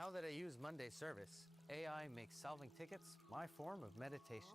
Now that I use Monday service, AI makes solving tickets my form of meditation.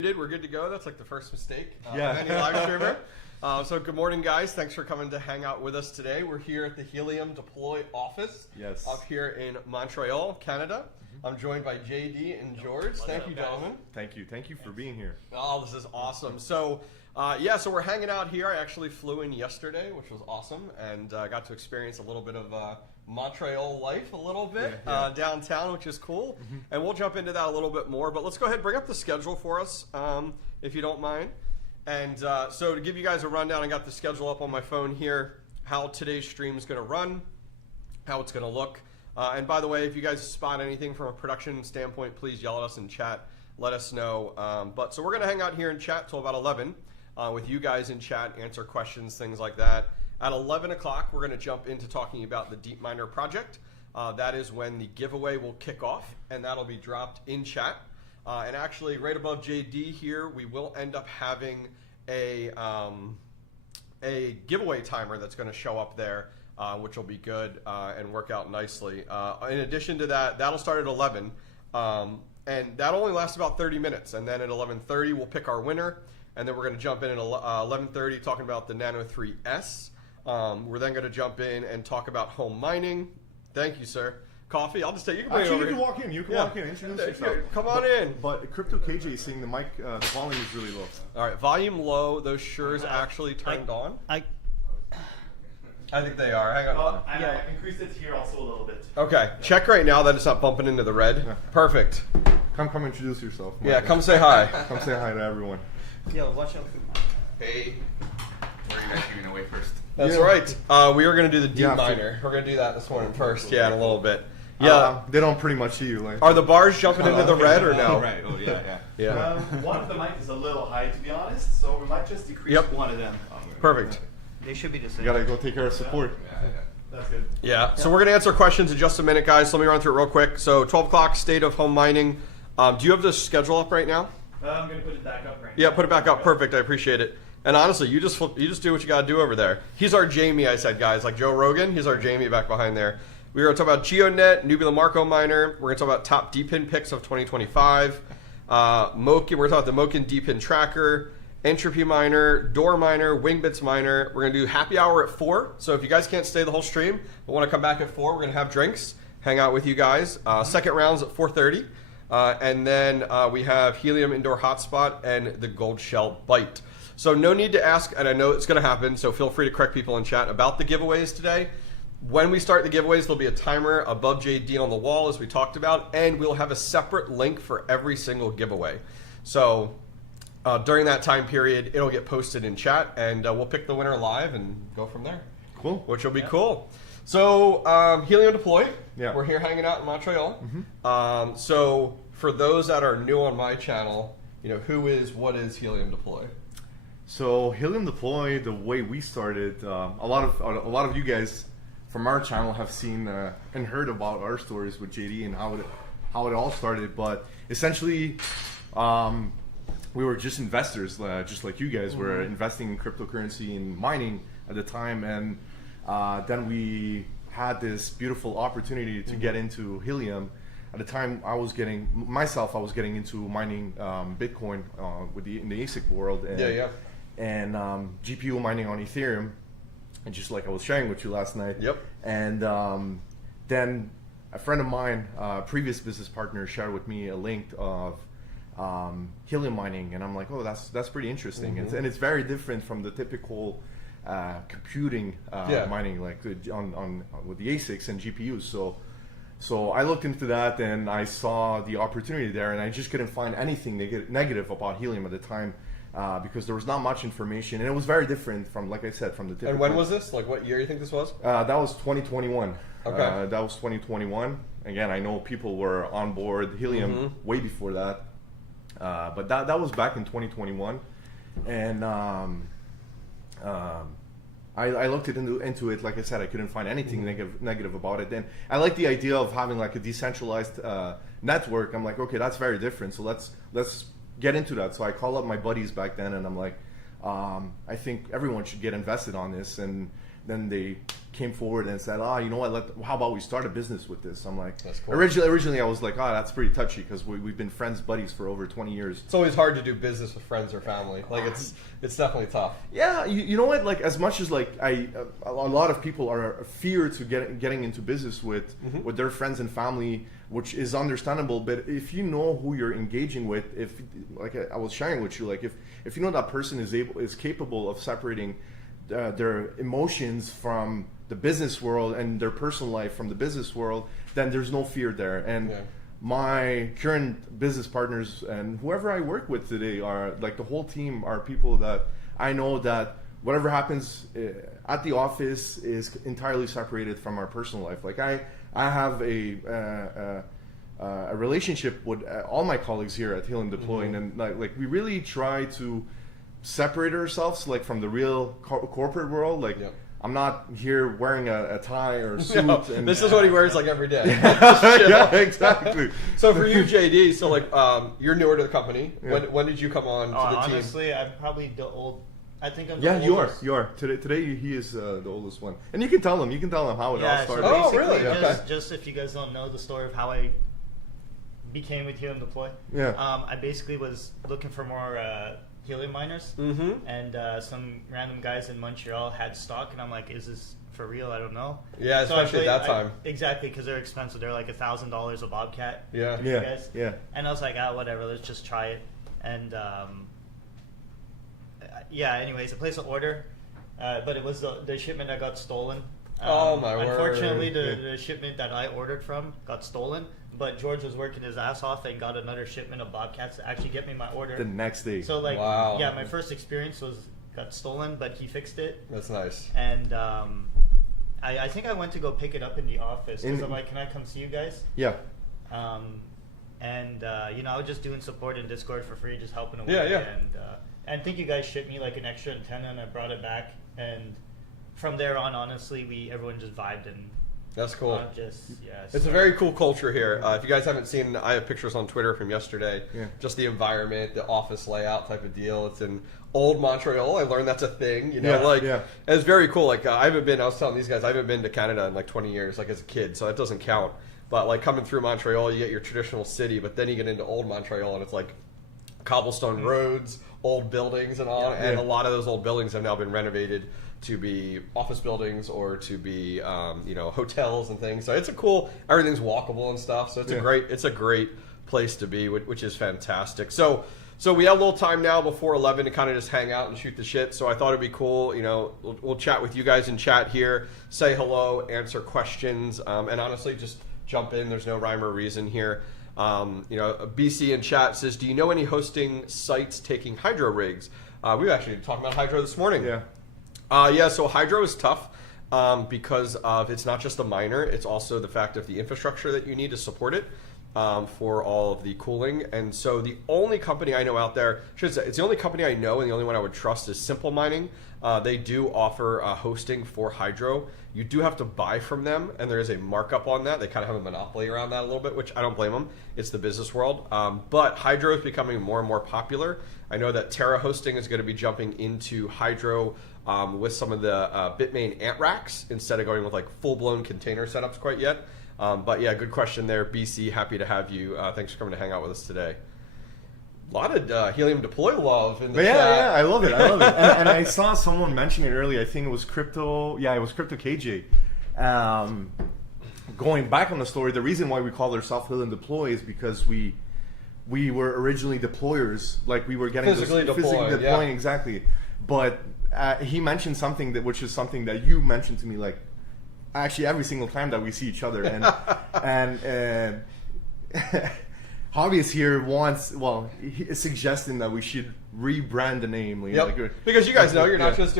We're good to go. That's like the first mistake of Yeah. any live streamer. So good morning, guys. Thanks for coming to hang out with us today. We're here at the Helium Deploy office up here in Montreal, Canada. I'm joined by JD and George. Thank you, gentlemen. Thank you. Thank you for being here. Oh, this is awesome. So, so we're hanging out here. I actually flew in yesterday, which was awesome, and got to experience a little bit of Montreal life a little bit downtown, which is cool. And we'll jump into that a little bit more. But let's go ahead and bring up the schedule for us, if you don't mind. And so to give you guys a rundown, I got the schedule up on my phone here, how today's stream is going to run, how it's going to look. And by the way, if you guys spot anything from a production standpoint, please yell at us in chat. Let us know. So we're going to hang out here in chat till about 11 with you guys in chat, answer questions, things like that. At 11 o'clock, we're going to jump into talking about the Deep Miner project. That is when the giveaway will kick off, and that'll be dropped in chat. And actually, right above JD here, we will end up having a giveaway timer that's going to show up there, which will be good and work out nicely. In addition to that, that'll start at 11, and that'll only last about 30 minutes. And then at 11:30, we'll pick our winner, and then we're going to jump in at 11:30 talking about the Nano 3S. We're then going to jump in and talk about home mining. Thank you, sir. Coffee. I'll just take you. Can Actually, over you can here. walk in. You can walk in. Introduce yourself. Come on in. But Crypto KJ is saying the mic, the volume is really low. All right, volume low. Those Shure's actually turned on. I think they are. Hang on. I increased it here also a little bit. Okay, check right now that it's not bumping into the red. Yeah. Perfect. Come introduce yourself. Yeah, come say hi. Come say hi to everyone. Yo, watch out. Hey, where are you guys giving away first? That's right. We were going to do the Deep Miner. We're going to do that this morning first. Yeah, in a little bit. Yeah. They don't pretty much see you. Like. Are the bars jumping into the red or no? Oh, right. Oh, yeah. Yeah. One of the mic is a little high, to be honest, so we might just decrease one of them. Perfect. They should be the same. You gotta go take care of support. That's good. Yeah. So we're going to answer questions in just a minute, guys. So let me run through it real quick. So 12 o'clock, state of home mining. Do you have the schedule up right now? I'm going to put it back up right now. Yeah, put it back up. Perfect. I appreciate it. And honestly, you just do what you got to do over there. He's our Jamie, I said, guys. Like Joe Rogan, he's our Jamie back behind there. We're going to talk about Geonet, Nubula Marko Miner. We're going to talk about top Depin Picks of 2025. Moken, we're going to talk about the Moken DPIN tracker, Entropy Miner, Dor Miner, Wingbits Miner. We're going to do happy hour at 4. So if you guys can't stay the whole stream but want to come back at 4, we're going to have drinks, hang out with you guys. Second round's at 4:30. And then we have Helium Indoor Hotspot and the Goldshell Byte. So no need to ask, and I know it's going to happen, so feel free to correct people in chat about the giveaways today. When we start the giveaways, there'll be a timer above JD on the wall, as we talked about, and we'll have a separate link for every single giveaway. So during that time period, it'll get posted in chat, and we'll pick the winner live and go from there. Cool. Which will be cool. So Helium Deploy, we're here hanging out in Montreal. So for those that are new on my channel, what is Helium Deploy? So Helium Deploy, the way we started, a lot of you guys from our channel have seen and heard about our stories with JD and how it all started. But essentially, we were just investors, just like you guys were investing in cryptocurrency and mining at the time, and then we had this beautiful opportunity to get into Helium. At the time, I was getting into mining Bitcoin in the ASIC world. And, and GPU mining on Ethereum, and just like I was sharing with you last night. And then a friend of mine, previous business partner, shared with me a link of helium mining, and I'm like, oh, that's pretty interesting. And it's very different from the typical computing mining, like on with the ASICs and GPUs. So I looked into that, and I saw the opportunity there, and I just couldn't find anything negative about helium at the time. Because there was not much information, and it was very different from, like I said, from the typical. And when was this? Like, what year do you think this was? That was 2021. Okay. That was 2021. Again, I know people were on board Helium way before that, but that was back in 2021, and I looked into it. Like I said, I couldn't find anything negative about it. And I like the idea of having like a decentralized network. I'm like, okay, that's very different. So let's get into that. So I call up my buddies back then, and I'm like, I think everyone should get invested on this. And then they came forward and said, you know what, how about we start a business with this? I'm like, That's cool. Originally I was like, that's pretty touchy because we've been friends, buddies for over 20 years. It's always hard to do business with friends or family. Like it's definitely tough. Yeah, you know what? Like as much as like a lot of people are fear to getting into business with their friends and family, which is understandable. But if you know who you're engaging with, if like I was sharing with you, like if you know that person is capable of separating their emotions from the business world and their personal life from the business world, then there's no fear there. And my current business partners and whoever I work with today are like the whole team are people that I know that whatever happens at the office is entirely separated from our personal life. Like I have a relationship with all my colleagues here at Helium Deploy, and like we really try to separate ourselves like from the real corporate world. Like I'm not here wearing a tie or a suit. No, and this is what he wears like every day. yeah, exactly. So for you, JD, so like you're newer to the company. When did you come on to the team? Honestly, I'm probably the old. I think I'm the Yeah, oldest. you are. Today he is the oldest one, and you can tell him how it all started. Oh, really? Just if you guys don't know the story of how I became with Helium Deploy. Yeah. I basically was looking for more Helium Miners, and some random guys in Montreal had stock, and I'm like, is this for real? I don't know. Yeah, especially at that time. Exactly, because they're expensive. They're like $1,000 a Bobcat. Yeah. Guys. Yeah. And I was like, whatever, let's just try it. And anyways, I placed an order, but it was the shipment that got stolen. Oh my word. Unfortunately, the shipment that I ordered from got stolen, but George was working his ass off and got another shipment of Bobcats to actually get me my order The next day. So like, wow. Yeah, my first experience got stolen, but he fixed it. That's nice. And I think I went to go pick it up in the office because I'm like, can I come see you guys? Yeah. I was just doing support in Discord for free, just helping away. Yeah. And I think you guys shipped me like an extra antenna, and I brought it back. And from there on, honestly, everyone just vibed and. That's cool. It's a very cool culture here. If you guys haven't seen, I have pictures on Twitter from yesterday. Yeah. Just the environment, the office layout type of deal. It's in old Montreal. I learned that's a thing. It's very cool. Like I was telling these guys, I haven't been to Canada in like 20 years, like as a kid, so that doesn't count. But like coming through Montreal, you get your traditional city, but then you get into old Montreal, and it's like cobblestone roads, old buildings, and all. And a lot of those old buildings have now been renovated to be office buildings or to be hotels and things. So it's everything's walkable and stuff. So it's a great place to be, which is fantastic. So we have a little time now before 11 to kind of just hang out and shoot the shit. So I thought it'd be cool. We'll chat with you guys in chat here, say hello, answer questions, and honestly just jump in. There's no rhyme or reason here. BC in chat says, do you know any hosting sites taking hydro rigs? We were actually talking about hydro this morning. So hydro is tough because of it's not just the miner, it's also the fact of the infrastructure that you need to support it for all of the cooling. And so the only company I know out there, it's the only company I know and the only one I would trust is Simple Mining. They do offer hosting for hydro. You do have to buy from them, and there is a markup on that. They kind of have a monopoly around that a little bit, which I don't blame them. It's the business world. But hydro is becoming more and more popular. I know that Terra Hosting is going to be jumping into hydro with some of the Bitmain ant racks instead of going with like full-blown container setups quite yet. But yeah, good question there, BC. Happy to have you. Thanks for coming to hang out with us today. A lot of Helium Deploy love in the chat. Yeah, I love it. And I saw someone mention it earlier. I think it was Crypto. Yeah, it was Crypto KJ. Going back on the story, the reason why we call ourselves Helium Deploy is because we were originally deployers. Like we were getting physically deploying, yeah. exactly. But he mentioned something which is something that you mentioned to me, like actually every single time that we see each other, and Hobbyist here is suggesting that we should rebrand the name. Because you guys know you're not just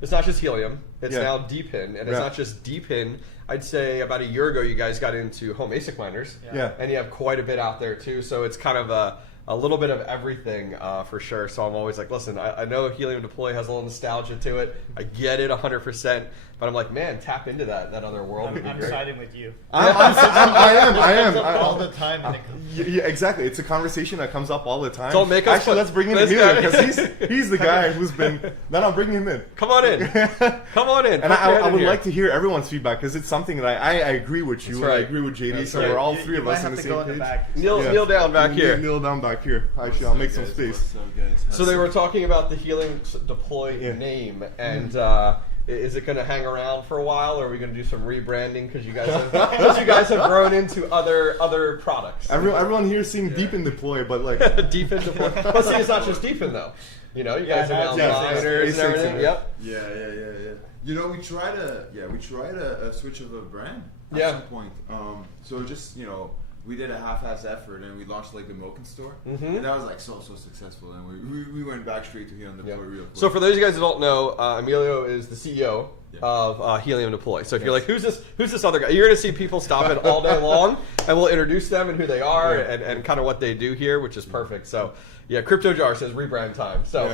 it's not just Helium, it's now Depin, and it's Yeah. not just Depin. I'd say about a year ago you guys got into home ASIC miners, and you have quite a bit out there too. So it's kind of a little bit of everything for sure. So I'm always like, listen, I know Helium Deploy has a little nostalgia to it. I get it 100%, but I'm like, man, tap into that other world. I'm siding with you. I am. All the time. And Yeah, exactly. It's a conversation that comes up all the time. Don't make us Actually, put- let's bring in this Emilio guy. because he's the guy who's been. Then I'll bring him in. Come on in. Come on in. And Put your head I in would here. like to hear everyone's feedback because it's something that I agree with you. That's right. I agree with JD. That's So right. we're all You- three you of might us on have the to same go in the page. back. Kneel down back here. Kneel down back here. Actually, I'll make some space. What's up, guys? So they were talking about the Helium Deploy Yeah. name, and is it going to hang around for a while, or are we going to do some rebranding because you guys have grown into other products? Everyone here is seeing Deepin Deploy, but like Deepin Deploy. But see, it's not just Deepin though. You know, you guys Yeah, have yeah, now miners and ASICs everything. and- Yep. Yeah. You know, we tried a switch of a brand at Yeah. some point. So just we did a half-ass effort and we launched like the Moken store, and that was like so successful. And we went back straight to Helium Deploy real quick. So for those of you guys who don't know, Emilio is the CEO Yeah. of Helium Deploy. So if you're like, who's this other guy? You're going to see people stop it all day long, and we'll introduce them and who they are and kind of what they do here, which is perfect. So yeah, Crypto Jar says rebrand time. So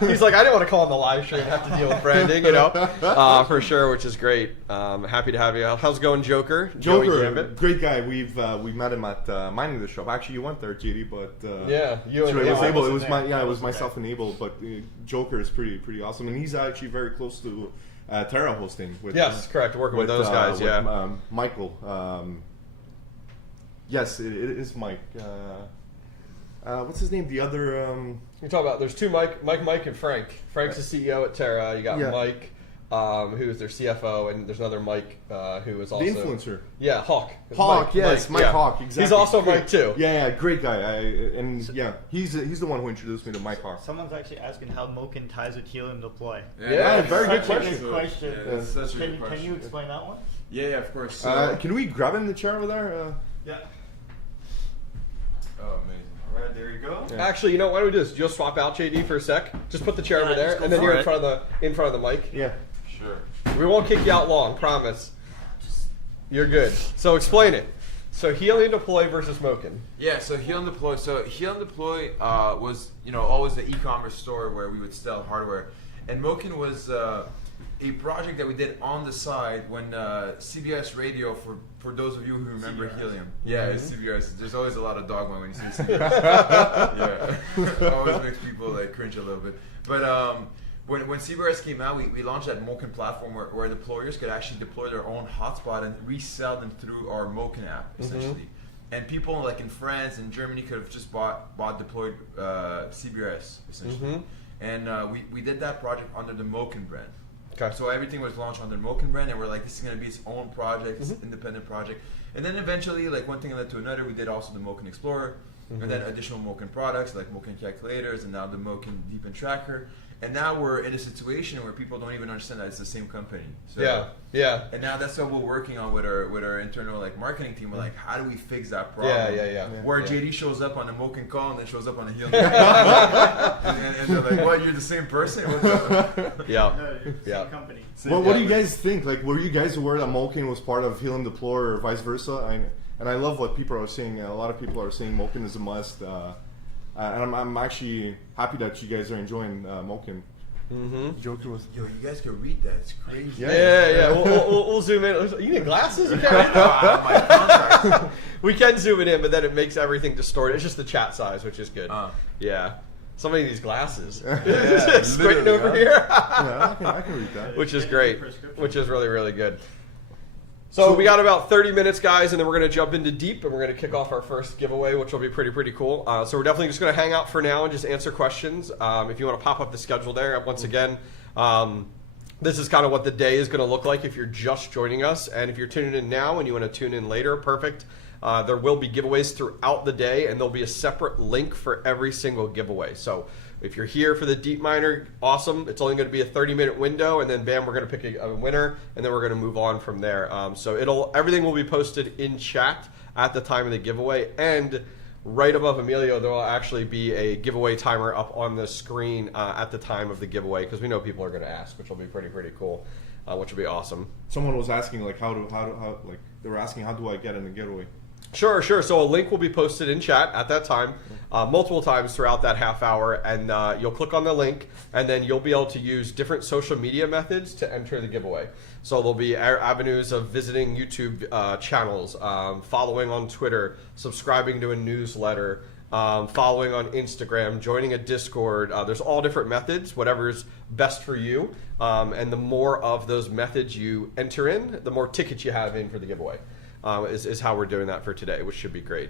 he's like, I didn't want to call on the live stream and have to deal with branding, for sure, which is great. Happy to have you. How's it going, Joker? Joey Joker, Gambit? great guy. We met him at Mining the Shop. Actually, you went there, JD, but Yeah, you and it was Abel. able. It was there. it was myself and Abel, but Joker is pretty awesome, and he's actually very close to Terra hosting. With, Yes, correct. Working with those guys, with, yeah. Michael. Yes, it is Mike. What's his name? The other. You're talking about there's two Mike, and Frank. Frank's the CEO at Terra. You got Yeah. Mike, who is their CFO, and there's another Mike who is also The influencer. Yeah, Hawk. It's Hawk, yes, Mike yeah. Hawk, exactly. He's also Great. Mike too. Yeah, great guy. He's the one who introduced me to Mike Hawk. Someone's actually asking how Moken ties with Helium Deploy. Yeah, very good Such a question. good question. Yeah, that's such a good Can question. you explain that one? Yeah, of course. So, Can we grab him in the chair over there? yeah. Oh, amazing. All right, there you go. Yeah. Actually, why don't we do this? You'll swap out JD for a sec. Just put the chair Yeah, over there, just go and then for you're it. in front of the mic. Yeah. Sure. We won't kick you out long, promise. You're good. So explain it. So Helium Deploy versus Moken. Yeah, so Helium Deploy. So Helium Deploy was, always the e-commerce store where we would sell hardware, and Moken was a project that we did on the side when CBS Radio. For those of you who remember CBRS. Helium, yeah, it's CBS. There's always a lot of dogma when you say CBS. Yeah, always makes people like cringe a little bit. But when CBRS came out, we launched that Moken platform where deployers could actually deploy their own hotspot and resell them through our Moken app, essentially. And people like in France and Germany could have just bought deployed CBRS, essentially. And we did that project under the Moken brand. Okay. So everything was launched under Moken brand, and we're like, this is going to be its own project, it's an independent project. And then eventually, like one thing led to another, we did also the Moken Explorer, and then additional Moken products like Moken calculators, and now the Moken DPIN tracker. And now we're in a situation where people don't even understand that it's the same company. So, Yeah. And now that's what we're working on with our internal marketing team. We're like, how do we fix that problem? Yeah. Where JD shows up on a Moken call and then shows up on a Helium. and they're like, what? You're the same person? What's up? Yeah. No, it's the Yeah. same company. Well, what do you guys think? Like, were you guys aware that Moken was part of Helium Deploy or vice versa? And I love what people are saying. A lot of people are saying Moken is a must. And I'm actually happy that you guys are enjoying Moken. Joker was. Yo, you guys can read that. It's crazy. Yeah. We'll zoom in. You need glasses? You can't read My contract. We can zoom it in, but then it makes everything distorted. It's just the chat size, which is good. Uh. Yeah. Somebody needs glasses. Yeah, Squinting literally, over here. Yeah, I can read that. Which is Get a great. prescription. Which is really, really good. So we got about 30 minutes, guys, and then we're going to jump into Deep, and we're going to kick off our first giveaway, which will be pretty cool. So we're definitely just going to hang out for now and just answer questions. If you want to pop up the schedule there, once again, this is kind of what the day is going to look like if you're just joining us. And if you're tuning in now and you want to tune in later, perfect. There will be giveaways throughout the day, and there'll be a separate link for every single giveaway. So if you're here for the Deep Miner, awesome. It's only going to be a 30-minute window, and then bam, we're going to pick a winner, and then we're going to move on from there. So everything will be posted in chat at the time of the giveaway, and right above Emilio, there will actually be a giveaway timer up on the screen at the time of the giveaway, because we know people are going to ask, which will be pretty cool, which will be awesome. Someone was asking like how like they were asking how do I get in the giveaway? Sure. So a link will be posted in chat at that time, multiple times throughout that half hour, and you'll click on the link, and then you'll be able to use different social media methods to enter the giveaway. So there'll be avenues of visiting YouTube channels, following on Twitter, subscribing to a newsletter, following on Instagram, joining a Discord. There's all different methods, whatever's best for you. And the more of those methods you enter in, the more tickets you have in for the giveaway. Is how we're doing that for today, which should be great.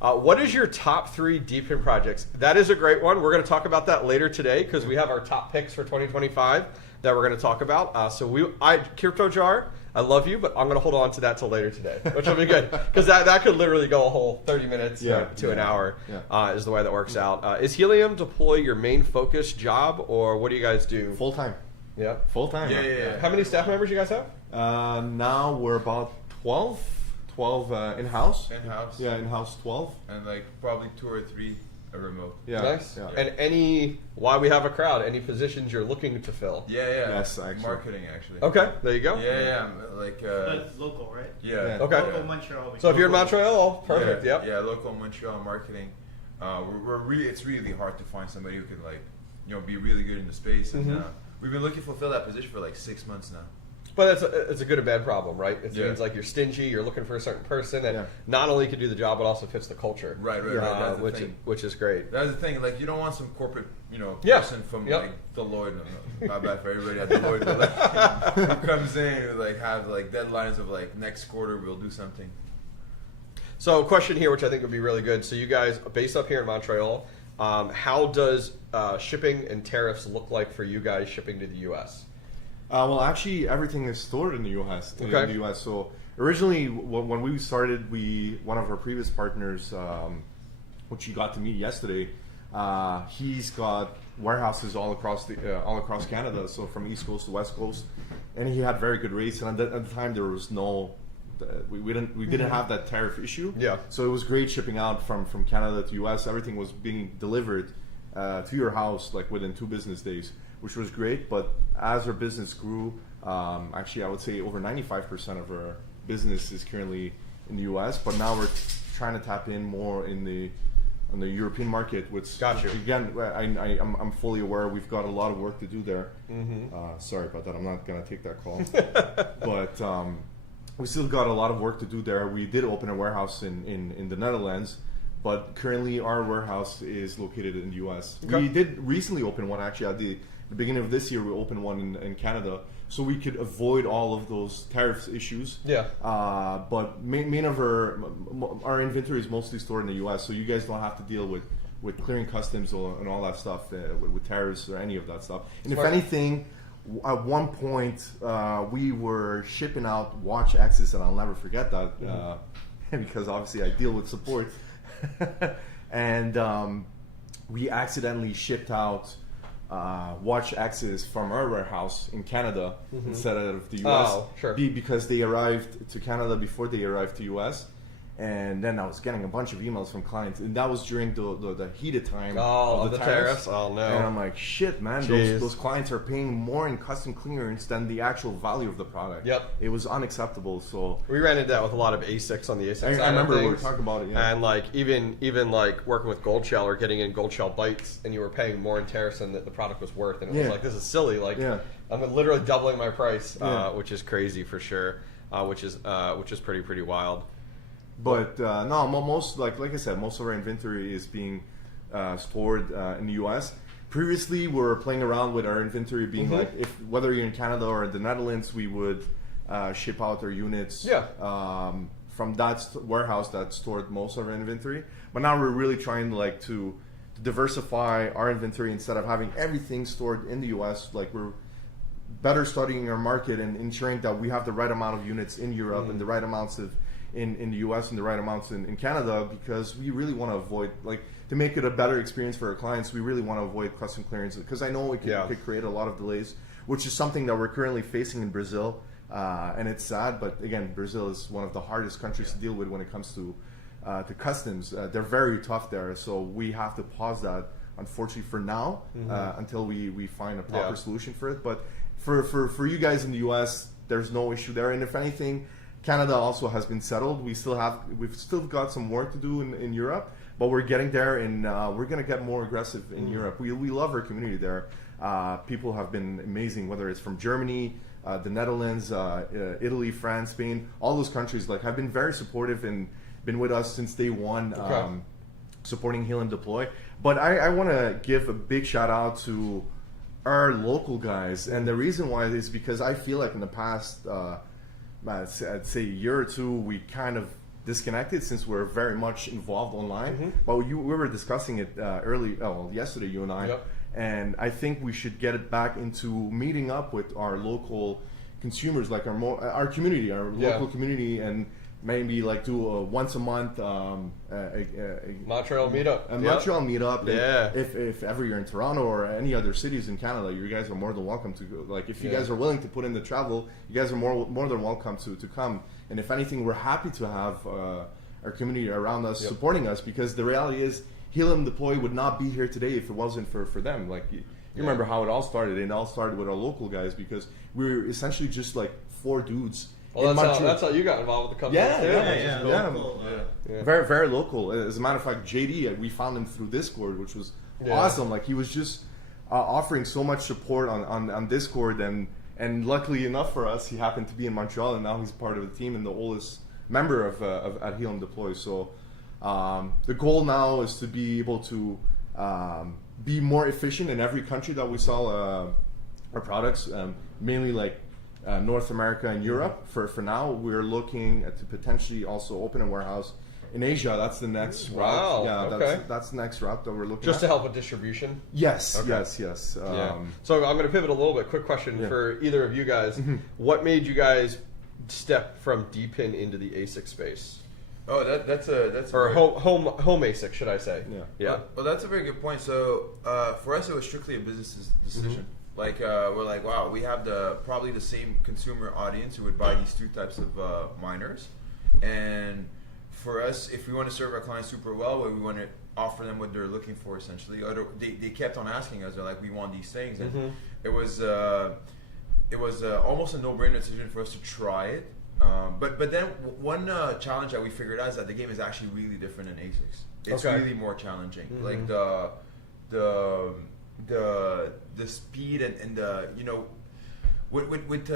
What is your top 3 Depin projects? That is a great one. We're going to talk about that later today because we have our top picks for 2025 that we're going to talk about. Crypto Jar, I love you, but I'm going to hold on to that till later today, which will be good because that could literally go a whole 30 minutes to an hour is the way that works out. Is Helium Deploy your main focus job, or what do you guys do? Full time. Yeah. Full time. Yeah. How many staff members you guys have? Now we're about 12 in-house. In-house. Yeah, in-house 12. And like probably 2 or 3 are remote. Yeah. Nice. Yeah. And why we have a crowd, any positions you're looking to fill? Yeah. Yes, actually. Marketing, actually. Okay, there you go. Yeah. Like. That's local, right? Yeah. Okay. Local Montreal. So if you're in Montreal, perfect. Yeah, Yep. yeah, local Montreal marketing. It's really hard to find somebody who can be really good in the space. And we've been looking to fulfill that position for like 6 months now. But it's a good and bad problem, right? It Yeah. means like you're stingy, you're looking for a certain person that Yeah. not only can do the job, but also fits the culture. Right. That's the thing. which is great. That's the thing. Like you don't want some corporate, Yeah. person from Yep. like Deloitte. No, not bad for everybody at Deloitte, but like, who comes in and like have like deadlines of like next quarter we'll do something. So, a question here, which I think would be really good. So, you guys, based up here in Montreal, how does shipping and tariffs look like for you guys shipping to the U.S.? Well, actually, everything is stored in the U.S. Okay. In the U.S. So originally, when we started, one of our previous partners, which you got to meet yesterday, he's got warehouses all across Canada, so from East Coast to West Coast, and he had very good rates. And at the time, there was no. We didn't have that tariff issue. Yeah. So it was great shipping out from Canada to U.S. Everything was being delivered to your house like within 2 business days, which was great. But as our business grew, actually I would say over 95% of our business is currently in the U.S. But now we're trying to tap in more in the European market, which Got you. Again, I'm fully aware we've got a lot of work to do there. Sorry about that. I'm not gonna take that call, but. We still got a lot of work to do there. We did open a warehouse in the Netherlands, but currently our warehouse is located in the U.S. Okay. We did recently open one, actually, at the beginning of this year. We opened one in Canada, so we could avoid all of those tariffs issues. Yeah. But main of our inventory is mostly stored in the U.S., so you guys don't have to deal with clearing customs and all that stuff, with tariffs or any of that stuff. And Smart. if anything, at one point, we were shipping out watch X's, and I'll never forget that because obviously I deal with support. And we accidentally shipped out watch X's from our warehouse in Canada instead of the US. Oh, sure. Because they arrived to Canada before they arrived to US. And then I was getting a bunch of emails from clients, and that was during the heated time of the tariffs. Oh no! And I'm like, shit, man, Jeez. those clients are paying more in custom clearance than the actual value of the product. Yep. It was unacceptable. So We ran into that with a lot of ASICs on the ASIC side I remember of we were things. talking about it. Yeah. And like even like working with Goldshell or getting in Goldshell Bytes, and you were paying more in tariffs than the product was worth, and it was Yeah. like, this is silly. Like Yeah. I'm literally doubling my price, Yeah. which is crazy for sure. Which is pretty wild. But no, most like I said, most of our inventory is being stored in the U.S. Previously, we were playing around with our inventory being like, if whether you're in Canada or the Netherlands, we would ship out our units from that warehouse that stored most of our inventory. But now we're really trying to diversify our inventory instead of having everything stored in the U.S. Like we're better studying our market and ensuring that we have the right amount of units in Europe and the right amounts of in the US and the right amounts in Canada, because we really want to avoid, like, to make it a better experience for our clients, we really want to avoid custom clearance, because I know it could create a lot of delays, which is something that we're currently facing in Brazil, and it's sad, but again, Brazil is one of the hardest countries to deal with when it comes to customs. They're very tough there, so we have to pause that, unfortunately, for now, until we find a proper solution for it. But for you guys in the US, there's no issue there, and if anything, Canada also has been settled. We've still got some work to do in Europe, but we're getting there, and we're going to get more aggressive in Europe. We love our community there. People have been amazing, whether it's from Germany, the Netherlands, Italy, France, Spain, all those countries like have been very supportive and been with us since day one, supporting Helium Deploy. But I want to give a big shout out to our local guys, and the reason why is because I feel like in the past, I'd say a year or two, we kind of disconnected since we're very much involved online. But we were discussing it yesterday, you and I. Yep. And I think we should get it back into meeting up with our local consumers, like our community, our local community, and maybe like do a once a month Montreal meetup. Montreal meetup. Yeah. If ever you're in Toronto or any other cities in Canada, you guys are more than welcome to go. Like if you guys are willing to put in the travel, you guys are more than welcome to come. And if anything, we're happy to have our community around us supporting us, because the reality is Helium Deploy would not be here today if it wasn't for them. Like you remember how it all started. It all started with our local guys, because we were essentially just like 4 dudes. Well, that's how you got involved with the company. Yeah. Very, very local. As a matter of fact, JD, we found him through Discord, which was awesome. Like he was just offering so much support on Discord, and luckily enough for us, he happened to be in Montreal, and now he's part of the team and the oldest member at Helium Deploy. So the goal now is to be able to be more efficient in every country that we sell our products, mainly like North America and Europe. For now, we're looking to potentially also open a warehouse in Asia. That's the next route. Yeah, that's the next route that we're looking Just at. to help with distribution? Yes, Okay. yes. So I'm going to pivot a little bit. Quick question for either of you guys. What made you guys step from Depin into the ASIC space? Oh, that's Or home ASIC, should I say? Yeah. Well, that's a very good point. So for us, it was strictly a business decision. Like we're like, wow, we have probably the same consumer audience who would buy these 2 types of miners, and for us, if we want to serve our clients super well, we want to offer them what they're looking for essentially. They kept on asking us, they're like, we want these things, and it was almost a no-brainer decision for us to try it. But then one challenge that we figured out is that the game is actually really different in ASICs. It's really more challenging. Like the speed and the with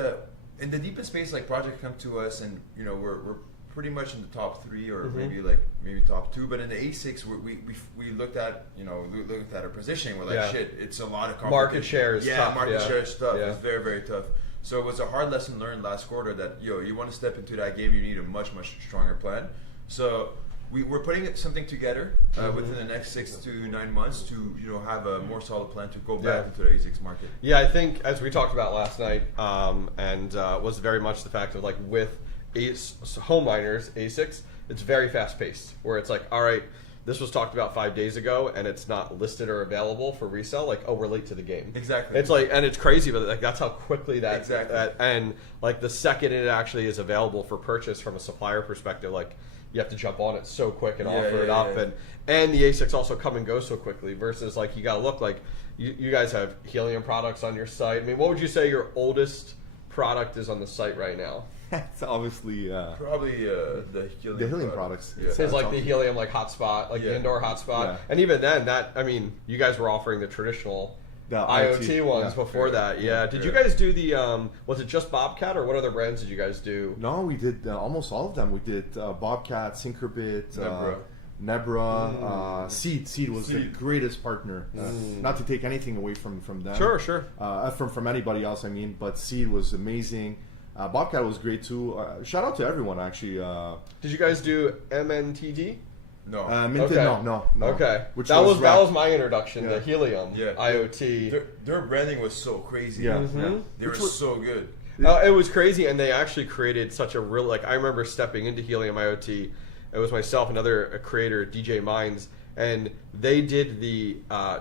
in the deepest space, like projects come to us, and we're pretty much in the top 3 or maybe top 2. But in the ASICs, we looked at looked at our positioning. We're like, shit, it's a lot of competition. Market share is tough. Market share is tough. It's very, very tough. So it was a hard lesson learned last quarter that you want to step into that game, you need a much, much stronger plan. So we're putting something together within the next 6 to 9 months to have a more solid plan to go back into the ASICs market. Yeah, I think as we talked about last night, and was very much the fact of like with home miners, ASICs, it's very fast paced. Where it's like, all right, this was talked about 5 days ago, and it's not listed or available for resale. Like, oh, we're late to the game. Exactly. It's like, and it's crazy, but like that's how quickly that. Exactly. And like the second it actually is available for purchase from a supplier perspective, like you have to jump on it so quick and offer it up, and the ASICs also come and go so quickly. Versus like you got to look like you guys have Helium products on your site. I mean, what would you say your oldest product is on the site right now? It's obviously probably the Helium products. Yeah. It's like the Helium hotspot, like the indoor hotspot, and even then, you guys were offering the traditional the IoT ones before that. Yeah. Did you guys do the? Was it just Bobcat, or what other brands did you guys do? No, we did almost all of them. We did Bobcat, Syncrobit, Nebra, Seed. Seed was the greatest partner. Not to take anything away from them. Sure. From anybody else, I mean, but Seed was amazing. Bobcat was great too. Shout out to everyone, actually. Did you guys do MNTD? No. No. Okay. That was my introduction to Helium IoT. Their branding was so crazy. They were so good. It was crazy, and they actually created such a real, like, I remember stepping into Helium IoT. It was myself, another creator, DJ Minds, and they did the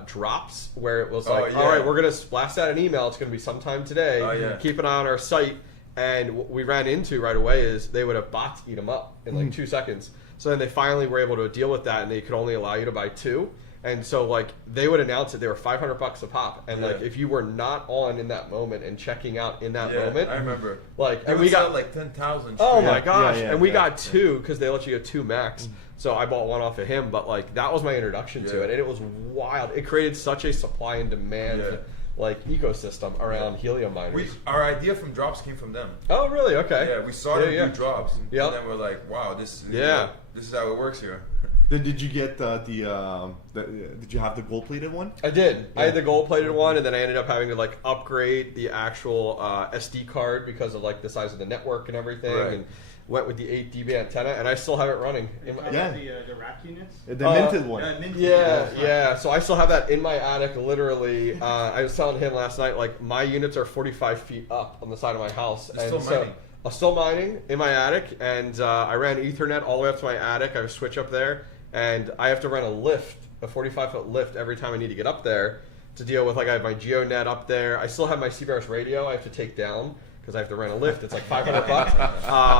drops where it was like, all right, we're going to blast out an email. It's going to be sometime today. Keep an eye on our site. And what we ran into right away is they would have bots eat them up in like 2 seconds. So then they finally were able to deal with that, and they could only allow you to buy 2. And so like they would announce it, they were $500 a pop, and like Yeah. if you were not on in that moment and checking out in that Yeah, moment, I remember. like, They and would we got sell like 10,000. oh straight. my gosh, yeah, and we yeah, got two because they let you get two max. So I bought one off of him, but like that was my introduction to Yeah. it, and it was wild. It created such a supply and demand Yeah. like ecosystem around helium miners. Our idea from drops came from them. Oh really? Okay. Yeah, we saw them Yeah, do drops, Yep. and then we're like, wow, this Yeah. this is how it works here. Then did you get did you have the gold plated one? I did. I had the gold plated one, and then I ended up having to like upgrade the actual SD card because of like the size of the network and everything, Right. and went with the 8 dB antenna, and I still have it running. In my, Yeah. The rack units. The minted one. Minted. yeah. So I still have that in my attic. Literally, I was telling him last night, like my units are 45 feet up on the side of my house, You're and still mining. I'm still mining in my attic, and I ran Ethernet all the way up to my attic. I have a switch up there, and I have to run a 45-foot lift every time I need to get up there to deal with. Like I have my Geonet up there. I still have my CBRS radio I have to take down because I have to rent a lift. It's like $500.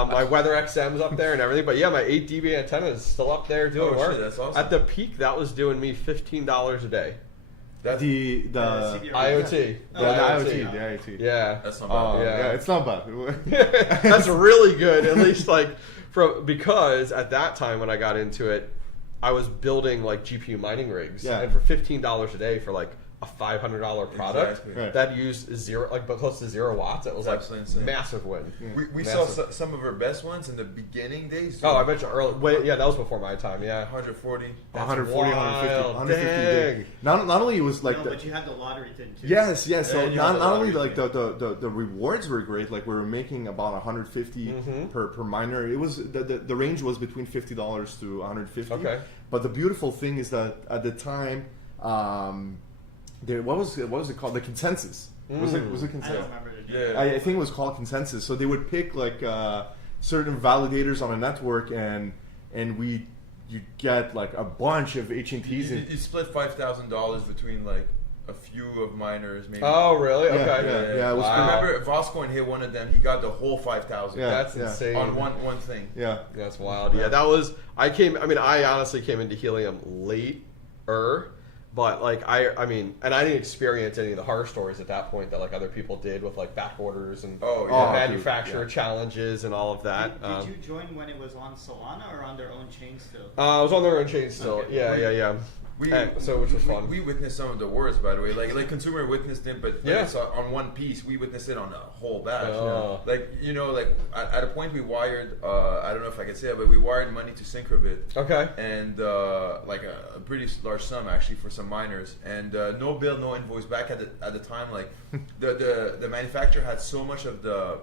My WeatherXM's up there and everything. But yeah, my 8 dB antenna is still up there doing Oh, work. shit, that's awesome. At the peak, that was doing me $15 a day. That's The CBRS. IoT. the IoT. Yeah. that's not bad. Yeah. yeah, it's not bad. That's really good. At least like because at that time when I got into it, I was building like GPU mining rigs, Yeah. and for $15 a day for like a $500 product Exactly. Right. that used close to 0 watts. It was like Absolutely insane. massive win. We saw Massive. some of our best ones in the beginning days. Oh, I bet you early. Wait, yeah, that was before my time. Yeah. 140. 140, 150, wild. 150 a Dang. day. Not only it was like No, the, but you had the lottery thing too. yes. So And you not, have the not only lottery like the rewards were great. Like we were making about 150 per miner. It was the range was between $50 to 150. Okay. But the beautiful thing is that at the time, what was it called? The consensus. Was it I don't consensus? remember the Yeah. I think it was called consensus. So they would pick like certain validators on a network, and you get like a bunch of HNTs. You split $5,000 between like a few of miners, maybe. Oh, really? Yeah, Okay. yeah, it was Wow. I remember Voscoin hit one of them. He got the whole 5,000. Yeah. That's insane. On one thing. Yeah. That's wild. Yeah, that was. I honestly came into helium later, but like I mean, and I didn't experience any of the horror stories at that point that like other people did with like back orders and Oh, yeah. manufacturer dude, challenges and all of that. Did you join when it was on Solana or on their own chain still? I was on their own chain still. Okay. Yeah. So which was fun. We witnessed some of the worst, by the way. Like consumer witnessed it, but Yeah. it's on one piece. We witnessed it on a whole batch. Oh. Like at a point we wired. I don't know if I can say it, but we wired money to Syncrobit. Okay. And like a pretty large sum actually for some miners, and no bill, no invoice back at the time. Like the manufacturer had so much of the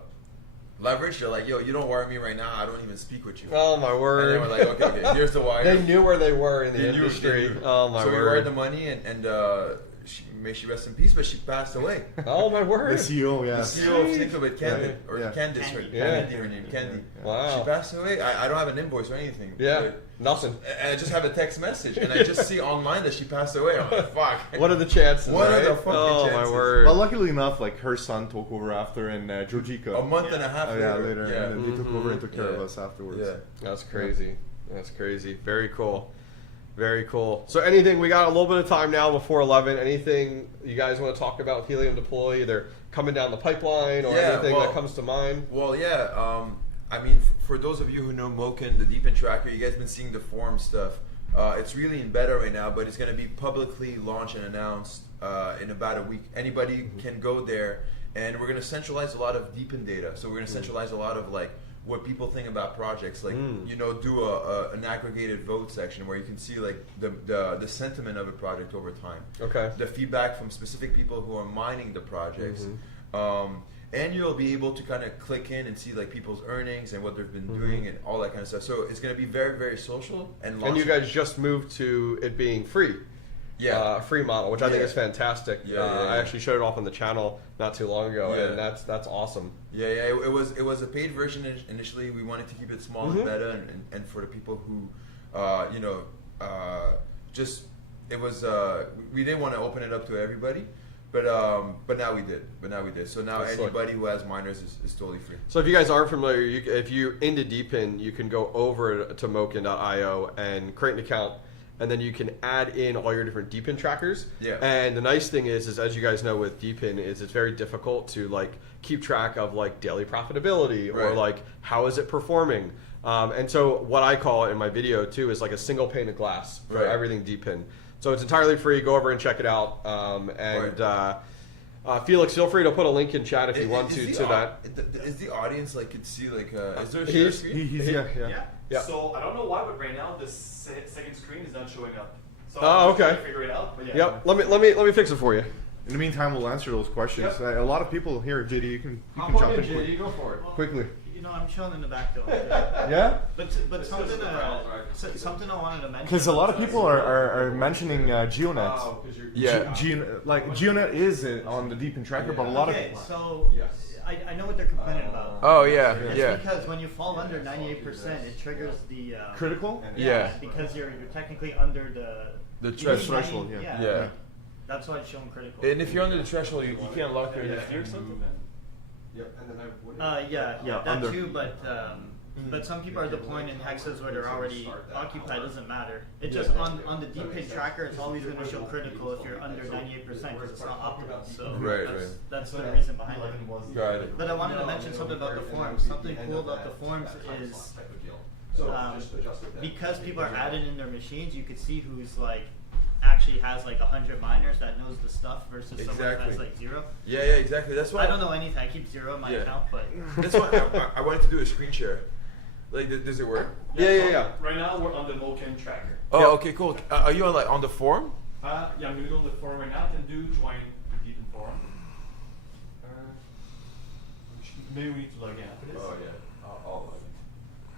leverage. They're like, yo, you don't wire me right now. I don't even speak with you. Oh my And word. then we're like, okay, here's the wire. They knew where they were in the They knew- industry. they knew. Oh my so we word. wired the money, and may she rest in peace, but she passed away. Oh my The word. CEO, yeah. The CEO of Syncrobit, Candy, or Yeah. Candice, Candy. right? Yeah. Candy, her name, Candy. Wow. She passed away. I don't have an invoice or anything. Yeah. But- Nothing. and I just have a text message, and I just see online that she passed away. I'm like, fuck. What are the chances? What are right? the fucking Oh my chances? word. But luckily enough, like her son took over after, and Georgica. A month and a half Yeah, later. later, Yeah. and then they took over and took care of Yeah. us afterwards. Yeah. That's crazy. That's crazy. Very cool. Very cool. So anything, we got a little bit of time now before 11. Anything you guys want to talk about with Helium Deploy, either coming down the pipeline or Yeah, anything well- that comes to mind? Well, yeah. I mean, for those of you who know Moken, the Deepin tracker, you guys been seeing the forum stuff. It's really in beta right now, but it's going to be publicly launched and announced in about a week. Anybody can go there, and we're going to centralize a lot of Deepin data. So we're going to centralize a lot of like what people think about projects. Like do an aggregated vote section where you can see like the sentiment of a project over time. Okay. The feedback from specific people who are mining the projects. And you'll be able to kind of click in and see like people's earnings and what they've been doing and all that kind of stuff. So it's going to be very, very social. And And you guys just moved to it being free. Yeah. A free model, which I think Yeah. is fantastic. Yeah, I actually showed it off on the channel not too long ago, Yeah. and that's awesome. Yeah, it was a paid version initially. We wanted to keep it small and beta, and for the people who, just it was we didn't want to open it up to everybody, but now we did. So now That's anybody who has miners is totally free. So if you guys aren't familiar, if you're into Deepin, you can go over to Moken.io and create an account and then you can add in all your different DPIN trackers. Yeah. And the nice thing is as you guys know with DPIN, is it's very difficult to like keep track of like daily profitability or Right. like how is it performing. And so what I call it in my video too is like a single pane of glass for Right. everything DPIN. So it's entirely free. Go over and check it out. Felix, feel free to put a link in chat if you want to that. Is the audience like could see like is there a share He's- screen? Yeah. So I don't know why, but right now the second screen is not showing up. So Oh, I'm just okay. trying to figure it out. But yeah. Yep. Let me fix it for you. In the meantime, we'll answer those questions. Yep. A lot of people here, JD, you can Hop jump on in in, quick- JD, go for it. quickly. You know, I'm chilling in the back door. Yeah? But something something I wanted to mention. Because a lot of people are mentioning Geonet. Oh, 'cause you're- Yeah. Geonet is on the Deepin tracker, but a lot of Okay, so I know what they're complaining about. Oh yeah, It's yeah. because when you fall under 98%, it triggers the critical. Yeah. because you're technically under The you threshold. need threshold, 90 yeah. Yeah. That's why it's showing critical. And if you're under the threshold, you can't lock your NFT or something. Yep. And then Yeah, Yeah, that under. too, but some people are deploying in hexes where they're already occupied. Doesn't matter. It just on the DPIN tracker, it's always going to show critical if you're under 98% because it's not optimal. So Right, that's the reason behind it. Got it. But I wanted to mention something about the forums. Something cool about the forums is because people are added in their machines, you could see who's like actually has like 100 miners that knows the stuff versus someone who has Exactly. like 0. Yeah, exactly. That's why I don't know anything. I keep 0 in my Yeah. account, but That's why I wanted to do a screen share. Like, does it work? Yeah. Right now we're on the Moken tracker. Oh, okay, cool. Are you on the forum? Yeah, I'm doing the forum right now. I can join the Deepen forum. Maybe we need to log in after this. Oh yeah. I'll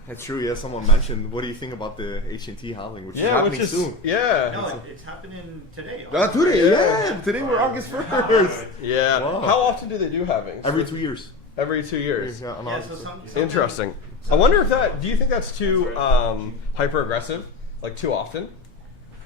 That's true. Yeah, someone mentioned. What do you think about the HNT halving, which is happening soon? Yeah. no, it's happening today. Today, yeah. Today we're August 1st. Yeah. Wow. How often do they do havings? Every 2 years. Every 2 years. Yeah, on Yeah, August so 1st. Interesting. I wonder if that. Do you think that's too hyper aggressive? Like too often?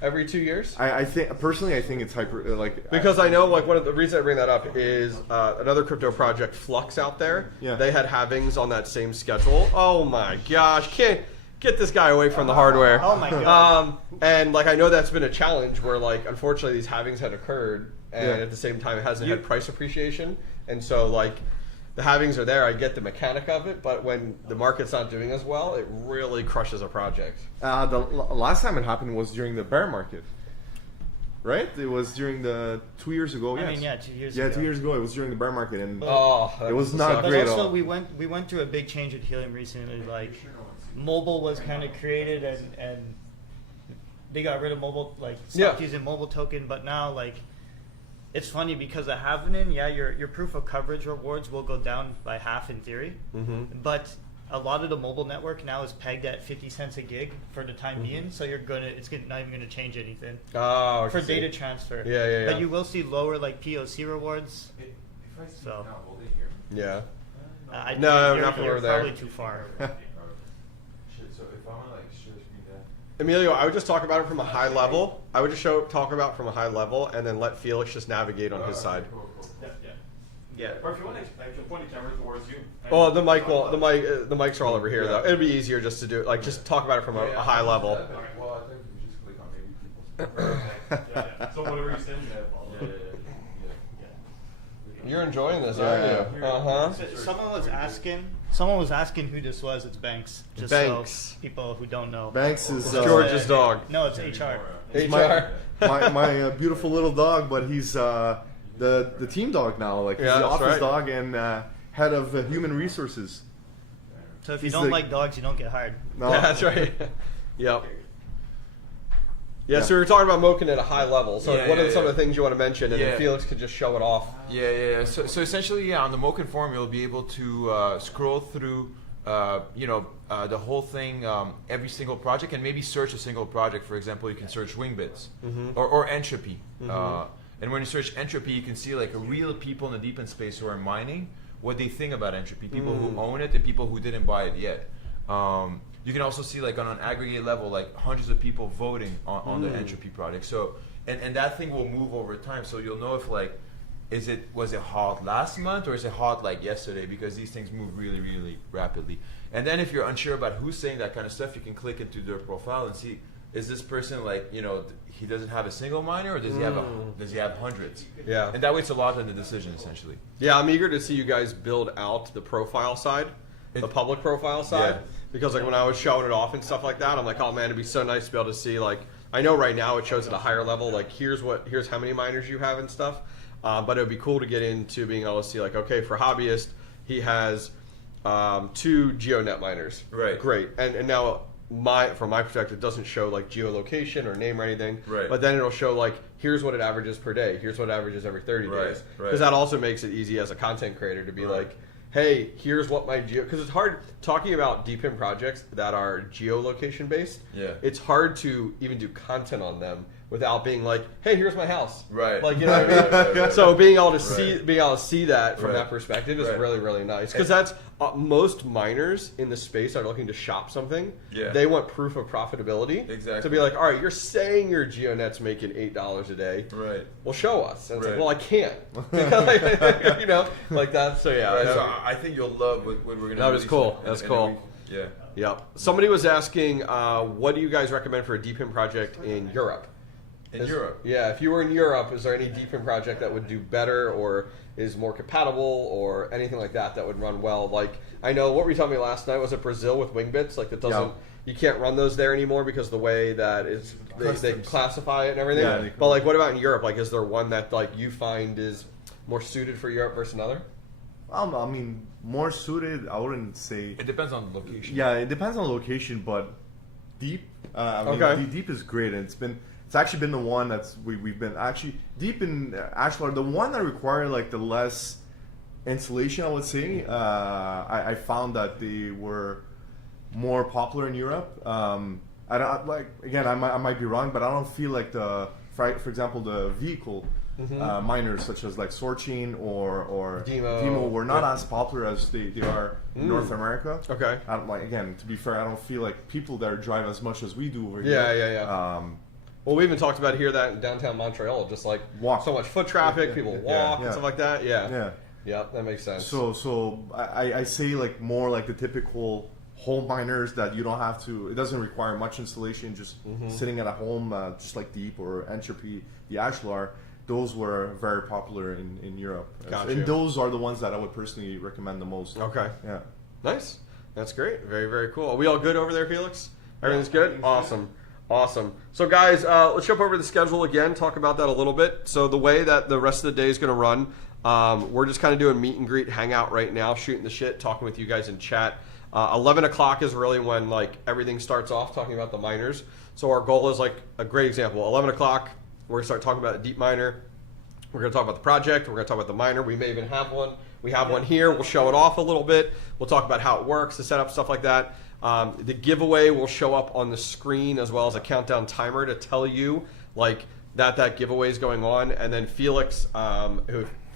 Every 2 years? I think personally, I think it's hyper Because I know, like, one of the reasons I bring that up is another crypto project, Flux, out there. Yeah. They had halvings on that same schedule. Oh my gosh! Can't get this guy away from the hardware. Oh my god. And like, I know that's been a challenge where, like, unfortunately, these halvings had occurred, and Yeah. at the same time, it hasn't had price appreciation, and so like. The halvings are there. I get the mechanic of it, but when the market's not doing as well, it really crushes a project. The last time it happened was during the bear market, right? It was during the 2 years ago. I Yes. mean, yeah, 2 years Yeah, ago. 2 years ago. It was during the bear market, and Oh, It was not But great at also, all. we went through a big change with Helium recently. Like, mobile was kind of created, and they got rid of mobile, like stopped Yeah. using mobile token. But now, like, it's funny because of Havanin, yeah, your proof of coverage rewards will go down by half in theory, but a lot of the mobile network now is pegged at 50 cents a gig for the time being. So not even gonna change anything Oh, I for can see. data transfer. Yeah. But you will see lower like POC rewards. If I see So. now, hold it here. Yeah. I No, think not from you're over there. probably too far. Shit, so if I want to like share the screen down. Emilio, I would just talk about it from a high level. I would just talk about it from a high level, and then let Felix just navigate on his side. Cool. Yeah. Or if you want, I can point the camera towards you. Oh, the mics are all over here though. It'd be easier just to do it, like just talk about it from a high level. Well, I think we just click on maybe people. Yeah. So whatever you send, Yeah. You're enjoying this, aren't you? Uh huh. Someone was asking who this was. It's Banks. Just Banks. So people who don't know. Banks is It's George's dog. No, it's HR. He's HR. my beautiful little dog, but he's the team dog now. Like he's Yeah, the that's office right. dog and head of human resources. So if you He's don't the- like dogs, you don't get hired. No, Yeah, that's right. Yep. Yeah, so we were talking about Moken at a high level. So Yeah, what are yeah, some yeah. of the things you want to mention, and then Yeah. Felix could just show it off. Yeah. So essentially, on the Moken forum, you'll be able to scroll through, the whole thing, every single project, and maybe search a single project. For example, you can search Wingbits or Entropy. And when you search Entropy, you can see like real people in the DePIN space who are mining, what they think about Entropy, people who own it and people who didn't buy it yet. You can also see like on an aggregate level, like hundreds of people voting on the Entropy project. So, and that thing will move over time. So you'll know if like, was it hot last month or is it hot like yesterday? Because these things move really, really rapidly. And then if you're unsure about who's saying that kind of stuff, you can click into their profile and see is this person like, you know, he doesn't have a single miner, or does he have hundreds? Yeah. And that weighs a lot on the decision, essentially. Yeah, I'm eager to see you guys build out the profile side, the public profile side, because like when I was showing it off and stuff like that, I'm like, oh man, it'd be so nice to be able to see, like, I know right now it shows at a higher level, like here's how many miners you have and stuff, but it would be cool to get into being able to see like, okay, for hobbyist, he has 2 Geonet miners. Right. Great. And now from my perspective, it doesn't show like geolocation or name or anything. Right. But then it'll show like, here's what it averages per day. Here's what it averages every 30 days. Right. Because that also makes it easy as a content creator to be like, hey, here's what my because it's hard talking about Depin projects that are geolocation based. Yeah. It's hard to even do content on them without being like, hey, here's my house. Right. Like, you know what I mean? So being able to Right. see that from Right. that perspective is Right. really, really nice. Because that's most miners in the space are looking to shop something. Yeah. They want proof of profitability. Exactly. To be like, all right, you're saying your Geonet's making $8 a day. Right. Well, show us. And it's Right. like, well, I can't. Because, you know, like that. So yeah. Right, that's- so I think you'll love what we're going to. That was cool. That's cool. Yeah. Yeah. Somebody was asking, what do you guys recommend for a Depin project in Europe? In Europe. Yeah. If you were in Europe, is there any Depin project that would do better or is more compatible or anything like that that would run well? Like, I know what were you telling me last night? Was it Brazil with Wingbits? Like, that doesn't. You can't run those there anymore because the way that is they classify it and everything. Yeah, but like, what about in Europe? Like, is there one that like you find is more suited for Europe versus another? I mean, more suited, I wouldn't say. It depends on the location. Yeah, it depends on the location, but Deep, I mean, Okay. Deep is great, and it's actually been the one that's we've been actually Deep in Ashlar, the one that required like the less installation, I would say. I found that they were more popular in Europe. I don't like, again, I might be wrong, but I don't feel like for example, the vehicle miners such as like Sorchain or Demo were not as popular as they are in North America. Okay. I don't, like, again, to be fair, I don't feel like people there drive as much as we do over Yeah, here. yeah. Well, we even talked about here that in downtown Montreal, just like Walk. so much foot traffic, people walk and Yeah. stuff like that. Yeah. Yeah. Yeah, that makes sense. So I say like more like the typical home miners that you don't have to. It doesn't require much installation. Just sitting at a home, just like Deep or Entropy, the Ashlar. Those were very popular in Europe, Gotcha. and those are the ones that I would personally recommend the most. Okay. Yeah. Nice. That's great. Very, very cool. Are we all good over there, Felix? Everything's good? Awesome. Awesome. So, guys, let's jump over to the schedule again, talk about that a little bit. So, the way that the rest of the day is going to run, we're just kind of doing meet and greet, hangout right now, shooting the shit, talking with you guys in chat. 11 o'clock is really when like everything starts off, talking about the miners. So, our goal is like a great example. 11 o'clock, we're going to start talking about Deep Miner. We're going to talk about the project. We're going to talk about the miner. We may even have one. We have one here. We'll show it off a little bit. We'll talk about how it works, the setup, stuff like that. The giveaway will show up on the screen as well as a countdown timer to tell you like that giveaway is going on. And then Felix,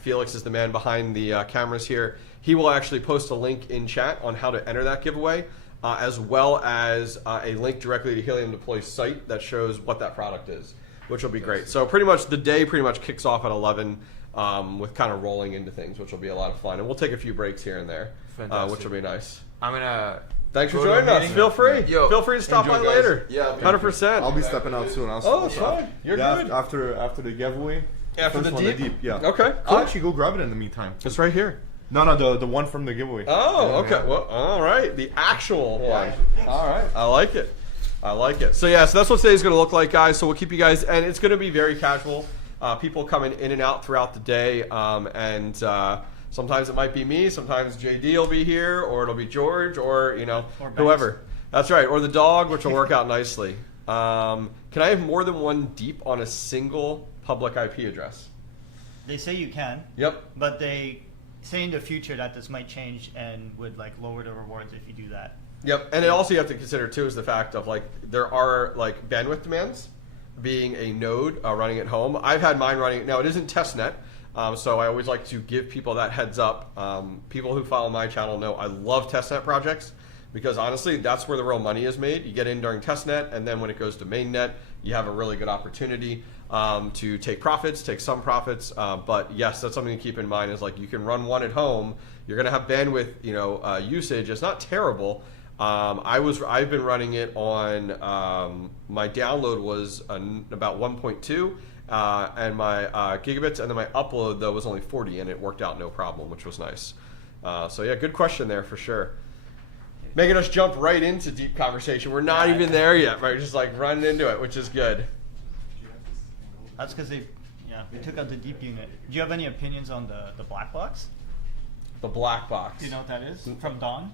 Felix is the man behind the cameras here. He will actually post a link in chat on how to enter that giveaway, as well as a link directly to Helium Deploy's site that shows what that product is, which will be great. So pretty much the day kicks off at 11 with kind of rolling into things, which will be a lot of fun. And we'll take a few breaks here and there, which will be nice. I'm gonna. Thanks for go to a joining us. meeting. Feel free. Yo, Feel free to stop by enjoy, guys. later. Yeah, 100%. I'll be stepping out soon. Oh, it's fine. You're good. After the giveaway. After first the one, Deep? Yeah. Okay, cool. I'll actually go grab it in the meantime. It's right here. No, the one from the giveaway. Oh, okay. Well, all right. The actual one. All right. I like it. I like it. So, yeah, so that's what today's going to look like, guys. So we'll keep you guys, and it's going to be very casual. People coming in and out throughout the day, and sometimes it might be me. Sometimes JD will be here, or it'll be George, or, whoever. That's right. Or the dog, which will work out nicely. Can I have more than one Deep on a single public IP address? They say you can. Yep. But they say in the future that this might change and would like lower the rewards if you do that. Yep, and it also you have to consider too is the fact of like there are like bandwidth demands. Being a node running at home, I've had mine running. Now it isn't testnet, so I always like to give people that heads up. People who follow my channel know I love testnet projects because honestly, that's where the real money is made. You get in during testnet, and then when it goes to mainnet, you have a really good opportunity to take some profits. But yes, that's something to keep in mind. Is like you can run one at home. You're going to have bandwidth, usage. It's not terrible. I've been running it on my download was about 1.2 and my gigabits, and then my upload though was only 40, and it worked out no problem, which was nice. So yeah, good question there for sure. Making us jump right into deep conversation. We're not even there yet, right? Just like running into it, which is good. That's because they took out the deep unit. Do you have any opinions on the black box? The black box. Do you know what that is? From Dawn?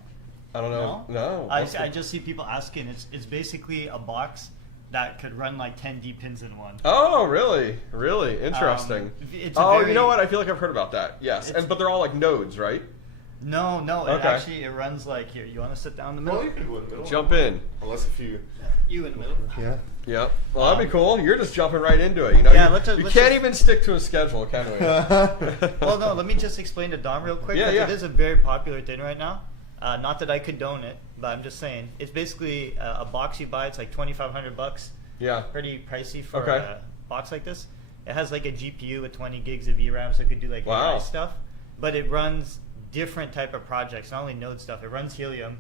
I don't know. No. I just see people asking. It's basically a box that could run like 10 deep pins in one. Oh, really? Really interesting. You know what? I feel like I've heard about that. Yes, but they're all like nodes, right? No. Okay. It runs like here. You want to sit down in the middle? Well, you can do it in the middle. Jump in. Unless if you. You in the middle. Yeah. Yep. Well, that'd be cool. You're just jumping right into it. You know. Yeah, You can't even stick to a schedule, can we? Well, no. Let me just explain to Dom real quick. Yeah. It is a very popular thing right now. Not that I condone it, but I'm just saying it's basically a box you buy. It's like $2,500. Yeah. Pretty pricey for a box like this. It has like a GPU with 20 gigs of VRAM, so it could do like AI stuff. But it runs different type of projects, not only node stuff. It runs Helium.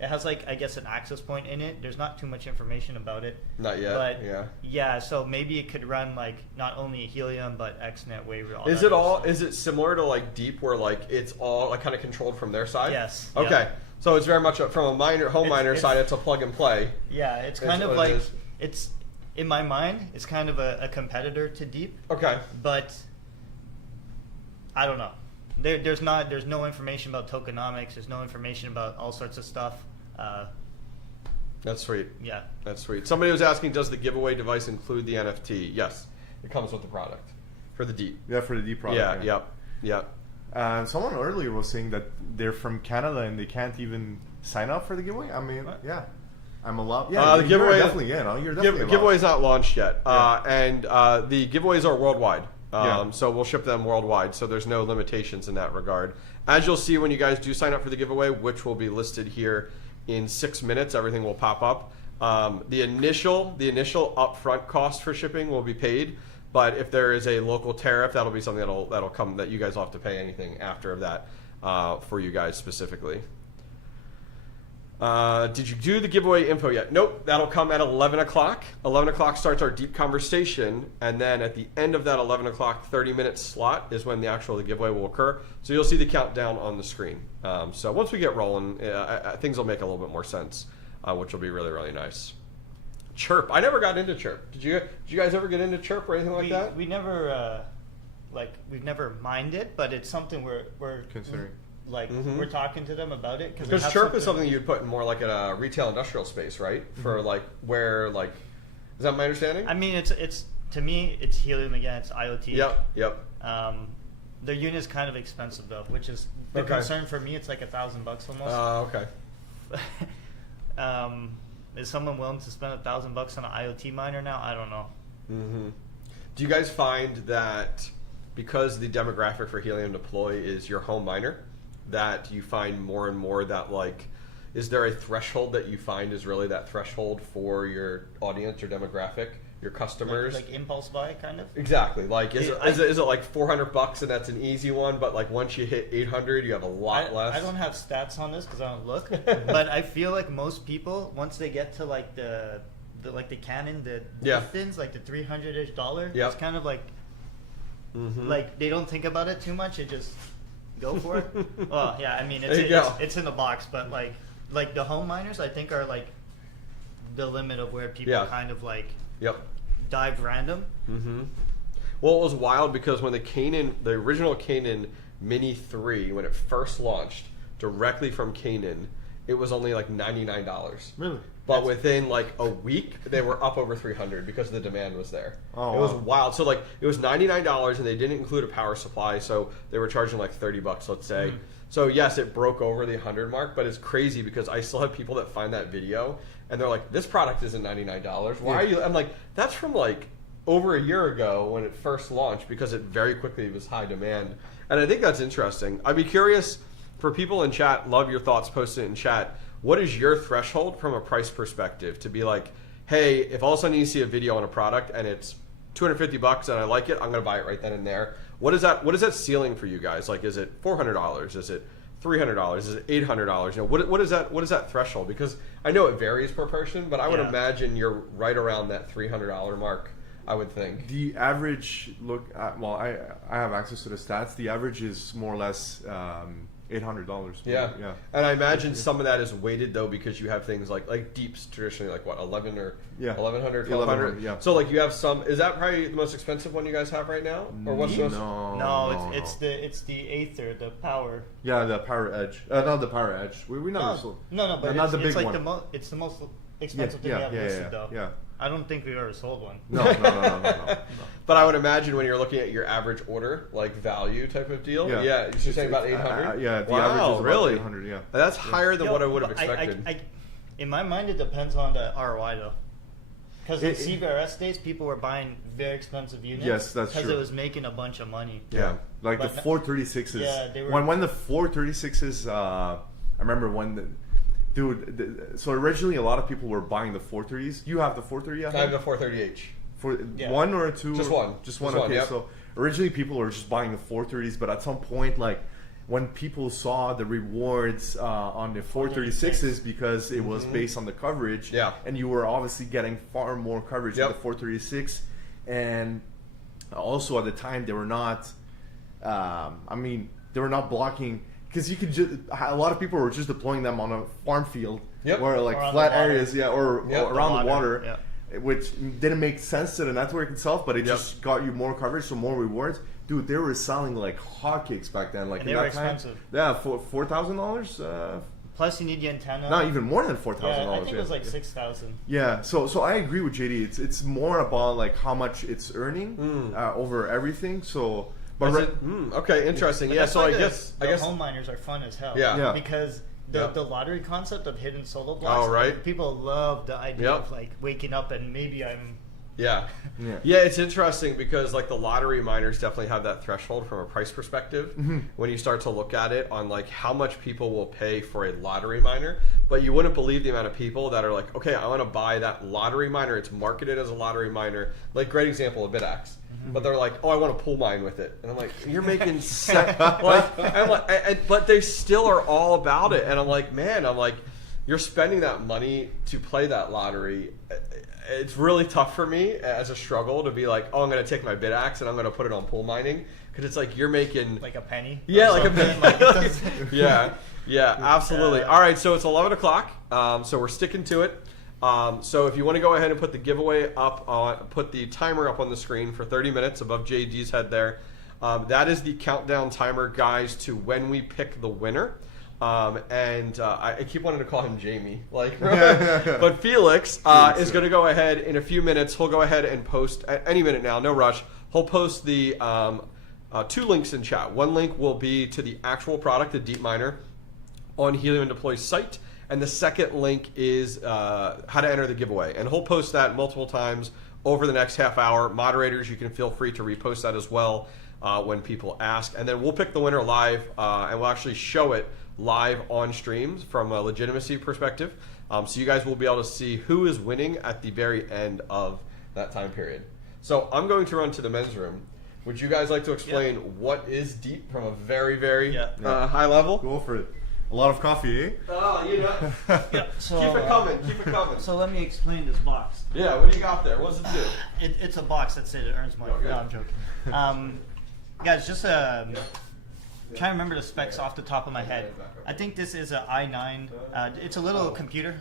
It has like, I guess, an access point in it. There's not too much information about it. Not yet. But yeah. So maybe it could run like not only Helium but XNet Wave. Is it similar to like Deep, where like it's all like kind of controlled from their side? Yes. Okay. Yeah. So it's very much from a home miner side. It's a plug and play. Yeah, it's kind of like it's in my mind. It's kind of a competitor to Deep. Okay. But I don't know. There's no information about tokenomics. There's no information about all sorts of stuff. That's sweet. Yeah. That's sweet. Somebody was asking, does the giveaway device include the NFT? Yes, it comes with the product for the Deep. Yeah, for the deep product. Yeah. Someone earlier was saying that they're from Canada and they can't even sign up for the giveaway. I mean, what? I'm allowed. Yeah, the giveaway you're definitely you're definitely allowed. Giveaway's not launched yet, and the giveaways are worldwide. So we'll ship them worldwide, so there's no limitations in that regard. As you'll see when you guys do sign up for the giveaway, which will be listed here in 6 minutes, everything will pop up. The initial upfront cost for shipping will be paid, but if there is a local tariff, that'll be something that'll come that you guys will have to pay anything after that for you guys specifically. Did you do the giveaway info yet? Nope, that'll come at 11 o'clock. 11 o'clock starts our deep conversation, and then at the end of that 11 o'clock 30-minute slot is when the actual giveaway will occur. So you'll see the countdown on the screen. So once we get rolling, things will make a little bit more sense, which will be really, really nice. Chirp. I never got into Chirp. Did you guys ever get into Chirp or anything like that? We never we've never mined it, but it's something we're considering. We're talking to them about it because Chirp is something you'd put in more like a retail industrial space, right? For like where is that my understanding? I mean, it's to me it's Helium again. It's IoT. Yep. Their unit is kind of expensive though, which is the concern for me. It's like $1,000 almost. Okay. Is someone willing to spend $1,000 on an IoT miner now? I don't know. Do you guys find that because the demographic for Helium Deploy is your home miner, that you find more and more that is there a threshold that you find is really that threshold for your audience, your demographic, your customers? Like impulse buy, kind of? Exactly. Like, is it like $400 and that's an easy one, but like once you hit 800, you have a lot less? I don't have stats on this because I don't look, but I feel like most people, once they get to like the Canaan, the fins, like the $300-ish, it's kind of like, like they don't think about it too much. It just go for it. Well, yeah, I mean, it's in the box, but like the home miners, I think are like the limit of where people kind of like dive random. Well, it was wild because when the original Canaan Mini 3, when it first launched directly from Canaan, it was only like $99. Really? But within like a week, they were up over 300 because the demand was there. Oh, it was wild. So like it was $99, and they didn't include a power supply, so they were charging like $30, let's say. So yes, it broke over the 100 mark, but it's crazy because I still have people that find that video and they're like, "This product isn't $99. Why are you?" I'm like, "That's from like over a year ago when it first launched because it very quickly was high demand." And I think that's interesting. I'd be curious for people in chat. Love your thoughts. Post it in chat. What is your threshold from a price perspective to be like, hey, if all of a sudden you see a video on a product and it's $250 and I like it, I'm going to buy it right then and there. What is that ceiling for you guys? Like, is it $400? Is it $300? Is it $800? You know, what is that? What is that threshold? Because I know it varies per person, but I would imagine you're right around that $300 mark. I would think the average well, I have access to the stats. The average is more or less $800. Yeah. And I imagine some of that is weighted though because you have things like Deep's traditionally like what 11 or 1100, 1200. Yeah. So like you have some. Is that probably the most expensive one you guys have right now, or what's the most? No, it's the Aether, the power. Yeah, the Power Edge. Not the Power Edge. We never sold. No, but not the big it's like one. it's the most expensive thing we have listed though. Yeah. I don't think we've ever sold one. No. But I would imagine when you're looking at your average order, like value type of deal, you're saying about 800. Yeah, the wow, average is about really? 800. Yeah, That's higher than what I would have expected. In my mind, it depends on the ROI though. Because in CBRS days, people were buying very expensive units. Yes, that's true. Because it was making a bunch of money. Yeah, like but the 436s. Yeah, they were. When the 436s, I remember when so originally a lot of people were buying the 430s. You have the 430? I have the 430H. For one or two? Just one. Just one. Okay, yep. So originally people were just buying the 430s, but at some point, like when people saw the rewards on the 436s because it was based on the coverage, and you were obviously getting far more coverage in the 436, and also at the time they were not. They were not blocking. Because you could a lot of people were just deploying them on a farm field where like flat areas, or around the water, which didn't make sense to the network itself, but it just got you more coverage, so more rewards. Dude, they were selling like hotcakes back then. Like and they were expensive. Yeah, for $4,000. Plus, you need the antenna. Not even more than $4,000. Yeah, I think it was like $6,000. Yeah, so I agree with JD. It's more about like how much it's earning over everything. So. Okay, interesting. But So I guess guess home miners are fun as hell. Yeah. Because the lottery concept of hidden solo blocks. Oh, right. People love the idea of like waking up and maybe I'm. Yeah, it's interesting because like the lottery miners definitely have that threshold from a price perspective when you start to look at it on like how much people will pay for a lottery miner, but you wouldn't believe the amount of people that are like, okay, I want to buy that lottery miner. It's marketed as a lottery miner. Like great example of BitAxe. But they're like, oh, I want to pool mine with it, and I'm like, you're making but they still are all about it, and I'm like, man, you're spending that money to play that lottery. It's really tough for me as a struggle to be like, oh, I'm going to take my BitAxe and I'm going to put it on pool mining because it's like you're making like a penny. Yeah, like a penny. Yeah, absolutely. All right, so it's 11 o'clock, so we're sticking to it. So if you want to go ahead and put the giveaway up, put the timer up on the screen for 30 minutes above JD's head there. That is the countdown timer, guys, to when we pick the winner. I keep wanting to call him Jamie, but Felix is going to go ahead in a few minutes. He'll go ahead and post at any minute now, no rush. He'll post the 2 links in chat. One link will be to the actual product, the Deep Miner, on Helium Deploy's site. And the second link is how to enter the giveaway. And he'll post that multiple times over the next half hour. Moderators, you can feel free to repost that as well when people ask. And then we'll pick the winner live, and we'll actually show it live on streams from a legitimacy perspective. So you guys will be able to see who is winning at the very end of that time period. So I'm going to run to the men's room. Would you guys like to explain what is Deep from a very, very high level? Go for it. A lot of coffee, eh? Oh, you know. So, keep it coming. Keep it coming. So let me explain this box. Yeah, what do you got there? What does it do? It's a box. That's it. It earns money. Okay. No, I'm joking. Guys, just trying to remember the specs off the top of my head. I think this is an i9. It's a little computer.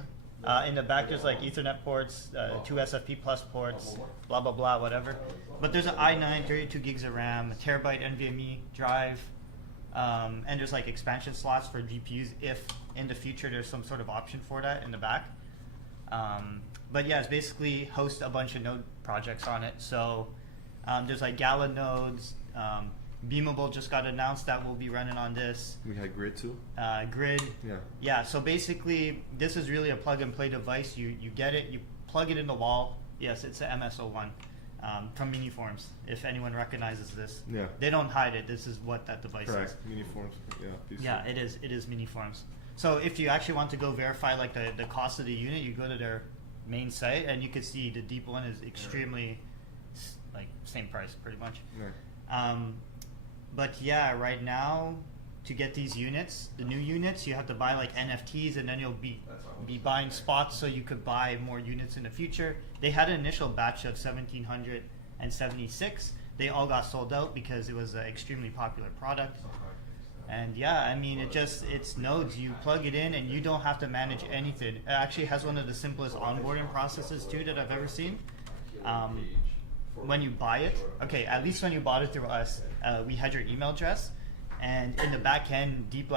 In the back, there's like Ethernet ports, 2 SFP plus ports, blah, blah, blah, whatever. But there's an i9, 32 gigs of RAM, a terabyte NVMe drive, and there's like expansion slots for GPUs if in the future there's some sort of option for that in the back. But yeah, it's basically host a bunch of node projects on it. So there's like Gala nodes. Beamable just got announced that will be running on this. We had Grid too. Grid. Yeah. Yeah. So basically, this is really a plug-and-play device. You get it, you plug it in the wall. Yes, it's an MS01 from Miniforms. If anyone recognizes this, they don't hide it. This is what that device is. Miniforms. Yeah, it is. It is Miniforms. So if you actually want to go verify like the cost of the unit, you go to their main site and you can see the Deep one is extremely like same price pretty much. But yeah, right now to get these units, the new units, you have to buy like NFTs, and then you'll be buying spots so you could buy more units in the future. They had an initial batch of 1,776. They all got sold out because it was an extremely popular product. And yeah, I mean, it's nodes. You plug it in and you don't have to manage anything. It actually has one of the simplest onboarding processes too that I've ever seen. When you buy it, okay, at least when you bought it through us, we had your email address, and in the back end, Deep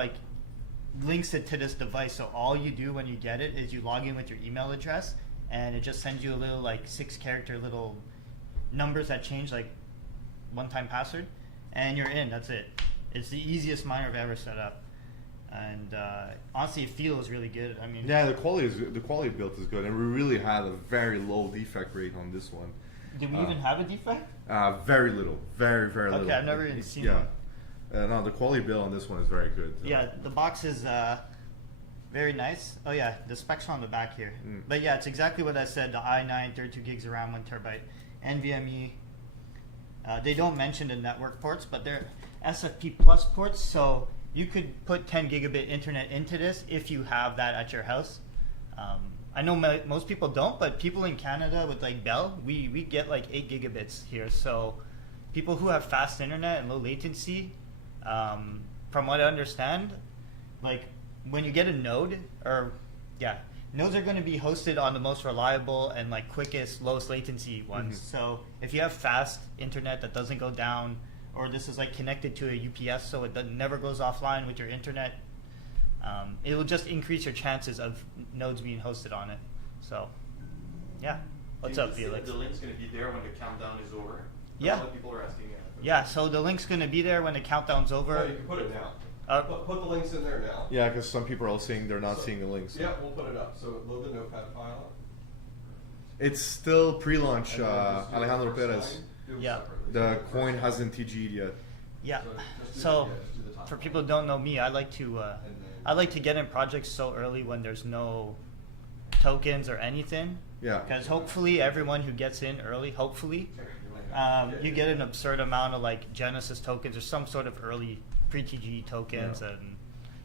links it to this device. So all you do when you get it is you log in with your email address, and it just sends you a little 6-character little numbers that change, like one-time password, and you're in. That's it. It's the easiest miner I've ever set up, and honestly, it feels really good. I mean, yeah, the quality built is good, and we really had a very low defect rate on this one. Did we even have a defect? Very little, very little. Okay, I've never even seen one. one. No, the quality build on this one is very good. Yeah, the box is very nice. Oh yeah, the specs are on the back here. But yeah, it's exactly what I said. The i9, 32 gigs of RAM, 1 terabyte, NVMe. They don't mention the network ports, but they're SFP plus ports, so you could put 10 gigabit internet into this if you have that at your house. I know most people don't, but people in Canada with Bell, we get 8 gigabits here. So people who have fast internet and low latency, from what I understand, when you get a node, nodes are going to be hosted on the most reliable and quickest, lowest latency ones. So if you have fast internet that doesn't go down, or this is connected to a UPS so it never goes offline with your internet, it will just increase your chances of nodes being hosted on it. So, yeah. What's up, Felix? The link's going to be there when the countdown is over. Yeah. A lot of people are asking. Yeah, so the link's going to be there when the countdown's over. No, you can put it now. Put the links in there now. Yeah, because some people are saying they're not seeing the links. Yeah, we'll put it up. So load the notepad file. It's still pre-launch, Alejandro Perez. Yeah. The coin hasn't TG'd yet. Yeah. So for people who don't know me, I like to get in projects so early when there's no tokens or anything. Yeah. Because hopefully everyone who gets in early, you get an absurd amount of Genesis tokens or some sort of early pre-TG tokens, and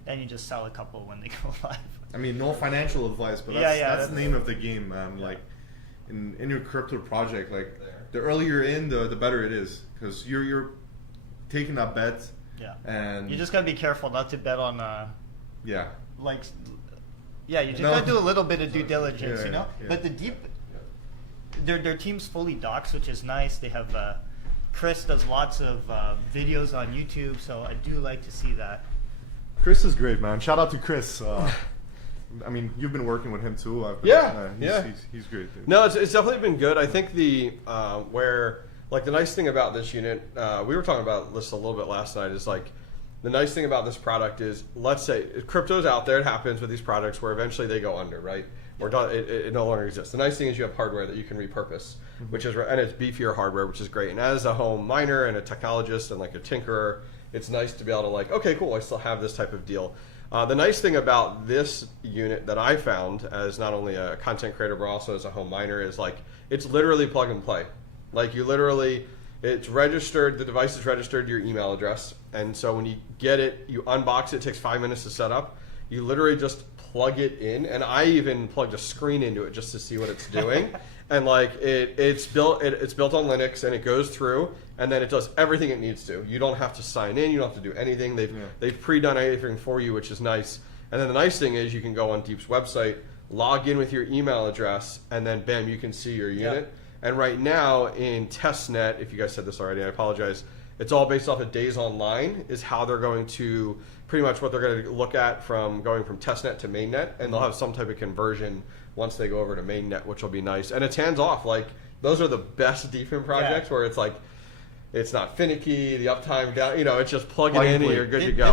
then you just sell a couple when they go live. I mean, no financial advice, but that's the name of the game, man. In your crypto project, the earlier you're in, the better it is, because you're taking a bet. Yeah. And you just gotta be careful not to bet on. Yeah. You just gotta do a little bit of due diligence, Yeah. But the Deep, their team's fully doxed, which is nice. They have Chris does lots of videos on YouTube, so I do like to see that. Chris is great, man. Shout out to Chris. I mean, you've been working with him too. He's great, dude. No, it's definitely been good. I think the nice thing about this unit, we were talking about this a little bit last night, is the nice thing about this product is, let's say crypto's out there. It happens with these products where eventually they go under, right? Or it no longer exists. The nice thing is you have hardware that you can repurpose, which is, and it's beefier hardware, which is great. And as a home miner and a technologist and a tinkerer, it's nice to be able to okay, cool, I still have this type of deal. The nice thing about this unit that I found as not only a content creator but also as a home miner is it's literally plug and play. It's registered, the device is registered to your email address, and so when you get it, you unbox it, it takes 5 minutes to set up. You literally just plug it in, and I even plugged a screen into it just to see what it's doing. And it's built on Linux, and it goes through, and then it does everything it needs to. You don't have to sign in, you don't have to do anything. They've pre-done everything for you, which is nice. And then the nice thing is you can go on Deep's website, log in with your email address, and then bam, you can see your unit. Yep. And right now in testnet, if you guys said this already, I apologize, it's all based off of days online is how they're going to, pretty much what they're going to look at from going from testnet to mainnet, and they'll have some type of conversion once they go over to mainnet, which will be nice. And it's hands off. Those are the best DPIN projects where it's it's not finicky, the uptime down, it's just plug it in and you're good to go.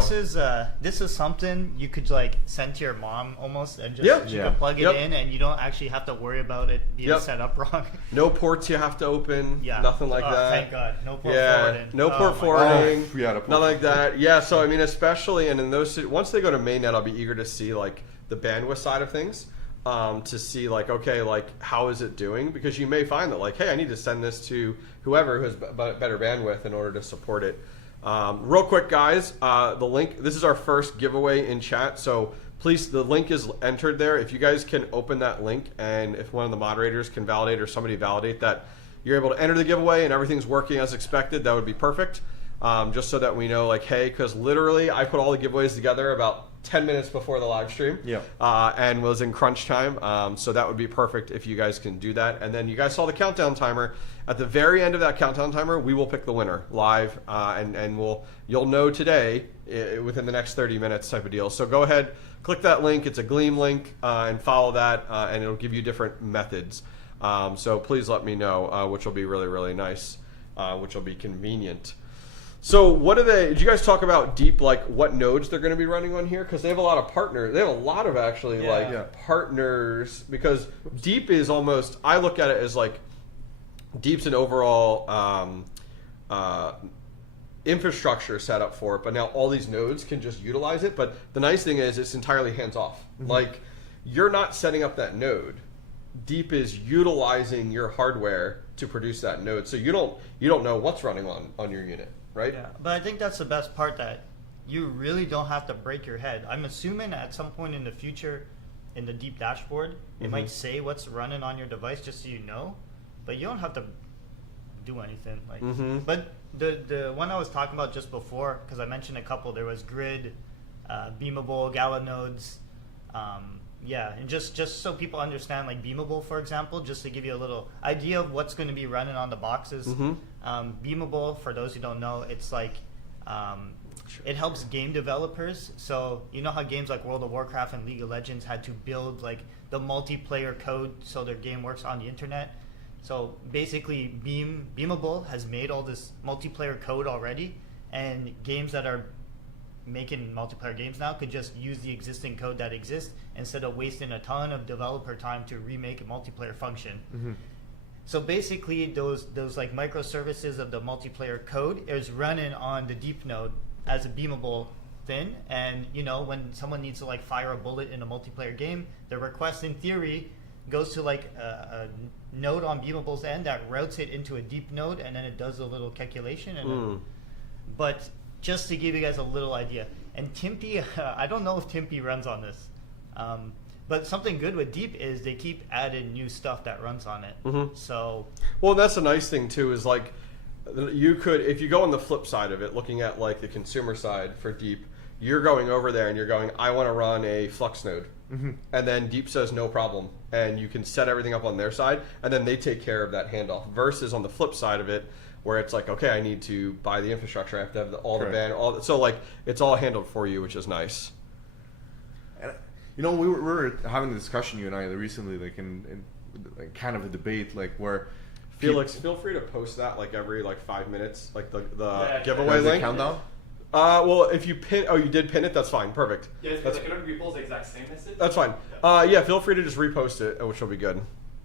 This is something you could send to your mom almost, and just she can plug it in, and you don't actually have to worry about it being set up wrong. No ports you have to open, nothing like that. Thank God, no port forwarding. No port forwarding, nothing like that. Yeah, so I mean, especially, and in those, once they go to mainnet, I'll be eager to see the bandwidth side of things. To see okay, how is it doing? Because you may find that hey, I need to send this to whoever who has better bandwidth in order to support it. Real quick, guys, the link, this is our first giveaway in chat, so please, the link is entered there. If you guys can open that link, and if one of the moderators can validate or somebody validate that you're able to enter the giveaway and everything's working as expected, that would be perfect. Just so that we know, like, hey, because literally I put all the giveaways together about 10 minutes before the live stream, and was in crunch time. So that would be perfect if you guys can do that. And then you guys saw the countdown timer. At the very end of that countdown timer, we will pick the winner live, and you'll know today within the next 30 minutes type of deal. So go ahead, click that link. It's a Gleam link, and follow that, and it'll give you different methods. So please let me know, which will be really, really nice, which will be convenient. So what do they? Did you guys talk about Deep, like what nodes they're going to be running on here? Because they have a lot of partners. They have a lot of actually partners. Because Deep is almost. I look at it as like Deep's an overall infrastructure set up for it, but now all these nodes can just utilize it. But the nice thing is it's entirely hands off. Like you're not setting up that node. Deep is utilizing your hardware to produce that node, so you don't know what's running on your unit. Right? Yeah, but I think that's the best part, that you really don't have to break your head. I'm assuming at some point in the future, in the Deep dashboard, it might say what's running on your device just so you know, but you don't have to do anything. Like, but the one I was talking about just before, because I mentioned a couple, there was Grid, Beamable, Gala nodes, and just so people understand, like Beamable, for example, just to give you a little idea of what's going to be running on the boxes. Beamable, for those who don't know, it's like it helps game developers. So you know how games like World of Warcraft and League of Legends had to build like the multiplayer code so their game works on the internet. So basically, Beamable has made all this multiplayer code already, and games that are making multiplayer games now could just use the existing code that exists instead of wasting a ton of developer time to remake a multiplayer function. So basically, those like microservices of the multiplayer code is running on the Deep node as a Beamable thing. And you know, when someone needs to like fire a bullet in a multiplayer game, the request in theory goes to like a node on Beamable's end that routes it into a Deep node, and then it does a little calculation. And but just to give you guys a little idea, and Timpy, I don't know if Timpy runs on this. But something good with Deep is they keep adding new stuff that runs on it. So, well, that's a nice thing too. Is like you could, if you go on the flip side of it, looking at like the consumer side for Deep, you're going over there and you're going, I want to run a Flux node, and then Deep says no problem, and you can set everything up on their side, and then they take care of that handoff. Versus on the flip side of it, where it's like, okay, I need to buy the infrastructure, I have to have all the band, so like it's all handled for you, which is nice. You know, we were having a discussion, you and I, recently, like in kind of a debate, like where Felix, feel free to post that like every like 5 minutes, like the giveaway link. Countdown. Well, if you pin, you did pin it. That's fine. Perfect. Yeah, it's because I couldn't repost the exact same message. That's fine. Yeah, feel free to just repost it, which will be good.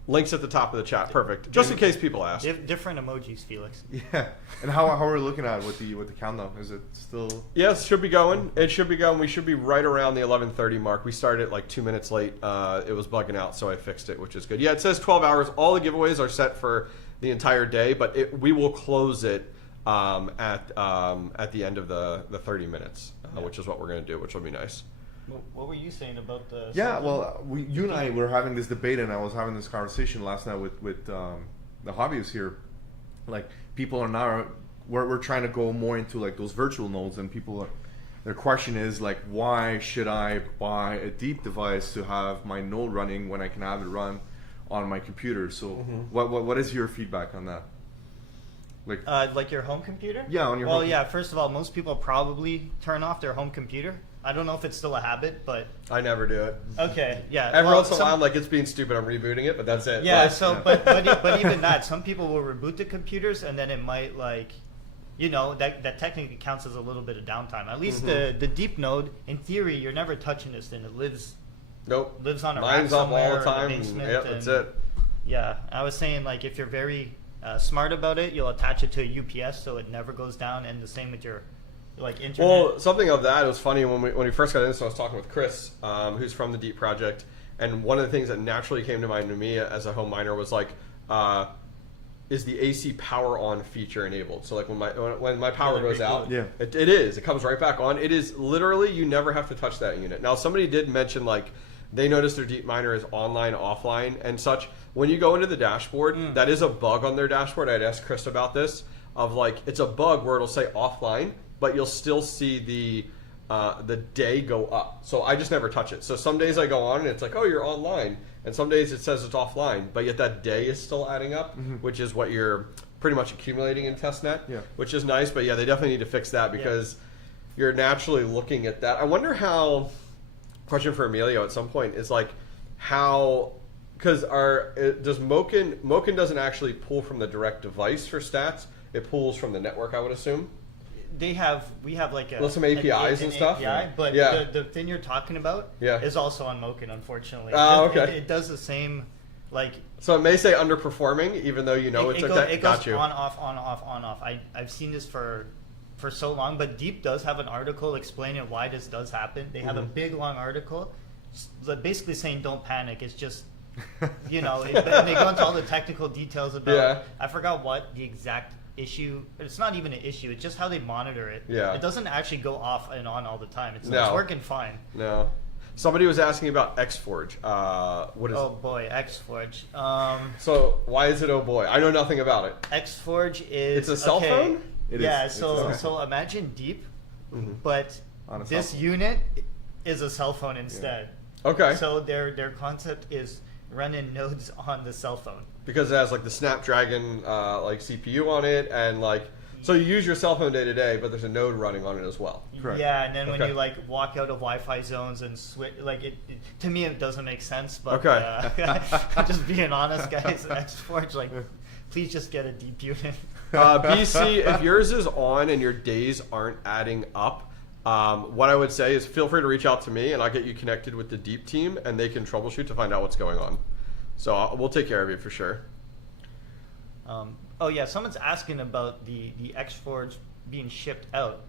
Links at the top of the chat. Perfect. Just in case people ask. Different emojis, Felix. Yeah. And how are we looking at it with the countdown? Is it still? Yes, should be going. It should be going. We should be right around the 11:30 mark. We started like 2 minutes late. It was bugging out, so I fixed it, which is good. Yeah, it says 12 hours. All the giveaways are set for the entire day, but we will close it at the end of the 30 minutes, which is what we're going to do, which will be nice. What were you saying about the? Yeah, well, you and I were having this debate, and I was having this conversation last night with the hobbyists here. Like, people are now, we're trying to go more into like those virtual nodes, and people, their question is like, why should I buy a Deep device to have my node running when I can have it run on my computer? So, what is your feedback on that? Like your home computer? Yeah, on your. Well, yeah. First of all, most people probably turn off their home computer. I don't know if it's still a habit, but I never do it. Okay, yeah. Every once in a while, I'm like, it's being stupid, I'm rebooting it, but that's it. Yeah. But even that, some people will reboot the computers, and then it might like, you know, that technically counts as a little bit of downtime. At least the Deep node, in theory, you're never touching this thing. It lives. Nope. Lives on a Mine's rack up somewhere all the time. in the basement, Yep, that's it. Yeah, I was saying like if you're very smart about it, you'll attach it to a UPS so it never goes down, and the same with your like internet. Well, something of that, it was funny when we first got into this. I was talking with Chris, who's from the Deep project, and one of the things that naturally came to mind to me as a home miner was like, is the AC power on feature enabled. So like when my power that'd goes be out, cool. Yeah. it is. It comes right back on. It is literally, you never have to touch that unit. Now somebody did mention like they noticed their Deep Miner is online, offline, and such. When you go into the dashboard, that is a bug on their dashboard. I'd asked Chris about this. Of like, it's a bug where it'll say offline, but you'll still see the day go up. So I just never touch it. So some days I go on and it's like, oh, you're online. And some days it says it's offline, but yet that day is still adding up, which is what you're pretty much accumulating in testnet, which is nice. But yeah, they definitely need to fix that because you're naturally looking at that. I wonder how, question for Emilio at some point is like how, because does Moken doesn't actually pull from the direct device for stats. It pulls from the network, I would assume. We have like some APIs and stuff. API, but the thing you're talking about is also on Moken, unfortunately. Oh, okay. It does the same, like. So it may say underperforming, even though you know it's okay. It goes on, off, on, off, on, off. I've seen this for so long, but Deep does have an article explaining why this does happen. They have a big, long article basically saying don't panic. It's just, you know, and they go into all the technical details about, I forgot what the exact issue. It's not even an issue. It's just how they monitor it. Yeah. It doesn't actually go off and on all the time. It's working fine. No. Somebody was asking about Xforge. What is Oh boy, Xforge. So why is it oh boy? I know nothing about it. Xforge is It's a cell phone? It is. So imagine Deep, but this unit is a cell phone instead. Okay. So their concept is running nodes on the cell phone. Because it has like the Snapdragon like CPU on it, and like so you use your cell phone day to day, but there's a node running on it as well. Correct. Yeah, and then when you like walk out of Wi-Fi zones and switch, like it to me it doesn't make sense. But just being honest, guys, Xforge, like please just get a Deep unit. BC, if yours is on and your days aren't adding up, what I would say is feel free to reach out to me and I'll get you connected with the Deep team and they can troubleshoot to find out what's going on. So we'll take care of you for sure. Oh yeah, someone's asking about the Xforge being shipped out.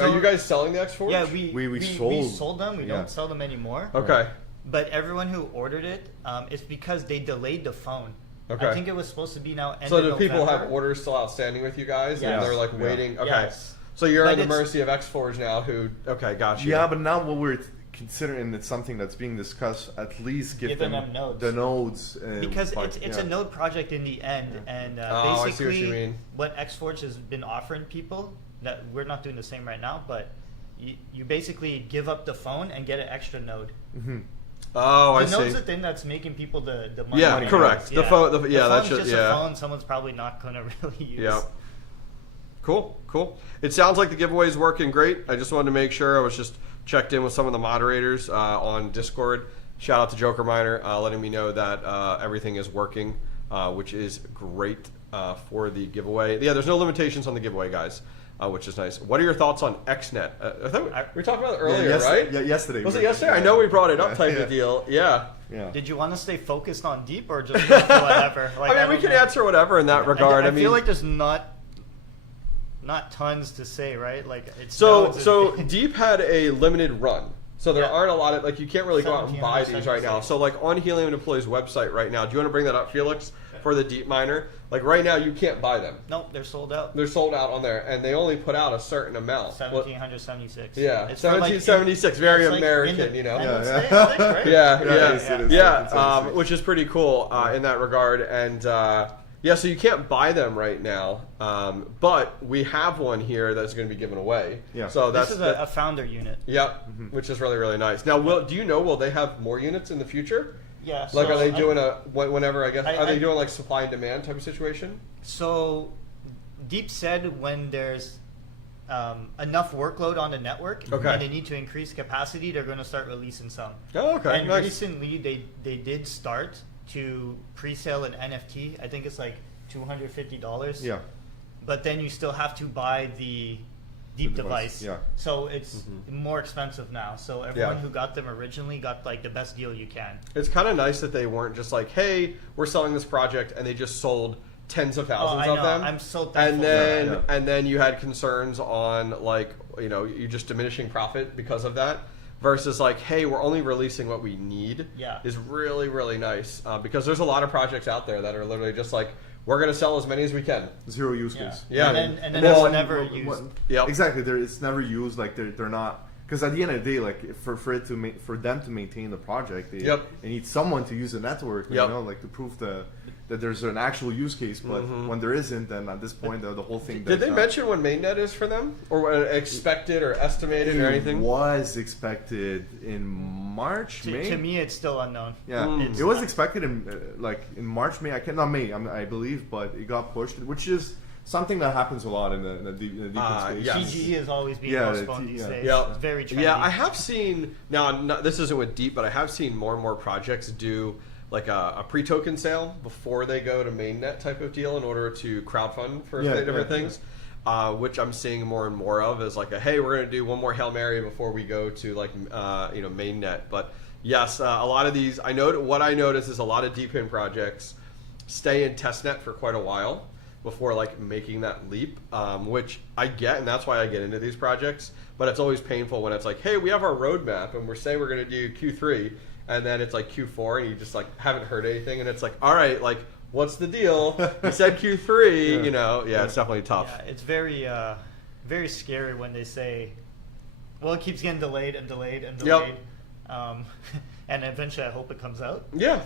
Are you guys selling the Xforge? Yeah, we sold them. We don't sell them anymore. Okay. But everyone who ordered it, it's because they delayed the phone. Okay. I think it was supposed to be now end So of do November. people have orders still outstanding with you guys? Yes. And they're like waiting? Okay. Yes. So you're But at the it's- mercy of Xforge now who, okay, got you. Yeah, but now what we're considering, it's something that's being discussed, at least give Giving them them nodes. the nodes. Because it's a node project in the end, and Oh, I see what you basically mean. what Xforge has been offering people, that we're not doing the same right now, but you basically give up the phone and get an extra node. Oh, I The see. node's the thing that's making people the money. Yeah, correct. The phone, The that phone's should, just a phone someone's probably not going to really use. Yeah. Cool. It sounds like the giveaway is working great. I just wanted to make sure. I was just checked in with some of the moderators on Discord. Shout out to Joker Miner letting me know that everything is working, which is great for the giveaway. Yeah, there's no limitations on the giveaway, guys, which is nice. What are your thoughts on XNet? I thought we talked about it earlier, right? Yeah, yesterday. Was it yesterday? I know we brought it up type of deal. Yeah. Did you want to stay focused on Deep or just whatever? Like, I mean, we can answer whatever in that regard. I feel like there's not tons to say, right? Like it's so Deep had a limited run. So there aren't a lot of, like, you can't really go out and buy these right now. So like on Helium Deploy's website right now, do you want to bring that up, Felix, for the Deep Miner? Like right now you can't buy them. Nope, they're sold out. They're sold out on there, and they only put out a certain amount. 1776. Yeah, It's 1776, very it's like American, you know. Independence Day, I think, right? Yeah, which is pretty cool in that regard. And yeah, so you can't buy them right now, but we have one here that's going to be given away. Yeah. So This is a founder unit. Yep, which is really, really nice. Now, do you know, will they have more units in the future? Yeah. Like, so are they doing whenever, I guess, are they I- doing like supply and demand type of situation? So Deep said when there's enough workload on the network and they need to increase capacity, they're going to start releasing some. Oh, okay, And nice. recently they did start to pre-sale an NFT. I think it's like $250. Yeah. But then you still have to buy the Deep device, device. yeah. So it's more expensive now. So everyone who got them originally got like the best deal you can. It's kind of nice that they weren't just like, hey, we're selling this project, and they just sold tens of thousands I of know. them. I'm so thankful and then for that. and then you had concerns on like, you know, you just diminishing profit because of that. Versus like, hey, we're only releasing what we need. Yeah. Is really, really nice because there's a lot of projects out there that are literally just like, we're going to sell as many as we can. Zero use case. Yeah. And then it's never what- used. Yep. Exactly. It's never used. Like they're not, because at the end of the day, like for them to maintain the project, they need someone to use the network. You know, like to prove that there's an actual use case. But when there isn't, then at this point the whole thing. Did they mention when mainnet is for them, or what expected or estimated or anything? It was expected in March, May. To me, it's still unknown. Yeah, it was expected in March, May. I believe, but it got pushed, which is something that happens a lot in the deep space. Yes. TGE has always been postponed these days. Yeah. It's very trendy. Yeah, I have seen this isn't with Deep, but I have seen more and more projects do like a pre-token sale before they go to mainnet type of deal in order to crowdfund for different things. Which I'm seeing more and more of is like hey, we're going to do one more Hail Mary before we go to like mainnet. But yes, a lot of these what I notice is a lot of DPIN projects stay in testnet for quite a while before like making that leap, which I get, and that's why I get into these projects. But it's always painful when it's like, hey, we have our roadmap and we're saying we're going to do Q3, and then it's like Q4 and you just like haven't heard anything, and it's like, all right, like what's the deal? You said Q3, it's definitely tough. Yeah, it's very very scary when they say, well, it keeps getting delayed and delayed and delayed, and eventually I hope it comes out. Yeah.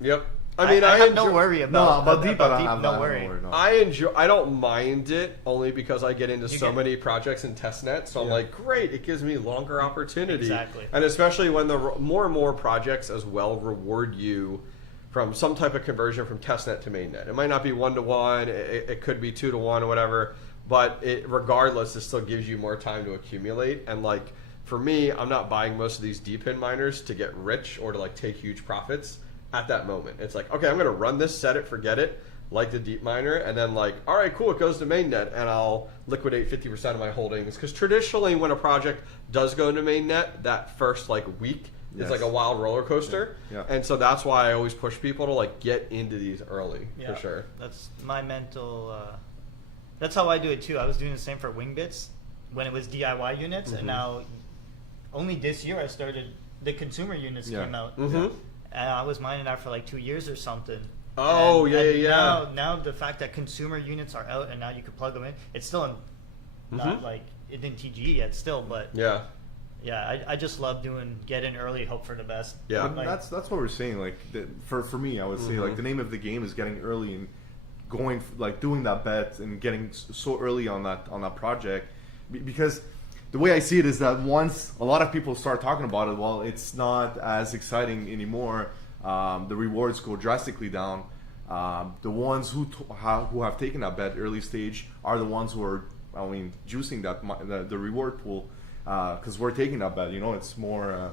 Yep. I mean, I have no worry about Deep. No worry. I don't mind it only because I get into many projects in testnet. So I'm like, great, it gives me longer opportunity. Exactly. And especially when the more and more projects as well reward you from some type of conversion from testnet to mainnet. It might not be 1-to-1. It could be 2-to-1 or whatever. But regardless, it still gives you more time to accumulate. And like for me, I'm not buying most of these Depin miners to get rich or to like take huge profits. At that moment, it's like, okay, I'm going to run this, set it, forget it, like the Deep Miner, and then like, all right, cool, it goes to mainnet, and I'll liquidate 50% of my holdings. Because traditionally, when a project does go into mainnet, that first like week is like a wild roller coaster, and so that's why I always push people to like get into these early for sure. That's my mental. That's how I do it too. I was doing the same for Wingbits when it was DIY units, and now only this year I started the consumer units came out. And I was mining that for like 2 years or something. Oh, and Now the fact that consumer units are out and now you can plug them in, it's still not like it didn't TGE yet still, but I just love get in early, hope for the best. Yeah, like, that's what we're saying. Like for me, I would say like the name of the game is getting early and going like doing that bet and getting so early on that project, because the way I see it is that once a lot of people start talking about it, well, it's not as exciting anymore. The rewards go drastically down. The ones who have taken that bet early stage are the ones who are, juicing the reward pool, because we're taking that bet. It's more,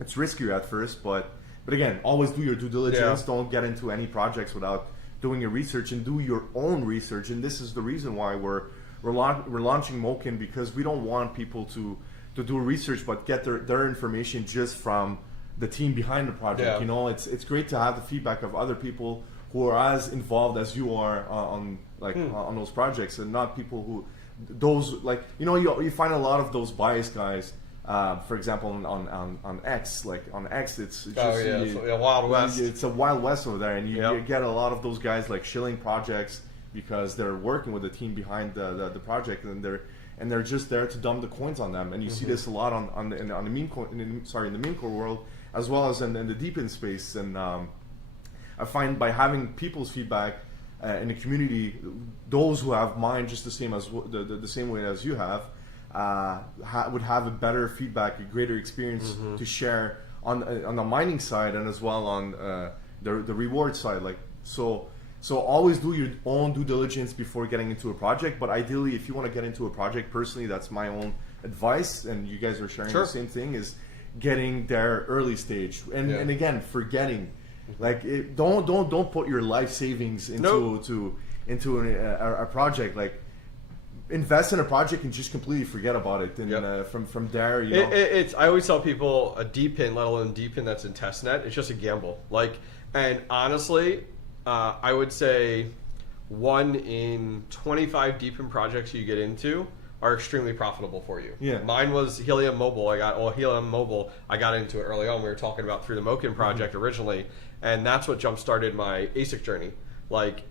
it's riskier at first, but again, always do your due diligence. Don't get into any projects without doing your research, and do your own research. And this is the reason why we're launching Moken, because we don't want people to do research but get their information just from the team behind the project. It's great to have the feedback of other people who are as involved as you are on those projects, and not people who you find a lot of those biased guys. For example, on X, it's just it's a Wild West. It's a Wild West over there, and you get a lot of those guys like shilling projects because they're working with the team behind the project, and they're just there to dump the coins on them. And you see this a lot in the meme core world, as well as in the Deepin space. And I find by having people's feedback in the community, those who have mined just the same as the same way as you have, would have a better feedback, a greater experience to share on the mining side, and as well on the reward side. So always do your own due diligence before getting into a project. But ideally, if you want to get into a project, personally, that's my own advice, and you guys are sharing the same thing, is getting there early stage. And again, forgetting, don't put your life savings into a project. Like, invest in a project and just completely forget about it. And from there, it's I always tell people a Depin, let alone Depin that's in testnet, it's just a gamble. And honestly, I would say 1 in 25 Depin projects you get into are extremely profitable for you. Mine was Helium Mobile. Helium Mobile, I got into it early on. We were talking about through the Moken project originally, and that's what jump started my ASIC journey. Like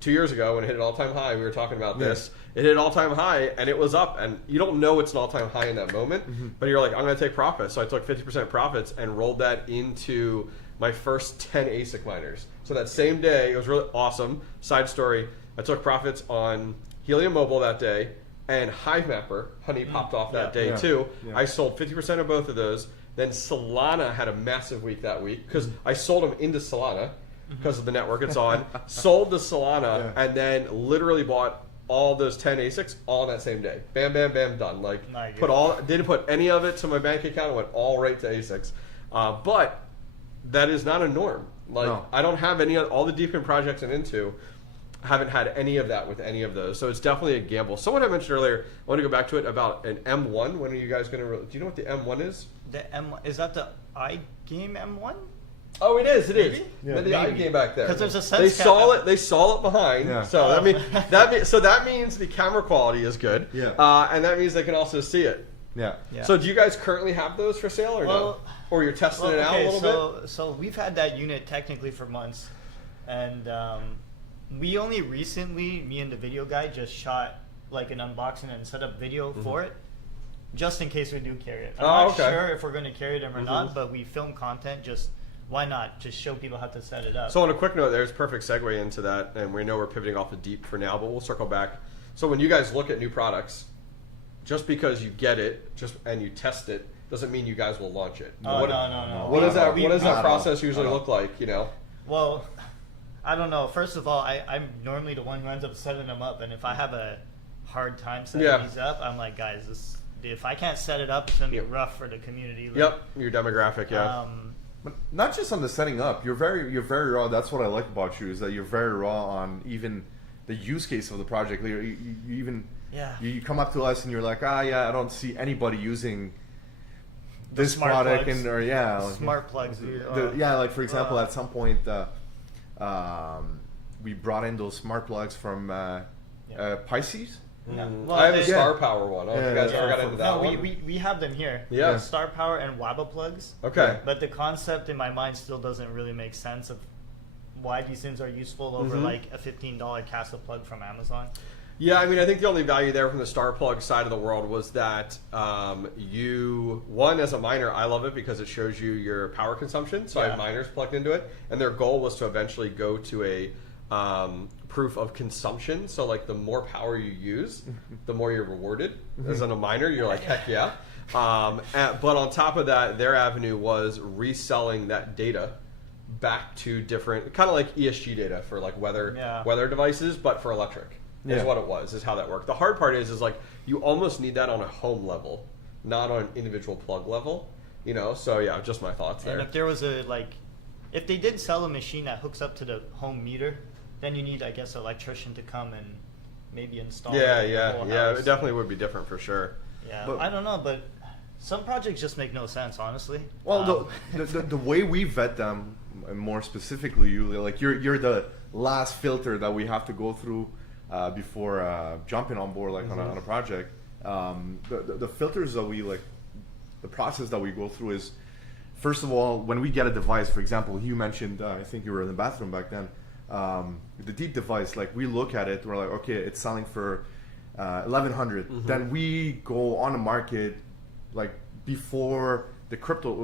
2 years ago when it hit an all-time high, we were talking about this. It hit an all-time high and it was up, and you don't know it's an all-time high in that moment, but you're like, I'm going to take profits. So I took 50% profits and rolled that into my first 10 ASIC miners. So that same day, it was really awesome. Side story, I took profits on Helium Mobile that day and HiveMapper. Honey popped off that day too. Yeah. I sold 50% of both of those. Then Solana had a massive week that week because I sold them into Solana because of the network it's on. Sold the Solana and then literally bought all those 10 ASICs all on that same day. Bam, bam, bam, done. Like didn't put any of it to my bank account. It went all right to ASICs. But that is not a norm. Like I don't have all the Depin projects I'm into. Haven't had any of that with any of those, so it's definitely a gamble. Someone I mentioned earlier, I want to go back to it about an M1. When are you guys going to? Do you know what the M1 is? The M1 is that the iGame M1? Oh, it is. It is. Yeah, the iGame back there. Because there's a sense They saw it. They saw it behind. Yeah. So that means the camera quality is good. Yeah. And that means they can also see it. Yeah. So do you guys currently have those for sale or no? Or you're testing it out a little bit? So we've had that unit technically for months, and we only recently, me and the video guy, just shot like an unboxing and set up video for it, just in case we do carry it. I'm not sure if we're going to carry them or not, but we film content. Just why not? Just show people how to set it up. So on a quick note, there's a perfect segue into that, and we know we're pivoting off the Deep for now, but we'll circle back. So when you guys look at new products, just because you get it and you test it doesn't mean you guys will launch it. No. What does that process usually look like? You know? Well, I don't know. First of all, I'm normally the one who ends up setting them up, and if I have a hard time setting these up, I'm like, guys, if I can't set it up, it's gonna be rough for the community. Like, your demographic, But not just on the setting up. You're very raw. That's what I like about you, is that you're very raw on even the use case of the project. You even you come up to us and you're like, I don't see anybody using this product plugs. Smart plugs. Like for example, at some point. We brought in those smart plugs from Pisces. Well, I have a Star Power one. You guys forgot into that one. We have them here. Yeah. Star Power and Waba plugs. Okay. But the concept in my mind still doesn't really make sense of why these things are useful over like a $15 Casa plug from Amazon. Yeah, I mean, I think the only value there from the Star Plug side of the world was that as a miner, I love it because it shows you your power consumption. So I have miners plugged into it, and their goal was to eventually go to a proof of consumption. So like the more power you use, the more you're rewarded. As a miner, you're like, heck yeah. But on top of that, their avenue was reselling that data back to different, kind of like ESG data for like weather devices, but for electric. Is what it was, is how that worked. The hard part is like you almost need that on a home level, not on an individual plug level, you know? So yeah, just my thoughts there. And if there was if they did sell a machine that hooks up to the home meter, then you need, I guess, an electrician to come and maybe install it in the whole house. It definitely would be different for sure. Yeah, but I don't know, but some projects just make no sense, honestly. Well, the way we vet them, and more specifically, you're the last filter that we have to go through before jumping on board on a project. The filters that we the process that we go through is, first of all, when we get a device, for example, you mentioned, I think you were in the bathroom back then, the Deep device, we look at it, we're like, okay, it's selling for $1,100. Then we go on the market before the crypto,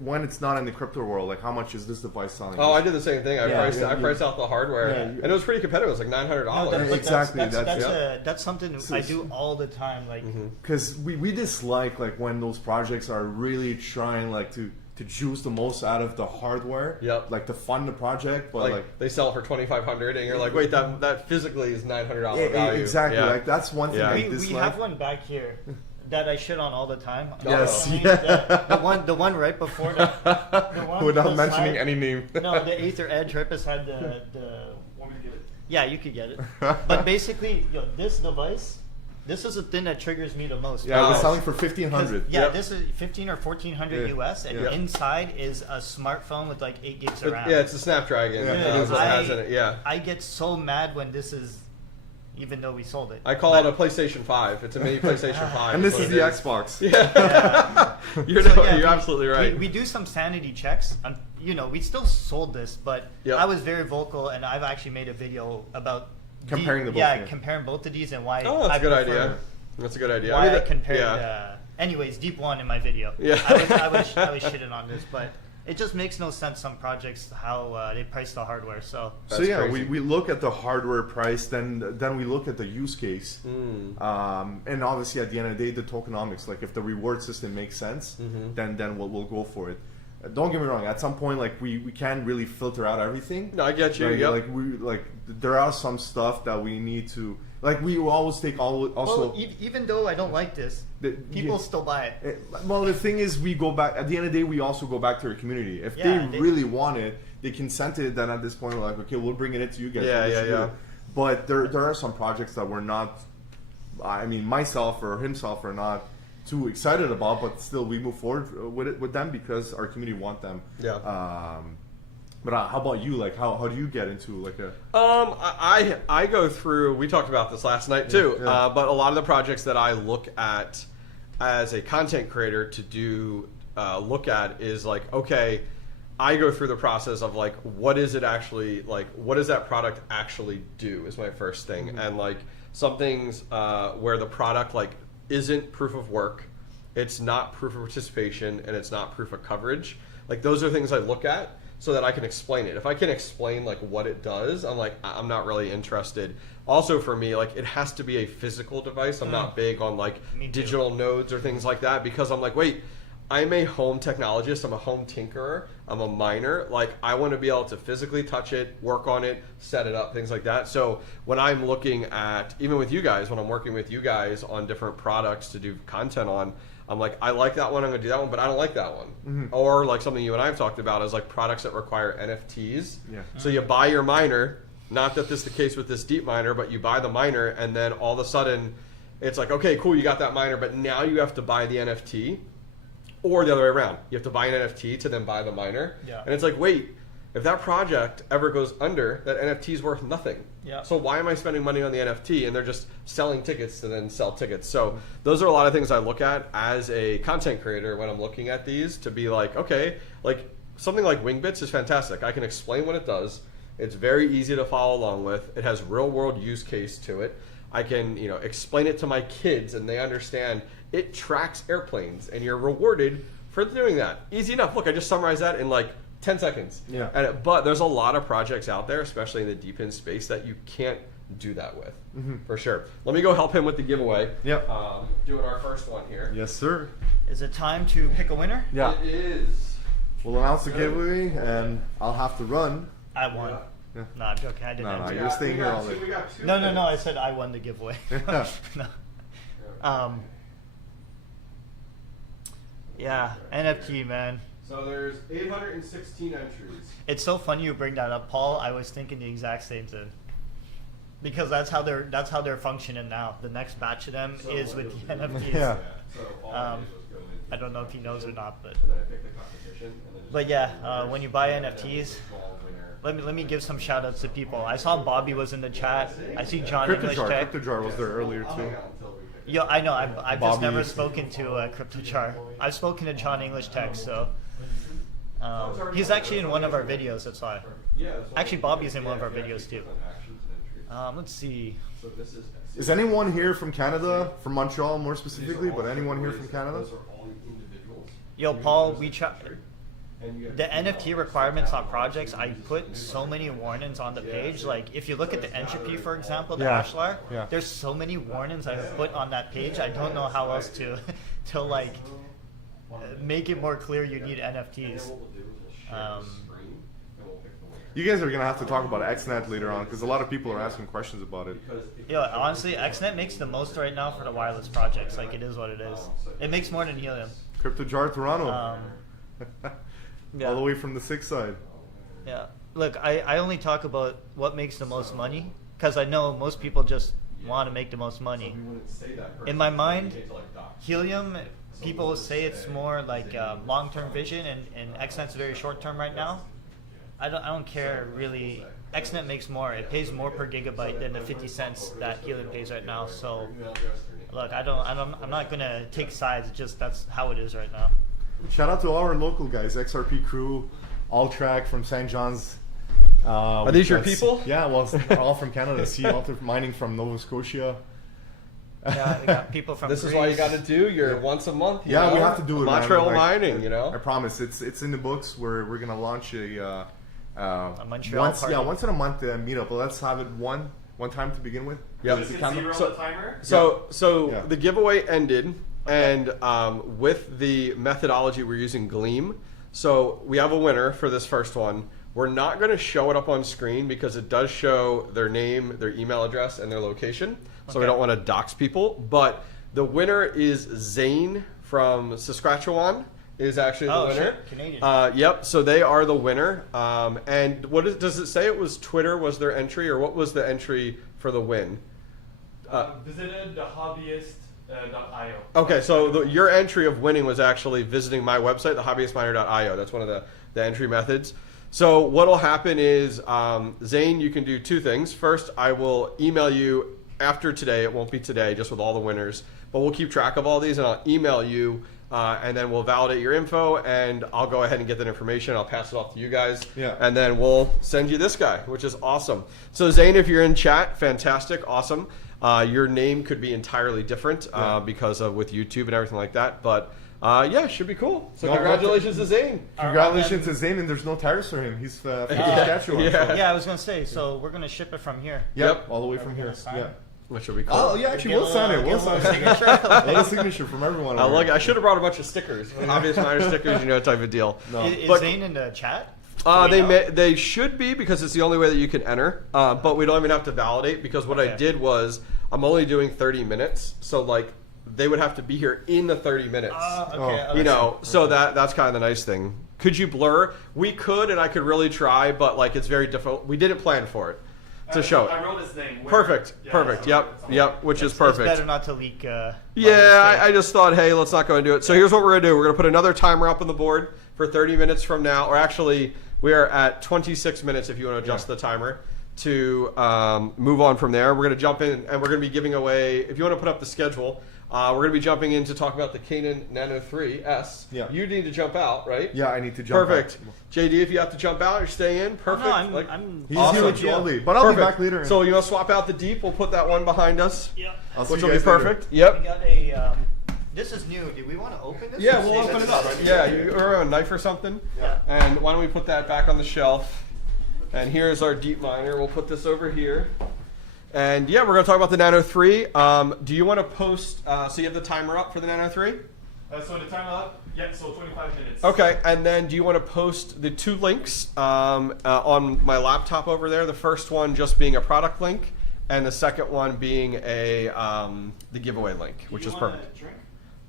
when it's not in the crypto world, how much is this device selling? Oh, I did the same thing. I priced out the hardware, and it was pretty competitive. It was like $900. Exactly. That's something I do all the time. Because we dislike when those projects are really trying to juice the most out of the hardware. Yep. To fund the project, but they sell for $2,500, and you're like, wait, that physically is $900 value. Exactly. Yeah. That's one thing I dislike. We have one back here that I shit on all the time. Yes. The one right before the one without mentioning any name. No, the Aether Edge right beside the. Want me to get it? Yeah, you could get it. But basically, this device, this is the thing that triggers me the most. Yeah, it was selling for $1,500. Yeah, this is $1,500 or $1,400 US, and inside is a smartphone with 8 gigs of RAM. Yeah, it's a Snapdragon. It is what it has in it. Yeah. I get so mad when this is even though we sold it. I call it a PlayStation 5. It's a mini PlayStation 5. And this what is it the Xbox. Yeah. You're absolutely right. We do some sanity checks. You know, we still sold this, but Yep. I was very vocal, and I've actually made a video about Comparing the both, Yeah, yeah. comparing both of these and why. Oh, that's I a good prefer- idea. That's a good idea. Why I that- compared. yeah. Anyways, Deep One in my video. Yeah. I was shitting on this, but it just makes no sense. Some projects how they price the hardware. So So yeah, crazy. we look at the hardware price, then we look at the use case, and obviously at the end of the day, the tokenomics. Like if the reward system makes sense, then we'll go for it. Don't get me wrong. At some point, like we can't really filter out everything. No, I get you. Like, Yep. There are some stuff that we need to we will always take also. well, even though I don't like this, people still buy it. Well, the thing is, we go back at the end of the day. We also go back to our community. If Yeah, they really want it, they consented. Then at this point, we're like, okay, we'll bring it to you guys. Yeah, We'll yeah, distribute yeah. it. But there are some projects that we're not. I mean, myself or himself are not too excited about, but still we move forward with them because our community want them. Yeah. But how about you? Like, how do you get into like a? I go through. We talked about this last night too. Yeah. But a lot of the projects that I look at as a content creator to do look at is like, okay, I go through the process of like, what is it actually like? What does that product actually do? Is my first thing, and like some things where the product like isn't proof of work, it's not proof of participation, and it's not proof of coverage. Like those are things I look at so that I can explain it. If I can explain like what it does, I'm like, I'm not really interested. Also for me, like it has to be a physical device. I'm not big on like Me too. digital nodes or things like that because I'm like, wait, I'm a home technologist, I'm a home tinkerer, I'm a miner. Like I want to be able to physically touch it, work on it, set it up, things like that. So when I'm looking at, even with you guys, when I'm working with you guys on different products to do content on, I'm like, I like that one, I'm gonna do that one, but I don't like that one. Or like something you and I have talked about is like products that require NFTs. Yeah. So you buy your miner, not that this is the case with this Deep Miner, but you buy the miner and then all of a sudden it's like, okay, cool, you got that miner, but now you have to buy the NFT. Or the other way around. You have to buy an NFT to then buy the miner. Yeah. And it's like, wait, if that project ever goes under, that NFT is worth nothing. Yeah. So why am I spending money on the NFT and they're just selling tickets to then sell tickets? So those are a lot of things I look at as a content creator when I'm looking at these to be like, okay, like something like Wingbits is fantastic. I can explain what it does. It's very easy to follow along with. It has real world use case to it. I can, explain it to my kids and they understand it tracks airplanes and you're rewarded for doing that. Easy enough. Look, I just summarized that in like 10 seconds. Yeah. But there's a lot of projects out there, especially in the DPIN space, that you can't do that with, for sure. Let me go help him with the giveaway. Yep. Doing our first one here. Yes, sir. Is it time to pick a winner? Yeah. It is. We'll announce the giveaway, and I'll have to run. I won. Yeah. No, I'm joking. I didn't. No, enter. you're staying here all day. We got two. No. I said I won the giveaway. no. Yeah, NFT, man. So there's 816 entries. It's so funny you bring that up, Paul. I was thinking the exact same thing. Because that's how they're functioning now. The next batch of them is with the NFTs. Yeah. So all I did was go I don't know if he knows or not, but and then I picked the competition. And then just but yeah, when you buy NFTs, small winner. let me give some shout outs to people. I saw Bobby was in the chat. I see John English Tech. CryptoJar was there earlier too. Yeah, I know. I've just Bobby. never spoken to CryptoJar. I've spoken to John English Tech, so he's actually in one of our videos. That's why. Actually, Bobby's in one of our videos too. Let's see. So this Is anyone here from Canada, from Montreal more specifically, but anyone here from Canada? Those are all individuals. Yo, Paul, we try. The NFT requirements on projects, I put so many warnings on the page. Like, if you look at the Entropy, for example, the Yeah. Ashlar, Yeah. there's so many warnings I have put on that page. I don't know how else to like make it more clear you need NFTs. You guys are gonna have to talk about XNet later on because a lot of people are asking questions about it. Yeah, honestly, XNet makes the most right now for the wireless projects. Like, it is what it is. It makes more than Helium. CryptoJar Toronto, Yeah. all the way from the 6 side. Yeah. Look, I only talk about what makes the most money because I know most people just want to make the most money. In my mind, Helium, people say it's more like long-term vision, and XNet's very short-term right now. I don't care really. XNet makes more. It pays more per gigabyte than the 50 cents that Helium pays right now. So, look, I'm not gonna take sides. It's just that's how it is right now. Shout out to all our local guys, XRP crew, All Track from St. John's. Are these your people? Yeah, well, they're all from Canada. Alter Mining from Nova Scotia. Yeah, we got people from. This Greece. is why you got to do your once a month. You Yeah, know? we have to do it. Montreal man. mining, you know. I promise, it's in the books. We're gonna launch a Montreal party. once in a month meetup. But let's have it one time to begin with. Yeah. Just hit zero So- on the timer. So Yeah. the giveaway ended, and with the methodology we're using Gleam, so we have a winner for this first one. We're not going to show it up on screen because it does show their name, their email address, and their location. So we don't want to dox people. But the winner is Zane from Saskatchewan. Is actually the winner. Shit. Canadian. Yep. So they are the winner. And does it say? It was Twitter was their entry, or what was the entry for the win? Visited the hobbyist.io. Okay, so your entry of winning was actually visiting my website, thehobbyistminer.io. That's one of the entry methods. So what will happen is, Zane, you can do two things. First, I will email you after today. It won't be today, just with all the winners. But we'll keep track of all these, and I'll email you, and then we'll validate your info, and I'll go ahead and get that information. I'll pass it off to you guys, Yeah. and then we'll send you this guy, which is awesome. So Zane, if you're in chat, fantastic, awesome. Your name could be entirely different because of with YouTube and everything like that, but yeah, should be cool. So No, congratulations to Zane. Congratulations to Zane, and there's no tires for him. He's from Saskatchewan. yeah. So. Yeah, I was gonna say. So we're gonna ship it from here. Yep, all the way from here. gonna sign Yeah. Which will be cool. Oh yeah, actually, we'll sign it. We'll sign it. A signature from everyone. I like it. I should have brought a bunch of stickers, obvious miner stickers, you know, type of deal. No. Is But- Zane in the chat? Do we know? They should be because it's the only way that you can enter. But we don't even have to validate because what I Okay. did was I'm only doing 30 minutes, so like they would have to be here in the 30 minutes. Okay. You know, so that's kind of the nice thing. Could you blur? We could, and I could really try, but like it's very difficult. We didn't plan for it to show I it. wrote his name. Perfect, perfect. Yep, which is perfect. It's better not to leak. Yeah, I just thought, hey, let's not go and do it. So here's what we're going to do. We're going to put another timer up on the board for 30 minutes from now. Or actually, we are at 26 minutes if you want to adjust the timer to move on from there. We're going to jump in, and we're going to be giving away, if you want to put up the schedule, we're going to be jumping in to talk about the Canaan Nano 3S. Yeah. You need to jump out, right? Yeah, I need to jump. Perfect. out. JD, if you have to jump out, you're staying in. Perfect. No, Like- I'm He's Awesome. here with you all day, but I'll Perfect. be back later. So you want to swap out the Deep? We'll put that one behind us, Yeah. I'll see which you will be guys later. perfect. Yep. We got a. This is new. Do we want to open this? Yeah, or we'll save open it up. Right? Yeah, or a knife or something. Yeah. And why don't we put that back on the shelf? And here's our Deep Miner. We'll put this over here. And yeah, we're going to talk about the Nano 3. Do you want to post, so you have the timer up for the Nano 3? So the timer up? Yeah, so 25 minutes. Okay, and then do you want to post the two links on my laptop over there? The first one just being a product link, and the second one being the giveaway link, which is perfect. Drink?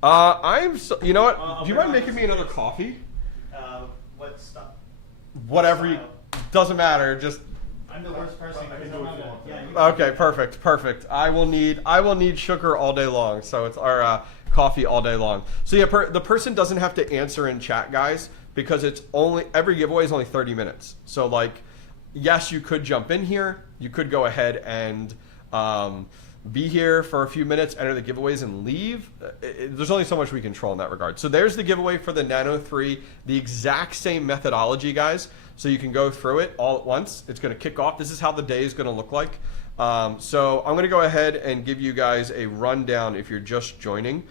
You know what? I'll Do you bring mind my- making me another coffee? What stuff? Whatever you, doesn't matter. Just I'm the worst person. I can because do I'm it on if you the- want. yeah, you- okay. Perfect. I will need sugar all day long. So it's our coffee all day long. So yeah, the person doesn't have to answer in chat, guys, because it's only every giveaway is only 30 minutes. So like, yes, you could jump in here. You could go ahead and be here for a few minutes, enter the giveaways, and leave. There's only so much we control in that regard. So there's the giveaway for the Nano 3, the exact same methodology, guys. So you can go through it all at once. It's going to kick off. This is how the day is going to look like. So I'm going to go ahead and give you guys a rundown if you're just joining.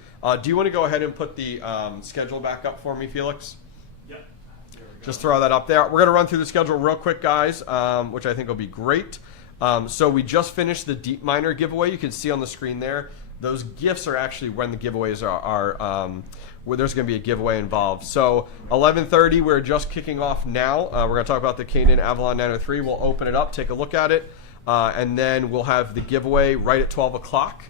Do you want to go ahead and put the schedule back up for me, Felix? Yeah. Just throw that up there. We're going to run through the schedule real quick, guys, which I think will be great. So we just finished the Deep Miner giveaway. You can see on the screen there. Those gifts are actually when the giveaways are where there's going to be a giveaway involved. So 11:30, we're just kicking off now. We're going to talk about the Canaan Avalon Nano 3. We'll open it up, take a look at it, and then we'll have the giveaway right at 12 o'clock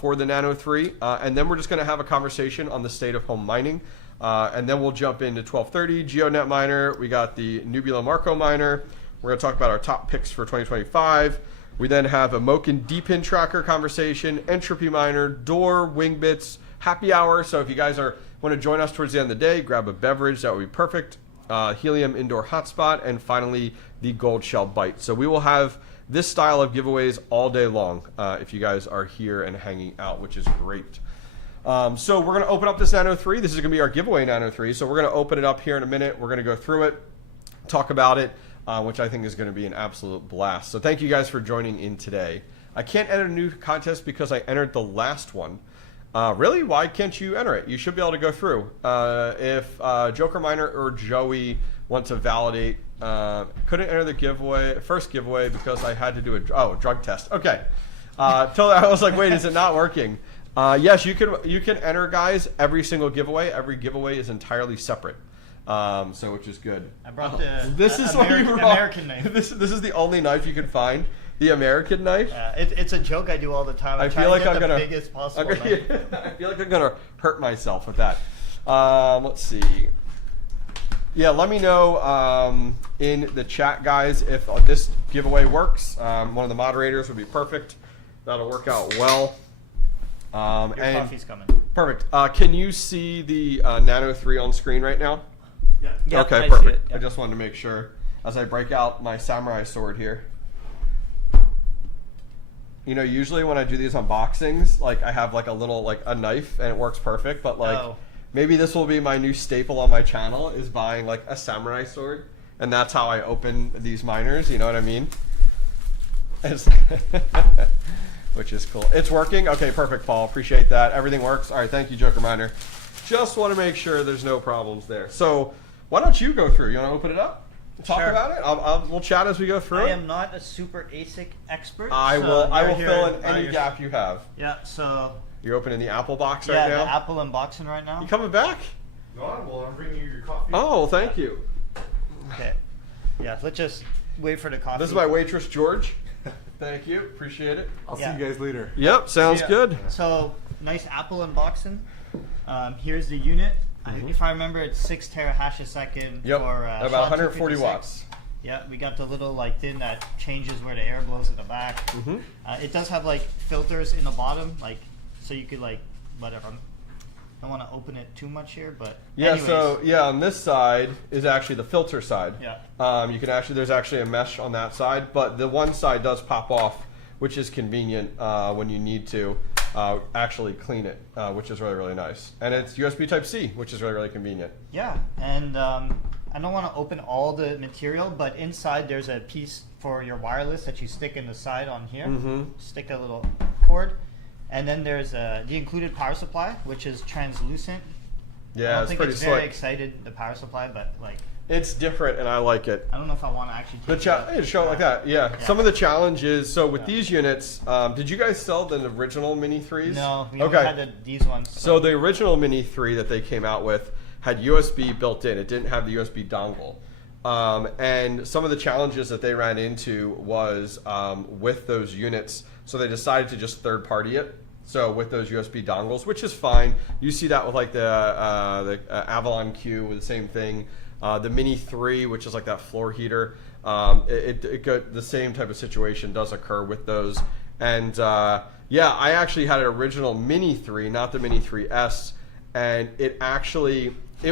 for the Nano 3. And then we're just going to have a conversation on the state of home mining. And then we'll jump into 12:30, Geonet Miner. We got the Nubula Marko Miner. We're going to talk about our top picks for 2025. We then have a Moken DPIN tracker conversation, Entropy Miner, Dor, Wingbits, happy hour. So if you guys want to join us towards the end of the day, grab a beverage. That would be perfect. Helium Indoor Hotspot, and finally the Goldshell Byte. So we will have this style of giveaways all day long if you guys are here and hanging out, which is great. So we're going to open up this Nano 3. This is going to be our giveaway Nano 3. So we're going to open it up here in a minute. We're going to go through it, talk about it, which I think is going to be an absolute blast. So thank you guys for joining in today. I can't enter a new contest because I entered the last one. Really? Why can't you enter it? You should be able to go through. If Joker Miner or Joey want to validate, couldn't enter the giveaway, first giveaway because I had to do a drug test. Okay. Totally, I was like, wait, is it not working? Yes, you can enter, guys, every single giveaway. Every giveaway is entirely separate. So which is good. I brought the this is what you brought. American knife. This is the only knife you can find. The American knife. It's a joke I do all the time. I feel like I'm gonna the biggest possible knife. I feel like I'm gonna hurt myself with that. Let's see. Yeah, let me know in the chat, guys, if this giveaway works. One of the moderators would be perfect. That'll work out well. Your coffee's coming. Perfect. Can you see the Nano 3 on screen right now? Yeah. Okay, I perfect. see it, yeah. I just wanted to make sure as I break out my samurai sword here. You know, usually when I do these unboxings, like I have like a little like a knife and it works perfect, but like maybe this will be my new staple on my channel is buying like a samurai sword, and that's how I open these miners, you know what I mean? Which is cool. It's working? Okay, perfect, Paul. Appreciate that. Everything works. All right, thank you, Joker Miner. Just want to make sure there's no problems there. So why don't you go through? You want to open it up? Talk about it. We'll chat as we go through. I am not a super ASIC expert. I will fill in any gap you have. Yeah. So you're opening the Apple box right now. Yeah, the Apple unboxing right now. You coming back? No, well, I'm bringing you your coffee. Oh, thank you. Okay. Yeah. Let's just wait for the coffee. This is my waitress George. Thank you. Appreciate it. I'll see you guys later. Yep. Sounds good. So nice Apple unboxing. Here's the unit. If I remember, it's 6 terahash a second. Yep. For, about 140 watts. Yeah, we got the little like thing that changes where the air blows in the back. It does have like filters in the bottom, like so you could like whatever. I don't want to open it too much here, but yeah. anyways. So yeah, on this side is actually the filter side. Yeah. You can actually there's actually a mesh on that side, but the one side does pop off, which is convenient when you need to actually clean it, which is really, really nice. And it's USB Type-C, which is really, really convenient. Yeah, and I don't want to open all the material, but inside there's a piece for your wireless that you stick in the side on here. Stick a little cord. And then there's the included power supply, which is translucent. Yeah, it's pretty slick. I don't think it's very excited, the power supply, but like... It's different, and I like it. I don't know if I want to actually take it. Show it like that, yeah. Some of the challenges, so with these units, did you guys sell the original Mini 3s? No, we only had these ones. So the original Mini 3 that they came out with had USB built in. It didn't have the USB dongle. And some of the challenges that they ran into was with those units, so they decided to just third-party it. So with those USB dongles, which is fine. You see that with like the Avalon Q with the same thing. The Mini 3, which is like that floor heater, the same type of situation does occur with those. And yeah, I actually had an original Mini 3, not the Mini 3S, and it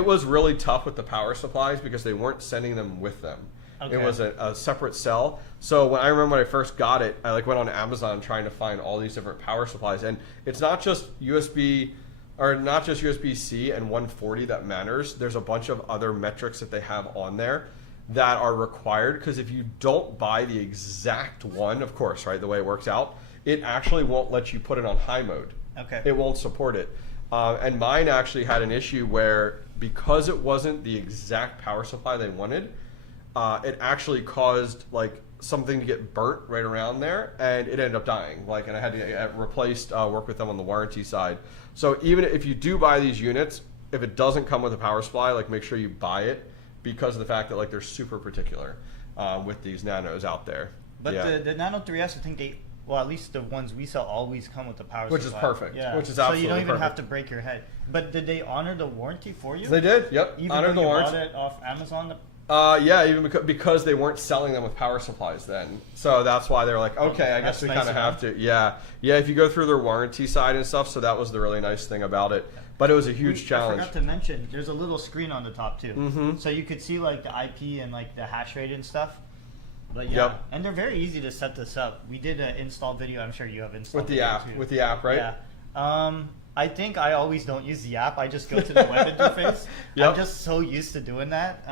was really tough with the power supplies because they weren't sending them with them. Okay. It was a separate cell. So when I remember when I first got it, I like went on Amazon trying to find all these different power supplies, and it's not just USB. Or not just USB-C and 140 that matters. There's a bunch of other metrics that they have on there that are required, because if you don't buy the exact one, of course, right, the way it works out, it actually won't let you put it on high mode. Okay. It won't support it. And mine actually had an issue where, because it wasn't the exact power supply they wanted, it actually caused like something to get burnt right around there, and it ended up dying. Like, and I had to get replaced, work with them on the warranty side. So even if you do buy these units, if it doesn't come with a power supply, like make sure you buy it, because of the fact that like they're super particular with these nanos out there. But the Nano 3S, I think well, at least the ones we sell always come with the power supply. Which is perfect. Yeah. Which is absolutely so you don't even perfect. have to break your head. But did they honor the warranty for you? They did. Yep. Even Honored though the you warranty. bought it off Amazon. Yeah, even because they weren't selling them with power supplies then. So that's why they're like, okay, I guess we kind of have to. Yeah. If you go through their warranty side and stuff, so that was the really nice thing about it. but it was a huge challenge. I forgot to mention, there's a little screen on the top too, so you could see like the IP and like the hash rate and stuff. But yeah, and they're very easy to set this up. We did an install video. I'm sure you have installed with the app. too. With the app, right? Yeah. I think I always don't use the app. I just go to the web interface. I'm just so used to doing that.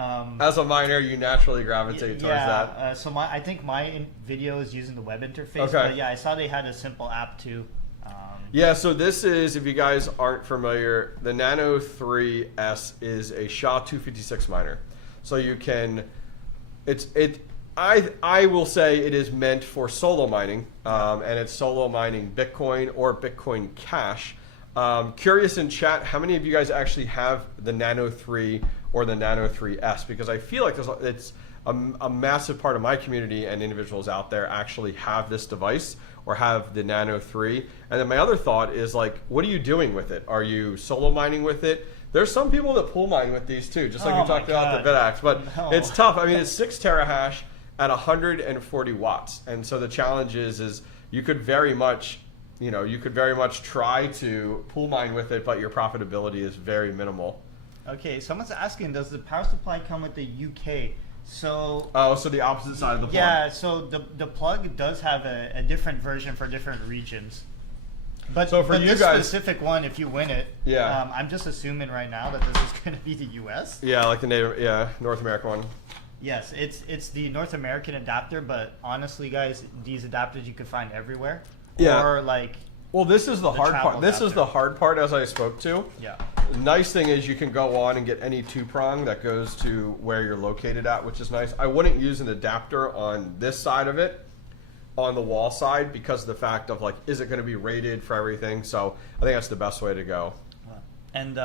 As a miner, you naturally gravitate towards that. So I think my video is using the web interface. Okay. But yeah, I saw they had a simple app too. Yeah, so this is, if you guys aren't familiar, the Nano 3S is a SHA-256 miner. So you can, I will say it is meant for solo mining, and it's solo mining Bitcoin or Bitcoin Cash. Curious in chat, how many of you guys actually have the Nano 3 or the Nano 3S? Because I feel like it's a massive part of my community and individuals out there actually have this device or have the Nano 3. And then my other thought is like, what are you doing with it? Are you solo mining with it? There's some people that pool mine with these too, just like we talked about the VidAx, but it's tough. I mean, it's 6 terahash at 140 watts. And so the challenge is you could very much, try to pool mine with it, but your profitability is very minimal. Okay, someone's asking, does the power supply come with the UK? So so the opposite side of the plug. Yeah, so the plug does have a different version for different regions. But so for you this guys, specific one, if you win it, I'm just assuming right now that this is going to be the US. Yeah, like the North American one. Yes, it's the North American adapter, but honestly, guys, these adapters you can find everywhere. Yeah. Or like. Well, this is the hard part. This is the hard part, as I spoke to. Yeah. The nice thing is you can go on and get any 2-prong that goes to where you're located at, which is nice. I wouldn't use an adapter on this side of it, on the wall side, because of the fact of like, is it going to be rated for everything? So I think that's the best way to go. And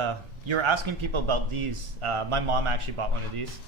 you were asking people about these. My mom actually bought one of these.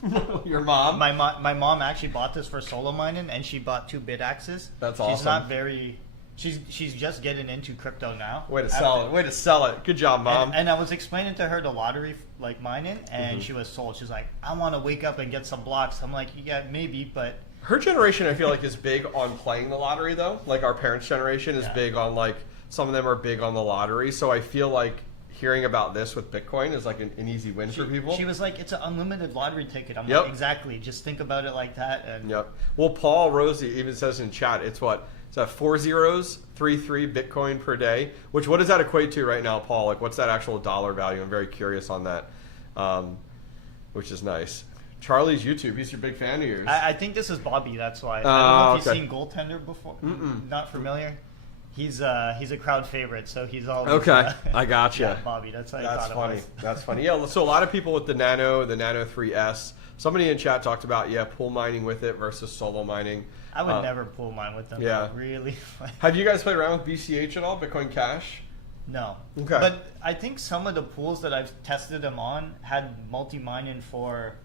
Your mom? My mom actually bought this for solo mining, and she bought 2 BitAxes. That's awesome. She's not very. She's just getting into crypto now. Way to sell it. Good job, Mom. And I was explaining to her the lottery like mining, and she was sold. She's like, I want to wake up and get some blocks. I'm like, yeah, maybe, but. Her generation, I feel like, is big on playing the lottery, though. Like our parents' generation is big on like, some of them are big on the lottery. So I feel like hearing about this with Bitcoin is like an easy win for people. She was like, it's an unlimited lottery ticket. I'm like, exactly. Just think about it like that. And Well, Paul Rosie even says in chat, it's what? Is that 4033 Bitcoin per day? What does that equate to right now, Paul? Like, what's that actual dollar value? I'm very curious on that, which is nice. Charlie's YouTube, he's your big fan of yours. I think this is Bobby, that's why. I don't know if you've seen Goaltender before. Not familiar. He's a crowd favorite, so he's always... Okay, I gotcha. Yeah, Bobby, that's how I thought funny. it was. That's funny. Yeah, so a lot of people with the Nano 3S, somebody in chat talked about, pool mining with it versus solo mining. I would never pool mine with them. Yeah. Really. Have you guys played around with BCH at all, Bitcoin Cash? No. Okay. But I think some of the pools that I've tested them on had multi-mining for...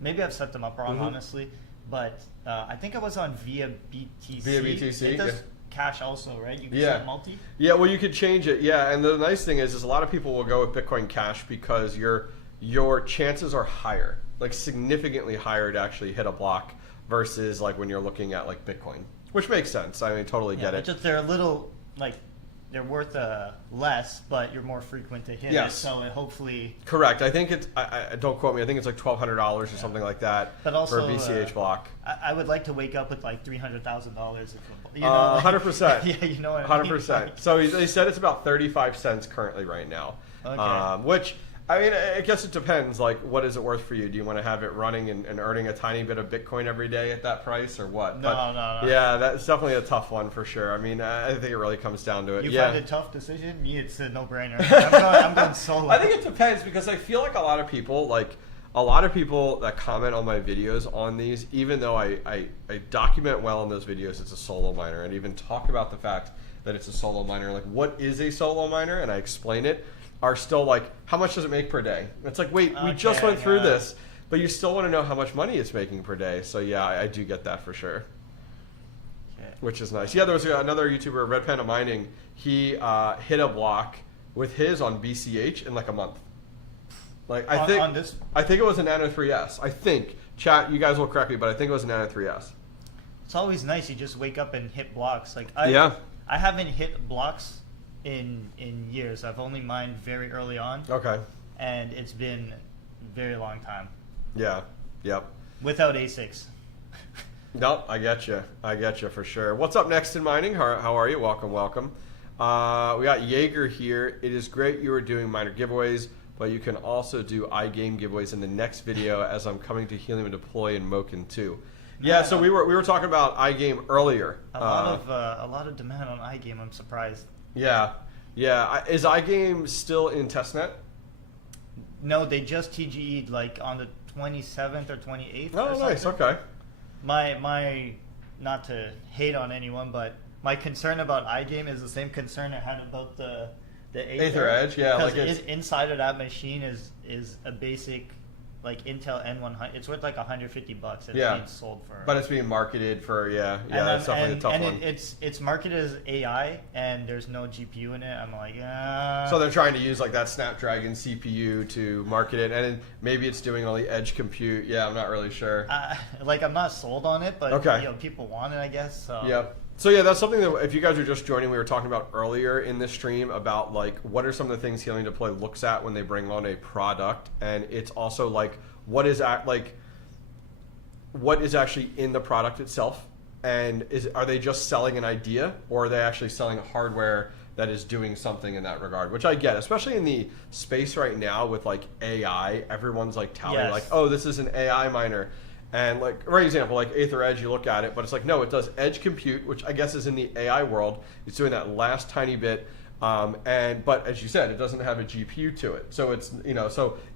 Maybe I've set them up wrong, honestly. But I think I was on via BTC. Via BTC, It does cash also, right? You can set multi? Yeah, well, you could change it. Yeah, and the nice thing is a lot of people will go with Bitcoin Cash because your chances are higher, like significantly higher to actually hit a block versus like when you're looking at like Bitcoin, which makes sense. I mean, totally get it. Just they're a little like they're worth less, but you're more frequent to hit it. So it hopefully correct. I think it's. I don't quote me. I think it's like $1,200 or something like that. But also for a BCH block. I would like to wake up with like $300,000. 100%. Yeah, you know what I mean? 100%. So they said it's about 35 cents currently right now. Okay. Which. I mean, I guess it depends. Like, what is it worth for you? Do you want to have it running and earning a tiny bit of Bitcoin every day at that price, or what? No. Yeah, that's definitely a tough one for sure. I mean, I think it really comes down to it. You find it a tough decision? Me, it's a no-brainer. I'm going solo. I think it depends because I feel like a lot of people that comment on my videos on these, even though I document well in those videos, it's a solo miner, and even talk about the fact that it's a solo miner. Like, what is a solo miner? And I explain it. Are still like, how much does it make per day? It's like, wait, we just went through this, but you still want to know how much money it's making per day. So yeah, I do get that for sure, which is nice. Yeah, there was another YouTuber, Red Panda Mining. He hit a block with his on BCH in like a month. Like I think it was a Nano 3S. I think chat, you guys will correct me, but I think it was a Nano 3S. It's always nice. You just wake up and hit blocks. Like I haven't hit blocks in years. I've only mined very early on, Okay. and it's been a very long time Yeah. Yep. without ASICs. No, I get you. I get you for sure. What's up next in mining? How are you? Welcome, welcome. We got Jaeger here. It is great you are doing miner giveaways, but you can also do iGame giveaways in the next video as I'm coming to Helium Deploy and Moken too. Yeah, so we were talking about iGame earlier. A lot of demand on iGame. I'm surprised. Yeah, yeah. Is iGame still in testnet? No, they just TGE'd like on the 27th or 28th. Oh, or nice. something. Okay. My not to hate on anyone, but my concern about iGame is the same concern I had about the Aether Edge. Yeah, like because inside of that machine is a basic like Intel N100. It's worth like $150. It's being sold for. But it's being marketed for that's definitely a tough one. It's marketed as AI, and there's no GPU in it. I'm like, So they're trying to use like that Snapdragon CPU to market it, and maybe it's doing all the edge compute. Yeah, I'm not really sure. like I'm not sold on it, but Okay. you know, people want it, I guess. So. Yep. So yeah, that's something that if you guys are just joining, we were talking about earlier in this stream about like what are some of the things Helium Deploy looks at when they bring on a product, and it's also like what is actually in the product itself, and are they just selling an idea, or are they actually selling hardware that is doing something in that regard? Which I get, especially in the space right now with like AI, everyone's like touting like, oh, this is an AI miner. And like, for example, like Aether Edge, you look at it, but it's like, no, it does edge compute, which I guess is in the AI world. It's doing that last tiny bit, but as you said, it doesn't have a GPU to it. So it's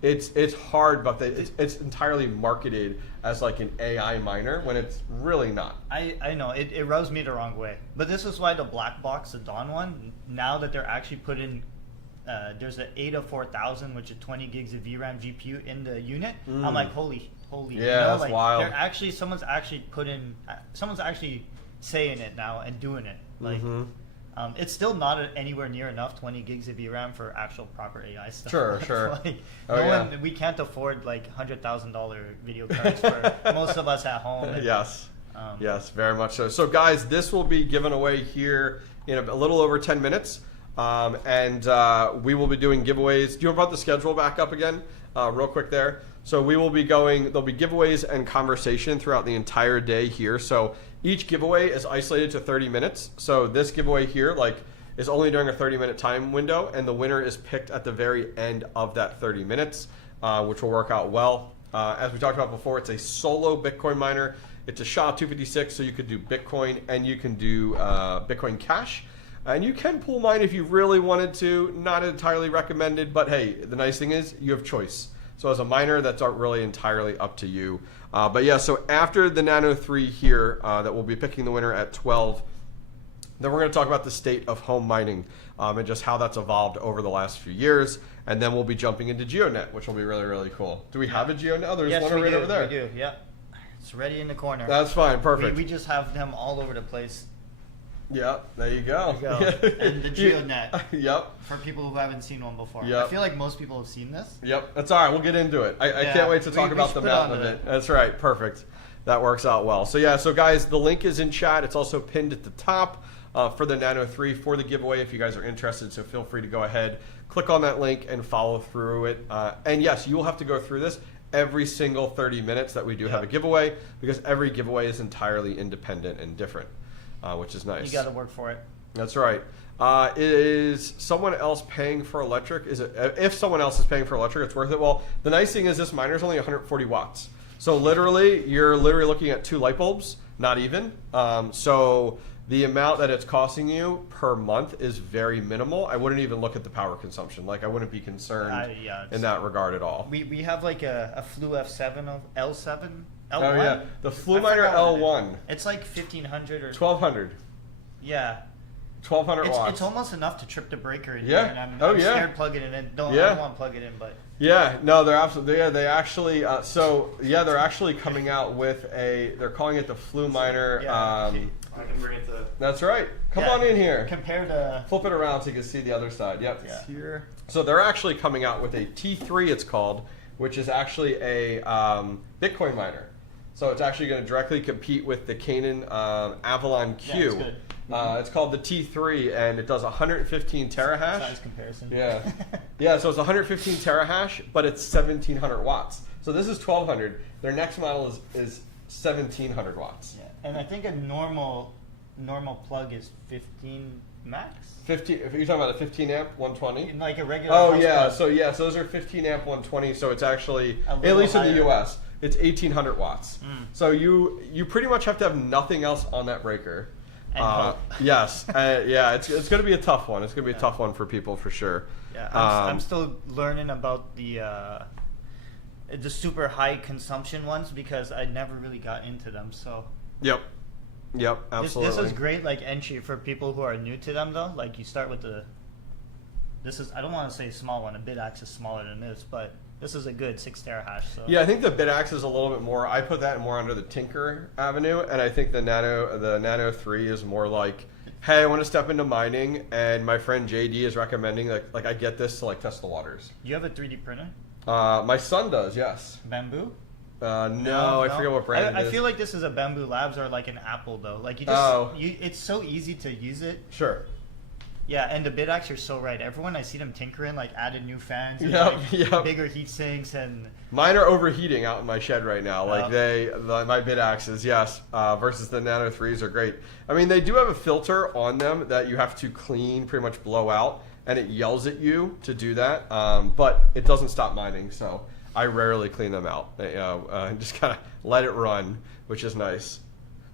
it's hard, but it's entirely marketed as like an AI miner when it's really not. I know it rubs me the wrong way, but this is why the black box, the Dawn one, now that they're actually put in. There's an ADA 4000, which is 20 gigs of VRAM GPU in the unit. I'm like, holy, yeah, that's like, wild. They're actually someone's actually saying it now and doing it. Like, it's still not anywhere near enough 20 gigs of VRAM for actual proper AI stuff. Sure. Like, we can't afford like $100,000 video cards for most of us at home. And, yes, very much so. So guys, this will be given away here in a little over 10 minutes. And we will be doing giveaways. Do you want to put the schedule back up again real quick there? So we will be there'll be giveaways and conversation throughout the entire day here. So each giveaway is isolated to 30 minutes. So this giveaway here is only during a 30-minute time window, and the winner is picked at the very end of that 30 minutes, which will work out well. As we talked about before, it's a solo Bitcoin miner. It's a SHA-256, so you could do Bitcoin and you can do Bitcoin Cash. And you can pool mine if you really wanted to. Not entirely recommended, but hey, the nice thing is you have choice. So as a miner, that's really entirely up to you. But yeah, so after the Nano 3 here, that we'll be picking the winner at 12, then we're going to talk about the state of home mining and just how that's evolved over the last few years. And then we'll be jumping into Geonet, which will be really, really cool. Do we have a Geonet? Oh, there's one right over there. We do, yeah. It's ready in the corner. That's fine, perfect. We just have them all over the place. Yep, there you go. And the Geonet. Yep. For people who haven't seen one before. Yep. I feel like most people have seen this. Yep, that's all right. We'll get into it. I can't wait to talk about the mountain of it. That's right. Perfect. That works out well. So yeah, so guys, the link is in chat. It's also pinned at the top for the Nano 3 for the giveaway if you guys are interested. So feel free to go ahead, click on that link and follow through it. And yes, you will have to go through this every single 30 minutes that we do have a giveaway, because every giveaway is entirely independent and different. Which is nice. You got to work for it. That's right. Is someone else paying for electric? If someone else is paying for electric, it's worth it. Well, the nice thing is this miner is only 140 watts. So you're literally looking at 2 light bulbs, not even. So the amount that it's costing you per month is very minimal. I wouldn't even look at the power consumption. Like I wouldn't be concerned in that regard at all. We have like a Flu F7 L7. L1? Oh yeah, the Flu Miner L1. It's like 1500 or 1200. Yeah. 1200 watts. It's almost enough to trip the breaker in here, and I'm scared plugging it in. I don't want to plug it in, but yeah, no, they're absolutely they actually they're actually coming out with they're calling it the Flu Miner. I can bring it to. That's right. Come on in here. Compared to flip it around so you can see the other side. Yep, it's here. So they're actually coming out with a T3. It's called, which is actually a Bitcoin miner. So it's actually going to directly compete with the Canaan Avalon Q. It's called the T3, and it does 115 terahash. Size comparison. Yeah, yeah. So it's 115 terahash, but it's 1,700 watts. So this is 1,200. Their next model is 1,700 watts. Yeah, and I think a normal plug is 15 max. 15. If you're talking about a 15 amp 120. Like a regular. Oh house yeah. plug. So yes, those are 15 amp 120. So it's actually A at little least in higher. the U.S. it's 1,800 watts. So you pretty much have to have nothing else on that breaker. And hope. Yes. Yeah. It's going to be a tough one. It's going to be a tough one for people for sure. Yeah, I'm still learning about the super high consumption ones because I never really got into them. So Yep. Absolutely. this is great, like entry for people who are new to them though. Like you start with the. This is, I don't want to say small one. A BitAxe is smaller than this, but this is a good 6 terahash. So Yeah, I think the BitAxe is a little bit more. I put that more under the Tinker avenue, and I think the Nano 3 is more like, hey, I want to step into mining, and my friend JD is recommending like I get this to like test the waters. Do you have a 3D printer? My son does, yes. Bamboo? No, I forget what brand it is. I feel like this is a Bamboo Labs or like an Apple though. Like you just, it's so easy to use it. Sure. Yeah, and the BitAxe, you're so right. Everyone I see them tinkering, like added new fans, and Yep. bigger heat sinks, and Mine are overheating out in my shed right now. Like my BitAxes, yes, versus the Nano 3s are great. I mean, they do have a filter on them that you have to clean, pretty much blow out, and it yells at you to do that. But it doesn't stop mining, so I rarely clean them out. Just kind of let it run, which is nice.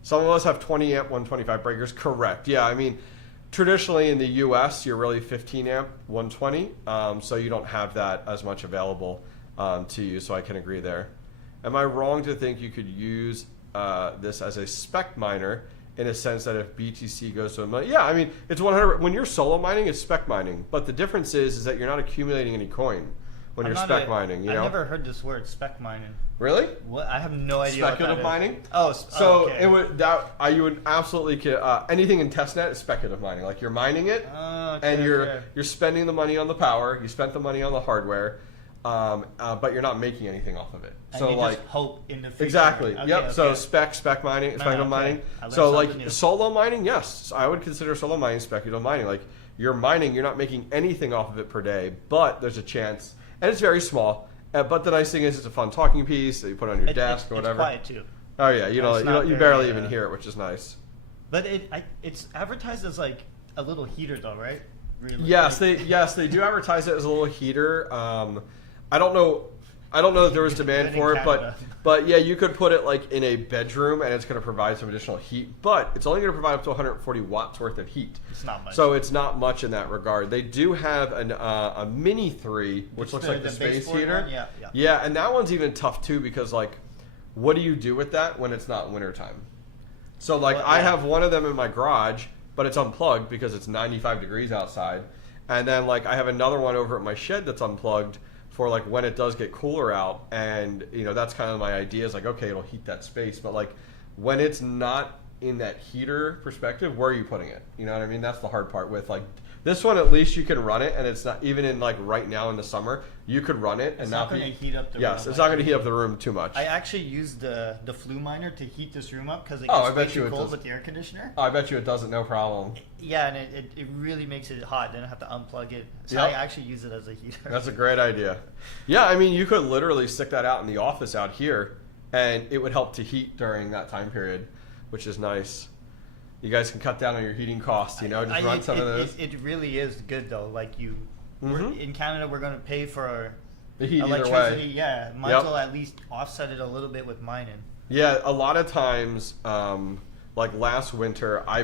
Some of us have 20 amp 125 breakers. Correct. Yeah, I mean, traditionally in the U.S., you're really 15 amp 120, so you don't have that as much available to you. So I can agree there. Am I wrong to think you could use this as a spec miner in a sense that if BTC goes to $1 million? Yeah, I mean, it's 100. When you're solo mining, it's spec mining, but the difference is that you're not accumulating any coin when you're spec mining. You know? I've never heard this word, spec mining. Really? What? I have no idea. Speculative what that is. mining. So okay. It would you would absolutely anything in testnet is speculative mining. Like you're mining it, and you're spending the money on the power. You spent the money on the hardware, but you're not making anything off of it. And so you like just hope in the future. exactly. Okay, Yep. okay. So spec mining, speculative mining. So like solo mining, yes, I would consider solo mining speculative mining. Like you're mining, you're not making anything off of it per day, but there's a chance, and it's very small. But the nice thing is, it's a fun talking piece that you put on your desk or whatever. It's quiet too. Oh yeah, you barely even hear it, which is nice. But it's advertised as like a little heater, though, right? Really? Yes, they do advertise it as a little heater. I don't know that there was demand for it, but yeah, you could put it like in a bedroom, and it's going to provide some additional heat. But it's only going to provide up to 140 watts worth of heat. It's not much. So it's not much in that regard. They do have a Mini 3, which looks like the space heater. Yeah, and that one's even tough too because like, what do you do with that when it's not wintertime? So like, I have one of them in my garage, but it's unplugged because it's 95 degrees outside, and then like I have another one over at my shed that's unplugged for like when it does get cooler out, and that's kind of my idea is like, okay, it'll heat that space, but like when it's not in that heater perspective, where are you putting it? You know what I mean? That's the hard part with like this one. At least you can run it, and it's not even in like right now in the summer. You could run it and not going to heat up the room. Yes, it's not going to heat up the room too much. I actually used the flue miner to heat this room up because it gets way too cold with the air conditioner. Oh, I bet you it doesn't, no problem. Yeah, and it really makes it hot. Then I have to unplug it. So I actually use it as a heater. That's a great idea. Yeah, I mean, you could literally stick that out in the office out here, and it would help to heat during that time period, which is nice. You guys can cut down on your heating costs, just run some of those. It really is good, though. Like, we're, in Canada, we're going to pay for the heat electricity. Either way. Yeah, might as well at least offset it a little bit with mining. Yeah, a lot of times, like last winter, I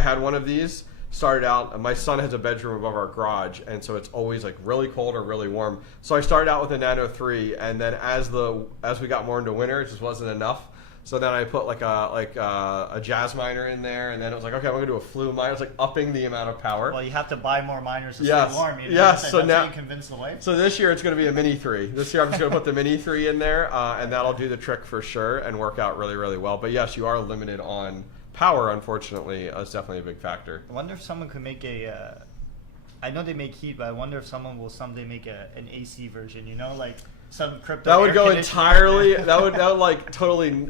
had one of these, started out, my son has a bedroom above our garage, and so it's always like really cold or really warm. So I started out with a Nano 3, and then as we got more into winter, it just wasn't enough. So then I put like a jazz miner in there, and then it was like, okay, I'm gonna do a flue miner. It's like upping the amount of power. Well, you have to buy more miners to stay warm. Yes. So that's now how you convince the wife. So this year it's gonna be a Mini 3. This year I'm just gonna put the Mini 3 in there, and that'll do the trick for sure and work out really, really well. But yes, you are limited on power. Unfortunately, it's definitely a big factor. I wonder if someone could make I know they make heat, but I wonder if someone will someday make an AC version. Like some crypto. That would go entirely. that would like totally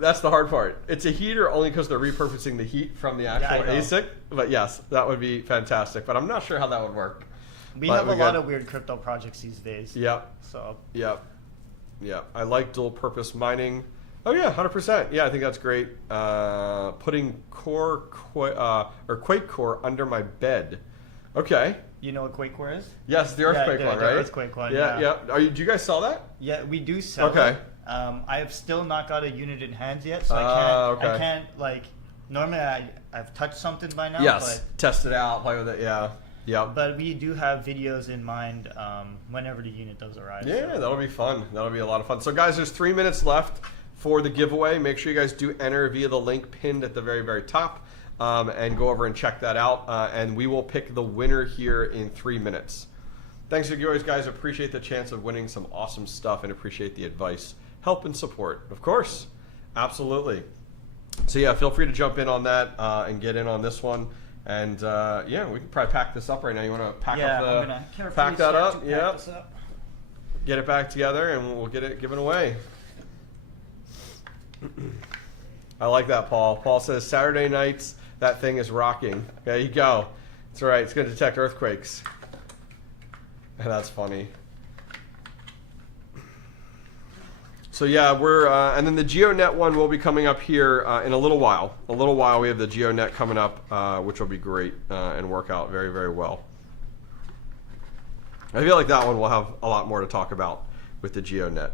That's the hard part. It's a heater only because they're repurposing the heat from the actual ASIC. But yes, that would be fantastic. But I'm not sure how that would work. We have a lot of weird crypto projects these days. Yep. So. Yep. Yep. I like dual purpose mining. Oh yeah, 100%. Yeah, I think that's great. Putting Quake Core under my bed. Okay. You know what Quake Core is? Yes, the Earthquake one, right? The Earthquake one. Yeah, yeah. Do you guys sell that? Yeah, we do sell Okay. it. I have still not got a unit in hands yet, so I can't like. Normally, I've touched something by now. Yes. But, test it out, play with it. Yeah. Yep. But we do have videos in mind whenever the unit does arrive. Yeah, so. that'll be fun. That'll be a lot of fun. So, guys, there's 3 minutes left for the giveaway. Make sure you guys do enter via the link pinned at the very, very top, and go over and check that out. And we will pick the winner here in 3 minutes. Thanks for the giveaways, guys. Appreciate the chance of winning some awesome stuff and appreciate the advice, help, and support. Of course. Absolutely. So, yeah, feel free to jump in on that and get in on this one. And, yeah, we can probably pack this up right now. You want to pack that up? Yeah. Get it back together, and we'll get it given away. I like that, Paul. Paul says, Saturday nights, that thing is rocking. There you go. That's right. It's going to detect earthquakes. And that's funny. So, yeah, we're... and then the Geonet one will be coming up here in a little while. We have the Geonet coming up, which will be great and work out very, very well. I feel like that one will have a lot more to talk about with the Geonet.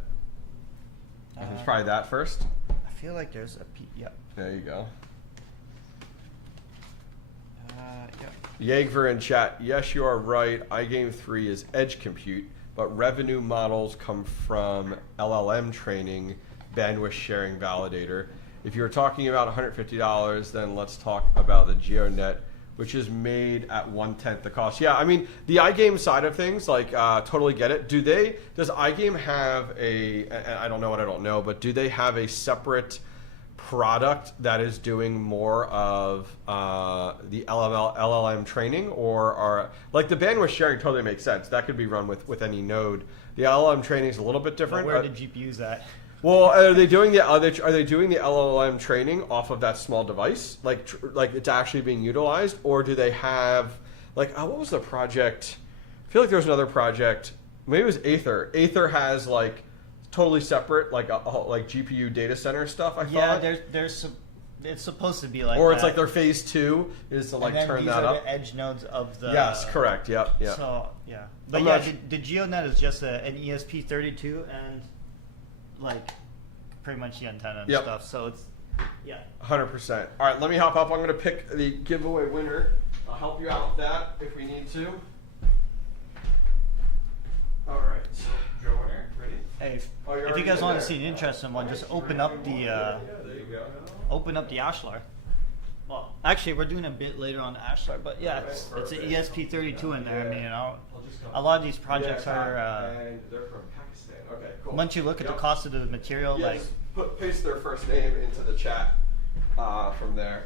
Let's try that first. I feel like there's a yep. There you go. Yep. Yagver in chat. Yes, you are right. iGame 3 is edge compute, but revenue models come from LLM training, bandwidth sharing validator. If you're talking about $150, then let's talk about the Geonet, which is made at 1/10 the cost. Yeah, I mean, the iGame side of things, like, totally get it. Does iGame have I don't know what I don't know, but do they have a separate product that is doing more of the LLM training, or like the bandwidth sharing totally makes sense. That could be run with any node. The LLM training is a little bit different. But where did GPUs at? Well, are they doing the LLM training off of that small device, like it's actually being utilized, or do they have what was the project? I feel like there was another project. Maybe it was Aether. Aether has totally separate like GPU data center stuff. I thought. Yeah, there's it's supposed to be like. Or that. it's like their phase 2 is to turn that up. The edge nodes of the. Yes, correct. Yep. So yeah, but the Geonet is just an ESP32 and pretty much the antenna and stuff. So it's 100%. All right, let me hop up. I'm going to pick the giveaway winner. I'll help you out with that if we need to. All right. So, Joe winner, ready? Hey, if you guys want to see an interesting one, just open up the Ashlar. Well, actually, we're doing a bit later on Ashlar, but yeah, it's an ESP32 in there. I mean, a lot of these projects are. And they're from Pakistan. Okay, cool. Once you look at the cost of the material, paste their first name into the chat from there,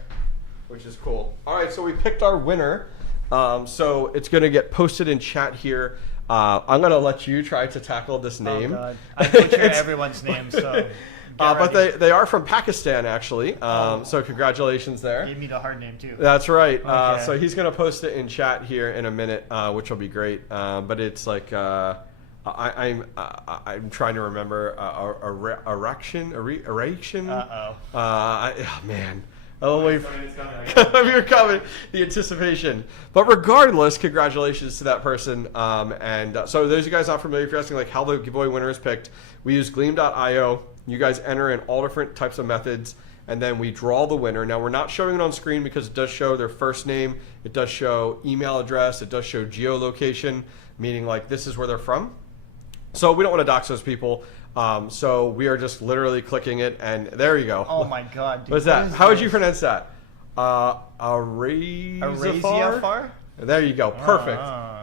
which is cool. All right, so we picked our winner. So it's going to get posted in chat here. I'm going to let you try to tackle this name. Oh God, I butcher everyone's name, so. But they are from Pakistan, actually. So congratulations there. Gave me the hard name too. That's right. Okay. So he's going to post it in chat here in a minute, which will be great. But it's I'm trying to remember erection. Man. Oh, wait. It's coming. You're coming. The anticipation. But regardless, congratulations to that person. So those of you guys not familiar, if you're asking how the giveaway winner is picked, we use Gleam.io. You guys enter in all different types of methods, and then we draw the winner. Now, we're not showing it on screen because it does show their first name. It does show email address. It does show geolocation, meaning this is where they're from. So we don't want to dox those people. So we are just literally clicking it, and there you go. Oh my God! Dude, what's that? How would you pronounce that? Araziafar? There you go. Perfect.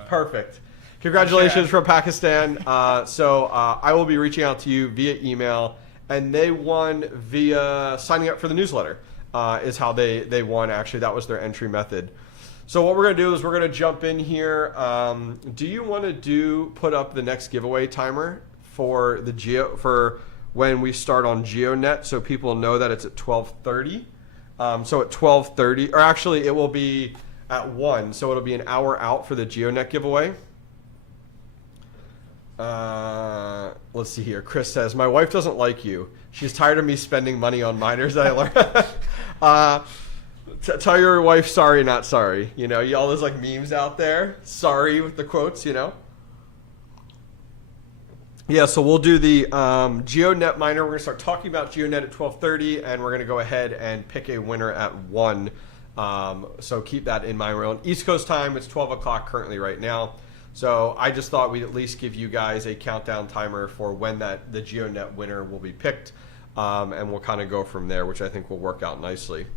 Perfect. Congratulations from Pakistan. So I will be reaching out to you via email, and they won via signing up for the newsletter. Is how they won. Actually, that was their entry method. So what we're going to do is we're going to jump in here. Do you want to put up the next giveaway timer for the when we start on Geonet, so people know that it's at 12:30. So at 12:30, or actually it will be at 1, so it'll be an hour out for the Geonet giveaway. Let's see here. Chris says, my wife doesn't like you. She's tired of me spending money on miners that I learned. Tell your wife sorry, not sorry. You know, all those like memes out there. Sorry with the quotes, you know. Yeah, so we'll do the Geonet Miner. We're going to start talking about Geonet at 12:30, and we're going to go ahead and pick a winner at 1. So keep that in mind. We're on East Coast time. It's 12 o'clock currently right now. So I just thought we'd at least give you guys a countdown timer for when the Geonet winner will be picked, and we'll kind of go from there, which I think will work out nicely.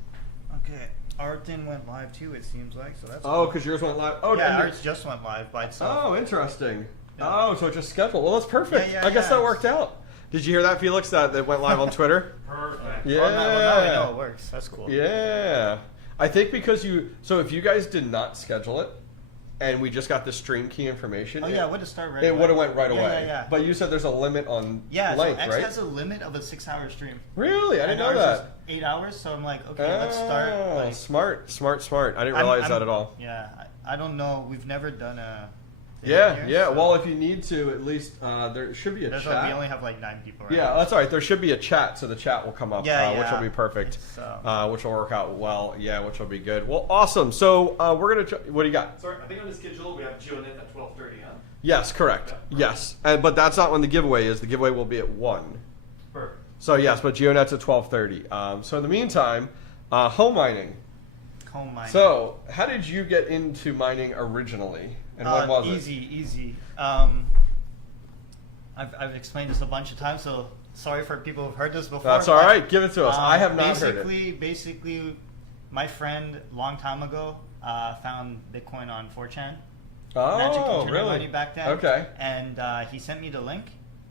Okay. Arden went live too, it seems like. So that's Oh, because yours went live? Oh, yeah, ours just went live by itself. Oh, interesting. Oh, so it just scheduled. Well, that's perfect. Yeah, I guess that worked out. Did you hear that, Felix, that went live on Twitter? Perfect. Yeah. Well, now we know it works. That's cool. Yeah. I think because so if you guys did not schedule it, and we just got the stream key information. Oh, yeah, it would have started right away. It away. would have went right away. Yeah. But you said there's a limit on length, so X right? has a limit of a 6-hour stream. Really? I didn't know ours that. is 8 hours, so I'm like, okay, let's start. Like, Smart. I didn't realize that at all. Yeah, I don't know. We've never done a... Yeah. So Well, if you need to, at least there should be a we chat. only have like 9 people right Yeah, now. that's all right. There should be a chat, so the chat will come up, which will be perfect, which will work out well. Yeah, which will be good. Well, awesome. So we're gonna. What do you got? Sorry, I think on the schedule we have Geonet at 12:30, huh? Yes, correct. Yeah. Yes, but that's not when the giveaway is. The giveaway will be at 1. Perfect. So yes, but Geonet's at 12:30. So in the meantime, home mining. Home mining. So how did you get into mining originally, and when was it? Easy. I've explained this a bunch of times, so sorry for people who've heard this before. That's all right. Give it to us. I have not heard it. Basically, my friend a long time ago found Bitcoin on 4chan. Magic Internet really? Money back then. Okay. And he sent me the link,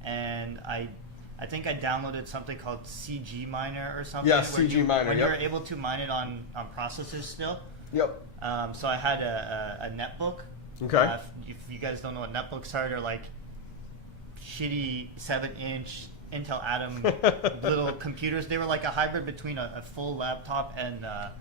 and I think I downloaded something called CG Miner or something. Yeah, CG Miner. When you were able to mine it on processors still. Yep. So I had a netbook. Okay. If you guys don't know what netbooks are, they're like shitty 7-inch Intel Atom little computers. They were like a hybrid between a full laptop and I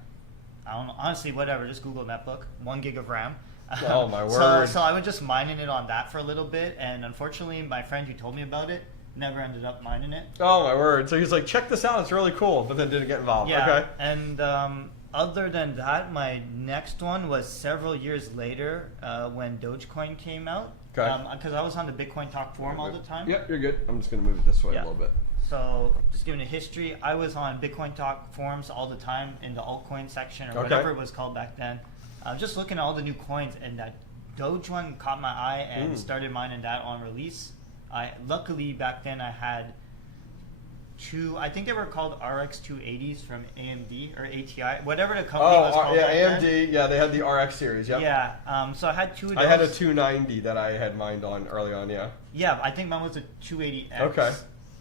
don't know, honestly, whatever. Just Google netbook, 1 gig of RAM. Oh my word! So I was just mining it on that for a little bit, and unfortunately, my friend who told me about it never ended up mining it. Oh my word! So he's like, check this out, it's really cool, but then didn't get involved. Yeah. Okay. And other than that, my next one was several years later when Dogecoin came out. Okay. Because I was on the Bitcoin Talk forum all the time. Yep, you're good. I'm just gonna move it this way a little bit. So, just giving a history, I was on Bitcoin Talk forums all the time in the altcoin section or whatever it was called back then. Just looking at all the new coins, and that Doge one caught my eye and started mining that on release. Luckily, back then I had 2, I think they were called RX 280s from AMD or ATI, whatever the company was called. Yeah, back AMD. then. Yeah, they had the RX series. Yep. Yeah. So I had 2 of those. I had a 290 that I had mined on early on. Yeah. Yeah, I think mine was a 280X. Okay.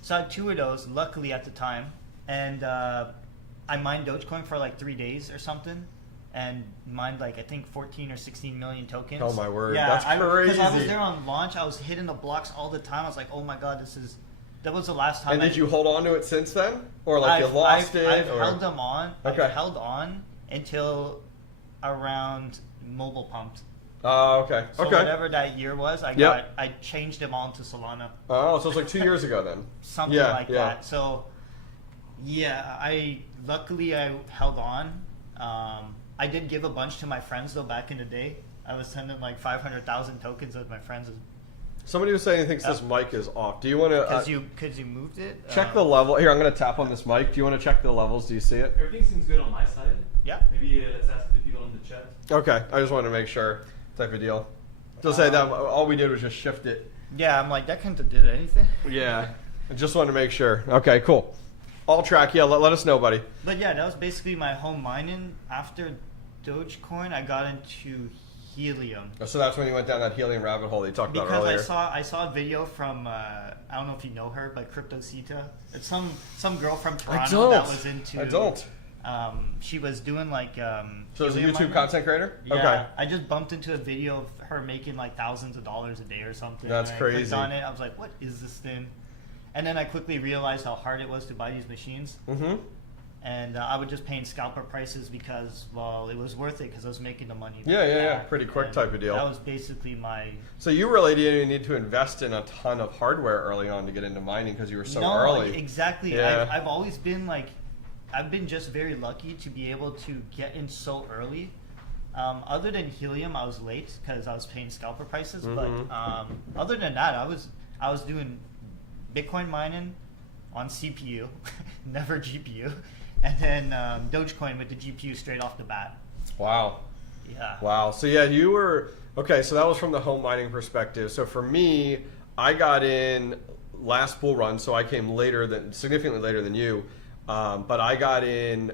So I had 2 of those, luckily at the time, and I mined Dogecoin for like 3 days or something, and mined like I think 14 or 16 million tokens. Oh my word, yeah, that's crazy. Because I was there on launch, I was hitting the blocks all the time. I was like, oh my god, that was the last time. And did you hold on to it since then, or like you lost it? I've held them on. Okay. I've held on until around mobile pumped. Oh, okay. So okay. whatever that year was, I changed them all to Solana. Oh, so it's like 2 years ago then. Something like that. So, yeah, luckily I held on. I did give a bunch to my friends though back in the day. I was sending like 500,000 tokens with my friends. Somebody was saying he thinks this mic is off. Do you want to? Because you moved it. Check the level. Here, I'm going to tap on this mic. Do you want to check the levels? Do you see it? Everything seems good on my side. Yeah. Maybe let's ask the people in the chat. Okay. I just wanted to make sure. Type of deal. To say that all we did was just shift it. Yeah, I'm like, that couldn't have did anything. Yeah. I just wanted to make sure. Okay, cool. All track. Yeah, let us know, buddy. But yeah, that was basically my home mining. After Dogecoin, I got into Helium. So that's when you went down that Helium rabbit hole that you talked about earlier. Because I saw a video from I don't know if you know her, but CryptoCita. It's some girl from Toronto that was into. I don't. She was doing like. So is a YouTube mining. content creator? Yeah, okay. I just bumped into a video of her making like thousands of dollars a day or something. That's and crazy. I clicked on it. I was like, "What is this thing?" And then I quickly realized how hard it was to buy these machines. Mm-hmm. And I would just pay in scalper prices because, well, it was worth it because I was making the money. Yeah. Pretty quick And type of deal. That was basically my... So you really didn't even need to invest in a ton of hardware early on to get into mining because you were so early. Like, exactly. Yeah. I've always been like, I've been just very lucky to be able to get in so early. Other than Helium, I was late because I was paying scalper prices. Mm-hmm. But other than that, I was doing Bitcoin mining on CPU, never GPU, and then Dogecoin with the GPU straight off the bat. Wow. Yeah. Wow. So yeah, you were okay. So that was from the home mining perspective. So for me, I got in last bull run, so I came significantly later than you. But I got in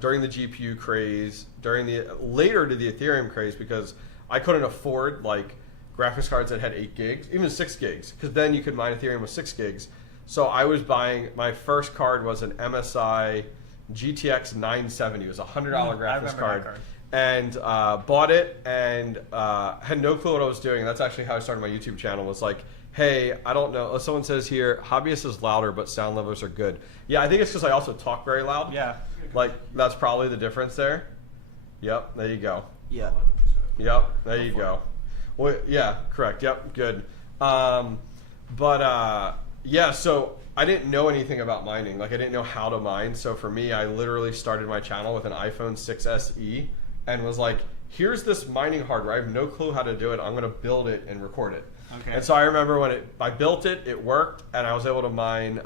during the GPU craze, later to the Ethereum craze, because I couldn't afford like graphics cards that had 8 gigs, even 6 gigs, because then you could mine Ethereum with 6 gigs. So I was buying, my first card was an MSI GTX 970. It was a $100 graphics card. And bought it and had no clue what I was doing. That's actually how I started my YouTube channel. Was like, hey, I don't know. Someone says here, hobbyist is louder, but sound levels are good. Yeah, I think it's because I also talk very loud. Yeah. Like, that's probably the difference there. Yep, there you go. Yeah. Yep, there you go. Well, yeah, correct. Yep, good. Yeah, so I didn't know anything about mining. Like, I didn't know how to mine. So for me, I literally started my channel with an iPhone 6 SE and was like, here's this mining hardware. I have no clue how to do it. I'm going to build it and record it. Okay. And so I remember when I built it, it worked, and I was able to mine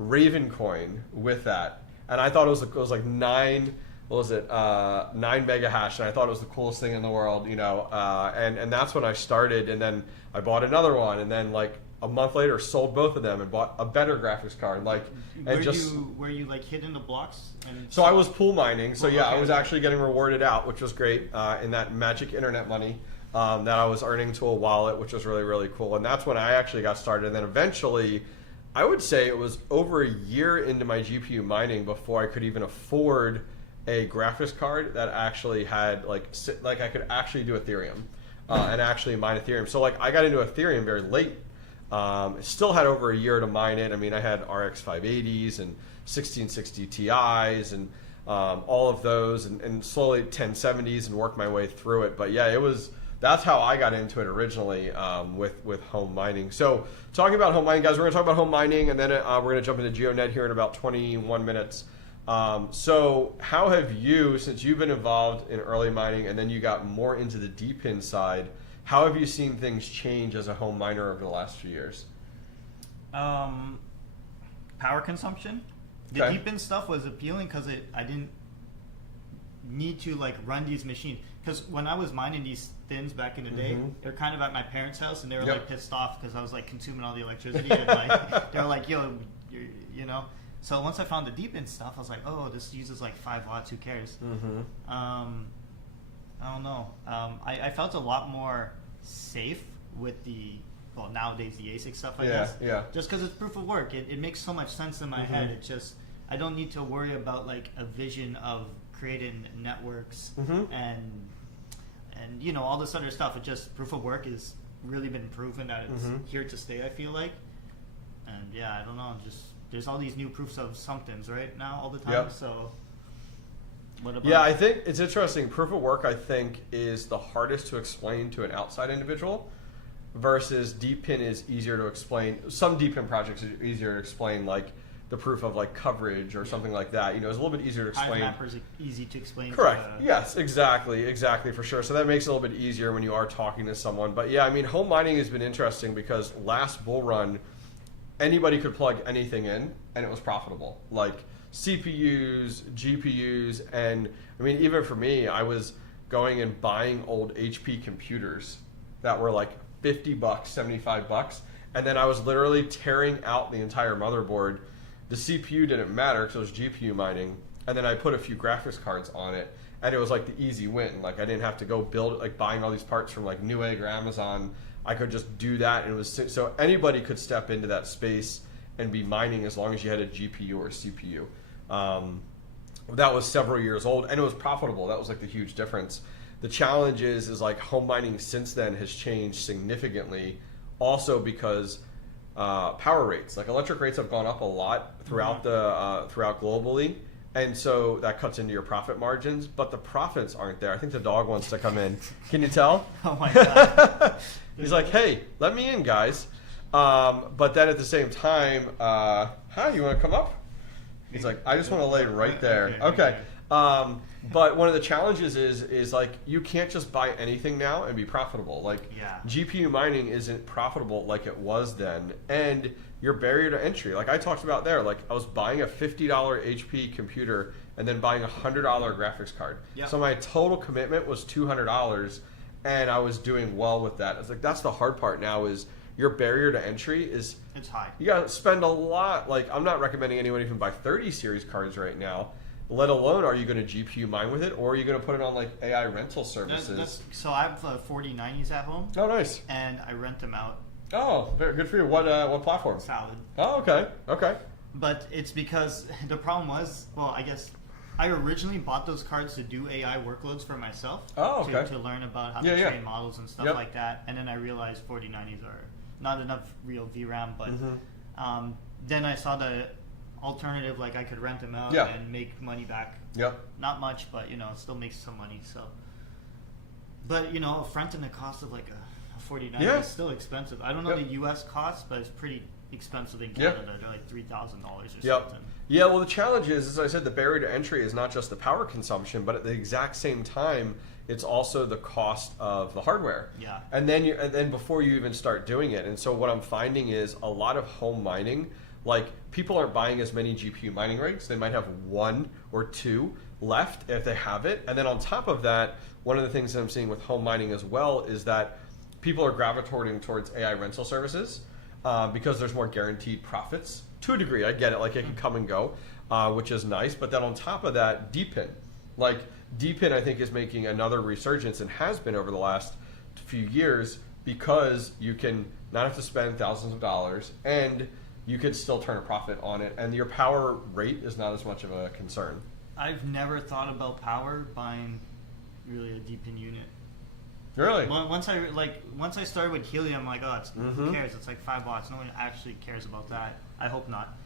Ravencoin with that. And I thought it was like 9 mega hash, and I thought it was the coolest thing in the world, you know. And that's when I started, and then I bought another one, and then like a month later sold both of them and bought a better graphics card. Like, and were you like hitting the blocks? And so I was pool mining. So yeah, okay. I was actually getting rewarded out, which was great, in that magic internet money that I was earning to a wallet, which was really, really cool. And that's when I actually got started. And then eventually, I would say it was over a year into my GPU mining before I could even afford a graphics card that actually had like I could actually do Ethereum and actually mine Ethereum. So like I got into Ethereum very late. Still had over a year to mine it. I mean, I had RX 580s and 1660 Ti's and all of those, and slowly 1070s, and worked my way through it. But yeah, that's how I got into it originally, with home mining. So talking about home mining, guys, we're going to talk about home mining, and then we're going to jump into Geonet here in about 21 minutes. So how have you, since you've been involved in early mining and then you got more into the DPIN side, how have you seen things change as a home miner over the last few years? Power consumption. The Okay. DeepIn stuff was appealing because I didn't need to like run these machines. Because when I was mining these thins back in the day, they're kind of at my parents' house, and they were Yep. like pissed off because I was like consuming all the electricity. And like they're like, "Yo, you know." So once I found the DeepIn stuff, I was like, "Oh, this uses like 5 watts. Who cares?" I don't know. I felt a lot more safe with nowadays the ASIC stuff, I guess. Yeah. Just because it's proof of work. It makes so much sense in my head. It just, I don't need to worry about like a vision of creating networks and you know, all this other stuff. It just, proof of work has really been proven that it's here to stay, I feel like. And yeah, I don't know, just, there's all these new proofs of somethings right now all the time. Yep. So what about... Yeah, I think it's interesting. Proof of work, I think, is the hardest to explain to an outside individual, versus DPIN is easier to explain. Some DPIN projects are easier to explain, like the proof of like coverage or something like that. You know, it's a little bit easier to explain. Hive mappers are easy to explain. Correct. Yes, exactly, for sure. So that makes it a little bit easier when you are talking to someone. But yeah, I mean, home mining has been interesting because last bull run, anybody could plug anything in and it was profitable. Like CPUs, GPUs, and I mean, even for me, I was going and buying old HP computers that were like $50, $75, and then I was literally tearing out the entire motherboard. The CPU didn't matter because it was GPU mining, and then I put a few graphics cards on it, and it was like the easy win. Like I didn't have to go build it, like buying all these parts from like Newegg or Amazon. I could just do that, and it was so anybody could step into that space and be mining as long as you had a GPU or a CPU. That was several years old, and it was profitable. That was like the huge difference. The challenge is like home mining since then has changed significantly, also because power rates. Like electric rates have gone up a lot throughout throughout globally, and so that cuts into your profit margins. But the profits aren't there. I think the dog wants to come in. Can you tell? Oh my god. He's like, hey, let me in, guys. But then at the same time, hi, you want to come up? He's like, I just want to lay right there. Okay. But one of the challenges is like you can't just buy anything now and be profitable. Like GPU mining isn't profitable like it was then, and your barrier to entry. Like I talked about there, like I was buying a $50 HP computer and then buying a $100 graphics card. Yep. So my total commitment was $200, and I was doing well with that. It's like that's the hard part now is your barrier to entry is it's high. You got to spend a lot. Like I'm not recommending anyone even buy 30 series cards right now. Let alone, are you going to GPU mine with it, or are you going to put it on like AI rental services? So I have 4090s at home. Oh, nice. And I rent them out. Oh, very good for you. What platform? Salad. Oh, okay, okay. But it's because the problem was, well, I guess I originally bought those cards to do AI workloads for myself. Oh, okay. To learn about how to train models and stuff like that, and then I realized 4090s are not enough real VRAM, but then I saw the alternative, like I could rent them out and make money back. Yep. Not much, but you know, it still makes some money. So, but you know, fronting the cost of like a 4090 is still expensive. I don't know the U.S. cost, but it's pretty expensive in Canada. They're like $3,000 or something. Yeah. Well, the challenge is, as I said, the barrier to entry is not just the power consumption, but at the exact same time, it's also the cost of the hardware. Yeah. And then before you even start doing it, and so what I'm finding is a lot of home mining. Like, people aren't buying as many GPU mining rigs. They might have 1 or 2 left if they have it. And then on top of that, one of the things that I'm seeing with home mining as well is that people are gravitating towards AI rental services because there's more guaranteed profits. To a degree, I get it. Like, it can come and go, which is nice. But then on top of that, Depin. Like, Depin, I think, is making another resurgence and has been over the last few years because you can not have to spend thousands of dollars and you could still turn a profit on it, and your power rate is not as much of a concern. I've never thought about power buying really a Deepin unit. Really? Once I started with Helium, I'm like, oh, who cares? It's like $5. No one actually cares about that. I hope not.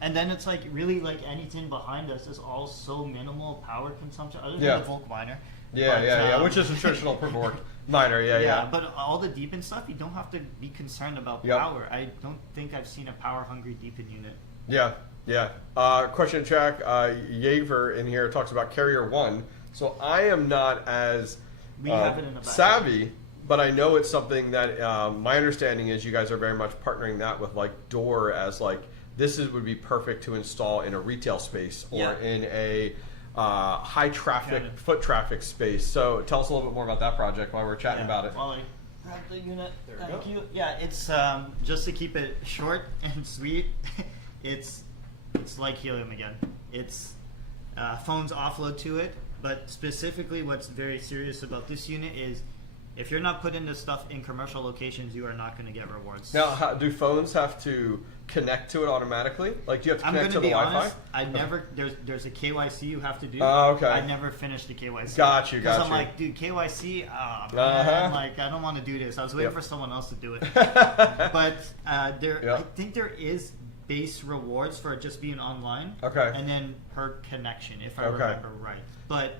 And then it's like really like anything behind us is all so minimal power consumption, other than the Volk miner. Which is a traditional proof of work miner. Yeah. But all the Deepin stuff, you don't have to be concerned about power. I don't think I've seen a power-hungry Deepin unit. Yeah. Question in chat. Yaver in here talks about Carrier 1. So I am not as savvy, but I know it's something that my understanding is you guys are very much partnering that with like Dor as like would be perfect to install in a retail space or in a high traffic, foot traffic space. So tell us a little bit more about that project while we're chatting about it. While I grab the unit, thank you. Yeah, it's just to keep it short and sweet. It's like Helium again. It's phones offload to it, but specifically what's very serious about this unit is if you're not putting this stuff in commercial locations, you are not going to get rewards. Now, do phones have to connect to it automatically? Like, do you have to connect to the Wi-Fi? Honest, I never. There's a KYC you have to do. Oh, okay. I never finished the KYC. Got you. Because I'm like, dude, KYC. Man, like, I don't want to do this. I was waiting for someone else to do it. But I think there is base rewards for it just being online. Okay. And then per connection, if I remember right. But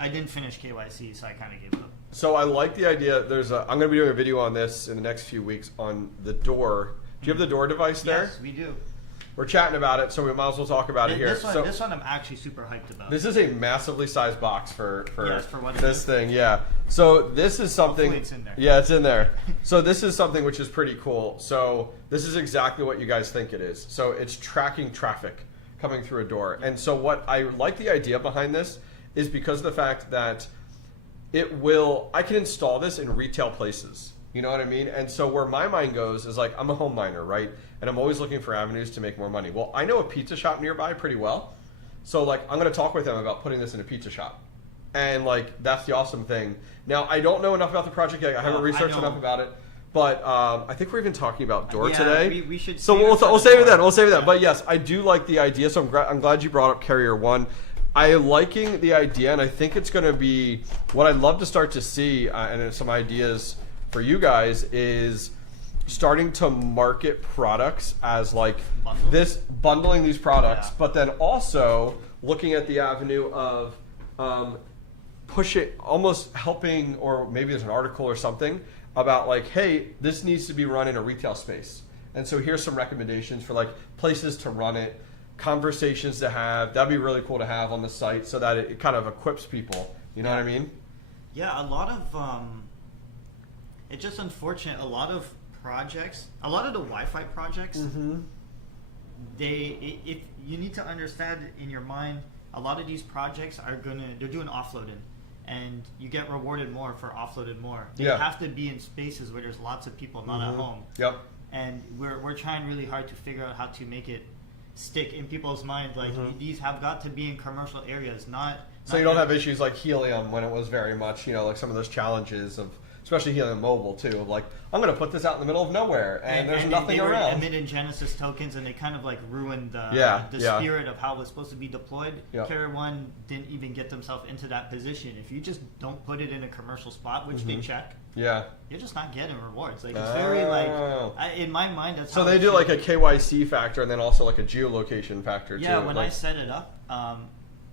I didn't finish KYC, so I kind of gave up. So I like the idea. I'm going to be doing a video on this in the next few weeks on the Dor. Do you have the Dor device there? Yes, we do. We're chatting about it, so we might as well talk about it here. This one I'm actually super hyped about. This is a massively sized box for what this thing, yeah. So this is something. Hopefully it's in there. Yeah, it's in there. So this is something which is pretty cool. So this is exactly what you guys think it is. So it's tracking traffic coming through a door. And so what I like the idea behind this is because of the fact that I can install this in retail places. You know what I mean? And so where my mind goes is like, I'm a home miner, right? And I'm always looking for avenues to make more money. Well, I know a pizza shop nearby pretty well. So like, I'm going to talk with them about putting this in a pizza shop. And like, that's the awesome thing. Now, I don't know enough about the project yet. I haven't researched enough about it. But I think we're even talking about Dor today. We should. So we'll save it then. We'll save it then. But yes, I do like the idea. So I'm glad you brought up Carrier 1. I'm liking the idea, and I think it's going to be what I'd love to start to see, and some ideas for you guys is starting to market products as like Bundle? this, bundling these products, Yeah. but then also looking at the avenue of push it, almost helping, or maybe there's an article or something about like, hey, this needs to be run in a retail space. And so here's some recommendations for like places to run it, conversations to have. That'd be really cool to have on the site so that it kind of equips people. You know what I mean? Yeah, a lot of it's just unfortunate. A lot of projects, a lot of the Wi-Fi projects, if you need to understand in your mind, a lot of these projects they're doing offloading, and you get rewarded more for offloaded more. They Yeah. have to be in spaces where there's lots of people not at home. Yep. And we're trying really hard to figure out how to make it stick in people's mind. Like these have got to be in commercial areas, not. So you don't have issues like Helium when it was very much, like some of those challenges of, especially Helium Mobile too, of like, I'm going to put this out in the middle of nowhere and there's nothing they around. were emitting Genesis tokens, and they kind of like ruined the Yeah. spirit of how it was supposed to be deployed. Yeah. Carrier One didn't even get themselves into that position. If you just don't put it in a commercial spot, which they check, Yeah. you're just not getting rewards. Like it's very like in my mind that's So how they it do should like a be. KYC factor and then also like a geolocation factor too. Yeah, when I like, set it up,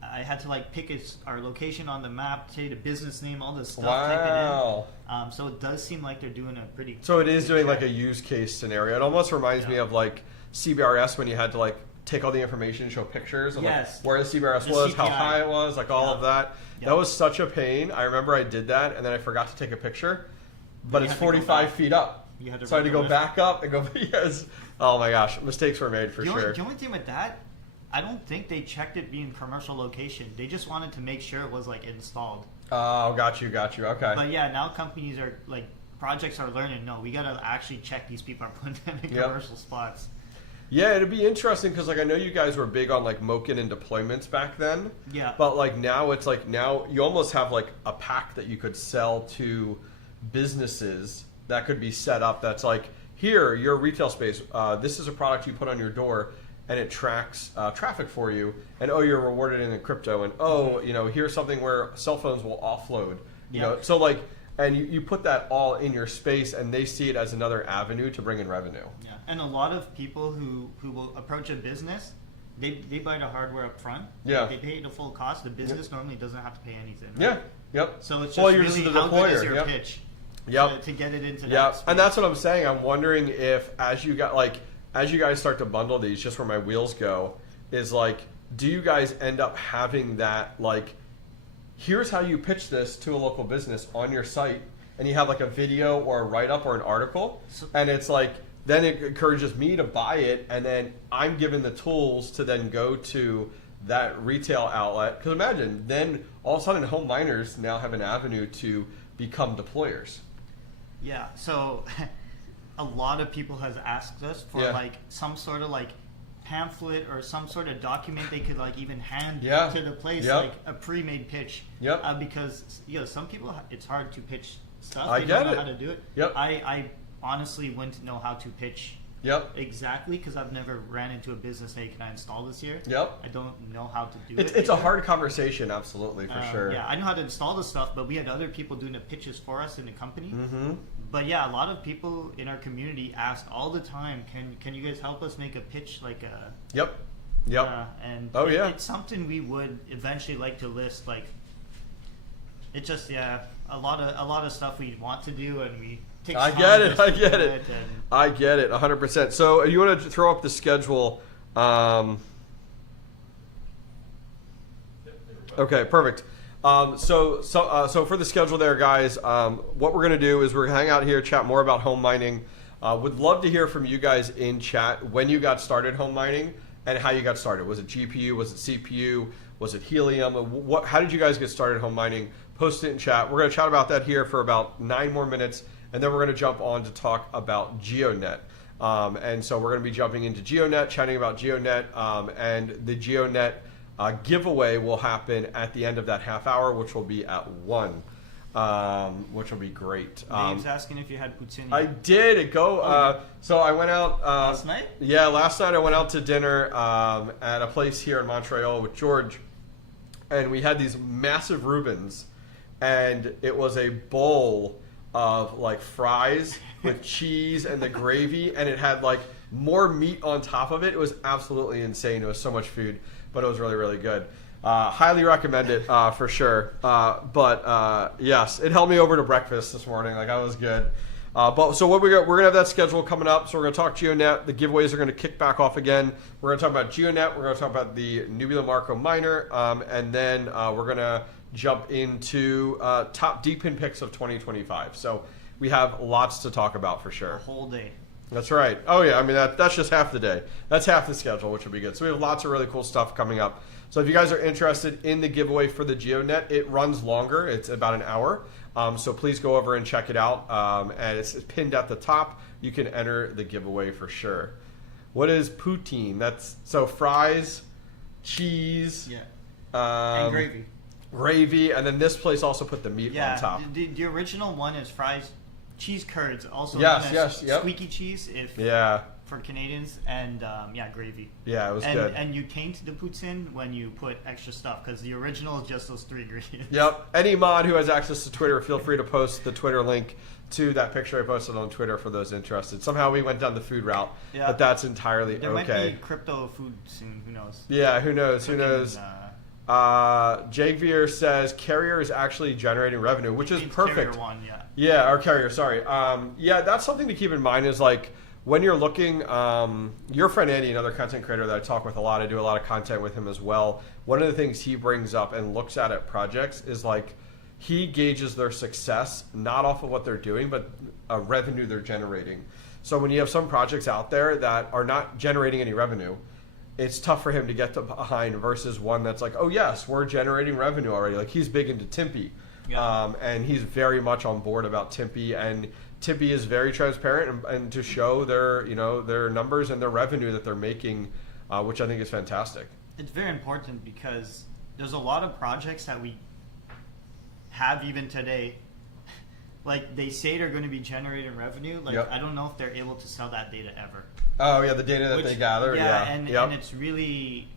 I had to like pick our location on the map, say the business name, all this stuff, type wow. it in. So it does seem like they're doing a pretty. So it is good doing job. like a use case scenario. It almost reminds me of like CBRS when you had to like take all the information and show pictures of Yes. like where the CBRS The was, how CPI. high it was, like all of that. Yeah. That was such a pain. I remember I did that and then I forgot to take a picture, but You it's had to go 45 back. feet up. You had to So I had to go retro-lift. back up and go, yes. Oh my gosh, mistakes were made for sure. The only thing with that, I don't think they checked it being commercial location. They just wanted to make sure it was like installed. Oh, got you. Okay. But yeah, now companies are like projects are learning. No, we gotta actually check these people are putting them in Yep. commercial spots. Yeah, it'd be interesting because like I know you guys were big on like Moken and deployments back then. Yeah. But like now it's like now you almost have like a pack that you could sell to businesses that could be set up. That's like, here, your retail space. This is a product you put on your door, and it tracks traffic for you. And oh, you're rewarded in crypto. And oh, here's something where cell phones will offload. You know, so like, and you put that all in your space, and they see it as another avenue to bring in revenue. Yeah, and a lot of people who will approach a business, they buy the hardware up front. Yeah. They pay the full cost. The business normally doesn't have to pay anything. Right? Yeah. Yep. So it's just Well, you're really just the how good is deployer. your Yep. pitch Yep. to get it into that Yeah, space. and that's what I'm saying. I'm wondering if as you guys start to bundle these, just where my wheels go, is like, do you guys end up having that like, here's how you pitch this to a local business on your site, and you have like a video or a write up or an article, and it's like, then it encourages me to buy it, and then I'm given the tools to then go to that retail outlet. Because imagine, then all of a sudden, home miners now have an avenue to become deployers. Yeah, so a lot of people has asked us for Yeah. like some sort of like pamphlet or some sort of document they could like even hand Yeah. to the place, Yep. like a pre-made pitch. Yep. Because some people it's hard to pitch stuff. I They get don't know it. how to do it. Yep. I honestly wouldn't know how to pitch Yep. exactly because I've never ran into a business. Hey, can I install this here? Yep. I don't know how to do It's it. a either. hard conversation, absolutely, for sure. Yeah, I know how to install the stuff, but we had other people doing the pitches for us in the company. Mm-hmm. But yeah, a lot of people in our community ask all the time, "Can you guys help us make a pitch like a?" Yep. Yep. And Oh, yeah. it's something we would eventually like to list. Like, it just a lot of stuff we want to do, and we take. I time get it. just I to get do it. and- I get it. 100%. So you want to throw up the schedule? Okay, perfect. So for the schedule there, guys, what we're going to do is we're going to hang out here, chat more about home mining. Would love to hear from you guys in chat when you got started home mining and how you got started. Was it GPU? Was it CPU? Was it Helium? How did you guys get started home mining? Post it in chat. We're going to chat about that here for about 9 more minutes, and then we're going to jump on to talk about Geonet. And so we're going to be jumping into Geonet, chatting about Geonet, and the Geonet giveaway will happen at the end of that half hour, which will be at 1, which will be great. Dave's asking if you had poutine. I did. So I went out Last night? Yeah, last night I went out to dinner at a place here in Montreal with George, and we had these massive Reubens, and it was a bowl of like fries with cheese and the gravy, and it had like more meat on top of it. It was absolutely insane. It was so much food, but it was really, really good. Highly recommend it for sure. But yes, it held me over to breakfast this morning. Like, I was good. But so what we're gonna have that schedule coming up. So we're gonna talk Geonet. The giveaways are gonna kick back off again. We're gonna talk about Geonet. We're gonna talk about the Nubula Marko Miner, and then we're gonna jump into top Depin Picks of 2025. So we have lots to talk about for sure. A whole day. That's right. Oh yeah, I mean that's just half the day. That's half the schedule, which will be good. So we have lots of really cool stuff coming up. So if you guys are interested in the giveaway for the Geonet, it runs longer. It's about an hour. So please go over and check it out. And it's pinned at the top. You can enter the giveaway for sure. What is poutine? That's so fries, cheese, and gravy. Gravy, and then this place also put the meat on top. The original one is fries, cheese curds, also Yes, known as yep. squeaky cheese for Canadians, and gravy. Yeah, it was good. And you taint the poutine when you put extra stuff, because the original is just those 3 ingredients. Yep. Any mod who has access to Twitter, feel free to post the Twitter link to that picture I posted on Twitter for those interested. Somehow we went down the food route, but that's entirely there okay. There might be crypto food soon. Who knows? Yeah, who knows? Who knows? Jake Veer says Carrier is actually generating revenue, which is perfect. Carrier One, Yeah, or Carrier, sorry. Yeah, that's something to keep in mind is like when you're looking, your friend Andy, another content creator that I talk with a lot, I do a lot of content with him as well. One of the things he brings up and looks at projects is like he gauges their success not off of what they're doing, but revenue they're generating. So when you have some projects out there that are not generating any revenue, it's tough for him to get behind versus one that's like, oh yes, we're generating revenue already. Like he's big into Timpy, and he's very much on board about Timpy, and Timpy is very transparent and to show their their numbers and their revenue that they're making, which I think is fantastic. It's very important because there's a lot of projects that we have even today. Like they say they're going to be generating revenue. Like I don't know if they're able to sell that data ever. Oh yeah, the data that they gather. And it's really,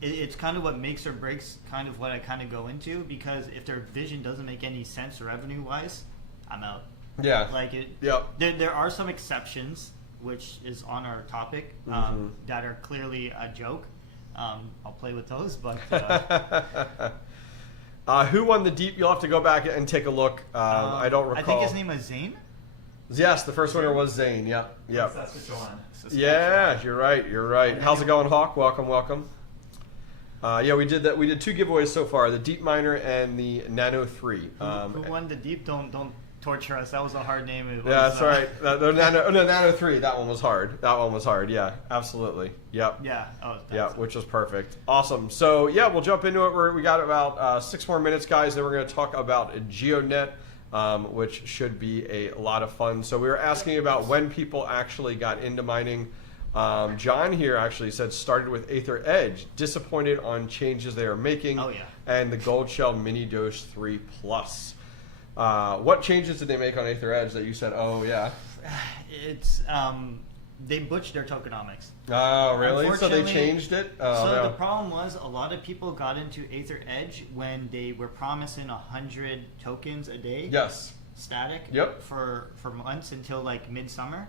it's kind of what makes or breaks kind of what I kind of go into, because if their vision doesn't make any sense revenue wise, I'm out. Yeah. Like it. Yep. There are some exceptions, which is on our topic, that are clearly a joke. I'll play with those, but. Who won the Deep? You'll have to go back and take a look. I don't recall. I think his name was Zane. Yes, the first winner was Zane. Yep. Saskatchewan. Yeah, you're right. How's it going, Hawk? Welcome. Yeah, we did that. We did 2 giveaways so far: the Deep Miner and the Nano 3. Who won the Deep? Don't torture us. That was a hard name. It was, that's right. The Nano 3. That one was hard. Yeah, absolutely. Yep. Yeah. Oh. Yeah, which was perfect. Awesome. So yeah, we'll jump into it. We got about 6 more minutes, guys. Then we're going to talk about Geonet, which should be a lot of fun. So we were asking about when people actually got into mining. John here actually said started with Aether Edge, disappointed on changes they are making. Oh yeah. And the Goldshell Mini Doge 3 Plus. What changes did they make on Aether Edge that you said, oh yeah? It's they butchered their tokenomics. Oh really? So they changed it? The problem was a lot of people got into Aether Edge when they were promising 100 tokens a day. Yes. Static. Yep. For months until like midsummer.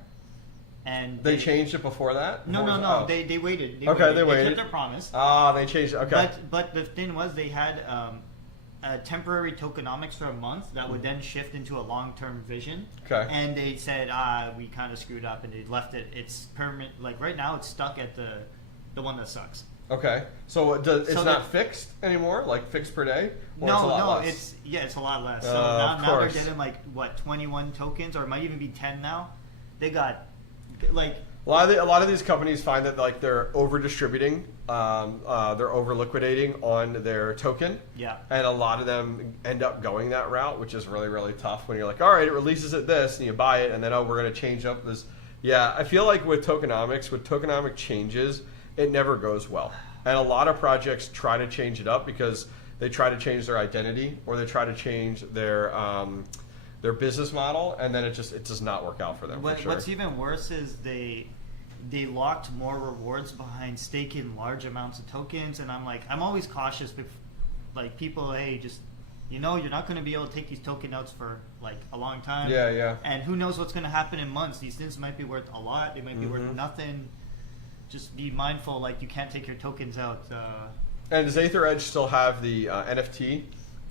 And they changed it before that? No. Oh. They waited. They waited. They kept their promise. They changed it. Okay. But the thing was they had temporary tokenomics for a month that would then shift into a long-term vision. Okay. And they said, we kind of screwed up, and they left it. It's permanent. Like right now, it's stuck at the one that sucks. Okay. So it's not fixed anymore, like fixed per day? Or it's a lot less? It's a lot less. So now they're getting like 21 tokens, or it might even be 10 now. They got like a lot of these companies find that like they're over distributing, they're over liquidating on their token. Yeah. And a lot of them end up going that route, which is really, really tough when you're like, all right, it releases at this, and you buy it, and then we're going to change up this. Yeah, I feel like with tokenomic changes, it never goes well. And a lot of projects try to change it up because they try to change their identity or they try to change their business model, and then it does not work out for them. For sure. What's even worse is they locked more rewards behind staking large amounts of tokens, and I'm always cautious with like people, hey, just you know, you're not going to be able to take these token outs for like a long time. Yeah, yeah. And who knows what's going to happen in months? These things might be worth a lot. They might be worth Mm-hmm. nothing. Just be mindful, like you can't take your tokens out. And does Aether Edge still have the NFT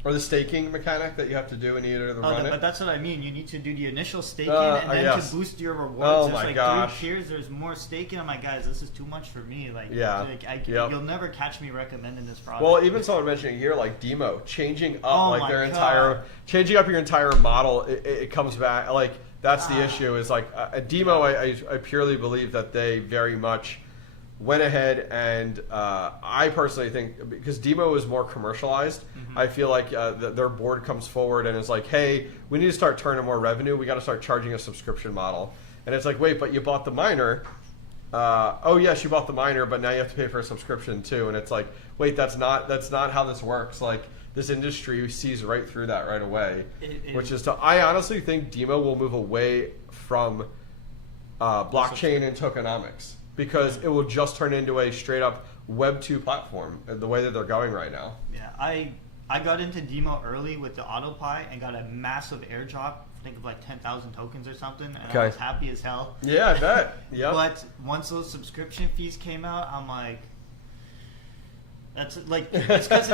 or the staking mechanic that you have to do in order to run it? But that's what I mean. You need to do the initial staking, Oh, and then yes. to boost your rewards. Oh, there's my like gosh. 3 tiers. There's more staking. I'm like, guys, this is too much for me. Like, Yeah. like Yep. you'll never catch me recommending this product. Well, even someone mentioning here, like Demo, changing up Oh like my their God. entire, changing up your entire model. It comes back like that's the issue. Is like Demo. I purely believe that they very much went ahead and I personally think because Demo is more commercialized, I feel like their board comes forward and is like, hey, we need to start turning more revenue. We got to start charging a subscription model. And it's like, wait, but you bought the miner. Oh yes, you bought the miner, but now you have to pay for a subscription too. And it's like, wait, that's not how this works. Like this industry sees right through that right away, which is I honestly think Demo will move away from blockchain and tokenomics. Because it will just turn into a straight up Web 2 platform, the way that they're going right now. Yeah, I got into Demo early with the AutoPi and got a massive airdrop, I think of like 10,000 tokens or something, and I was happy as hell. Yeah, I bet. Yep. But once those subscription fees came out, I'm like, that's like, it's because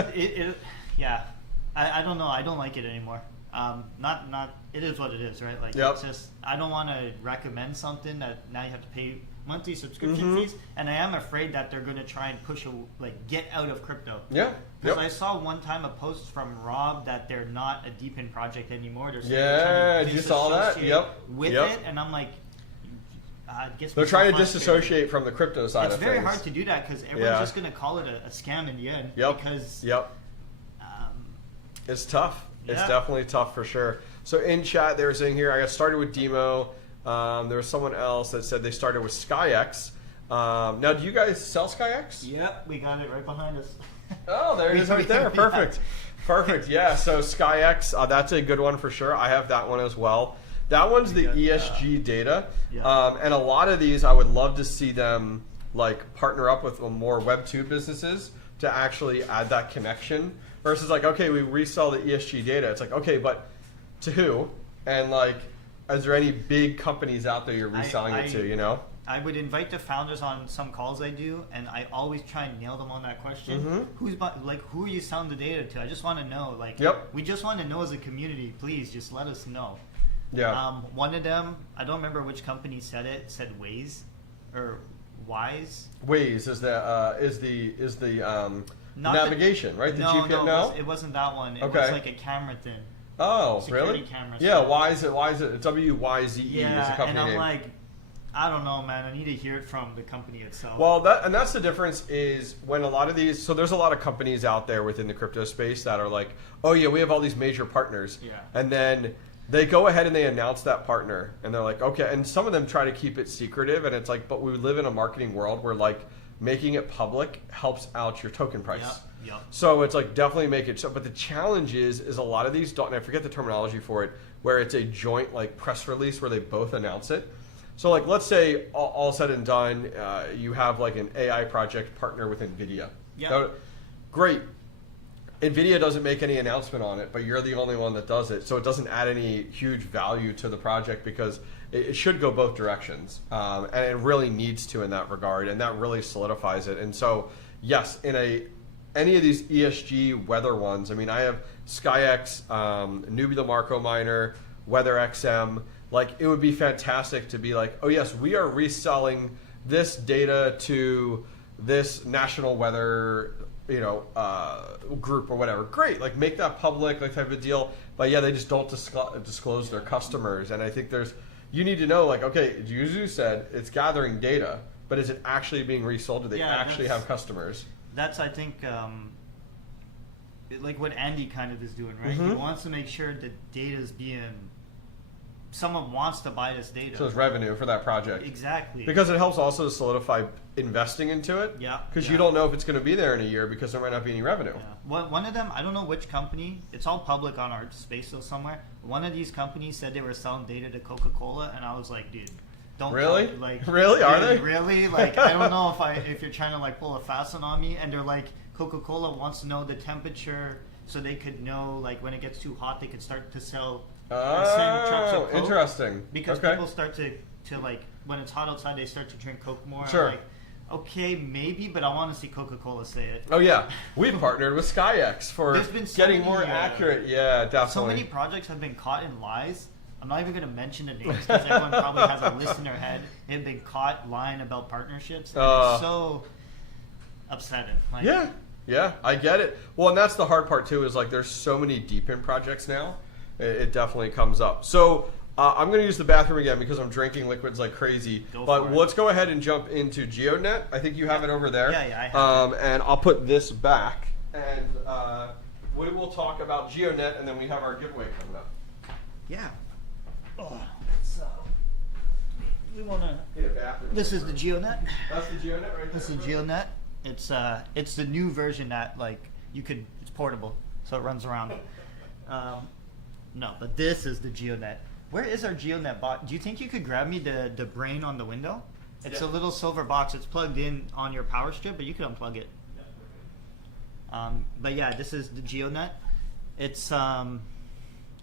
yeah, I don't know, I don't like it anymore. Not it is what it is, right? Like it's just I don't want to recommend something that now you have to pay monthly subscription fees, and I am afraid that they're going to try and push get out of crypto. Yeah. Because I saw one time a post from Rob that they're not a Deepin project anymore. They're yeah, you saw that? Yep. With it, and I'm like, they're trying to disassociate from the crypto side of things. It's very hard to do that because everyone's just going to call it a scam in the end. Because it's tough. It's definitely tough for sure. So in chat, they were saying here, I got started with Demo. There was someone else that said they started with SkyX. Now, do you guys sell SkyX? Yep, we got it right behind us. Oh, there it is right there. Perfect. Perfect. Yeah, so SkyX, that's a good one for sure. I have that one as well. That one's the ESG data. And a lot of these, I would love to see them like partner up with more Web 2 businesses to actually add that connection. Versus like, okay, we resell the ESG data. It's like, okay, but to who? And like, is there any big companies out there you're reselling it to, you know? I would invite the founders on some calls I do, and I always try and nail them on that question. Who are you selling the data to? I just want to know. Like, we just want to know as a community. Please, just let us know. Yeah. One of them, I don't remember which company said it. Said Waze, or Wise. Waze is the navigation, right? The GPS. No, it wasn't that one. It was like a camera thing. Oh, Security really? Cameras. Yeah, Wise it WYZE is the company and I'm name. like, I don't know, man. I need to hear it from the company itself. Well, that's the difference is when a lot of these. So there's a lot of companies out there within the crypto space that are like, oh yeah, we have all these major partners, and then they go ahead and they announce that partner, and they're like, okay, and some of them try to keep it secretive, and it's like, but we live in a marketing world where like making it public helps out your token price. So it's like definitely make it so. But the challenge is a lot of these don't, and I forget the terminology for it, where it's a joint like press release where they both announce it. So like let's say all said and done, you have like an AI project partner with NVIDIA. Great. NVIDIA doesn't make any announcement on it, but you're the only one that does it. So it doesn't add any huge value to the project because it should go both directions. And it really needs to in that regard. And that really solidifies it. And so, yes, in any of these ESG weather ones, I mean, I have SkyX, Nubula Marko Miner, WeatherXM. Like, it would be fantastic to be like, oh, yes, we are reselling this data to this national weather group or whatever. Great, like make that public, like type of deal. But yeah, they just don't disclose their customers. And I think you need to know, like, okay, Yuzu said it's gathering data, but is it actually being resold? Do they actually have customers? That's, I think, like what Andy kind of is doing, right? He wants to make sure that data is someone wants to buy this data. So it's revenue for that project. Exactly. Because it helps also solidify investing into it. Because you don't know if it's going to be there in a year because there might not be any revenue. One of them, I don't know which company, it's all public on our space though somewhere. One of these companies said they were selling data to Coca-Cola, and I was like, dude, don't really? Really? Are they? Really? Like, I don't know if you're trying to like pull a fast one on me, and they're like, Coca-Cola wants to know the temperature so they could know like when it gets too hot, they could start to sell. Oh, send trucks of Coke. interesting. Because Okay. people start to like when it's hot outside, they start to drink Coke more. Sure. I'm like, okay, maybe, but I want to see Coca-Cola say it. Oh yeah, we've partnered with SkyX for There's been so getting many, more accurate. Yeah, definitely. So many projects have been caught in lies. I'm not even going to mention the names because everyone probably has a list in their head. They've been caught lying about partnerships. And it's so upsetting. Like, Yeah, I get it. Well, and that's the hard part too. Is like there's so many Deepin projects now. It definitely comes up. So I'm going to use the bathroom again because I'm drinking liquids like crazy. But let's go ahead and jump into Geonet. I think you have it over there. Yeah, I have and I'll put this back, and we will talk about Geonet, and then we have our giveaway coming up. Yeah. Oh, we want to. This is the Geonet. That's the Geonet right there. This is Geonet. It's the new version that like you could. It's portable, so it runs around. No, but this is the Geonet. Where is our Geonet box? Do you think you could grab me the brain on the window? It's a little silver box. It's plugged in on your power strip, but you could unplug it. But yeah, this is the Geonet. It's I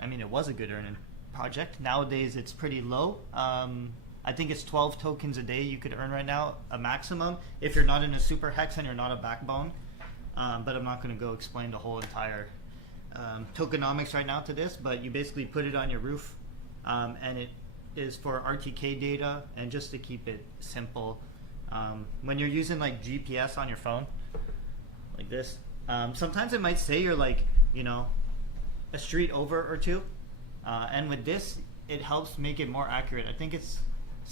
mean, it was a good earning project. Nowadays, it's pretty low. I think it's 12 tokens a day you could earn right now, a maximum, if you're not in a super hex and you're not a backbone. But I'm not going to go explain the whole entire tokenomics right now to this, but you basically put it on your roof, and it is for RTK data, and just to keep it simple. When you're using like GPS on your phone, like this, sometimes it might say you're like, you know, a street over or two, and with this, it helps make it more accurate. I think it's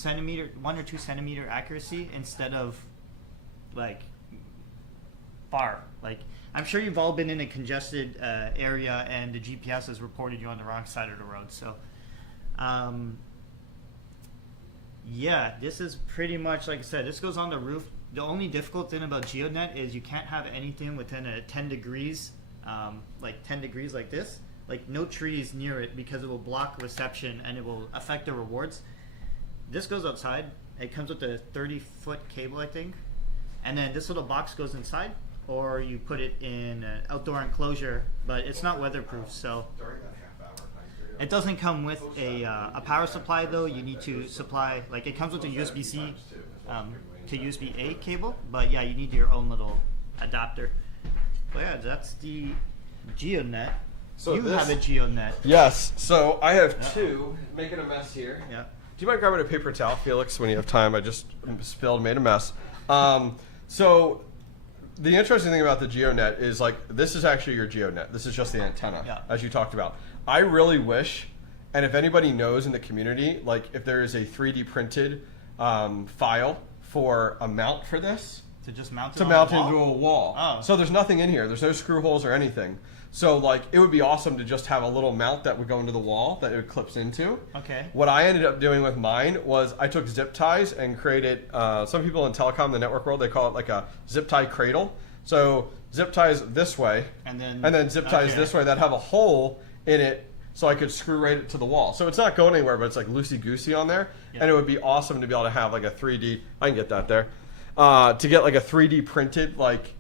1 or 2 centimeter accuracy instead of like far. Like, I'm sure you've all been in a congested area and the GPS has reported you on the wrong side of the road. So, yeah, this is pretty much, like I said, this goes on the roof. The only difficult thing about Geonet is you can't have anything within a 10 degrees, like 10 degrees like this. Like no trees near it because it will block reception and it will affect the rewards. This goes outside. It comes with a 30-foot cable, I think. And then this little box goes inside, or you put it in an outdoor enclosure, but it's not weatherproof, so it doesn't come with a power supply though. You need to supply, like it comes with a USB-C to USB-A cable, but yeah, you need your own little adapter. But yeah, that's the Geonet. So you have a Geonet. Yes. So I have two. Making a mess here. Yeah. Do you mind grabbing a paper towel, Felix, when you have time? I just made a mess. So the interesting thing about the Geonet is like this is actually your Geonet. This is just the antenna, as you talked about. I really wish, and if anybody knows in the community, like if there is a 3D printed file for a mount for this, to just mount it to on mount the it wall? into a wall. Oh. So there's nothing in here. There's no screw holes or anything. So like it would be awesome to just have a little mount that would go into the wall that it clips into. Okay. What I ended up doing with mine was I took zip ties and created, some people in telecom, the network world, they call it like a zip tie cradle. So zip ties this way, and then zip ties this way that have a hole in it so I could screw right to the wall. So it's not going anywhere, but it's like loosey-goosey on there. Yeah. And it would be awesome to be able to have like a 3D, I can get that there, to get like a 3D printed like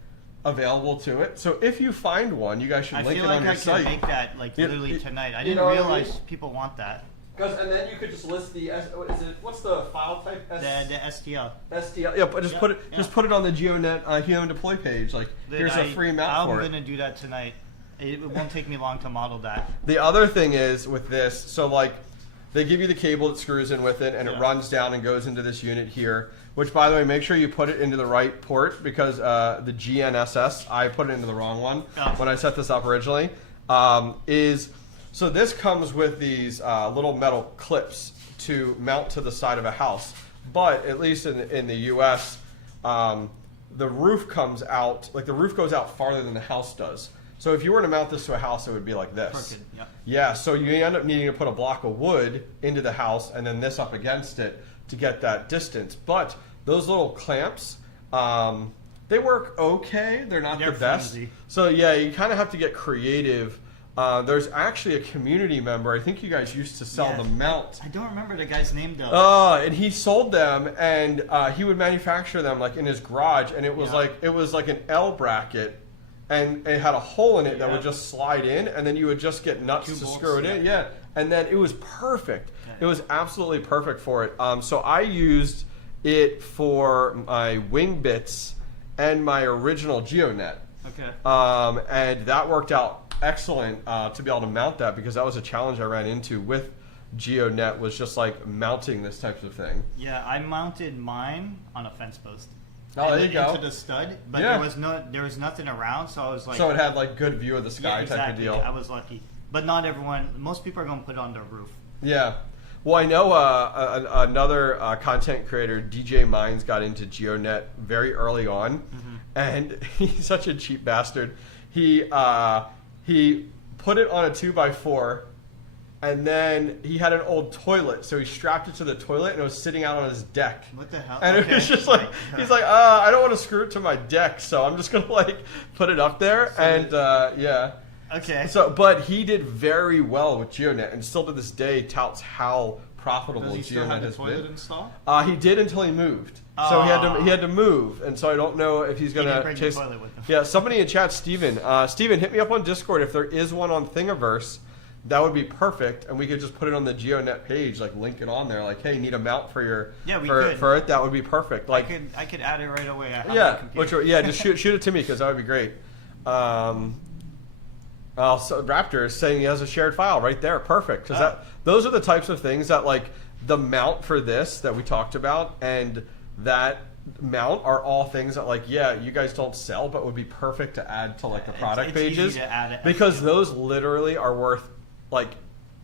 available to it. So if you find one, you guys should link it on your site. I feel like I could make that like literally tonight. I didn't realize people want that. And then you could just list the what's the file type? The STL. STL. Yeah, but just put it on the Geonet Helium Deploy page. Like here's a free map for it. I'm gonna do that tonight. It won't take me long to model that. The other thing is with this, so like they give you the cable that screws in with it, and it runs down and goes into this unit here. Which, by the way, make sure you put it into the right port because the GNSS, I put it into the wrong one when I set this up originally. So this comes with these little metal clips to mount to the side of a house. But at least in the U.S., the roof comes out, like the roof goes out farther than the house does. So if you were to mount this to a house, it would be like this. Crooked, yeah, so you end up needing to put a block of wood into the house and then this up against it to get that distance. But those little clamps, they work okay. They're not the best. Flimsy. So yeah, you kind of have to get creative. There's actually a community member. I think you guys used to sell the mount. I don't remember the guy's name though. And he sold them, and he would manufacture them like in his garage, and it was like an L bracket, and it had a hole in it that Yeah. would just slide in, and then you would just get nuts Two to bolts, screw it in. Yeah, and then it was perfect. It was absolutely perfect for it. So I used it for my Wingbits and my original Geonet. Okay. And that worked out excellent to be able to mount that, because that was a challenge I ran into with Geonet, was just like mounting this type of thing. Yeah, I mounted mine on a fence post. Oh, there you go. Into the stud, but Yeah. there was nothing around, so I was like, So it had like good view of the sky yeah, type of exactly. deal. I was lucky, but not everyone. Most people are going to put it on their roof. Yeah. Well, I know another content creator, DJ Mines, got into Geonet very early on, and he's such a cheap bastard. He put it on a 2x4, and then he had an old toilet, so he strapped it to the toilet, and it was sitting out on his deck. What the hell? And it was just like, he's like, I don't want to screw it to my deck, so I'm just gonna like put it up there, and yeah. Okay. So, but he did very well with Geonet, and still to this day touts how profitable Does he still Geonet have the has toilet been. installed? He did until he moved. So he had to move, and so I don't know if he's didn't gonna bring the chase. toilet with him. Yeah, somebody in chat, Steven. Steven, hit me up on Discord if there is one on Thingiverse. That would be perfect, and we could just put it on the Geonet page, like link it on there, like, hey, need a mount for your for it. That would be perfect. Like, I could add it right away. I have my yeah, computer. just shoot it to me, because that would be great. So Raptor is saying he has a shared file right there. Perfect, because those are the types of things that, like, the mount for this that we talked about and that mount are all things that, like, yeah, you guys don't sell, but would be perfect to add to like the product it's easy pages, to add it, because those literally are worth, like,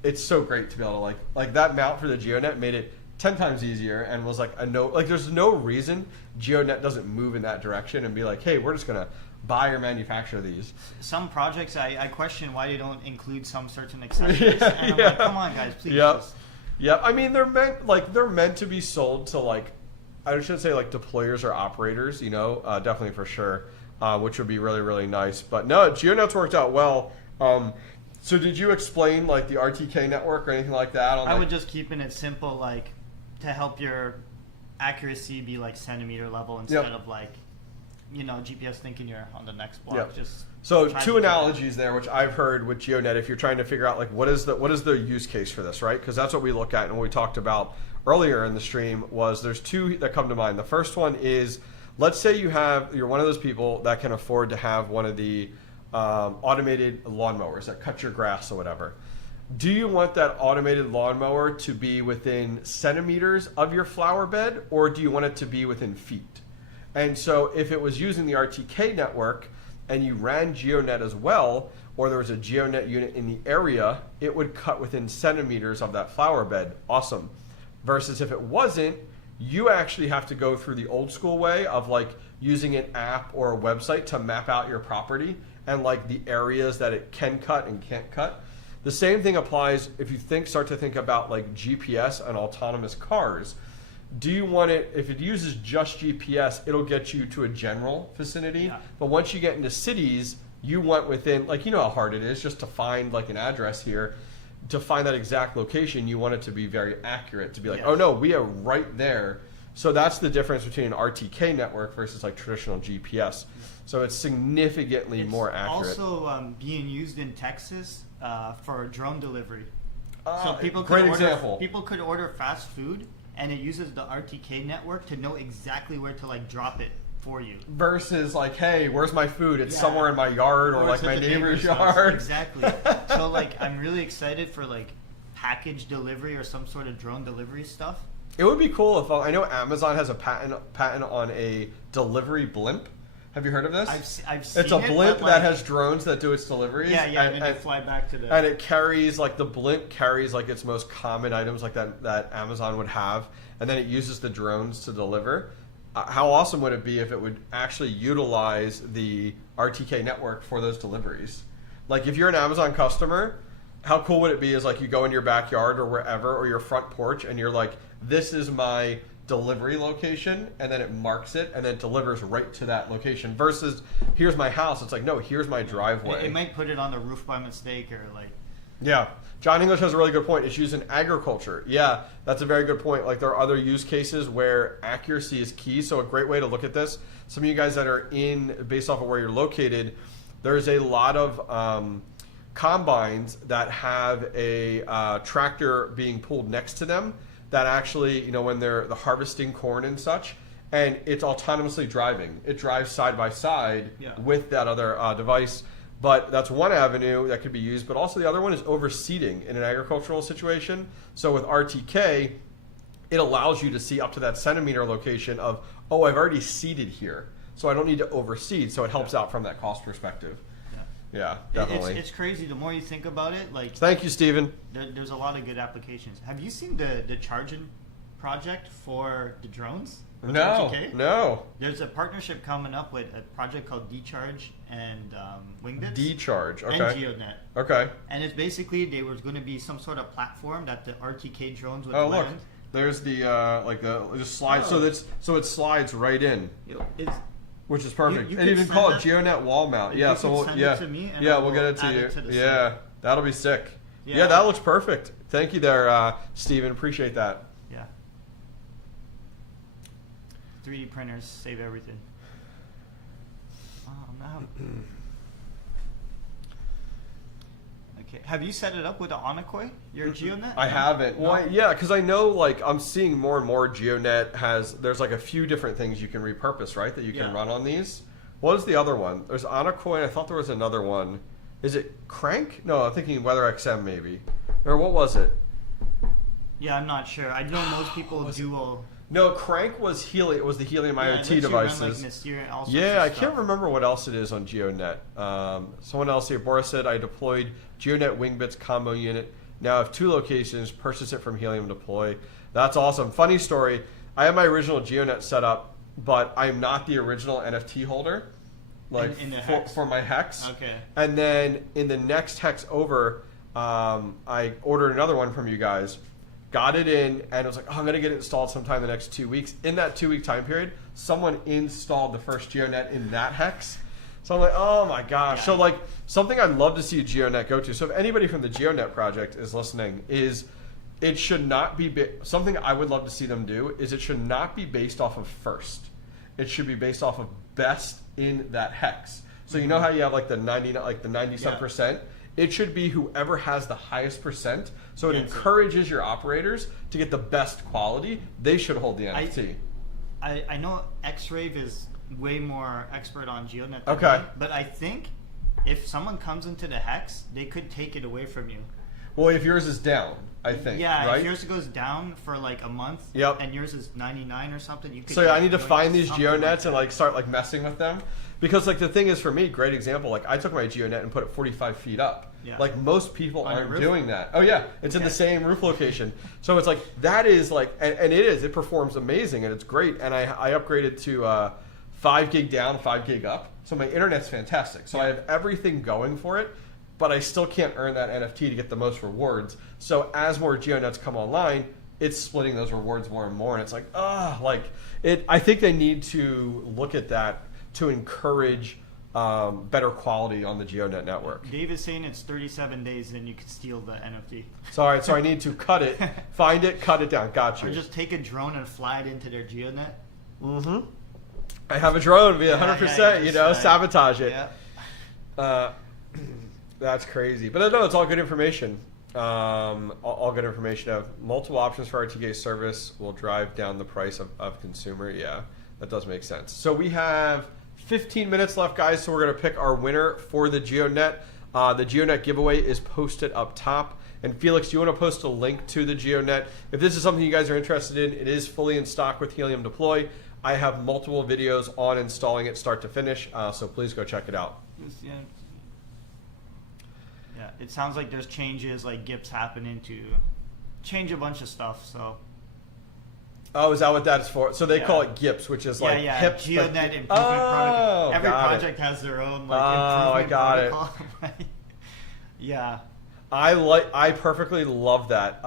it's so great to be able to like that mount for the Geonet made it 10 times easier, and was like there's no reason Geonet doesn't move in that direction and be like, hey, we're just gonna buy or manufacture these. Some projects I question why they don't include some certain accessories. And I'm like, come on, guys, please. Yep. I mean, they're meant to be sold to, like, I should say, like, deployers or operators. You know, definitely for sure, which would be really, really nice. But no, Geonet's worked out well. So did you explain like the RTK network or anything like that? I would just keeping it simple, like to help your accuracy be like centimeter level instead of like, you know, GPS thinking you're on the next block. Yep. Just so two analogies there, which I've heard with Geonet. If you're trying to figure out like what is the use case for this, right? Because that's what we look at, and what we talked about earlier in the stream was there's two that come to mind. The first one is, let's say you're one of those people that can afford to have one of the automated lawnmowers that cut your grass or whatever. Do you want that automated lawnmower to be within centimeters of your flower bed, or do you want it to be within feet? And so if it was using the RTK network and you ran Geonet as well, or there was a Geonet unit in the area, it would cut within centimeters of that flower bed. Awesome. Versus if it wasn't, you actually have to go through the old school way of like using an app or a website to map out your property and like the areas that it can cut and can't cut. The same thing applies if you start to think about like GPS and autonomous cars. Do you want it, if it uses just GPS, it'll get you to a general vicinity. Yeah. But once you get into cities, you want within, like, you know how hard it is just to find like an address here. To find that exact location, you want it to be very accurate, to be like, oh no, we are right there. So that's the difference between an RTK network versus like traditional GPS. So it's significantly more accurate. Also being used in Texas for drone delivery. So people could order fast food, and it uses the RTK network to know exactly where to like drop it for you. Versus like, hey, where's my food? It's somewhere in my yard or like my neighbor's yard. Exactly. So like, I'm really excited for like package delivery or some sort of drone delivery stuff. It would be cool if I know Amazon has a patent on a delivery blimp. Have you heard of this? I've seen it. It's a blimp that has drones that do its deliveries. Yeah, and they fly back to the... And it carries, like, the blimp carries, like, its most common items, like, that Amazon would have, and then it uses the drones to deliver. How awesome would it be if it would actually utilize the RTK network for those deliveries? Like, if you're an Amazon customer, how cool would it be is, like, you go in your backyard or wherever, or your front porch, and you're like, this is my delivery location, and then it marks it and then it delivers right to that location, versus here's my house. It's like, no, here's my driveway. It might put it on the roof by mistake, or like... Yeah. John English has a really good point. It's used in agriculture. Yeah, that's a very good point. Like, there are other use cases where accuracy is key. So a great way to look at this, some of you guys that are based off of where you're located, There's a lot of combines that have a tractor being pulled next to them that actually, when they're harvesting corn and such, and it's autonomously driving. It drives side by side with that other device. But that's one avenue that could be used. But also the other one is overseeding in an agricultural situation. So with RTK, it allows you to see up to that centimeter location of, oh, I've already seeded here, so I don't need to overseed. So it helps out from that cost perspective. Yeah, definitely. It's crazy. The more you think about it, like. Thank you, Steven. There's a lot of good applications. Have you seen the charging project for the drones? No, RTK? no. There's a partnership coming up with a project called Decharge and Wingbits. Decharge, okay. And Geodnet. Okay. And it's basically, there was going to be some sort of platform that the RTK drones would land. Look. There's the just slide. Oh. So it slides right in. Which is perfect. You and even call it Geonet wall mount. Yeah, so we'll it to me and we'll get it to you. Side. That'll be sick. Yeah, that looks perfect. Thank you there, Steven. Appreciate that. Yeah. 3D printers save everything. Oh no. Okay. Have you set it up with the Onakoi, your Geonet? I haven't. No? Well, yeah, because I know, like, I'm seeing more and more Geonet there's like a few different things you can repurpose, right, that you can run on these. What is the other one? There's Onakoi, I thought there was another one. Is it Crank? No, I'm thinking WeatherXM maybe. Or what was it? Yeah, I'm not sure. I know most people dual. No, Crank was Helium. It was the Helium IoT devices. I can't remember what else it is on Geonet. Someone else here, Boris said, I deployed Geonet Wingbits combo unit. Now I have 2 locations. Purchase it from Helium Deploy. That's awesome. Funny story. I have my original Geonet set up, but I'm not the original NFT holder. Like for my hex. Okay. And then in the next hex over, I ordered another one from you guys. Got it in, and it was like, oh, I'm going to get it installed sometime in the next 2 weeks. In that 2-week time period, someone installed the first Geonet in that hex. So I'm like, oh my gosh. Yeah. So like something I'd love to see a Geonet go to. So if anybody from the Geonet project is listening, it should not be, something I would love to see them do is it should not be based off of first. It should be based off of best in that hex. So you know how you have like the 90 some percent? It should be whoever has the highest percent. So it encourages your operators to get the best quality. They should hold the NFT. I know X-Rave is way more expert on Geonet than me, but I think if someone comes into the hex, they could take it away from you. Well, if yours is down, I think. Yeah, right? If yours goes down for like a month, and yours is 99 or something, you could. So I need to find these Geonets and like start like messing with them, because like the thing is for me, great example. Like I took my Geonet and put it 45 feet up. Yeah. Like most people aren't doing that. Oh yeah, it's in the same roof location. So it's like that is like, and it performs amazing and it's great. And I upgraded to 5 gig down, 5 gig up. So my internet's fantastic. So I have everything going for it. But I still can't earn that NFT to get the most rewards. So as more Geonets come online, it's splitting those rewards more and more. And it's like, I think they need to look at that to encourage better quality on the Geonet network. Dave is saying it's 37 days and you can steal the NFT. Sorry, so I need to cut it, find it, cut it down. Got you. Or just take a drone and fly it into their Geonet. Mm-hmm. I have a drone, be 100%, sabotage it. Yeah. That's crazy. But no, it's all good information. All good information. Of multiple options for RTK service will drive down the price of consumer. Yeah, that does make sense. So we have 15 minutes left, guys. So we're going to pick our winner for the Geonet. The Geonet giveaway is posted up top. And Felix, do you want to post a link to the Geonet? If this is something you guys are interested in, it is fully in stock with Helium Deploy. I have multiple videos on installing it start to finish, so please go check it out. Yeah, it sounds like there's changes, like GIPs happening to change a bunch of stuff. So. Oh, is that what that is for? So they call it GIPs, which is like hip. Geonet improvement protocol. Every project has their own improvement protocol. Yeah. I perfectly love that.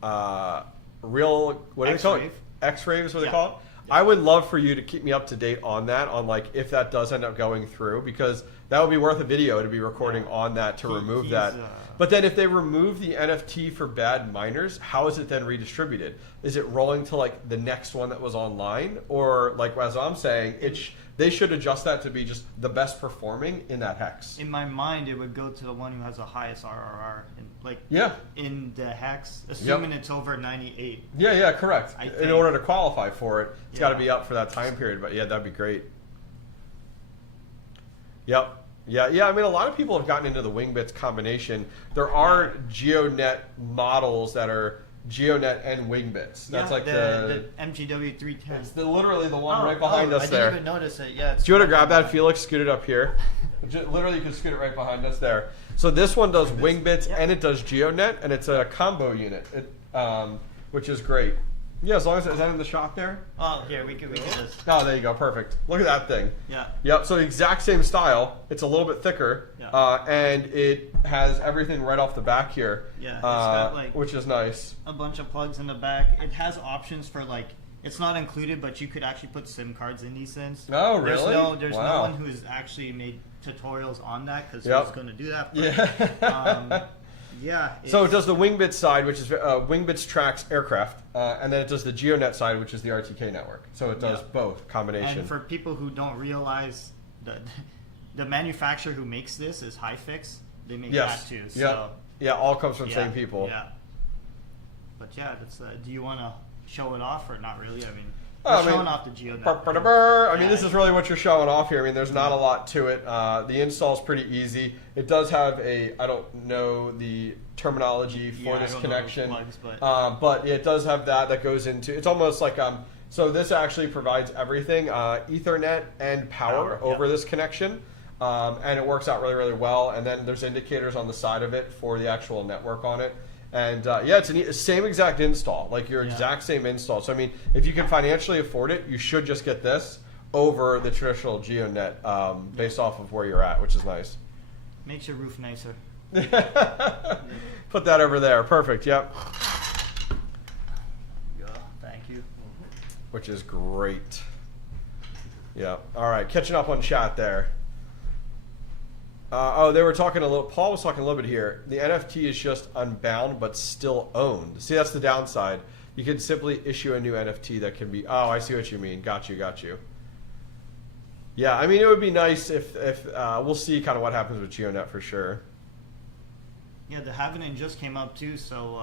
What do they call it? X-Rave is what they call it. Yeah. I would love for you to keep me up to date on that, on like if that does end up going through, because that would be worth a video to be recording on that to remove that. But then if they remove the NFT for bad miners, how is it then redistributed? Is it rolling to like the next one that was online, or like as I'm saying, They should adjust that to be just the best performing in that hex. In my mind, it would go to the one who has the highest RRR, in the hex, assuming it's over 98. Yeah, correct. In order to qualify for it, it's got to be up for that time period. But yeah, that'd be great. Yep. Yeah. I mean, a lot of people have gotten into the Wingbits combination. There are Geonet models that are Geonet and Wingbits. That's like the MGW 310. It's literally the one right behind us there. I didn't even notice it. Yeah. Do you want to grab that, Felix? Scoot it up here. Literally, you can scoot it right behind us there. So this one does Wingbits and it does Geonet, and it's a combo unit, which is great. Yeah, as long as is that in the shop there? Oh, here we can just. Oh, there you go. Perfect. Look at that thing. Yeah. Yep. So the exact same style. It's a little bit thicker, and it has everything right off the back here. Yeah. It's got which is nice. A bunch of plugs in the back. It has options for it's not included, but you could actually put SIM cards in these things. Oh, really? There's no one who's actually made tutorials on that because who's going to do that? Yeah. So it does the Wingbits side, which is Wingbits tracks aircraft, and then it does the Geonet side, which is the RTK network. So it does both combination. And for people who don't realize, the manufacturer who makes this is HiFix. They make that too. So yeah, all comes from the same people. Yeah. But yeah, that's. Do you want to show it off or not really? I mean. Showing off the Geonet. I mean, this is really what you're showing off here. I mean, there's not a lot to it. The install is pretty easy. It does have I don't know the terminology for this connection, but it does have that goes into, it's almost like, so this actually provides everything, Ethernet and power over this connection, and it works out really, really well. And then there's indicators on the side of it for the actual network on it. And it's the same exact install, like your exact same install. So I mean, if you can financially afford it, you should just get this over the traditional Geonet based off of where you're at, which is nice. Makes your roof nicer. Put that over there. Perfect. Yep. Thank you. Which is great. Yeah. All right. Catching up on chat there. They were talking a little. Paul was talking a little bit here. The NFT is just unbound but still owned. See, that's the downside. You can simply issue a new NFT that can be. Oh, I see what you mean. Got you. Yeah, I mean, it would be nice if we'll see kind of what happens with Geonet for sure. Yeah, the Halvening just came up too. So,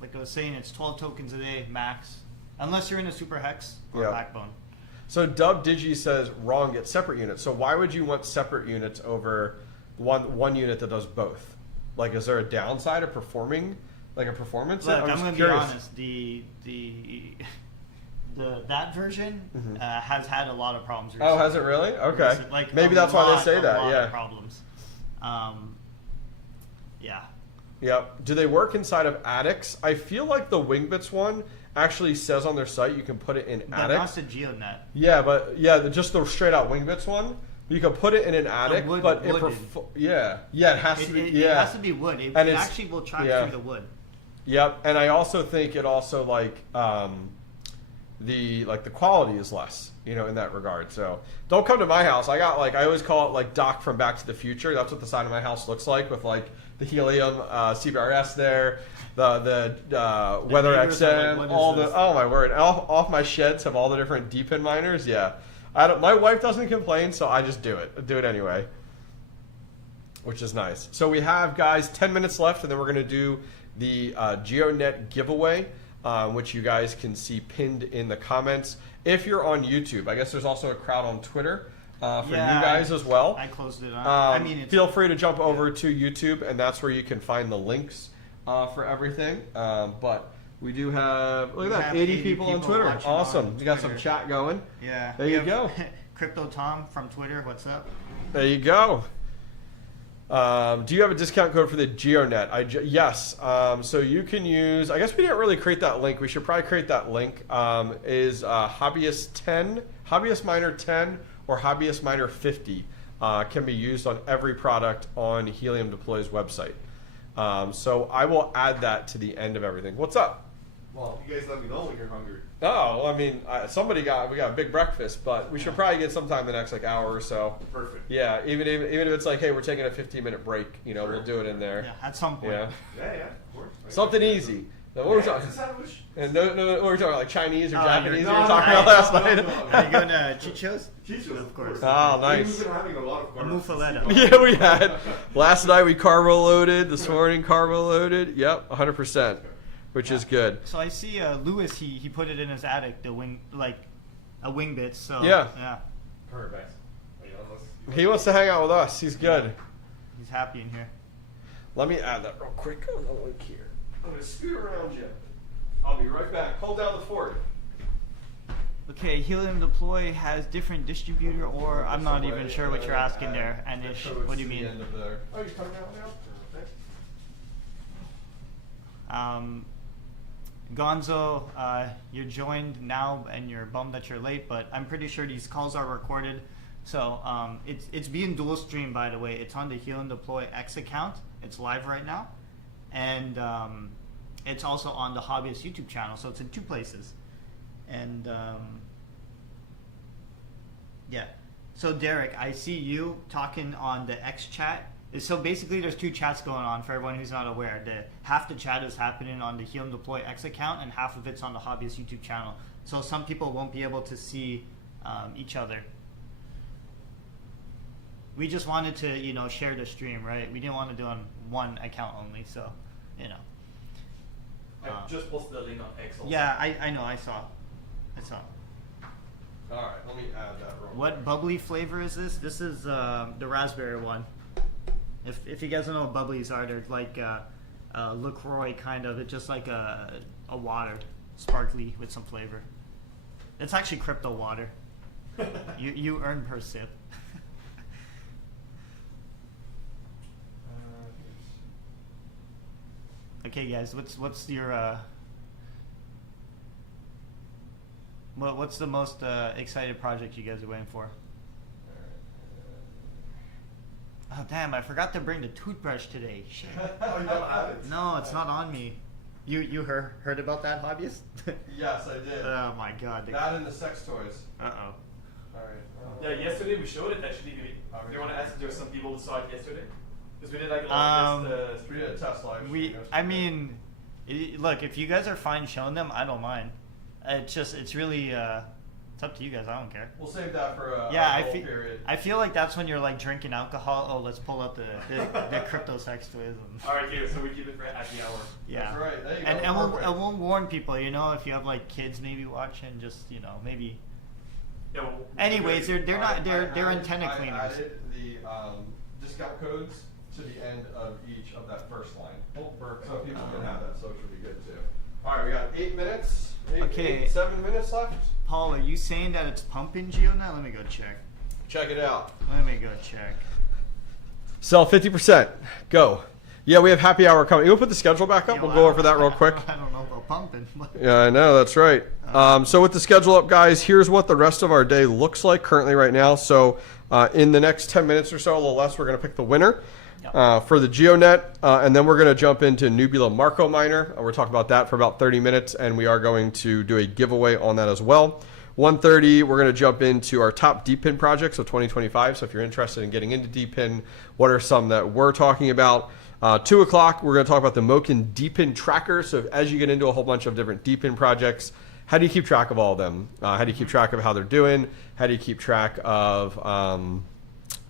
like I was saying, it's 12 tokens a day max, unless you're in a super hex or backbone. So Dub Digi says wrong, get separate units. So why would you want separate units over one unit that does both? Like, is there a downside of performing, like a performance? Look, I'm going to be honest. That version has had a lot of problems recently. Oh, has it really? Okay. Maybe that's why they say that. A lot of problems. Yeah. Yep. Do they work inside of ASICs? I feel like the Wingbits one actually says on their site you can put it in ASIC. That's a Geonet. Yeah, but just the straight out Wingbits one, you can put it in an ASIC, but it has to be. It has to be wood. It actually will track through the wood. Yep, and I also think it also the quality is less, in that regard. So don't come to my house. I always call it like Doc from Back to the Future. That's what the side of my house looks like with the Helium CBRS there. The WeatherXM, oh my word! Off my sheds have all the different Depin miners. Yeah, my wife doesn't complain, so I just do it anyway, which is nice. So we have, guys, 10 minutes left, and then we're gonna do the Geonet giveaway, which you guys can see pinned in the comments. If you're on YouTube, I guess there's also a crowd on Twitter for you guys as well. I closed it on. Feel free to jump over to YouTube, and that's where you can find the links for everything. But we do have, look at that, 80 people on Twitter. Awesome. You got some chat going. Yeah. There you go. Crypto Tom from Twitter, what's up? There you go. Do you have a discount code for the Geonet? Yes. So you can use, I guess we didn't really create that link. We should probably create that link. Is Hobbyist Miner 10 or Hobbyist Miner 50 can be used on every product on Helium Deploy's website. So I will add that to the end of everything. What's up? Well, you guys let me know when you're hungry. Oh, I mean, we got a big breakfast, but we should probably get sometime the next hour or so. Perfect. Yeah, even if it's like, hey, we're taking a 15-minute break, we'll do it in there. Yeah, at some point. Yeah, of course. Something easy. Now, what were we talking? It's a sandwich. And no, what were we talking about? Like Chinese or Oh, Japanese? you're- We were no, talking no, about last no, night. no, no. Are you going to Chichos? Chichos, of course. Oh, nice. We've been having a lot of A carbs. muffaletta. Yeah, we had. Last night we carbo loaded. This morning carbo loaded. Yep, 100%, which is good. So I see Lewis. He put it in his attic. The wing a Wingbits. So Yeah. Perfect. He wants to hang out with us. He's good. He's happy in here. Let me add that real quick on the link here. I'm going to scoot around you. I'll be right back. Hold down the fort. Okay, Helium Deploy has different distributor, or I'm not even sure what you're asking there. And what do you mean? Oh, you're coming out now? Perfect. Gonzo, you're joined now, and you're bummed that you're late, but I'm pretty sure these calls are recorded. So it's being dual streamed, by the way. It's on the Helium Deploy X account. It's live right now, and it's also on the Hobbyist YouTube channel. So it's in 2 places. And yeah. So Derek, I see you talking on the X chat. So basically, there's 2 chats going on for everyone who's not aware. Half the chat is happening on the Helium Deploy X account, and half of it's on the Hobbyist YouTube channel. So some people won't be able to see each other. We just wanted to, share the stream, right? We didn't want to do on one account only, so, I just posted the link on X also. Yeah, I know, I saw. All right, let me add that real quick. What bubbly flavor is this? This is the raspberry one. If you guys don't know what bubblies are, they're like LaCroix kind of. It's just like a water, sparkly with some flavor. It's actually crypto water. you earn per sip. Okay, guys, what's your what's the most excited project you guys are waiting for? Oh damn! I forgot to bring the toothbrush today. Shit. Oh, you don't have it? No, it's not on me. You heard about that, hobbyist? Yes, I did. Oh my god. That and the sex toys. Uh oh. All right. Yeah, yesterday we showed it actually. Do you want to ask if there were some people who saw it yesterday? Because we did like a lot of this. We did a test live stream I yesterday. mean, look, if you guys are fine showing them, I don't mind. It's really it's up to you guys. I don't care. We'll save that for a whole period. I feel like that's when you're like drinking alcohol. Oh, let's pull out the crypto sex toys. And, All right, here, so we keep it for happy hour. yeah. That's right. There you go. And Perfect. we'll warn people. If you have like kids maybe watching, just maybe. Yeah, well, Anyways, they're not they're I antenna added- cleaners. I added the discount codes to the end of each of that first line. Oh, perfect. So people can have that, so it should be good too. All right, we got 8 minutes. Okay. 7 minutes left. Paul, are you saying that it's pumping Geonet? Let me go check. Check it out. Let me go check. Sell 50%. Go. Yeah, we have happy hour coming. You want to put the schedule back up? Yo, We'll go over that real quick. I don't know about pumping. But Yeah, I know. That's right. So with the schedule up, guys, here's what the rest of our day looks like currently right now. So in the next 10 minutes or so, a little less, we're going to pick the winner for the Geonet. And then we're going to jump into Nubula Marko Miner. We're talking about that for about 30 minutes. And we are going to do a giveaway on that as well. 1:30, we're going to jump into our top Deepin projects of 2025. So if you're interested in getting into Deepin, what are some that we're talking about? 2 o'clock, we're going to talk about the Moken DPIN tracker. So as you get into a whole bunch of different Deepin projects, how do you keep track of all of them? How do you keep track of how they're doing? How do you keep track of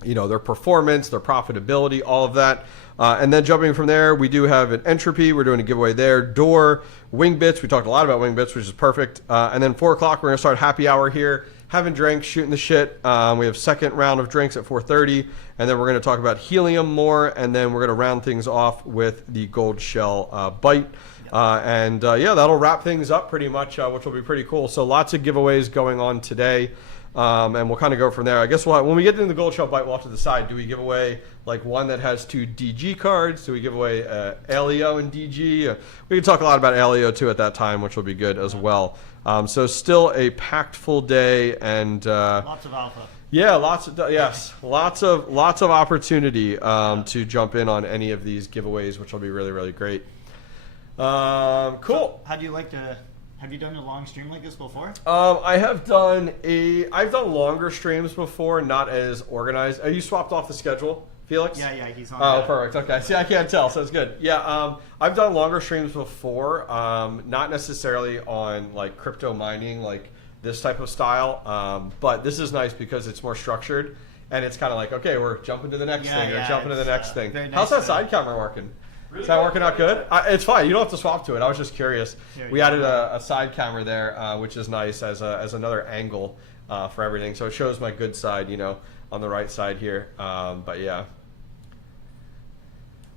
their performance, their profitability, all of that? And then jumping from there, we do have an Entropy. We're doing a giveaway there. Dor, Wingbits. We talked a lot about Wingbits, which is perfect. And then 4 o'clock, we're going to start happy hour here, having drinks, shooting the shit. We have second round of drinks at 4:30. And then we're going to talk about helium more. And then we're going to round things off with the Goldshell Byte. That'll wrap things up pretty much, which will be pretty cool. So lots of giveaways going on today. And we'll kind of go from there. I guess when we get into the Goldshell Byte, we'll have to decide. Do we give away like one that has 2 DG cards? Do we give away Alio and DG? We can talk a lot about Alio too at that time, which will be good as well. So still a packed full day and lots of alpha. Yeah, lots of opportunity to jump in on any of these giveaways, which will be really, really great. Cool. So how do you like to? Have you done a long stream like this before? I've done longer streams before, not as organized. You swapped off the schedule Felix? Yeah, he's on. Oh, perfect. Okay. See, I can't tell, so it's good. Yeah, I've done longer streams before, not necessarily on like crypto mining, like this type of style, but this is nice because it's more structured, and it's kind of like, okay, we're jumping to the next thing, or jumping to the next thing. Very How's nice that side camera working? Really Is that good. working out good? It's fine. You don't have to swap to it. I was just curious. There We you added go. a side camera there, which is nice as another angle for everything. So it shows my good side, you know, on the right side here. But yeah,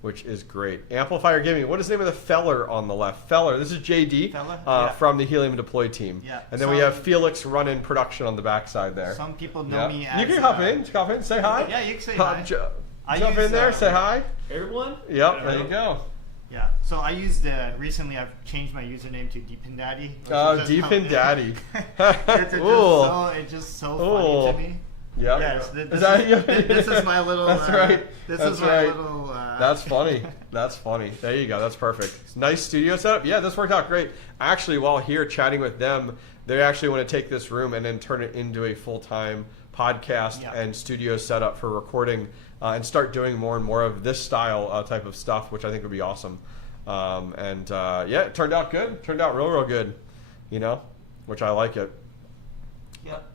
which is great. Amplifier Gaming. What is the name of the feller on the left? Feller. This is JD Feller? Yeah. from the Helium Deploy team. Yeah. And then we have Felix running production on the backside there. Some people know me as. You can hop in. Hop in. Say hi. Yeah, you can say hi. I Jump use, in there. Say hi. Everyone? Yep. There you go. Yeah. So I used recently. I've changed my username to Deepin Daddy. Oh, Deepin Daddy. It's just so funny to me. Yep. Yes, this is my little. That's right. This That's is my right. little. That's funny. That's funny. There you go. That's perfect. Nice studio setup. Yeah, this worked out great. Actually, while here chatting with them, they actually want to take this room and then turn it into a full-time podcast and studio setup for recording and start doing more and more of this style type of stuff, which I think would be awesome. Yeah, it turned out good. Turned out real good, you know, which I like it. Yep.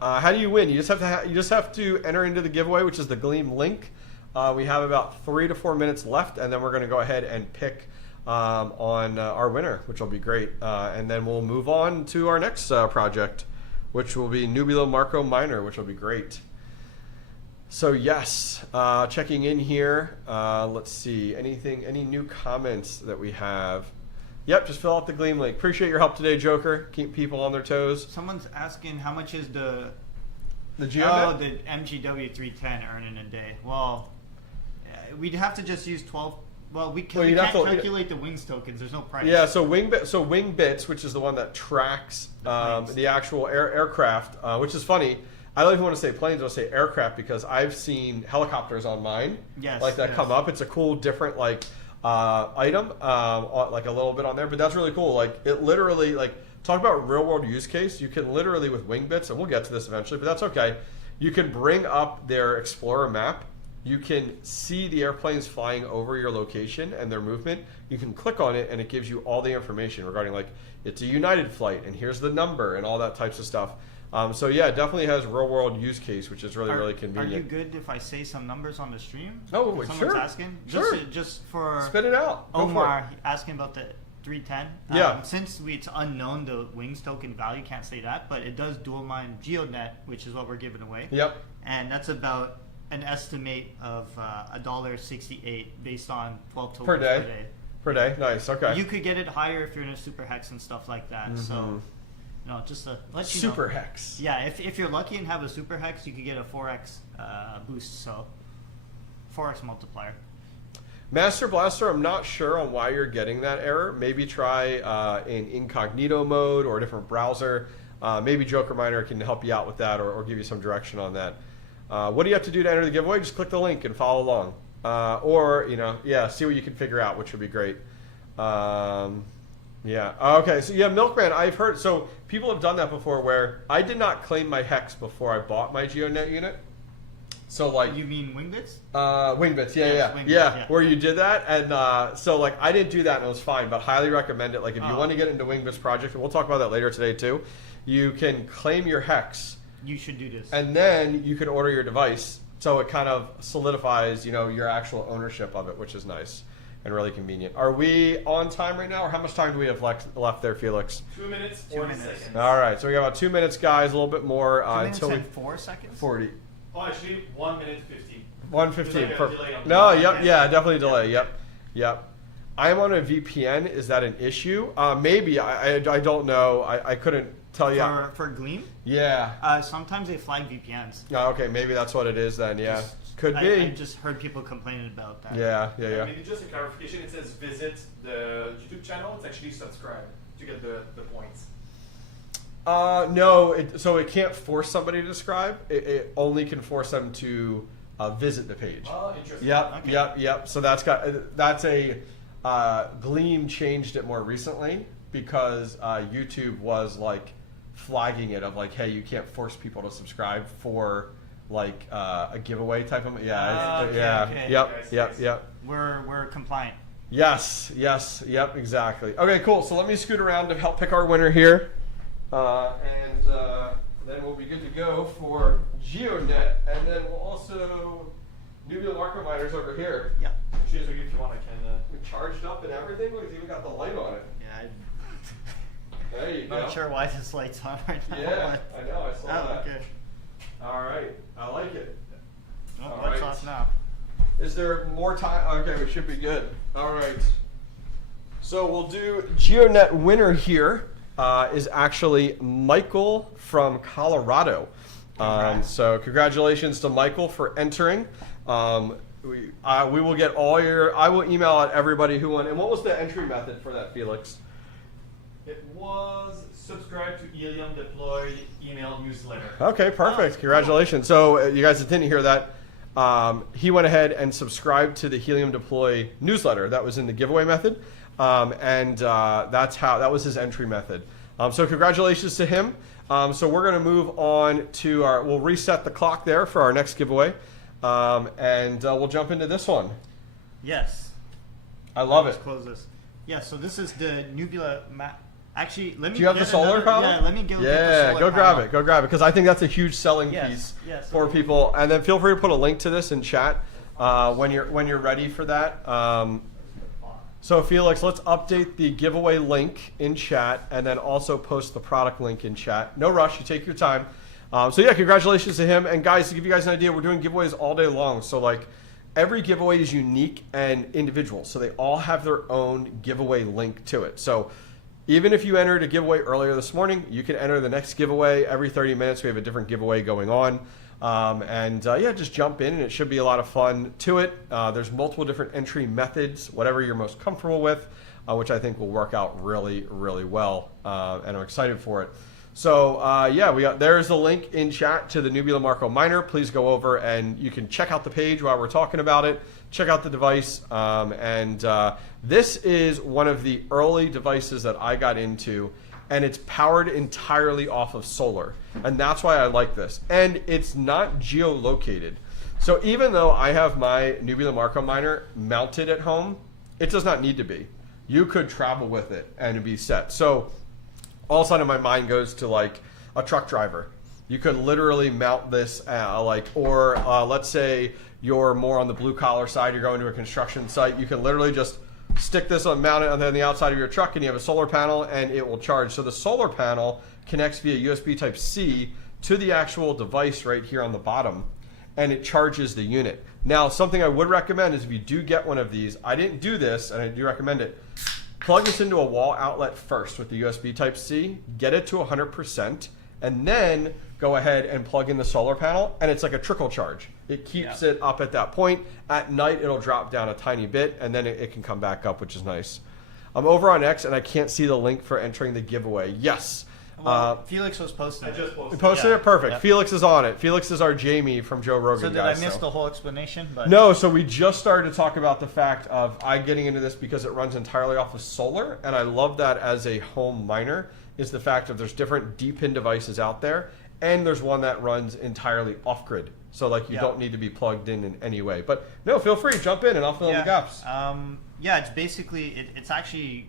How do you win? You just have to enter into the giveaway, which is the Gleam link. We have about 3 to 4 minutes left, and then we're going to go ahead and pick on our winner, which will be great. And then we'll move on to our next project, which will be Nubula Marko Miner, which will be great. So yes, checking in here. Let's see, any new comments that we have? Yep, just fill out the Gleam link. Appreciate your help today, Joker. Keep people on their toes. Someone's asking how much is the Geonet? the MGW 310 earning a day? Well, we'd have to just use 12. Well, we can't calculate the wings tokens. There's no price. Yeah, so Wingbits, which is the one that tracks the actual aircraft, which is funny. I don't even want to say planes, I want to say aircraft because I've seen helicopters on mine. Yes, like that come up. It's a cool, different item, like a little bit on there, but that's really cool. Like it literally, like talk about real world use case. You can literally with Wingbits, and we'll get to this eventually, but that's okay. You can bring up their Explorer map. You can see the airplanes flying over your location and their movement. You can click on it, and it gives you all the information regarding like it's a United flight, and here's the number, and all that types of stuff. So yeah, it definitely has real world use case, which is really convenient. Are you good if I say some numbers on the stream? Oh, wait, someone's sure. asking. Sure. Just for spit it out. Go Omar asking about the 310. Yeah. Since it's unknown, the wings token value, can't say that, but it does dual mine Geonet, which is what we're giving away. Yep. And that's about an estimate of $1.68 based on 12 tokens Per day. Per day. Nice. Okay. You could get it higher if you're in a super hex and stuff like that. So. No, just to let you know. Super hex. Yeah, if you're lucky and have a super hex, you could get a 4x boost, so 4x multiplier. Master Blaster, I'm not sure on why you're getting that error. Maybe try in incognito mode or a different browser. Maybe Joker Miner can help you out with that or give you some direction on that. What do you have to do to enter the giveaway? Just click the link and follow along. Or, see what you can figure out, which would be great. Yeah. Okay. So yeah, Milkman. I've heard. So people have done that before, where I did not claim my hex before I bought my Geonet unit. So like. You mean Wingbits? Wingbits. Yeah. Wingbits, yeah. Where you did that, and so like I didn't do that, and it was fine. But highly recommend it. Like if you want to get into Wingbits project, and we'll talk about that later today too. You can claim your hex. You should do this. And then you can order your device, so it kind of solidifies, your actual ownership of it, which is nice. And really convenient. Are we on time right now, or how much time do we have left there, Felix? 2 minutes, 40 seconds. All right, so we got about 2 minutes, guys. A little bit more 2 minutes until and 4 seconds. 40. Oh, actually, 1 minute 50. 1:15. No, yep, yeah, definitely delay. Yep. I'm on a VPN. Is that an issue? Maybe. I don't know. I couldn't tell you. For Gleam? Yeah. Sometimes they flag VPNs. Oh, okay, maybe that's what it is then. Yeah. Could be. I just heard people complaining about that. Yeah. Maybe just a clarification. It says visit the YouTube channel. It's actually subscribe to get the points. No. So it can't force somebody to subscribe. It only can force them to visit the page. Oh, interesting. Yep. So that's a Gleam changed it more recently because YouTube was like flagging it of like, hey, you can't force people to subscribe for like a giveaway type of Okay. Yep. We're compliant. Yes, yep, exactly. Okay, cool. So let me scoot around to help pick our winner here, and then we'll be good to go for Geonet, and then we'll also Nubula Marko Miners over here. Yeah. Cheers, if you want, I can. We charged up and everything. Look, it's even got the light on it. Yeah. There you I'm go. not sure why this light's on right now. Yeah, I know. I saw that. Okay. All right, I like it. Well, All light's right. off now. Is there more time? Okay, we should be good. All right. So we'll do Geonet winner here is actually Michael from Colorado. So congratulations to Michael for entering. We will get all your. I will email out everybody who won. And what was the entry method for that, Felix? It was subscribe to Helium Deploy email newsletter. Okay, perfect. Congratulations. So you guys didn't hear that. He went ahead and subscribed to the Helium Deploy newsletter. That was in the giveaway method, and that was his entry method. So congratulations to him. So we're going to move on to we'll reset the clock there for our next giveaway, and we'll jump into this one. Yes. I love Let's it. close this. Yeah. So this is the Nubula. Actually, let me. Do you have the get solar panel? Yeah. Let me go. Yeah, get the solar go grab panel. it. Go grab it because I think that's a huge selling Yes, piece yes. for people. And then feel free to put a link to this in chat when you're ready for that. So Felix, let's update the giveaway link in chat and then also post the product link in chat. No rush, you take your time. So yeah, congratulations to him. And guys, to give you guys an idea, we're doing giveaways all day long. So like every giveaway is unique and individual. So they all have their own giveaway link to it. So even if you entered a giveaway earlier this morning, you can enter the next giveaway. Every 30 minutes, we have a different giveaway going on. Yeah, just jump in and it should be a lot of fun to it. There's multiple different entry methods, whatever you're most comfortable with, which I think will work out really, really well. And I'm excited for it. So yeah, there's the link in chat to the Nubula Marko Miner. Please go over and you can check out the page while we're talking about it. Check out the device. This is one of the early devices that I got into, and it's powered entirely off of solar. And that's why I like this. And it's not geolocated. So even though I have my Nubula Marko Miner mounted at home, it does not need to be. You could travel with it and be set. So all of a sudden my mind goes to like a truck driver. You could literally mount this let's say you're more on the blue collar side, you're going to a construction site, you can literally just stick this on, mount it on the outside of your truck, and you have a solar panel and it will charge. So the solar panel connects via USB Type-C to the actual device right here on the bottom, and it charges the unit. Now, something I would recommend is if you do get one of these, I didn't do this and I do recommend it, plug this into a wall outlet first with the USB Type-C, get it to 100%, and then go ahead and plug in the solar panel, and it's like a trickle charge. It keeps it up at that point. At night, it'll drop down a tiny bit, and then it can come back up, which is nice. I'm over on X, and I can't see the link for entering the giveaway. Yes. Well, Felix was posting I just posted. We posted it? Perfect. Yep. Felix is on it. Felix is our Jamie from Joe Rogan. So did guys, I miss the whole explanation? But No, so we just started to talk about the fact of I getting into this because it runs entirely off of solar, and I love that as a home miner, is the fact of there's different Depin devices out there, and there's one that runs entirely off-grid. So like you don't need to be plugged in any way. But no, feel free, jump in and I'll fill in the gaps. Yeah, it's basically, it's actually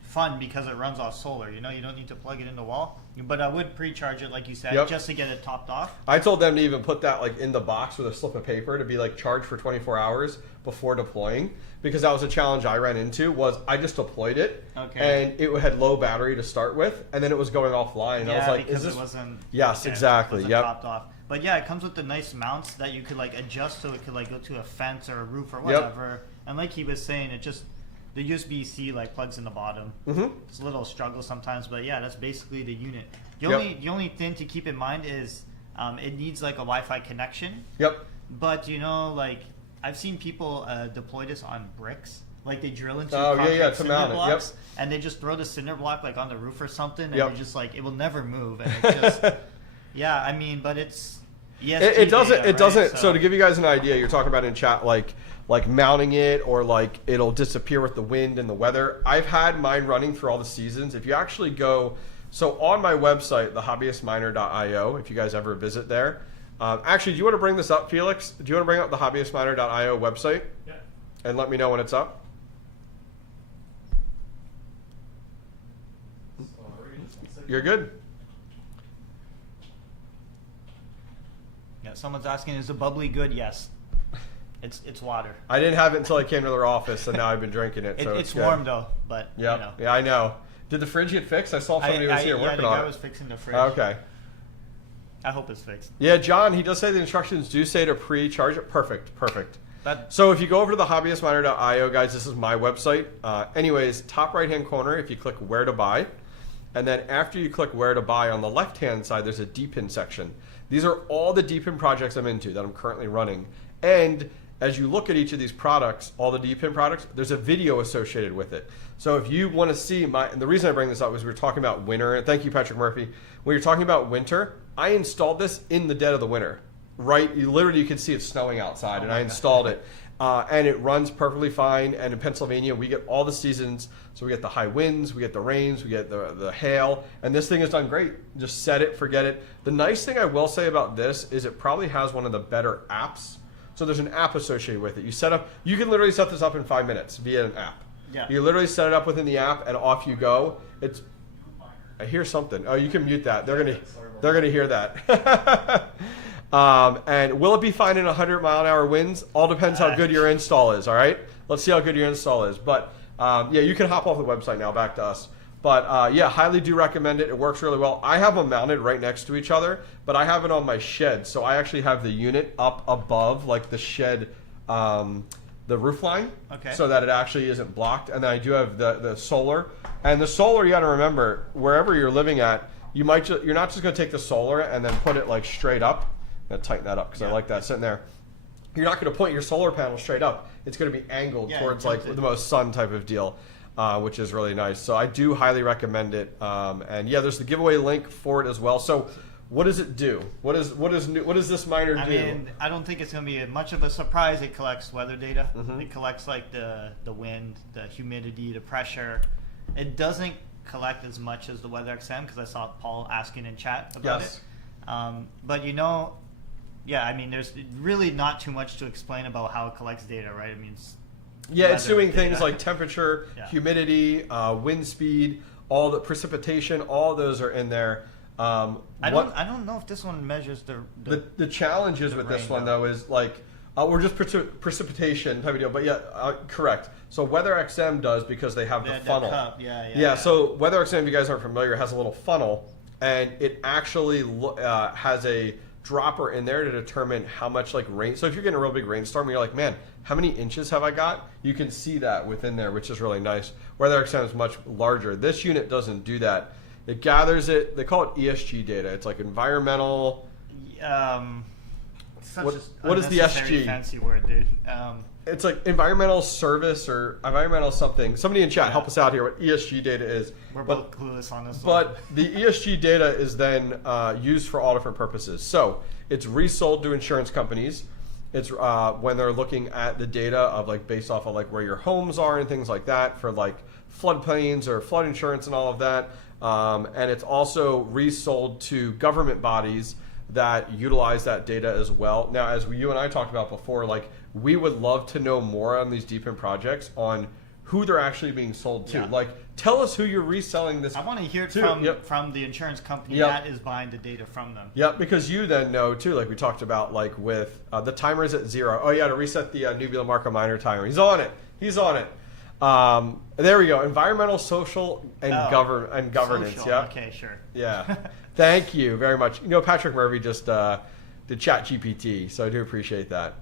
fun because it runs off solar. You know, you don't need to plug it in the wall. But I would pre-charge it, like you said, just to get it topped off. I told them to even put that like in the box with a slip of paper to be like charged for 24 hours before deploying, because that was a challenge I ran into. Was I just deployed it and it had low battery to start with, and then it was going offline. And I was like, because is this? It wasn't. Yes, yeah, exactly. It wasn't topped off. But yeah, it comes with the nice mounts that you could like adjust so it could like go to a fence or a roof or whatever. And like he was saying, it just the USB-C like plugs in the bottom. It's a little struggle sometimes, but yeah, that's basically the unit. The only thing to keep in mind is it needs like a Wi-Fi connection. But you know, like I've seen people deploy this on bricks. Like they drill into concrete cinder blocks, and they just throw the cinder block like on the roof or something, and you're just like it will never move, and it just I mean, but it's it doesn't. Data, it doesn't. right? So to give you guys an idea, you're talking about in chat like mounting it or like it'll disappear with the wind and the weather. I've had mine running through all the seasons. If you actually go, so on my website, thehobbyistminer.io, if you guys ever visit there, Actually, do you want to bring this up, Felix? Do you want to bring up the hobbyistminer.io website? Yeah. And let me know when it's up? You're good. Yeah, someone's asking, is the bubbly good? Yes. It's water. I didn't have it until I came to their office, and now I've been drinking it. So it's good. warm though, but Yep. you know. Yeah, I know. Did the fridge get fixed? I saw somebody was here working the on guy it. was fixing the fridge. Okay. I hope it's fixed. Yeah, John, he does say the instructions do say to pre-charge it. Perfect. That, So if you go over to the hobbyistminer.io, guys, this is my website. Anyways, top right-hand corner, if you click where to buy, and then after you click where to buy, on the left-hand side, there's a DPIN section. These are all the DPIN projects I'm into that I'm currently running. And as you look at each of these products, all the DPIN products, there's a video associated with it. So if you want to see and the reason I bring this up is we were talking about winter. And thank you, Patrick Murphy. When you're talking about winter, I installed this in the dead of the winter. Right, you could see it snowing outside, and I installed it, and it runs perfectly fine. And in Pennsylvania, we get all the seasons, so we get the high winds, we get the rains, we get the hail, and this thing is done great. Just set it, forget it. The nice thing I will say about this is it probably has one of the better apps. So there's an app associated with it. You can literally set this up in 5 minutes via an app. Yeah. You literally set it up within the app, and off you go. I hear something. Oh, you can mute that. They're gonna hear that. And will it be fine in 100-mile-an-hour winds? All depends how good your install is, all right? Let's see how good your install is. But, yeah, you can hop off the website now, back to us. But, yeah, highly do recommend it. It works really well. I have them mounted right next to each other, but I have it on my shed. So I actually have the unit up above, like, the shed, the roof line, so that it actually isn't blocked. And then I do have the solar. And the solar, you got to remember, wherever you're living at, you're not just going to take the solar and then put it, like, straight up. I'm going to tighten that up because I like that sitting there. You're not going to point your solar panel straight up. It's going to be angled towards like the most sun type of deal, which is really nice. So I do highly recommend it. And yeah, there's the giveaway link for it as well. So what does it do? What does this miner do? I mean, I don't think it's going to be much of a surprise. It collects weather data. Mm-hmm. It collects like the wind, the humidity, the pressure. It doesn't collect as much as the WeatherXM because I saw Paul asking in chat about it. But you know. Yeah, I mean, there's really not too much to explain about how it collects data, right? I mean, it's doing things like temperature, humidity, wind speed, all the precipitation, all those are in there. I don't know if this one measures the challenges with this one though is like we're just precipitation type of deal, but yeah, correct. So WeatherXM does because they have the funnel. Cup. So WeatherXM, if you guys aren't familiar, has a little funnel, and it actually has a dropper in there to determine how much like rain. So if you're getting a real big rainstorm, you're like, man, how many inches have I got? You can see that within there, which is really nice. WeatherXM is much larger. This unit doesn't do that. It gathers it. They call it ESG data. It's like environmental. What is the SG? Fancy word, dude. It's like environmental service or environmental something. Somebody in chat, help us out here. What ESG data is? We're both clueless on this. But the ESG data is then used for all different purposes. So it's resold to insurance companies. It's when they're looking at the data of like based off of like where your homes are and things like that for like floodplains or flood insurance and all of that. And it's also resold to government bodies that utilize that data as well. Now, as you and I talked about before, like we would love to know more on these DPIN projects on who they're actually being sold to. Like, tell us who you're reselling this. I want to hear it from the insurance company that is buying the data from them. Yep, because you then know too, like we talked about, like with the timer's at 0. Oh yeah, to reset the Nubula Marko Miner timer. He's on it. There we go. Environmental, social, and governance. Social. Yeah. Okay, sure. Yeah. Thank you very much. You know, Patrick Murphy just did Chat GPT, so I do appreciate that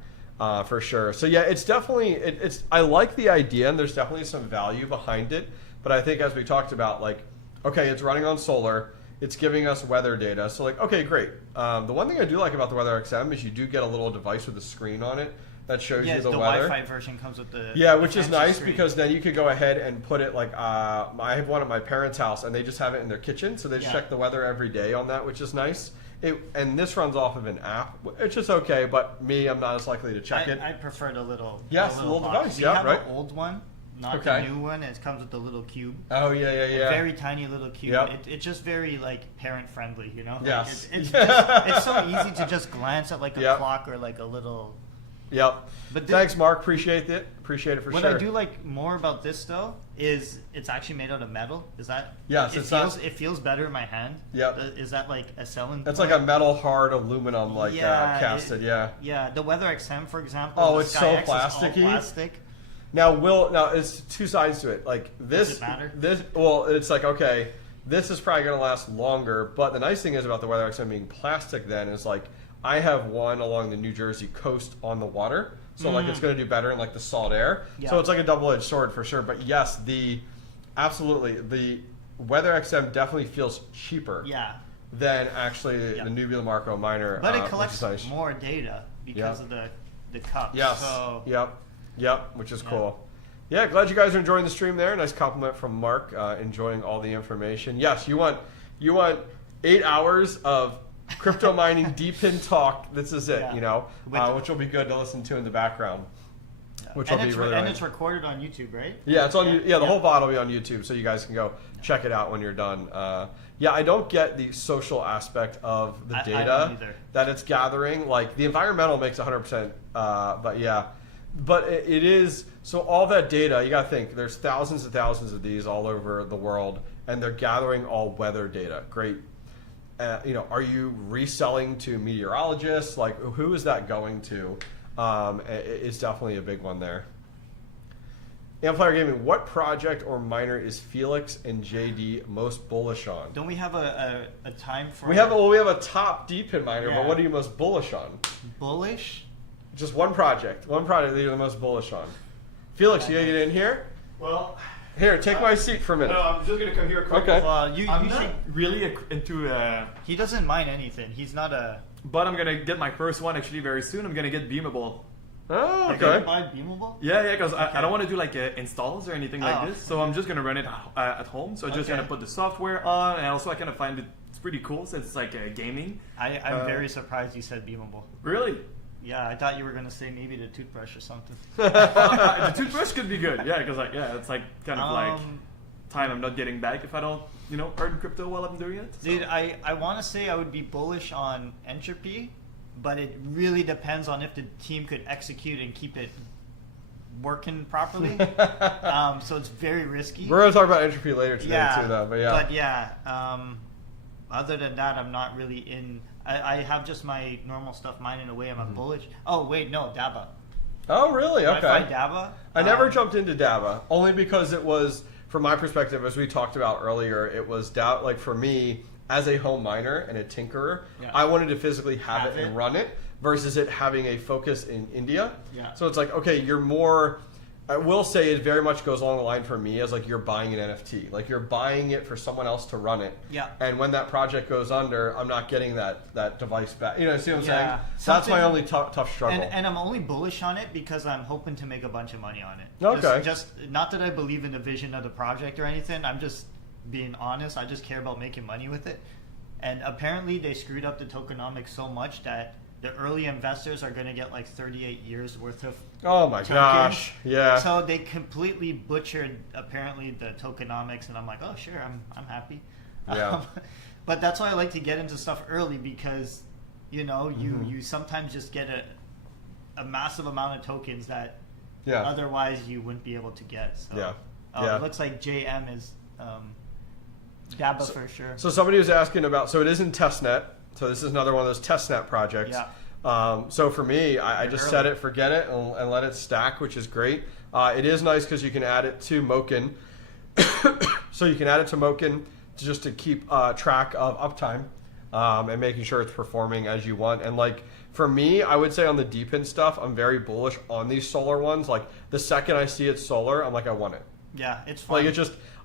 for sure. So yeah, it's definitely it's. I like the idea, and there's definitely some value behind it. But I think as we talked about, like, okay, it's running on solar. It's giving us weather data. So like, okay, great. The one thing I do like about the WeatherXM is you do get a little device with a screen on it that shows you the weather. Wi-Fi version comes with the which is nice screen. Because then you could go ahead and put it like I have one at my parents' house and they just have it in their kitchen, so they just check the weather every day on that, which is nice. And this runs off of an app, which is okay, but I'm not as likely to check it. I prefer the little little device. We have an old one not the new one. It comes with the little cube. Oh yeah. A very tiny little cube. Yep. It's just very like parent friendly, you know. Yes. Like, it's so easy to just glance at like a clock or like a little. Yep. But thanks, Mark. Appreciate it. Appreciate it for sure. What I do like more about this though is it's actually made out of metal. Is that? Yes. It feels better in my hand. Yep. Is that like a selling? That's like a metal hard aluminum casted. Yeah. The WeatherXM, for example. Oh, the it's so SkyX plasticky. Is all plastic. Now it's two sides to it. Like this. Does it matter? It's like, okay, this is probably going to last longer. But the nice thing is about the WeatherXM being plastic then is like I have one along the New Jersey coast on the water. So like it's going to do better in like the salt air. Yeah. So it's like a double-edged sword for sure. But yes, the WeatherXM definitely feels cheaper. Yeah. Than actually the Nubula Marko Miner. But it collects more data because of the cups. Yes. So. Yep. Which is cool. Yeah, glad you guys are enjoying the stream there. Nice compliment from Mark. Enjoying all the information. Yes, you want 8 hours of crypto mining Depin talk. This is it, which will be good to listen to in the background. Yeah. Which will be really and it's recorded on YouTube, right? Yeah, it's on. The whole VOD will be on YouTube, so you guys can go check it out when you're done. I don't get the social aspect of the data that it's gathering. Like the environmental makes 100%, but it is. So all that data, you got to think. There's thousands and thousands of these all over the world, and they're gathering all weather data. Great. Are you reselling to meteorologists? Like, who is that going to? It's definitely a big one there. Amplifier Gaming, what project or miner is Felix and JD most bullish on? Don't we have a time for? We have a top Deepin miner, but what are you most bullish on? Bullish? Just one project that you're the most bullish on. Felix, you gotta get in here. Well. Here, take my seat for a minute. No, I'm just gonna come here quick. Okay. Well, I'm not really into. He doesn't mine anything. He's not a. But I'm gonna get my first one actually very soon. I'm gonna get beamable. Oh, okay. You're buy beamable? Yeah, because I don't want to do like installs or anything like this. So I'm just gonna run it at home. So I'm just gonna put the software on, and also I kind of find it's pretty cool since it's like gaming. I'm very surprised you said beamable. Really? Yeah, I thought you were gonna say maybe the toothbrush or something. The toothbrush could be good. Yeah, because it's like kind of like time I'm not getting back if I don't earn crypto while I'm doing it. So. Dude, I want to say I would be bullish on Entropy, but it really depends on if the team could execute and keep it working properly. So it's very risky. We're gonna talk about Entropy later today too, though. But other than that, I'm not really in. I have just my normal stuff mining away. I'm bullish. Oh wait, no, Daba. Oh really? Okay. I find Daba. I never jumped into Daba only because it was, from my perspective, as we talked about earlier, it was like for me as a home miner and a tinkerer, I wanted to physically have it and run it versus it having a focus in India. Yeah. So it's like, okay, you're more. I will say it very much goes along the line for me as like you're buying an NFT. Like you're buying it for someone else to run it. Yeah. And when that project goes under, I'm not getting that device back. See what I'm saying? That's my only tough struggle. And I'm only bullish on it because I'm hoping to make a bunch of money on it. Okay. Just not that I believe in the vision of the project or anything. I'm just being honest. I just care about making money with it. And apparently they screwed up the tokenomics so much that the early investors are going to get like 38 years worth of gosh, yeah. So they completely butchered apparently the tokenomics, and I'm like, oh sure, I'm happy. Yeah. But that's why I like to get into stuff early because you sometimes just get a massive amount of tokens that otherwise you wouldn't be able to get. So it looks like JM is Daba for sure. So somebody was asking about. So it is in testnet. So this is another one of those testnet projects. Yeah. So for me, I just set it, forget it, and let it stack, which is great. It is nice because you can add it to Moken. So you can add it to Moken just to keep track of uptime and making sure it's performing as you want. And like for me, I would say on the Depin stuff, I'm very bullish on these solar ones. Like the second I see it's solar, I'm like, I want it. Yeah, it's fun.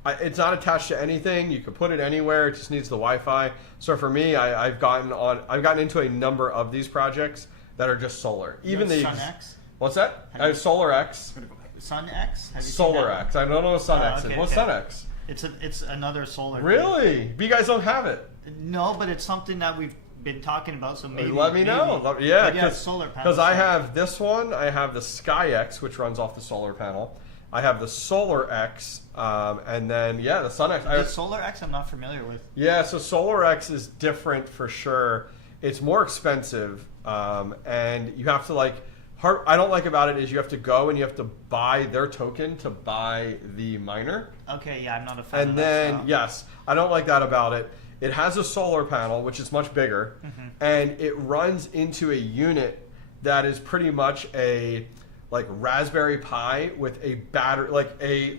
Like it's not attached to anything. You can put it anywhere. It just needs the Wi-Fi. So for me, I've gotten into a number of these projects that are just solar. Even the SunX. What's that? I have SolarX. SunX. SolarX. I don't know what SunX is. What's SunX? It's another solar. Really? But you guys don't have it. No, but it's something that we've been talking about. So maybe let me know. Yeah, because solar panels. Because I have this one. I have the SkyX, which runs off the solar panel. I have the Solar X, and then the Sun X. The Solar X I'm not familiar with. Yeah, so Solar X is different for sure. It's more expensive, and you have to I don't like about it is you have to go and you have to buy their token to buy the miner. Okay, yeah, I'm not a fan of And that then, style. yes, I don't like that about it. It has a solar panel, which is much bigger, and it runs into a unit that is pretty much a Raspberry Pi with a battery,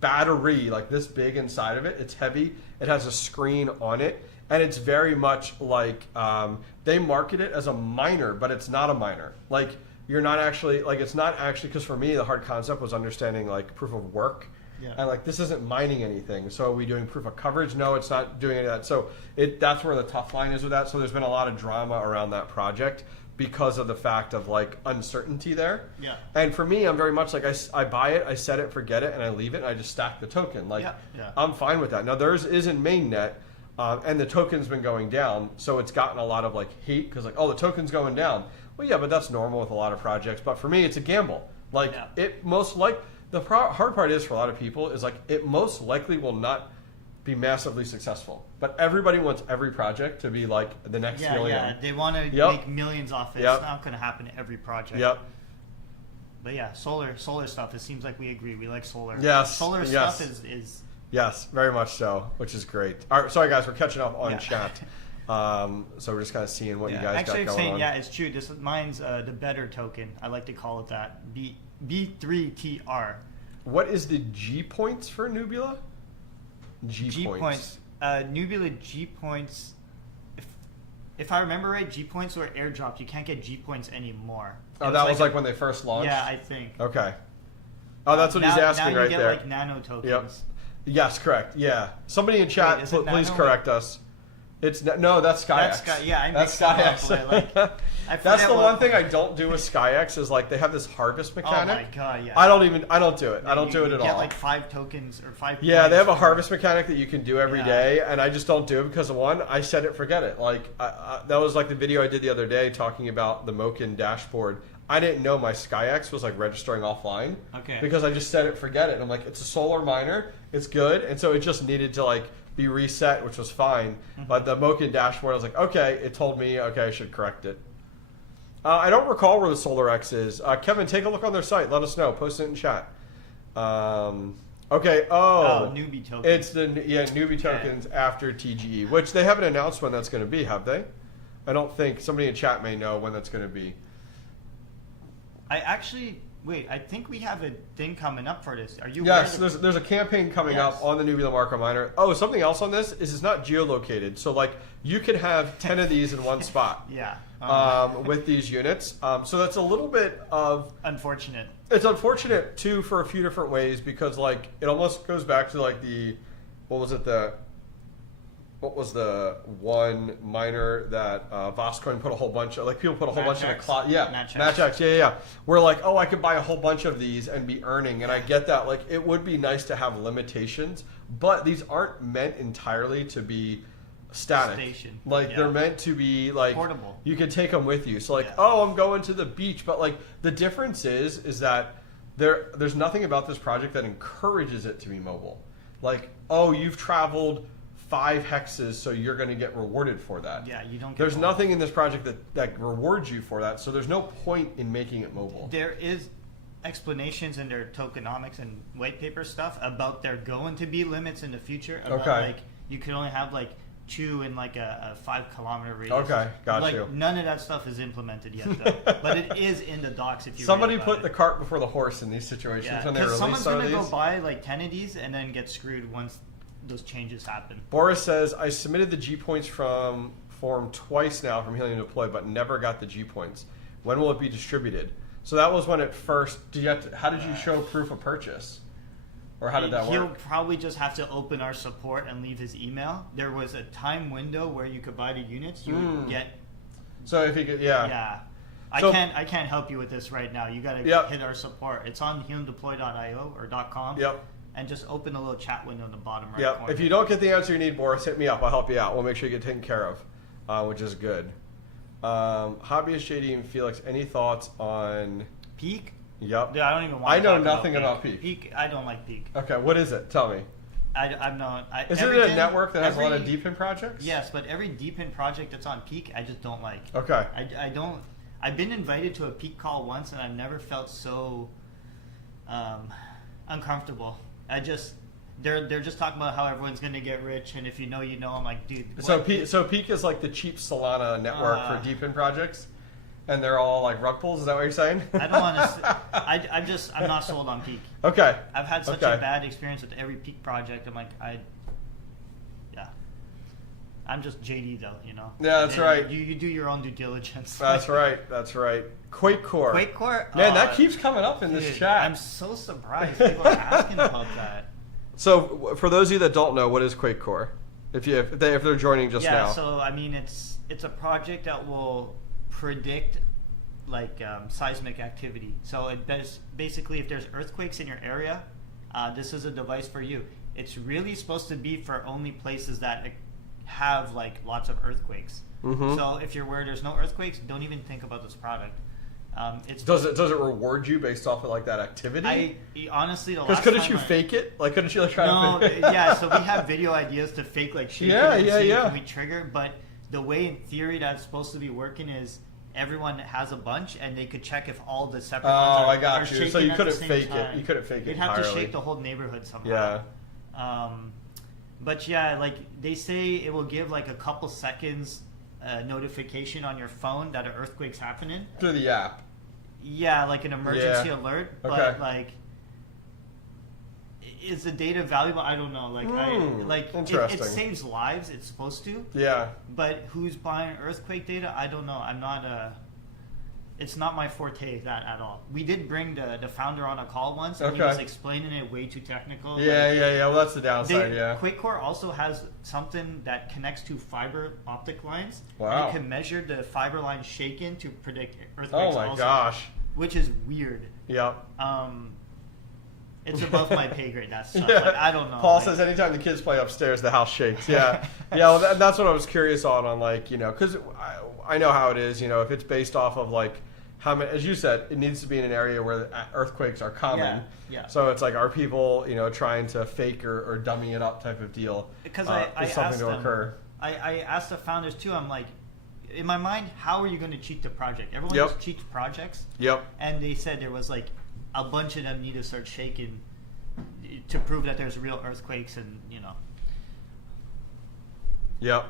battery like this big inside of it. It's heavy. It has a screen on it, and it's very much like they market it as a miner, but it's not a miner. You're not actually it's not actually, because for me the hard concept was understanding proof of work. Yeah. And this isn't mining anything. So are we doing proof of coverage? No, it's not doing any of that. So that's where the tough line is with that. So there's been a lot of drama around that project because of the fact of uncertainty there. Yeah. And for me, I'm very much I buy it, I set it, forget it, and I leave it, and I just stack the token. Yeah. I'm fine with that. Now theirs is in mainnet, and the token's been going down, so it's gotten a lot of hate because the token's going down. Well, yeah, but that's normal with a lot of projects. But for me, it's a gamble. It most the hard part is for a lot of people is it most likely will not be massively successful. But everybody wants every project to be the next million. Yeah, they want to make millions off it. Yep. It's not going to happen to every project. Yep. But yeah, solar stuff. It seems like we agree. We like solar. Yes. Solar Yes. stuff is. Yes, very much so, which is great. All right, sorry guys, we're catching up on chat. So we're just kind of seeing what you guys Actually, got going on. Yeah, it's true. Mine's the better token. I like to call it that. B3TR. What is the G points for Nubula? G points. Nubula G points. If I remember right, G points were airdropped. You can't get G points anymore. Oh, that was when they first launched? Yeah, I think. Okay. Oh, that's what he's asking right there. Now you get nano tokens. Yep. Yes, correct. Yeah. Somebody in chat, Wait, is it please nano? correct us. It's no, that's SkyX. I that's mixed SkyX. them up. That's the one thing I don't do with SkyX is they have this harvest mechanic. Oh my god, yeah. I don't do it. I don't do it at You all. get 5 tokens or 5. Yeah, they have a harvest mechanic that you can do every day, and I just don't do it because one, I set it, forget it. That was the video I did the other day talking about the Moken dashboard. I didn't know my SkyX was registering offline. Okay. Because I just set it, forget it. And I'm it's a solar miner, it's good, and so it just needed to be reset, which was fine. But the Moken dashboard, I was okay, it told me, okay, I should correct it. I don't recall where the Solar X is. Kevin, take a look on their site. Let us know. Post it in chat. Okay. Oh, newbie tokens. It's the newbie tokens after TGE, which they haven't announced when that's going to be, have they? I don't think. Somebody in chat may know when that's going to be. I think we have a thing coming up for this. Are you? Yes, there's a campaign coming up on the Nubula Marko Miner. Oh, something else on this is it's not geolocated. So you could have 10 of these in one spot. Yeah. With these units. So that's a little bit of unfortunate. It's unfortunate too for a few different ways because it almost goes back to the what was the one miner that Voscoin put a whole bunch of people put a whole bunch in a closet. Yeah, Match-X. Yeah. We're I could buy a whole bunch of these and be earning, and I get that. It would be nice to have limitations, but these aren't meant entirely to be static. They're meant to be portable. You can take them with you. So oh, I'm going to the beach, but the difference is that there's nothing about this project that encourages it to be mobile. Oh, you've traveled 5 hexes, so you're going to get rewarded for that. Yeah, you don't. There's nothing in this project that rewards you for that, so there's no point in making it mobile. There is explanations in their tokenomics and white paper stuff about there going to be limits in the future. About, you can only have 2 in a 5 kilometer radius. Okay, got you. None of that stuff is implemented yet, though. But it is in the docs. If you somebody put the cart before the horse in these situations when they release someone's some of gonna these. go buy 10 of these and then get screwed once those changes happen. Boris says, I submitted the G points form twice now from Helium Deploy, but never got the G points. When will it be distributed? So that was when it first. How did you show proof of purchase, or how did that work? He'll probably just have to open our support and leave his email. There was a time window where you could buy the units. You would get. So if he could, yeah. I can't help you with this right now. You got to hit our support. It's on heliumdeploy.io or .com. Yep. And just open a little chat window in the bottom right corner. If you don't get the answer you need, Boris, hit me up. I'll help you out. We'll make sure you get taken care of, which is good. Hobbyist JD and Felix, any thoughts on Peak? Yep. Dude, I don't even want I to know talk nothing about about Peak. Peak, I don't like Peak. Okay, what is it? Tell me. I'm not. Is it a network that has a lot of DPIN projects? Yes, but every DPIN project that's on Peak, I just don't like. Okay. I don't. I've been invited to a Peak call once, and I've never felt so uncomfortable. They're just talking about how everyone's going to get rich, and if you know, you know. I'm like, dude. So Peak is like the cheap Solana network for DPIN projects, and they're all like rug pulls. Is that what you're saying? I don't want to. I'm not sold on Peak. Okay. I've had such a bad experience with every Peak project. I'm like, yeah. I'm just JD though, you know. Yeah, that's right. You do your own due diligence. That's right. That's right. Quake Core. Man, that keeps coming up in this chat. I'm so surprised people are asking about that. So, for those of you that don't know, what is Quake Core? If they're joining just now. Yeah, so I mean, it's a project that will predict like seismic activity. So it does basically, if there's earthquakes in your area, this is a device for you. It's really supposed to be for only places that have like lots of earthquakes. Mm-hmm. So if you're where there's no earthquakes, don't even think about this product. Does it reward you based off of like that activity? Honestly, because couldn't you fake it? Like, couldn't you like try to? No, yeah. So we have video ideas to fake like shaking and we trigger. But the way in theory that's supposed to be working is everyone has a bunch and they could check if all the separate ones are, I got are you. So you couldn't fake it. You couldn't fake it. You'd have to shake the whole neighborhood somehow. Yeah. But yeah, like they say, it will give like a couple seconds notification on your phone that an earthquake's happening through the app. Yeah, like an emergency alert. But like, is the data valuable? I don't know. Like, it saves lives. It's supposed to. Yeah. But who's buying earthquake data? I don't know. I'm not it's not my forte, that at all. We did bring the founder on a call once, and he was explaining it way too technical. Yeah. Well, that's the downside. QuakeCore also has something that connects to fiber optic lines. Wow. And it can measure the fiber line shaken to predict earthquakes. Oh my gosh. Which is weird. Yep. It's above my pay grade. That stuff. Like, I don't know. Paul says anytime the kids play upstairs, the house shakes. Yeah. Yeah. Well, that's what I was curious on like, you know, because I know how it is. You know, if it's based off of like how many, as you said, it needs to be in an area where earthquakes are common. Yeah. So it's like, are people, you know, trying to fake or dummy it up type of deal? Because I asked them, I asked the founders too. I'm like, in my mind, how are you going to cheat the project? Everyone just cheats projects. Yep. And they said there was like a bunch of them need to start shaking to prove that there's real earthquakes, and you know. Yep.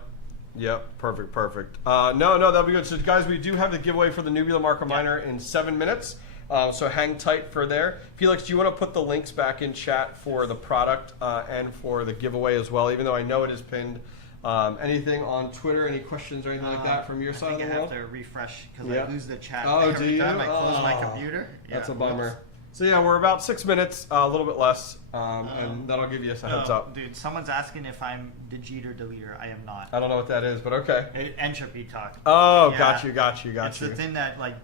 Perfect. No, that'll be good. So guys, we do have the giveaway for the Nubula Marko Miner in 7 minutes. So hang tight for there. Felix, do you want to put the links back in chat for the product and for the giveaway as well, even though I know it is pinned? Anything on Twitter, any questions or anything like that from your side of the world? I think I have to refresh because I lose the chat every time I close my computer. That's a bummer. So yeah, we're about 6 minutes, a little bit less, and that'll give you a heads up. Dude, someone's asking if I'm the Jeter deleter. I am not. I don't know what that is, but okay. Entropy talk. Oh, got you. It's the thing that, like,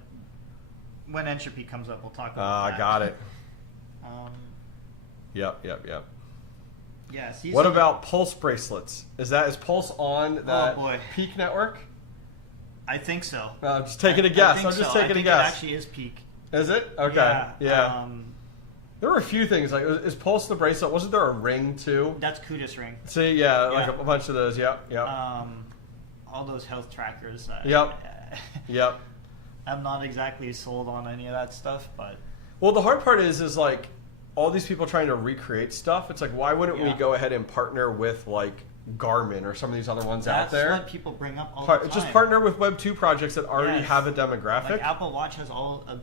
when entropy comes up, we'll talk about that. Got it. Yep. Yeah. What about Pulse bracelets? Is Pulse on that Peak network? I think so. I'm just taking a guess. I think it actually is Peak. Is it? Okay. Yeah. There were a few things. Like, is Pulse the bracelet? Wasn't there a ring too? That's Kudos ring. See, like a bunch of those. Yep. All those health trackers. Yep. I'm not exactly sold on any of that stuff, but. Well, the hard part is like all these people trying to recreate stuff. It's like, why wouldn't we go ahead and partner with like Garmin or some of these other ones out there? That's what people bring up all the time. Just partner with Web 2 projects that already have a demographic. Like Apple Watch has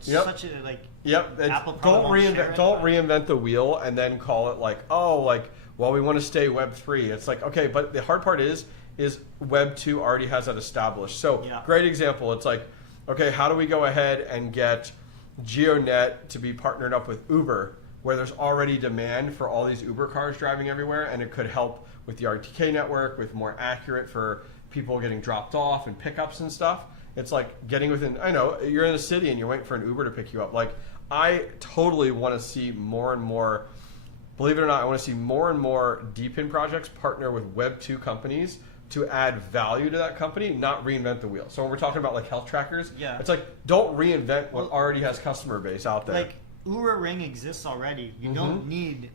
such a like. Yep. Don't reinvent the wheel and then call it like, we want to stay Web 3. It's like, okay, but the hard part is Web 2 already has that established. So great example. It's like, okay, how do we go ahead and get Geonet to be partnered up with Uber, where there's already demand for all these Uber cars driving everywhere, and it could help with the RTK network, with more accurate for people getting dropped off and pickups and stuff. It's like getting within, I know, you're in a city and you're waiting for an Uber to pick you up. Like, I totally want to see more and more, believe it or not, I want to see more and more DPIN projects partner with Web 2 companies to add value to that company, not reinvent the wheel. So when we're talking about like health trackers, it's like, don't reinvent what already has customer base out there. Like, Ura Ring exists already. You don't need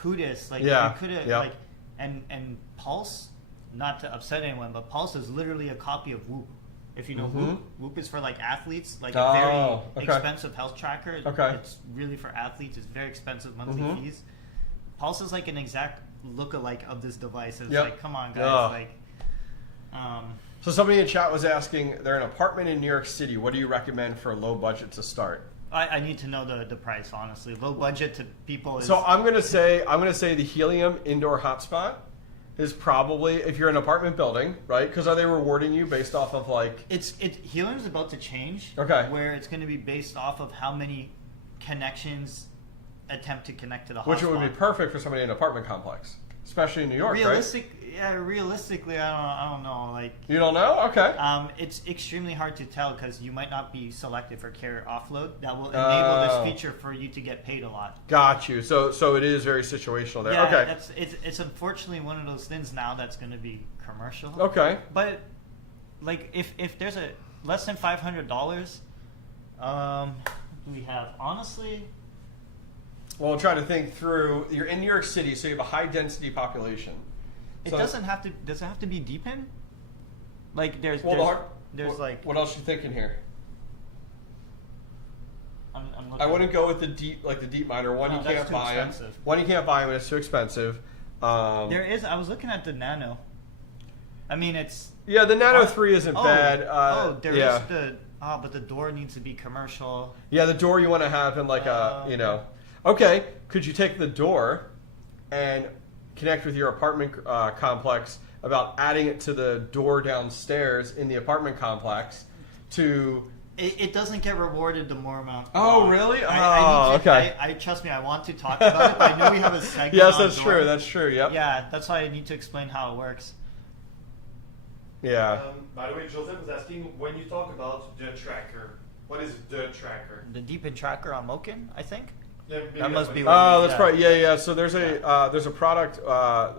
Kudus. Like Yeah, you could have yep. like and Pulse. Not to upset anyone, but Pulse is literally a copy of Whoop. If you know Whoop, Whoop is for like athletes, like a very expensive health tracker. Okay. It's really for athletes. It's very expensive monthly fees. Pulse is like an exact look-alike of this device. It's like, come on, guys. So somebody in chat was asking, they're in an apartment in New York City. What do you recommend for a low budget to start? I need to know the price, honestly. Low budget to people is... So I'm gonna say the Helium indoor hotspot is probably, if you're in an apartment building, right? Because are they rewarding you based off of like... Helium's about to change. Okay. Where it's going to be based off of how many connections attempt to connect to the hotspot. Which would be perfect for somebody in an apartment complex, especially in New York, right? Yeah, realistically, I don't know. Like, you don't know? Okay. It's extremely hard to tell because you might not be selected for carrier offload. That will enable this feature for you to get paid a lot. Got you. So it is very situational there. Yeah, okay. It's unfortunately one of those things now that's going to be commercial. Okay. But like if there's a less than $500, what do we have? Honestly. Well, I'm trying to think through. You're in New York City, so you have a high density population. It doesn't have to. Does it have to be Depin? Like there's like. What else you thinking here? I'm I wouldn't go with the Deep Miner. One, you can't buy them. One, you can't buy them. It's too expensive. There is. I was looking at the Nano. I mean, it's. Yeah, the Nano 3 isn't bad. There is the. But the door needs to be commercial. Yeah, the door you want to have in like Okay, could you take the door and connect with your apartment complex about adding it to the door downstairs in the apartment complex to... It doesn't get rewarded the more amount. Oh, really? Okay. Trust me, I want to talk about it, but I know we have a segment Yes, on that's door. true, that's true, yep. Yeah, that's why I need to explain how it works. Yeah. By the way, Joseph was asking, when you talk about the tracker, what is the tracker? The Deepin tracker on Moken, I think? Yeah, that must be. That's right. Yeah. So there's a product.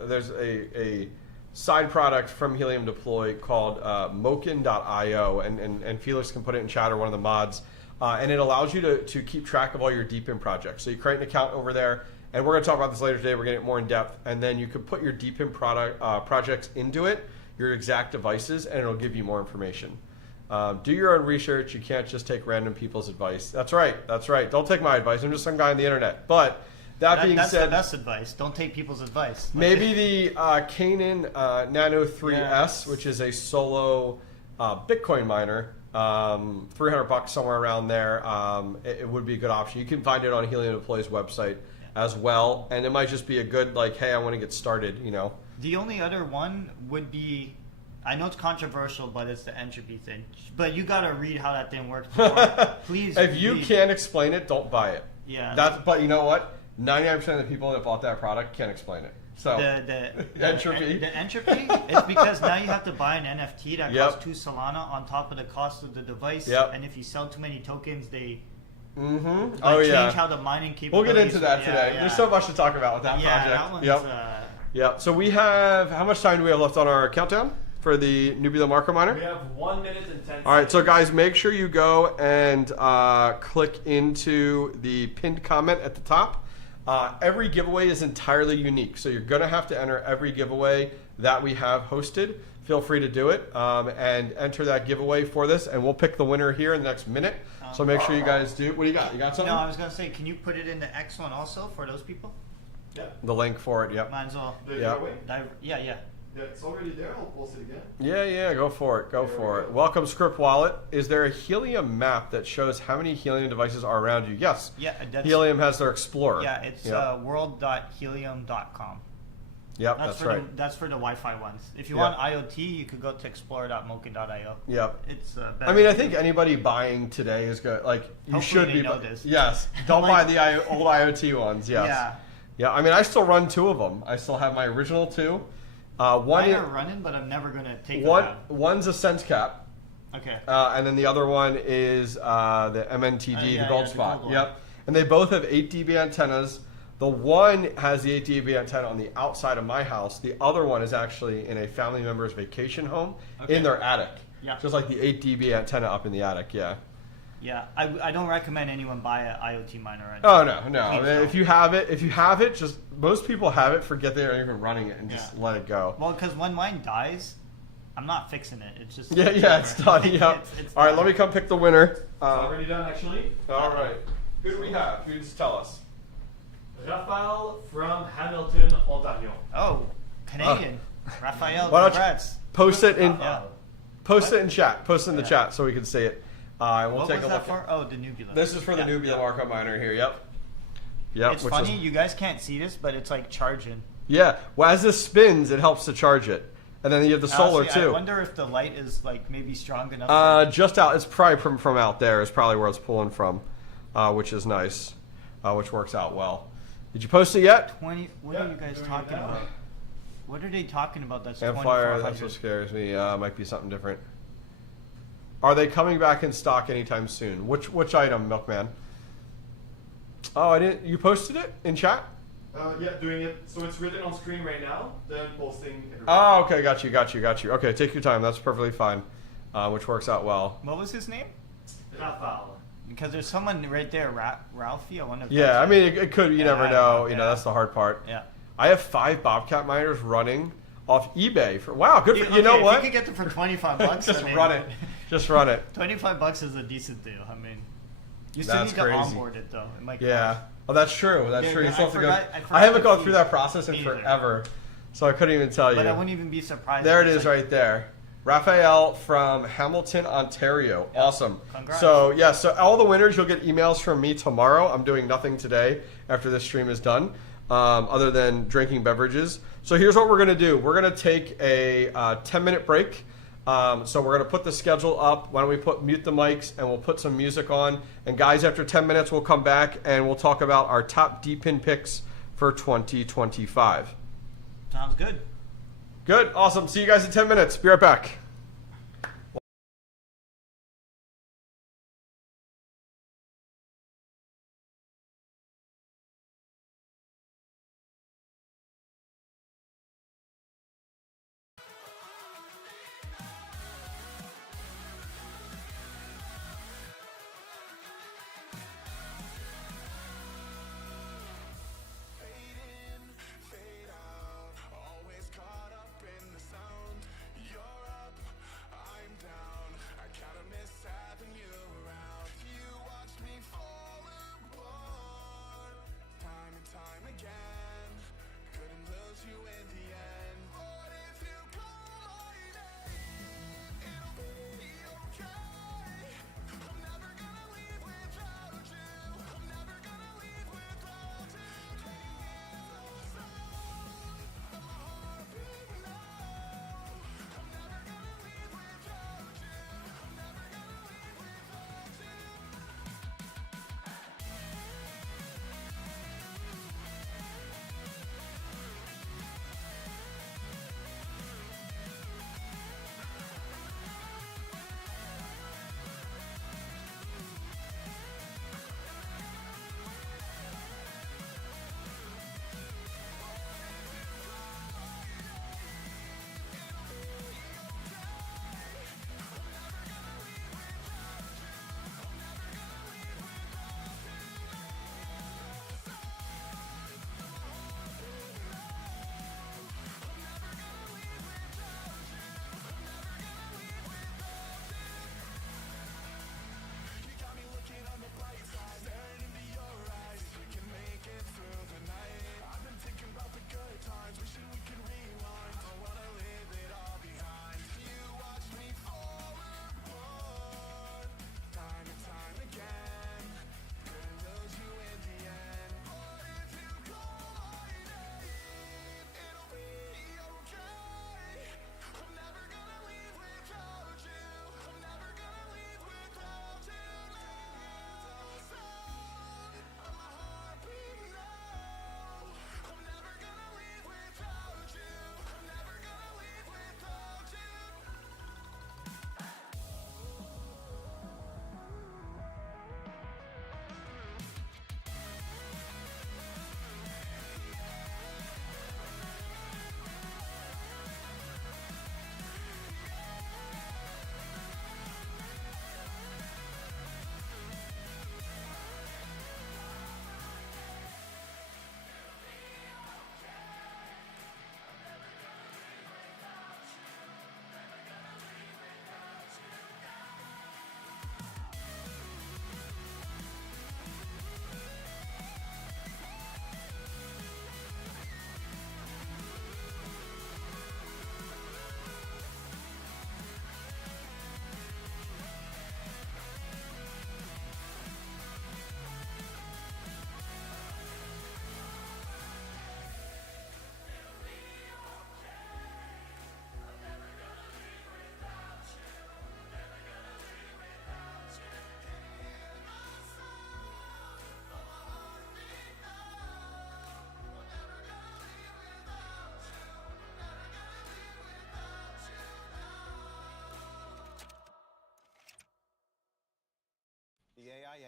There's a side product from Helium Deploy called Moken.io, and Felix can put it in chat or one of the mods, and it allows you to keep track of all your Deepin projects. So you create an account over there, and we're going to talk about this later today. We're going to get more in depth, and then you could put your Deepin projects into it, your exact devices, and it'll give you more information. Do your own research. You can't just take random people's advice. That's right. Don't take my advice. I'm just some guy on the internet. But that's the best advice. Don't take people's advice. Maybe the Canaan Nano 3S, which is a solo Bitcoin miner, $300 somewhere around there. It would be a good option. You can find it on Helium Deploy's website as well, and it might just be a good hey, I want to get started. The only other one would be. I know it's controversial, but it's the Entropy thing. But you gotta read how that thing works. Please. If you can't explain it, don't buy it. Yeah. But you know what? 99% of the people that bought that product can't explain it. So the Entropy. The Entropy is because now you have to buy an NFT that costs 2 Solana on top of the cost of the device. Yep. And if you sell too many tokens, they change how the mining capabilities. We'll get into that today. Yeah. There's so much to talk about with that project. That one's, Yep. So we have, how much time do we have left on our countdown for the Nubula Marko Miner? We have 1 minute and 10 seconds. All right, so guys, make sure you go and click into the pinned comment at the top. Every giveaway is entirely unique, so you're going to have to enter every giveaway that we have hosted. Feel free to do it and enter that giveaway for this, and we'll pick the winner here in the next minute. So make sure you guys do. What do you got? You got something? No, I was going to say, can you put it in the X one also for those people? Yeah. The link for it, yep. Might as well. Yeah, it's already there. I'll post it again. Yeah, go for it. Go for it. Welcome, Script Wallet. Is there a Helium map that shows how many Helium devices are around you? Yes. Yeah, Helium has their Explorer. Yeah, it's world.helium.com. Yep, that's right. That's for the Wi-Fi ones. If you want IoT, you could go to explorer.moken.io. Yep. It's better. I mean, I think anybody buying today is good. Like, you Hopefully should be. Know this. Yes. Don't buy the old IoT ones. Yes. Yeah. Yeah. I mean, I still run 2 of them. I still have my original 2. Mine are running, but I'm never gonna take them out. One's a sense cap. Okay. And then the other one is the MNTD, the Goldshell Byte. Yep. And they both have 8 dB antennas. The one has the 8 dB antenna on the outside of my house. The other one is actually in a family member's vacation home in their attic. Yeah. Just like the 8 dB antenna up in the attic. Yeah. Yeah, I don't recommend anyone buy an IoT miner right now. Oh no. Please don't. If you have it, just most people have it, forget they're even running it, and just let it go. Well, because when mine dies, I'm not fixing it. It's just Yeah, it's done. Yep. It's All right, done. let me come pick the winner. It's already done, actually. All right. Who do we have? Who just tell us? Raphael from Hamilton, Ontario. Oh, Canadian. Raphael, Why don't you- congrats. Post it in. Yeah. Post it in chat. Post it in the chat so we can see it. And we'll What take was a that look. for? Oh, the Nubula. This is for the Nubula Marko Miner here. Yep. It's funny, you guys can't see this, but it's like charging. Yeah. Well, as this spins, it helps to charge it, and then you have the solar Honestly, too. I wonder if the light is like maybe strong enough. Just out. It's probably from out there. Is probably where it's pulling from, which is nice, which works out well. Did you post it yet? 20. What are you guys talking about? What are they talking about? That's Campfire. That's 2400. what scares me. Might be something different. Are they coming back in stock anytime soon? Which item, Milkman? Oh, I didn't. You posted it in chat? Yeah, doing it. So it's written on screen right now, then posting everywhere. Oh, okay. Got you. Okay, take your time. That's perfectly fine. Which works out well. What was his name? Raphael. Because there's someone right there, Ralphie. I wonder if Yeah, I that's mean, it could. You Yeah, never I know. know, You know, yeah. that's the hard part. Yeah. I have 5 Bobcat miners running off eBay for. Wow, good for you. Okay, Know if what? you could get them for $25, Just I mean, run it. Just run it. $25 is a decent deal. I mean, you still That's need to crazy. onboard it though. It might Yeah. Oh, that's true. That's Yeah, true. You I still have to go. forgot- I forgot I haven't the gone fee. through that process in Me either. forever, so I couldn't even tell you. But I wouldn't even be surprised. There if it it's is, like- right there. Raphael from Hamilton, Ontario. Yeah. Awesome. Congrats. So yeah, so all the winners, you'll get emails from me tomorrow. I'm doing nothing today after this stream is done, other than drinking beverages. So here's what we're gonna do. We're gonna take a 10-minute break. So we're gonna put the schedule up. Why don't we mute the mics and we'll put some music on. And guys, after 10 minutes, we'll come back and we'll talk about our top Depin picks for 2025. Sounds good. Good, awesome. See you guys in 10 minutes. Be right back. Always caught up in the sound. You're up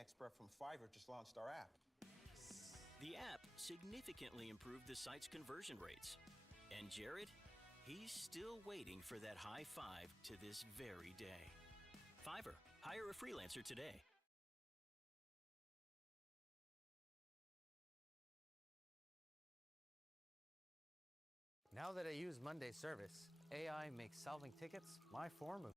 expert from Fiverr just launched our app. The app significantly improved the site's conversion rates. And Jared, he's still waiting for that high five to this very day. Fiverr, hire a freelancer today. Now that I use Monday service, AI makes solving tickets my form of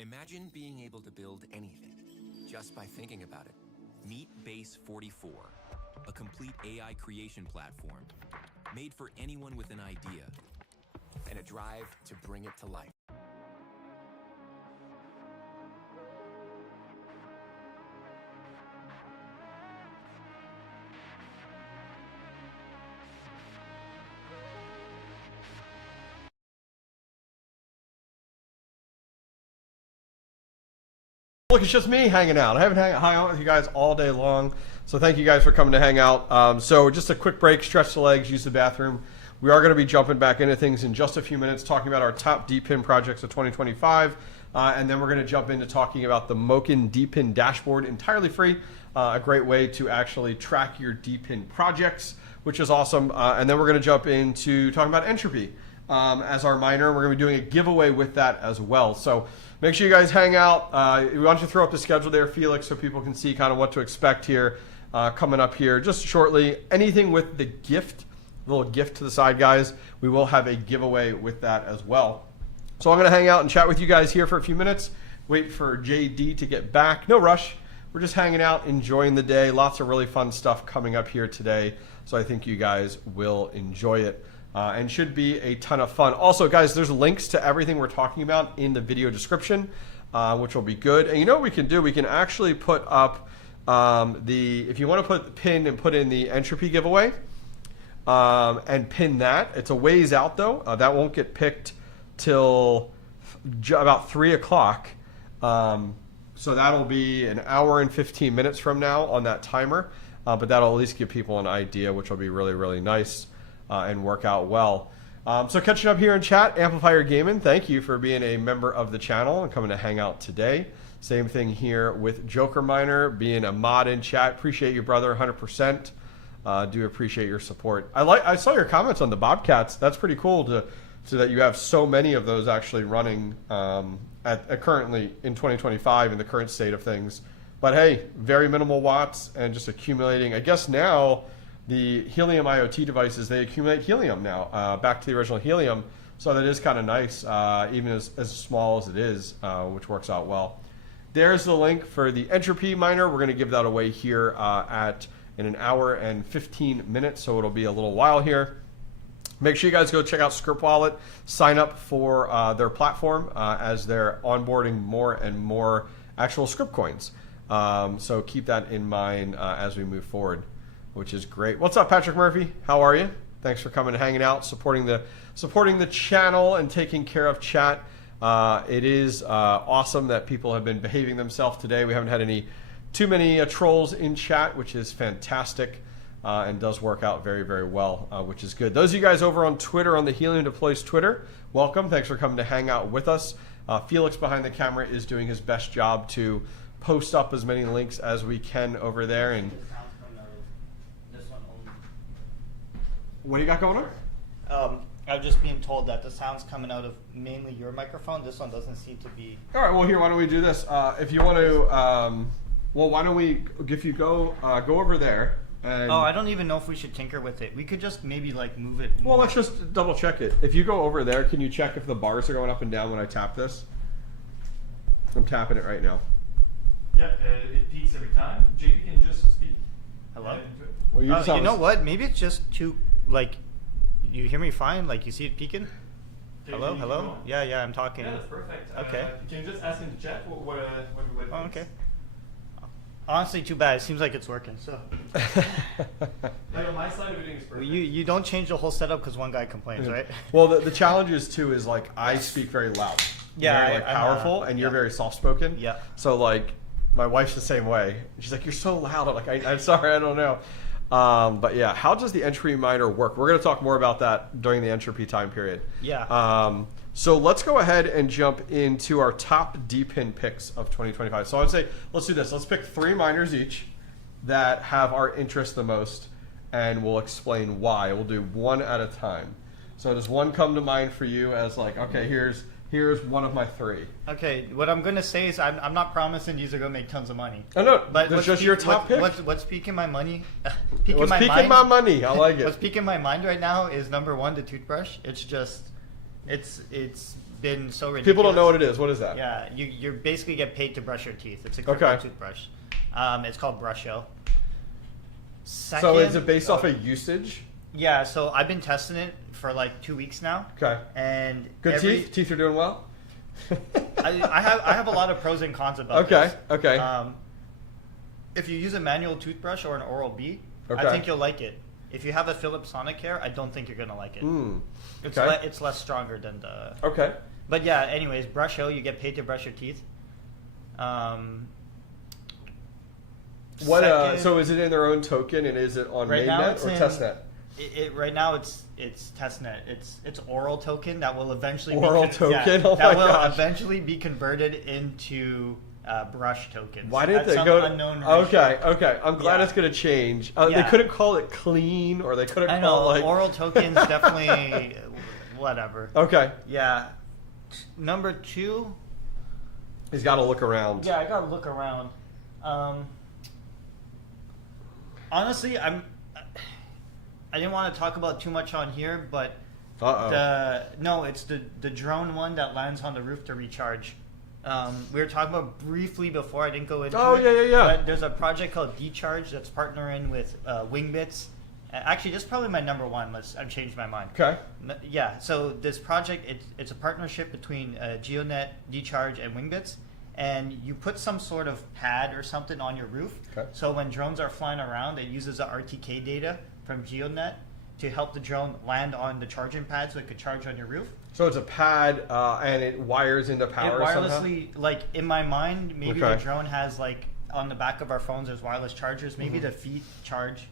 Imagine being able to build anything just by thinking about it. Meet Base 44, a complete AI creation platform made for anyone with an idea and a drive to bring it to life. Look, it's just me hanging out. I haven't hung out with you guys all day long, so thank you guys for coming to hang out. So just a quick break, stretch the legs, use the bathroom. We are going to be jumping back into things in just a few minutes, talking about our top DPIN projects of 2025, and then we're going to jump into talking about the Moken DPIN dashboard, entirely free, a great way to actually track your DPIN projects, which is awesome. And then we're going to jump into talking about Entropy as our miner. We're going to be doing a giveaway with that as well. So make sure you guys hang out. We want you to throw up the schedule there, Felix, so people can see kind of what to expect here coming up here just shortly. Anything with the gift, little gift to the side, guys, we will have a giveaway with that as well. So I'm going to hang out and chat with you guys here for a few minutes, wait for JD to get back. No rush. We're just hanging out, enjoying the day. Lots of really fun stuff coming up here today, so I think you guys will enjoy it. and should be a ton of fun. Also, guys, there's links to everything we're talking about in the video description, which will be good. And you know what we can do? We can actually put up if you want to put the pin and put in the Entropy giveaway and pin that. It's a ways out, though. That won't get picked till about 3 o'clock. So that'll be an hour and 15 minutes from now on that timer. But that'll at least give people an idea, which will be really, really nice and work out well. So catching up here in chat, Amplifier Gaming, thank you for being a member of the channel and coming to hang out today. Same thing here with Joker Miner, being a mod in chat. Appreciate you, brother, 100%. Do appreciate your support. I saw your comments on the Bobcats. That's pretty cool so that you have so many of those actually running at currently in 2025 in the current state of things. But hey, very minimal watts and just accumulating. I guess now the Helium IoT devices, they accumulate helium now, back to the original helium. So that is kind of nice, even as small as it is, which works out well. There's the link for the Entropy Miner. We're going to give that away here in an hour and 15 minutes, so it'll be a little while here. Make sure you guys go check out Script Wallet, sign up for their platform as they're onboarding more and more actual script coins. So keep that in mind as we move forward, which is great. What's up, Patrick Murphy? How are you? Thanks for coming and hanging out, supporting the channel and taking care of chat. It is awesome that people have been behaving themselves today. We haven't had too many trolls in chat, which is fantastic and does work out very, very well, which is good. Those of you guys over on Twitter, on the Helium Deploy's Twitter, welcome. Thanks for coming to hang out with us. Felix behind the camera is doing his best job to post up as many links as we can over there. And what do you got going on? I've just been told that the sound's coming out of mainly your microphone. This one doesn't seem to be. All right. Well, here, why don't we do this? If you want to, why don't we? If you go over there. And I don't even know if we should tinker with it. We could just maybe like move it. Well, let's just double check it. If you go over there, can you check if the bars are going up and down when I tap this? I'm tapping it right now. Yeah, it peaks every time. JP can just speak. Hello? Well, you know what? Maybe it's just too, like, you hear me fine? Like, you see it peaking? Hello? Hello? Yeah, I'm talking. Yeah, that's perfect. Okay. Can you just ask in the chat what okay. Honestly, too bad. It seems like it's working, so. Like on my side, everything is perfect. You don't change the whole setup because one guy complains, right? Well, the challenge is, too, is, like, I speak very loud. Yeah, very, powerful, and you're very soft-spoken. Yeah. So, like, my wife's the same way. She's like, you're so loud. I'm like, I'm sorry, I don't know. But yeah, how does the Entropy Miner work? We're going to talk more about that during the Entropy time period. Yeah. So let's go ahead and jump into our top Depin picks of 2025. So I would say, let's do this. Let's pick 3 miners each that have our interest the most, and we'll explain why. We'll do one at a time. So does one come to mind for you as like, okay, here's one of my 3. Okay, what I'm going to say is I'm not promising these are going to make tons of money. I know, but it's just your top pick. What's peaking my money? What's peaking my money? I like it. What's peaking my mind right now is number 1, the toothbrush. It's just, it's been so ridiculous. People don't know what it is. What is that? Yeah, you basically get paid to brush your teeth. It's a crypto toothbrush. It's called Brusho. So is it based off of usage? Yeah, so I've been testing it for like 2 weeks now. Okay. And good teeth? Teeth are doing well? I have a lot of pros and cons about this. Okay. If you use a manual toothbrush or an Oral-B, I think you'll like it. If you have a Philips Sonicare, I don't think you're going to like it. It's less stronger than the... Okay. But yeah, anyways, Brusho, you get paid to brush your teeth. So is it in their own token, and is it on mainnet or testnet? Right now it's testnet. It's oral token that will eventually eventually be converted into brush tokens. Why didn't they go unknown ratio. Okay. I'm glad it's going to change. They couldn't call it clean, or they couldn't call it like oral tokens. Definitely whatever. Okay. Yeah. Number 2. He's got to look around. Yeah, I got to look around. Honestly, I didn't want to talk about too much on here, but it's the drone one that lands on the roof to recharge. We were talking about briefly before. I didn't go into it. Yeah. But there's a project called Decharge that's partnering with Wingbits Actually, this is probably my number one. I've changed my mind. Okay. Yeah. So this project, it's a partnership between Geonet, Decharge, and Wingbits, and you put some sort of pad or something on your roof. Okay. So when drones are flying around, it uses the RTK data from Geonet to help the drone land on the charging pad, so it could charge on your roof. So it's a pad, and it wires into power. It wirelessly, like in my mind, maybe Okay. the drone has like on the back of our phones, there's wireless chargers. Maybe Mm-hmm. the feet charge.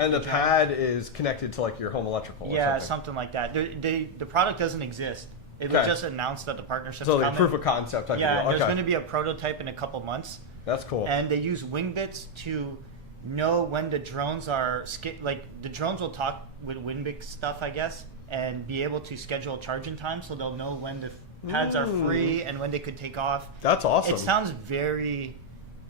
And the pad is connected to like your home electrical. Yeah, or something like that. The product doesn't exist. It was Okay. just announced that the partnership's So like coming. proof of concept type Yeah, of deal. there's Okay. going to be a prototype in a couple months. That's cool. And they use Wingbits to know when the drones are like the drones will talk with Wingbits stuff, I guess, and be able to schedule charging time, so they'll know when the pads are free and when they could take off. That's awesome. It sounds very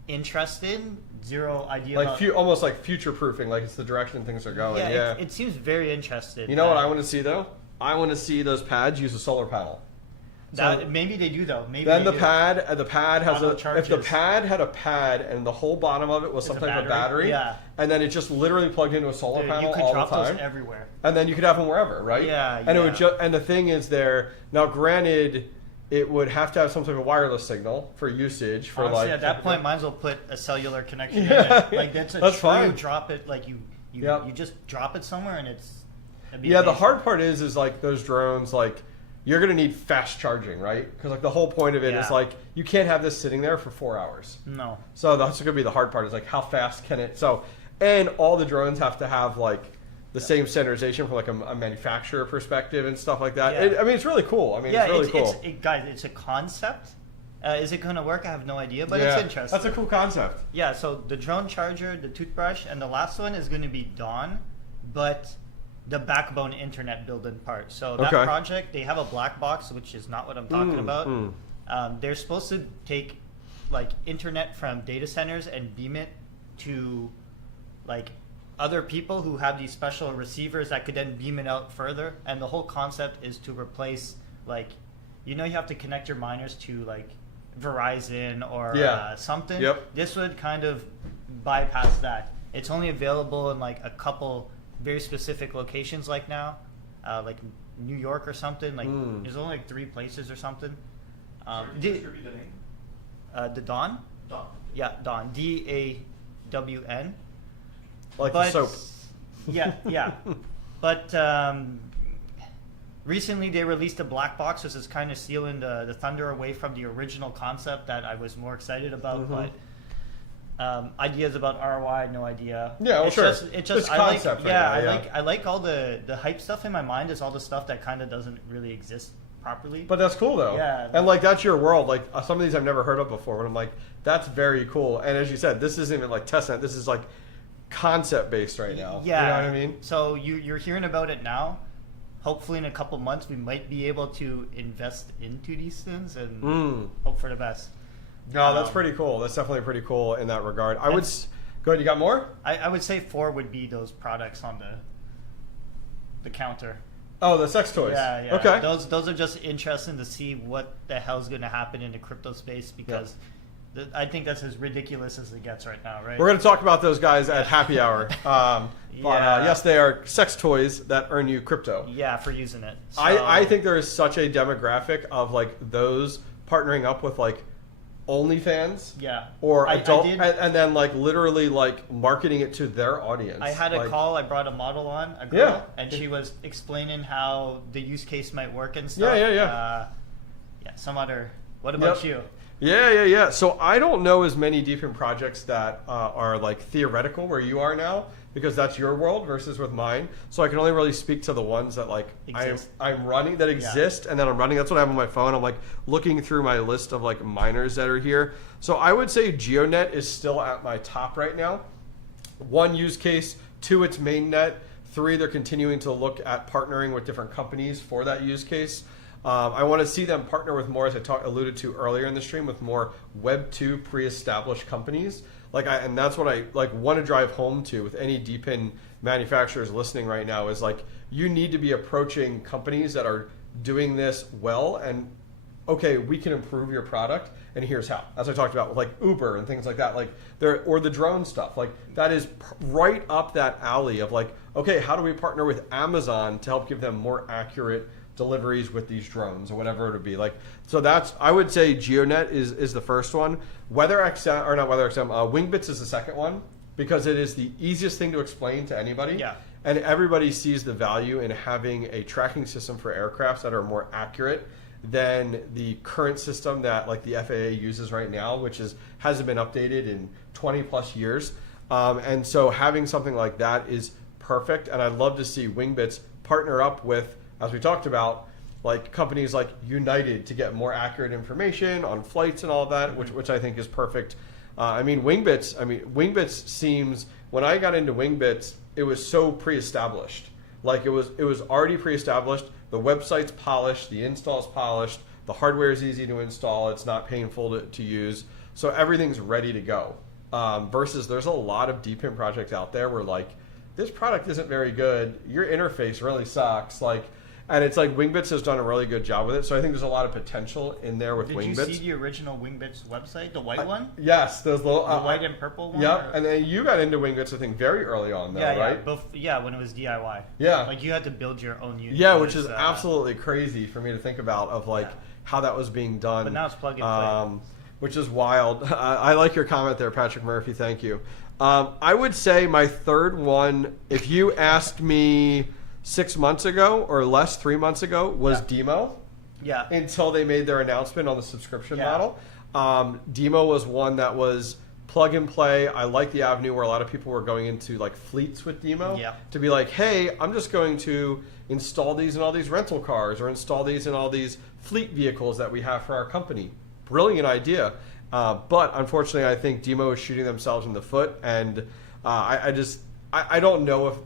interesting. Zero idea. Like about, almost like future proofing, like it's the direction things are going. Yeah, It seems very interesting. You know what I want to see though? I want to see those pads use a solar panel. That, maybe they do though. Maybe then they the do. pad has Auto if the charges. pad had a pad and the whole bottom of it was It's some a type of battery, battery, yeah. and then it just literally plugged into a solar Dude, panel you could all drop the time, those everywhere. and then you could have them wherever, right? Yeah, And it would yeah. and the thing is there now. Granted, it would have to have some type of wireless signal for usage for Honestly, like at that point, might as well put a cellular connection Yeah. in it. Like that's a That's true fine. drop it. Like you Yep. just drop it somewhere and it'd be Yeah, the amazing. hard part is like those drones, like you're gonna need fast charging, right? Because like the whole point of it is Yeah. like you can't have this sitting there for 4 hours. No. So that's gonna be the hard part is like how fast can it? So, and all the drones have to have like the same standardization from like a manufacturer perspective and stuff like that. Yeah. I mean, it's really cool. I mean, Yeah, it's really cool. guys, it's a concept. Is it going to work? I have no idea, but Yeah, it's interesting. that's a cool concept. Yeah, so the drone charger, the toothbrush, and the last one is going to be Dawn, but the backbone internet building part. So that Okay. project, they have a black box, which is not what I'm talking about. They're supposed to take like internet from data centers and beam it to like other people who have these special receivers that could then beam it out further. And the whole concept is to replace like, you have to connect your miners to like Verizon or something. Yep. This would kind of bypass that. It's only available in like a couple very specific locations like now, like New York or something. Like there's only like 3 places or something. Distribute the name. The Dawn? Dawn. Yeah, Dawn. DAWN. Like the soap. Yeah. But recently they released a black box, which is kind of stealing the thunder away from the original concept that I was more excited about. But ideas about ROI, no idea. Yeah, well, it's sure. It's It's I concept like, right now, I like all the hype stuff in my mind is all the stuff that kind of doesn't really exist properly. But that's cool though. Yeah. And like that's your world. Like some of these I've never heard of before. But I'm like, that's very cool. And as you said, this isn't even like testnet. This is like concept based right now. Yeah. You know what I mean? So you're hearing about it now. Hopefully in a couple months we might be able to invest into these things and hope for the best. No, that's pretty cool. That's definitely pretty cool in that regard. I would go ahead. You got more? I would say 4 would be those products on the counter. Oh, the sex toys. Yeah. Okay. Those are just interesting to see what the hell's going to happen in the crypto space because I think that's as ridiculous as it gets right now, right? We're going to talk about those guys at happy hour. But yes, they are sex toys that earn you crypto. Yeah, for using it. So, I think there is such a demographic of like those partnering up with like OnlyFans. Yeah. Or I adult, did- and then like literally like marketing it to their audience. I had a Like, call. I brought a model on, a girl, Yeah. and she was explaining how the use case might work and stuff. Yeah. Some other. What about Yep. you? Yeah. So I don't know as many Deepin projects that are like theoretical where you are now because that's your world versus with mine. So I can only really speak to the ones that like Exist. I'm running that exist and then I'm running. That's what I have on my phone. I'm like looking through my list of like miners that are here. So I would say Geonet is still at my top right now. 1 use case, 2 its mainnet, 3 they're continuing to look at partnering with different companies for that use case. I want to see them partner with more, as I alluded to earlier in the stream, with more Web 2 pre-established companies. And that's what I like want to drive home to with any Deepin manufacturers listening right now is like you need to be approaching companies that are doing this well and okay, we can improve your product, and here's how. As I talked about with like Uber and things like that, like or the drone stuff, like that is right up that alley of like, okay, how do we partner with Amazon to help give them more accurate deliveries with these drones or whatever it would be like. So that's, I would say Geonet is the first one. WeatherXM, or not WeatherXM, Wingbits is the second one because it is the easiest thing to explain to anybody. Yeah. And everybody sees the value in having a tracking system for aircrafts that are more accurate than the current system that like the FAA uses right now, which hasn't been updated in 20 plus years. And so having something like that is perfect. And I'd love to see Wingbits partner up with, as we talked about, like companies like United to get more accurate information on flights and all of that, which I think is perfect. Wingbits seems, when I got into Wingbits, it was so pre-established. Like it was already pre-established. The website's polished, the install's polished, the hardware is easy to install, it's not painful to use. So everything's ready to go. Versus there's a lot of DPIN projects out there where like, this product isn't very good, your interface really sucks. And it's like Wingbits has done a really good job with it. So I think there's a lot of potential in there with Wingbits. Did you see the original Wingbits website, the white one? Yes, those little the white and purple one. Yep, and then you got into Wingbits I think very early on, though, right? Yeah, when it was DIY. Yeah, like you had to build your own unit. Yeah, which is absolutely crazy for me to think about of like how that was being done. But now it's plug and play, which is wild. I like your comment there, Patrick Murphy. Thank you. I would say my third one, if you asked me 6 months ago or less, 3 months ago, was Demo. Yeah. Until they made their announcement on the subscription model. Demo was one that was plug and play. I like the avenue where a lot of people were going into like fleets with Demo. Yeah. To be like, hey, I'm just going to install these in all these rental cars or install these in all these fleet vehicles that we have for our company. Brilliant idea. But unfortunately, I think Demo is shooting themselves in the foot. And I don't know if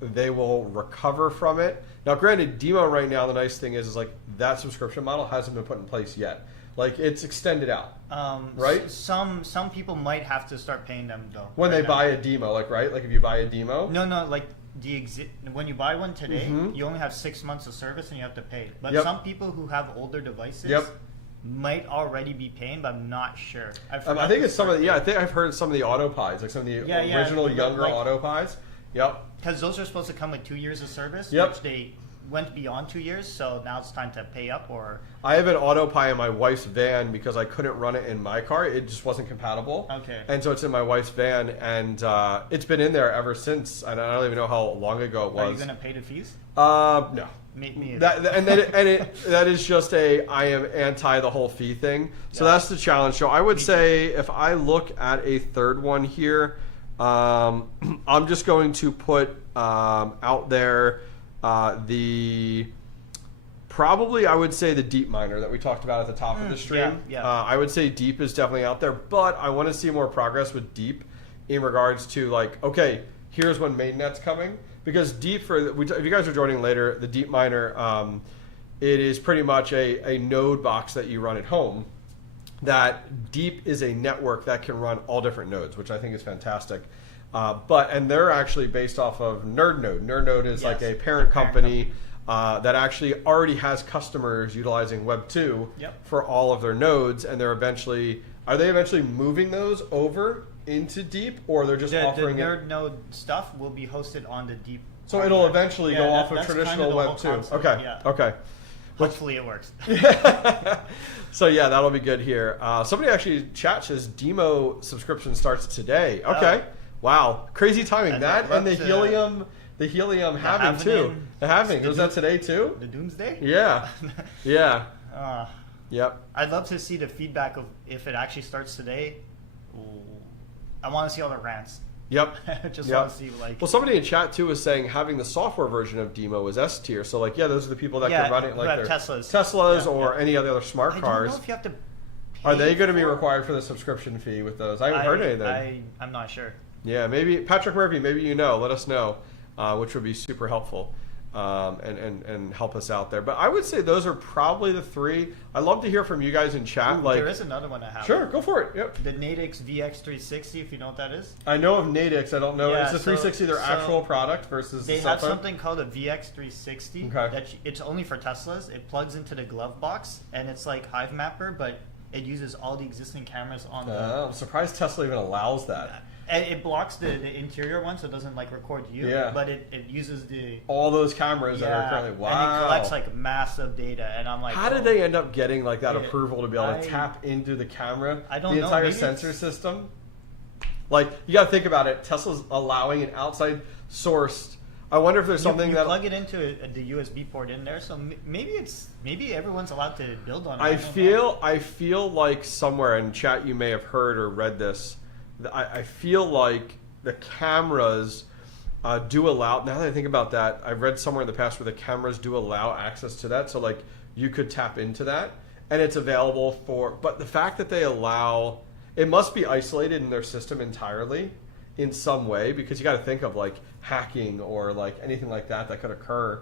they will recover from it. Now, granted, Demo right now, the nice thing is like that subscription model hasn't been put in place yet. Like it's extended out, right? Some people might have to start paying them though. When they buy a Demo, like right? Like if you buy a Demo? No, like when you buy one today, you only have 6 months of service and you have to pay. But some people who have older devices might already be paying, but I'm not sure. I think it's some of the, I think I've heard some of the Autopies, like some of the original younger Autopies. Yep. Because those are supposed to come with 2 years of service, yep. which they went beyond 2 years, so now it's time to pay up. Or I have an Autopie in my wife's van because I couldn't run it in my car. It just wasn't compatible. Okay. And so it's in my wife's van, and it's been in there ever since. And I don't even know how long ago it was. Are you going to pay the fees? No. Me that is just I am anti the whole fee thing. So that's the challenge. So I would say if I look at a third one here, I'm just going to put out there probably I would say the Deep Miner that we talked about at the top of the stream. Yeah. I would say Deep is definitely out there, but I want to see more progress with Deep in regards to like, okay, here's when mainnet's coming. Because Deep, if you guys are joining later, the Deep Miner, it is pretty much a node box that you run at home. That Deep is a network that can run all different nodes, which I think is fantastic. And they're actually based off of NerdNode. NerdNode is like a parent company that actually already has customers utilizing Web 2 for all of their nodes, and are they eventually moving those over into Deep, or they're just offering the NerdNode stuff will be hosted on the Deep. So it'll eventually go off of traditional Web 2. Okay. Hopefully it works. So yeah, that'll be good here. Somebody actually chat says Demo subscription starts today. Okay. Wow. Crazy timing. And the Helium halving too. The halving. Was that today too? The Doomsday? Yeah. Yeah. Yep. I'd love to see the feedback of if it actually starts today. I want to see all the rants. Yep. Want to see Well, somebody in chat too was saying having the software version of Demo is S tier. So like, those are the people that can run it like their Teslas or any other smart cars. I don't know if you have to. Are they going to be required for the subscription fee with those? I haven't heard anything. I'm not sure. Yeah, maybe Patrick Murphy. Maybe let us know, which would be super helpful. and help us out there. But I would say those are probably the three. I'd love to hear from you guys in chat. Ooh, like, there is another one I have. Sure, go for it. Yep. The Nadix VX360, if you know what that is. I know of Nadix. I don't know. Yeah, is the 360 their actual product versus they the cell have phone? something called a VX360. Okay. That it's only for Teslas. It plugs into the glove box, and it's like Hive Mapper, but it uses all the existing cameras on the. I'm surprised Tesla even allows that. And it blocks the interior one, so it doesn't like record you. Yeah. But it uses all those cameras that are currently. Wow. And it collects like massive data, and I'm like, how did they end up getting like that approval to be able to tap into the camera? I don't the know. entire Maybe sensor system. Like you got to think about it. Tesla's allowing an outside sourced. I wonder if there's something you that plug it into the USB port in there, so maybe everyone's allowed to build on it. I feel like somewhere in chat you may have heard or read this. I feel like the cameras do allow. Now that I think about that, I've read somewhere in the past where the cameras do allow access to that. So like you could tap into that, and it's available for. But the fact that they allow, it must be isolated in their system entirely, in some way, because you got to think of like hacking or like anything like that could occur.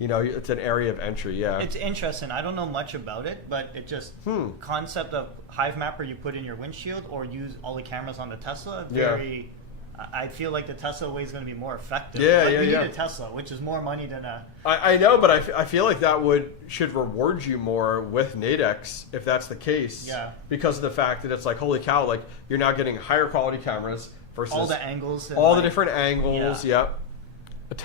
You know, it's an area of entry. Yeah, it's interesting. I don't know much about it, but it just concept of Hive Mapper you put in your windshield or use all the cameras on the Tesla. Very, I feel like the Tesla way is going to be more effective. You need a Tesla, which is more money than a. I know, but I feel like that should reward you more with Nadix if that's the case. Yeah. Because of the fact that it's like, holy cow, like you're now getting higher quality cameras versus all the angles. And all the different angles. Yeah. Yep.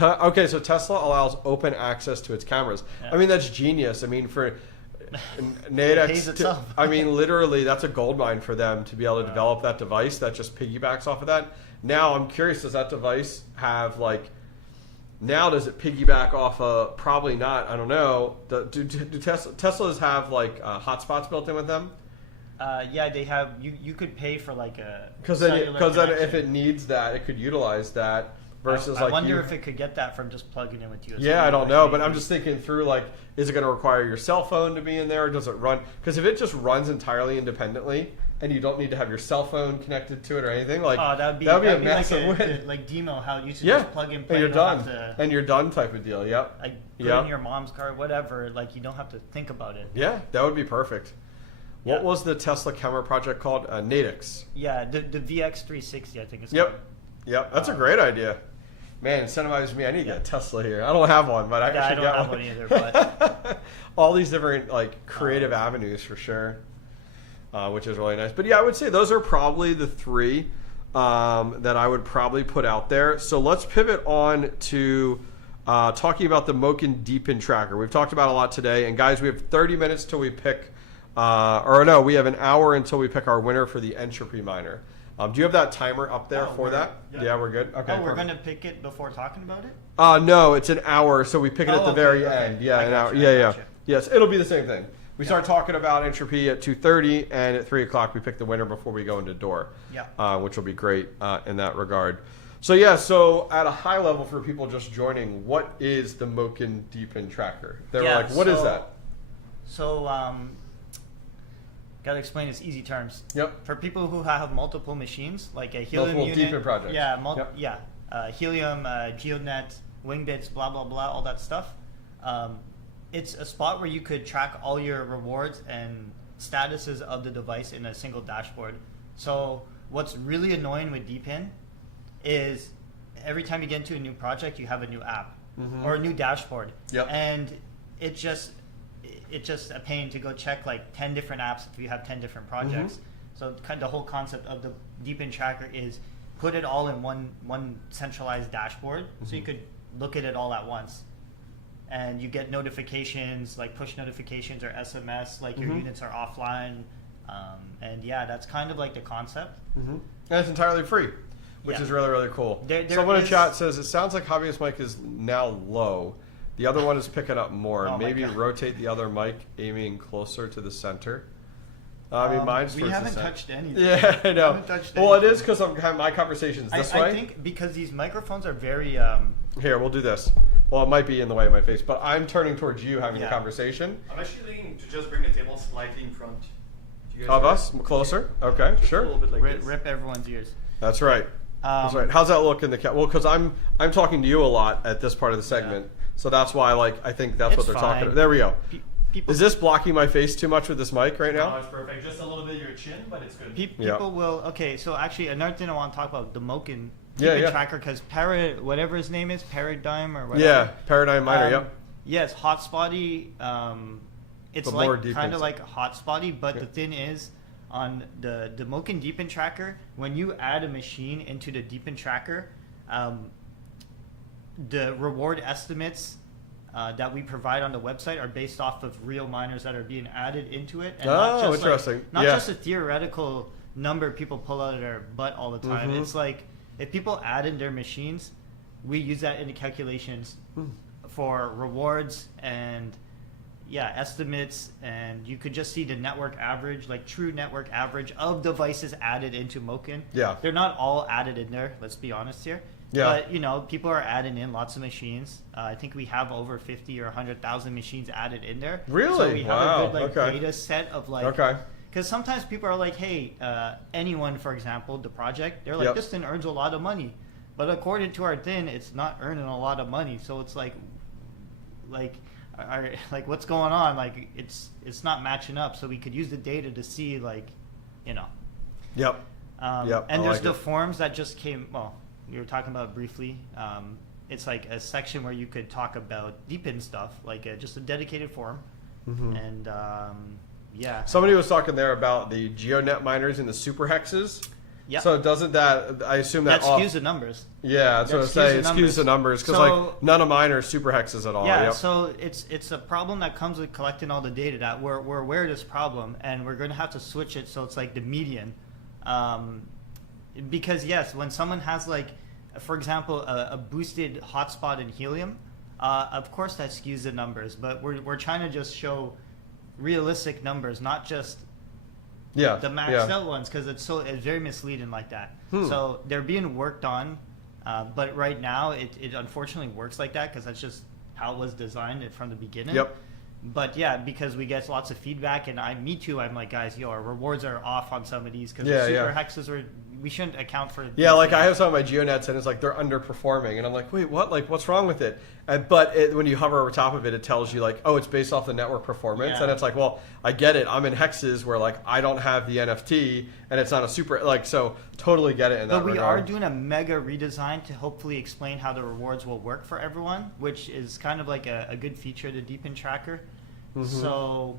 Okay, so Tesla allows open access to its cameras. Yeah. I mean, that's genius. I mean, for Nadix, I mean, literally, that's a goldmine for them to be able to develop that device that just piggybacks off of that. Now, I'm curious, does that device have like? Now, does it piggyback off of? Probably not. I don't know. Do Teslas have like hotspots built in with them? Yeah, they have. You could pay for like a. Because then if it needs that, it could utilize that. Versus I wonder if it could get that from just plugging in with USB. Yeah, I don't know, but I'm just thinking through like, is it going to require your cell phone to be in there, or does it run? Because if it just runs entirely independently, and you don't need to have your cell phone connected to it or anything, like that'd be a massive win. Like Demo, how you should just plug in, play, and you're done, and you're done type of deal. Yep. Like put in your mom's car, whatever. Like you don't have to think about it. Yeah, that would be perfect. What was the Tesla camera project called? Nadix. Yeah, the VX360, I think it's called. Yep, that's a great idea. Man, incentivize me. I need to get a Tesla here. I don't have one, but I should get one. I don't have one either. But all these different like creative avenues for sure, which is really nice. But yeah, I would say those are probably the three that I would probably put out there. So let's pivot on to talking about the Moken DPIN tracker. We've talked about a lot today, and guys, we have 30 minutes till we pick, we have an hour until we pick our winner for the Entropy Miner. Do you have that timer up there for that? Yeah, we're good. Okay. We're going to pick it before talking about it? No, it's an hour, so we pick it at the very end. Yeah, an hour. Yeah. Yes, it'll be the same thing. We start talking about Entropy at 2:30, and at 3 o'clock we pick the winner before we go into Dor. Yeah. Which will be great in that regard. So yeah, so at a high level for people just joining, what is the Moken DPIN tracker? They're like, what is that? So, got to explain this easy terms. Yep. For people who have multiple machines, like a Helium multiple unit, DPIN projects. Yeah, Helium, Geodnet, Wingbits, blah blah blah, all that stuff. It's a spot where you could track all your rewards and statuses of the device in a single dashboard. So what's really annoying with DPIN is every time you get into a new project, you have a new app or a new dashboard. Yep. And it's just a pain to go check like 10 different apps if you have 10 different projects. So kind of the whole concept of the DPIN tracker is put it all in one centralized dashboard so you could look at it all at once. And you get notifications like push notifications or SMS like your units are offline. And yeah, that's kind of like the concept. And it's entirely free, which is really, really cool. Someone in chat says, it sounds like Hobbyist mic is now low. The other one is picking up more. Maybe rotate the other mic, aiming closer to the center. I mean, mine's we haven't touched anything. Yeah, I know. Well, it is because I'm having my conversations this way. I think because these microphones are very... Here, we'll do this. Well, it might be in the way of my face, but I'm turning towards you having the conversation. I'm actually thinking to just bring the table slightly in front. Of us? Closer? Okay, sure. A little bit like rip everyone's ears. That's right. That's right. How's that look in the... Well, because I'm talking to you a lot at this part of the segment. So that's why, like, I think that's what It's they're fine. talking about. There we go. People, Is this blocking my face too much with this mic right No, now? it's perfect. Just a little bit of your chin, but it's good. people will. Okay, so actually, another thing I want to talk about the Moken Yeah, DPIN yeah. tracker, because whatever his name is, Paradigm or whatever. Yeah, Paradigm Miner, yep. Yes, Hotspotty. It's But more like deep kind of inside. like Hotspotty, but Yeah. the thing is, on the Moken DPIN tracker, when you add a machine into the DPIN tracker, the reward estimates that we provide on the website are based off of real miners that are being added into it, and not just interesting. not Yeah. just a theoretical number people pull out of their butt all the time. Mhm. It's like if people add in their machines, we use that in the calculations for rewards and estimates, and you could just see the network average, like true network average of devices added into Moken. Yeah. They're not all added in there, let's be honest here. Yeah. But, you know, people are adding in lots of machines. I think we have over 50 or 100,000 machines added in there. Really? So we have Wow, a good, like, okay. data set of, like... Okay. Because sometimes people are like, hey, anyone, for example, the project, they're like, Yep. this thing earns a lot of money. But according to our thing, it's not earning a lot of money. So it's like what's going on? Like, it's not matching up. So we could use the data to see, like, you know. Yep. Yep, And I there's like the it. forms that just came, well, we were talking about it briefly. It's like a section where you could talk about DPIN stuff, like just a dedicated forum. Mhm. And yeah. Somebody was talking there about the Geonet miners and the super hexes. Yep. So doesn't that, I assume that skews the numbers. Yeah, that's what I was saying. It skews the numbers because, So- like, none of mine are super hexes at all. Yeah, Yep. so it's a problem that comes with collecting all the data. That we're aware of this problem, and we're going to have to switch it so it's like the median. Because yes, when someone has, like, for example, a boosted hotspot in Helium, of course that skews the numbers. But we're trying to just show realistic numbers, not just the maxed out ones, because it's very misleading like that. So they're being worked on, but right now it unfortunately works like that because that's just how it was designed from the beginning. Yep. But yeah, because we get lots of feedback, and I'm like, guys, our rewards are off on some of these because the super hexes we shouldn't account for. Yeah, like I have some of my Geonets and it's like they're underperforming, and I'm like, wait, what? Like, what's wrong with it? But when you hover over top of it, it tells you like, oh, it's based off the network performance, Yeah. and it's like, well, I get it. I'm in hexes where like I don't have the NFT, and it's not a super like so totally get it in that But we regard. are doing a mega redesign to hopefully explain how the rewards will work for everyone, which is kind of like a good feature of the DPIN tracker. Mhm. So,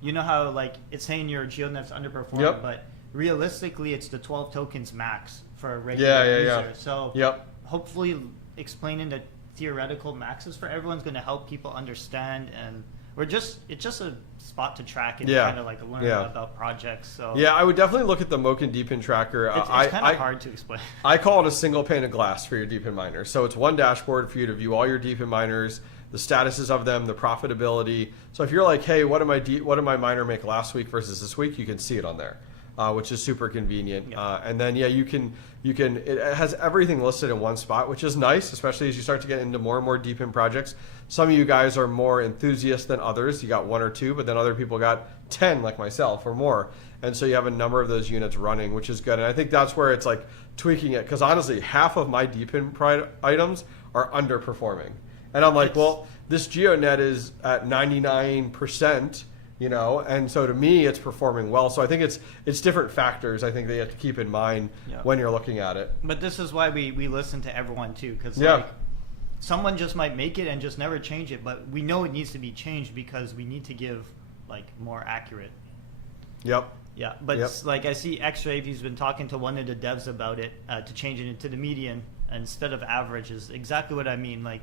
you know how like it's saying your Geonet's underperforming, Yep. but realistically it's the 12 tokens max for a regular user. So hopefully explaining the theoretical maxes for everyone's going to help people understand, and it's just a spot to track and kind of like learn about projects. So yeah, I would definitely look at the Moken DPIN tracker. It's kind of hard to explain. I call it a single pane of glass for your DPIN miner. So it's one dashboard for you to view all your DPIN miners, the statuses of them, the profitability. So if you're like, hey, what did my miner make last week versus this week, you can see it on there, which is super convenient. And then you can it has everything listed in one spot, which is nice, especially as you start to get into more and more DPIN projects. Some of you guys are more enthusiasts than others. You got one or two, but then other people got 10 like myself or more. And so you have a number of those units running, which is good. And I think that's where it's like tweaking it, because honestly, half of my DPIN items are underperforming. And I'm like, well, this Geonet is at 99%, and so to me, it's performing well. So I think it's different factors I think that you have to keep in mind when you're looking at it. But this is why we listen to everyone too, because like, someone just might make it and just never change it, but we know it needs to be changed because we need to give like more accurate. Yep. Yeah, but like I see X-Ray, he's been talking to one of the devs about it to change it into the median instead of average is exactly what I mean. Like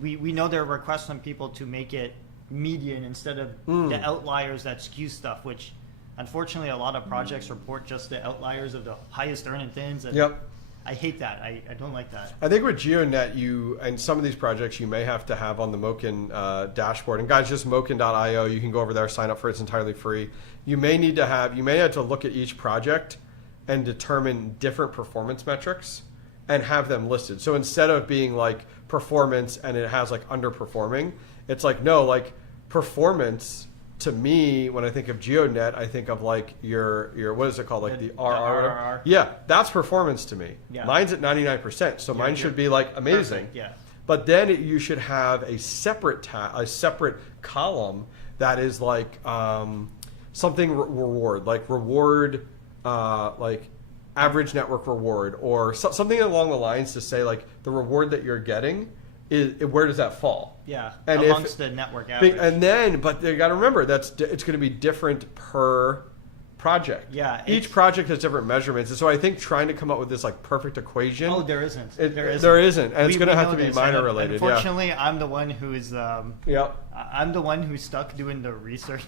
we know there are requests from people to make it median instead of the outliers that skew stuff, which unfortunately a lot of projects report just the outliers of the highest earning things. And I hate that. I don't like that. I think with Geonet, and some of these projects you may have to have on the Moken dashboard. And guys, just Moken.io, you can go over there, sign up for it. It's entirely free. You may have to look at each project and determine different performance metrics and have them listed. So instead of being like performance and it has like underperforming, it's like, no, like performance to me, when I think of Geonet, I think of like your what is it called? Like the RRR. Yeah, that's performance to me. Yeah. Mine's at 99%, so mine should be like amazing. Perfect, yeah. But then you should have a separate column that is like something reward, like like average network reward, or something along the lines to say like the reward that you're getting is where does that fall? Yeah, and amongst the network average. And then, but you got to remember it's going to be different per project. Yeah, each project has different measurements, and so I think trying to come up with this like perfect equation. Oh, there isn't. There isn't, and it's going to have to be miner related. Unfortunately, I'm the one who's. Yep. I'm the one who's stuck doing the research.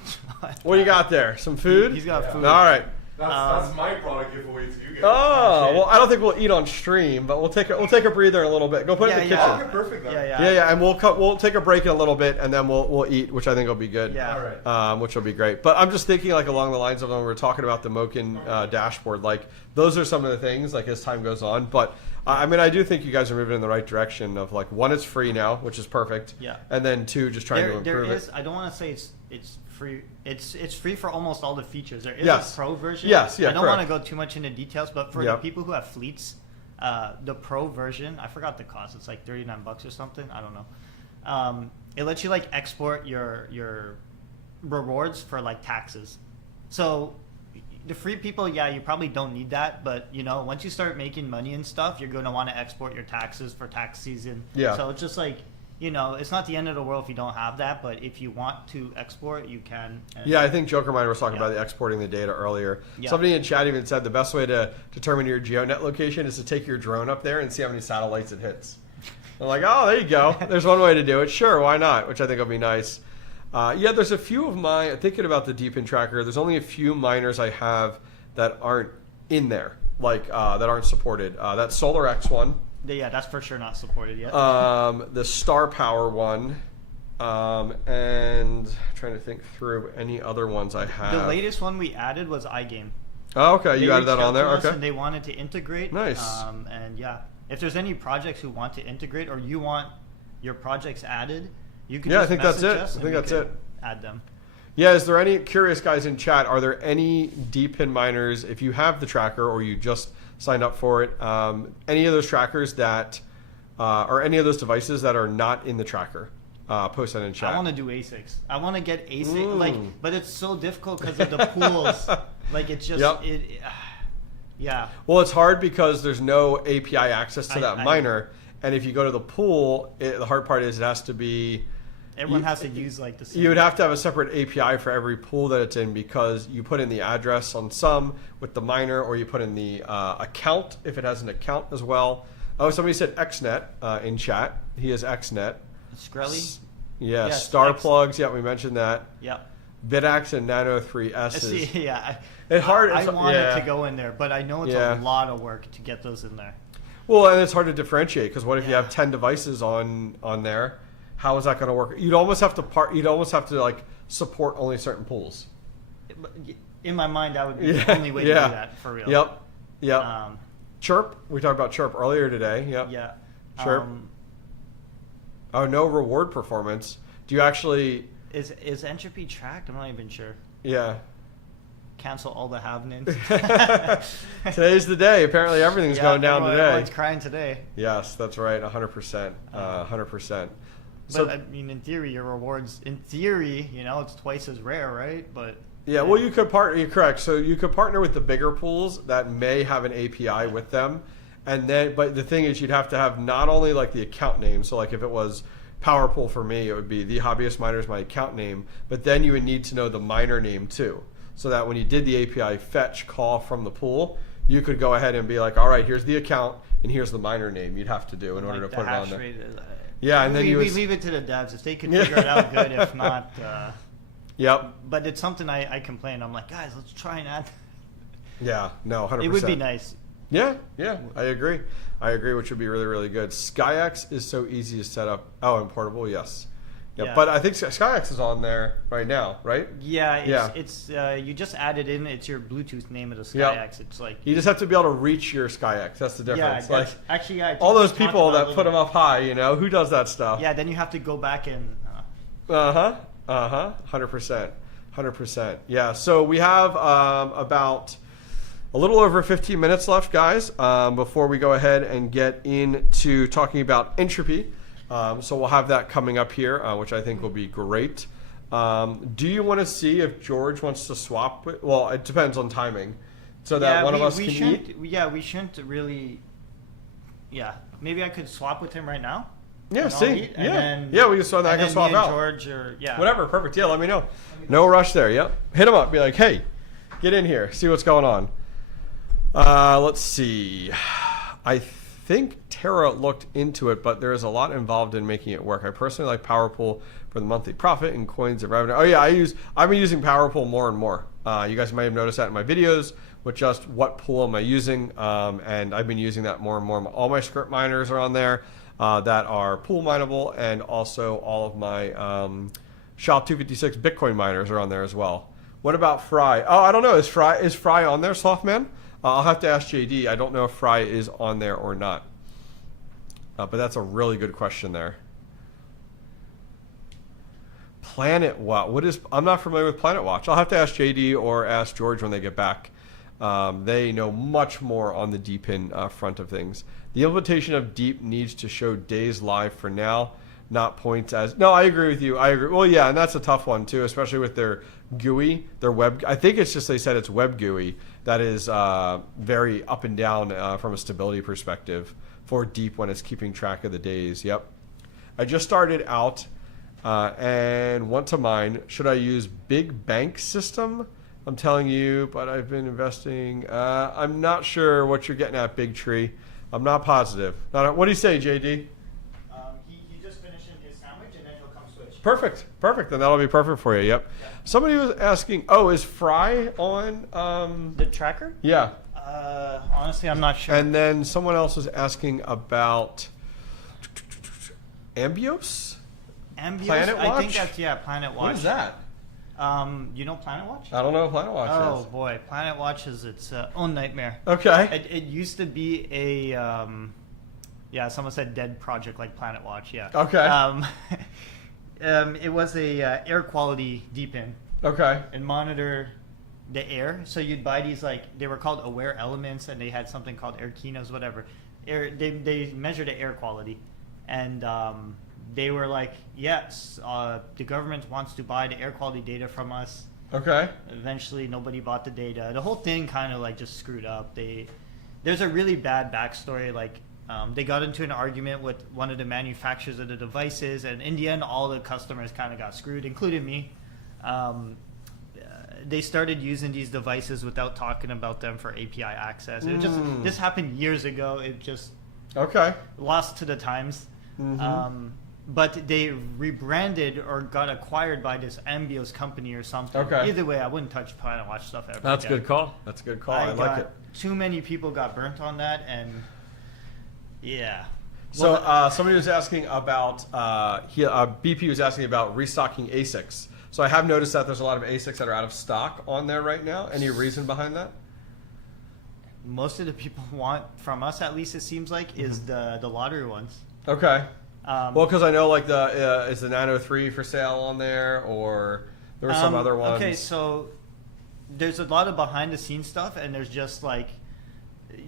What do you got there? Some food? He's got food. All right. That's my product giveaway to you guys. Oh, well, I don't think we'll eat on stream, but we'll take a breather in a little bit. Go put it in the kitchen. Okay, perfect. Then. Yeah, and we'll take a break in a little bit, and then we'll eat, which I think will be good. Yeah, all right. Which will be great. But I'm just thinking like along the lines of when we're talking about the Moken dashboard, like those are some of the things like as time goes on. But I mean, I do think you guys are moving in the right direction. Of like one, it's free now, which is perfect. Yeah. And then two, just trying to improve it. I don't want to say it's free. It's free for almost all the features. There is Yes. a pro version. Yes, yeah, I don't correct. want to go too much into details, but for the people who have fleets, the pro version, I forgot the cost. It's like $39 or something. I don't know. It lets you like export your rewards for like taxes. So the free people, yeah, you probably don't need that, but you know, once you start making money and stuff, you're going to want to export your taxes for tax season. Yeah. So it's just like, you know, it's not the end of the world if you don't have that, but if you want to export, you can. Yeah, I think Joker Miner was talking about the exporting the data earlier. Yeah. Somebody in chat even said the best way to determine your Geonet location is to take your drone up there and see how many satellites it hits. I'm like, oh, there you go. There's one way to do it. Sure, why not? Which I think will be nice. Yeah, there's a few of my, thinking about the Deepin tracker, there's only a few miners I have that aren't in there, like that aren't supported. That Solar X one. Yeah, that's for sure not supported yet. The Star Power one, and trying to think through any other ones I have. The latest one we added was iGame. Oh, okay, you added that on there. Okay. And they wanted to integrate. Nice. And yeah, if there's any projects who want to integrate or you want your projects added, you can. Yeah, just I think that's it. us I and think we that's can it. Add them. Yeah, is there any curious guys in chat? Are there any Depin miners, if you have the tracker or you just signed up for it, any of those trackers that, or any of those devices that are not in the tracker? Post that in chat. I want to do ASICs. I want to get ASIC, like, but it's so difficult because of the pools. Like, it's just, yeah. Well, it's hard because there's no API access to that miner, and if you go to the pool, the hard part is it has to be. Everyone has to use like the same. You would have to have a separate API for every pool that it's in because you put in the address on some with the miner, or you put in the account if it has an account as well. Oh, somebody said XNet in chat. He is XNet. Skrelly? Yeah, Yes, Star Plugs. Yeah, we mentioned that. Yep. Bidax and Nano 3S. See, yeah. It's hard. I wanted to go in there, but I know it's a lot of work to get those in there. Well, and it's hard to differentiate because what if you have 10 devices on there? How is that going to work? You'd almost have to You'd almost have to like support only certain pools. In my mind, that would be the only way to do that for real. Yep. Chirp. We talked about Chirp earlier today. Yep. Yeah. Chirp. Oh, no reward performance. Do you actually? Is Entropy tracked? I'm not even sure. Yeah. Cancel all the happenings. Today's the day. Apparently, everything's going down today. Everyone's crying today. Yes, that's right. 100%. 100%. So, but I mean, in theory, your rewards, in theory, you know, it's twice as rare, right? But yeah, well, you could partner. You're correct. So you could partner with the bigger pools that may have an API with them, and then. But the thing is, you'd have to have not only like the account name. So like if it was Power Pool for me, it would be the Hobbyist Miner is my account name. But then you would need to know the miner name too, so that when you did the API fetch call from the pool, you could go ahead and be like, all right, here's the account and here's the miner name you'd have to do in order to put it on there. Yeah, and then we leave it to the devs. If they can figure it out, good. If not, yep. But it's something I complain. I'm like, guys, let's try and add. Yeah, no, 100%. It would be nice. Yeah, I agree. Which would be really, really good. SkyX is so easy to set up. Oh, and portable, yes. Yeah, but I think SkyX is on there right now, right? Yeah, it's you just add it in. It's your Bluetooth name of the SkyX. Yep. It's like you just have to be able to reach your SkyX. That's the difference. Yeah, like actually, all those people that put them up high, you know, who does that stuff? Yeah, then you have to go back and. 100%. Yeah. So we have about a little over 15 minutes left, guys, before we go ahead and get into talking about Entropy. So we'll have that coming up here, which I think will be great. Do you want to see if George wants to swap? Well, it depends on timing. So that one of us can eat? Yeah, we shouldn't really... Yeah, maybe I could swap with him right now. Yeah, see? Eat, then, yeah, we can swap that. I can swap out. George or... Yeah. Whatever, perfect. Yeah, let me know. No rush there, yep. Hit him up. Be like, hey, get in here. See what's going on. Let's see. I think Terra looked into it, but there is a lot involved in making it work. I personally like PowerPool for the monthly profit and coins of revenue. Oh yeah, I've been using PowerPool more and more. You guys might have noticed that in my videos with just what pool am I using, and I've been using that more and more. All my script miners are on there that are pool mineable, and also all of my SHA-256 Bitcoin miners are on there as well. What about Fry? Oh, I don't know. Is Fry on there, Softman? I'll have to ask JD. I don't know if Fry is on there or not. But that's a really good question there. Planet Watch. I'm not familiar with Planet Watch. I'll have to ask JD or ask George when they get back. They know much more on the DPIN front of things. The implementation of Deep needs to show days live for now, not points as... No, I agree with you. I agree. Well, yeah, and that's a tough one too, especially with their GUI, their web... I think it's just they said it's web GUI that is very up and down from a stability perspective for Deep when it's keeping track of the days. Yep. I just started out and want to mine. Should I use Big Bank System? I'm telling you, but I've been investing. I'm not sure what you're getting at, Big Tree. I'm not positive. What do you say, JD? He just finishing his sandwich and then he'll come switch. Perfect. Perfect. Then that'll be perfect for you. Yep. Yeah. Somebody was asking, is Fry on? The tracker? Yeah. Honestly, I'm not sure. And then someone else was asking about Ambios? Planet Watch? I think that's, Planet Watch. What is that? You know Planet Watch? I don't know what Planet Watch is. Oh boy, Planet Watch is its own nightmare. Okay. It used to be a, someone said dead project like Planet Watch, yeah. Okay. It was a air quality DPIN. Okay. And monitor the air. So you'd buy these, they were called aware elements, and they had something called air kinos, whatever. They measured the air quality. And they were like, yes, the government wants to buy the air quality data from us. Okay. Eventually, nobody bought the data. The whole thing kind of just screwed up. There's a really bad backstory. They got into an argument with one of the manufacturers of the devices, and in the end, all the customers kind of got screwed, including me. They started using these devices without talking about them for API access. This happened years ago. It just lost to the times. Mm-hmm. But they rebranded or got acquired by this Ambios company or something. Okay. Either way, I wouldn't touch Planet Watch stuff ever. That's a good call. That's a good call. I like it. Too many people got burnt on that, and yeah. So somebody was asking about BP was asking about restocking ASICs. So I have noticed that there's a lot of ASICs that are out of stock on there right now. Any reason behind that? Most of the people want from us, at least it seems like, is the lottery ones. Okay. Well, because I know is the Nano 3 for sale on there, or there were some other ones. Okay, so there's a lot of behind the scenes stuff, and there's just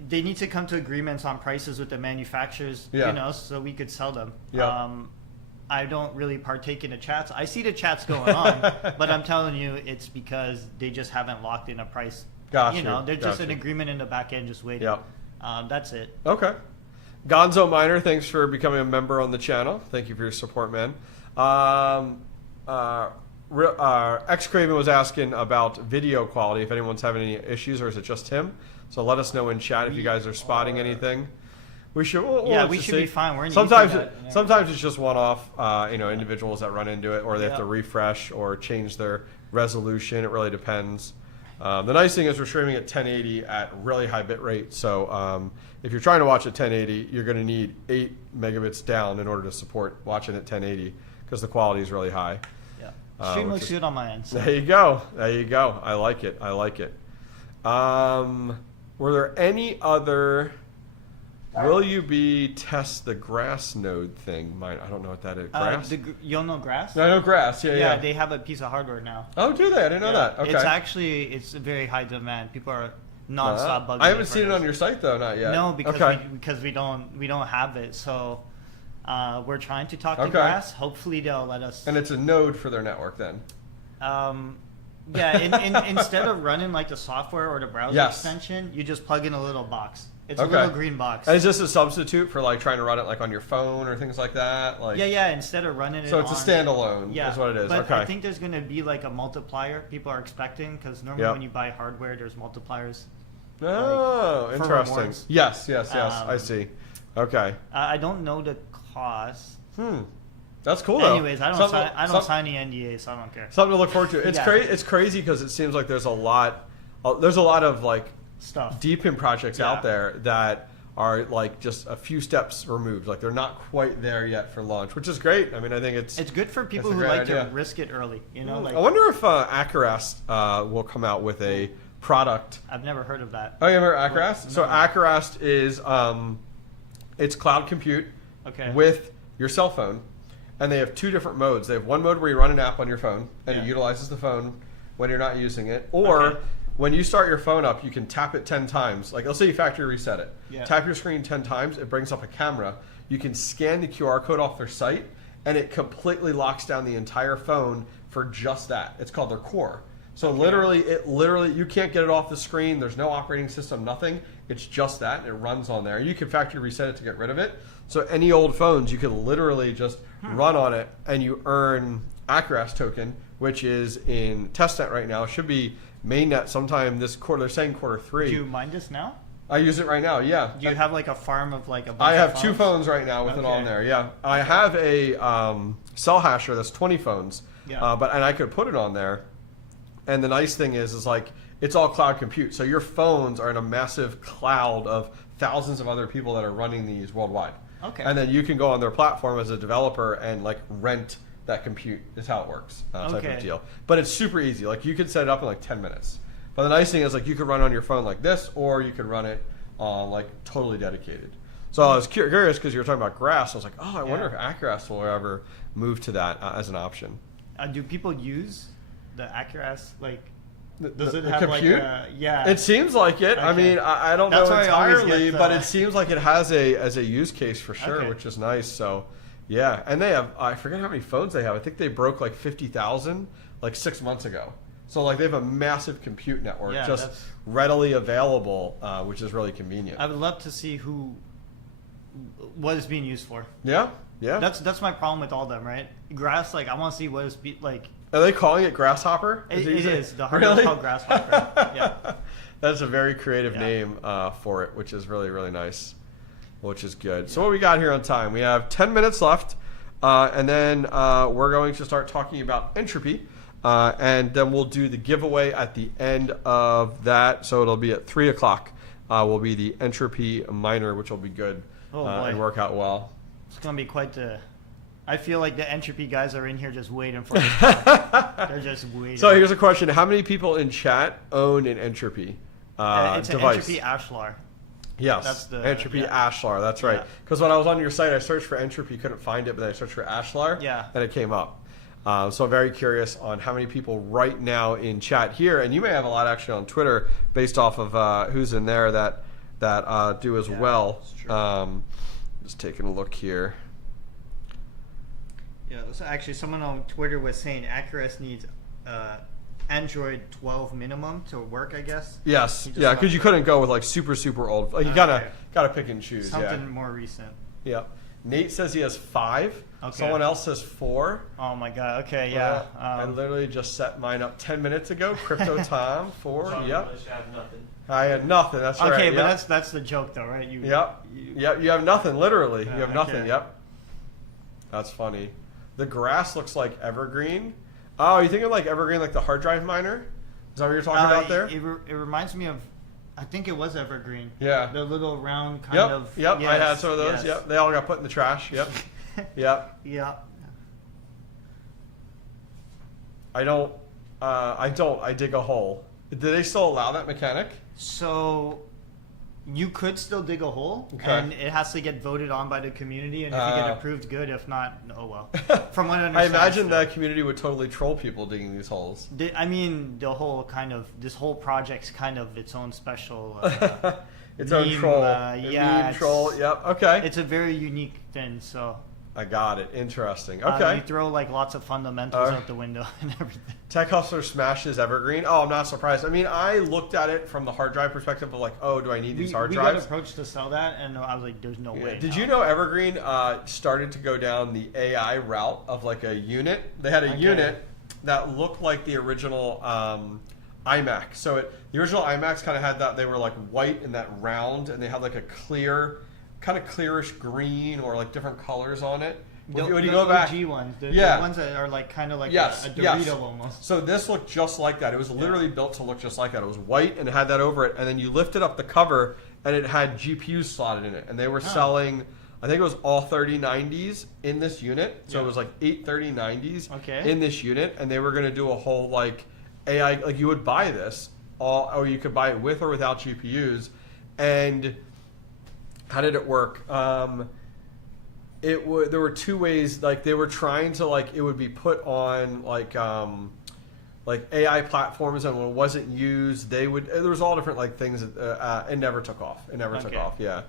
they need to come to agreements on prices with the manufacturers, so we could sell them. Yeah. I don't really partake in the chats. I see the chats going on, but I'm telling you, it's because they just haven't locked in a price. Gotcha. They're just an agreement in the back end, just waiting. Yep. That's it. Okay. Gonzo Miner, thanks for becoming a member on the channel. Thank you for your support, man. X Craven was asking about video quality, if anyone's having any issues, or is it just him? So let us know in chat if you guys are spotting anything. We should. We should be fine. We're sometimes it's just one-off. Individuals that run into it, or they have to refresh or change their resolution. It really depends. The nice thing is we're streaming at 1080 at really high bit rate. So if you're trying to watch at 1080, you're going to need 8 megabits down in order to support watching at 1080 because the quality is really high. Yeah. Stream looks good on my end. So. There you go. There you go. I like it. I like it. Were there any other... Will you be test the grass node thing? I don't know what that is. Grass? You don't know grass? I know grass. Yeah. They have a piece of hardware now. Oh, do they? I didn't know that. Okay. It's a very high demand. People are nonstop bugging. I haven't seen it on your site though, not yet. No, because we don't have it. So We're trying to talk to Okay. Grass. Hopefully they'll let us. And it's a node for their network then. Yeah, instead of running like the software or the browser extension, you just plug in a little box. It's a little green box. And is this a substitute for like trying to run it like on your phone or things like that? Like yeah. Instead of running it, so it's a standalone. Yeah, is what it is. But Okay. I think there's going to be like a multiplier. People are expecting because normally when you buy hardware, there's multipliers. Oh, like, for interesting. rewards. Yes. I see. Okay. I don't know the cost. That's cool though. Anyways, I don't sign the NDA, so I don't care. Something to look forward to. It's It's crazy because it seems like there's a lot of like stuff, Depin projects out there that are like just a few steps removed. Like they're not quite there yet for launch, which is great. I mean, I think it's good for people who like to risk it early. You know, like I wonder if Acarast will come out with a product. I've never heard of that. Oh, you ever heard of Acarast? So Acarast is it's cloud compute with your cell phone. And they have two different modes. They have one mode where you run an app on your phone, and it utilizes the phone when you're not using it. Or when you start your phone up, you can tap it 10 times. Like, let's say you factory reset it. Yeah. Tap your screen 10 times. It brings up a camera. You can scan the QR code off their site, and it completely locks down the entire phone for just that. It's called their core. So literally, you can't get it off the screen. There's no operating system, nothing. It's just that, and it runs on there. You can factory reset it to get rid of it. So any old phones, you can literally just run on it, and you earn Acarast token, which is in testnet right now. It should be mainnet sometime this quarter. They're saying Q3. Do you mind this now? I use it right now, yeah. Do you have like a farm of like a bunch I have of 2 phones right now with it on there, yeah. I have a cell hasher that's 20 phones, and I could put it on there. And the nice thing is like it's all cloud compute. So your phones are in a massive cloud of thousands of other people that are running these worldwide. Okay. And then you can go on their platform as a developer and like rent that compute is how it works type of deal. But it's super easy. Like you could set it up in like 10 minutes. But the nice thing is like you could run on your phone like this, or you could run it on like totally dedicated. So I was curious because you were talking about Grass. I was like, oh, I wonder if Acarast will ever move to that as an option. Do people use the Acarast like? Does it the have compute? like a, yeah? It seems like it. I mean, I don't know entirely, but it seems like it has a use case for sure, which is nice. So, yeah, and they have I forget how many phones they have. I think they broke like 50,000 like 6 months ago. So like they have a massive compute network just readily available, which is really convenient. I would love to see what it's being used for. Yeah. That's my problem with all of them, right? Grass, like I want to see what it's like. Are they calling it Grasshopper? It is. The hardware is called Grasshopper. Yeah. That's a very creative name for it, which is really, really nice, which is good. So what we got here on time? We have 10 minutes left, and then we're going to start talking about Entropy, and then we'll do the giveaway at the end of that. So it'll be at 3 o'clock. Will be the Entropy Miner, which will be good and work out well. It's going to be quite the... I feel like the Entropy guys are in here just waiting for this. They're just waiting. So here's a question. How many people in chat own an Entropy it's device? An Entropy Ashlar. Yes, that's the Entropy Ashlar. That's right. Because when I was on your site, I searched for Entropy, couldn't find it, but then I searched for Ashlar, and it came up. So I'm very curious on how many people right now in chat here, and you may have a lot actually on Twitter based off of who's in there that do as well. Just taking a look here. Yeah, so actually someone on Twitter was saying Acarast needs Android 12 minimum to work, I guess. Yes, because you couldn't go with like super old. Like you gotta pick and choose. Something more recent. Yeah. Nate says he has 5. Okay. Someone else says 4. Oh my god. Okay, yeah. I literally just set mine up 10 minutes ago. Crypto Tom 4. Yep. I had nothing. That's right. Okay, but that's the joke though, right? You have nothing. Literally, you have nothing. Yep. That's funny. The grass looks like evergreen. Oh, you thinking like evergreen, like the hard drive miner? Is that what you're talking about there? It reminds me of, I think it was evergreen. Yeah. The little round kind of. Yep. Yes, I had some of those. Yes. Yep. They all got put in the trash. Yep. Yep. Yeah. I dig a hole. Do they still allow that mechanic? So you could still dig a hole, and it has to get voted on by the community, and if you get approved, good. If not, oh well. From what I understand, I imagine that community would totally troll people digging these holes. I mean, this whole project's kind of its own special its own troll. Meme troll. Yep. Okay. It's a very unique thing. So I got it. Interesting. Okay. You throw like lots of fundamentals out the window and everything. Tech Hustler smashes Evergreen. Oh, I'm not surprised. I mean, I looked at it from the hard drive perspective of like, oh, do I need these hard drives? We got approached to sell that, and I was like, there's no way. Did you know Evergreen started to go down the AI route of like a unit? They had a unit that looked like the original iMac. So the original iMacs kind of had that. They were like white and that round, and they had like a clear, kind of clearish green or like different colors on it. When you go back, OG ones, the ones that are like kind of like a Dorito almost. So this looked just like that. It was literally built to look just like that. It was white and it had that over it, and then you lifted up the cover and it had GPUs slotted in it, and they were selling. I think it was all 3090s in this unit. So it was like 8 3090s in this unit, and they were going to do a whole like AI. Like you would buy this, or you could buy it with or without GPUs. And how did it work? There were two ways. Like they were trying to like it would be put on like AI platforms, and when it wasn't used, they would. There was all different like things. It never took off. It never took off. Yeah.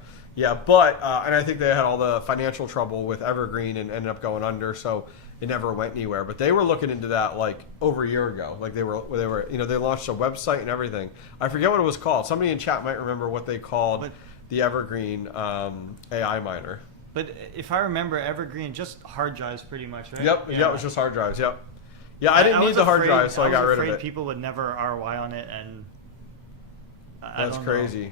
But and I think they had all the financial trouble with Evergreen and ended up going under. So it never went anywhere. But they were looking into that like over a year ago. Like they were they launched a website and everything. I forget what it was called. Somebody in chat might remember what they called the Evergreen AI miner. But if I remember, Evergreen just hard drives pretty much, right? Yep, it was just hard drives. Yep. Yeah, I didn't need the hard drive, so I got rid of it. I was afraid people would never ROI on it, and that's crazy.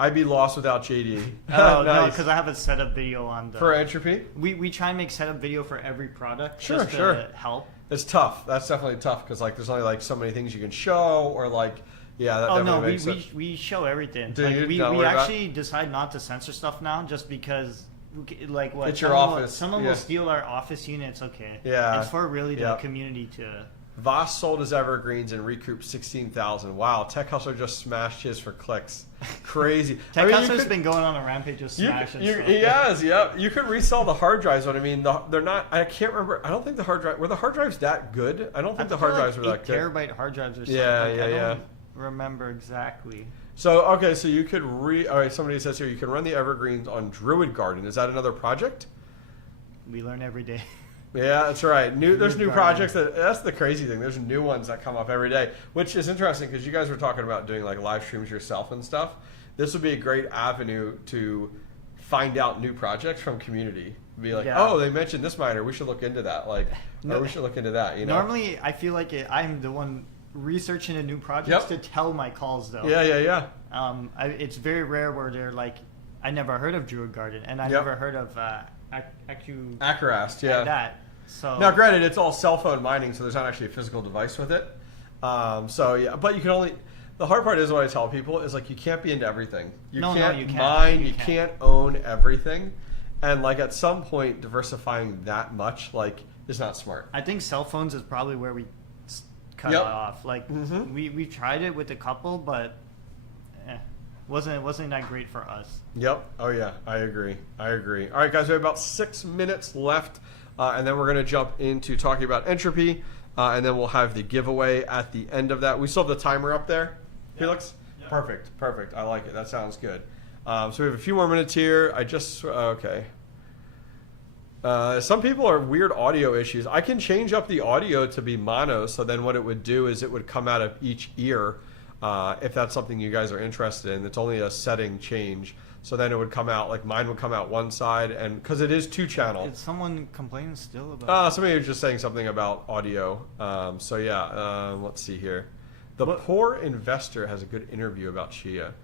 I'd be lost without JD. Oh, no, because I have a setup video on the... For Entropy? We try and make setup video for every product just to help. It's tough. That's definitely tough, because like, there's only like so many things you can show, or like... Yeah, that definitely makes sense. We show everything. Dude, we actually decide not to censor stuff now, just because, like, what? It's your office. Someone will steal our office unit. It's okay. Yeah, it's for really the community to. Voss sold his Evergreens and recouped 16,000. Wow, Tech Hustler just smashed his for clicks. Crazy. Tech Hustler's been going on a rampage just smashing stuff. He has, yep. You could resell the hard drives, but I mean, they're not. I can't remember. I don't think the hard drive were the hard drives that good. I don't think the hard drives were that good. 8 terabyte hard drives or something. Yeah. Remember exactly. So so you could all right, somebody says here you can run the Evergreens on Druid Garden. Is that another project? We learn every day. Yeah, that's right. There's new projects. That's the crazy thing. There's new ones that come up every day, which is interesting because you guys were talking about doing like live streams yourself and stuff. This would be a great avenue to find out new projects from community. Be like, oh, they mentioned this miner. We should look into that. Like, or we should look into that. You know. Normally, I feel like I'm the one researching a new project to tell my calls though. Yeah. It's very rare where they're like, I never heard of Druid Garden, and I never heard of Accurast. Yeah. That. So now, granted, it's all cell phone mining, so there's not actually a physical device with it. But you can only. The hard part is what I tell people is like you can't be into everything. You can't mine. You can't own everything, and like at some point, diversifying that much like is not smart. I think cell phones is probably where we cut it off. Like we tried it with a couple, but wasn't that great for us. Yep. Oh yeah, I agree. All right, guys, we have about 6 minutes left, and then we're going to jump into talking about Entropy, and then we'll have the giveaway at the end of that. We still have the timer up there, Felix. Yep. Perfect. I like it. That sounds good. So we have a few more minutes here. Okay. Some people are weird audio issues. I can change up the audio to be mono, so then what it would do is it would come out of each ear, if that's something you guys are interested in. It's only a setting change, so then it would come out, like mine would come out one side, and because it is 2-channel. Is someone complaining still about somebody was just saying something about audio. Let's see here. The Poor Investor has a good interview about Chia.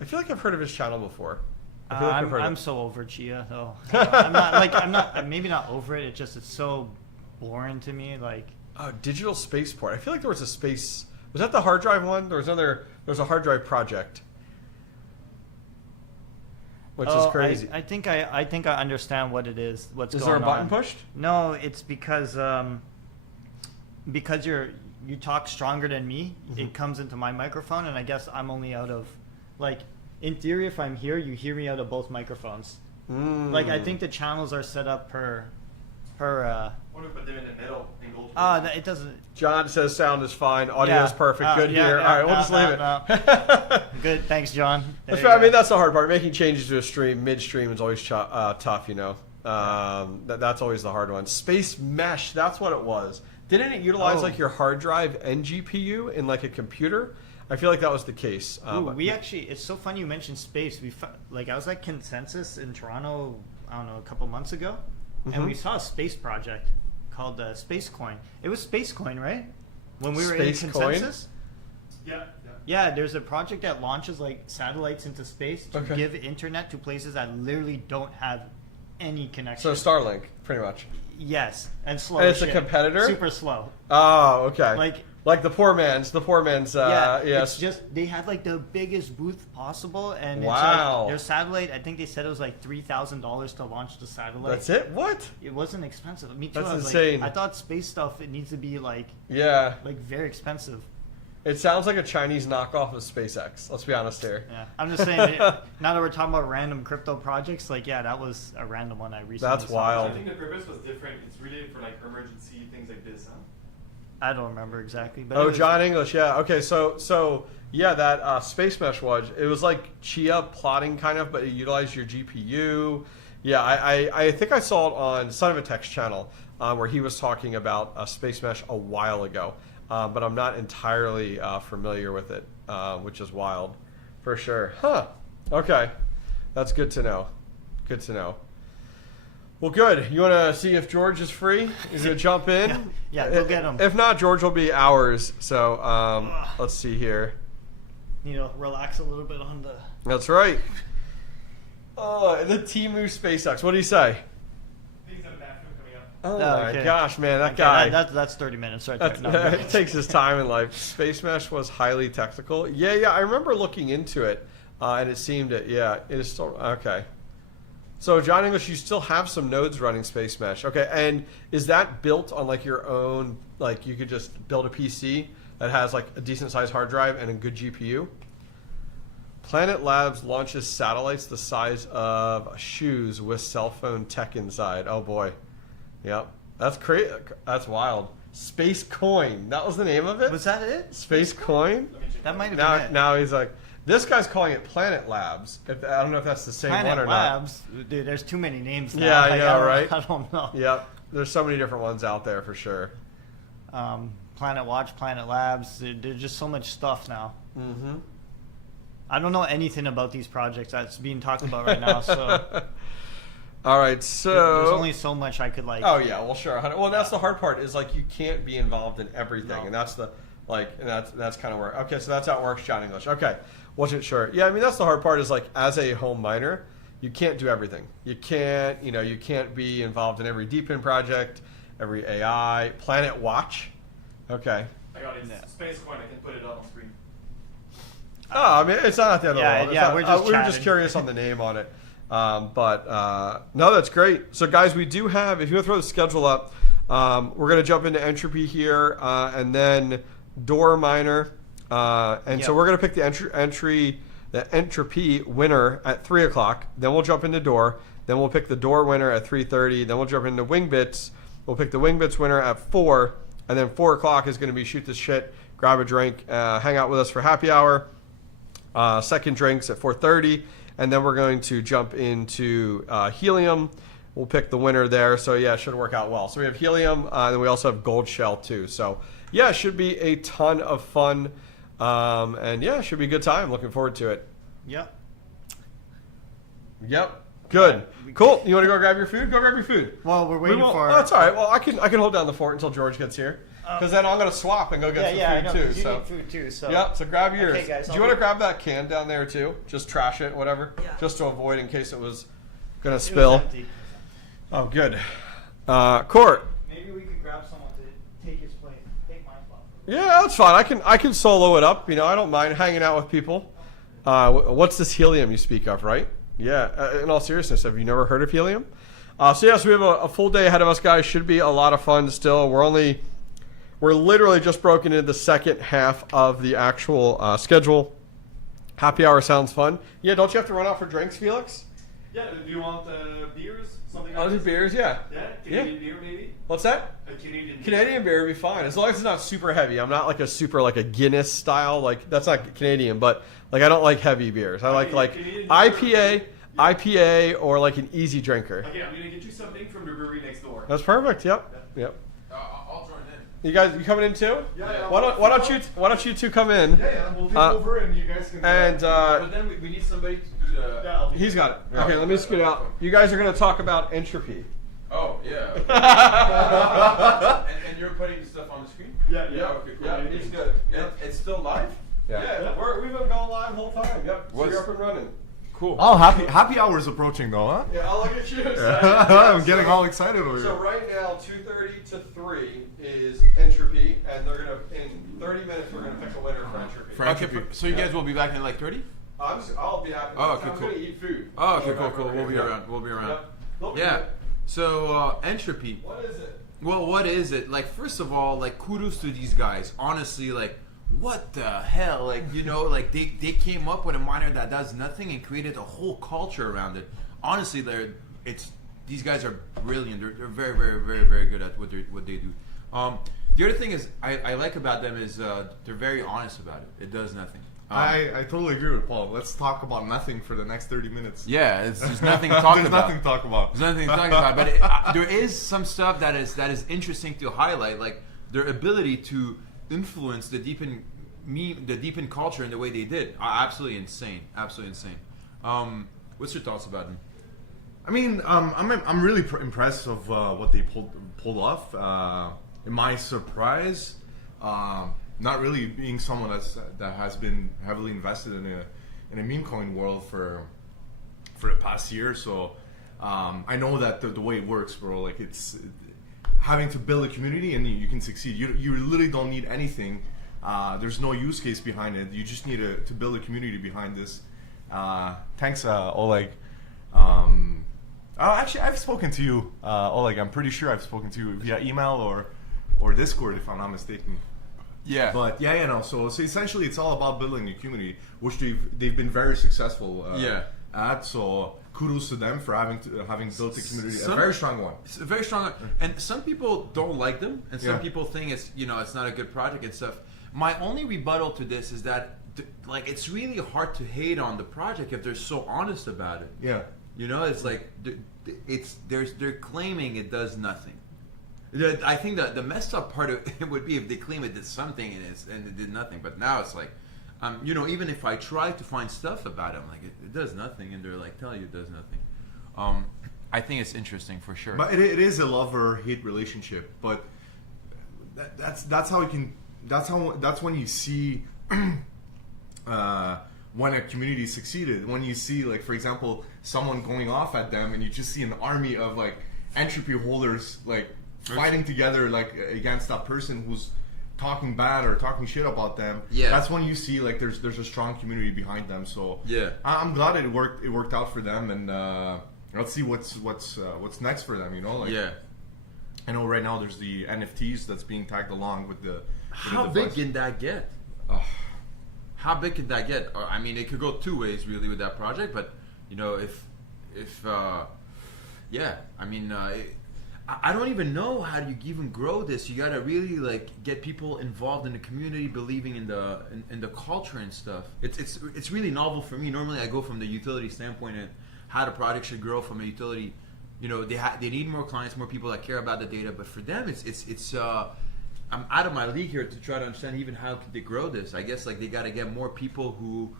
I feel like I've heard of his channel before. I'm so over Chia though. I'm not maybe not over it. It's so boring to me. Like Digital Spaceport. I feel like there was a space. Was that the hard drive one? There was a hard drive project, which is crazy. I think I understand what it is. Is there a button pushed? No, it's because you talk stronger than me. It comes into my microphone, and I guess I'm only out of like. In theory, if I'm here, you hear me out of both microphones. Like I think the channels are set up per. What if we put them in the middle and go? It doesn't. John says sound is fine, audio is perfect, good here. All right, we'll just leave it. Good, thanks, John. That's right. I mean, that's the hard part. Making changes to a stream midstream is always tough, you know. That's always the hard one. Space Mesh, that's what it was. Didn't it utilize like your hard drive and GPU in like a computer? I feel like that was the case. We actually, it's so funny you mentioned space. I was at Consensus in Toronto, I don't know, a couple months ago, and we saw a space project called Space Coin. It was Space Coin, right? When we were Space in Coin? Consensus? Yeah, there's a project that launches like satellites into space to give internet to places that literally don't have any connection. So Starlink, pretty much. Yes, and slow. And it's a competitor? Super slow. Oh, okay. Like the poor man's. Yeah, yes. it's just they had like the biggest booth possible, and Wow. it's like their satellite. I think they said it was like $3,000 to launch the satellite. That's it? What? It wasn't expensive. Me too. That's I was insane. Like, I thought space stuff it needs to be like very expensive. It sounds like a Chinese knockoff of SpaceX. Let's be honest here. Yeah, I'm just saying. Now that we're talking about random crypto projects, like that was a random one I recently. That's saw. wild. I think the purpose was different. It's really for like emergency things like this, huh? I don't remember exactly. But Oh, John English, yeah. Okay, so yeah, that Space Mesh it was like Chia plotting kind of, but it utilized your GPU. Yeah, I think I saw it on Son of a Tech's channel where he was talking about Space Mesh a while ago, but I'm not entirely familiar with it, which is wild, for sure. Huh. Okay, that's good to know. Good to know. Well, good. You want to see if George is free? He's going to jump in? Yeah, go get him. If not, George will be ours. So let's see here. Relax a little bit on the... That's right. Oh, the Temu SpaceX. What do you say? Things in the bathroom coming up. Oh, my gosh, man. That guy. That's 30 minutes right there. It takes his time in life. Space Mesh was highly technical. Yeah. I remember looking into it, and it seemed it is still... Okay. So, John English, you still have some nodes running Space Mesh. Okay, and is that built on like your own, like you could just build a PC that has like a decent sized hard drive and a good GPU? Planet Labs launches satellites the size of shoes with cell phone tech inside. Oh boy. Yep. That's crazy. That's wild. Space Coin. That was the name of it? Was that it? Space Coin? That might have been it. Now he's like... This guy's calling it Planet Labs. I don't know if that's the same one or Labs. Not. Dude, there's too many names now. Yeah, I know, right? I don't know. Yep. There's so many different ones out there for sure. Planet Watch, Planet Labs. There's just so much stuff now. Mm-hmm. I don't know anything about these projects that's being talked about right now. So. All right, so there's only so much I could like. Oh yeah, well sure. Well, that's the hard part is like you can't be involved in everything, and that's the and that's kind of where. Okay, so that's how it works, John English. Okay. Wasn't sure. Yeah, I mean that's the hard part is like as a home miner, you can't do everything. You can't be involved in every Deepin project, every AI, Planet Watch. Okay. I got it. Space Coin. I can put it up on screen. Oh, I mean it's not at the end of the world. Yeah, we were just curious on the name on it. But no, that's great. So guys, we do have. If you want to throw the schedule up, we're gonna jump into Entropy here, and then Dor Miner. So we're going to pick the Entropy winner at 3 o'clock. Then we'll jump into Dor. Then we'll pick the Dor winner at 3:30. Then we'll jump into Wingbits. We'll pick the Wingbits winner at 4. And then 4 o'clock is going to be shoot the shit, grab a drink, hang out with us for happy hour. Second drinks at 4:30. And then we're going to jump into Helium. We'll pick the winner there. So yeah, it should work out well. So we have Helium. And then we also have Goldshell too. So yeah, it should be a ton of fun. And yeah, it should be a good time. Looking forward to it. Yep. Good. Cool. You want to go grab your food? Go grab your food. Well, we're waiting for. Oh, that's all right. Well, I can hold down the fort until George gets here. Because then I'm going to swap and go get some food too. You need food too. So. Yep. So grab yours. Okay, guys, do you want to grab that can down there too? Just trash it, whatever. Yeah. Just to avoid in case it was going to spill. It was empty. Oh, good. Court. Maybe we could grab someone to take his plate. Take my spot. Yeah, that's fine. I can solo it up. I don't mind hanging out with people. What's this Helium you speak of, right? Yeah. In all seriousness, have you never heard of Helium? So we have a full day ahead of us, guys. Should be a lot of fun still. We're literally just broken into the second half of the actual schedule. Happy hour sounds fun. Yeah, don't you have to run out for drinks, Felix? Yeah. Do you want beers? Something like I'll do beers, yeah. Yeah. Canadian beer, maybe. What's that? A Canadian. Canadian beer would be fine as long as it's not super heavy. I'm not like a Guinness style. Like that's not Canadian, but like I don't like heavy beers. I like IPA. IPA or like an easy drinker. Okay, I'm gonna get you something from the brewery next door. That's perfect. Yep. I'll join in. You guys, you coming in too? Yeah. Why don't you two come in? Yeah, we'll take over and you guys can. But then we need somebody to do the. He's got it. Okay, let me scoot out. You guys are going to talk about Entropy. Oh yeah. and you're putting stuff on the screen. Yeah. Okay, cool. Yeah, it's good. It's still live. Yeah. We've been going live the whole time. Yep. So you're up and running. Cool. Oh, happy hour is approaching though, huh? Yeah, I'll look at you. I'm getting all excited over So here. right now, 2:30 to 3 is Entropy, and they're gonna in 30 minutes we're gonna pick a winner for Entropy. Okay, so you guys will be back in like 30? I'll be happy. Oh, okay, I'm cool. gonna eat food. Oh, okay, So cool. We'll be around. Yep. Yeah. So Entropy. What is it? Well, what is it? Like, first of all, like, kudos to these guys. Honestly, like, what the hell? Like, you know, like they came up with a miner that does nothing and created a whole culture around it. Honestly, these guys are brilliant. They're very, very, very, very good at what they do. The other thing is I like about them is they're very honest about it. It does nothing. I totally agree with Paul. Let's talk about nothing for the next 30 minutes. Yeah, there's nothing to talk about. There's nothing to talk about. There's nothing to talk about. But there is some stuff that is interesting to highlight, like their ability to influence the Depin culture in the way they did. Absolutely insane. Absolutely insane. What's your thoughts about them? I mean, I'm really impressed of what they pulled off. In my surprise, not really being someone that has been heavily invested in a meme coin world for the past year. So I know that the way it works, bro, like it's having to build a community and you can succeed. You literally don't need anything. There's no use case behind it. You just need to build a community behind this. Thanks, Oleg. Actually, I've spoken to you, Oleg. I'm pretty sure I've spoken to you via email or Discord, if I'm not mistaken. Yeah. But so essentially, it's all about building a community, which they've been very successful at. So kudos to them for having built a community, a very strong one. It's a very strong one. And some people don't like them, and some people think it's not a good project and stuff. My only rebuttal to this is that like it's really hard to hate on the project if they're so honest about it. Yeah. It's like they're claiming it does nothing. I think that the messed up part of it would be if they claim it did something and it did nothing. But now it's like, even if I try to find stuff about it, I'm like, it does nothing, and they're like, tell you it does nothing. I think it's interesting for sure. But it is a love-or-hate relationship. But that's how you can. That's when you see when a community succeeded. When you see, like, for example, someone going off at them, and you just see an army of like Entropy holders like fighting together like against that person who's talking bad or talking shit about them. Yeah, that's when you see like there's a strong community behind them. So yeah, I'm glad it worked out for them, and let's see what's next for them. I know right now there's the NFTs that's being tagged along with the. How big can that get? How big can that get? I mean, it could go two ways really with that project, but I don't even know how you even grow this. You gotta really like get people involved in the community, believing in the culture and stuff. It's really novel for me. Normally, I go from the utility standpoint and how the project should grow from a utility. They need more clients, more people that care about the data. But for them, it's I'm out of my league here to try to understand even how could they grow this. I guess like they gotta get more people who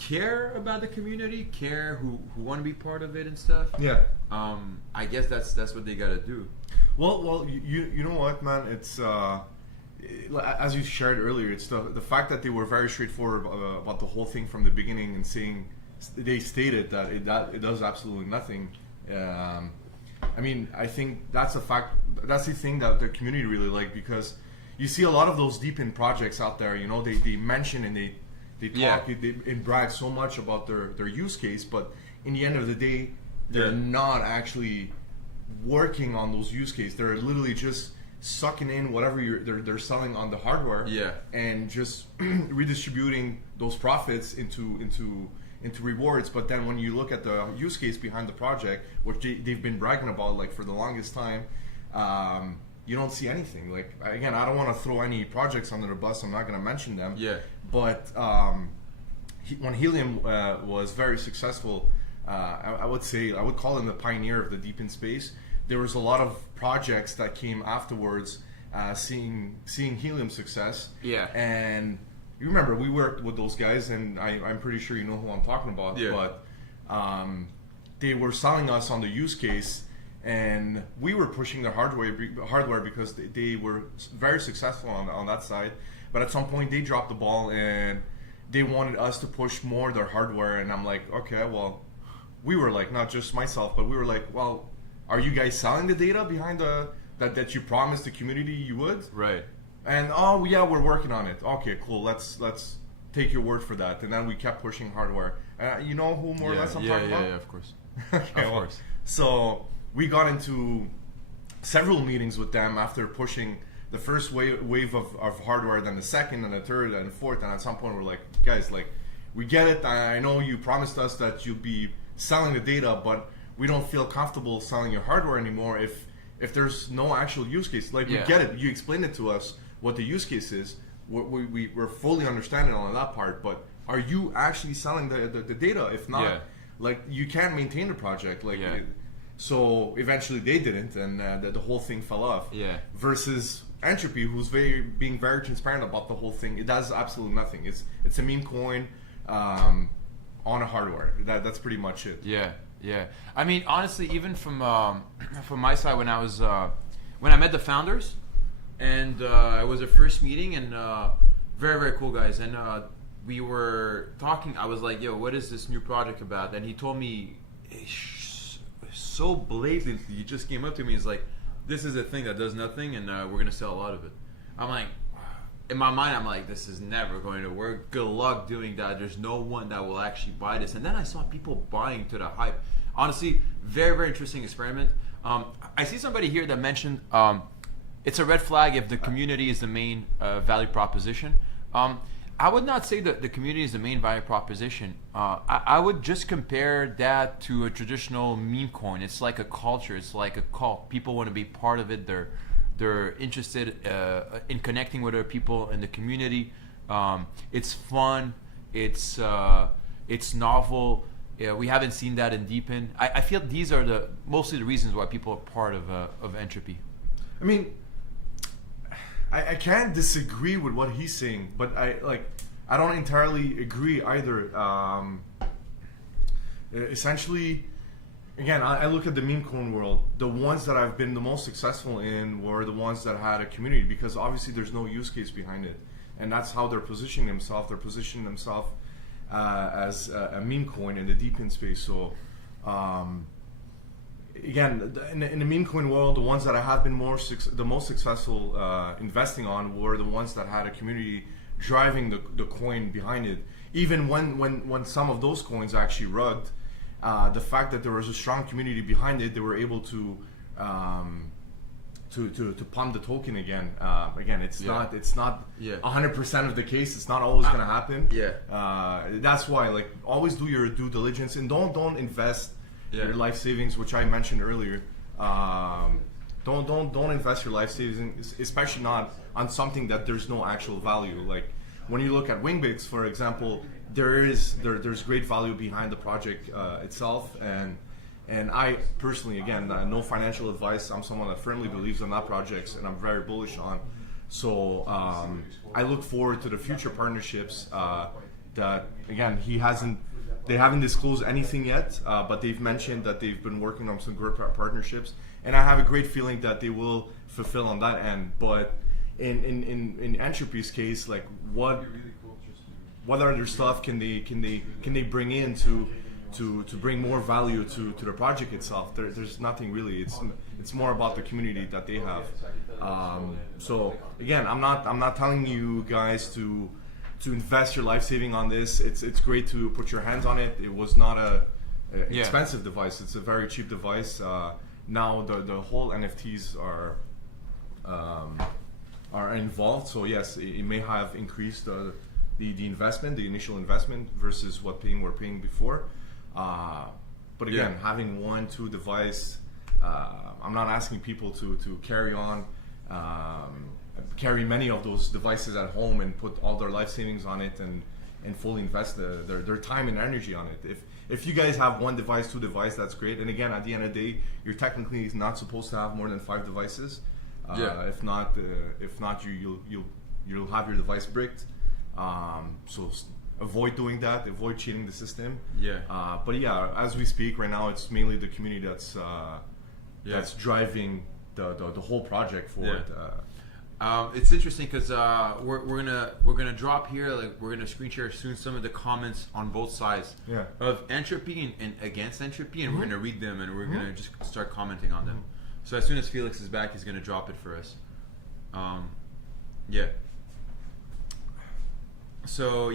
care about the community, who want to be part of it and stuff. Yeah. I guess that's what they gotta do. Well, you know what, man? It's as you shared earlier, it's the fact that they were very straightforward about the whole thing from the beginning and saying they stated that it does absolutely nothing. I mean, I think that's a fact. That's the thing that the community really like, because you see a lot of those Depin projects out there. They mention and they talk and brag so much about their use case, but in the end of the day, they're not actually working on those use cases. They're literally just sucking in whatever they're selling on the hardware, and just redistributing those profits into rewards. But then when you look at the use case behind the project, which they've been bragging about like for the longest time, you don't see anything. Like, again, I don't want to throw any projects under the bus. I'm not going to mention them. Yeah. But when Helium was very successful I would call him the pioneer of the DPIN space. There was a lot of projects that came afterwards, seeing Helium's success. Yeah. And you remember we worked with those guys, and I'm pretty sure you know who I'm talking about. Yeah. But they were selling us on the use case, and we were pushing their hardware because they were very successful on that side. But at some point they dropped the ball and they wanted us to push more their hardware, and I'm like, okay, well, we were like, not just myself, but we were like, well, are you guys selling the data behind that you promised the community you would? Right. And oh yeah, we're working on it. Okay, cool. Let's take your word for that. And then we kept pushing hardware. You know who more or less I'm talking about? Yeah, of course. Okay, of course. So we got into several meetings with them after pushing the first wave of hardware, then the second and the third and the fourth. And at some point we're like, guys, like, we get it. I know you promised us that you'll be selling the data, but we don't feel comfortable selling your hardware anymore if there's no actual use case. Like, we get it. You explained it to us what the use case is. We're fully understanding on that part, but are you actually selling the data? If not, like, you can't maintain the project. Like, so eventually they didn't, and the whole thing fell off. Yeah. Versus Entropy, who's being very transparent about the whole thing. It does absolutely nothing. It's a meme coin on a hardware. That's pretty much it. Yeah. Yeah, I mean, honestly, even from my side, when I met the founders, and it was a first meeting, and very, very cool guys, and we were talking. I was like, "Yo, what is this new project about?" And he told me so blatantly. He just came up to me. He's like, "This is a thing that does nothing, and we're gonna sell a lot of it." I'm like, in my mind, I'm like, this is never going to work. Good luck doing that. There's no one that will actually buy this. And then I saw people buying to the hype. Honestly, very, very interesting experiment. I see somebody here that mentioned it's a red flag if the community is the main value proposition. I would not say that the community is the main value proposition. I would just compare that to a traditional meme coin. It's like a culture. It's like a cult. People want to be part of it. They're interested in connecting with other people in the community. It's fun. It's novel. We haven't seen that in DPIN. I feel these are mostly the reasons why people are part of Entropy. I mean, I can't disagree with what he's saying, but I don't entirely agree either. Essentially, again, I look at the meme coin world. The ones that I've been the most successful in were the ones that had a community, because obviously there's no use case behind it, and that's how they're positioning themselves. They're positioning themselves as a meme coin in the DPIN space. So, again, in the meme coin world, the ones that I have been the most successful investing on were the ones that had a community driving the coin behind it. Even when some of those coins actually rugged, the fact that there was a strong community behind it, they were able to pump the token again. Again, it's not 100% of the case. It's not always going to happen. That's why, like, always do your due diligence, and don't invest your life savings, which I mentioned earlier. Don't invest your life savings, especially not on something that there's no actual value. Like, when you look at Wingbits, for example, there's great value behind the project itself, and I personally, again, no financial advice. I'm someone that firmly believes in that projects, and I'm very bullish on. So I look forward to the future partnerships. That, again, they haven't disclosed anything yet, but they've mentioned that they've been working on some great partnerships, and I have a great feeling that they will fulfill on that end. But in Entropy's case, like, what other stuff can they bring in to bring more value to the project itself? There's nothing really. It's more about the community that they have. So again, I'm not telling you guys to invest your life saving on this. It's great to put your hands on it. It was not a expensive device. It's a very cheap device. Now the whole NFTs are involved. So yes, it may have increased the investment, the initial investment, versus what we're paying before. But again, having 1-2 device, I'm not asking people to carry many of those devices at home and put all their life savings on it and and fully invest their time and energy on it. If you guys have 1 device, 2 devices, that's great. And again, at the end of the day, you're technically not supposed to have more than 5 devices. If not, you'll have your device bricked. So avoid doing that. Avoid cheating the system. But yeah, as we speak right now, it's mainly the community that's driving the whole project forward. It's interesting because we're gonna drop here, like we're gonna screen share soon some of the comments on both sides of Entropy and against Entropy, and we're gonna read them and we're gonna just start commenting on them. So as soon as Felix is back, he's gonna drop it for us. So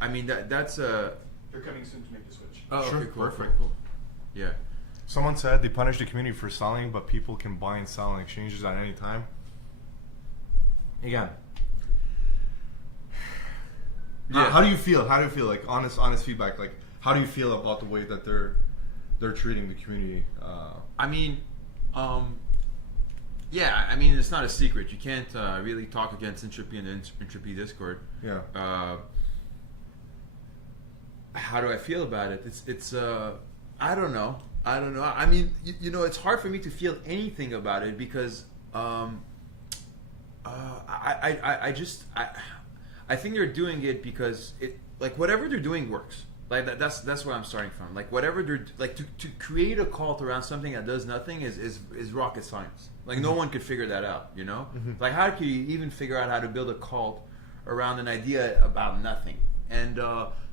I mean that's They're coming soon to make the switch. Oh, sure, okay, cool, perfect. cool. Yeah. Someone said they punish the community for selling, but people can buy and sell in exchanges at any time. Again, how do you feel? How do you feel? Like honest feedback. Like how do you feel about the way that they're treating the community? I mean, I mean it's not a secret. You can't really talk against Entropy in the Entropy Discord. How do I feel about it? It's I don't know. I mean, you know, it's hard for me to feel anything about it because I think they're doing it because like whatever they're doing works. Like that's where I'm starting from. Like whatever they're like to create a cult around something that does nothing is rocket science. Like no one could figure that out, you know? Like how can you even figure out how to build a cult around an idea about nothing? And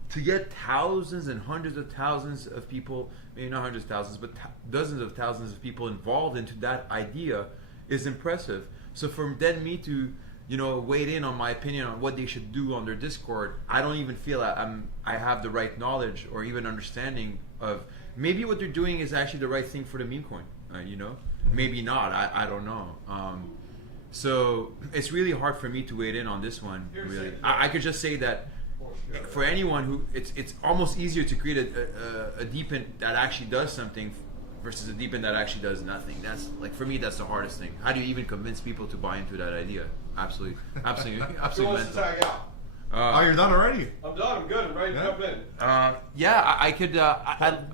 to get thousands and hundreds of thousands of people, maybe not hundreds of thousands, but dozens of thousands of people involved into that idea is impressive. So for then me to, you know, weigh in on my opinion on what they should do on their Discord, I don't even feel I have the right knowledge or even understanding of maybe what they're doing is actually the right thing for the meme coin. You know, maybe not. I don't know. So it's really hard for me to weigh in on this one. Really, I could just say that. For anyone who, it's almost easier to create a Deepin that actually does something versus a Deepin that actually does nothing. That's like for me, that's the hardest thing. How do you even convince people to buy into that idea? Absolutely Who mental. wants to tag out? Oh, you're done already? I'm done. I'm good. I'm ready to jump in. I could.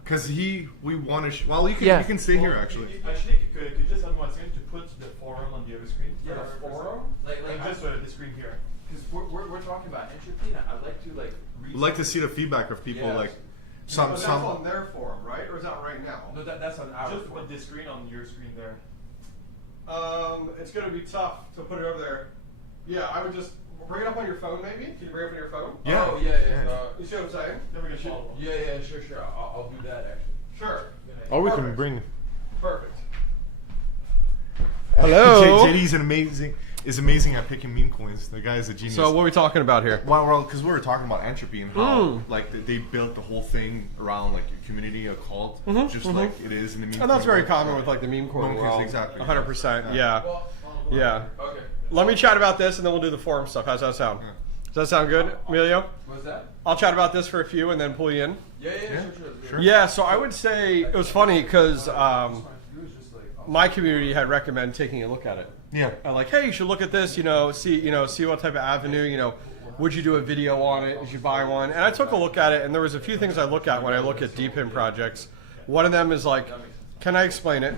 Because we want to. Well, you can stay here actually. Actually, could you just one second to put the forum on the other screen? Yeah, forum. Like just the screen here. Because we're talking about Entropy, and I'd like to like. We'd like to see the feedback of people like some. But that's on their forum, right? Or is that right now? No, that's on our. Just put this screen on your screen there. It's going to be tough to put it over there. Yeah, I would just bring it up on your phone, maybe. Can you bring it up on your phone? Yeah. Oh yeah. You see what I'm saying? Then we're gonna follow. Yeah, sure. I'll do that actually. Sure. Or we can bring. Perfect. Hello. JD's amazing at picking meme coins. The guy is a genius. So what are we talking about here? Well, because we were talking about Entropy and how like they built the whole thing around like a community, a cult, just like it is in the meme. And that's very common with like the meme coin world. Exactly. 100%. Yeah. Okay. Let me chat about this and then we'll do the forum stuff. How's that sound? Does that sound good, Emilio? What's that? I'll chat about this for a few and then pull you in. Yeah, sure. Yeah, so I would say it was funny because my community had recommended taking a look at it. Yeah. Like, hey, you should look at this, see what type of avenue, would you do a video on it? Did you buy one? And I took a look at it, and there was a few things I look at when I look at Deepin projects. One of them is like, can I explain it?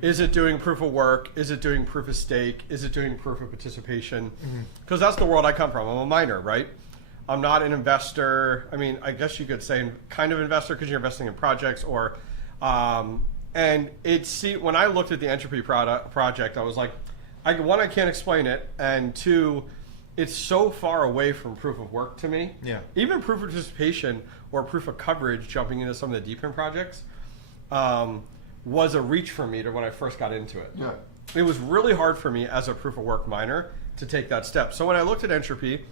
Is it doing proof of work? Is it doing proof of stake? Is it doing proof of participation? Because that's the world I come from. I'm a miner, right? I'm not an investor. I mean, I guess you could say kind of investor because you're investing in projects or... and when I looked at the Entropy project, I was like, one, I can't explain it, and two, it's so far away from proof of work to me. Yeah. Even proof of participation or proof of coverage, jumping into some of the Deepin projects, was a reach for me to when I first got into it. Yeah. It was really hard for me as a proof of work miner to take that step. So when I looked at Entropy,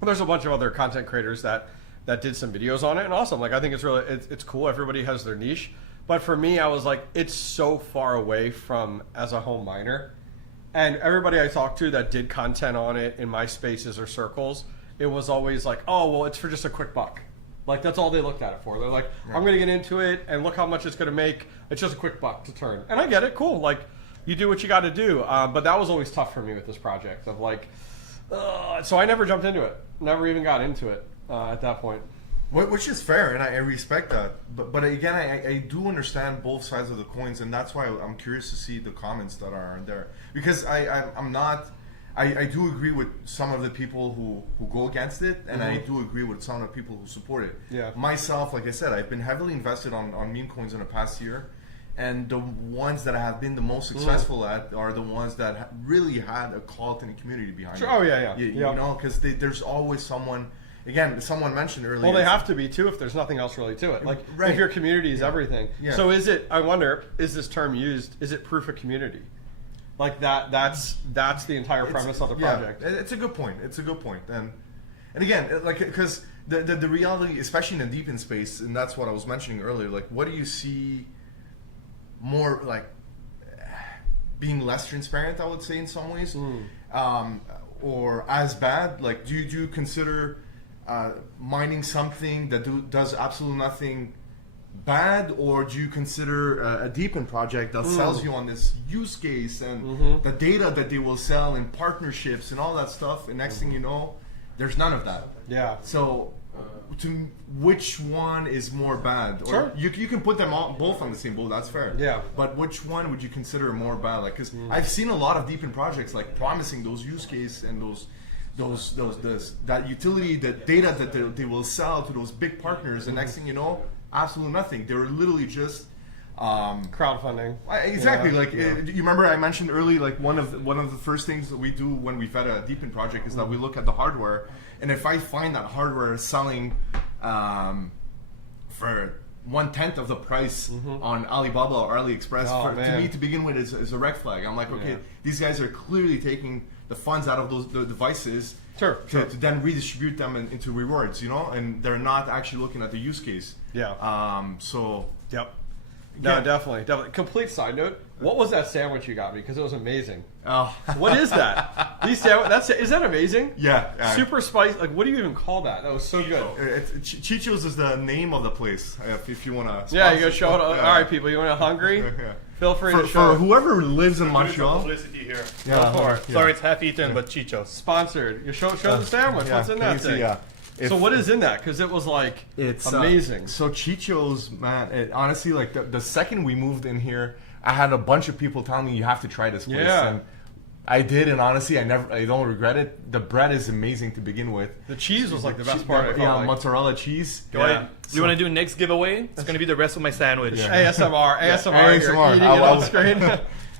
there's a bunch of other content creators that did some videos on it, and awesome. Like I think it's cool. Everybody has their niche. But for me, I was like, it's so far away from as a home miner. And everybody I talked to that did content on it in my spaces or circles, it was always like, oh, well, it's for just a quick buck. Like, that's all they looked at it for. They're like, I'm going to get into it, and look how much it's going to make. It's just a quick buck to turn. And I get it. Cool. Like, you do what you got to do. But that was always tough for me with this project of like, So I never jumped into it. Never even got into it at that point. Which is fair, and I respect that. But again, I do understand both sides of the coins, and that's why I'm curious to see the comments that are there. Because I'm not... I do agree with some of the people who go against it, and I do agree with some of the people who support it. Yeah. Myself, like I said, I've been heavily invested on meme coins in the past year, and the ones that I have been the most successful at are the ones that really had a cult and a community behind it. Oh, yeah. You know, because there's always someone... Again, someone mentioned earlier... Well, they have to be, too, if there's nothing else really to it. Like, if your community is everything. Yeah. So is it... I wonder, is this term used... Is it proof of community? Like, that's the entire premise of the project. Yeah, it's a good point. And again, like, because the reality, especially in the DePIN space, and that's what I was mentioning earlier, like, what do you see more, like, being less transparent, I would say, in some ways? Or as bad? Like, do you consider... mining something that does absolutely nothing bad, or do you consider a DePIN project that sells you on this use case and the data that they will sell in partnerships and all that stuff, and next thing you know, there's none of that. Yeah. So, which one is more bad? Or Sure. You can put them all, both on the same boat, that's fair. Yeah. But which one would you consider more bad? Like, because I've seen a lot of DePIN projects like promising those use case and that utility, that data that they will sell to those big partners, and next thing you know, absolutely nothing. They were literally just crowdfunding. Exactly. You remember I mentioned early, like one of the first things that we do when we've had a DePIN project is that we look at the hardware, and if I find that hardware is selling for 1/10 of the price on Alibaba or AliExpress, to me to begin with is a red flag. I'm like, okay, these guys are clearly taking the funds out of the devices to then redistribute them into rewards, you know, and they're not actually looking at the use case. No, definitely. Complete side note. What was that sandwich you got me? Because it was amazing. What is that? Is that amazing? Yeah. Super spicy. Like, what do you even call that? That was so good. Chicho's is the name of the place. If you want to. Yeah, you go show it. All right, people. You want to hungry? Feel free to show. For whoever lives in Montreal. Publicity here. Yeah. Go for it. Sorry, it's half eaten, but Chicho's sponsored. You show the sandwich. What's in that thing? So what is in that? Because it was like amazing. So Chicho's, man, honestly, like the second we moved in here, I had a bunch of people telling me you have to try this place. Yeah. And I did, and honestly, I don't regret it. The bread is amazing to begin with. The cheese was like the best part. Mozzarella cheese. Do you want to do next giveaway? It's going to be the rest of my sandwich. ASMR. ASMR. Eating it on screen.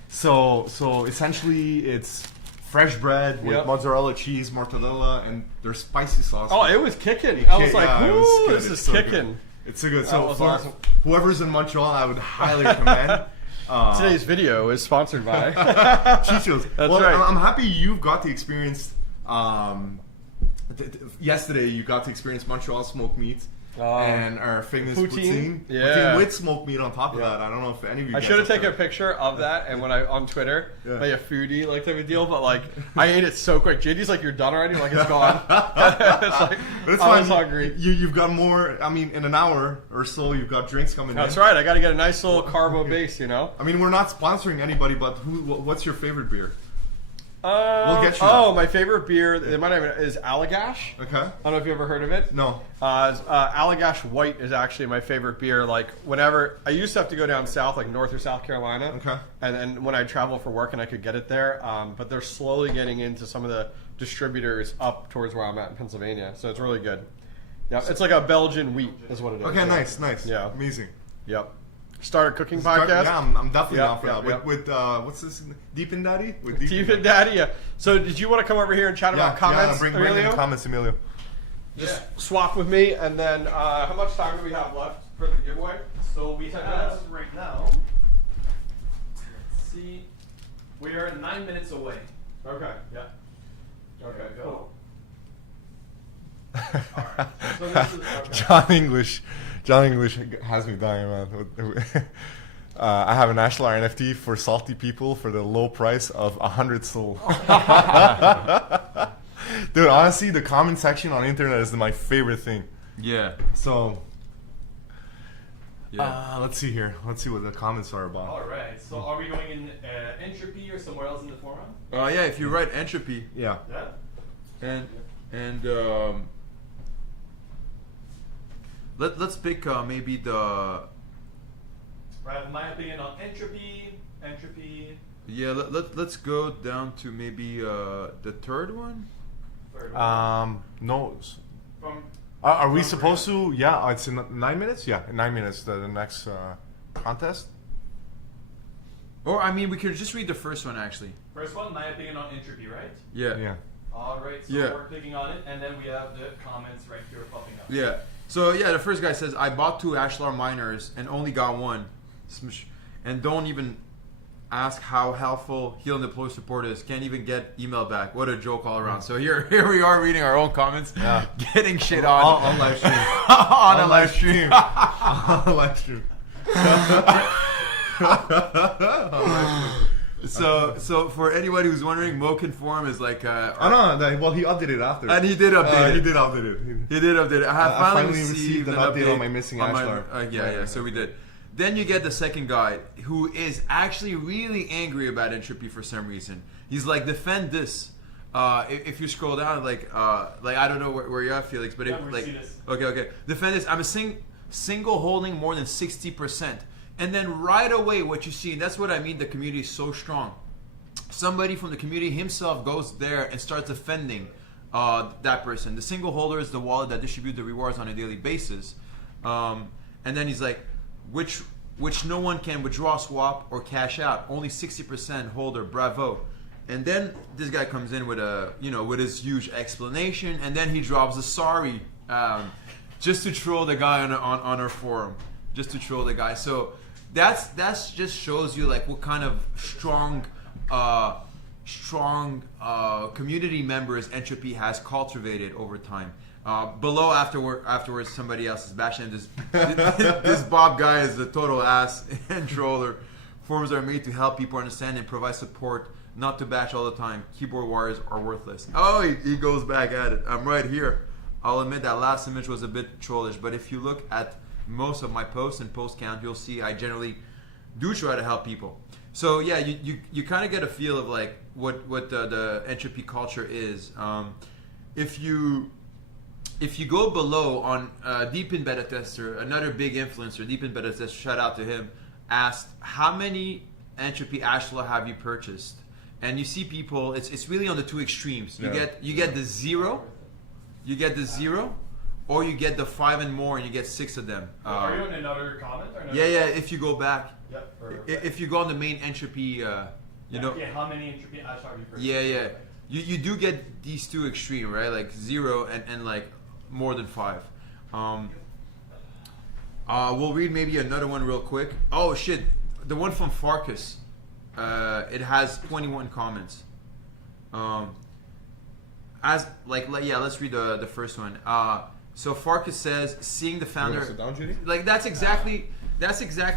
So essentially, it's fresh bread with mozzarella cheese, mortadella, and their spicy sauce. Oh, it was kicking. I was like, "Ooh, this is kicking." It's so good. So for whoever's in Montreal, I would highly recommend. Today's video is sponsored by Chicho's. That's right. I'm happy you got to experience. Yesterday, you got to experience Montreal smoked meat. And our famous poutine. Poutine with smoked meat on top of that. I don't know if any of you guys should have taken a picture of that, and when I on Twitter, like a foodie like type of deal, but like I ate it so quick. JD's like, "You're done already?" Like, it's gone. It's like, I was hungry. You've got more. I mean, in an hour or so, you've got drinks coming in. That's right. I got to get a nice little carbo base, you know. I mean, we're not sponsoring anybody, but what's your favorite beer? We'll get you that. My favorite beer is Allagash. Okay. I don't know if you ever heard of it. No. Allagash White is actually my favorite beer. Like, whenever I used to have to go down south, like North or South Carolina. Okay. And then when I travel for work and I could get it there, but they're slowly getting into some of the distributors up towards where I'm at in Pennsylvania. So it's really good. Yeah, it's like a Belgian wheat is what it is. Okay, nice. Yeah. Amazing. Yep. Start a cooking podcast. Yeah, I'm definitely down for that. With what's this? Deepin Daddy? With Deepin Daddy, yeah. So did you want to come over here and chat about comments, bring in comments, Emilio. Just swap with me, and then how much time do we have left for the giveaway? So we have right now, let's see, we are 9 minutes away. Okay, yeah. Okay, go. All right. So this is, okay. John English has me dying, man. I have a national NFT for salty people for the low price of 100 SOL. Dude, honestly, the comment section on the internet is my favorite thing. Yeah. So, let's see here. Let's see what the comments are about. All right. So are we going in Entropy or somewhere else in the forum? Yeah, if you write Entropy. Yeah. And let's pick maybe the. Right, my opinion on entropy. Yeah, let's go down to maybe the third one. No. From Are we supposed to? Yeah, it's in 9 minutes. Yeah, in 9 minutes. The next contest. Or I mean, we could just read the first one actually. First one, my opinion on entropy, right? Yeah. Yeah. All right, so Yeah. we're clicking on it, and then we have the comments right here popping up. Yeah. So yeah, the first guy says, I bought 2 Ashlar miners and only got 1. And don't even ask how helpful Helium Deploy support is. Can't even get email back. What a joke all around. So here we are reading our own comments, getting shit on live stream. on a live stream. On a live stream. So for anybody who's wondering, Moken Forum is like well, he updated it after. And he did update it. He did update it. He did update it. I have finally received an update on my missing Ashlar. Yeah, so we did. Then you get the second guy who is actually really angry about Entropy for some reason. He's like, defend this. If you scroll down, like I don't know where you're at, Felix, but okay, defend this. I'm a single holding more than 60%. And then right away, what you see, and that's what I mean, the community is so strong. Somebody from the community himself goes there and starts defending that person. The single holder is the wallet that distributes the rewards on a daily basis. And then he's like, which no one can withdraw, swap, or cash out. Only 60% holder, bravo. And then this guy comes in with with his huge explanation, and then he drops a sorry, just to troll the guy on our forum. Just to troll the guy. So that's just shows you like what kind of strong community members Entropy has cultivated over time. Below afterwards somebody else is bashing this this Bob guy is a total ass and troller. Forums are made to help people understand and provide support, not to bash all the time. Keyboard warriors are worthless. Oh, he goes back at it. I'm right here. I'll admit that last image was a bit trollish, but if you look at most of my posts and post count, you'll see I generally do try to help people. So yeah, you kind of get a feel of like what the Entropy culture is. If you go below on Depin Beta Tester, another big influencer, Depin Beta Tester, shout out to him, asked how many Entropy Ashlar have you purchased? And you see people, it's really on the two extremes. You get the zero, or you get the 5 and more, and you get 6 of them. Are you in another comment? Or another yeah. If you go back, if you go on the main Entropy, how many Entropy Ashlar have you purchased? Yeah. You do get these two extreme, right? Like 0 and like more than 5. We'll read maybe another one real quick. Oh shit, the one from Farkas. It has 21 comments. Let's read the first one. So Farkas says, seeing the founder. You want to sit down, Judy? Like that's exactly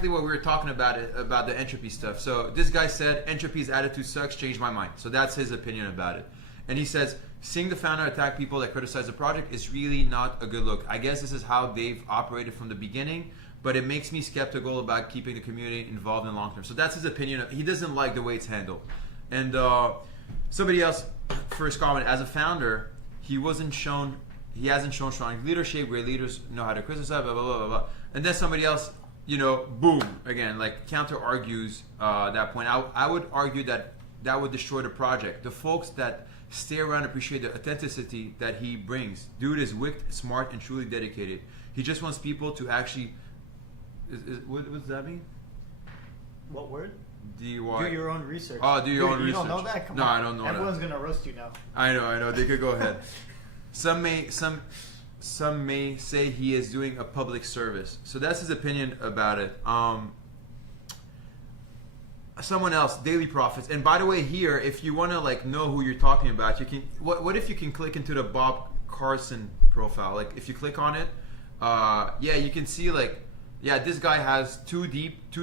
what we were talking about the Entropy stuff. So this guy said Entropy's attitude sucks, changed my mind. So that's his opinion about it. And he says, seeing the founder attack people that criticize the project is really not a good look. I guess this is how they've operated from the beginning, but it makes me skeptical about keeping the community involved in long term. So that's his opinion. He doesn't like the way it's handled. And somebody else, first comment, as a founder, he hasn't shown strong leadership. Great leaders know how to criticize, blah, blah, blah, blah, blah. And then somebody else, boom, again, like counter argues that point. I would argue that would destroy the project. The folks that stay around appreciate the authenticity that he brings. Dude is wicked, smart, and truly dedicated. He just wants people to actually... what does that mean? What word? D-Y. Do your own research. Oh, do your own research. You don't know that? Come on. I don't know that. Everyone's going to roast you now. I know. They could go ahead. Some may say he is doing a public service. So that's his opinion about it. Someone else, Daily Profits. And by the way, here, if you want to know who you're talking about, you can. What if you can click into the Bob Carson profile? Like if you click on it, you can see this guy has 2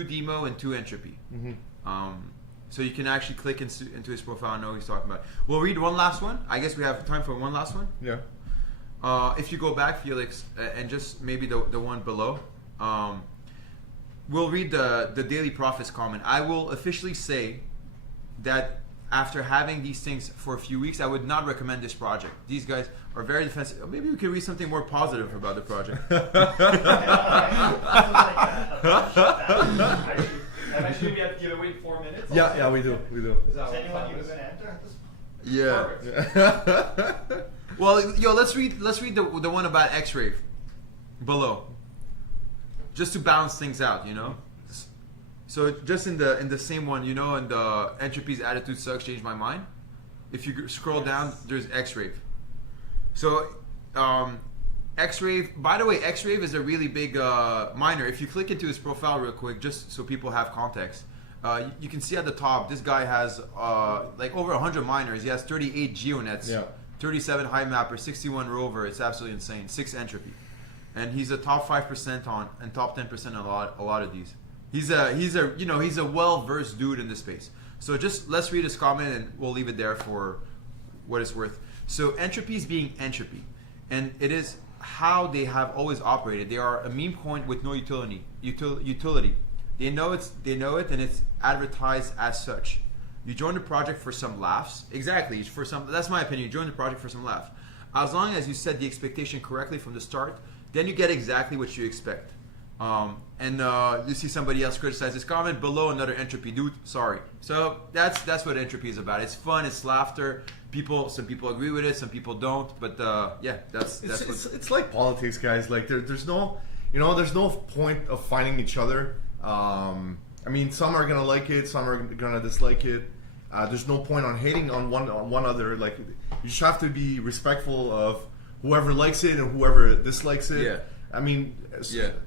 demo and 2 entropy. Mm-hmm. So you can actually click into his profile and know what he's talking about. We'll read one last one. I guess we have time for one last one. Yeah. If you go back, Felix, and just maybe the one below. We'll read the Daily Profits comment. I will officially say that after having these things for a few weeks, I would not recommend this project. These guys are very defensive. Maybe we can read something more positive about the project. Actually, we have to give away 4 minutes. Yeah, we do. Is anyone even going to enter at this point? Yeah. Well, yo, let's read the one about X-Ray below, just to balance things out, you know. So just in the same one, you know, in the Entropy's attitude sucks, changed my mind. If you scroll down, there's X-Ray. So X-Ray. By the way, X-Ray is a really big miner. If you click into his profile real quick, just so people have context, you can see at the top this guy has like over 100 miners. He has 38 Geonets, 37 high mapper, 61 rover. It's absolutely insane. 6 Entropy, and he's a top 5% on and top 10% on a lot of these. He's a well-versed dude in this space. So just let's read his comment and we'll leave it there for what it's worth. So Entropy is being Entropy, and it is how they have always operated. They are a meme coin with no utility. They know it, and it's advertised as such. You join the project for some laughs. Exactly, for some. That's my opinion. You join the project for some laughs. As long as you set the expectation correctly from the start, then you get exactly what you expect. And you see somebody else criticize this comment below, another Entropy dude. Sorry. So that's what Entropy is about. It's fun. It's laughter. Some people agree with it. Some people don't. But yeah, it's like politics, guys. Like there's no point of fighting each other. I mean, some are gonna like it. Some are gonna dislike it. There's no point on hating on one other. Like you just have to be respectful of whoever likes it and whoever dislikes it. Yeah. I mean,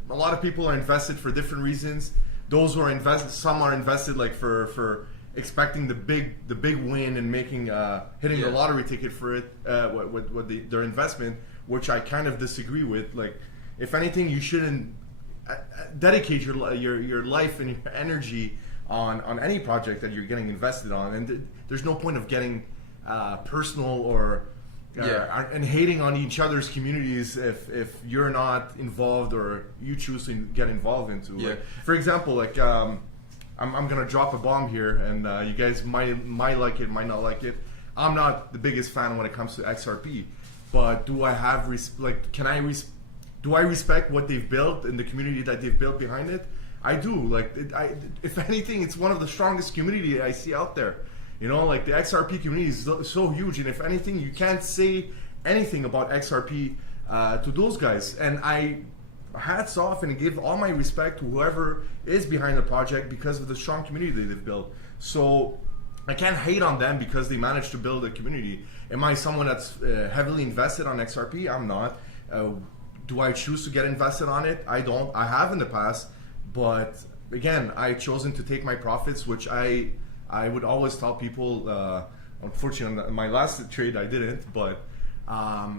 a lot of people are invested for different reasons. Those who are invested, some are invested like for expecting the big win and making hitting the lottery ticket for it. Their investment, which I kind of disagree with. Like, if anything, you shouldn't dedicate your life and your energy on any project that you're getting invested on. And there's no point of getting personal or and hating on each other's communities if you're not involved or you choose to get involved into. Like, for example, like I'm gonna drop a bomb here, and you guys might like it, might not like it. I'm not the biggest fan when it comes to XRP, but do I have do I respect what they've built and the community that they've built behind it? I do. Like, if anything, it's one of the strongest community I see out there. You know, like the XRP community is so huge, and if anything, you can't say anything about XRP to those guys. And I hats off and give all my respect to whoever is behind the project because of the strong community that they've built. So I can't hate on them because they managed to build a community. Am I someone that's heavily invested on XRP? I'm not. Do I choose to get invested on it? I don't. I have in the past, but again, I've chosen to take my profits, which I would always tell people. Unfortunately, on my last trade I didn't, but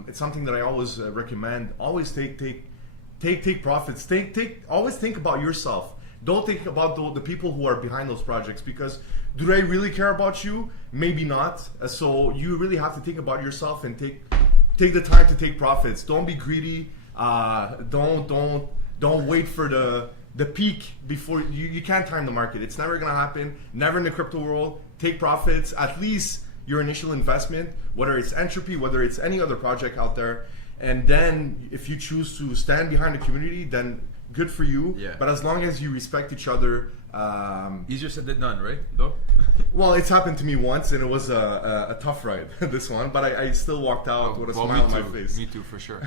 it's something that I always recommend. Always take profits. Always think about yourself. Don't think about the people who are behind those projects, because do they really care about you? Maybe not. So you really have to think about yourself and take the time to take profits. Don't be greedy. Don't wait for the peak before you can't time the market. It's never gonna happen. Never in the crypto world. Take profits, at least your initial investment, whether it's Entropy, whether it's any other project out there. And then if you choose to stand behind the community, then good for you. Yeah. But as long as you respect each other. Easier said than done, right? No? Well, it's happened to me once, and it was a tough ride, this one. But I still walked out with a smile on my face. Me too, for sure.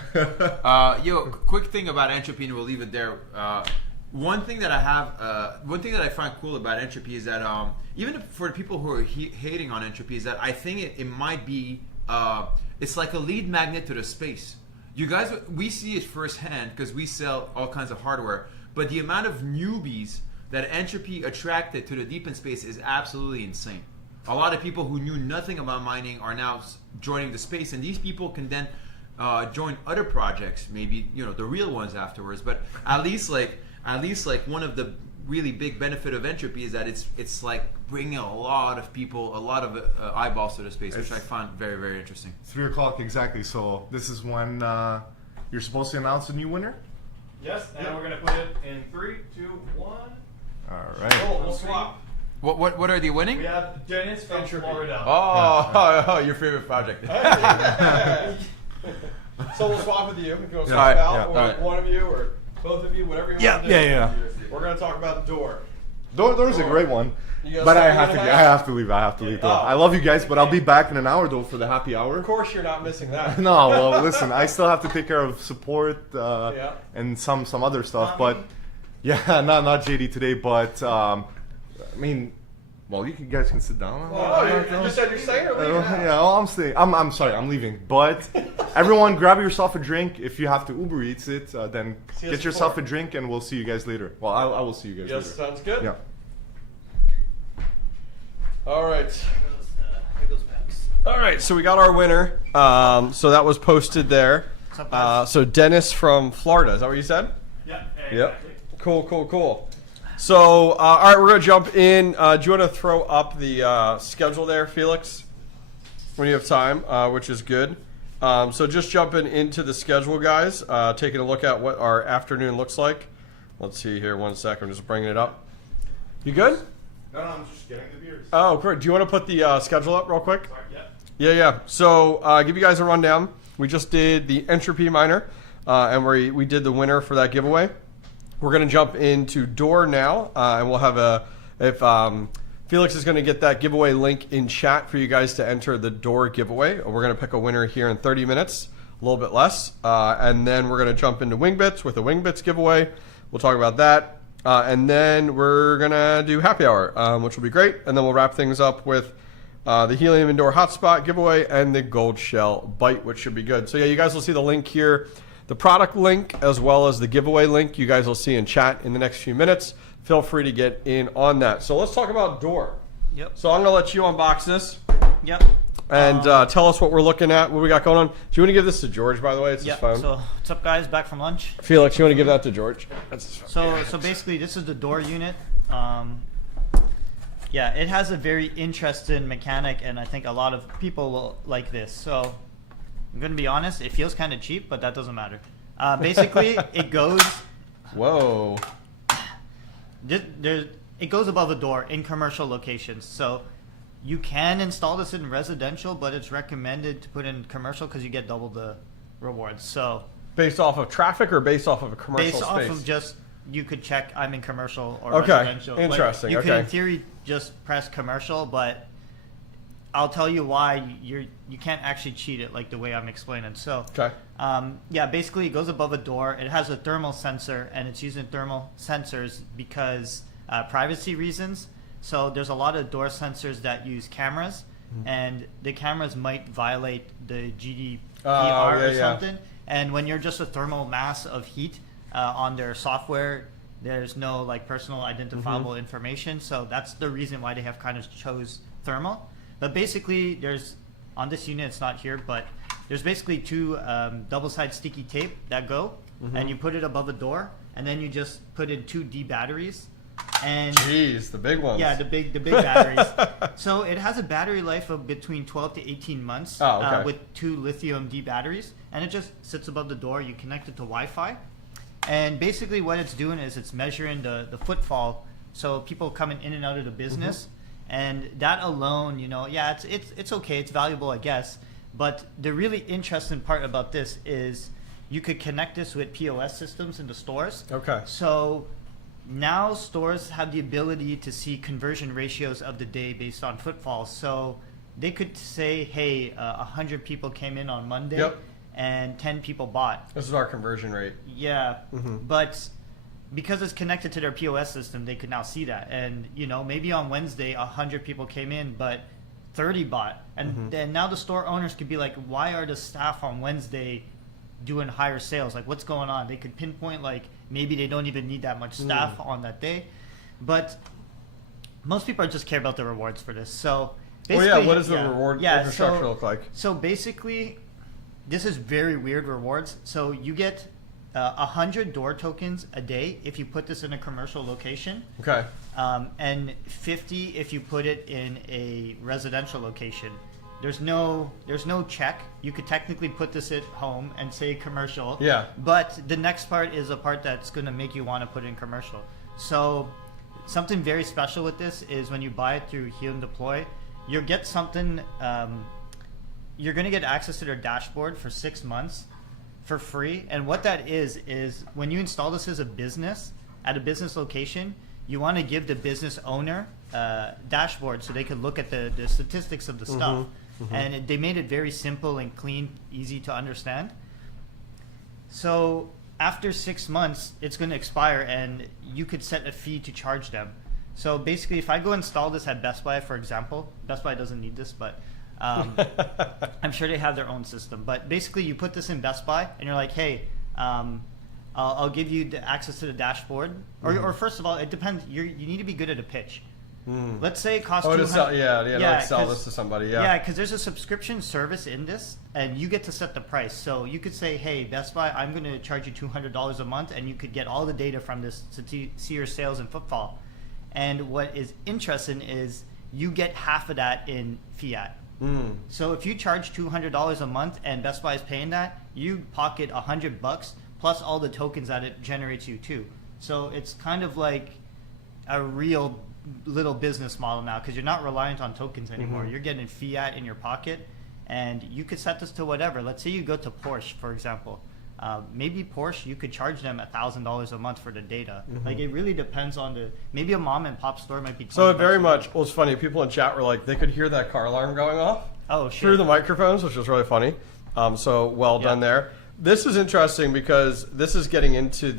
Quick thing about Entropy, and we'll leave it there. One thing that I find cool about Entropy is that even for people who are hating on Entropy, is that I think it might be it's like a lead magnet to the space. You guys, we see it firsthand because we sell all kinds of hardware. But the amount of newbies that Entropy attracted to the Depin space is absolutely insane. A lot of people who knew nothing about mining are now joining the space, and these people can then join other projects, maybe the real ones afterwards. But at least one of the really big benefit of Entropy is that it's like bringing a lot of people, a lot of eyeballs to the space, which I find very, very interesting. 3 o'clock exactly. So this is when you're supposed to announce a new winner. Yes, and we're gonna put it in 3, 2, 1. All right. We'll swap. What are they winning? We have Dennis from Florida. Oh, your favorite project. So we'll swap with you if you want to All right, swap out, yeah, or all right. one of you, or both of you, whatever you want to do. Yeah. We're going to talk about Dor. Dor's a great one. You guys But I start have with to. that? I have to leave. I have to leave. Though. I love you guys, but I'll be back in an hour though for the happy hour. Of course, you're not missing that. No, well, listen. I still have to take care of support Yeah. and some other stuff. But yeah, not JD today. But I mean, well, you guys can sit down. Oh, you just said you're staying or leaving? Yeah, well, I'm staying. I'm sorry. I'm leaving. But everyone, grab yourself a drink. If you have to Uber Eats it, then See us get yourself before. a drink, and we'll see you guys later. Well, I will see you guys Yes, later. sounds good. Yeah. All right. Here goes Max. All right, so we got our winner. So that was posted there. What's up, guys? So Dennis from Florida. Is that what you said? Yeah. Yep. Cool. So, all right, we're going to jump in. Do you want to throw up the schedule there, Felix, when you have time, which is good. So just jumping into the schedule, guys, taking a look at what our afternoon looks like. Let's see here, 1 second. I'm just bringing it up. You good? No, I'm just getting the beers. Oh, great. Do you want to put the schedule up real quick? Yeah. Yeah. So, give you guys a rundown. We just did the Entropy Miner, and we did the winner for that giveaway. We're going to jump into Dor now, and we'll have Felix is going to get that giveaway link in chat for you guys to enter the Dor giveaway. We're going to pick a winner here in 30 minutes, a little bit less, and then we're going to jump into Wingbits with a Wingbits giveaway. We'll talk about that. And then we're going to do happy hour, which will be great. And then we'll wrap things up with the Helium Indoor Hotspot giveaway and the Goldshell Byte, which should be good. So yeah, you guys will see the link here, the product link, as well as the giveaway link. You guys will see in chat in the next few minutes. Feel free to get in on that. So let's talk about Dor. Yep. So I'm going to let you unbox this. Yep. And tell us what we're looking at, what we got going on. Do you want to give this to George, by the way? It's his phone. So what's up, guys? Back from lunch. Felix, you want to give that to George? That's his phone. So basically, this is the Dor unit. Yeah, it has a very interesting mechanic, and I think a lot of people will like this. So I'm gonna be honest, it feels kind of cheap, but that doesn't matter. Basically, it goes. Whoa. It goes above a door in commercial locations. So you can install this in residential, but it's recommended to put in commercial because you get double the rewards. So based off of traffic or based off of a commercial based space? off of just, you could check I'm in commercial or Okay, residential. interesting, You okay. can in theory just press commercial, but I'll tell you why you can't actually cheat it like the way I'm explaining. So Okay. yeah, basically it goes above a door. It has a thermal sensor, and it's using thermal sensors because privacy reasons. So there's a lot of door sensors that use cameras, and the cameras might violate the GDPR or something. And when you're just a thermal mass of heat on their software, there's no like personal identifiable information. So that's the reason why they have kind of chose thermal. But basically, there's on this unit, it's not here, but there's basically two double-sided sticky tape that go, and you put it above a door, and then you just put in 2 D batteries. And jeez, the big ones. Yeah, the big batteries. So it has a battery life of between 12 to 18 months with 2 lithium D batteries, and it just sits above the door. You connect it to Wi-Fi, and basically what it's doing is it's measuring the footfall, so people coming in and out of the business, and that alone, you know, yeah, it's okay, it's valuable, I guess. But the really interesting part about this is you could connect this with POS systems in the stores. Okay. So now stores have the ability to see conversion ratios of the day based on footfalls. So they could say, hey, 100 people came in on Monday and 10 people bought. This is our conversion rate. Yeah, but because it's connected to their POS system, they could now see that. And, you know, maybe on Wednesday, 100 people came in, but 30 bought. And then now the store owners could be like, why are the staff on Wednesday doing higher sales? Like, what's going on? They could pinpoint, like, maybe they don't even need that much staff on that day. But most people just care about the rewards for this. So basically, what does the reward infrastructure look like? So basically, this is very weird rewards. So you get 100 door tokens a day if you put this in a commercial location. Okay. And 50 if you put it in a residential location. There's no check. You could technically put this at home and say commercial. Yeah. But the next part is a part that's going to make you want to put in commercial. So something very special with this is when you buy it through Helium Deploy, you'll get something. You're going to get access to their dashboard for 6 months for free. And what that is when you install this as a business at a business location, you want to give the business owner dashboard so they can look at the statistics of the stuff. And they made it very simple and clean, easy to understand. So after 6 months, it's going to expire, and you could set a fee to charge them. So basically, if I go install this at Best Buy, for example, Best Buy doesn't need this, but I'm sure they have their own system. But basically, you put this in Best Buy, and you're like, hey, I'll give you the access to the dashboard. Or first of all, it depends. You need to be good at a pitch. Let's say it costs $200. Sell this to somebody. Yeah, because there's a subscription service in this, and you get to set the price. So you could say, hey, Best Buy, I'm going to charge you $200 a month, and you could get all the data from this to see your sales and footfall. And what is interesting is you get half of that in fiat. So if you charge $200 a month and Best Buy is paying that, you pocket $100 plus all the tokens that it generates you too. So it's kind of like a real little business model now, because you're not reliant on tokens anymore. You're getting fiat in your pocket, and you could set this to whatever. Let's say you go to Porsche, for example. Maybe Porsche, you could charge them $1,000 a month for the data. Like, it really depends on maybe a mom and pop store might be. So it very much. Well, it's funny. People in chat were like, they could hear that car alarm going off. Through the microphones, which was really funny. So well done there. This is interesting because this is getting into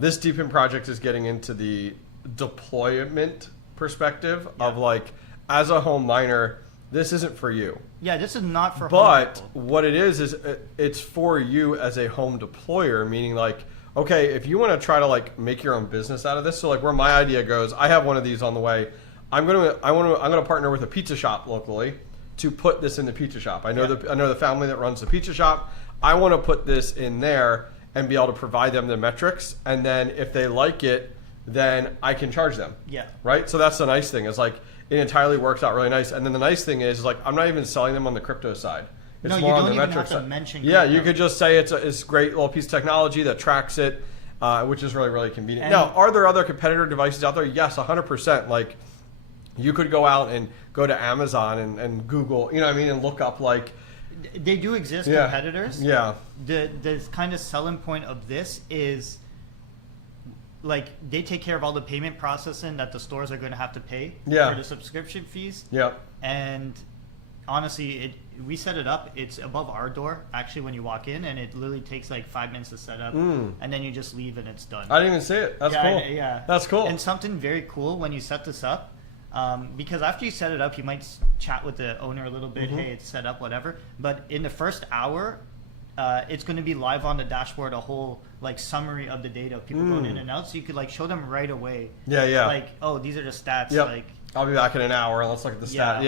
this Deepin project is getting into the deployment perspective of like, as a home miner, this isn't for you. Yeah, this is not for But what it is it's for you as a home deployer, meaning like, okay, if you want to try to like make your own business out of this, so like where my idea goes, I have one of these on the way. I'm gonna partner with a pizza shop locally to put this in the pizza shop. I know the family that runs the pizza shop. I want to put this in there and be able to provide them the metrics, and then if they like it, then I can charge them. Yeah. Right? So that's the nice thing, is like it entirely works out really nice. And then the nice thing is like I'm not even selling them on the crypto side. It's more on the metrics side. Yeah, you could just say it's a great little piece of technology that tracks it, which is really, really convenient. Now, are there other competitor devices out there? Yes, 100%. Like, you could go out and go to Amazon and Google, you know what I mean, and look up like... They do exist, competitors. Yeah. The kind of selling point of this is, like, they take care of all the payment processing that the stores are going to have to pay for the subscription fees. Yep. And honestly, we set it up. It's above our door, actually, when you walk in, and it literally takes like 5 minutes to set up, and then you just leave and it's done. I didn't even see it. That's cool. Yeah. That's cool. And something very cool when you set this up, because after you set it up, you might chat with the owner a little bit. Hey, it's set up, whatever. But in the first hour, it's going to be live on the dashboard, a whole like summary of the data of people going in and out, so you could like show them right away. Yeah. Like, oh, these are the stats. Yep. Like, I'll be back in an hour. Let's look at the stat. I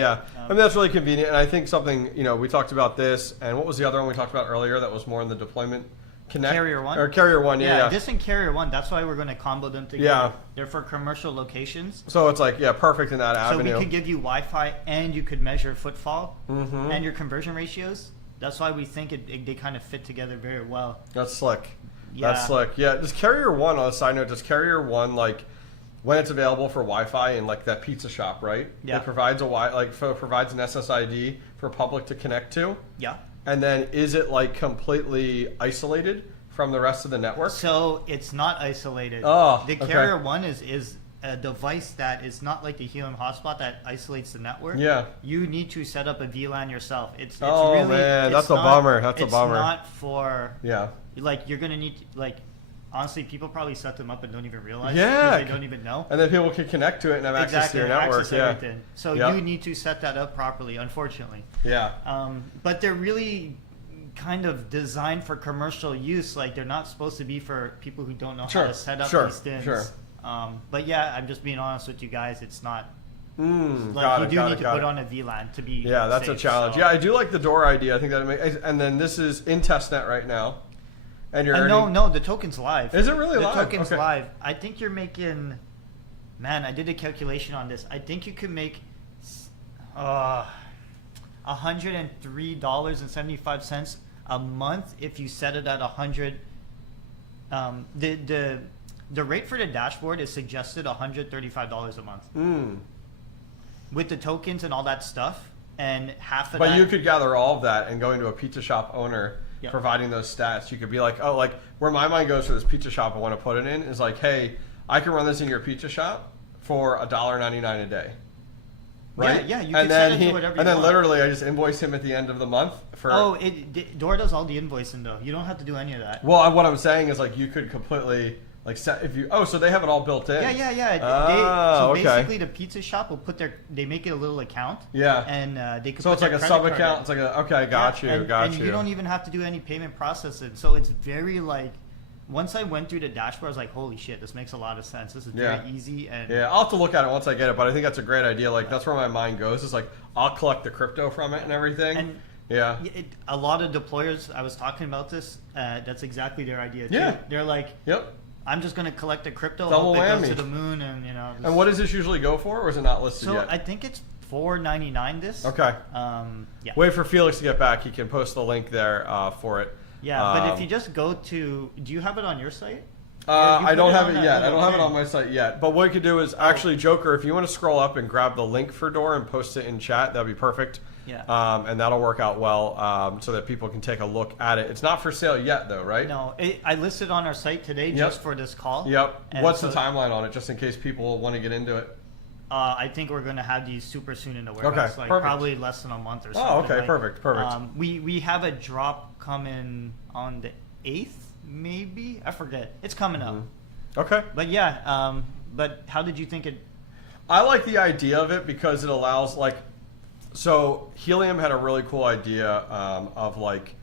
mean, that's really convenient. And I think something, we talked about this, and what was the other one we talked about earlier that was more in the deployment connect? Carrier One. Or Carrier One, yeah. This and Carrier One, that's why we're going to combo them together. Yeah. They're for commercial locations. So it's like, perfect in that avenue. So we could give you Wi-Fi, and you could measure footfall and your conversion ratios. That's why we think they kind of fit together very well. That's slick. Yeah. That's slick. Yeah, does Carrier One, on a side note, does Carrier One, like, when it's available for Wi-Fi in like that pizza shop, right? Yeah. It provides provides an SSID for public to connect to. Yeah. And then is it like completely isolated from the rest of the network? So it's not isolated. Oh, the Carrier One is a device that is not like the Helium Hotspot that isolates the network. Yeah. You need to set up a VLAN yourself. It's really, man, that's a bummer. That's a bummer. It's not for like you're gonna need like. Honestly, people probably set them up and don't even realize because they don't even know. And then people can connect to it and have access to your network. Everything. So you need to set that up properly, unfortunately. Yeah. But they're really kind of designed for commercial use. Like, they're not supposed to be for people who don't know how to set up these things. But yeah, I'm just being honest with you guys. It's not. You do need to put on a VLAN to be. Yeah, that's safe, a challenge. So. Yeah, I do like the Dor idea. I think that makes. And then this is in testnet right now. And you're no, the token's live. Is it really live? The token's live. I think you're making. Man, I did a calculation on this. I think you could make $103.75 a month if you set it at 100. The rate for the dashboard is suggested $135 a month. With the tokens and all that stuff, and half of that. But you could gather all of that and go into a pizza shop owner providing those stats. You could be like, oh, like where my mind goes for this pizza shop I want to put it in is like, hey, I can run this in your pizza shop for $1.99 a day. Right? Yeah, you can set it to whatever you want. And then literally I just invoice him at the end of the month for... Oh, Dor does all the invoicing though. You don't have to do any of that. Well, what I'm saying is like you could completely like set if you... Oh, so they have it all built in. Yeah. So basically the pizza shop will put they make it a little account. Yeah. And they can so put it's like a sub account. It's like a... Okay, got you. And you don't even have to do any payment processing. So it's very like... Once I went through the dashboard, I was like, holy shit, this makes a lot of sense. This is very easy. And I'll have to look at it once I get it, but I think that's a great idea. Like, that's where my mind goes. Is like, I'll collect the crypto from it and everything. And a lot of deployers, I was talking about this, that's exactly their idea, too. Yeah. They're like, I'm just going to collect the crypto, double hope whammy. it goes to the moon, and, you know. And what does this usually go for, or is it not listed yet? So I think it's $4.99 this. Okay. Wait for Felix to get back. He can post the link there for it. Yeah, but if you just go to... Do you have it on your site? I don't have it yet. I don't have it on my site yet. But what you could do is actually, Joker, if you want to scroll up and grab the link for Dor and post it in chat, that'd be perfect. Yeah. And that'll work out well so that people can take a look at it. It's not for sale yet, though, right? No. I listed on our site today just for this call. Yep. And What's the timeline on it, just in case people want to get into it? I think we're going to have these super soon in the warehouse. Okay, like perfect. probably less than a month or something. Oh, okay, like, perfect. We have a drop coming on the 8th, maybe? I forget. It's coming up. Okay. But yeah, but how did you think it... I like the idea of it because it allows, like... So, Helium had a really cool idea of, like,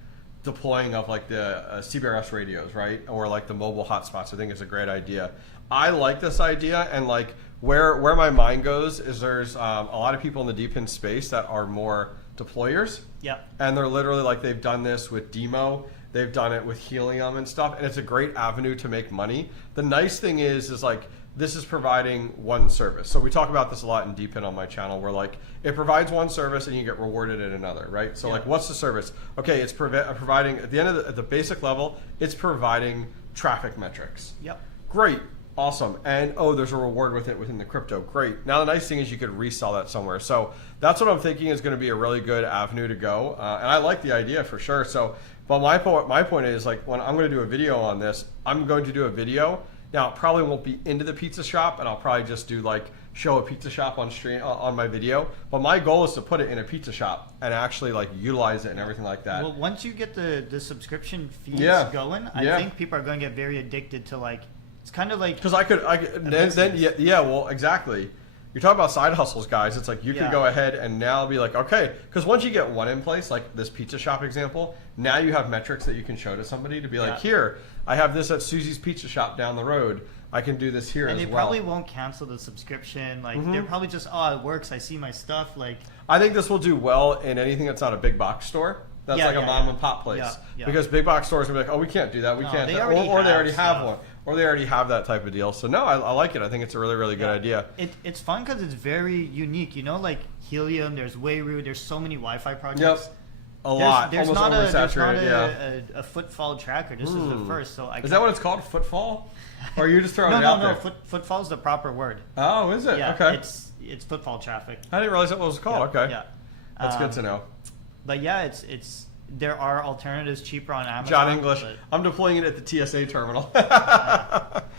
deploying of, like, the CBRS radios, right? Or, like, the mobile hotspots. I think it's a great idea. I like this idea, and, like, where my mind goes is there's a lot of people in the Depin space that are more deployers. Yeah. And they're literally, like, they've done this with Demo. They've done it with Helium and stuff, and it's a great avenue to make money. The nice thing is like, this is providing one service. So we talk about this a lot in Depin on my channel, where like, it provides one service and you get rewarded in another, right? So like, what's the service? Okay, it's providing, at the end of the basic level, it's providing traffic metrics. Yep. Great. Awesome. And there's a reward with it within the crypto. Great. Now the nice thing is you could resell that somewhere. So that's what I'm thinking is going to be a really good avenue to go. And I like the idea for sure. So, but my point is, like, when I'm going to do a video on this, I'm going to do a video. Now it probably won't be into the pizza shop, and I'll probably just do like show a pizza shop on stream on my video. But my goal is to put it in a pizza shop and actually like utilize it and everything like that. Well, once you get the subscription fees going, I think people are going to get very addicted to like. It's kind of like because I could well, exactly. You're talking about side hustles, guys. It's like you could go ahead and now be like, okay, because once you get one in place, like this pizza shop example, now you have metrics that you can show to somebody to be like, here, I have this at Susie's Pizza Shop down the road. I can do this here as well. And they probably won't cancel the subscription. Like they're probably just, oh, it works. I see my stuff. Like I think this will do well in anything that's not a big box store. That's like a mom and pop place. Because big box stores will be like, oh, we can't do that. We can't. Or they already have one. Or they already have that type of deal. So no, I like it. I think it's a really, really good idea. It's fun because it's very unique. You know, like Helium, there's Wayru, there's so many Wi-Fi projects. Yep. Lot. There's almost not oversaturated, a footfall tracker. This is the first. So is that what it's called? Footfall? Or are you just throwing it out there? No. Footfall is the proper word. Oh, is it? Yeah, okay. It's footfall traffic. I didn't realize that was called. Okay. Yeah. That's good to know. But yeah, it's there are alternatives cheaper on Amazon. John English. I'm deploying it at the TSA terminal.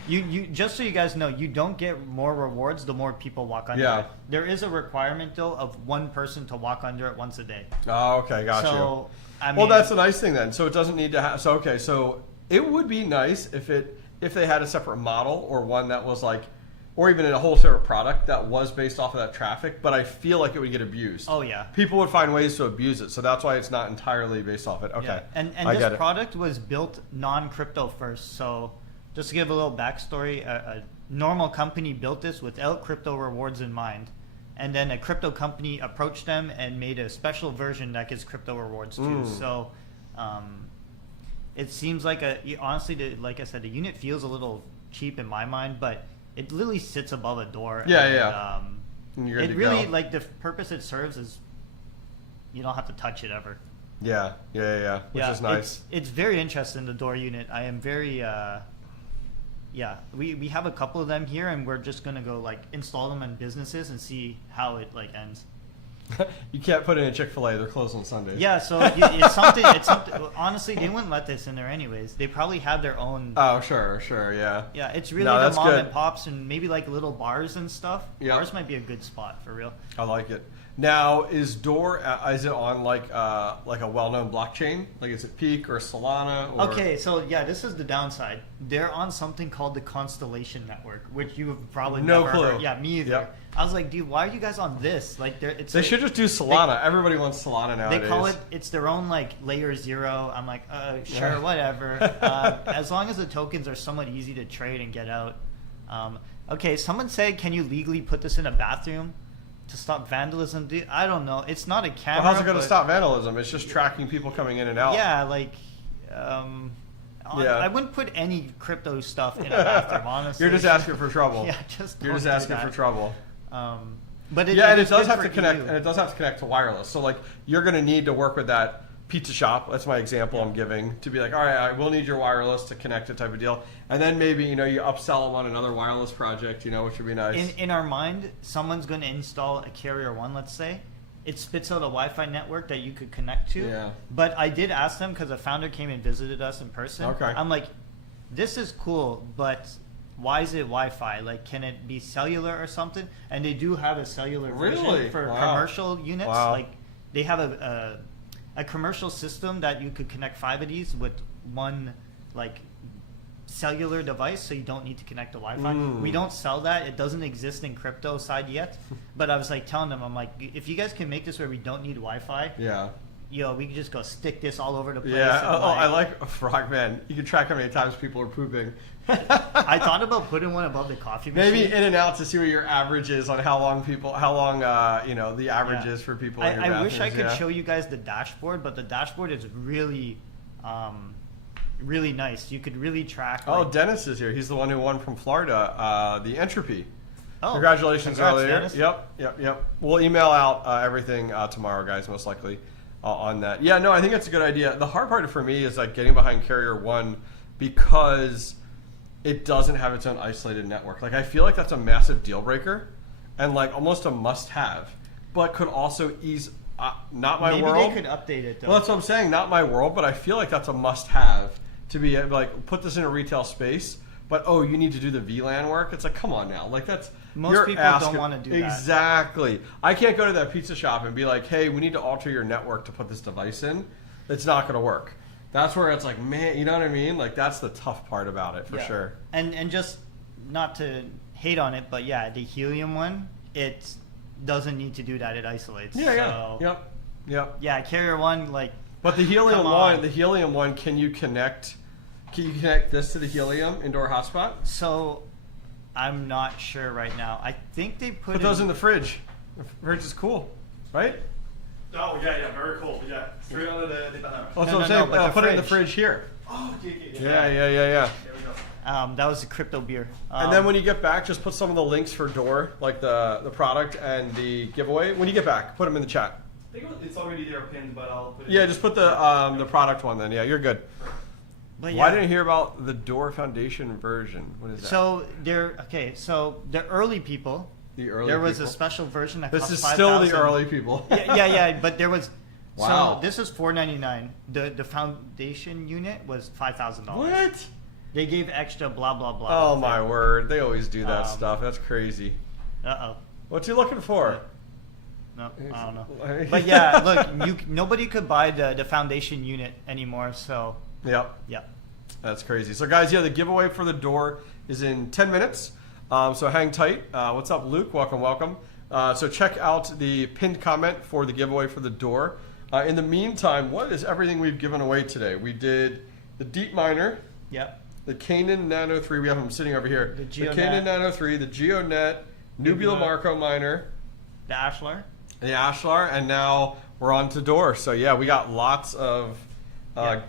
You just so you guys know, you don't get more rewards the more people walk under it. There is a requirement though of one person to walk under it once a day. Oh, okay, got you. I mean, well, that's the nice thing then. So it doesn't need to have. So okay, so it would be nice if they had a separate model or one that was like, or even in a whole separate product that was based off of that traffic. But I feel like it would get abused. Oh yeah, people would find ways to abuse it. So that's why it's not entirely based off it. Okay, yeah. And this product was built non-crypto first. So just to give a little backstory, a normal company built this without crypto rewards in mind. And then a crypto company approached them and made a special version that gives crypto rewards too. So it seems like honestly, like I said, the unit feels a little cheap in my mind, but it literally sits above a door. And it really, like, the purpose it serves is you don't have to touch it ever. Which is nice. It's very interesting, the Dor unit. I am very yeah, we have a couple of them here, and we're just gonna go like install them in businesses and see how it like ends. You can't put in a Chick-fil-A; they're closed on Sundays. Yeah, so it's something. It's something. Honestly, they wouldn't let this in there anyways. They probably have their own. Oh, sure, yeah. Yeah, it's really No, the that's mom good. and pops and maybe like little bars and stuff. Yeah. Bars might be a good spot for real. I like it. Now, is Dor is it on like a well-known blockchain? Like, is it Peak or Solana? Or... Okay, so yeah, this is the downside. They're on something called the Constellation Network, which you have probably No never clue. heard. Yeah, me either. Yep. I was like, dude, why are you guys on this? Like, they should just do Solana. Everybody wants Solana nowadays. They call it. It's their own like layer 0. I'm like, sure, whatever. As long as the tokens are somewhat easy to trade and get out. Okay, someone said, can you legally put this in a bathroom to stop vandalism? I don't know. It's not a camera. Well, how's it going to stop vandalism? It's just tracking people coming in and out. Yeah, like. I wouldn't put any crypto stuff in a bathroom, honestly. You're just asking for trouble. Yeah, just You're just asking for trouble. But and it does have to connect, and it does have to connect to wireless. So like, you're going to need to work with that pizza shop. That's my example I'm giving, to be like, all right, I will need your wireless to connect it, type of deal. And then maybe you upsell them on another wireless project, which would be nice. In our mind, someone's going to install a Carrier 1, let's say. It spits out a Wi-Fi network that you could connect to. Yeah. But I did ask them, because a founder came and visited us in person. Okay. I'm like, this is cool, but why is it Wi-Fi? Like, can it be cellular or something? And they do have a cellular version for commercial units. Wow. Like, they have a commercial system that you could connect 5 of these with one, like, cellular device, so you don't need to connect to Wi-Fi. We don't sell that. It doesn't exist in crypto side yet. But I was like telling them, I'm like, if you guys can make this where we don't need Wi-Fi, we can just go stick this all over the place. Yeah. I like Frogman. You can track how many times people are pooping. I thought about putting one above the coffee machine. Maybe in and out to see what your average is on how long the average is for people. In your I wish I could show you guys the dashboard, but the dashboard is really, really nice. You could really track. Oh, Dennis is here. He's the one who won from Florida, the Entropy. Oh, congratulations earlier. Dennis. Yep. We'll email out everything tomorrow, guys, most likely on that. Yeah, no, I think that's a good idea. The hard part for me is like getting behind Carrier 1 because it doesn't have its own isolated network. Like, I feel like that's a massive deal breaker and like almost a must-have, but could also ease. Not my world. Maybe they could update it though. Well, that's what I'm saying. Not my world, but I feel like that's a must-have to be like put this in a retail space. But you need to do the VLAN work. It's like, come on now. Like, that's most people don't want to do that. Exactly. I can't go to that pizza shop and be like, hey, we need to alter your network to put this device in. It's not going to work. That's where it's like, man, you know what I mean? Like, that's the tough part about it for sure. And just not to hate on it, but yeah, the Helium one, it doesn't need to do that. It isolates. Yeah. So, Yep. Yeah, Carrier 1, like. But the Helium one, can you connect this to the Helium indoor hotspot? So, I'm not sure right now. I think they put those in the fridge. The fridge is cool, right? Oh, yeah, very cool. Yeah, straight out of the banana. That's what I'm saying. Put it in the fridge here. Oh, yeah. There we go. That was a crypto beer. And then when you get back, just put some of the links for Dor, like the product and the giveaway. When you get back, put them in the chat. I think it's already there pinned, but I'll put it just put the product one then. Yeah, you're good. But Why didn't I hear about the Dor Foundation version? What is that? So the early people. There was a special version that cost $5,000. This is still the early people. yeah, but there was. Wow. So this is $499. The foundation unit was $5,000. What? They gave extra blah blah blah. Oh my word! They always do that stuff. That's crazy. What's he looking for? No, I don't know. But yeah, look, nobody could buy the foundation unit anymore. So. Yep. That's crazy. So guys, the giveaway for the Dor is in 10 minutes. So hang tight. What's up, Luke? Welcome. So check out the pinned comment for the giveaway for the Dor. In the meantime, what is everything we've given away today? We did the Deep Miner. Yep. The Canaan Nano 3. We have them sitting over here. The Canaan Nano 3. The Geonet. Nubula Marko Miner. The Ashlar. And now we're on to Dor. So yeah, we got lots of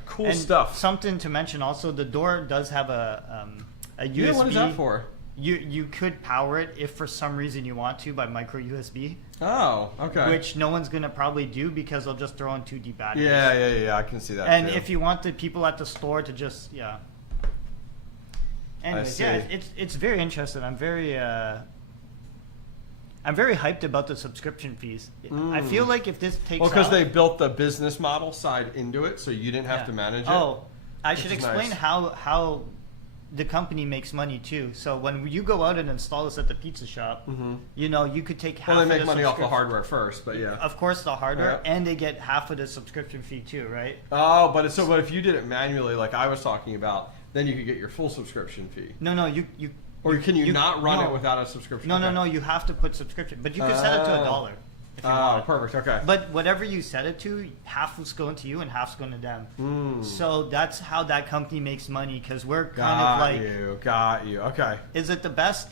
cool stuff. Something to mention also, the Dor does have a USB. Yeah, what is that for? You could power it if for some reason you want to by micro USB. Oh, okay. Which no one's gonna probably do because they'll just throw in 2D batteries. Yeah. I can see that. And too. if you want the people at the store to just Anyways, yeah, it's very interesting. I'm very hyped about the subscription fees. I feel like if this takes because they built the business model side into it, so you didn't have to manage it. Oh, I should explain how the company makes money too. So when you go out and install this at the pizza shop, you know, you could take half. Well, they of make the money off the hardware first, but yeah. Of course, the hardware, and they get half of the subscription fee too, right? Oh, but if you did it manually, like I was talking about, then you could get your full subscription fee. No, you. Or can you not run it without a subscription? No, you have to put subscription, but you can set it to $1. Oh, perfect. Okay. But whatever you set it to, half is going to you and half's going to them. So that's how that company makes money, because we're kind of like... Got you. Okay. Is it the best?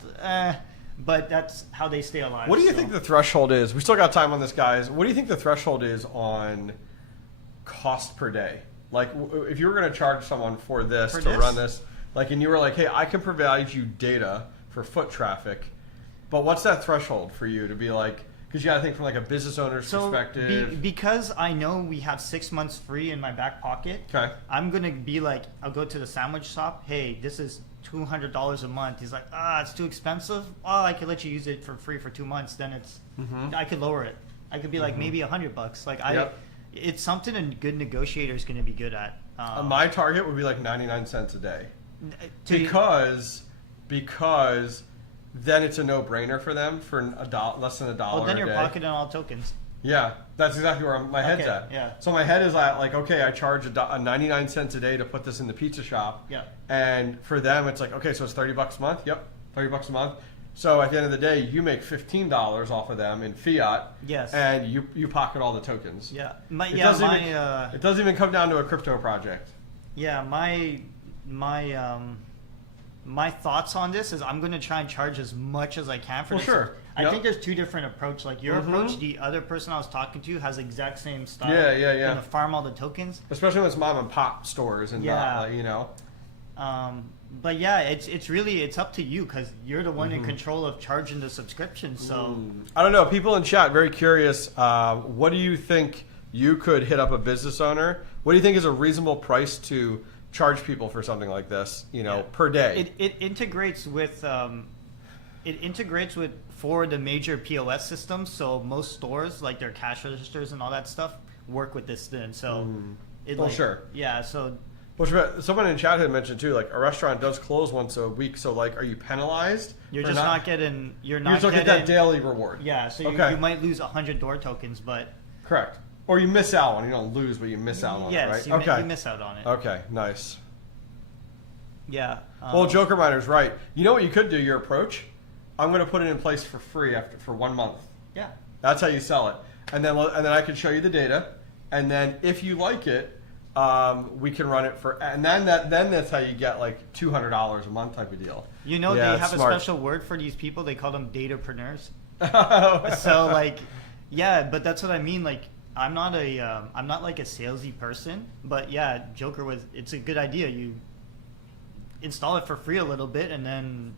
But that's how they stay alive. What do you think the threshold is? We still got time on this, guys. What do you think the threshold is on cost per day? Like, if you were going to charge someone for this run this, like, and you were like, hey, I can provide you data for foot traffic, but what's that threshold for you to be like... Because you got to think from like a business owner's perspective. Because I know we have 6 months free in my back pocket. Okay. I'm gonna be like, I'll go to the sandwich shop. Hey, this is $200 a month. He's like, it's too expensive. Oh, I could let you use it for free for 2 months. Then it's, I could lower it. I could be like maybe $100. Like it's something a good negotiator is gonna be good at. My target would be like 99 cents a day. Because then it's a no-brainer for them for less than $1 well, then a you're day. pocketing all tokens. Yeah, that's exactly where my head's at. Yeah. So my head is at like, okay, I charge a 99 cents a day to put this in the pizza shop. Yeah. And for them, it's like, okay, so it's $30 a month. Yep, $30 a month. So at the end of the day, you make $15 off of them in fiat. Yes. And you pocket all the tokens. Yeah. It doesn't even come down to a crypto project. Yeah, my thoughts on this is I'm going to try and charge as much as I can for this. Sure. I think there's two different approaches. Like your approach, the other person I was talking to has the exact same style. Yeah. Going to farm all the tokens. Especially when it's mom and pop stores and not, you know. But yeah, it's up to you because you're the one in control of charging the subscription. So I don't know. People in chat very curious. What do you think you could hit up a business owner? What do you think is a reasonable price to charge people for something like this, per day? It integrates with for the major POS systems. So most stores, like their cash registers and all that stuff, work with this then. So sure. Yeah. So someone in chat had mentioned too, like a restaurant does close once a week. So like, are you penalized? You're just not getting. You're just getting that daily reward. Yeah. So you might lose 100 Dor tokens, but correct. Or you miss out on it. You don't lose, but you miss out on it, right? You miss out on it. Okay, nice. Yeah. Well, Joker Miner's right. You know what you could do, your approach? I'm going to put it in place for free for 1 month. Yeah. That's how you sell it. And then I can show you the data. And then if you like it, we can run it for... And then that's how you get like $200 a month type of deal. They have a special word for these people. They call them datapreneurs. So like, yeah, but that's what I mean. Like, I'm not like a salesy person, but yeah, it's a good idea. You install it for free a little bit, and then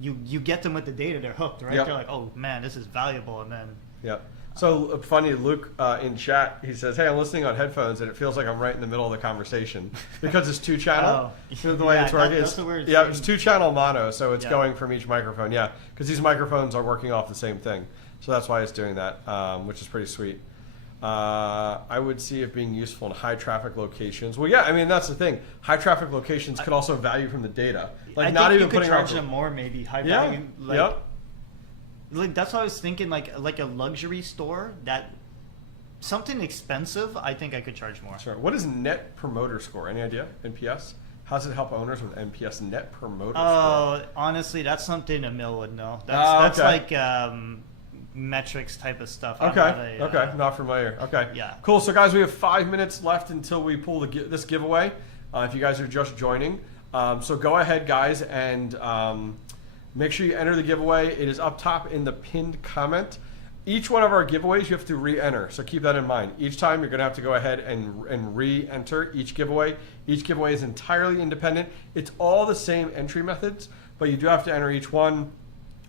you get them with the data. They're hooked, right? Yep. They're like, oh man, this is valuable, and then So funny, Luke in chat, he says, hey, I'm listening on headphones and it feels like I'm right in the middle of the conversation because it's 2-channel. The way it's working, it's 2-channel mono, so it's going from each microphone. Yeah, because these microphones are working off the same thing, so that's why it's doing that, which is pretty sweet. I would see it being useful in high traffic locations. Well, yeah, I mean that's the thing. High traffic locations could also value from the data. Like not even putting charge them more, maybe high value. Like that's what I was thinking. Like a luxury store that something expensive. I think I could charge more. Sure. What is Net Promoter Score? Any idea? NPS. How does it help owners with NPS Net Promoter Score? Oh, honestly, that's something Emil would know. That's like metrics type of stuff. Okay, not familiar. Okay, yeah, cool. So guys, we have 5 minutes left until we pull this giveaway. If you guys are just joining, so go ahead, guys, and make sure you enter the giveaway. It is up top in the pinned comment. Each one of our giveaways you have to re-enter, so keep that in mind. Each time you're going to have to go ahead and re-enter each giveaway. Each giveaway is entirely independent. It's all the same entry methods, but you do have to enter each one.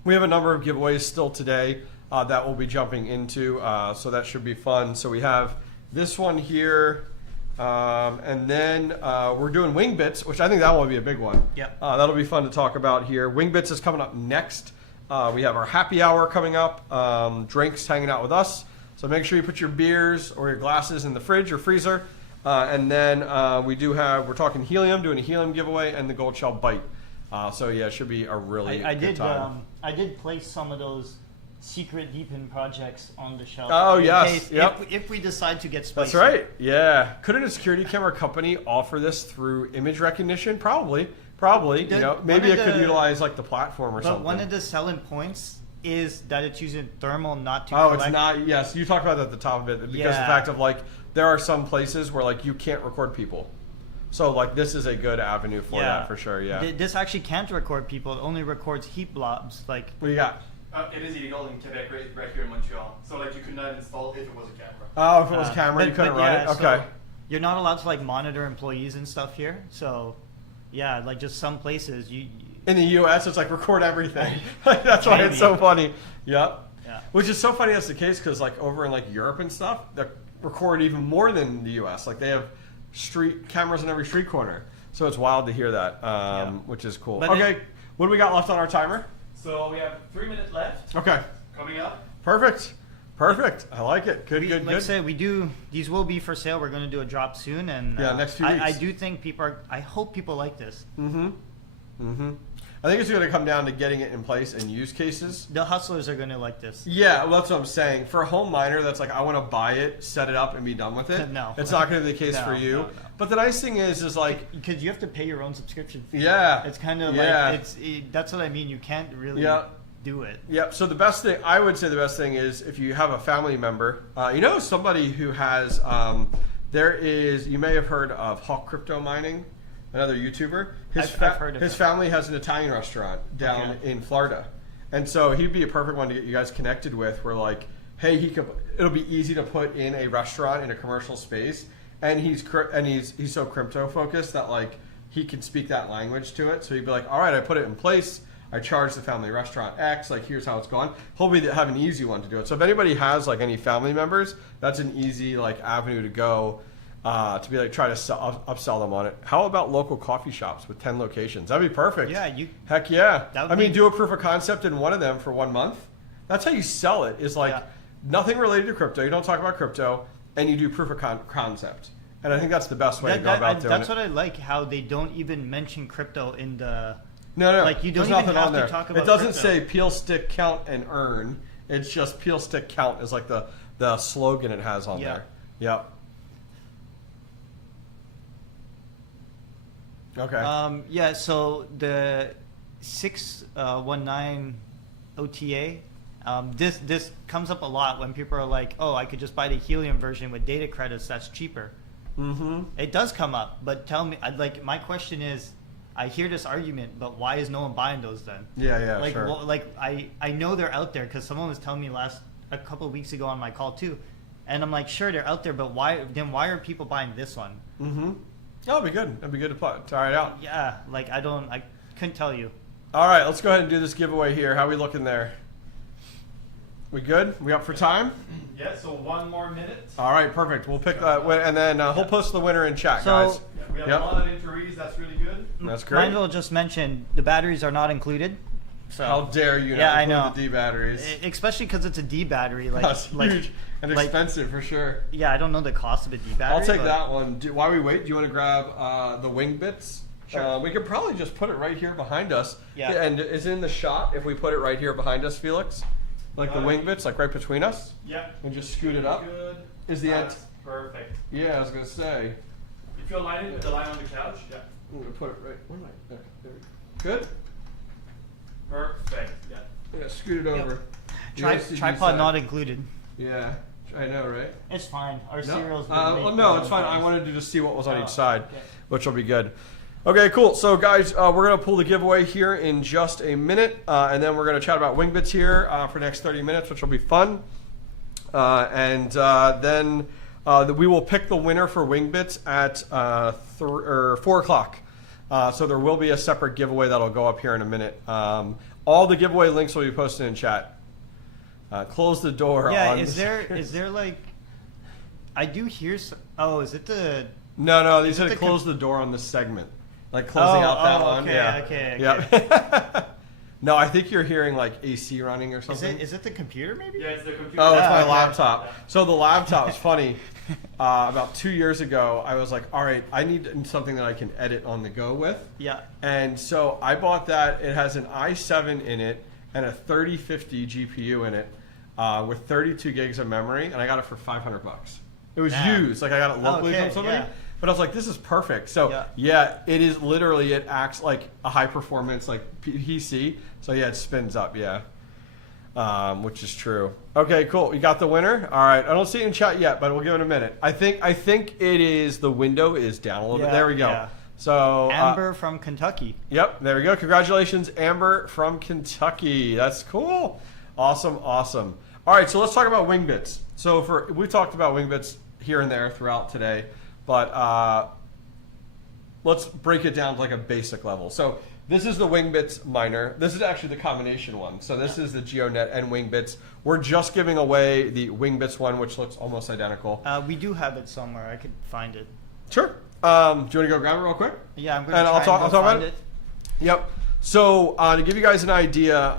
We have a number of giveaways still today that we'll be jumping into, so that should be fun. So we have this one here. And then we're doing Wingbits, which I think that will be a big one. Yep. That'll be fun to talk about here. Wingbits is coming up next. We have our happy hour coming up, drinks hanging out with us. So make sure you put your beers or your glasses in the fridge or freezer. And then we're talking helium, doing a helium giveaway, and the Goldshell Byte. So yeah, it should be a really good time. I did place some of those secret Deepin projects on the shelf. Oh, in yes. case- Yep. If we decide to get spicy. That's right. Yeah. Couldn't a security camera company offer this through image recognition? Probably. You know, maybe it could utilize like the platform or something. But one of the selling points is that it's using thermal, not to Oh, collect. it's not. Yes, you talked about that at the top of it because the Yeah. fact of like there are some places where like you can't record people. So like this is a good avenue for that for sure. Yeah. This actually can't record people. It only records heat blobs. Like. What do you got? It is illegal in Quebec, right here in Montreal. So like you could not install if it was a camera. Oh, if it was camera, you couldn't run it. Okay. So you're not allowed to like monitor employees and stuff here. So, yeah, like just some places you. In the U.S., it's like record everything. That's why it's so funny. Yep. Yeah. Which is so funny that's the case because like over in like Europe and stuff, they record even more than the U.S. Like they have street cameras in every street corner. So it's wild to hear that, which is cool. But okay, what do we got left on our timer? So we have 3 minutes left. Okay. Coming up. Perfect. I like it. Good. Like I said, these will be for sale. We're going to do a drop soon, and next few weeks. I do think I hope people like this. I think it's going to come down to getting it in place and use cases. The hustlers are going to like this. Yeah, well, that's what I'm saying. For a home miner, that's like I want to buy it, set it up, and be done with it. No, it's not going to be the case for you. No. But the nice thing is like because you have to pay your own subscription fee. Yeah, it's kind of like that's what I mean. You can't really do it. Yep. So the best thing I would say, the best thing is if you have a family member, somebody who has. You may have heard of Hawk Crypto Mining. Another YouTuber. I've heard of his family has an Italian restaurant down in Florida, and so he'd be a perfect one to get you guys connected with. Where like, hey, it'll be easy to put in a restaurant in a commercial space, and he's so crypto focused that like he can speak that language to it. So he'd be like, all right, I put it in place. I charge the family restaurant X. Like here's how it's going. He'll have an easy one to do it. So if anybody has like any family members, that's an easy like avenue to go. To be like try to upsell them on it. How about local coffee shops with 10 locations? That'd be perfect. Yeah, heck yeah. Do a proof of concept in one of them for 1 month. That's how you sell it. Is like nothing related to crypto. You don't talk about crypto, and you do proof of concept. And I think that's the best way to go about doing that's it. what I like. How they don't even mention crypto in the. No. Like you don't There's even nothing have on there. to talk about. It doesn't crypto. say peel, stick, count, and earn. It's just peel, stick, count is like the slogan it has on there. Yep. Okay. So the 619 OTA, this comes up a lot when people are like, "Oh, I could just buy the Helium version with data credits. That's cheaper." Mm-hmm. It does come up, but tell me, my question is, I hear this argument, but why is no one buying those then? Yeah, like, sure. Well, I know they're out there because someone was telling me a couple of weeks ago on my call too, and I'm like, sure, they're out there, but why are people buying this one? Mm-hmm. That'd be good. That'd be good to try it out. Yeah, I couldn't tell you. All right, let's go ahead and do this giveaway here. How we looking there? We good? We up for time? Yeah, so 1 more minute. All right, perfect. We'll pick that, and then he'll post the winner in chat, guys. Yeah, we have a lot of entries. That's really good. That's great. Mindville just mentioned the batteries are not included. So how dare you not include the D batteries? Especially because it's a D battery. That's huge and expensive for sure. Yeah, I don't know the cost of a D battery. I'll take that one. While we wait, do you want to grab the Wingbits? Sure. We could probably just put it right here behind us. Yeah. And is it in the shot if we put it right here behind us, Felix? Like the Wingbits, like right between us? Yeah. And just scoot it up? Good. Is the end? Perfect. Yeah, I was going to say. If you align it with the line on the couch, yeah. I'm going to put it right. Where am I? There. Good? Perfect. Yeah. Yeah, scoot it over. Tripod not included. Yeah, I know, right? It's fine. Our cereals. No, it's fine. I wanted to just see what was on each side, which will be good. Okay, cool. So, guys, we're going to pull the giveaway here in just a minute, and then we're going to chat about Wingbits here for the next 30 minutes, which will be fun. And then we will pick the winner for Wingbits at 4 o'clock. So there will be a separate giveaway that'll go up here in a minute. All the giveaway links will be posted in chat. Close the door. Yeah, is there like? I do hear. Is it the No, they said to close the door on this segment. Like closing out that one. Okay, yeah. okay. Yeah. No, I think you're hearing like AC running or something. Is it the computer maybe? Yeah, it's the computer. Oh, it's my laptop. So the laptop is funny. About 2 years ago, I was like, all right, I need something that I can edit on the go with. Yeah. And so I bought that. It has an i7 in it and a 3050 GPU in it with 32 gigs of memory, and I got it for $500. It was used. Like I got it locally from somebody. Yeah. But I was like, this is perfect. So yeah, it is literally, it acts like a high performance like PC. So yeah, it spins up, which is true. Okay, cool. You got the winner? All right. I don't see it in chat yet, but we'll give it a minute. I think it is, the window is down a little bit. There we go. Yeah. So Amber from Kentucky. Yep, there we go. Congratulations, Amber from Kentucky. That's cool. Awesome. All right, so let's talk about Wingbits. So we talked about Wingbits here and there throughout today, but let's break it down to like a basic level. So this is the Wingbits Miner. This is actually the combination one. So this is the Geonet and Wingbits. We're just giving away the Wingbits one, which looks almost identical. We do have it somewhere. I could find it. Sure. Do you want to go grab it real quick? Yeah, I'm going to try and I'll talk find about it. Yep. So to give you guys an idea,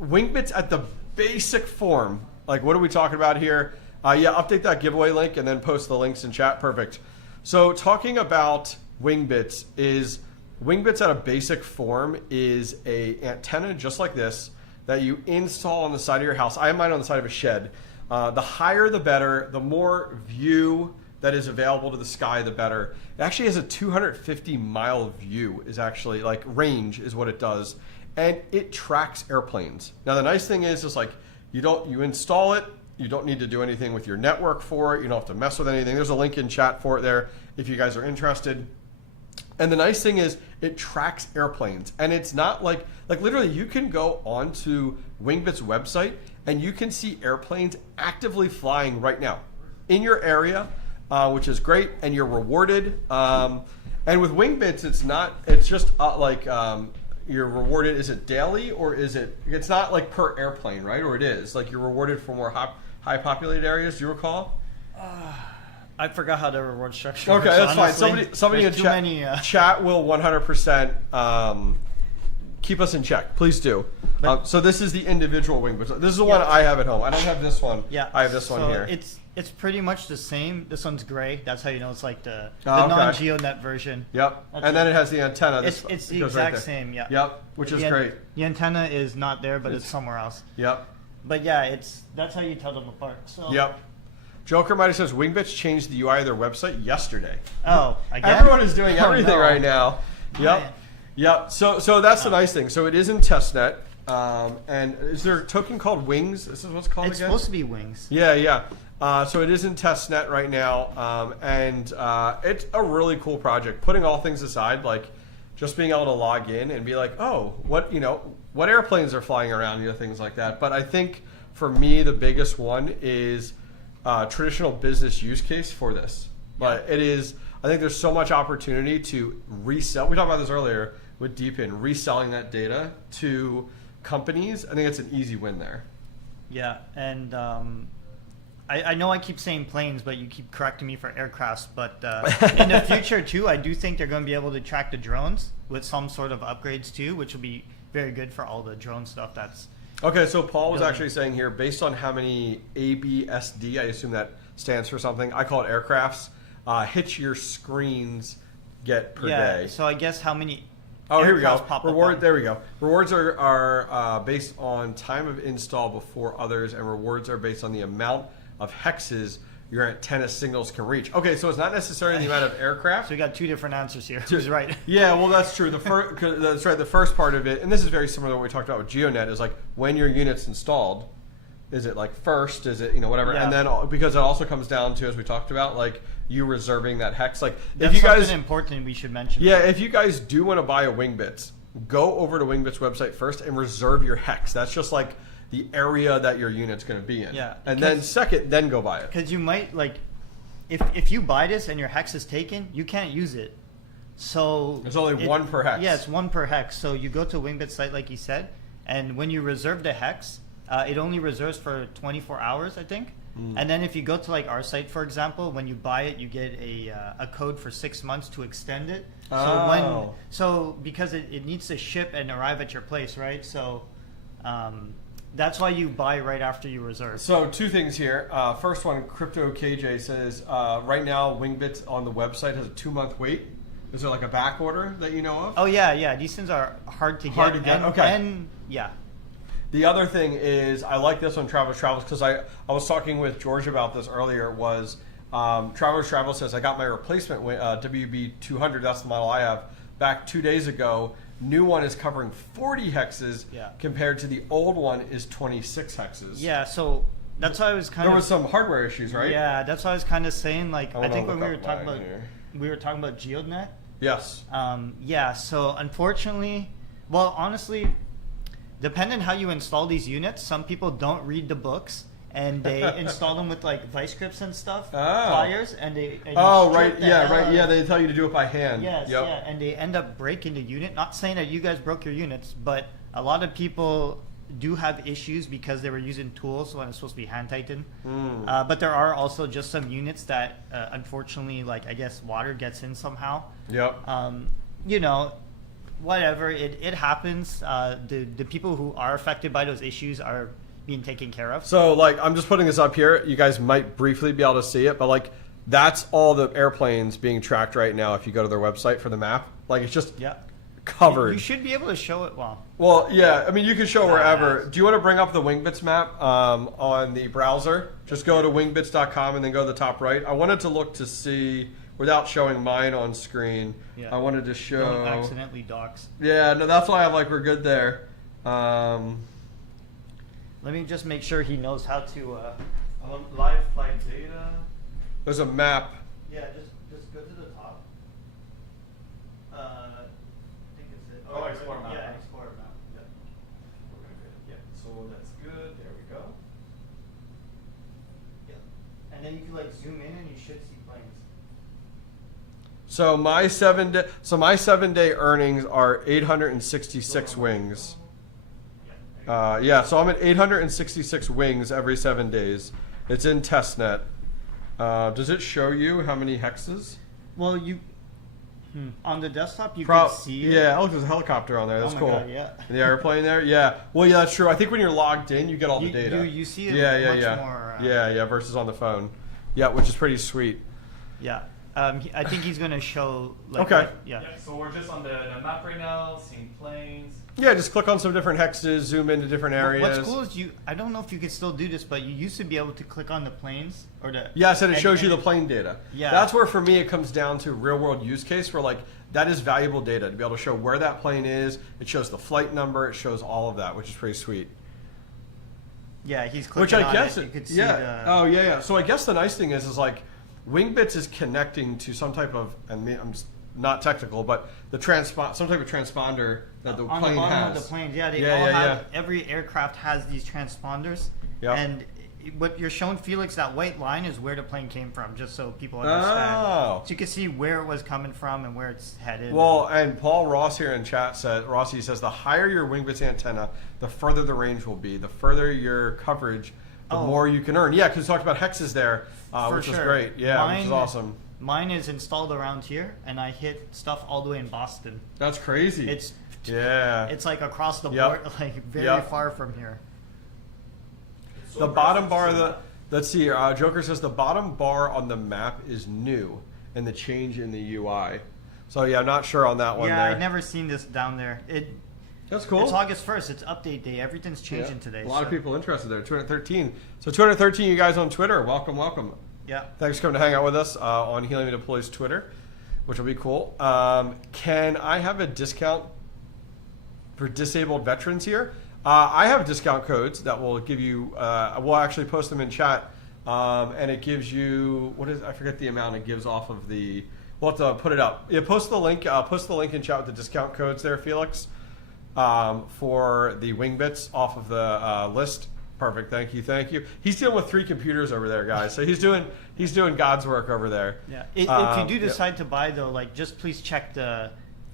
Wingbits at the basic form, like what are we talking about here? Update that giveaway link and then post the links in chat. Perfect. So talking about Wingbits is, Wingbits at a basic form is a antenna just like this that you install on the side of your house. I have mine on the side of a shed. The higher the better, the more view that is available to the sky, the better. It actually has a 250-mile view, is actually like range is what it does, and it tracks airplanes. Now the nice thing is like you install it, you don't need to do anything with your network for it. You don't have to mess with anything. There's a link in chat for it there if you guys are interested. And the nice thing is it tracks airplanes, and it's not like literally you can go onto Wingbits website and you can see airplanes actively flying right now in your area. Which is great, and you're rewarded. And with Wingbits, it's just you're rewarded. Is it daily or is it? It's not like per airplane, right? Or it is like you're rewarded for more high populated areas. Do you recall? I forgot how the reward structure Okay, works, that's honestly. fine. Somebody in chat will 100% keep us in check. Please do. So this is the individual Wingbits. This is the one I have at home. I don't have this one. Yeah, I have this one here. It's pretty much the same. This one's gray. That's how you know it's like the non-Geonet version. Yep. And then it has the antenna. It's the exact same. Yeah. Yep. Which is great. The antenna is not there, but it's somewhere else. Yep. But yeah, that's how you tell them apart. So. Yep. Joker Mighty says Wingbits changed the UI of their website yesterday. Oh, again? Everyone is doing everything right now. Yep. Yep. So that's the nice thing. So it is in testnet. And is there a token called Wings? This is what's called again? It's supposed to be Wings. Yeah. So it is in testnet right now, and it's a really cool project. Putting all things aside, like just being able to log in and be like, oh, what airplanes are flying around, things like that. But I think for me, the biggest one is traditional business use case for this. But it is, I think there's so much opportunity to resell. We talked about this earlier with DPIN, reselling that data to companies. I think it's an easy win there. Yeah, and I know I keep saying planes, but you keep correcting me for aircrafts. But in the future, too, I do think they're going to be able to track the drones with some sort of upgrades, too, which will be very good for all the drone stuff that's... Okay, so Paul was actually saying here, based on how many ABSD, I assume that stands for something, I call it aircrafts, hits your screens get per day. So I guess how many... Oh, here we go. There we go. Rewards are based on time of install before others, and rewards are based on the amount of hexes your antenna signals can reach. Okay, so it's not necessarily the amount of aircraft. So we got two different answers here. Who's right? Yeah, well, that's true. That's right. The first part of it, and this is very similar to what we talked about with Geonet, is like when your unit's installed. Is it like first? Is it whatever? Yeah. And then because it also comes down to, as we talked about, like you reserving that hex. Like that's if you guys important we should mention. Yeah, if you guys do want to buy a Wingbits, go over to Wingbits website first and reserve your hex. That's just like the area that your unit's going to be in. Yeah. And then second, then go buy it. Because you might like, if you buy this and your hex is taken, you can't use it. So there's only one per hex. Yeah, it's one per hex. So you go to Wingbits site like you said, and when you reserve the hex. It only reserves for 24 hours, I think. And then if you go to like our site, for example, when you buy it, you get a code for 6 months to extend it. So because it needs to ship and arrive at your place, right? So that's why you buy right after you reserve. So 2 things here. First one, Crypto KJ says right now Wingbits on the website has a 2-month wait. Is there like a back order that you know of? Oh yeah. These things are hard to get. Hard to get. Okay. And yeah. The other thing is, I like this on Travelers Travels because I was talking with George about this earlier. Was Travelers Travels says I got my replacement WB200. That's the model I have. Back 2 days ago. New one is covering 40 hexes compared to the old one is 26 hexes. Yeah. So that's why I was kind of. There was some hardware issues, right? Yeah. That's why I was kind of saying. Like I think when we were talking about Geodnet. Yes. Yeah. So unfortunately, well, honestly. Depending how you install these units, some people don't read the books and they install them with like vice grips and stuff, pliers, and they. And right. Yeah. They tell you to do it by hand. Yes. Yep. Yeah. And they end up breaking the unit. Not saying that you guys broke your units, but a lot of people do have issues because they were using tools when it's supposed to be hand tightened. But there are also just some units that, unfortunately, like I guess water gets in somehow. Yep. You know. Whatever, it happens. The people who are affected by those issues are being taken care of. So, like, I'm just putting this up here. You guys might briefly be able to see it, but, like, that's all the airplanes being tracked right now if you go to their website for the map. Like, it's just covered. You should be able to show it well. Well, yeah. I mean, you can show wherever. Do you want to bring up the Wingbits map on the browser? Just go to wingbits.com and then go to the top right. I wanted to look to see... Without showing mine on screen, I wanted to show... Don't accidentally dox. Yeah, no, that's why I'm like, we're good there. Let me just make sure he knows how to... live flight data. There's a map. Yeah, just go to the top. I think it's it. Oh, Explorer map. Yeah, Explorer map. Yeah, so that's good. There we go. Yeah. And then you can like zoom in and you should see planes. So my 7-day earnings are 866 wings. Yeah, so I'm at 866 wings every 7 days. It's in testnet. Does it show you how many hexes? Well, on the desktop you can see it. Yeah, there's a helicopter on there. That's cool. God, yeah. And the airplane there. Yeah. Well, yeah, that's true. I think when you're logged in, you get all the data. You see it much more. Yeah, versus on the phone. Yeah, which is pretty sweet. Yeah. I think he's going to show... Like, okay. Yeah, so we're just on the map right now, seeing planes. Yeah, just click on some different hexes, zoom into different areas. What's cool is I don't know if you can still do this, but you used to be able to click on the planes. Yeah, so it shows you the plane data. Yeah. That's where, for me, it comes down to real-world use case where, like, that is valuable data. To be able to show where that plane is, it shows the flight number, it shows all of that, which is pretty sweet. Yeah, he's clicking on it. You could see the... So I guess the nice thing is like, Wingbits is connecting to some type of, and I'm just not technical, but some type of transponder that the plane has. On the bottom of the plane, yeah. Every aircraft has these transponders. Yep. And what you're showing Felix, that white line is where the plane came from, just so people understand. So you can see where it was coming from and where it's headed. Well, and Paul Ross here in chat says, the higher your Wingbits antenna, the further the range will be. The further your coverage, the more you can earn. Yeah, because we talked about hexes there, which is great. Yeah, which is awesome. Mine is installed around here, and I hit stuff all the way in Boston. That's crazy. It's like across the board, like very far from here. So the bottom bar, let's see here. Joker says the bottom bar on the map is new, and the change in the UI. So yeah, I'm not sure on that one. Yeah, I've never seen this down there. That's cool. It's August 1st. It's update day. Everything's changing today. A lot of people interested there. 213. So 213, you guys on Twitter. Welcome. Yeah. Thanks for coming to hang out with us on Helium Deploy's Twitter, which will be cool. Can I have a discount for disabled veterans here? I have discount codes that will give you. We'll actually post them in chat, and it gives you I forget the amount it gives off of the. We'll have to put it up. Yeah, post the link. Post the link in chat with the discount codes there, Felix. For the Wingbits off of the list. Perfect. Thank you. He's dealing with 3 computers over there, guys. So he's doing God's work over there. Yeah. If you do decide to buy though, like just please check the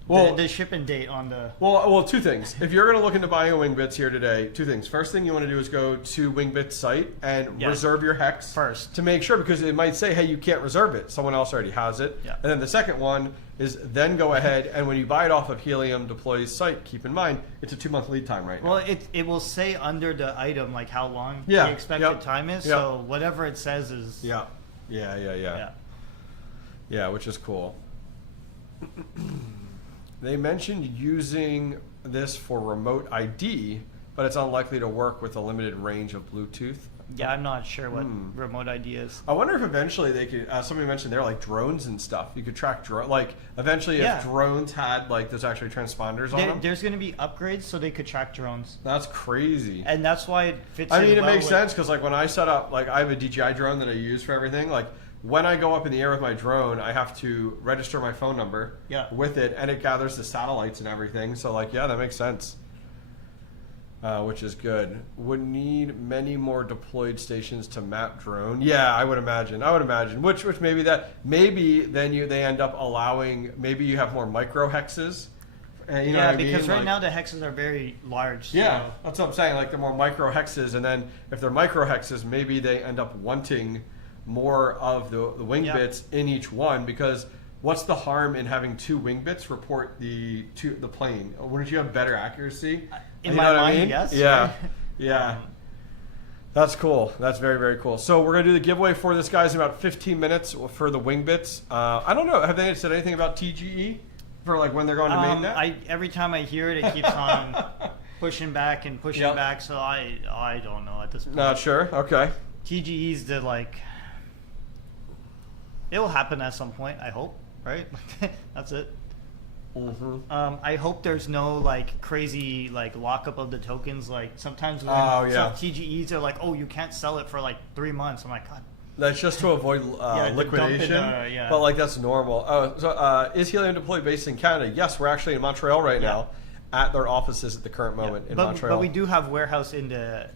Well, the shipping date on the... Well, two things. If you're going to look into buying a Wingbits here today, two things. First thing you want to do is go to Wingbits site and reserve your hex first to make sure, because it might say, hey, you can't reserve it. Someone else already has it. Yeah. And then the second one is then go ahead and when you buy it off of Helium Deploy's site, keep in mind it's a 2-month lead time right now. Well, it will say under the item like how long Yeah. the expected time is. Yep. So whatever it says is... Yeah, which is cool. They mentioned using this for remote ID, but it's unlikely to work with a limited range of Bluetooth. Yeah, I'm not sure what remote ID is. I wonder if eventually they could. Somebody mentioned there like drones and stuff. You could track like eventually if drones had like there's actually transponders on them. There's going to be upgrades so they could track drones. That's crazy. And that's why it fits. I mean, it well makes sense because like when I set up, like I have a DJI drone that I use for everything. Like when I go up in the air with my drone, I have to register my phone number with it, and it gathers the satellites and everything. So like, yeah, that makes sense. Which is good. Would need many more deployed stations to map drone. Yeah, I would imagine. Which maybe then they end up allowing, maybe you have more micro hexes. You know what I mean? Because right now the hexes are very large. Yeah, so. that's what I'm saying. Like the more micro hexes, and then if they're micro hexes, maybe they end up wanting more of the wing bits in each one, because what's the harm in having 2 wing bits report the plane? Wouldn't you have better accuracy? In my mind, yes. Yeah, right? yeah. That's cool. That's very, very cool. So we're going to do the giveaway for this, guys, in about 15 minutes for the wing bits. I don't know. Have they said anything about TGE for like when they're going to mainnet? Every time I hear it, it keeps on pushing back and pushing back. So I don't know at this point. Not sure. Okay. TGE's the like... It will happen at some point, I hope, right? That's it. I hope there's no like crazy like lockup of the tokens. Like sometimes when some TGEs are like, oh, you can't sell it for like 3 months. I'm like, God. That's just to avoid liquidation. But like that's normal. Oh, so is Helium Deploy based in Canada? Yes, we're actually in Montreal right now at their offices at the current moment in Montreal. But we do have warehouse in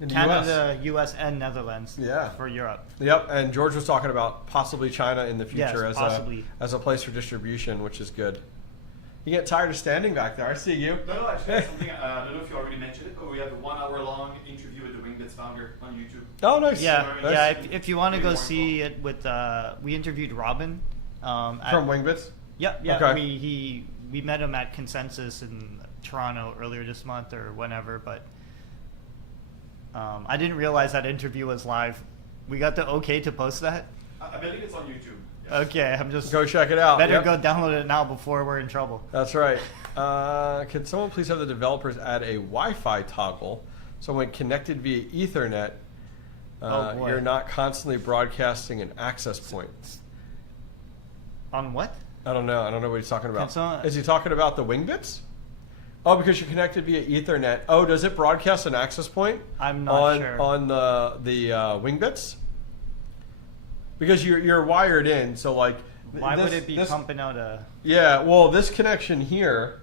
Canada, US, and Netherlands for Europe. Yep, and George was talking about possibly China in the future as a place for distribution, which is good. You get tired of standing back there. I see you. No, actually, that's something I don't know if you already mentioned it, but we have a 1-hour-long interview with the Wingbits founder on YouTube. Oh, nice. Yeah. If you want to go see it with, we interviewed Robin from Wingbits. Yeah. Okay. We met him at Consensus in Toronto earlier this month or whenever, but I didn't realize that interview was live. We got the okay to post that. I believe it's on YouTube. Okay, I'm just... Go check it out. Better go download it now before we're in trouble. That's right. Can someone please have the developers add a Wi-Fi toggle so when connected via Ethernet, you're not constantly broadcasting an access point? On what? I don't know. I don't know what he's talking about. Is he talking about the Wingbits? Oh, because you're connected via Ethernet. Oh, does it broadcast an access point? I'm not sure. On the Wingbits? Because you're wired in, so like... Why would it be pumping out a... Yeah, well, this connection here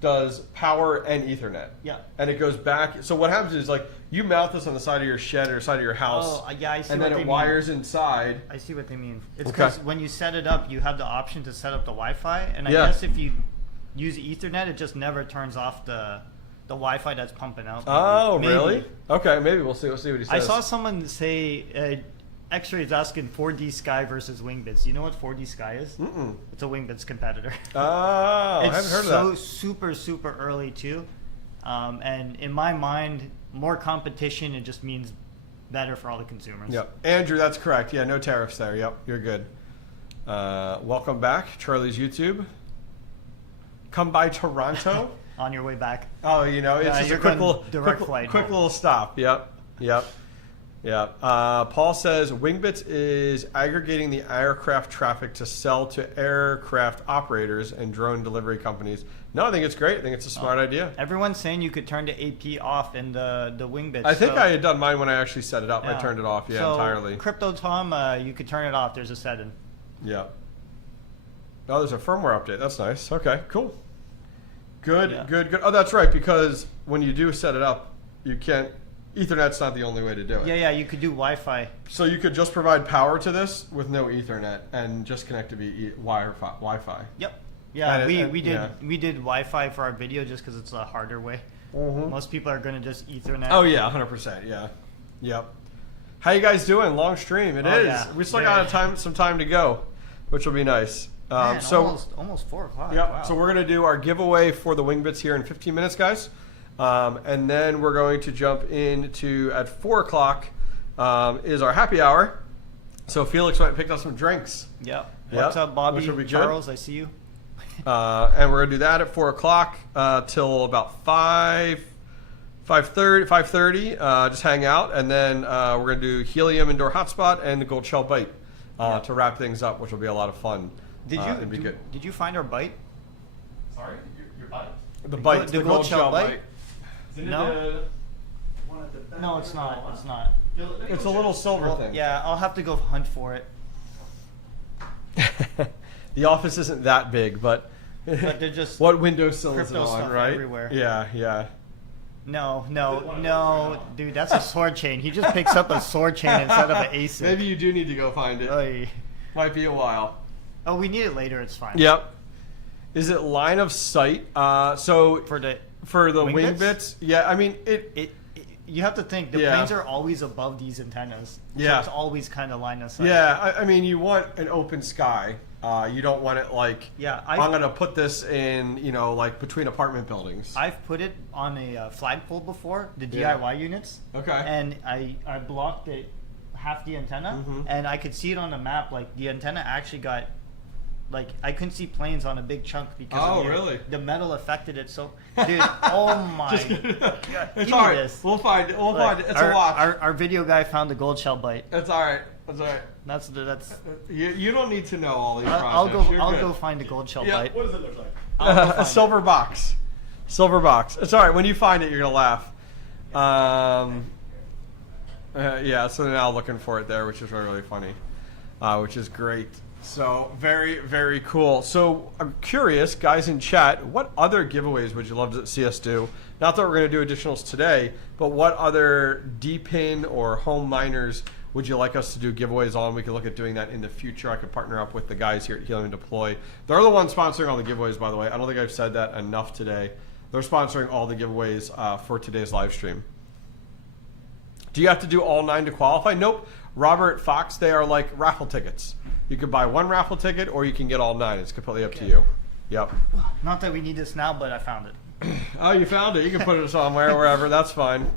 does power and Ethernet. Yeah. And it goes back... So what happens is, like, you mount this on the side of your shed or side of your house. Oh, yeah, I see and what then they it wires inside. I see what they mean. It's because when you set it up, you have the option to set up the Wi-Fi. And I guess if you use Ethernet, it just never turns off the Wi-Fi that's pumping out. Maybe. Oh, really? Okay, maybe we'll see what he says. I saw someone say... X-Ray is asking 4D Sky versus Wingbits. You know what 4D Sky is? Mm-mm. It's a Wingbits competitor. Oh, I haven't heard of that. It's so super early too. And in my mind, more competition, it just means better for all the consumers. Yep. Andrew, that's correct. Yeah, no tariffs there. Yep, you're good. Welcome back, Charlie's YouTube. Come by Toronto. On your way back. Oh, you know, it's just a quick little stop. Yep. Yeah. Paul says Wingbits is aggregating the aircraft traffic to sell to aircraft operators and drone delivery companies. No, I think it's great. I think it's a smart idea. Everyone's saying you could turn the AP off in the Wingbits. I think I had done mine when I actually set it up. I turned it off, entirely. Crypto Tom, you could turn it off. There's a setting. Yeah. Oh, there's a firmware update. That's nice. Okay, cool. Good. Oh, that's right, because when you do set it up, you can't... Ethernet's not the only way to do it. Yeah, you could do Wi-Fi. So you could just provide power to this with no Ethernet and just connect to via Wi-Fi. Yep. Yeah, we did Wi-Fi for our video just because it's a harder way. Most people are going to just Ethernet. Oh yeah, 100%. Yeah, yep. How you guys doing? Long stream. It is. Yeah. We still got some time to go, which will be nice. Man, so almost 4 o'clock. Yeah. Wow. So we're gonna do our giveaway for the Wingbits here in 15 minutes, guys, and then we're going to jump into at 4 o'clock is our happy hour. So Felix went and picked up some drinks. Yep. What's up, Bobby? Which will be Charles, good. I see you. And we're gonna do that at 4 o'clock till about 5:30. Just hang out, and then we're gonna do Helium Indoor Hotspot and the Goldshell Byte to wrap things up, which will be a lot of fun. Did you find our byte? Sorry, your bite. The byte, the Goldshell Byte. No. No, it's not. It's not. It's a little silver thing. Yeah, I'll have to go hunt for it. The office isn't that big, but they're just what windowsill is it crypto on, stuff right? everywhere. Yeah. No, dude, that's a sword chain. He just picks up a sword chain instead of an ASIC. Maybe you do need to go find it. Oy. Might be a while. Oh, we need it later. It's fine. Yep. Is it line of sight? So for the Wingbits? Yeah, I mean it. You have to think the planes are always above these antennas. Yeah, so it's always kind of line of sight. Yeah, I mean you want an open sky. You don't want it like. Yeah, I'm gonna put this in, like between apartment buildings. I've put it on a flagpole before, the DIY units. Okay. And I blocked it half the antenna, and I could see it on the map. Like the antenna actually got, like I couldn't see planes on a big chunk because the metal affected it. So, dude, oh my! God, it's all right. This. We'll find it. We'll find it. It's a watch. Our video guy found the Goldshell Byte. That's all right. That's all right. That's. You don't need to know all these. I'll go find the Goldshell Byte. What does it look like? A silver box. Silver box. It's all right. When you find it, you're gonna laugh. Yeah. So they're now looking for it there, which is really funny, which is great. So very, very cool. So I'm curious, guys in chat, what other giveaways would you love to see us do? Not that we're going to do additionals today, but what other DPIN or home miners would you like us to do giveaways on? We can look at doing that in the future. I could partner up with the guys here at Helium Deploy. They're the ones sponsoring all the giveaways, by the way. I don't think I've said that enough today. They're sponsoring all the giveaways for today's live stream. Do you have to do all 9 to qualify? Nope. Robert Fox, they are like raffle tickets. You could buy one raffle ticket or you can get all 9. It's completely up to you. Yep. Not that we need this now, but I found it. Oh, you found it. You can put it somewhere, wherever. That's fine.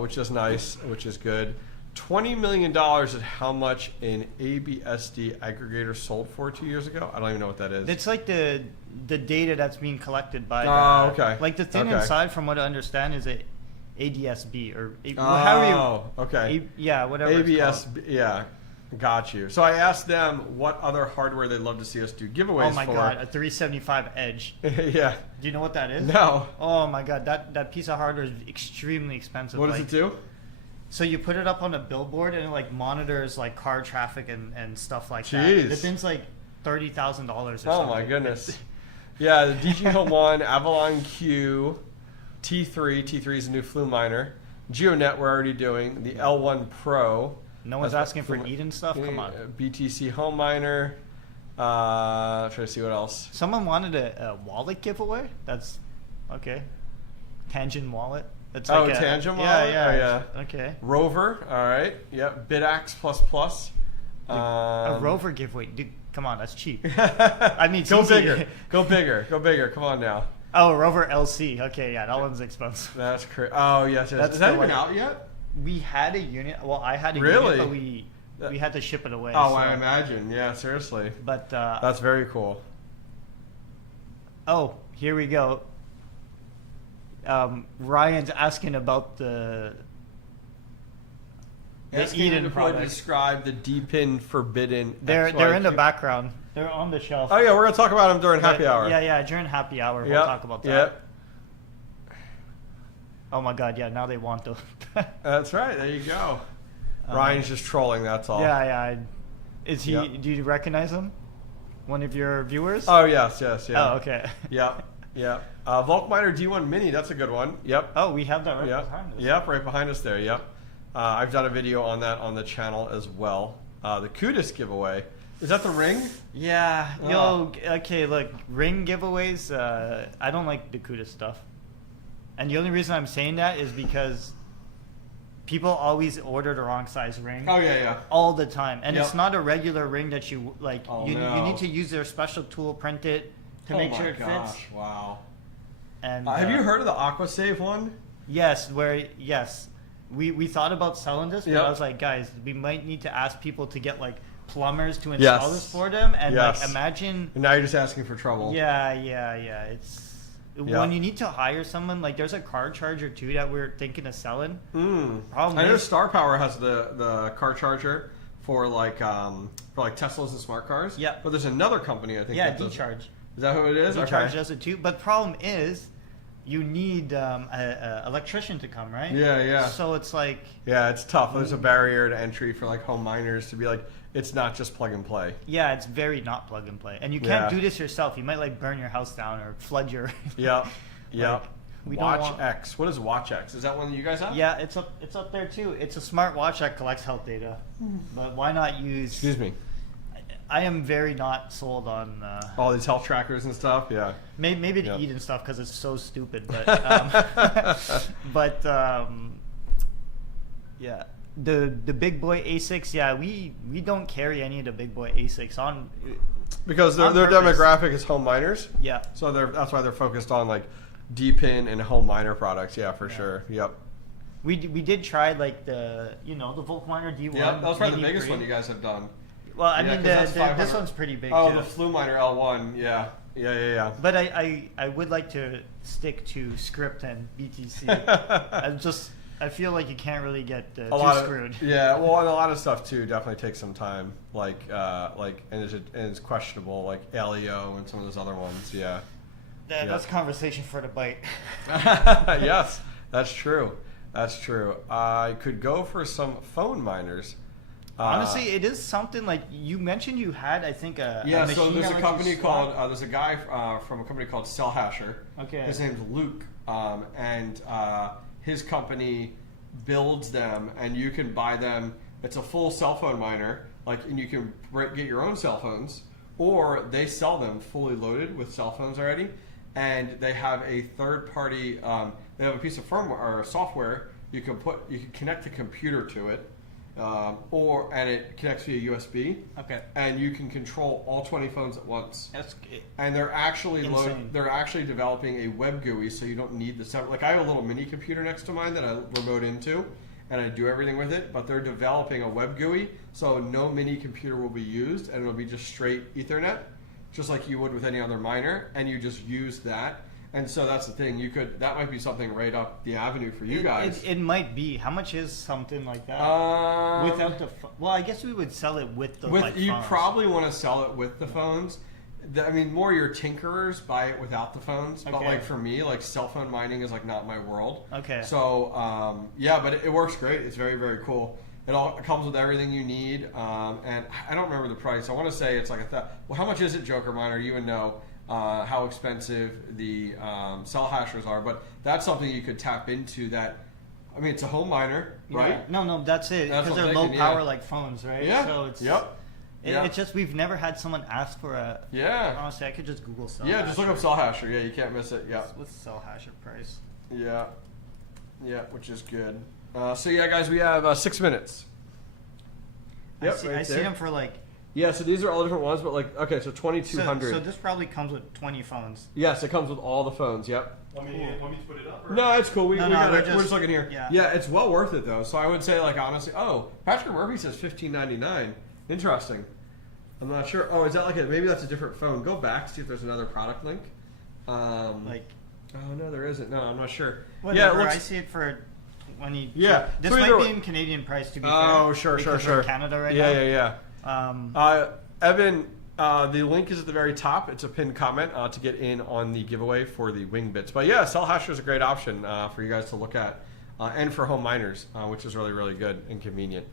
Which is nice, which is good. $20 million is how much an ABSD aggregator sold for 2 years ago? I don't even know what that is. It's like the data that's being collected by okay. Like the thing inside, from what I understand, is it ADSB or okay. Yeah, whatever. ABSB, yeah. Got you. So I asked them what other hardware they'd love to see us do giveaways for. Oh my god, a 375 Edge. Yeah. Do you know what that is? No. Oh my god, that piece of hardware is extremely expensive. What does it do? So you put it up on a billboard and it like monitors like car traffic and stuff like that. Jeez. The thing's like $30,000 or something. Oh my goodness. Yeah, the DG Home 1, Avalon Q, T3. T3 is a new Flume miner. Geonet we're already doing. The L1 Pro. No one's asking for Eden stuff? Come on. BTC Home Miner. Try to see what else. Someone wanted a wallet giveaway? That's okay. Tangent wallet. It's like Tangent wallet? Yeah. Okay. Rover. All right. Yep. Bidax++. A Rover giveaway. Dude, come on. That's cheap. I mean, go bigger. Go bigger. Go bigger. Come on now. Oh, Rover LC. Okay, yeah. That one's expensive. That's crazy. Oh, yes. Is that even out yet? We had a unit. Well, I had a unit, but we had to ship it away. Oh, so. I imagine. Yeah, seriously. But that's very cool. Oh, here we go. Ryan's asking about the Eden product. Describe the Depin Forbidden. They're in the background. They're on the shelf. Oh yeah, we're gonna talk about them during happy hour. Yeah, during happy hour we'll talk about that. Yep. Oh my god, yeah, now they want those. That's right, there you go. Ryan's just trolling, that's all. Yeah. Is he, do you recognize him? One of your viewers? Oh, yes. Oh, okay. Yep. Volk Miner D1 Mini, that's a good one. Yep. Oh, we have that right behind us. Yep, right behind us there, yep. I've done a video on that on the channel as well. The Kudis giveaway. Is that the ring? Yeah. Oh. Yo, okay, look, ring giveaways, I don't like the Kuda stuff. And the only reason I'm saying that is because people always order the wrong size ring. Oh, yeah. All the time. And Yep. it's not a regular ring that you, like, Oh, you no. need to use their special tool, print it to make sure it fits. Wow. And Have you heard of the AquaSave one? Yes, we thought about selling this, but Yep. I was like, guys, we might need to ask people to get like plumbers to install Yes. this for them, and Yes. like imagine. And now you're just asking for trouble. Yeah. It's when you need to hire someone. Like, there's a car charger too that we're thinking of selling. Problem I know is, Star Power has the car charger for like Teslas and smart cars. Yeah. But there's another company I think. yeah, that does- D-Charge. Is that who it is? D-Charge does it too. But problem is, you need a electrician to come, right? Yeah. So it's like, Yeah, it's tough. There's a barrier to entry for like home miners to be like, it's not just plug and play. yeah, it's very not plug and play, and you can't Yeah. do this yourself. You might like burn your house down or flood your. Yep. we don't Watch want- X. What is Watch X? Is that one that you guys have? Yeah, it's up there too. It's a smart watch that collects health data. But why not use? Excuse me. I am very not sold on. All these health trackers and stuff. Yeah. Maybe the Yep. Eden stuff because it's so stupid. But yeah, the big boy ASICs. Yeah, we don't carry any of the big boy ASICs on. Because their On purpose. demographic is home miners. Yeah. So that's why they're focused on like DPIN and home miner products. Yeah, for sure. Yep. We did try like the the Volt Miner D1. Yeah, that was probably the Mini biggest Pre. one you guys have done. Well, I Yeah, mean, 'cause that's this 500 one's pretty big Oh, too. the Flu Miner L1. Yeah. But I would like to stick to script and BTC. I feel like you can't really get too screwed. Yeah, well, and a lot of stuff too definitely takes some time. And it's questionable, like LEO and some of those other ones. Yeah. That's conversation for the bite. Yes, that's true. That's true. I could go for some phone miners. Honestly, it is something like you mentioned. You had, I think, a machine so there's that a lets company you swap. called there's a guy from a company called Cell Hasher. Okay. His name's Luke, and his company builds them, and you can buy them. It's a full cell phone miner, and you can get your own cell phones, or they sell them fully loaded with cell phones already, and they have a third party. They have a piece of firmware or software you can connect a computer to it. And it connects via USB. Okay. And you can control all 20 phones at once. And they're actually insane. they're actually developing a web GUI, so you don't need the separate. Like, I have a little mini computer next to mine that I remote into, and I do everything with it. But they're developing a web GUI, so no mini computer will be used, and it'll be just straight Ethernet, just like you would with any other miner, and you just use that. And so that's the thing. That might be something right up the avenue for you guys. It might be. How much is something like that? Without the well, I guess we would sell it with the You phones. probably want to sell it with the phones. More your tinkerers buy it without the phones. But Okay. for me, cell phone mining is not my world. Okay. So but it works great. It's very, very cool. It comes with everything you need. And I don't remember the price. I want to say it's like well, how much is it, Joker Miner? You would know. How expensive the cell hashers are, but that's something you could tap into. It's a home miner, right? Yeah. No, that's it. Because they're low power like phones, right? Yeah. So it's it's just we've never had someone ask for a. Yeah. Honestly, I could just Google cell. Yeah, just look up cell hasher. Yeah, you can't miss it. Yeah. What's cell hasher price? Yeah. Yeah, which is good. So yeah, guys, we have 6 minutes. Yep, I see them for Yeah, so these are all different ones, but okay, so 2,200. So this probably comes with 20 phones. Yes, it comes with all the phones. Yep. Want me to put it up? Or? No, it's cool. We're just just looking here. Yeah. It's well worth it though. So I would say honestly, Patrick Murphy says $15.99. Interesting. I'm not sure. Oh, is that maybe that's a different phone? Go back, see if there's another product link. Oh no, there isn't. No, I'm not sure. Whatever, Yeah, I see it for 20. Yeah, This so might be in Canadian price to be fair. Oh, sure. Because we're in Canada right now. Yeah. Evan, the link is at the very top. It's a pinned comment to get in on the giveaway for the Wingbits. But yeah, Cell Hasher is a great option for you guys to look at, and for home miners, which is really, really good and convenient.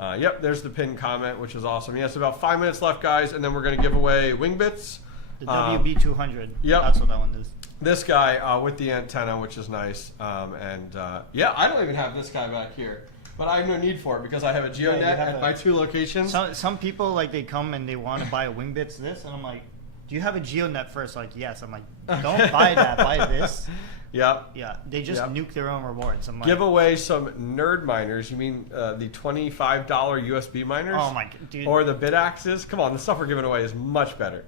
Yep, there's the pinned comment, which is awesome. Yes, about 5 minutes left, guys, and then we're going to give away Wingbits. The WB200. Yep. That's what that one is. This guy with the antenna, which is nice. I don't even have this guy back here. but I have no need for it because I have a Geonet at my 2 locations. Some people, like, they come and they want to buy a Wingbits this, and I'm like, do you have a Geonet first? Like, yes. I'm like, don't buy that. Buy this. Yep. Yeah. They just nuke their own rewards. I'm like, give away some nerd miners. You mean the $25 USB miners? Oh my dude. Or the bit axes? Come on, the stuff we're giving away is much better.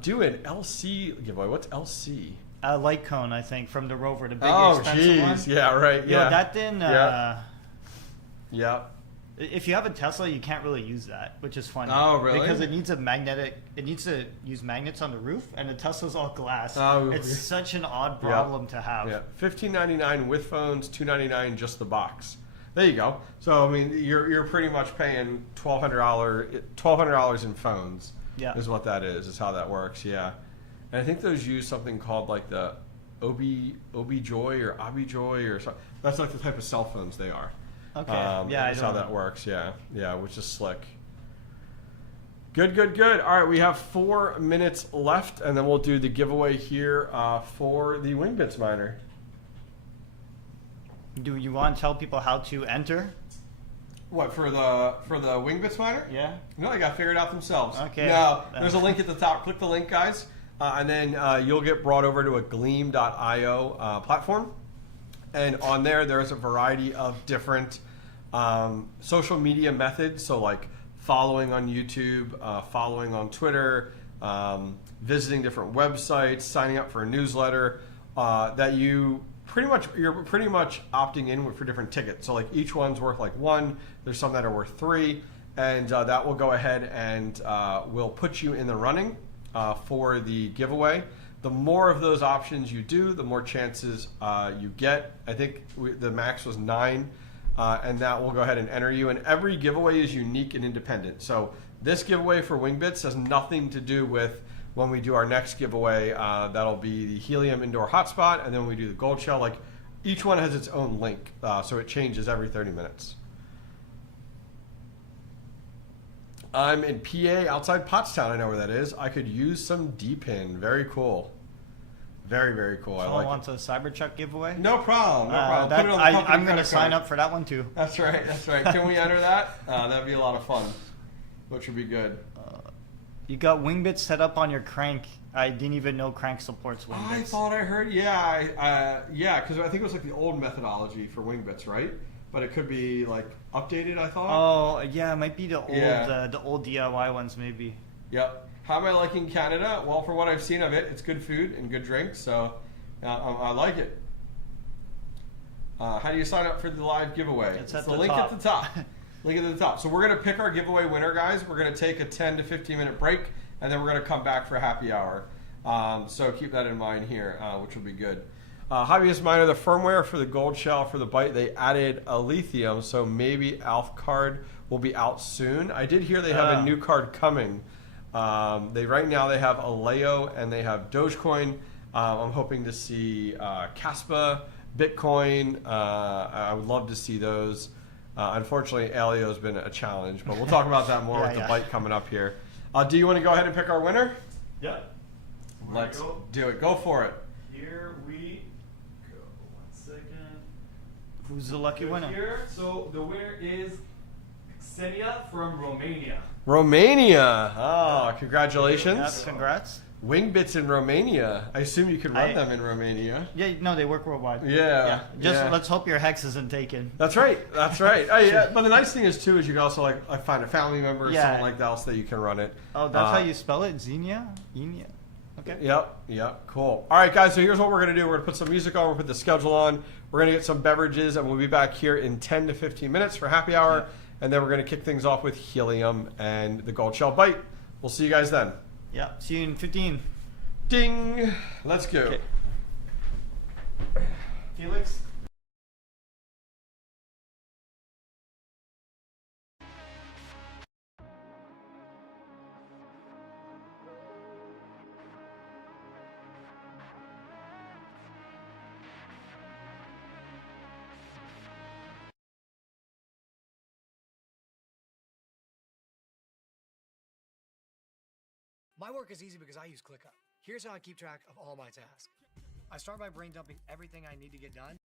Do an LC giveaway. What's LC? Light cone, I think, from the rover, the big expensive one. Yeah, right. Yeah. Yo, that didn't. Yeah. If you have a Tesla, you can't really use that, which is funny. Oh, really? Because it needs a magnetic. It needs to use magnets on the roof, and the Tesla's all glass. Oh, it's such an odd problem to have. Yeah, $15.99 with phones, $2.99 just the box. There you go. So I mean, you're pretty much paying $1,200 in phones. Yeah, is what that is. Is how that works. Yeah, and I think those use something called like the OB-Joy or ABI-Joy or something. That's like the type of cell phones they are. Okay. Yeah, that's how that works. Yeah, which is slick. Good. All right, we have 4 minutes left, and then we'll do the giveaway here for the Wingbits Miner. Do you want to tell people how to enter? What, for the Wingbits Miner? Yeah. No, they got to figure it out themselves. Okay. No, there's a link at the top. Click the link, guys, and then you'll get brought over to a Gleam.io platform. And on there's a variety of different social media methods. So like following on YouTube, following on Twitter, visiting different websites, signing up for a newsletter that you're pretty much opting in for different tickets. So like each one's worth like 1. There's some that are worth 3, and that will go ahead and will put you in the running for the giveaway. The more of those options you do, the more chances you get. I think the max was 9, and that will go ahead and enter you. And every giveaway is unique and independent. So this giveaway for Wingbits has nothing to do with when we do our next giveaway. That'll be the Helium Indoor Hotspot, and then we do the Goldshell. Like each one has its own link, so it changes every 30 minutes. I'm in PA, outside Pottstown. I know where that is. I could use some DPIN. Very cool. Very, very cool. Someone wants a Cybertruck giveaway? No problem. No problem. Put it on the I'm going to sign up for that one too. That's right. Can we enter that? That'd be a lot of fun, which would be good. You got Wingbits set up on your crank. I didn't even know crank supports Wingbits. I thought I heard. Yeah, because I think it was like the old methodology for Wingbits, right? But it could be like updated, I thought. Oh, yeah, it might be the old DIY ones, maybe. Yep. How am I liking Canada? Well, for what I've seen of it, it's good food and good drinks, so I like it. How do you sign up for the live giveaway? It's at the the link top. at the top. Link at the top. So we're going to pick our giveaway winner, guys. We're going to take a 10 to 15 minute break, and then we're going to come back for happy hour. So keep that in mind here, which will be good. Hobbyist Miner, the firmware for the Goldshell for the Byte, they added a lithium, so maybe Alpha card will be out soon. I did hear they have a new card coming. Right now they have Aleo and they have Dogecoin. I'm hoping to see Caspa, Bitcoin. I would love to see those. Unfortunately, Aleo has been a challenge, but we'll talk about that more with the Byte coming up here. Do you want to go ahead and pick our winner? Yeah. Let's do it. Go for it. Here we go. 1 second. Who's the lucky winner? Here. So the winner is Xenia from Romania. Romania. Oh, congratulations. Yeah, congrats. Wingbits in Romania. I assume you could run them in Romania. Yeah, no, they work worldwide. Yeah. Let's hope your hex isn't taken. That's right. But the nice thing is too is you can also like find a family member or someone like that else that you can run it. Oh, that's how you spell it? Xenia? Enia. Okay. Yep. Cool. All right, guys. So here's what we're gonna do. We're gonna put some music on. We'll put the schedule on. We're gonna get some beverages, and we'll be back here in 10 to 15 minutes for happy hour. And then we're going to kick things off with Helium and the Goldshell Byte. We'll see you guys then. Yeah, see you in 15. Ding! Let's go. Okay. Felix? My work is easy because I use ClickUp. Here's how I keep track of all my tasks. I start by brain dumping everything I need to get done.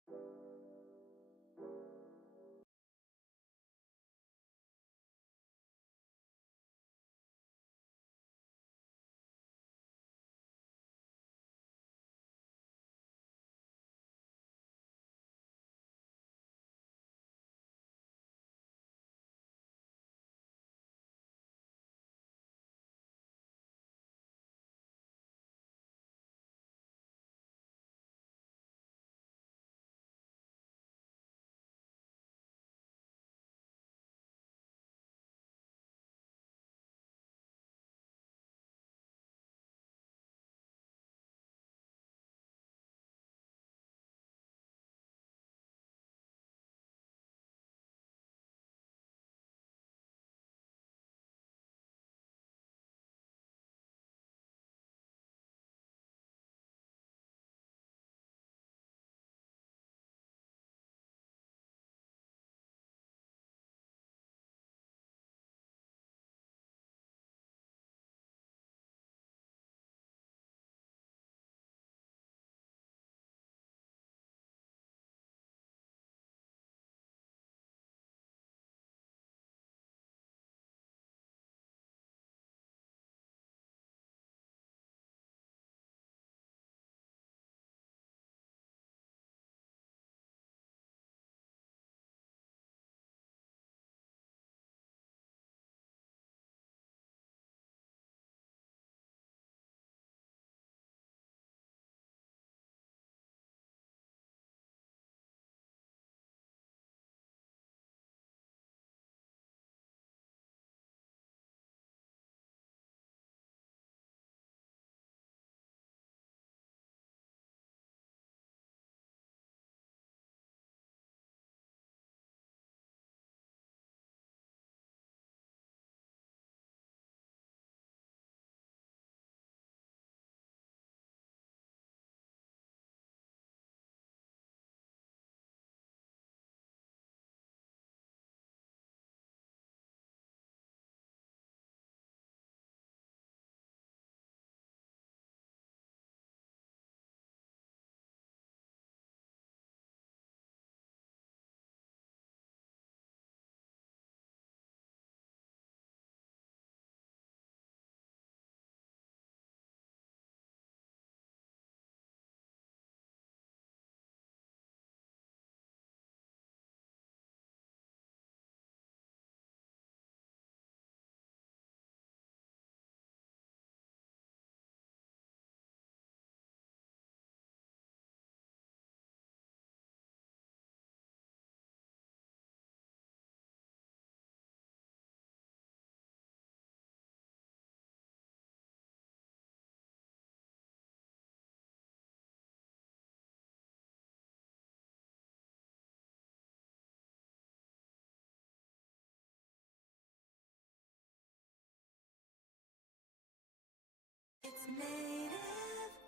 It's native.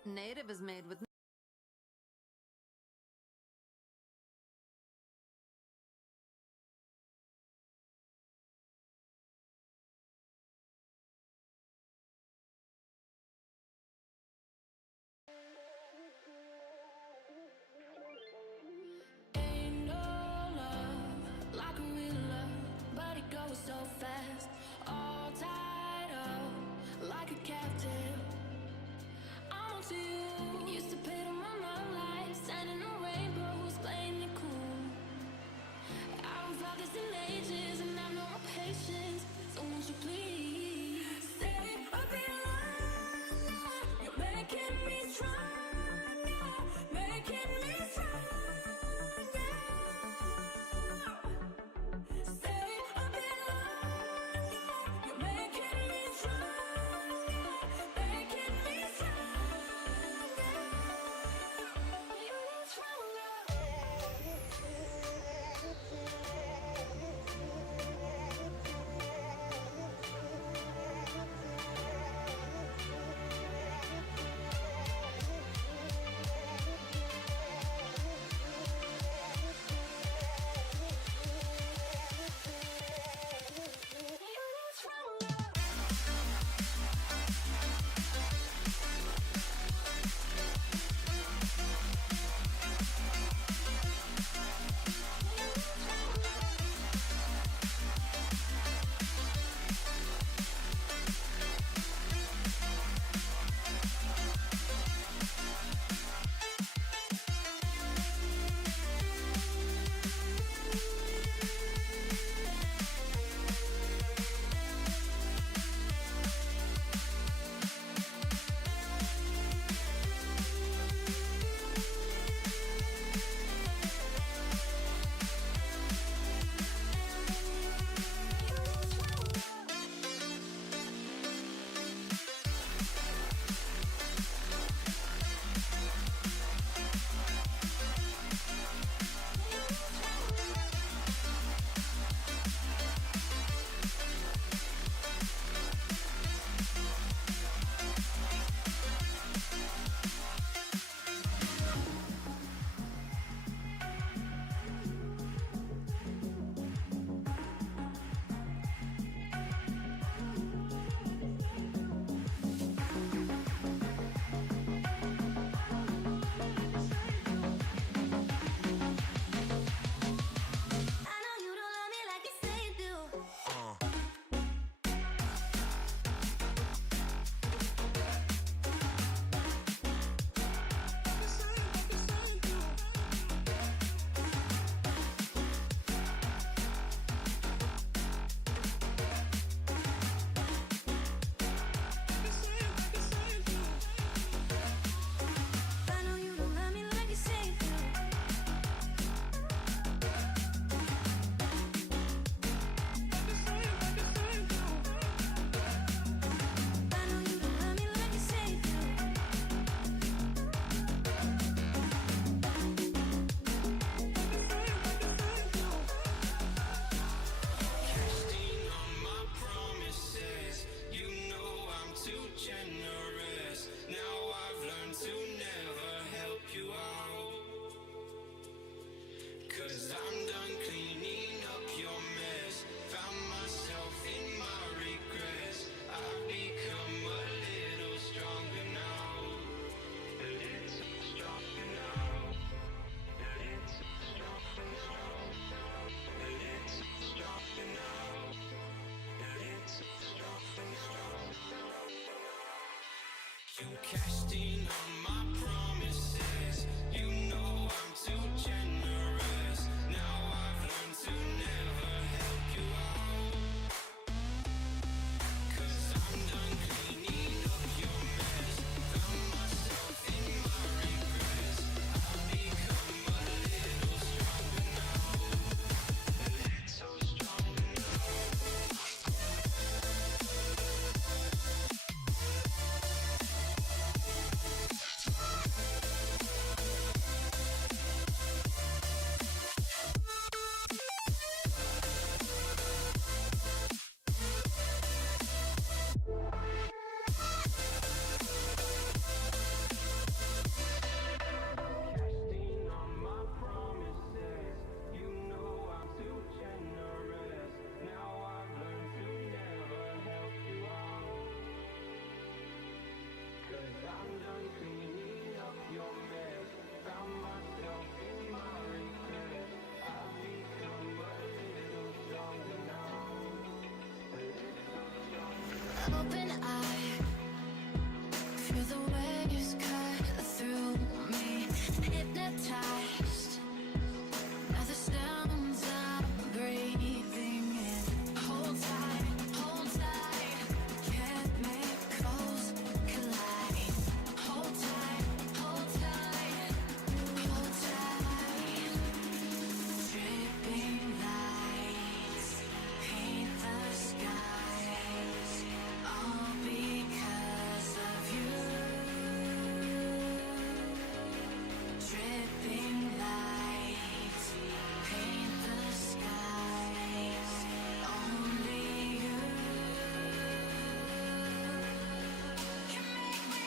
Native is made with Ain't no love like a real love, but it goes so fast. All tied up like a captive. I'm on to you. Used to pay to my life, standing on rainbows, playing it cool. I don't felt this in ages, and I know my patience. So won't you please stay a bit longer? You're making me stronger, making me stronger. Stay a bit longer. You're making me stronger, making me stronger. You're stronger. hypnotized by the sounds I'm breathing in. Hold tight, chemicals collide. Hold tight, hold tight, hold tight. Dripping lights paint the skies, all because of you. Dripping lights paint the skies, only you can make me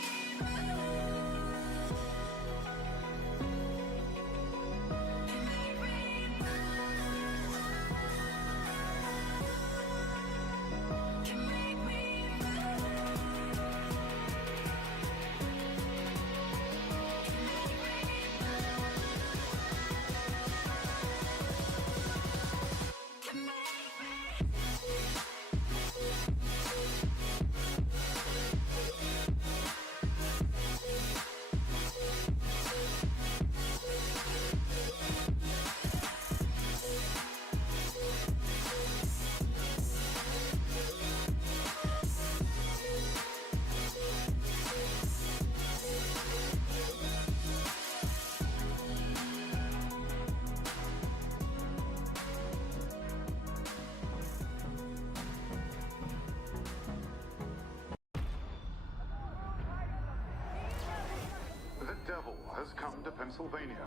The devil has come to Pennsylvania.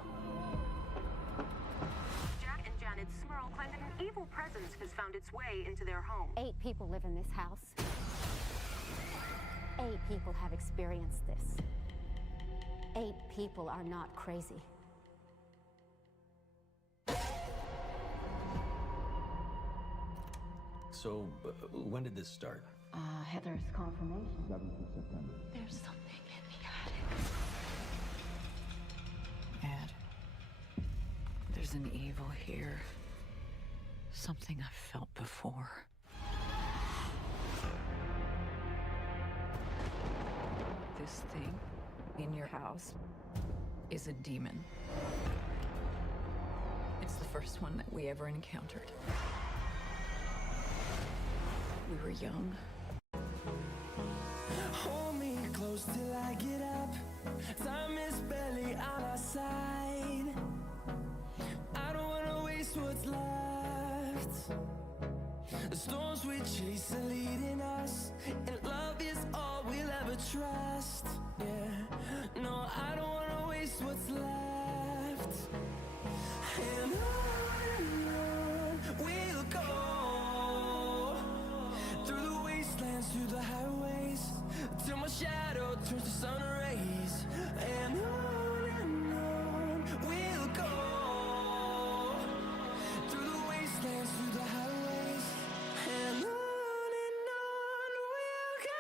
Jack and Janet Smurl claim that an evil presence has found its way into their home. 8 people live in this house. 8 people have experienced this. 8 people are not crazy. So, when did this start? Heather's confirmation. 7th of September. There's something in the attic. Ed, there's an evil here. Something I've felt before. This thing in your house is a demon. It's the first one that we ever encountered. We were young. Hold me close till I get up. Time is barely on our side. I don't wanna waste what's left. The storms we chase are leading us, and love is all we'll ever trust. Yeah, no, I don't wanna waste what's left. And on we'll go, through the wastelands, through the highways, till my shadow turns to sun rays. And on we'll go, through the wastelands, through the highways, and on we'll go.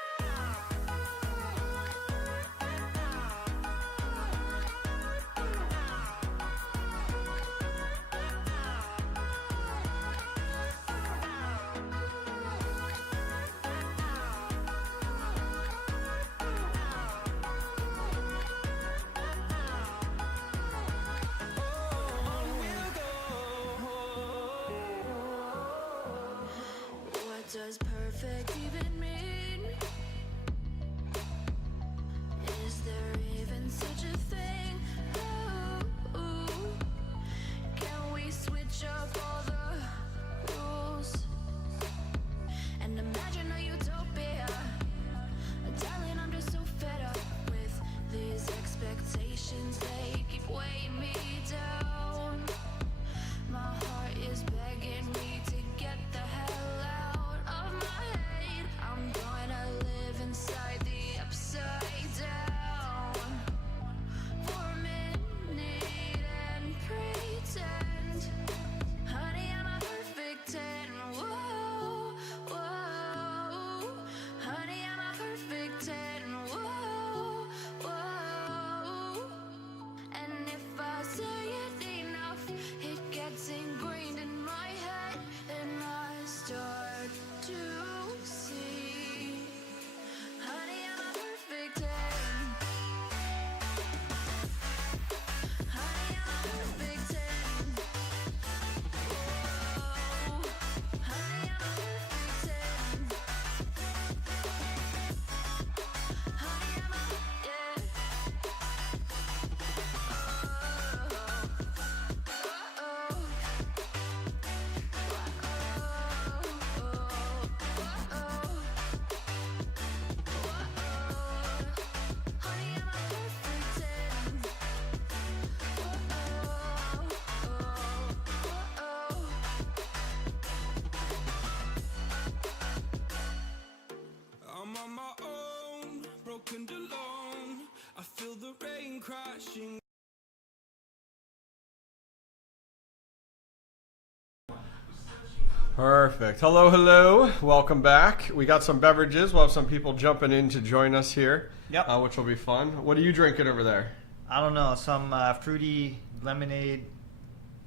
Perfect. Hello, hello. Welcome back. We got some beverages. We'll have some people jumping in to join us here, which will be fun. What are you drinking over there? I don't know. Some fruity lemonade,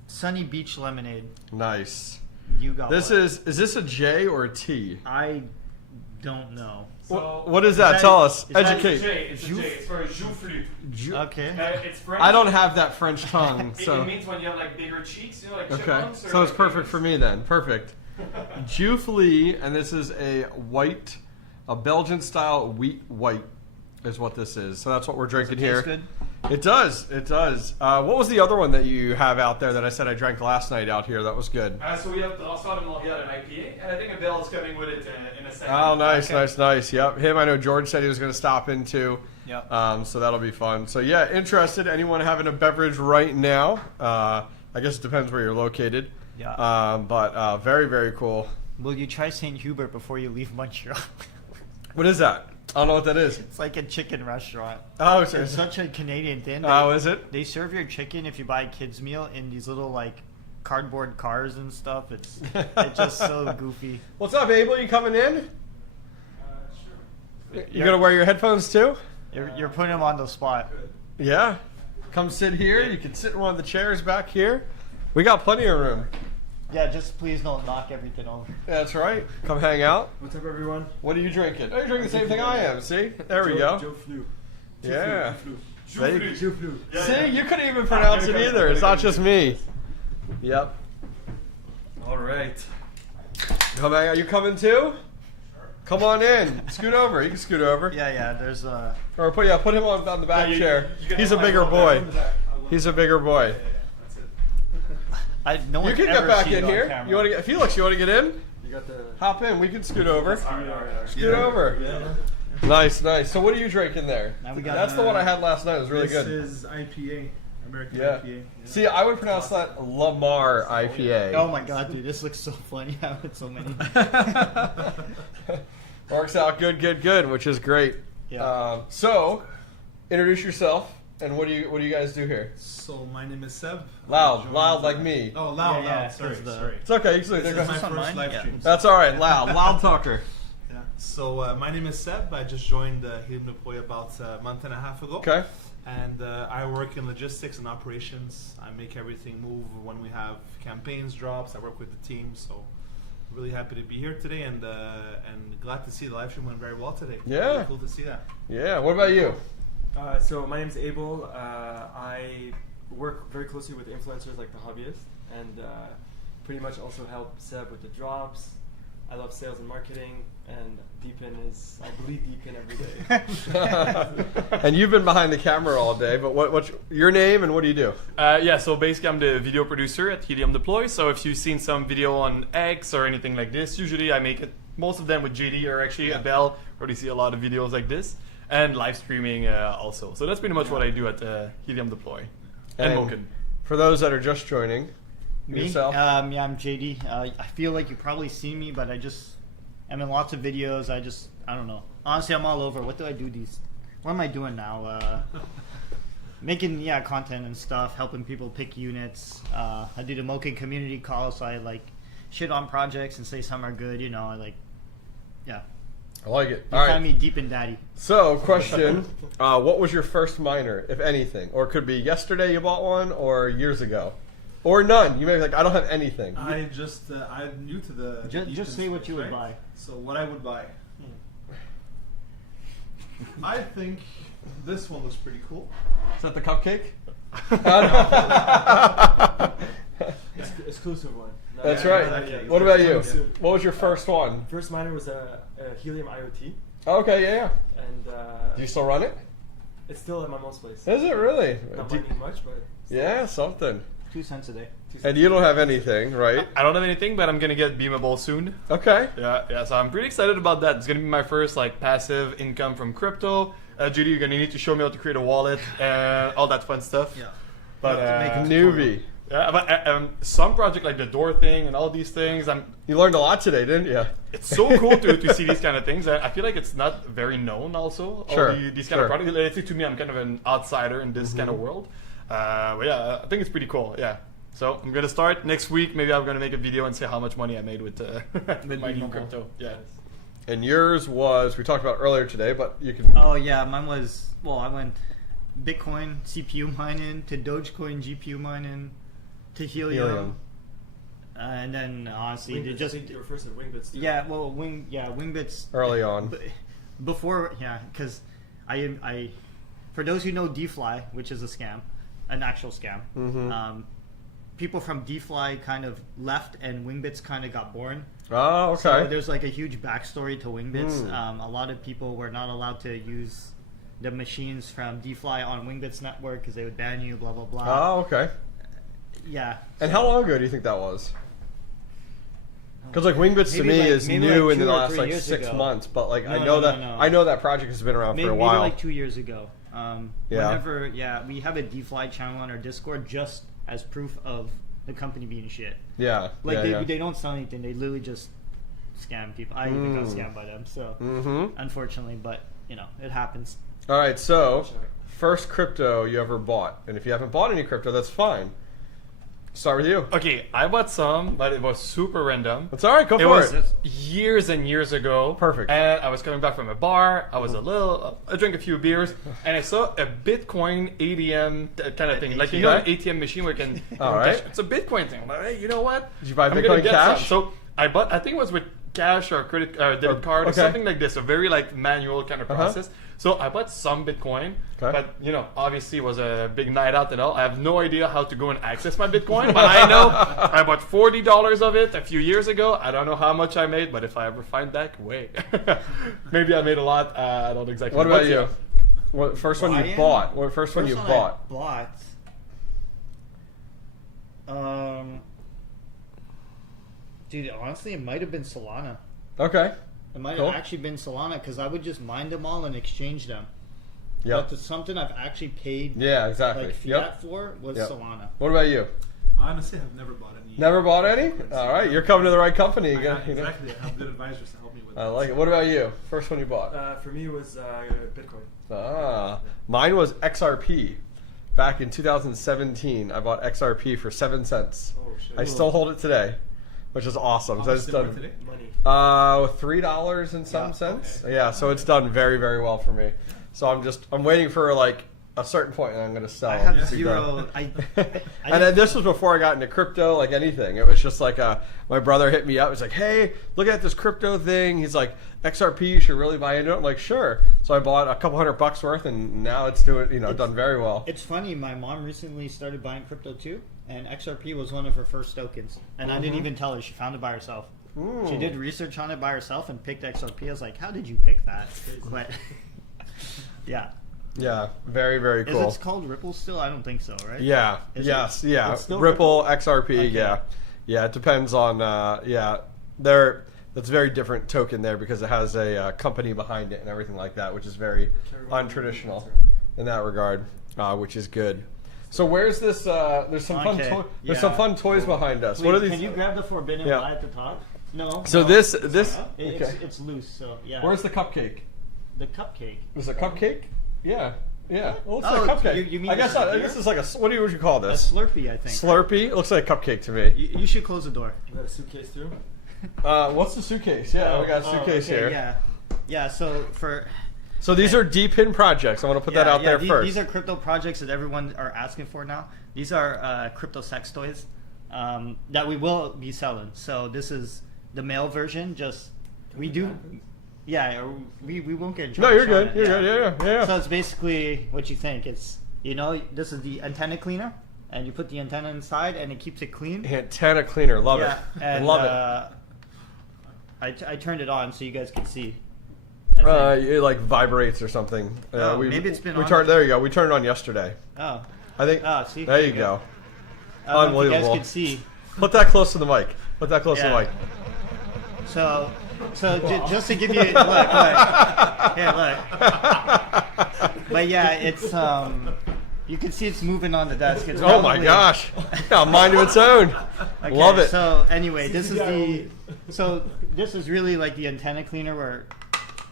sunny beach lemonade. Nice. You got this what? Is this a J or a T? I don't know. So, what is that? Tell us. Educate. It's a J. It's for jus fruit. Okay. It's French. I don't have that French tongue, so. It means when you have like bigger cheeks, you know, like Okay, chipmunks. so it's perfect for me then. Perfect. Jus fruit, and this is a Belgian style wheat white, is what this is. So that's what we're drinking here. Good? It does. It does. What was the other one that you have out there that I said I drank last night out here? That was good. So we have also an IPA, and I think Abel is coming with it in a second. Oh, nice, nice. Yep. Him, I know George said he was going to stop in too. Yep. So that'll be fun. So yeah, interested. Anyone having a beverage right now? I guess it depends where you're located. Yeah. But very, very cool. Will you try St. Hubert before you leave Montreal? What is that? I don't know what that is. It's like a chicken restaurant. Oh, it's such a Canadian thing. Oh, is it? They serve your chicken if you buy a kid's meal in these little like cardboard cars and stuff. It's just so goofy. What's up, Abel? You coming in? Sure. You gonna wear your headphones too? You're putting him on the spot. Yeah. Come sit here. You can sit in one of the chairs back here. We got plenty of room. Yeah, just please don't knock everything over. That's right. Come hang out. What's up, everyone? What are you drinking? Oh, you're drinking the same thing I am. See? There we go. Joe Flu. Yeah. Joe Flu. See? You couldn't even pronounce it either. It's not just me. Yep. All right. Come hang out. You coming too? Come on in. Scoot over. You can scoot over. Yeah. There's a. Or put him on the back chair. He's a bigger boy. He's a bigger boy. No you can get back in here. You want to get Felix? You want to get in? You got the. Hop in. We can scoot over. Scoot Yeah. over. Yeah. Nice. So what are you drinking there? That's the one I had last night. It was really good. This is IPA. American Yeah. IPA. See, I would pronounce that Lamar IPA. Oh my god, dude, this looks so funny. I have so many. Works out good, which is great. Yeah. So, introduce yourself. And what do you guys do here? So my name is Seb. Loud like me. Oh, loud. Sorry. It's okay. This is my first live stream. That's all right. Loud talker. Yeah. So my name is Seb. I just joined Helium Deploy about a month and a half ago. Okay. And I work in logistics and operations. I make everything move when we have campaigns drops. I work with the team. So really happy to be here today, and glad to see the live stream went very well today. Yeah. Really cool to see that. Yeah. What about you? So my name's Abel. I work very closely with influencers like The Hobbyist, and pretty much also help Seb with the drops. I love sales and marketing, and Deepin is, I bleed Deepin every day. And you've been behind the camera all day, but what's your name and what do you do? So basically I'm the video producer at Helium Deploy, so if you've seen some video on X or anything like this, usually I make it, most of them with JD or actually Abel, where you see a lot of videos like this. And live streaming also. So that's pretty much what I do at Helium Deploy. And Moken. For those that are just joining, yourself? Yeah, I'm JD. I feel like you've probably seen me, but I'm in lots of videos. I don't know. Honestly, I'm all over. What do I do what am I doing now? Making, content and stuff, helping people pick units. I do the Moken community calls, so I shit on projects and say some are good, I like it. You find me deep in daddy. So, question: what was your first miner, if anything, or it could be yesterday you bought one, or years ago, or none? You may be like, I don't have anything. I'm new to the. Just say what you would buy. So what I would buy. I think this one looks pretty cool. Is that the cupcake? Exclusive one. No, That's right. What about you? What was your first one? First miner was a Helium IoT. Okay, yeah. And do you still run it? It's still at my mom's place. Is it really? Not mining much, but yeah, something. 2 cents a day. And you don't have anything, right? I don't have anything, but I'm gonna get beamable soon. Okay. Yeah. So I'm pretty excited about that. It's gonna be my first passive income from crypto. Judy, you're gonna need to show me how to create a wallet and all that fun stuff. Yeah. But newbie. Yeah, but some project like the Dor thing and all these things, you learned a lot today, didn't you? It's so cool to see these kind of things. I feel like it's not very known also. Sure. All these kind of products. At least to me, I'm kind of an outsider in this kind of world. But yeah, I think it's pretty cool. Yeah. So I'm gonna start next week. Maybe I'm gonna make a video and say how much money I made with my new crypto. Yeah. And yours was, we talked about earlier today, but you can. Oh yeah, mine was, well, I went Bitcoin CPU mining to Dogecoin GPU mining to Helium. And then honestly, Wingbits, just I think you were first at Wingbits. Too. Yeah, well, Wingbits early on. Before, yeah, because I, for those who know DFly, which is a scam, an actual scam. Mm-hmm. People from DFly kind of left, and Wingbits kind of got born. Oh, okay. So there's like a huge backstory to Wingbits. Mm. A lot of people were not allowed to use the machines from DFly on Wingbits network because they would ban you. Blah blah blah. Oh, okay. Yeah. And how long ago do you think that was? Because like Wingbits to me is new in the last like 6 months, but like I know that project has been around for a while. Maybe like 2 years ago. Whenever, we have a DFly channel on our Discord just as proof of the company being shit. Yeah. Like they don't sell anything. They literally just scam people. I even got scammed by them. So unfortunately, but you know it happens. All right. So first crypto you ever bought, and if you haven't bought any crypto, that's fine. Start with you. Okay, I bought some, but it was super random. That's all right. Go for it. It was years and years ago. Perfect. And I was coming back from a bar. I was I drank a few beers, and I saw a Bitcoin ATM kind of thing, like you know, an ATM machine where you can. All right. It's a Bitcoin thing. I'm like, hey, you know what? Did you buy I'm Bitcoin gonna get Cash? some. So I bought. I think it was with cash or credit debit card or something like this. A very like manual kind of process. So I bought some Bitcoin, but you know, obviously it was a big night out and all. I have no idea how to go and access my Bitcoin, but I know I bought $40 of it a few years ago. I don't know how much I made, but if I ever find that, wait, maybe I made a lot. I don't exactly. What about you? What first one you bought? What first one you bought? Dude, honestly, it might have been Solana. Okay. It might have actually been Solana because I would just mine them all and exchange them. Yeah. But something I've actually paid exactly. like fiat for was Solana. What about you? Honestly, I've never bought any. Never bought any? All right, you're coming to the right company. Exactly. I have good advisors to help me with that. I like it. What about you? First one you bought? For me, it was Bitcoin. Mine was XRP. Back in 2017, I bought XRP for 7 cents. Oh, shit. I still hold it today, which is awesome. How much is it worth today? Money. $3 and some cents. Okay. Yeah, so it's done very, very well for me. So I'm waiting for like a certain point, and I'm going to sell. I have zero. And then this was before I got into crypto, like anything. It was just like my brother hit me up. He's like, "Hey, look at this crypto thing." He's like, "XRP, you should really buy into it." I'm like, "Sure." So I bought a couple $100 worth, and now it's done very well. It's funny. My mom recently started buying crypto too, and XRP was one of her first tokens. And I didn't even tell her. She found it by herself. She did research on it by herself and picked XRP. I was like, "How did you pick that?" But yeah. Yeah, very, very cool. Is it called Ripple still? I don't think so, right? Yeah. Ripple, XRP, okay. Yeah, it depends on, that's a very different token there because it has a company behind it and everything like that, which is very untraditional in that regard, which is good. So where's this, there's some fun toys behind us. Please, what are these? Can you grab the forbidden light at the top? No. So no. this it's loose, so yeah. Where's the cupcake? The cupcake. Is it a cupcake? Yeah. Well, it's like a cupcake. You mean I guess this is like what would you call this? A Slurpee, I think. Slurpee? It looks like a cupcake to me. You should close the door. You got a suitcase too? What's the suitcase? Yeah, we got a suitcase here. Yeah. So these are Depin projects. I want to put that out there first. These are crypto projects that everyone are asking for now. These are crypto sex toys that we will be selling. So this is the male version. Yeah, we won't get in trouble. No, you're good. You're good. Yeah. So it's basically what you think. It's this is the antenna cleaner, and you put the antenna inside, and it keeps it clean. Antenna cleaner, love it. And, love it. I turned it on so you guys can see. It like vibrates or something. Maybe it's been on. There you go. We turned it on yesterday. Oh. I think. See. There you go. Unbelievable. You guys can see. Put that close to the mic. Put that close to the mic. So just to give you look. Here, look. But yeah, it's you can see it's moving on the desk. It's oh my gosh! Got a mind of its own. Okay, love it. So anyway, this is really like the antenna cleaner we're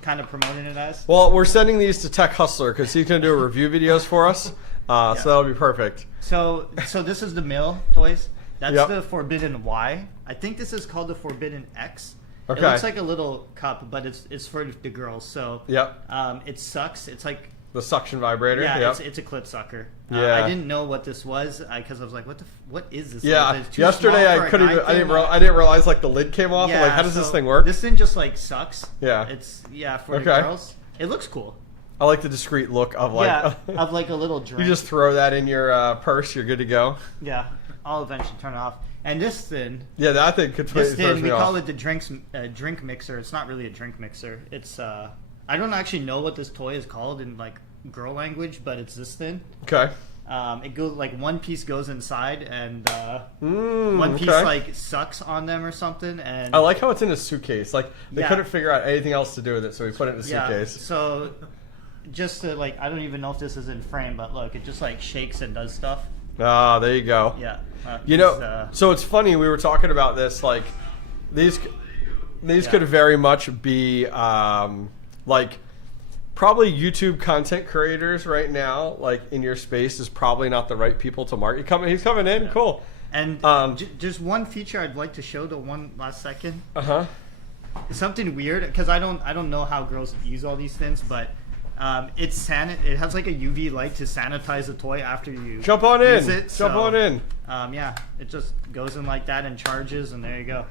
kind of promoting it as. Well, we're sending these to Tech Hustler because he's going to do review videos for us. So that'll be perfect. So this is the male toys. That's Yep. the Forbidden Y. I think this is called the Forbidden X. Okay. It looks like a little cup, but it's for the girls. So Yep. It sucks. It's like The suction vibrator. yeah, Yep. it's a clip sucker. Yeah. I didn't know what this was because I was like, what is this? Yeah. It's too Yesterday small for I a couldn't guy even. thing. I didn't realize like the lid came off. I'm like, how does this so thing work? This thing just like sucks. Yeah. It's for the Okay. girls. It looks cool. I like the discreet look of like. of like a little drink. You just throw that in your purse. You're good to go. Yeah, I'll eventually turn it off. And this thing. Yeah, that thing could This throw thing, me we off. call it the drink mixer. It's not really a drink mixer. It's I don't actually know what this toy is called in like girl language, but it's this thing. Okay. It goes like one piece goes inside, and one piece okay. like sucks on them or something. And I like how it's in a suitcase. Like they Yeah. couldn't figure out anything else to do with it, so we put it in a yeah. suitcase. So just to like, I don't even know if this is in frame, but look, it just like shakes and does stuff. Ah, there you go. Yeah. You know, so it's funny. We were talking about this. Like these Yeah. could very much be like probably YouTube content creators right now. Like in your space is probably not the right people to market. He's coming in. Cool. And just one feature I'd like to show the one last second. Something weird because I don't know how girls use all these things, but it has like a UV light to sanitize the toy after you Jump on use in. it. Jump on in. Yeah, it just goes in like that and charges, and there you go.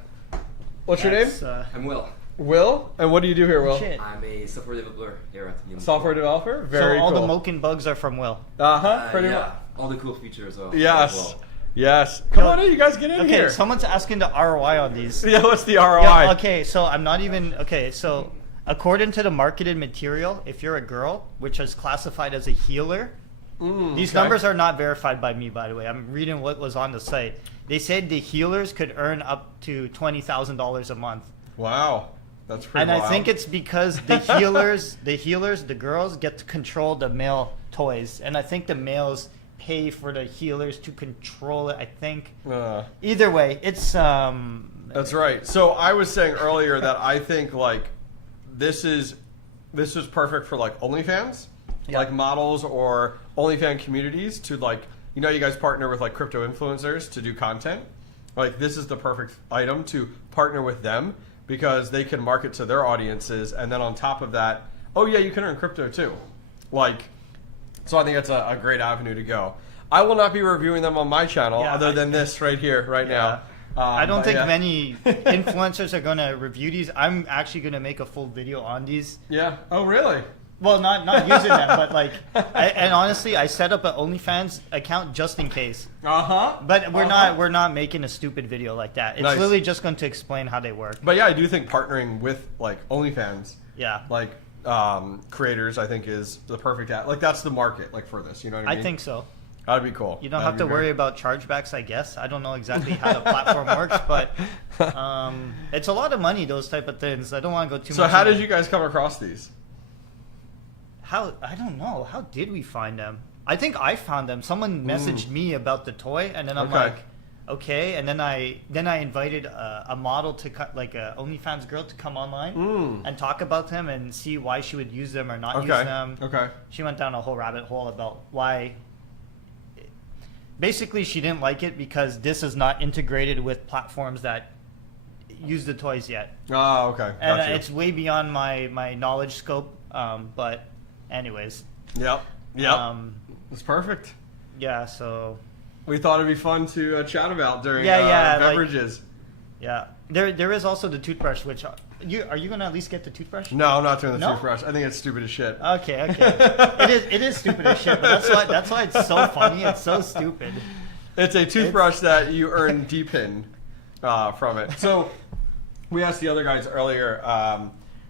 What's your name? I'm Will. Will, and what do you do here, Will? Shit. I'm a software developer here at Helium. Software developer. Very so all cool. the Moken bugs are from Will. Pretty yeah, much. all the cool features. Yes. As well. Yes. Come on in, you guys get in Okay, here. someone's asking the ROI on these. Yeah, what's the ROI? Yeah, okay, so I'm not even so according to the marketed material, if you're a girl, which is classified as a healer, these okay. numbers are not verified by me, by the way. I'm reading what was on the site. They said the healers could earn up to $20,000 a month. Wow, that's pretty. And wild. I think it's because the healers, the girls get to control the male toys, and I think the males pay for the healers to control it. I think. Either way, it's That's right. So I was saying earlier that I think like this is perfect for like OnlyFans, like models or OnlyFans communities to like you guys partner with like crypto influencers to do content. Like this is the perfect item to partner with them because they can market to their audiences, and then on top of that, oh yeah, you can earn crypto too. Like, so I think that's a great avenue to go. I will not be reviewing them on my channel other than this right here, right now. I don't think yeah. many influencers are going to review these. I'm actually going to make a full video on these. Yeah. Oh, really? Well, not using them, but like, and honestly, I set up an OnlyFans account just in case. But we're not making a stupid video like that. It's Nice. literally just going to explain how they work. But yeah, I do think partnering with like OnlyFans, Yeah. like creators, I think is the perfect like that's the market like for this. You know what I mean? I think so. That'd be cool. You don't That'd have to be worry very- about chargebacks, I guess. I don't know exactly how the platform works, but it's a lot of money, those type of things. I don't want to go too So much. how into- did you guys come across these? I don't know. How did we find them? I think I found them. Someone messaged me about the toy, and then I'm Okay. like, okay. And then I invited a model to like a OnlyFans girl to come online and talk about them and see why she would use them or not use Okay. them. Okay. She went down a whole rabbit hole about why. Basically, she didn't like it because this is not integrated with platforms that use the toys yet. Oh, okay. And Got you. it's way beyond my knowledge scope. But anyways. Yep. It's perfect. Yeah, so we thought it'd be fun to chat about during like- beverages. Yeah, there is also the toothbrush, which are you gonna at least get the toothbrush? No, I'm not doing the No? toothbrush. I think it's stupid as shit. Okay. It is stupid as shit, but that's why it's so funny. It's so stupid. It's a toothbrush that you earn Depin from it. So we asked the other guys earlier,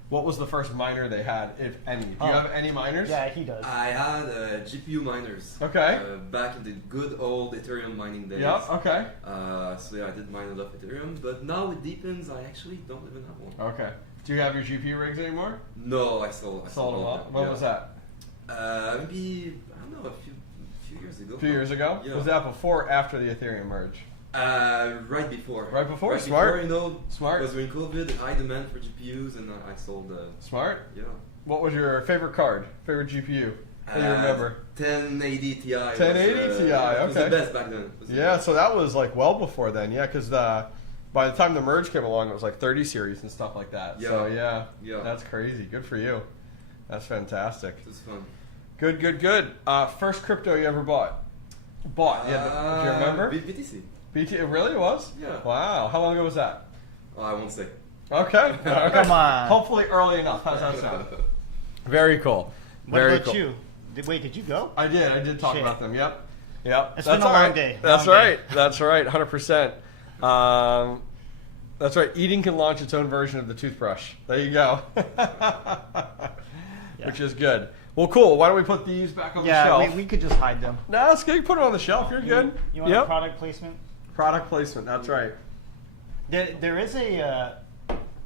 what was the first miner they had, if any? Do you have any miners? Yeah, he does. I had GPU miners. Okay. Back in the good old Ethereum mining days. Yeah, okay. So yeah, I did mine a lot of Ethereum, but now with Deepins, I actually don't even have one. Okay. Do you have your GPU rigs anymore? No, I sold them all. When was that? Maybe, I don't know, a few years ago. A few years ago? Yeah. Was that before or after the Ethereum merge? Right before. Right before? Right Smart. Before, Smart. It was during COVID, high demand for GPUs, and I sold. Smart. Yeah. What was your favorite card? Favorite GPU? What do you remember? 1080 Ti. 1080 Ti, okay. It was the best back then. Yeah, so that was like well before then, yeah, because by the time the merge came along, it was like 30 series and stuff like that. Yeah. So yeah, that's crazy. Good for you. That's fantastic. It was fun. Good. First crypto you ever bought? Yeah. Do you remember? BTC. It really was? Yeah. Wow. How long ago was that? Oh, I won't say. Okay. Come on. Hopefully early enough. How's that sound? Very cool. What Very about cool. you? Did you go? I did talk about them. Yep. It's been a long day. That's right. That's right. 100%. That's right. Eating can launch its own version of the toothbrush. There you go. Which is good. Well, cool. Why don't we put these back on the shelf? Yeah, we could just hide them. No, it's good. Put them on the shelf. You're good. You want a product placement? Product placement. That's right. There is a.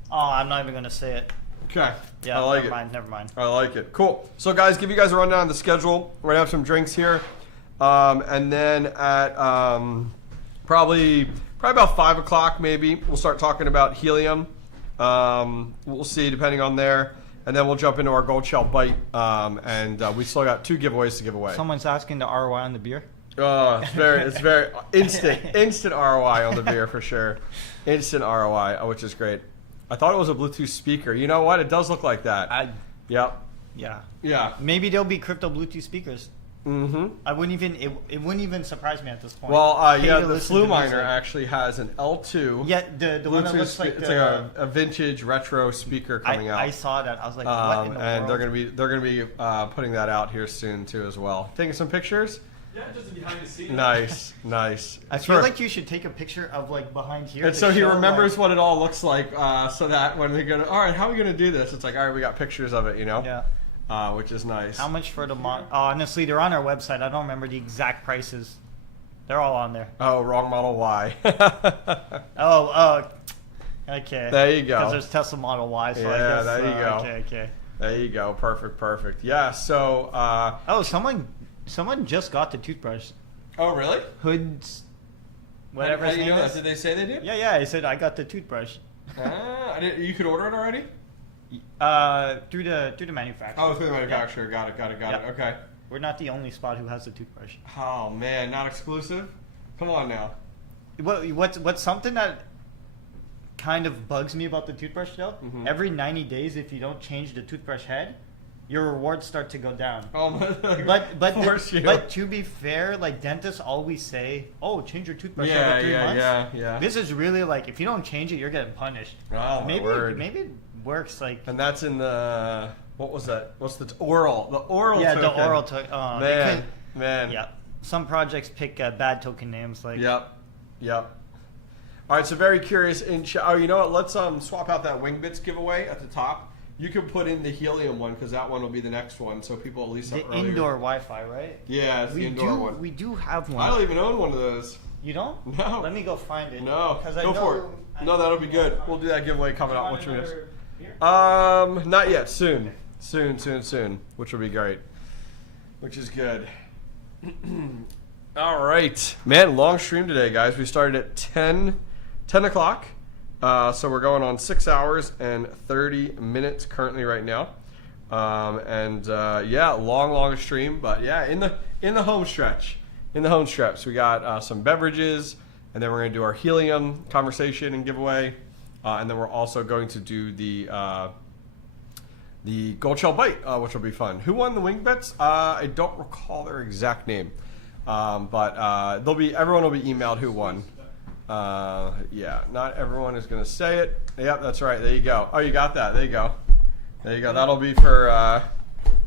I'm not even going to say it. Okay. Yeah, I like Never mind. I like it. Cool. So, guys, give you guys a rundown on the schedule. We're going to have some drinks here. And then at probably about 5 o'clock, maybe, we'll start talking about helium. We'll see, depending on there. And then we'll jump into our Goldshell Byte. And we still got 2 giveaways to give away. Someone's asking the ROI on the beer. Oh, it's very instant ROI on the beer for sure. Instant ROI, which is great. I thought it was a Bluetooth speaker. You know what? It does look like that. Yep. Yeah. Maybe there'll be crypto Bluetooth speakers. Mm-hmm. I wouldn't even. It wouldn't even surprise me at this point. Well, the Flu Miner actually has an L2. Yeah, the one that looks like it's like a vintage retro speaker coming out. I saw that. I was like, what in the world? And they're gonna be putting that out here soon too as well. Taking some pictures. Yeah, just behind the scenes. Nice. I feel like you should take a picture of like behind here. And so he remembers what it all looks like, so that when they go, all right, how are we gonna do this? It's like, all right, we got pictures of it, you know. Yeah. Which is nice. How much for the honestly, they're on our website. I don't remember the exact prices. They're all on there. Oh, wrong Model Y. Okay. There you go. Because there's Tesla Model Y. So I guess, there you go. Okay. There you go. Perfect. Yeah. So. Someone just got the toothbrush. Oh, really? Hoods. Whatever his name is. Did they say they did? Yeah. He said I got the toothbrush. You could order it already? Through the manufacturer. Oh, through the manufacturer. Got it. Okay. We're not the only spot who has the toothbrush. Oh man, not exclusive. Come on now. What's something that kind of bugs me about the toothbrush though? Mm-hmm. Every 90 days, if you don't change the toothbrush head, your rewards start to go down. Oh, but to be fair, like dentists always say, "Oh, change your toothbrush every 3 months." Yeah. This is really like if you don't change it, you're getting punished. Oh, maybe it works like. And that's in the what was that? What's the oral? The oral. Yeah, token. the oral token. Man. Yeah. Some projects pick bad token names like. Yep. All right, so very curious. You know what? Let's swap out that Wingbits giveaway at the top. You can put in the helium one because that one will be the next one, so people at least have the indoor Wi-Fi, right? Yeah, it's the indoor one. We do have one. I don't even own one of those. You don't? No. Let me go find it. No, go for it. No, that'll be good. We'll do that giveaway coming up. Not yet. Soon, which will be great. Which is good. All right, man. Long stream today, guys. We started at 10 o'clock. So we're going on 6 hours and 30 minutes currently right now. Long stream, but yeah, in the home stretch. We got some beverages, and then we're going to do our helium conversation and giveaway. And then we're also going to do the Goldshell Byte, which will be fun. Who won the Wingbits? I don't recall their exact name. But everyone will be emailed who won. Not everyone is going to say it. Yep, that's right. There you go. Oh, you got that. There you go. That'll be for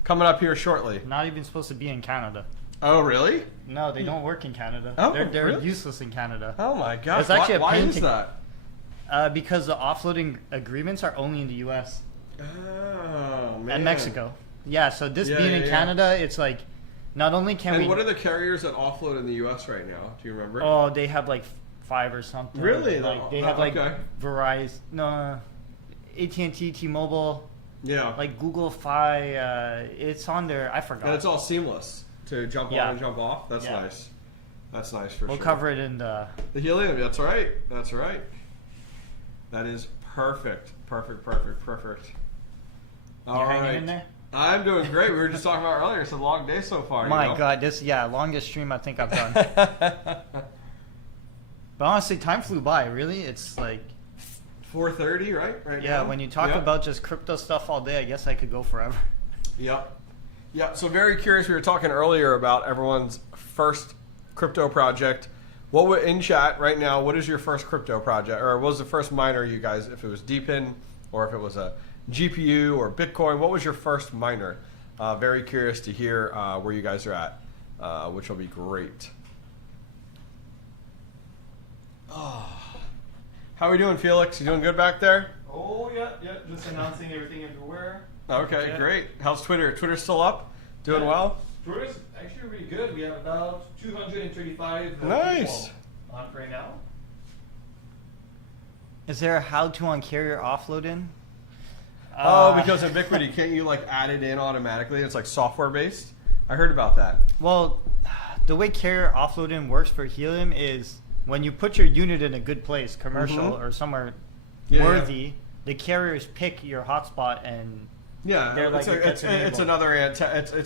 coming up here shortly. Not even supposed to be in Canada. Oh, really? No, they don't work in Canada. Oh, they're really? useless in Canada. Oh my gosh. It's actually why is that? Because the offloading agreements are only in the U.S. Oh, man. And Mexico. Yeah, so being in Canada, it's like not only can we... And what are the carriers that offload in the U.S. right now? Do you remember? Oh, they have like 5 or something. Really? Like, they have like Verizon, AT&T, T-Mobile. Yeah. Like Google Fi. It's on there. I forgot. And it's all seamless to jump on and jump off. That's nice. That's nice for sure. We'll cover it in the helium. That's right. That is perfect. All right. Hanging in there? I'm doing great. We were just talking about earlier. It's a long day so far. My God, longest stream I think I've done. But honestly, time flew by. Really, it's like 4:30, right? Right yeah, now? when you talk about just crypto stuff all day, I guess I could go forever. Yep. Yeah. So very curious. We were talking earlier about everyone's first crypto project. What would in chat right now? What is your first crypto project, or what was the first miner you guys? If it was Deepin, or if it was a GPU or Bitcoin, what was your first miner? Very curious to hear where you guys are at, which will be great. Oh. How are we doing, Felix? You doing good back there? Oh, yeah. Just announcing everything everywhere. Okay, great. How's Twitter? Twitter's still up? Doing well? Twitter's actually really good. We have about 235 nice. people on right now. Is there a how-to on carrier offload in? Because Ubiquity, can't you like add it in automatically? It's like software based. I heard about that. Well, the way carrier offload in works for Helium is when you put your unit in a good place, commercial or somewhere worthy, the carriers pick your hotspot and they're like it's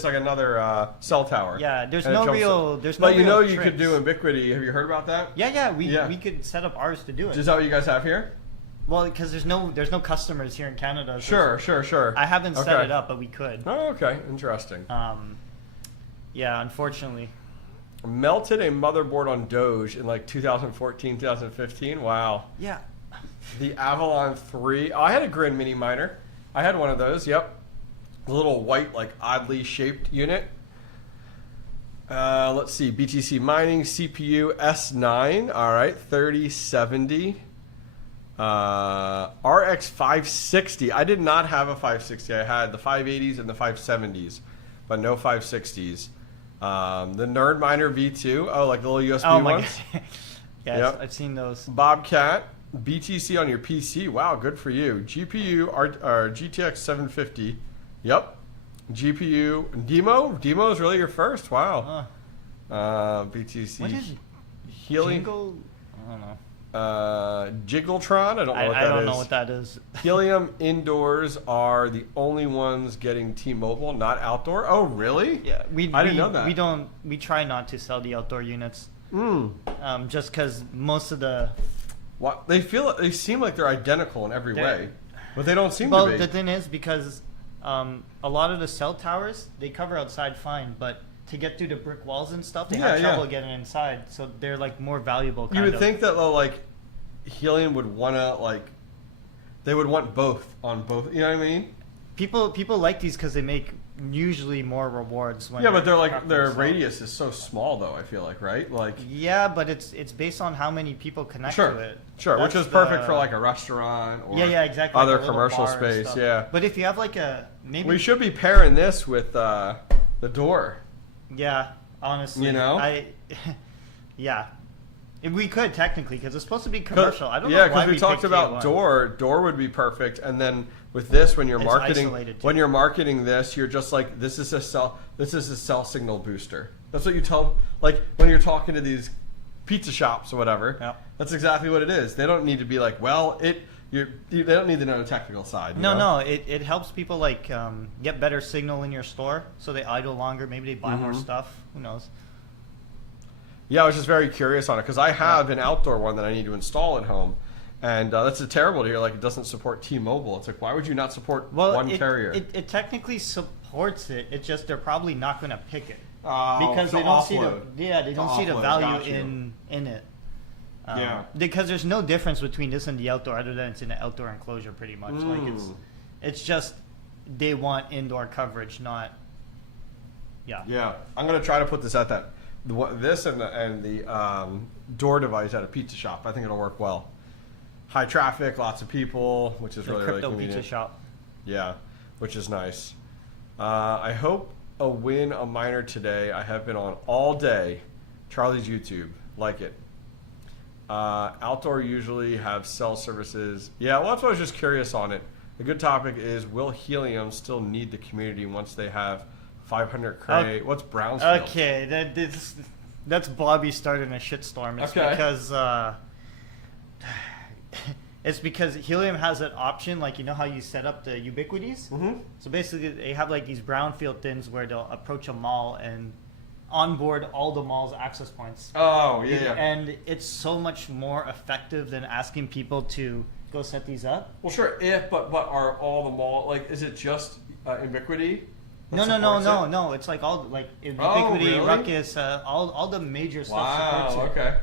like another cell tower. Yeah, there's and no real But you know you tricks. could do Ubiquity. Have you heard about that? Yeah, we could set up ours to do it. Is that what you guys have here? Well, because there's no customers here in Canada. So sure. I haven't set it up, but we could. Oh, okay, interesting. Yeah, unfortunately. Melted a motherboard on Doge in like 2014, 2015. Wow. Yeah. The Avalon 3. Oh, I had a Grin Mini Miner. I had one of those. Yep. A little white, like oddly shaped unit. Let's see. BTC Mining CPU S9. All right, 3070. RX 560. I did not have a 560. I had the 580s and the 570s, but no 560s. The Nerd Miner V2. Oh, like the little USB ones. Yes, yep. I've seen those. Bobcat. BTC on your PC. Wow, good for you. GPU GTX 750. Yep. GPU. Demo is really your first. Wow. BTC. What is Helium? Jingle? I don't know. Jiggletron? I don't know what that is. I don't know what that is. Helium indoors are the only ones getting T-Mobile, not outdoor. Oh, really? Yeah, I didn't know that. We try not to sell the outdoor units. Just because most of the they seem like they're identical in every way, but they don't seem to be. Well, the thing is because a lot of the cell towers they cover outside fine, but to get through the brick walls and stuff, they have trouble getting inside. So they're like more valuable. You would think that like Helium would wanna they would want both on both. You know what I mean? People like these because they make usually more rewards. When but they're like their radius is so small though. I feel like yeah, but it's based on how many people connect to it. Sure, which is perfect for like a restaurant or exactly other like commercial space. Yeah, but if you have like we should be pairing this with the Dor. Yeah, honestly, we could technically because it's supposed to be commercial. I don't know why because we talked about Dor. Dor would be perfect, and then with this, when you're marketing this, you're just like this is a cell signal booster. That's what you tell like when you're talking to these pizza shops or whatever. Yeah. That's exactly what it is. They don't need to be like, they don't need to know the technical side. No, it helps people get better signal in your store, so they idle longer. Maybe they buy more stuff. Who knows? Yeah, I was just very curious on it because I have an outdoor one that I need to install at home, and that's terrible to hear. Like it doesn't support T-Mobile. It's like why would you not support one carrier? It technically supports it. It's just they're probably not going to pick it because they don't see the value in it. Because there's no difference between this and the outdoor other than it's in an outdoor enclosure pretty much. Like it's just they want indoor coverage, not I'm gonna try to put this at this and the Dor device at a pizza shop. I think it'll work well. High traffic, lots of people, which is really crypto convenient. pizza shop. Yeah, which is nice. I hope a win a miner today. I have been on all day. Charlie's YouTube, like it. Outdoor usually have cell services. Yeah, well, that's why I was just curious on it. The good topic is, will Helium still need the community once they have 500 cray? What's Brownsfield? Okay, that's Bobby starting a shitstorm. It's because It's because Helium has an option, like you know how you set up the ubiquities? Mm-hmm. So basically they have like these brownfield things where they'll approach a mall and onboard all the mall's access points. Oh, yeah. And it's so much more effective than asking people to go set these up. Well, sure, but are all the mall, like, is it just Ubiquity? No. It's like all, like, Ubiquity, really? Ruckus, all the major stuff. Wow, okay.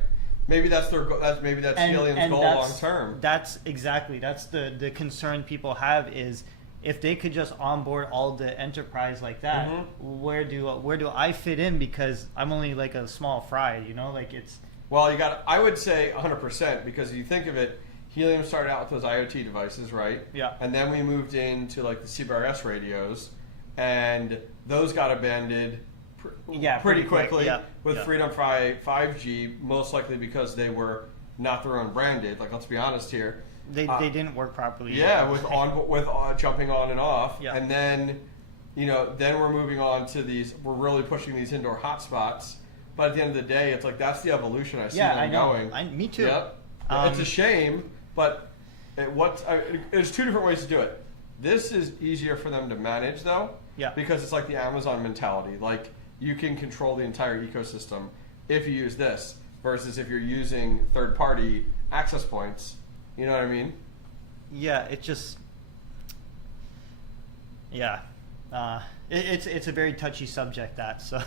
Maybe that's their maybe that's Helium's goal long term. That's the concern people have is if they could just onboard all the enterprise like that, where do I fit in, because I'm only like a small fry, you know, like it's. Well, I would say 100%, because if you think of it, Helium started out with those IoT devices, right? Yeah. And then we moved into like the CBRS radios, and those got abandoned pretty quickly with Freedom Fry 5G, most likely because they were not their own branded. Like, let's be honest here. They didn't work properly. Yeah, with jumping on and off. Yeah. And then, then we're moving on to these, we're really pushing these indoor hotspots. But at the end of the day, it's like, that's the evolution I see them going. Me too. Yep. It's a shame, but there's two different ways to do it. This is easier for them to manage, though. Yeah. Because it's like the Amazon mentality. Like, you can control the entire ecosystem if you use this, versus if you're using third-party access points. You know what I mean? Yeah, it just... Yeah. It's a very touchy subject, that, so...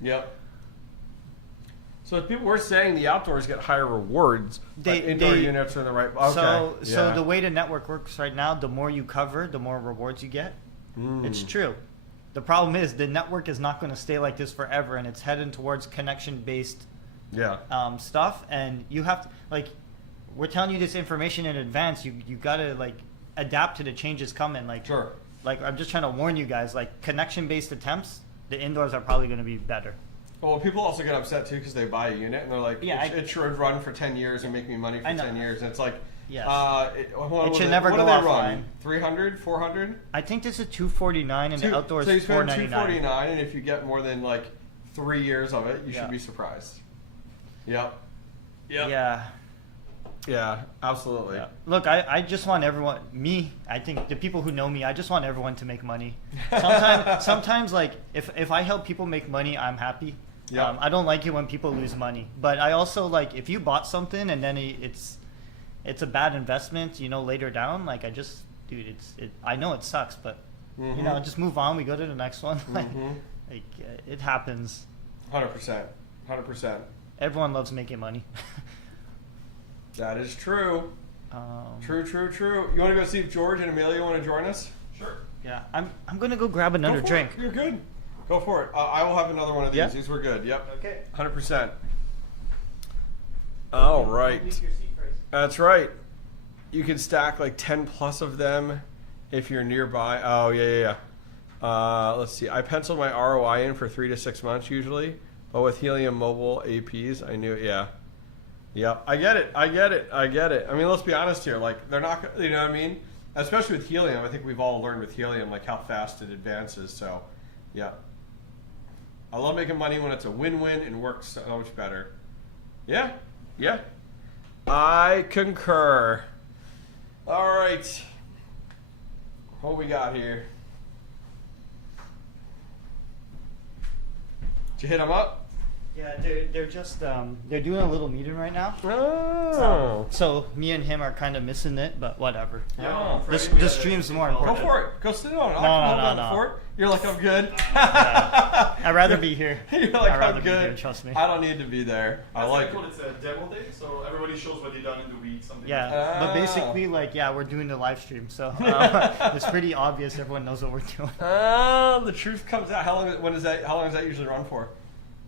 Yep. So people were saying the outdoors get higher rewards, but indoor units are in the right... Okay. So the way the network works right now, the more you cover, the more rewards you get. It's true. The problem is the network is not going to stay like this forever, and it's heading towards connection-based stuff, and you have to... like. We're telling you this information in advance. You gotta like adapt to the changes coming. Like, sure. Like, I'm just trying to warn you guys. Like, connection-based attempts, the indoors are probably going to be better. Well, people also get upset too because they buy a unit and they're like, it should run for 10 years and make me money for 10 years. And it's like, it should never go offline. 300, 400? I think this is $249 and the outdoors so you spend $499. $249, and if you get more than like 3 years of it, you should be surprised. Yep. Yeah. Yeah, absolutely. Yeah. Look, I just want everyone, I think the people who know me, I just want everyone to make money. Sometimes like, if I help people make money, I'm happy. Yeah. I don't like it when people lose money. But I also like, if you bought something and then it's a bad investment, later down, like I know it sucks, but just move on. We go to the next one. Like it happens. 100%. 100%. Everyone loves making money. That is true. True. You want to go see if George and Amelia want to join us? Sure. Yeah, I'm going to go grab another drink. You're good. Go for it. I will have another one of these. Yeah. These were good. Yep. Okay. 100%. All right. That's right. You can stack like 10 plus of them if you're nearby. Oh, yeah. Let's see. I penciled my ROI in for 3 to 6 months usually, but with Helium Mobile APs, I knew it. Yeah. Yep, I get it. I mean, let's be honest here. Like, they're not, you know what I mean? Especially with Helium, I think we've all learned with Helium, like, how fast it advances. So, yeah. I love making money when it's a win-win and works so much better. Yeah. I concur. All right. What we got here? Did you hit them up? Yeah, they're just they're doing a little meeting right now. Oh. So me and him are kind of missing it, but whatever. Yeah. The stream's more important. Go for it. Go sit on it. No. You're like, I'm good. I'd rather be here. You're like, I'd rather I'm be good. here, trust me. I don't need to be there. I like it. It's a demo day, so everybody shows what they've done in the week. Something. Yeah, but basically, like, we're doing the live stream, so it's pretty obvious. Everyone knows what we're doing. The truth comes out. How long does that usually run for?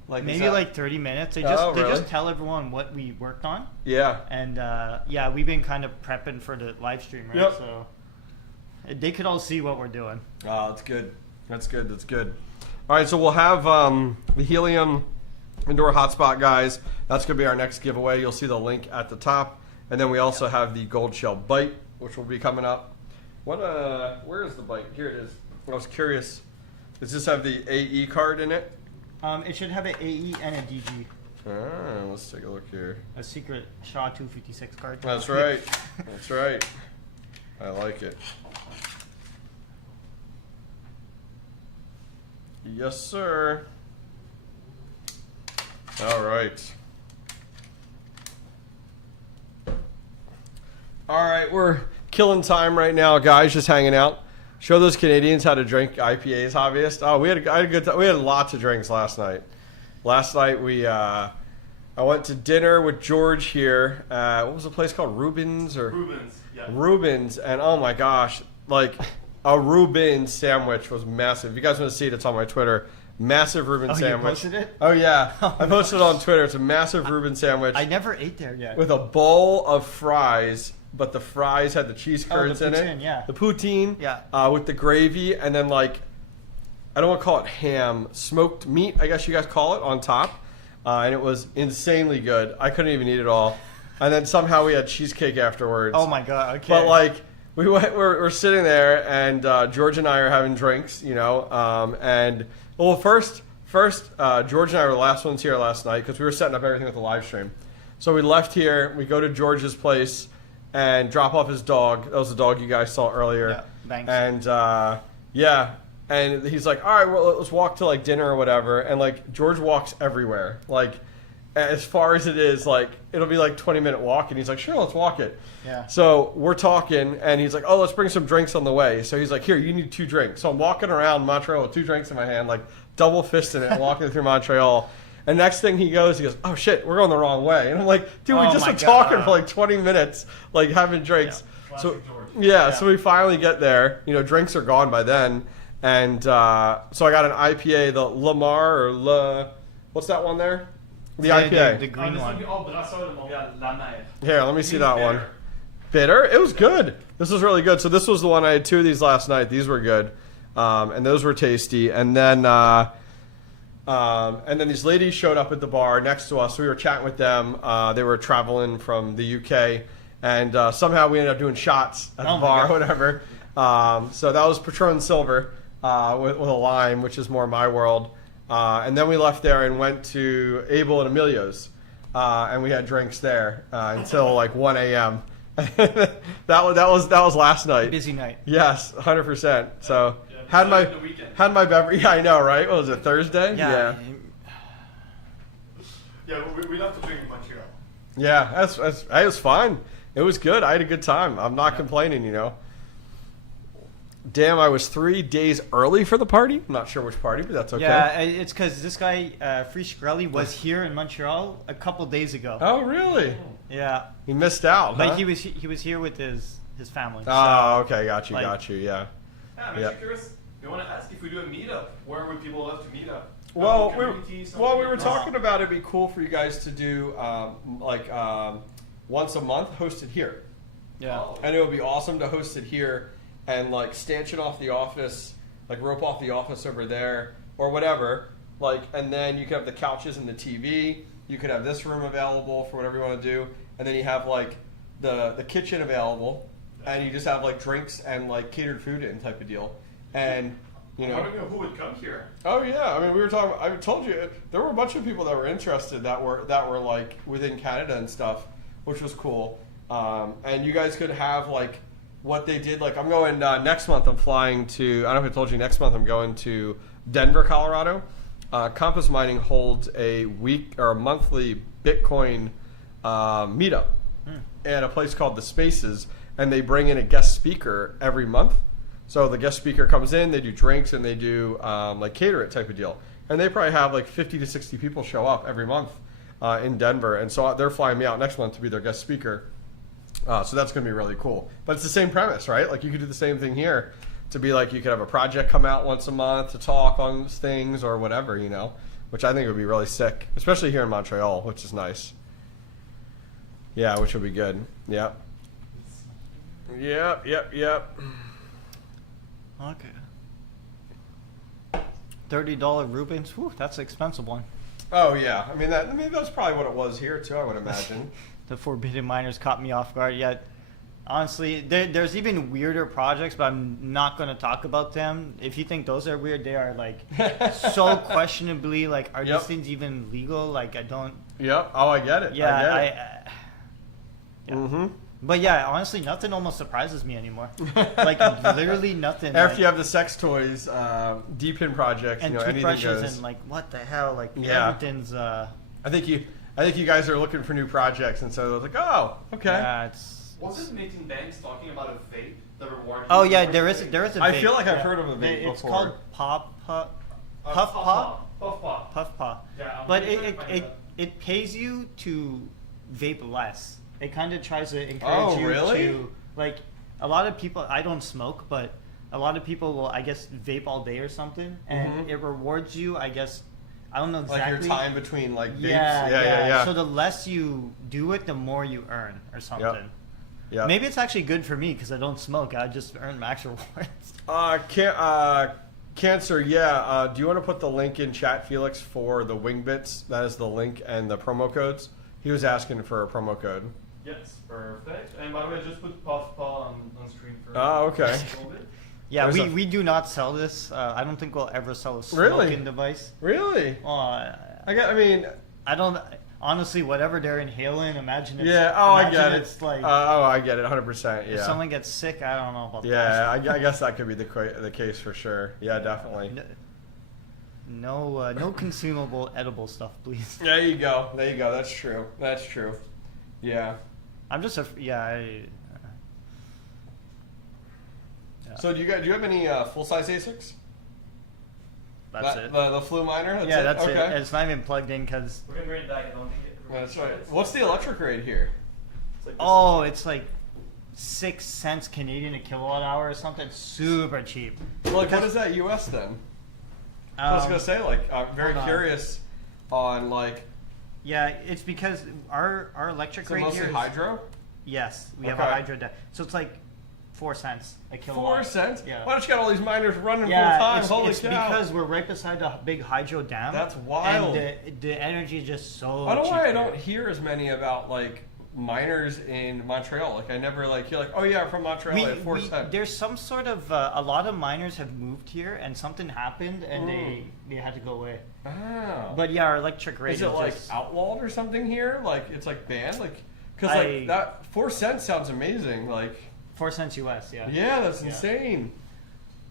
Like, maybe like 30 minutes. They just tell everyone what we worked on. Yeah. And we've been kind of prepping for the live stream, right? Yep. So they could all see what we're doing. Oh, that's good. That's good. All right, so we'll have the Helium Indoor Hotspot guys. That's going to be our next giveaway. You'll see the link at the top. And then we also have the Goldshell Byte, which will be coming up. Where is the Byte? Here it is. I was curious. Does this have the AE card in it? It should have an AE and a DG. Let's take a look here. A secret SHA 256 card. That's right. That's right. I like it. Yes, sir. All right. All right, we're killing time right now, guys. Just hanging out. Show those Canadians how to drink IPAs, hobbyist. Oh, I had a good time. We had lots of drinks last night. Last night I went to dinner with George here. What was the place called? Rubens or Rubens, yeah. Rubens, and oh my gosh, like a Rubens sandwich was massive. If you guys want to see it, it's on my Twitter. Massive Reuben sandwich. You posted it? Oh yeah, I posted it on Twitter. It's a massive Reuben sandwich. I never ate there yet. With a bowl of fries, but the fries had the cheese curds in it. poutine, yeah. The poutine. Yeah. With the gravy, and then like, I don't want to call it ham, smoked meat, I guess you guys call it, on top. And it was insanely good. I couldn't even eat it all. And then somehow we had cheesecake afterwards. Oh my god! Okay. But like. We're sitting there, and George and I are having drinks, you know. And well, first, George and I were the last ones here last night because we were setting up everything with the live stream. So we left here. We go to George's place and drop off his dog. That was the dog you guys saw earlier. Yeah, thanks. And and he's like, all right, well, let's walk to like dinner or whatever. And like George walks everywhere, like as far as it is, like it'll be like 20-minute walk, and he's like, sure, let's walk it. Yeah. So we're talking, and he's like, oh, let's bring some drinks on the way. So he's like, here, you need 2 drinks. So I'm walking around Montreal with 2 drinks in my hand, like double fisting it, walking through Montreal. And next thing he goes, oh shit, we're going the wrong way. And I'm like, dude, we just were talking for like 20 minutes, like having drinks. Yeah. So we finally get there. You know, drinks are gone by then. And so I got an IPA, the Lamar or what's that one there? The IPA. The green one. Here, let me see that one. Bitter? It was good. This was really good. So this was the one I had 2 of these last night. These were good, and those were tasty. And then these ladies showed up at the bar next to us. We were chatting with them. They were traveling from the UK, and somehow we ended up doing shots at the bar, or whatever. So that was Patron Silver with a lime, which is more my world. And then we left there and went to Abel and Emilio's, and we had drinks there until like 1 a.m. that was last night. Busy night. Yes, 100%. So had my beverage. Yeah, I know, right? What was it, Thursday? Yeah, we love to drink in Montreal. Yeah, it was fun. It was good. I had a good time. I'm not complaining, you know. Damn, I was 3 days early for the party. I'm not sure which party, but that's okay. Yeah, it's because this guy, Free Shkreli, was here in Montreal a couple days ago. Oh, really? Yeah. He missed out, Like huh? he was here with his family. Oh, so, okay, got you, yeah. Yeah, I'm actually curious. We want to ask if we do a meetup. Where would people love to meet up? Well, we were talking about it'd be cool for you guys to do once a month, host it here. Yeah. And it would be awesome to host it here and like stanchion off the office, like rope off the office over there or whatever. Like, and then you could have the couches and the TV. You could have this room available for whatever you want to do, and then you have like the kitchen available, and you just have like drinks and like catered food in type of deal. And you know, I want to know who would come here. Oh yeah, I mean we were talking. I told you there were a bunch of people that were interested that were like within Canada and stuff, which was cool. And you guys could have like what they did. Like I'm going next month. I'm flying to. I don't know if I told you. Next month I'm going to Denver, Colorado. Compass Mining holds a week or a monthly Bitcoin meetup at a place called The Spaces, and they bring in a guest speaker every month. So the guest speaker comes in, they do drinks, and they do like cater it type of deal. And they probably have like 50 to 60 people show up every month in Denver. And so they're flying me out next month to be their guest speaker. So that's going to be really cool. But it's the same premise, right? Like you could do the same thing here to be like you could have a project come out once a month to talk on things or whatever, you know, which I think would be really sick, especially here in Montreal, which is nice. Yeah, which would be good. Yep. Yep. Okay. $30 Rubens. Whew, that's an expensive one. Oh yeah, I mean that's probably what it was here too. I would imagine. The Forbidden Miners caught me off guard. Yet, honestly, there's even weirder projects, but I'm not going to talk about them. If you think those are weird, they are like so questionably like are these things even legal? Like I don't. Yep. Oh, I get it. Yeah, I get it. yeah. Mm-hmm. But yeah, honestly, nothing almost surprises me anymore. Like literally nothing. After like, you have the sex toys, Deepin projects, and anything toothbrushes goes. and like what the hell? Like Yeah. everything's. I think you guys are looking for new projects, and so they're like, oh, okay. Yeah, it's. Wasn't Nathan Banks talking about a vape that rewarded? Oh yeah, there is a vape. I feel like I've heard of a vape It's before. called Puff Paw. Yeah, But it pays you to vape less. It kind of tries to encourage you to like a lot of people. I don't smoke, but a lot of people will, I guess, vape all day or something, and it rewards you. I guess I don't know exactly. Like your time between like vapes. Yeah. So the less you do it, the more you earn or something. Yep. Yeah. Maybe it's actually good for me because I don't smoke. I just earn max rewards. Cancer, yeah. Do you want to put the link in chat, Felix, for the Wingbits? That is the link and the promo codes. He was asking for a promo code. Yes, perfect. And by the way, I just put Puff Paw on screen for. Oh, okay. Yeah, we do not sell this. I don't think we'll ever sell a smoking device. Really? I don't. Honestly, whatever they're inhaling, imagine it's. Yeah. Oh, I get it. It's like. I get it. 100%. Yeah. If someone gets sick, I don't know about that. Yeah, I guess that could be the case for sure. Yeah, definitely. No consumable edible stuff, please. There you go. That's true. Yeah. I'm just yeah. So do you have any full size ASICs? That's it. The Flu Miner? That's okay. it. It's not even plugged in because. We're gonna bring it back. I don't think it. That's right. What's the electric rate here? It's like 6 cents Canadian a kilowatt hour or something. Super cheap. Like, what is that US then? I was gonna say, like, I'm very curious on like. Yeah, it's because our electric rate mostly here is hydro. Yes, we have a hydro. So it's like 4 cents a kilowatt. 4 cents? Yeah. Why don't you got all these miners running full time? Holy it's cow! Because we're right beside a big hydro dam. That's wild. And the energy is just so. I don't know why I cheap don't hear as many about like miners in Montreal. Like I never like you're like, oh yeah, I'm from Montreal at 4 cents. There's some sort of a lot of miners have moved here and something happened and they had to go away. Oh. But yeah, our electric rate is it like outlawed or something here? Like it's like banned? Like because like that 4 cents sounds amazing. Like 4 cents US, yeah. Yeah, that's insane.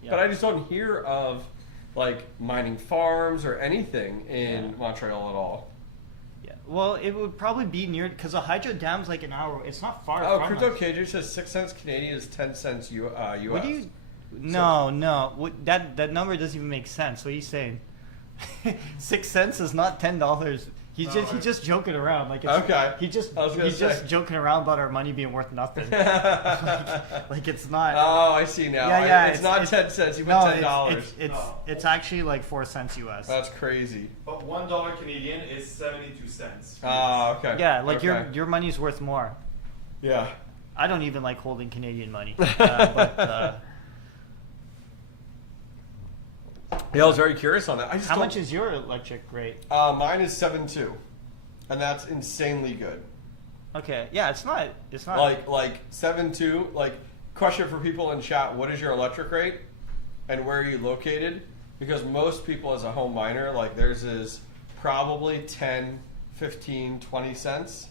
Yeah. But I just don't hear of like mining farms or anything in Montreal at all. Yeah. Well, it would probably be near because the hydro dam's like an hour. It's not far. Oh, from Crypto us. Cager says 6 cents Canadian is 10 cents US. What do you? No. That number doesn't even make sense. What are you saying? 6 cents is not $10. He's just joking around. Like it's, he's just joking around about our money being worth nothing. like it's not. Oh, I see now. Yeah. It's not 10 cents. You put $10. It's actually like 4 cents US. That's crazy. But $1 Canadian is 72 cents. Oh, okay. Yeah, like your money's worth more. Yeah. I don't even like holding Canadian money. Yeah, I was very curious on that. How much is your electric rate? Mine is 7.2, and that's insanely good. Okay, yeah, it's not like 7.2. Like, question for people in chat: what is your electric rate, and where are you located? Because most people, as a home miner, like theirs is probably 10, 15, 20 cents.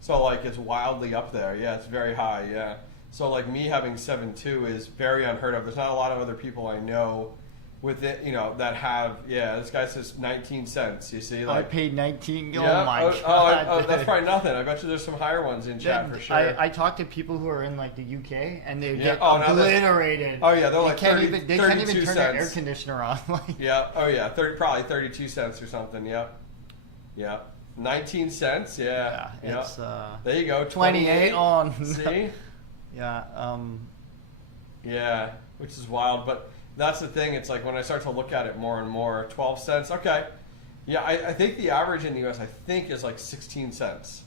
So like it's wildly up there. Yeah, it's very high. Yeah. So like me having 7.2 is very unheard of. There's not a lot of other people I know with it, that have, this guy says 19 cents, you see? Like, I paid 19, yeah. Oh my God. Oh, that's probably nothing. I bet you there's some higher ones in chat for sure. I talked to people who are in like the UK and they get obliterated. Oh yeah, they're like they can't 30, even, they 32 can't even turn cents. their air conditioner on. Yeah, probably 32 cents or something, yep. 19 cents, yeah. It's, there you go, 28 on. See? Yeah, yeah, which is wild, but that's the thing. It's like when I start to look at it more and more, 12 cents. Okay. Yeah, I think the average in the U.S. is like 16 cents.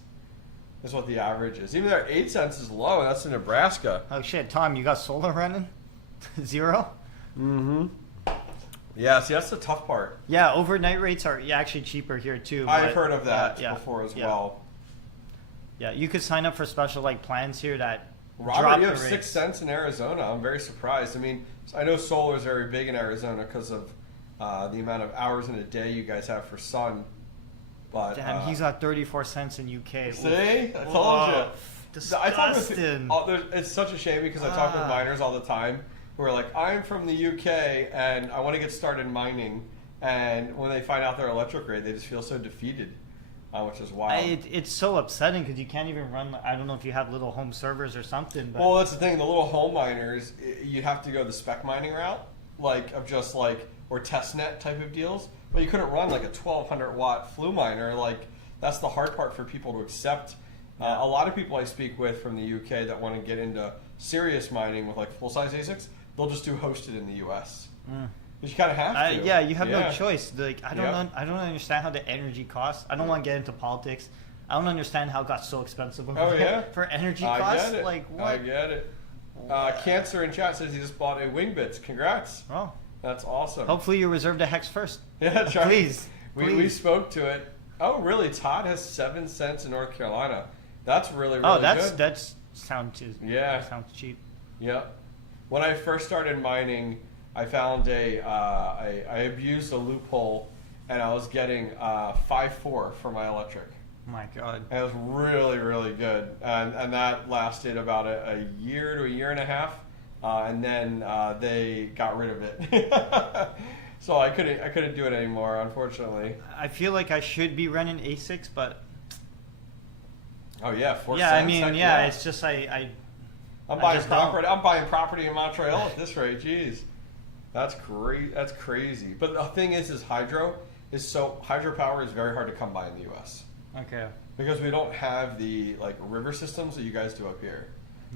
Is what the average is. Even though 8 cents is low, and that's in Nebraska. Oh shit, Tom, you got solar running? 0? Mm-hmm. Yeah, see, that's the tough part. Yeah, overnight rates are actually cheaper here too. I've heard of that before as well. Yeah, you could sign up for special like plans here that Robert, you have 6 cents in Arizona. I'm very surprised. I mean, I know solar is very big in Arizona because of the amount of hours in a day you guys have for sun. But Damn, he's at 34 cents in UK. See, I told you. Disgusting. It's such a shame because I talk with miners all the time who are like, I'm from the UK and I want to get started mining, and when they find out their electric rate, they just feel so defeated, which is wild. It's so upsetting because you can't even run. I don't know if you have little home servers or something. But Well, that's the thing. The little home miners, you have to go the spec mining route, or testnet type of deals. But you couldn't run like a 1200 watt flue miner. Like, that's the hard part for people to accept. A lot of people I speak with from the UK that want to get into serious mining with like full size ASICs, they'll just do hosted in the US. But you kind of have to. Yeah, you have no choice. Like, I don't understand how the energy costs. I don't want to get into politics. I don't understand how it got so expensive for energy costs. I get it. Like, what? I get it. Cancer in chat says he just bought a Wingbits. Congrats. Oh, that's awesome. Hopefully you reserved a hex first. Yeah, that's right. Please. We spoke to it. Oh, really? Todd has 7 cents in North Carolina. That's really good. That sounds cheap. Yeah. When I first started mining, I found I abused a loophole, and I was getting 5.4 for my electric. Oh my God. And it was really, really good, and that lasted about a year to a year and a half, and then they got rid of it. So I couldn't do it anymore, unfortunately. I feel like I should be running ASICs, but oh yeah, 4 yeah, cents. I mean, yeah, it's just I'm buying property. I'm buying property in Montreal at this rate. Jeez, that's great. That's crazy. But the thing is hydropower is very hard to come by in the U.S. Okay. Because we don't have the river systems that you guys do up here.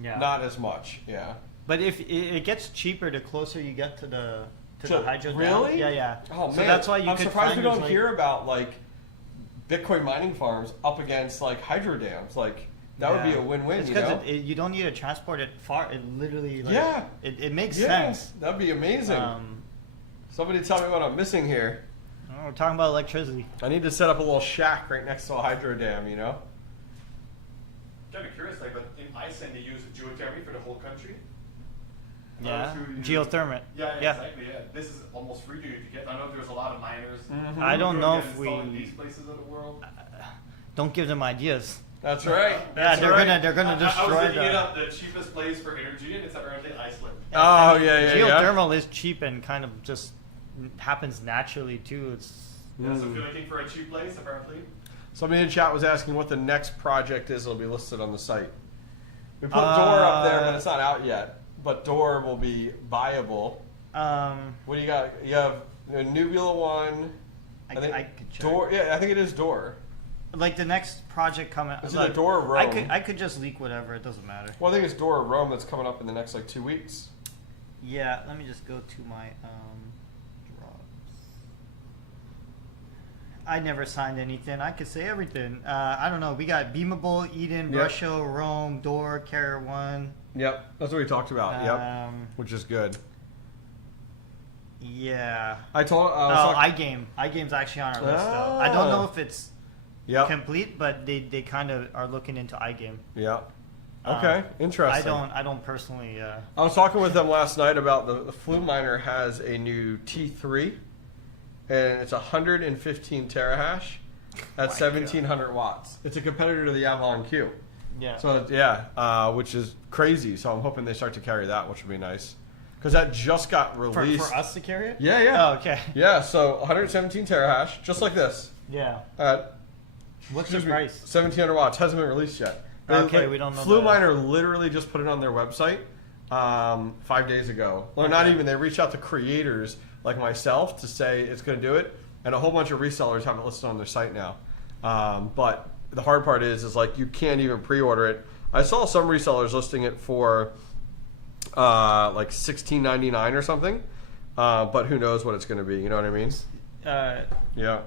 Yeah. Not as much. Yeah. But if it gets cheaper the closer you get to the hydro. Really? Dam. Yeah. Oh so man, that's why I'm surprised we don't hear about Bitcoin mining farms up against hydro dams. That would be a win-win. It's because you don't need to transport it far. It literally it makes sense. That'd be amazing. Somebody tell me what I'm missing here. We're talking about electricity. I need to set up a little shack right next to a hydro dam. Kind of curious, but in Iceland they use geothermy for the whole country. Yeah, geothermal. Yeah, exactly. Yeah, this is almost free to get. I know there's a lot of miners. Mm-hmm. I don't know if in these places of the world. Don't give them ideas. That's right. They're gonna destroy. I was looking it up. The cheapest place for energy, and it's apparently Iceland. Oh yeah. Geothermal is cheap and kind of just happens naturally too. So if you're looking for a cheap place, apparently. Somebody in chat was asking what the next project is. It'll be listed on the site. We put Dor up there, but it's not out yet. But Dor will be viable. What do you got? You have the Nubula one. I could check. Dor. Yeah, I think it is Dor. Like the next project coming. Is it Dor or Rome? I could just leak whatever. It doesn't matter. Well, I think it's Dor or Rome that's coming up in the next 2 weeks. Yeah. Let me just go to my drops. I never signed anything. I could say everything. I don't know. We got Beamable, Eden, Russia, Rome, Dor, Carrier 1. Yep, that's what we talked about. Which is good. Yeah. iGame. iGame's actually on our list though. I don't know if it's complete, but they kind of are looking into iGame. Yeah. Okay, interesting. I don't personally. I was talking with them last night about the Flue Miner has a new T3, and it's 115 terahash at 1700 watts. It's a competitor to the Avalon Q. Yeah. So which is crazy. So I'm hoping they start to carry that, which would be nice, because that just got released for us to carry it. Yeah. Oh, okay. Yeah. So 117 terahash, just like this. Yeah. What's the price? 1700 watts. Hasn't been released yet. Okay, we don't know. Flue Miner literally just put it on their website 5 days ago. Well, not even. They reached out to creators like myself to say it's going to do it, and a whole bunch of resellers have it listed on their site now. But the hard part is you can't even pre-order it. I saw some resellers listing it for $16.99 or something, but who knows what it's going to be? You know what I mean? Yeah.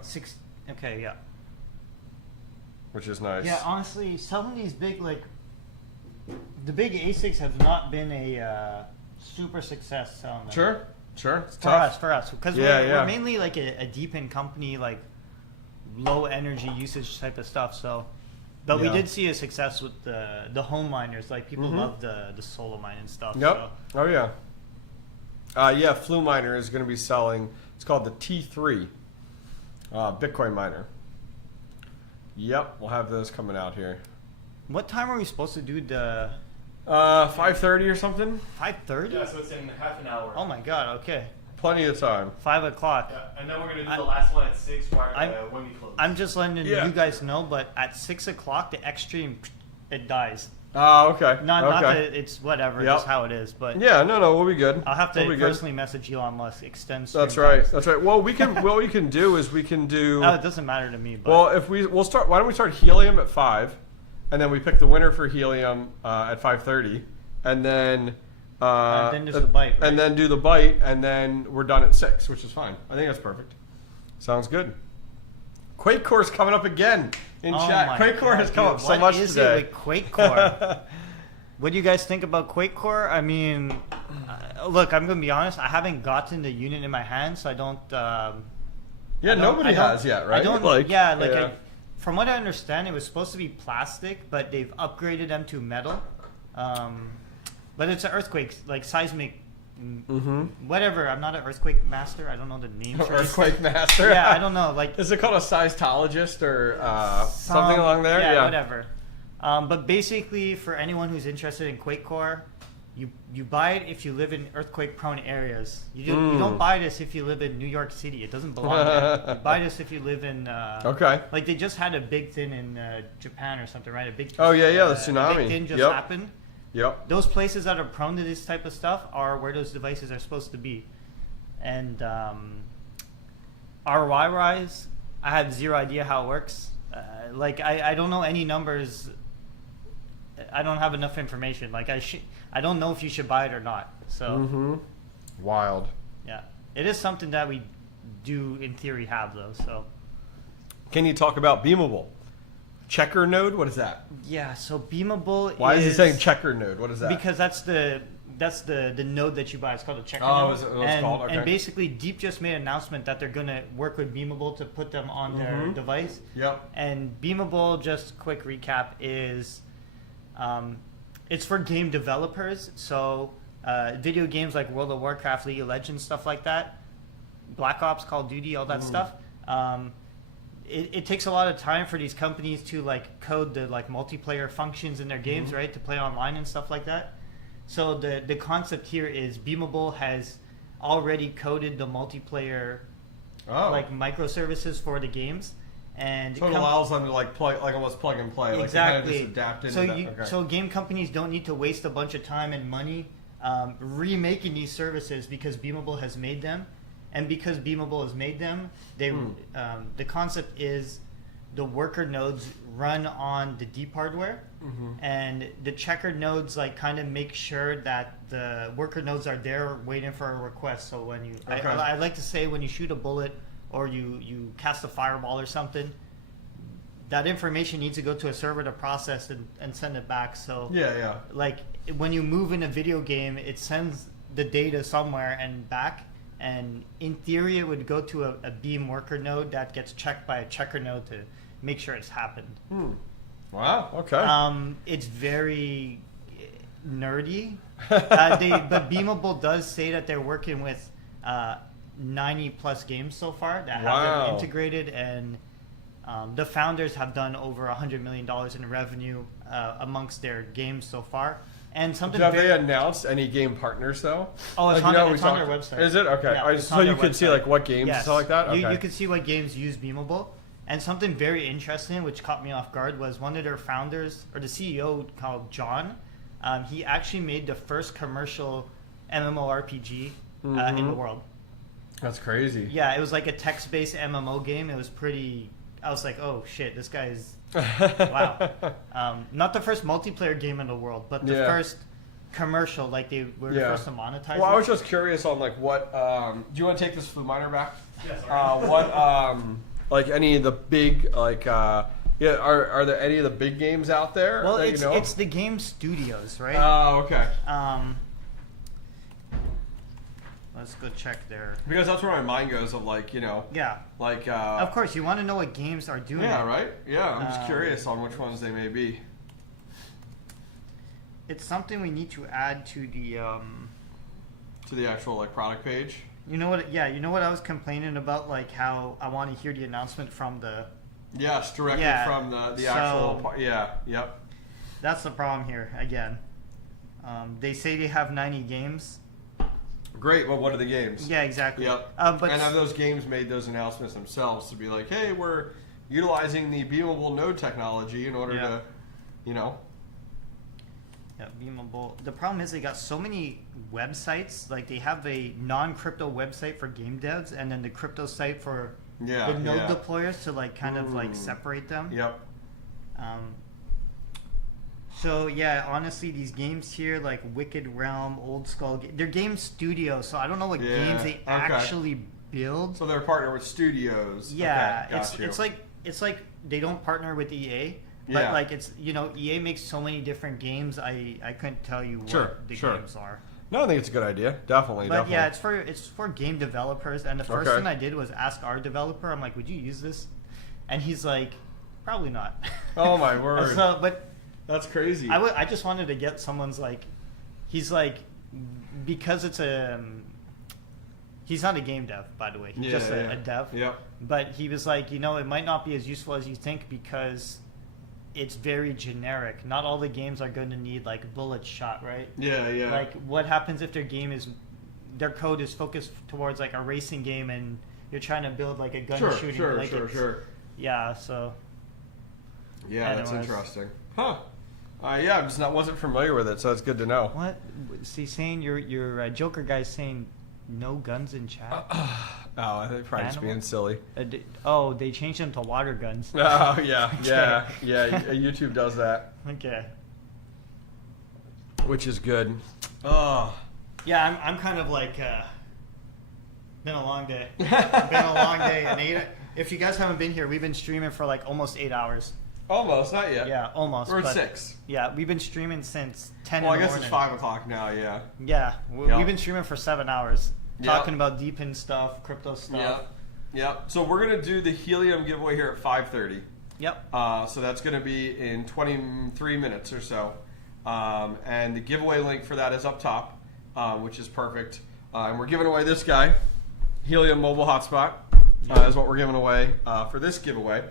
Okay. Yeah. Which is nice. Yeah, honestly, some of these big the big ASICs have not been a super success selling them. Sure. It's for us, because we're mainly a Depin company, low energy usage type of stuff. So, but we did see a success with the home miners. People love the solo mine and stuff. Yep. So. Oh yeah. Flue Miner is going to be selling. It's called the T3 Bitcoin miner. Yep, we'll have those coming out here. What time are we supposed to do the? 5:30 or something. 5:30. Yeah, so it's in half an hour. Oh my god. Okay. Plenty of time. 5 o'clock. Yeah, and then we're gonna do the last one at 6 when we close. I'm just letting you guys know, but at 6 o'clock, the X stream, it dies. Oh, okay. Not that it's whatever, just how it is. But yeah, no, we'll be good. I'll have to We'll be personally message Elon Musk, extend. That's right. That's right. Well, we can. what we can do is we can do. No, it doesn't matter to me. But well, if we'll start. Why don't we start Helium at 5, and then we pick the winner for Helium at 5:30, and then do the bite, right? and then do the bite, and then we're done at 6, which is fine. I think that's perfect. Sounds good. Quake Core's coming up again in chat. Quake Core has come up so much today. What is it with Quake Core? What do you guys think about Quake Core? I mean, look, I'm going to be honest. I haven't gotten the unit in my hand, so I don't... nobody has yet, right? I don't, from what I understand, it was supposed to be plastic, but they've upgraded them to metal. But it's an earthquake, like seismic... Whatever. I'm not an earthquake master. I don't know the name. Earthquake master. Yeah, I don't know. Like, is it called a seismologist or something along there? Yeah, whatever. But basically, for anyone who's interested in Quake Core, you buy it if you live in earthquake-prone areas. You don't buy this if you live in New York City. It doesn't belong there. You buy this if you live in. Like they just had a big thing in Japan or something, right? A big. The tsunami. A big thing just happened. Yep. Those places that are prone to this type of stuff are where those devices are supposed to be. And ROI-wise, I have zero idea how it works. I don't know any numbers. I don't have enough information. Like I don't know if you should buy it or not. So wild. Yeah, it is something that we do in theory have though. So can you talk about beamable? Checker node? What is that? Yeah, so beamable. Why is he saying checker node? What is that? Because that's the node that you buy. It's called a checker node. Oh, is it what it's called? Okay. And basically, Deep just made an announcement that they're going to work with Beamable to put them on their device. Yep. And Beamable, just quick recap, is it's for game developers. So video games like World of Warcraft, League of Legends, stuff like that, Black Ops, Call of Duty, all that stuff. It takes a lot of time for these companies to like code the like multiplayer functions in their games, right? To play online and stuff like that. So the concept here is Beamable has already coded the multiplayer like microservices for the games, and so it allows them to like almost plug and play. Exactly. Like adapt into So game companies don't need to waste a bunch of time and money remaking these services because Beamable has made them. And because Beamable has made them, they the concept is the worker nodes run on the deep hardware, and the checker nodes like kind of make sure that the worker nodes are there waiting for a request. So when you, I like to say when you shoot a bullet or you cast a fireball or something, that information needs to go to a server to process and send it back. So like when you move in a video game, it sends the data somewhere and back. And in theory, it would go to a beam worker node that gets checked by a checker node to make sure it's happened. Wow. Okay. It's very nerdy, but Beamable does say that they're working with 90 plus games so far that have them integrated, and the founders have done over $100 million in revenue amongst their games so far. And something have they announced any game partners though? Oh, it's, like, it's on their website. Is it? Okay. Yeah, so you can see like what games and stuff like that? Okay. You can see what games use Beamable. And something very interesting, which caught me off guard, was one of their founders, or the CEO called John. He actually made the first commercial MMORPG in the world. That's crazy. Yeah, it was like a text-based MMO game. It was pretty... I was like, oh shit, this guy is... wow. Not the first multiplayer game in the world, but the first commercial, like they were the first to monetize. Well, I was just curious on like what... do you want to take this Flu Miner back? Yes. What... like any of the big like are there any of the big games out there? Well, that it's the game studios, right? Oh, okay. Let's go check there. Because that's where my mind goes of like, like of course you want to know what games are doing. Yeah, right? Yeah, I'm just curious on which ones they may be. It's something we need to add to the actual like product page. You know what? Yeah, you know what I was complaining about, like how I want to hear the announcement from the Yes, directly from the actual. Yep. That's the problem here again. They say they have 90 games. Great. Well, what are the games? Yeah, exactly. Yep. But and have those games made those announcements themselves to be like, hey, we're utilizing the beamable node technology in order to, Yeah, beamable. The problem is they got so many websites. Like they have a non-crypto website for game devs, and then the crypto site for the node deployers to like kind of like separate them. Yep. So yeah, honestly, these games here like Wicked Realm, Old Skull, they're game studios. So I don't know what games they actually build. So they're partnered with studios. Yeah, Okay, it's like they don't partner with EA. But like it's EA makes so many different games. I couldn't tell you what the games are. No, I think it's a good idea. Definitely. But yeah, it's for game developers. And the first thing I did was ask our developer. I'm like, would you use this? And he's like, probably not. Oh my word! But that's crazy. I just wanted to get someone's like, he's like, because it's a. He's not a game dev, by the way. He's just a dev. Yep. But he was like, it might not be as useful as you think because it's very generic. Not all the games are going to need like bullet shot, right? Yeah. Like, what happens if their code is focused towards like a racing game and you're trying to build like a gun shooting? Sure. Yeah. So. Yeah, that's interesting. Huh. Yeah, I just wasn't familiar with it, so it's good to know. What? See, saying your Joker guy's saying no guns in chat. I think probably just being silly. They changed them to water guns. Oh yeah. YouTube does that. Okay. Which is good. Oh. Yeah, I'm kind of like been a long day. Been a long day, and if you guys haven't been here, we've been streaming for like almost 8 hours. Almost, not yet. Yeah, almost. We're at 6. Yeah, we've been streaming since 10 Well, in the I guess morning. it's 5 o'clock now, yeah. Yeah, we've been streaming for 7 hours. Talking about Deepin stuff, crypto stuff. Yep. So we're going to do the Helium giveaway here at 5:30. Yep. So that's going to be in 23 minutes or so. And the giveaway link for that is up top, which is perfect. And we're giving away this guy, Helium Mobile Hotspot, is what we're giving away for this giveaway.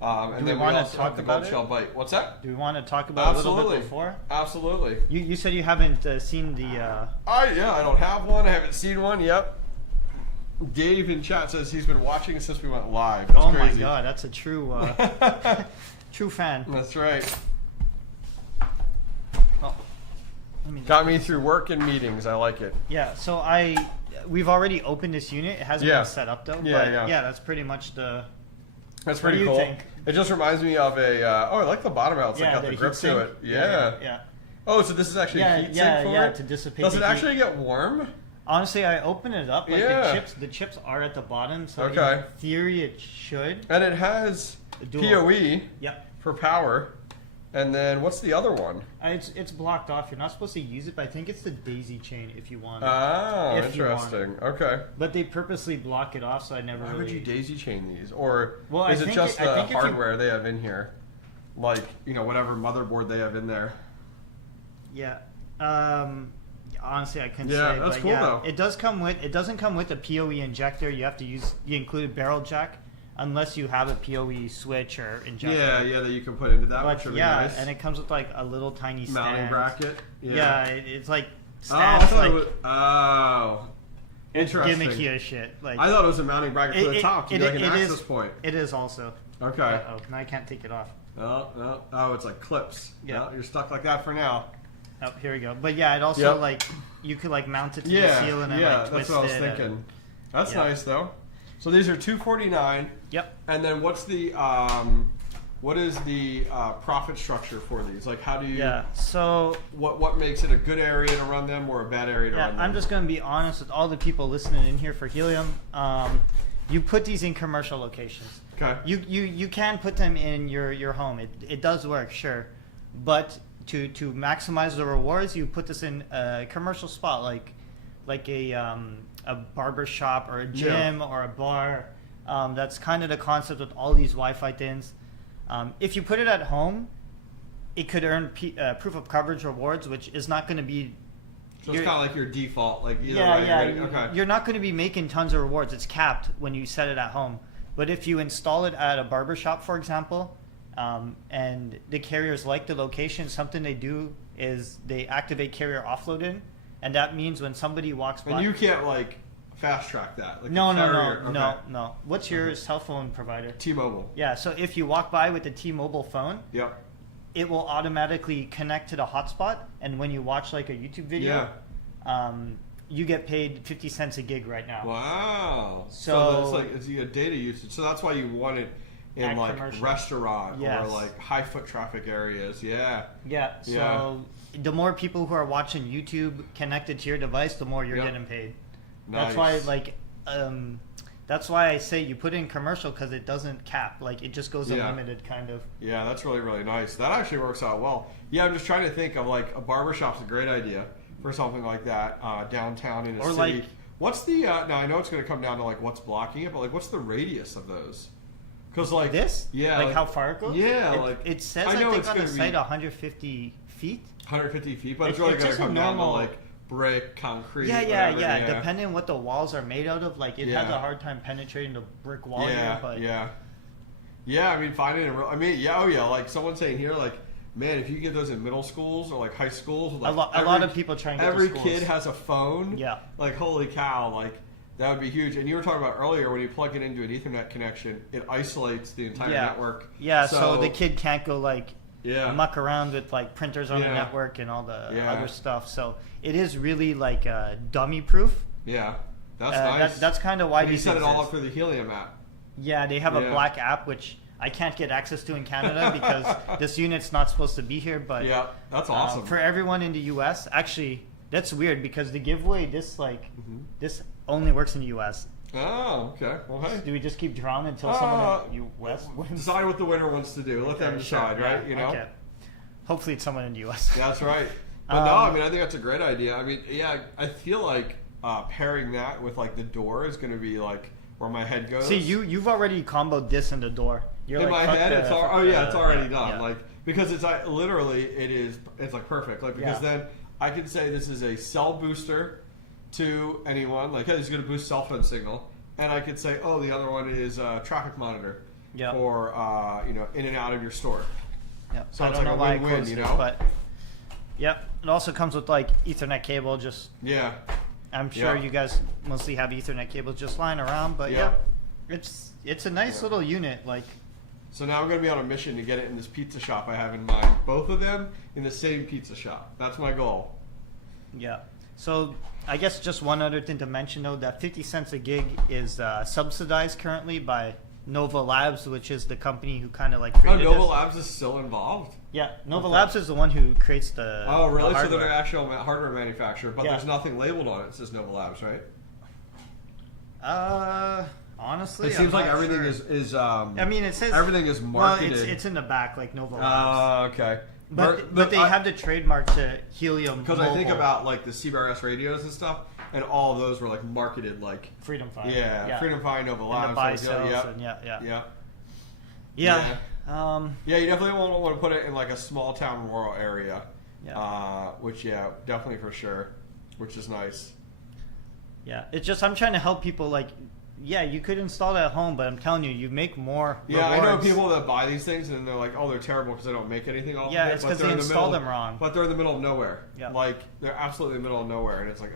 And then we also have the Goldshell Byte. What's that? Do we want to talk about it a little bit before? Absolutely. You said you haven't seen the... I don't have one. I haven't seen one. Yep. Dave in chat says he's been watching since we went live. That's crazy. My God, that's a true true fan. That's right. Oh, got me through work and meetings. I like it. Yeah, so we've already opened this unit. It hasn't been set up though. Yeah, that's pretty much the... That's pretty cool. Think? It just reminds me of a... I like the bottom out. It's got the grip to it. Yeah. Oh, so this is actually a heat sink for it? To dissipate. Does it actually get warm? Honestly, I open it up. Like the chips are at the bottom, so in theory it should. And it has PoE for power. And then what's the other one? It's blocked off. You're not supposed to use it, but I think it's the daisy chain if you want it. Oh, interesting. Okay. But they purposely block it off, so I never. Why would you daisy chain these? Or well, is it just the hardware they have in here? Like, whatever motherboard they have in there. Yeah. Honestly, I couldn't say. Yeah, that's cool though. It doesn't come with a PoE injector. You include a barrel jack. Unless you have a PoE switch or injector. Yeah, that you can put into that, which would be nice. And it comes with like a little tiny stand. Mounting bracket. Yeah, it's like stands. Interesting. It's gimmicky as shit. Like, I thought it was a mounting bracket for the top to be like an access point. It is also. Okay. Now I can't take it off. No. Oh, it's like clips. Yeah. No, you're stuck like that for now. Oh, here we go. But yeah, it also like you could like mount it to the ceiling and like twist it. That's what I was thinking. That's nice though. So these are $249. Yep. And then what is the profit structure for these? Like, how do you? Yeah. So what makes it a good area to run them or a bad area to run them? I'm just going to be honest with all the people listening in here for Helium. You put these in commercial locations. Okay. You can put them in your home. It does work, sure, but to maximize the rewards, you put this in a commercial spot like a barber shop or a gym or a bar. That's kind of the concept with all these Wi-Fi things. If you put it at home, it could earn proof of coverage rewards, which is not going to be... So it's kind of like your default. Like Okay. You're not going to be making tons of rewards. It's capped when you set it at home. But if you install it at a barber shop, for example, and the carriers like the location, something they do is they activate carrier offloading, and that means when somebody walks by. And you can't like fast track that. Like No. Okay. What's your cell phone provider? T-Mobile. Yeah, so if you walk by with the T-Mobile phone, Yep. it will automatically connect to the hotspot, and when you watch like a YouTube video, you get paid 50 cents a gig right now. Wow. So it's a data usage. So that's why you want it in like restaurant or like high foot traffic areas. Yeah. Yeah. So the more people who are watching YouTube connected to your device, the more you're getting paid. Nice. That's why I say you put in commercial, because it doesn't cap. Like it just goes unlimited kind of. Yeah, that's really, really nice. That actually works out well. Yeah, I'm just trying to think of like a barbershop's a great idea for something like that downtown in a city. Like, what's the now I know it's going to come down to like what's blocking it, but like what's the radius of those? Because like this, yeah, like how far it goes. Yeah, it says I think on the site 150 feet. 150 feet, but it's really going to come down to like brick, concrete. Yeah. Depending on what the walls are made out of, like it has a hard time penetrating the brick wall here. But yeah. I mean, finding it. I mean, like someone's saying here, like, man, if you get those in middle schools or like high schools, like a lot of people trying to get every to kid has a phone. Yeah. Like, holy cow, like that would be huge. And you were talking about earlier when you plug it into an Ethernet connection, it isolates the entire network. Yeah. So the kid can't go like. Muck around with like printers on the network and all the other stuff. So it is really like dummy proof. Yeah, that's nice. That's kind of why you set it all up for the Helium app. Yeah, they have a black app which I can't get access to in Canada because this unit's not supposed to be here. But yeah, that's awesome. For everyone in the U.S., actually, that's weird because the giveaway this only works in the U.S. Oh, okay. Well, hey. Do we just keep drawing until someone in the U.S. wins? Decide what the winner wants to do. Let them decide, right? You know. Okay. Hopefully, it's someone in the U.S. That's right. But no, I mean, I think that's a great idea. I mean, yeah, I feel like pairing that with like the door is going to be like where my head goes. See, you've already comboed this in the door. You're in like, my head, it's already done. Yeah. Like because it's it's like perfect. Like because then I can say this is a cell booster to anyone, like, hey, this is going to boost cell phone signal. And I could say, oh, the other one is a traffic monitor for, in and out of your store. Yep. So I it's don't like know a why win-win, it but yep. It also comes with, like, Ethernet cable, just... Yeah. I'm sure you guys mostly have Ethernet cables just lying around, but it's a nice little unit, like... So now I'm going to be on a mission to get it in this pizza shop I have in mind. Both of them in the same pizza shop. That's my goal. Yeah. So I guess just one other thing to mention, though, that 50 cents a gig is subsidized currently by Nova Labs, which is the company who kind of like created Nova Labs is still involved? Yeah, Nova Labs is the one who creates the Oh, really? The so they're an actual hardware manufacturer, but there's nothing labeled on it. It says Nova Labs, right? Honestly, it seems like everything is. I mean, it says everything is marketed. Well, it's in the back, like Nova Labs. Okay. But they have the trademark to Helium. Because I think about like the CBRS radios and stuff, and all of those were like marketed like Freedom Fi. Yeah, Freedom Fi, Nova Labs. And the buy cells, and yeah. You definitely won't want to put it in like a small town rural area. Yeah. Which definitely for sure, which is nice. Yeah, it's just I'm trying to help people like. Yeah, you could install it at home, but I'm telling you, you make more. Yeah, rewards. I know people that buy these things and they're like, "Oh, they're terrible because they don't make anything off of it." Yeah, it's because they install them wrong. But they're in the middle of nowhere. Yeah, like they're absolutely in the middle of nowhere, and it's like,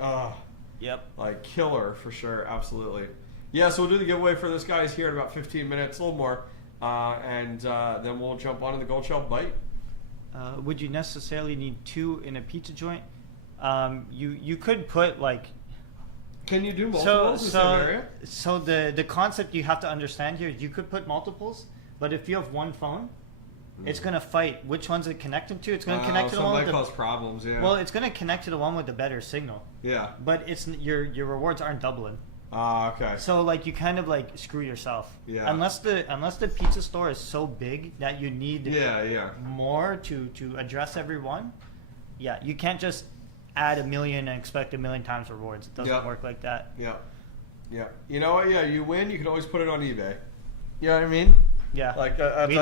yep, like killer for sure, absolutely. Yeah, so we'll do the giveaway for this guy's here in about 15 minutes, a little more, and then we'll jump on to the Goldshell Byte. Would you necessarily need two in a pizza joint? You could put like. Can you do multiples in the same area? So the concept you have to understand here is you could put multiples, but if you have one phone, it's going to fight which one's it connected to. It's going to connect to the one with that cause problems. Yeah. Well, it's going to connect to the one with the better signal. Yeah. But it's your rewards aren't doubling. Okay. So like you kind of like screw yourself. Yeah. Unless the pizza store is so big that you need more to address every one. Yeah, you can't just add 1 million and expect 1 million times rewards. It doesn't work like that. Yeah. You know what? Yeah, you win. You can always put it on eBay. You know what I mean? Yeah. Like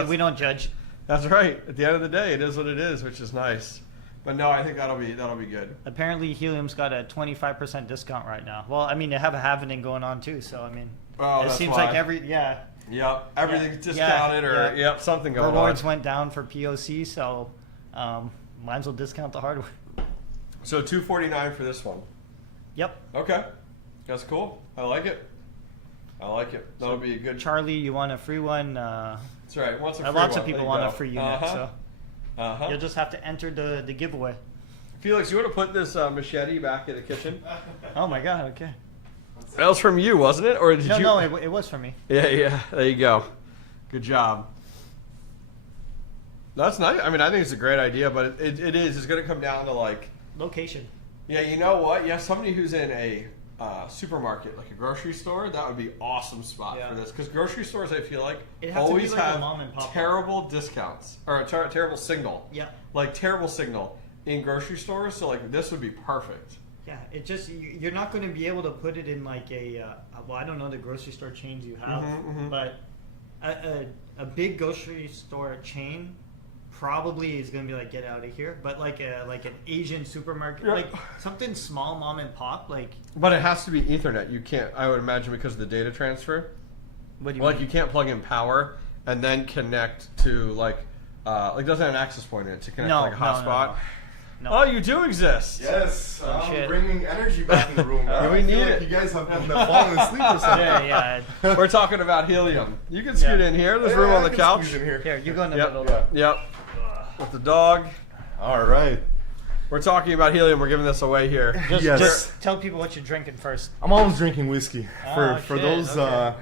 we don't judge. That's right. At the end of the day, it is what it is, which is nice. But no, I think that'll be good. Apparently, Helium's got a 25% discount right now. Well, I mean, they have a halvening going on too. So I mean, it seems like Yep, everything's discounted or something going Rewards on. went down for POC, so might as well discount the hardware. So $249 for this one. Yep. Okay, that's cool. I like it. That'll be a good. Charlie, you want a free one? That's right. What's a free lots one? of people There you want go. a free unit, so you'll just have to enter the giveaway. Felix, you want to put this machete back in the kitchen? Oh my God! Okay. That was from you, wasn't it? Or did you? No, it was from me. Yeah. There you go. Good job. That's nice. I mean, I think it's a great idea, but it is. It's going to come down to like location. Yeah, you know what? Yeah, somebody who's in a supermarket, like a grocery store, that would be awesome spot for this. Because grocery stores, I feel like, always like have a mom and pop terrible discounts or a terrible signal. Yeah. Like terrible signal in grocery stores. So like this would be perfect. Yeah, it just you're not going to be able to put it in like a well, I don't know the grocery store chains you have, but a big grocery store chain probably is going to be like get out of here. But like an Asian supermarket, like something small, mom and pop, like. But it has to be Ethernet. You can't. I would imagine because of the data transfer. What do you like mean? you can't plug in power and then connect to like doesn't have an access point in it to connect to like a hotspot. No. Oh, you do exist. Yes, Oh, I'm shit. bringing energy back in the room. Yeah, we I feel need like it. You guys have been falling asleep or something. Yeah. We're talking about helium. You can scoot in here. There's room on the couch. Here, you go in the Yep. middle. Yep. With the dog. All right. We're talking about helium. We're giving this away here. Just tell people what you're drinking first. I'm always drinking whiskey. For shit, those, okay.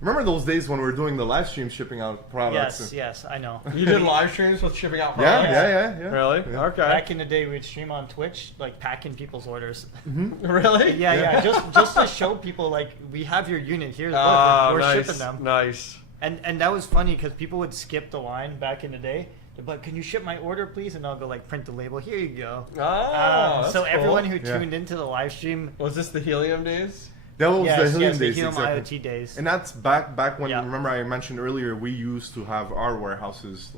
remember those days when we were doing the live stream shipping out products? Yes, I know. You did live streams with shipping out products? Yeah. Really? Yeah. Okay. Back in the day, we'd stream on Twitch, like packing people's orders. Really? Yeah. Just to show people, like, we have your unit here. Look, we're nice, shipping them. Nice. And that was funny because people would skip the line back in the day. But can you ship my order, please? And I'll go like print the label. Here you go. That's so cool. everyone who tuned into the live stream. Was this the helium days? That was the Helium the days, Helium exactly. IoT days. And that's back when, remember I mentioned earlier, we used to have our warehouses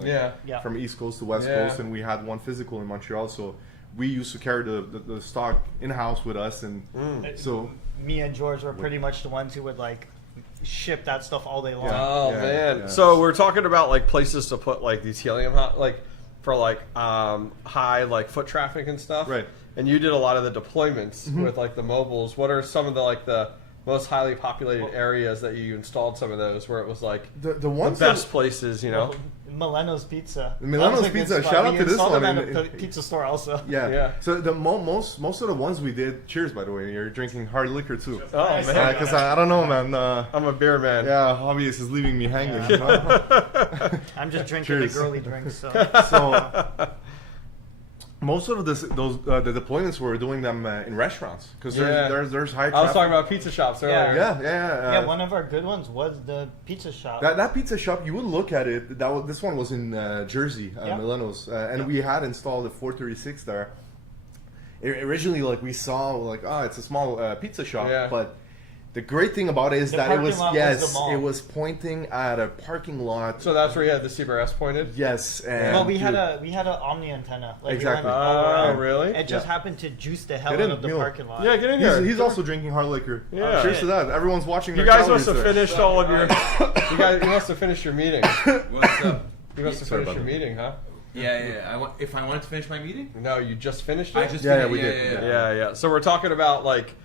from East Coast to West Coast, and we had one physical in Montreal, so we used to carry the stock in-house with us, and so... Me and George were pretty much the ones who would like ship that stuff all day long. Oh, man. So we're talking about like places to put like these helium for like high like foot traffic and stuff. Right. And you did a lot of the deployments with like the mobiles. What are some of the most highly populated areas that you installed some of those where it was like the ones best places, you know? Milano's Pizza. Milano's Pizza. Shout out to this one. At the pizza store also. Yeah. So the most of the ones we did. Cheers, by the way. You're drinking hard liquor too. Oh man. Because I don't know, man. I'm a beer man. Yeah, Hobbyist is leaving me hanging. You know? I'm just drinking the girly drinks. So most of the deployments we're doing them in restaurants because there's high traffic. I was talking about pizza shops earlier. Yeah. One of our good ones was the pizza shop. That pizza shop, you would look at it. This one was in Jersey, Milano's, and we had installed a 436 there. Originally, like we saw, like it's a small pizza shop, but the great thing about it is that it was pointing at a parking lot. So that's where you had the CBRS pointed. Yes, and well, we had an Omni antenna. Like exactly. Oh, really? It just happened to juice the hell out of the parking lot. Yeah, get in here. He's also drinking hard liquor. Yeah. Cheers to that. Everyone's watching. You guys must have finished all of your. You must have finished your meeting. What's up? You must have finished your meeting, huh? Yeah. If I wanted to finish my meeting? No, you just finished it? I just finished it. Yeah. So we're talking about like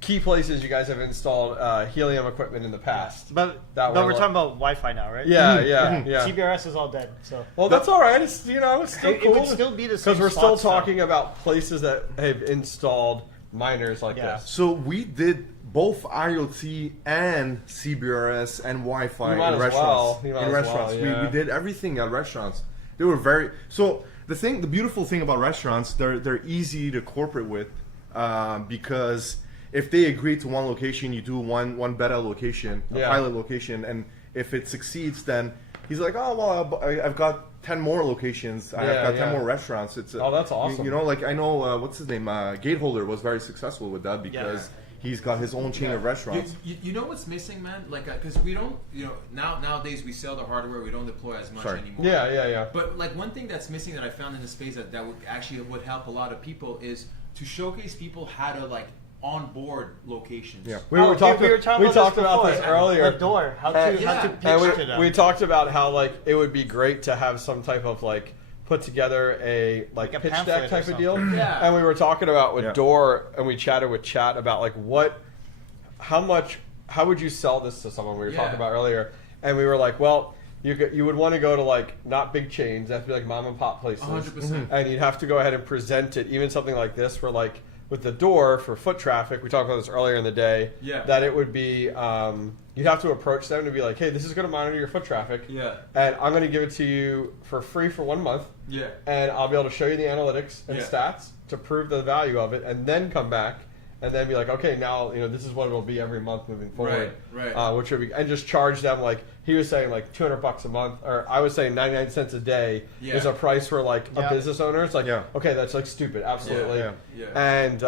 key places you guys have installed helium equipment in the past. But we're talking about Wi-Fi now, right? Yeah. CBRS is all dead. So well, that's all right. It's still cool. It would still be the same because we're still spots, talking about places that have installed miners like this. So we did both IoT and CBRS and Wi-Fi in restaurants. We did everything at restaurants. They were very the beautiful thing about restaurants, they're easy to corporate with because if they agree to one location, you do one beta location, a pilot location, and if it succeeds, then he's like, oh well, I've got 10 more locations. I've got 10 more restaurants. It's that's awesome. You know, like I know what's his name, Gateholder was very successful with that because he's got his own chain of restaurants. You know what's missing, man? Like, because we don't, nowadays we sell the hardware, we don't deploy as much anymore. Yeah. But like one thing that's missing that I found in the space that would help a lot of people is to showcase people how to like onboard locations. Yeah, we talked about this earlier. The door, how to pitch to them. We talked about how like it would be great to have some type of like put together a pitch deck type of deal. Yeah. And we were talking about with Dor, and we chatted with Chat about like how would you sell this to someone? We were talking about earlier, and we were like, well, you would want to go to like not big chains, that have to be like mom and pop places, 100%. and you'd have to go ahead and present it, even something like this, where like with the Dor for foot traffic, we talked about this earlier in the day, that it would be you'd have to approach them to be like, hey, this is going to monitor your foot traffic, and I'm going to give it to you for free for 1 month, and I'll be able to show you the analytics and stats to prove the value of it, and then come back and then be like, okay, now this is what it'll be every month moving forward, right. Which would be, and just charge them like he was saying like $200 a month, or I was saying 99 cents a day is a price for like a business owner. It's like okay, that's like stupid, absolutely. And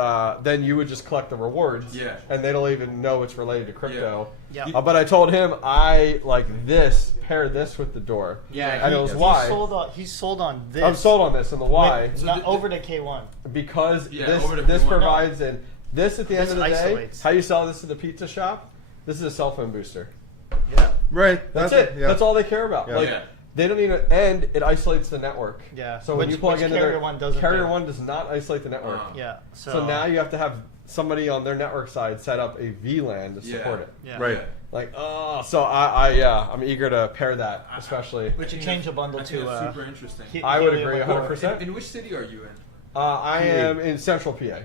then you would just collect the rewards, and they don't even know it's related to crypto. But I told him I like this, pair this with the Dor. And it was why he's sold on this. I'm sold on this, and the why. Not over to K1 because this provides an. This, at the end of the day, how you sell this to the pizza shop, this is a cell phone booster. Right. That's it. That's all they care about. They don't need it, and it isolates the network. So when you plug into their carrier one does not isolate the network. So now you have to have somebody on their network side set up a VLAN to support it. Right. Like, so I'm eager to pair that, especially. Which you change a bundle to. Super interesting. I would agree 100%. In which city are you in? I am in Central PA.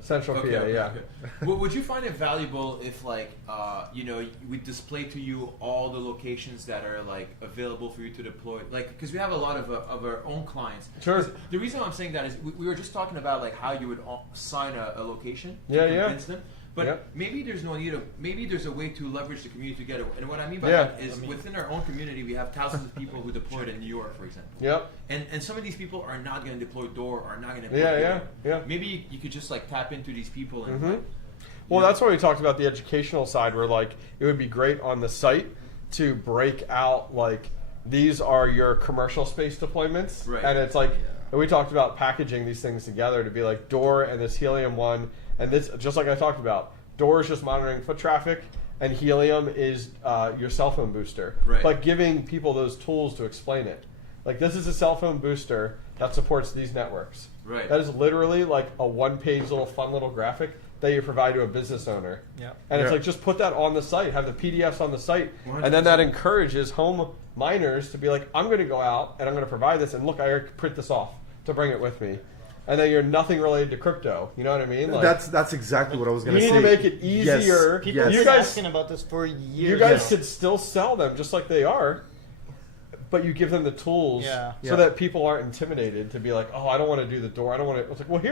Central PA, Okay. Would you find it valuable if, like, we display to you all the locations that are like available for you to deploy? Like, because we have a lot of our own clients. Sure. The reason I'm saying that is we were just talking about like how you would assign a location to convince them. But maybe there's no need of. Maybe there's a way to leverage the community together. And what I mean by that is, within our own community, we have thousands of people who deployed in New York, for example. And some of these people are not going to deploy Dor, are not going to deploy Maybe you could just like tap into these people and. Well, that's why we talked about the educational side, where like it would be great on the site to break out like these are your commercial space deployments, and it's like we talked about packaging these things together to be like Dor and this Helium one. And this, just like I talked about, Dor is just monitoring foot traffic, and Helium is your cell phone booster. But giving people those tools to explain it. Like, this is a cell phone booster that supports these networks. That is literally like a one-page little fun little graphic that you provide to a business owner. And it's like, just put that on the site, have the PDFs on the site, 100%. And then that encourages home miners to be like, I'm going to go out and I'm going to provide this, and look, I print this off to bring it with me. And then you're nothing related to crypto. You know what I mean? Like, that's exactly what I was going to say. You need to make it easier. People have been asking about this for years. You guys could still sell them just like they are, but you give them the tools so that people aren't intimidated to be like, oh, I don't want to do the Dor. I don't want to. It's like, well,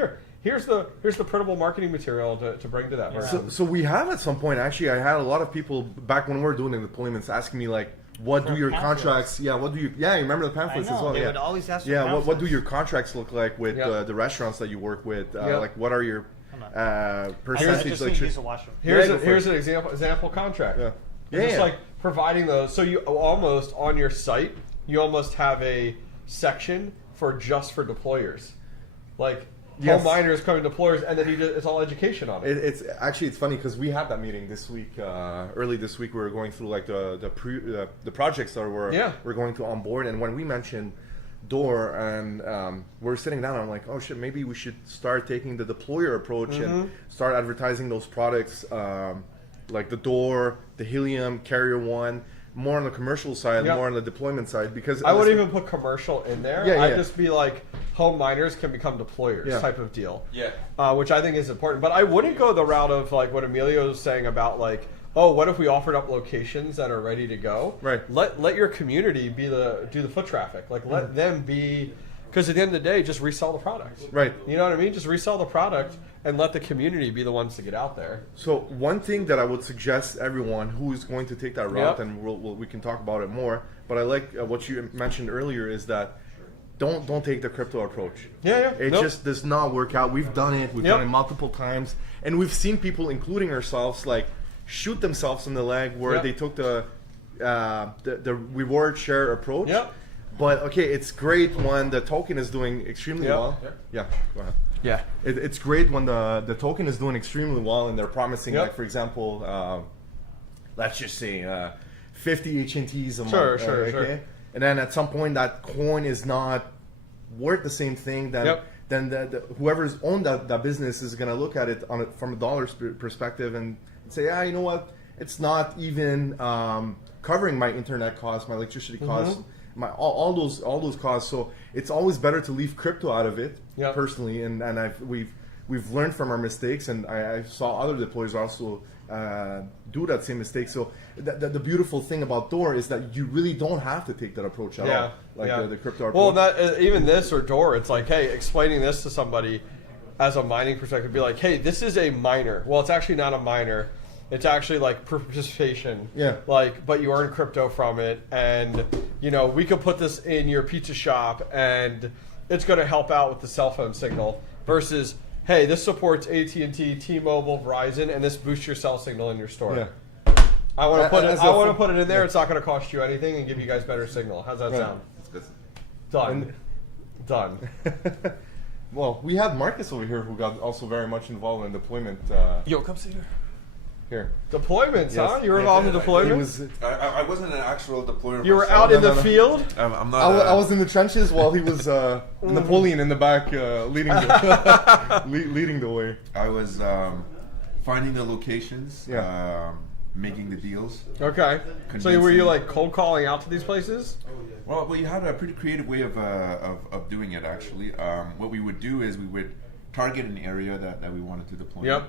here's the printable marketing material to bring to that person. So we have at some point, actually, I had a lot of people back when we were doing the deployments asking me like, what do your contracts? What do you? Yeah, you remember the pamphlets as well. They would always ask for what do your contracts look like with the restaurants that you work with? Like, what are your percentage? Here's an example contract. Just like providing those. So you almost on your site, you almost have a section for deployers, like. Home miners coming deployers, and then it's all education on it. It's funny because we had that meeting this week. Early this week, we were going through like the projects that we're going to onboard, and when we mentioned Dor, and we're sitting down, I'm like, oh shit, maybe we should start taking the deployer approach and start advertising those products, like the Dor, the Helium, Carrier One. More on the commercial side, more on the deployment side, because I wouldn't even put commercial in there. I'd just be like, home miners can become deployers type of deal. Which I think is important. But I wouldn't go the route of like what Emilio was saying about like, oh, what if we offered up locations that are ready to go? Let your community do the foot traffic. Like let them be, because at the end of the day, just resell the product. You know what I mean? Just resell the product and let the community be the ones to get out there. So one thing that I would suggest everyone who is going to take that route, and we can talk about it more, but I like what you mentioned earlier is that don't take the crypto approach. It just does not work out. We've done it. We've done it multiple times, and we've seen people, including ourselves, like shoot themselves in the leg where they took the reward share approach. But okay, it's great when the token is doing extremely well. Go ahead. Yeah. It's great when the token is doing extremely well and they're promising, like, for example, let's just say 50 HNTs a month. Sure. And then at some point that coin is not worth the same thing, then the whoever's owned that business is going to look at it from a dollar's perspective and say, you know what, it's not even covering my internet costs, my electricity costs, all those costs. So it's always better to leave crypto out of it, personally. And we've learned from our mistakes, and I saw other deployers also do that same mistake. So the beautiful thing about Dor is that you really don't have to take that approach at all, like the crypto approach. Well, even this or Dor, it's like, hey, explaining this to somebody as a mining perspective, be like, hey, this is a miner. Well, it's actually not a miner. It's actually like participation. Like, but you earn crypto from it, and we could put this in your pizza shop, and it's going to help out with the cell phone signal. Versus, hey, this supports AT&T, T-Mobile, Verizon, and this boosts your cell signal in your store. I want to put it. I want to put it in there. It's not going to cost you anything, and give you guys better signal. How's that sound? That's good. Done. Well, we have Marcus over here who got also very much involved in deployment. Yo, come sit here. Deployments, huh? You were involved in deployments? I wasn't an actual deployer. You were out in the field? I'm not. I was in the trenches while he was Napoleon in the back leading the way. I was finding the locations, making the deals. Okay. So were you like cold calling out to these places? Well, we had a pretty creative way of doing it, actually. What we would do is we would target an area that we wanted to deploy.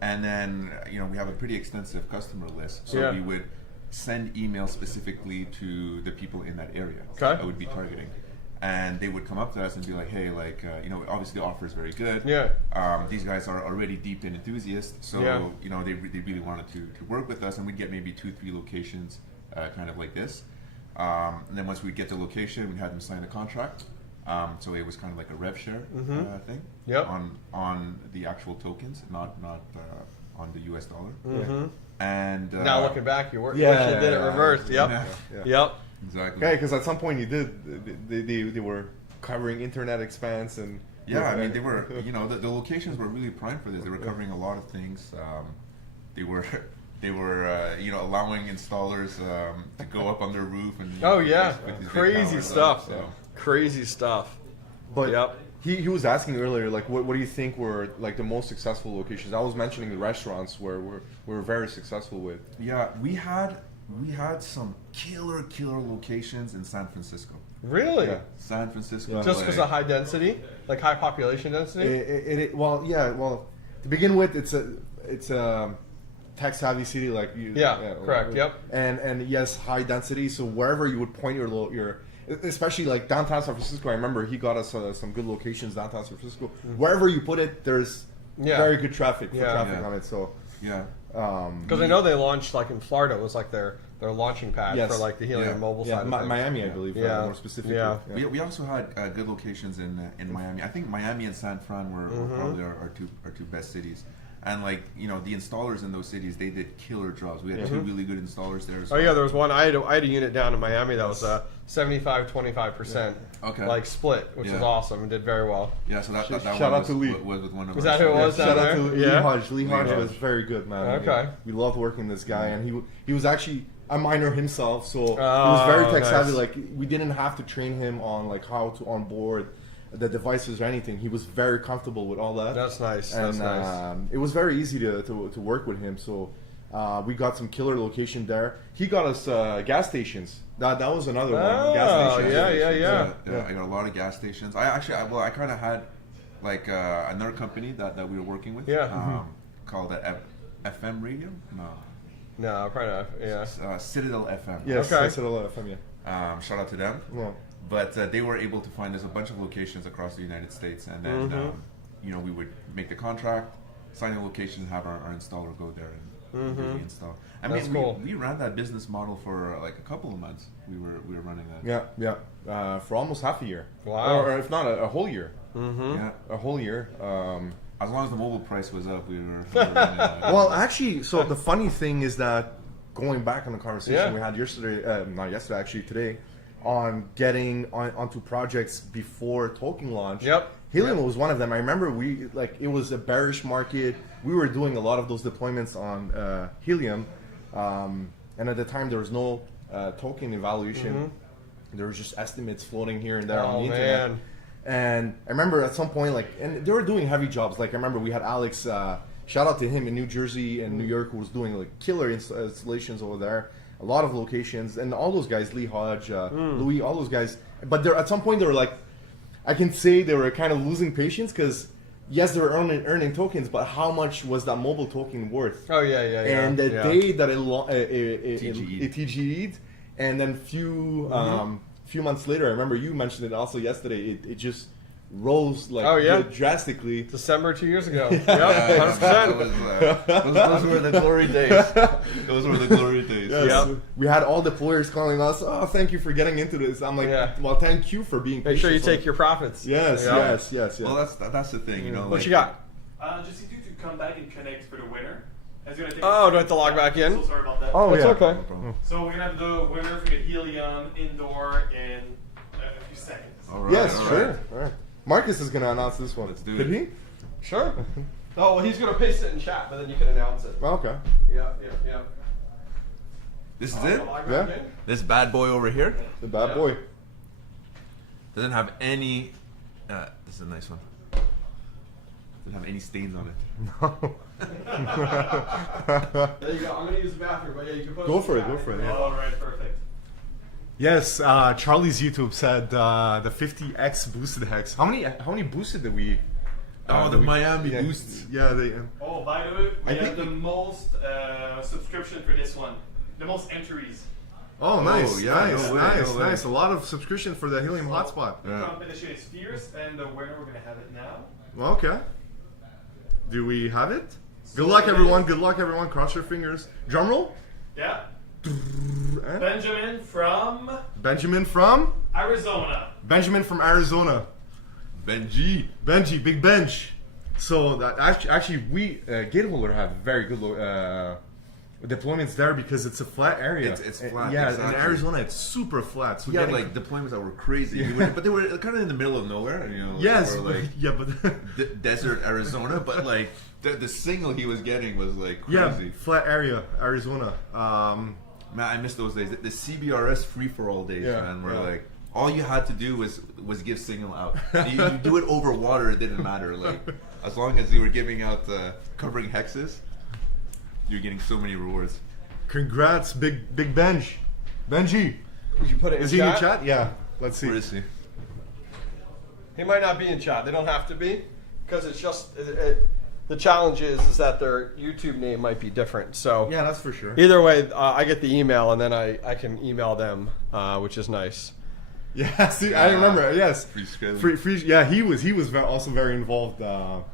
And then, we have a pretty extensive customer list. So we would send emails specifically to the people in that area that would be targeting. And they would come up to us and be like, hey, obviously the offer is very good. These guys are already deep in enthusiasts. So, they really wanted to work with us. And we'd get maybe 2-3 locations kind of like this. And then once we get the location, we had them sign a contract. So it was kind of like a rev share thing on the actual tokens, not on the US dollar. And now looking back, you wish you did it reversed. Yep. Exactly. Okay, because at some point you did. They were covering internet expanse and. I mean they were. The locations were really primed for this. They were covering a lot of things. They were allowing installers to go up on their roof and crazy stuff. Crazy stuff. But he was asking earlier, like, what do you think were like the most successful locations? I was mentioning the restaurants where we're very successful with. Yeah, we had some killer locations in San Francisco. Really? Yeah. San Francisco. Just because of high density, like high population density. Well, to begin with, it's a tech savvy city, like you. Correct. Yep. And yes, high density. So wherever you would point your especially like downtown San Francisco, I remember he got us some good locations downtown San Francisco. Wherever you put it, there's very good traffic on it. So because I know they launched like in Florida, it was like their launching pad for like the Helium mobile side. Miami, I believe, more specifically. We also had good locations in Miami. I think Miami and San Fran were probably our two best cities. And the installers in those cities, they did killer jobs. We had 2 really good installers there. There was one. I had a unit down in Miami that was 75-25%, like split, which was awesome and did very well. Yeah, so that shout out to Lee. Was with one of was that who it was? Shout out to Lee Hodge. Lee Hodge was very good, man. Okay, we loved working with this guy, and he was actually a miner himself, so he was very tech savvy. Like we didn't have to train him on like how to onboard the devices or anything. He was very comfortable with all that. That's nice. And it was very easy to work with him. So we got some killer location there. He got us gas stations. That was another one. Gas stations. Yeah. I got a lot of gas stations. I kind of had like another company that we were working with. Called FM Radio. No, probably not. Citadel FM. Yes, Citadel FM. Shout out to them. Yeah. But they were able to find us a bunch of locations across the United States, and then we would make the contract, sign the location, have our installer go there and really install. I mean, we ran that business model for like a couple of months. We were running that. For almost half a year. Wow. Or if not a whole year. A whole year. As long as the mobile price was up, we were running that. Well, actually, so the funny thing is that going back on the conversation we had yesterday, not yesterday, actually today, on getting onto projects before token launch. Helium was one of them. I remember it was a bearish market. We were doing a lot of those deployments on Helium, and at the time there was no token evaluation. There was just estimates floating here and there on the internet. Man. And I remember at some point, and they were doing heavy jobs. Like I remember we had Alex, shout out to him in New Jersey and New York, who was doing like killer installations over there. A lot of locations, and all those guys, Lee Hodge, Louis, all those guys. But at some point they were like, I can say they were kind of losing patience because yes, they were earning tokens, but how much was that mobile token worth? Oh yeah. And the day that it TGE'd, and then few months later, I remember you mentioned it also yesterday. It just rose drastically. December 2 years ago. Yeah, 100%. Those were the glory days. Those were the glory days. Yes. Yep. We had all deployers calling us. Oh, thank you for getting into this. I'm like, well, thank you for being patient. Make sure you take your profits. Yes. Well, that's the thing, you know. What you got? Just need you to come back and connect for the winner. Do I have to log back in? So sorry about that. Oh, it's okay. No so we're gonna have the winner for the Helium indoor in a few seconds. All right. Yes, sure. All right. Marcus is gonna announce this one. Let's do Could he? Sure. Oh well, he's gonna paste it in chat, but then you can announce it. Okay. Yeah. This is it. Yeah. This bad boy over here. The bad boy. Doesn't have any. This is a nice one. Doesn't have any stains on it. No. There you go. I'm gonna use the bathroom, but yeah, you can put. Go for it. Yeah. All right, perfect. Yes, Charlie's YouTube said the 50x boosted hex. How many boosted did we? The Miami boosts. Yeah, they. Oh, by the way, we have the most subscription for this one. The most entries. Oh, nice, no nice. A lot of subscription for the Helium Hotspot. The competition is fierce, and the winner, we're gonna have it now. Well, okay. Do we have it? Good luck, everyone. Good luck, everyone. Cross your fingers. Drum roll. Yeah. Benjamin from Arizona. Benjamin from Arizona. Benji, Big Bench. So that actually we Gateholder have very good deployments there because it's a flat area. It's flat. Yeah, exactly. in Arizona it's super flat. So we had like deployments that were crazy, but they were kind of in the middle of nowhere. You know, yes, but desert Arizona. But like the signal he was getting was like crazy. Yeah, flat area Arizona. Man, I miss those days. The CBRS free for all days, man. Where like all you had to do was give signal out. you do it over water, it didn't matter. Like as long as you were giving out covering hexes, you're getting so many rewards. Congrats, Big Benji. Benji. Did you put it in chat? Is he in your chat? Yeah. Let's see. Where is he? He might not be in chat. They don't have to be because it's just. The challenge is that their YouTube name might be different. So yeah, that's for sure. Either way, I get the email and then I can email them, which is nice. Yeah, see, I remember. Yes, free. Yeah, he was also very involved. Man,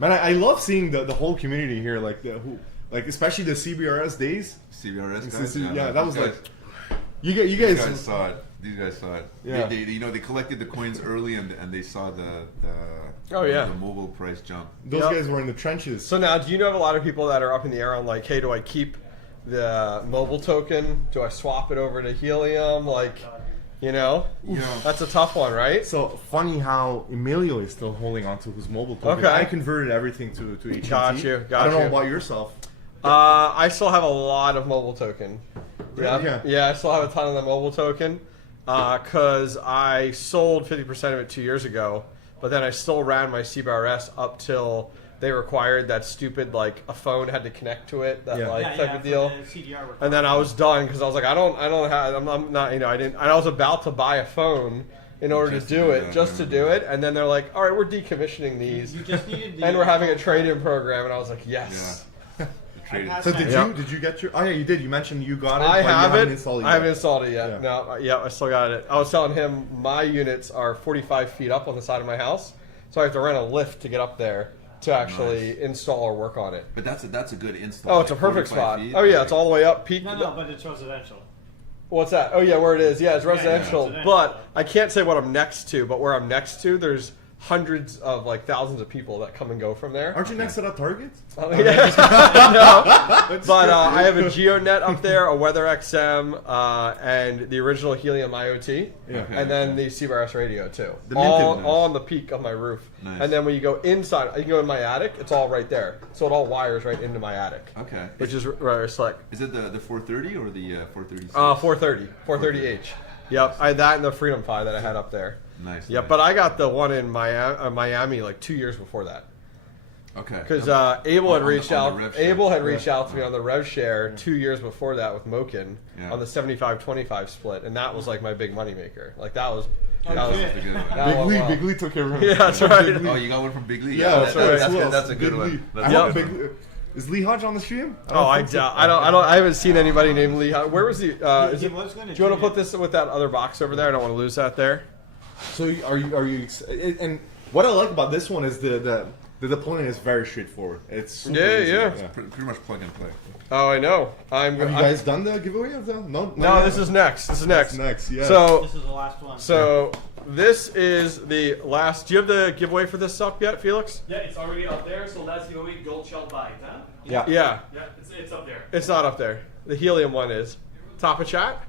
I love seeing the whole community here, like especially the CBRS days. CBRS guys. Yeah, that was guys, like you guys saw it. These guys saw it. Yeah. They collected the coins early and they saw the mobile price jump. Those guys were in the trenches. So now, do you know of a lot of people that are up in the air on like, hey, do I keep the mobile token? Do I swap it over to Helium? Like, that's a tough one, right? So funny how Emilio is still holding on to his mobile token. Okay. I converted everything to HMT. Got you. I don't know about yourself. I still have a lot of mobile token. Yeah, I still have a ton of the mobile token because I sold 50% of it 2 years ago, but then I still ran my CBRS up till they required that stupid, like, a phone had to connect to it, type of deal. And then I was done because I was like, I was about to buy a phone in order to do it, and then they're like, all right, we're decommissioning these, and we're having a trade-in program, and I was like, yes. So did you get your? Oh yeah, you did. You mentioned you got it. I have it. I haven't installed it yet. No, I still got it. I was telling him my units are 45 feet up on the side of my house, so I have to rent a lift to get up there to actually install or work on it. But that's a good install. Oh, it's a perfect spot. Oh yeah, it's all the way up. Peak. No, but it's residential. What's that? Oh yeah, where it is. Yeah, it's residential. But I can't say what I'm next to. But where I'm next to, there's hundreds of like thousands of people that come and go from there. Aren't you next to that Target? Oh, yeah. No. But I have a Geonet up there, a WeatherXM, and the original Helium IoT, and then the CBRS radio too. All on the peak of my roof. Nice. And then when you go inside, you can go in my attic. It's all right there, so it all wires right into my attic. Okay. Which is rather slick. Is it the 430 or the 430? 430H. Yep, I had that and the Freedom Pi that I had up there. Nice. Yep, nice. but I got the one in Miami like 2 years before that. Okay. Because Abel had reached out. Abel had reached out to me Right. on the rev share 2 years before that with Moken Yeah. on the 75-25 split, and that was like my big moneymaker. Like that was. Yeah, that was that's a good one. that went well. Big Lee took care of him. Yeah, that's right. Oh, you got one from Big Lee. Yeah, that's right. That's a good Big one. Lee. That's I a want good Big one. Lee. Is Lee Hodge on the stream? I haven't seen anybody named Lee. Where was the? Is it, do you want to put this with that other box over there? I don't want to lose that there. So are you? And what I like about this one is the deployment is very straightforward. It's super easy. yeah. Pretty much plug and play. Oh, I know. Have you guys done the giveaway of that? No, No, this is next. This is next. Next, yeah. So This is the last one. So this is the last. Do you have the giveaway for this up yet, Felix? Yeah, it's already up there. So last giveaway, Goldshell Byte, huh? Yeah. Yeah, it's up there. It's not up there. The Helium one is. Top of chat?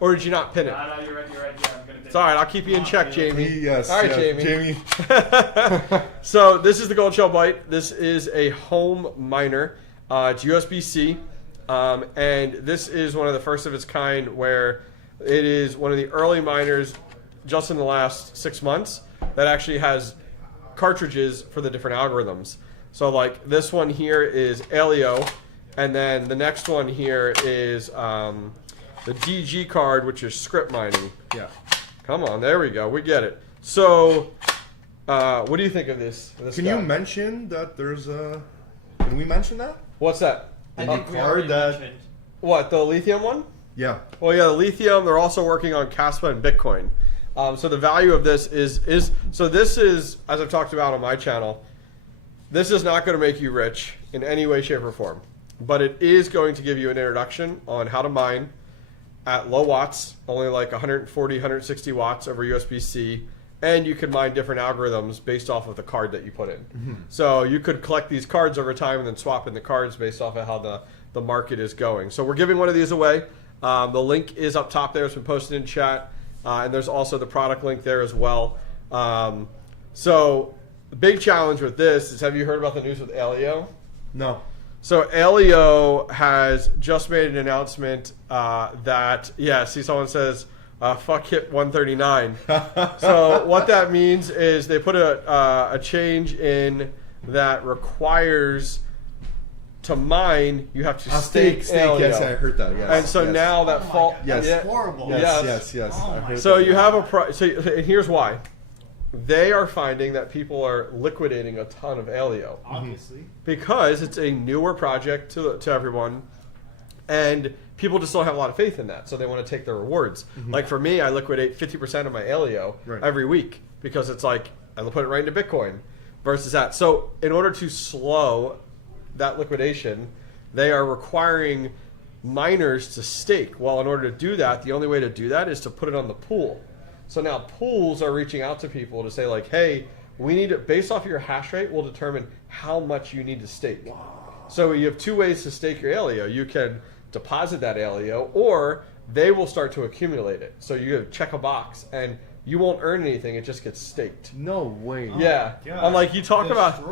Or did you not pin it? No, you're right. Yeah, I'm gonna pin It's all right. I'll keep you in check, Jamie. Yes. All right, yes, Jamie. So this is the Goldshell Byte. This is a home miner. It's USB-C. And this is one of the first of its kind where it is one of the early miners just in the last 6 months that actually has cartridges for the different algorithms. So like this one here is Alio, and then the next one here is the DG card, which is script mining. Yeah. Come on, there we go. We get it. So what do you think of this Can guy? you mention that there's a? Can we mention that? What's that? The card that. What, the lithium one? Yeah. Well, yeah, the lithium. They're also working on Caspa and Bitcoin. So the value of this is so this is, as I've talked about on my channel, this is not going to make you rich in any way, shape, or form. But it is going to give you an introduction on how to mine at low watts, only like 140, 160 watts over USB-C, and you can mine different algorithms based off of the card that you put in. Mm-hmm. So you could collect these cards over time and then swap in the cards based off of how the market is going. So we're giving one of these away. The link is up top there. It's been posted in chat. And there's also the product link there as well. So the big challenge with this is, have you heard about the news with Alio? No. So Alio has just made an announcement that, see, someone says, fuck hit 139. So what that means is they put a change in that requires to mine, you have to stake Alio. Yes, I heard that. Yes, and so yes. now that Yes. horrible. Yes. I heard So that. you have and here's why. They are finding that people are liquidating a ton of Alio. Obviously. Because it's a newer project to everyone, and people just don't have a lot of faith in that, so they want to take their rewards. Mm-hmm. Like for me, I liquidate 50% of my Alio every week because it's like I put it right into Bitcoin versus that. So in order to slow that liquidation, they are requiring miners to stake. Well, in order to do that, the only way to do that is to put it on the pool. So now pools are reaching out to people to say like, hey, we need to, based off of your hash rate, we'll determine how much you need to stake. So you have two ways to stake your Alio. You can deposit that Alio, or they will start to accumulate it. So you check a box and you won't earn anything, it just gets staked. No way. Yeah. And like you talk about,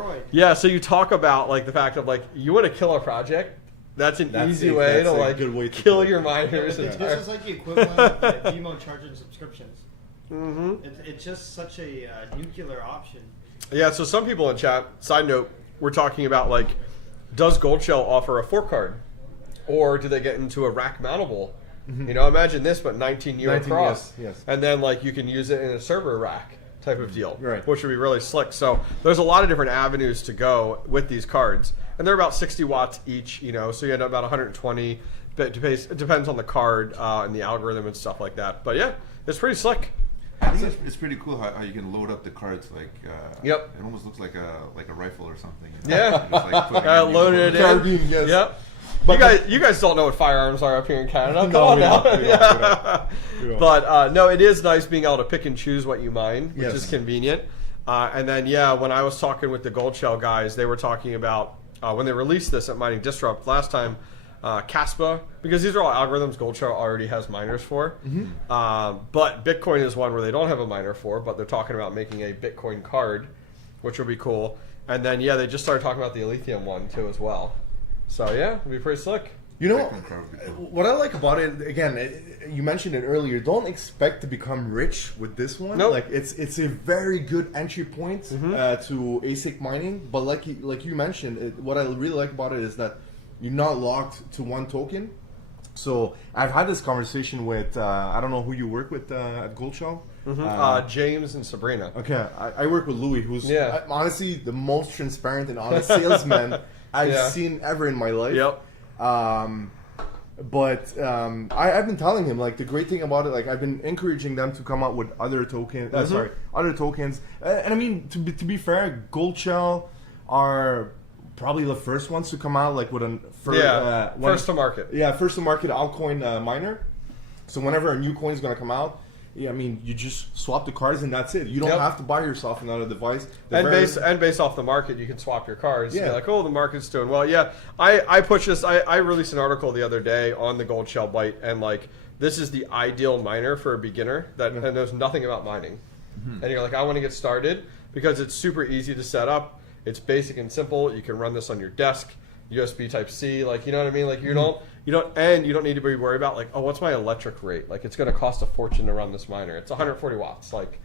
so you talk about like the fact of like, you want to kill a project, that's an easy way to like kill your miners. This is like the equivalent of like demo charging subscriptions. Mm-hmm. It's just such a nuclear option. Yeah, so some people in chat, side note, we're talking about like, does Goldshell offer a fork card? Or do they get into a rack mountable? Mm-hmm. You know, imagine this, but 19 year across. Yes. And then like you can use it in a server rack type of deal, Right. which would be really slick. So there's a lot of different avenues to go with these cards. And they're about 60 watts each, you know, so you end up about 120. But it depends on the card and the algorithm and stuff like that. But yeah, it's pretty slick. I think it's pretty cool how you can load up the cards like. Yep. It almost looks like a rifle or something. You know? Yeah. Just, like, putting it in Loaded it your- in. Carbine, yes. Yep. But you guys don't know what firearms are up here in Canada. Come No, on we now. don't. We don't. But no, it is nice being able to pick and choose what you mine, which Yes. is convenient. And then, when I was talking with the Goldshell guys, they were talking about when they released this at Mining Disrupt last time, Caspa, because these are all algorithms Goldshell already has miners for. But Bitcoin is one where they don't have a miner for, but they're talking about making a Bitcoin card, which would be cool. And then, they just started talking about the Lithium one, too, as well. So, it'll be pretty slick. You know, what I like about it, again, you mentioned it earlier, don't expect to become rich with this one. Nope. Like, it's a very good entry point to ASIC mining. But like you mentioned, what I really like about it is that you're not locked to one token. So I've had this conversation with, I don't know who you work with at Goldshell. James and Sabrina. Okay, I work with Louis, who's honestly the most transparent and honest salesman I've seen ever in my life. But I've been telling him, like, the great thing about it, like, I've been encouraging them to come out with other tokens. Other tokens. And I mean, to be fair, Goldshell are probably the first ones to come out, like, with first to market. Yeah, first to market altcoin miner. So whenever a new coin is going to come out, I mean, you just swap the cards and that's it. You don't have to buy yourself another device. And based off the market, you can swap your cards. Yeah. Like, the market's doing well. Yeah, I push this. I released an article the other day on the Goldshell Byte, and, like, this is the ideal miner for a beginner that knows nothing about mining. And you're like, I want to get started because it's super easy to set up. It's basic and simple. You can run this on your desk, USB Type-C. Like, you know what I mean? Like, you don't need to be worried about, like, what's my electric rate? Like, it's going to cost a fortune to run this miner. It's 140 watts. Like,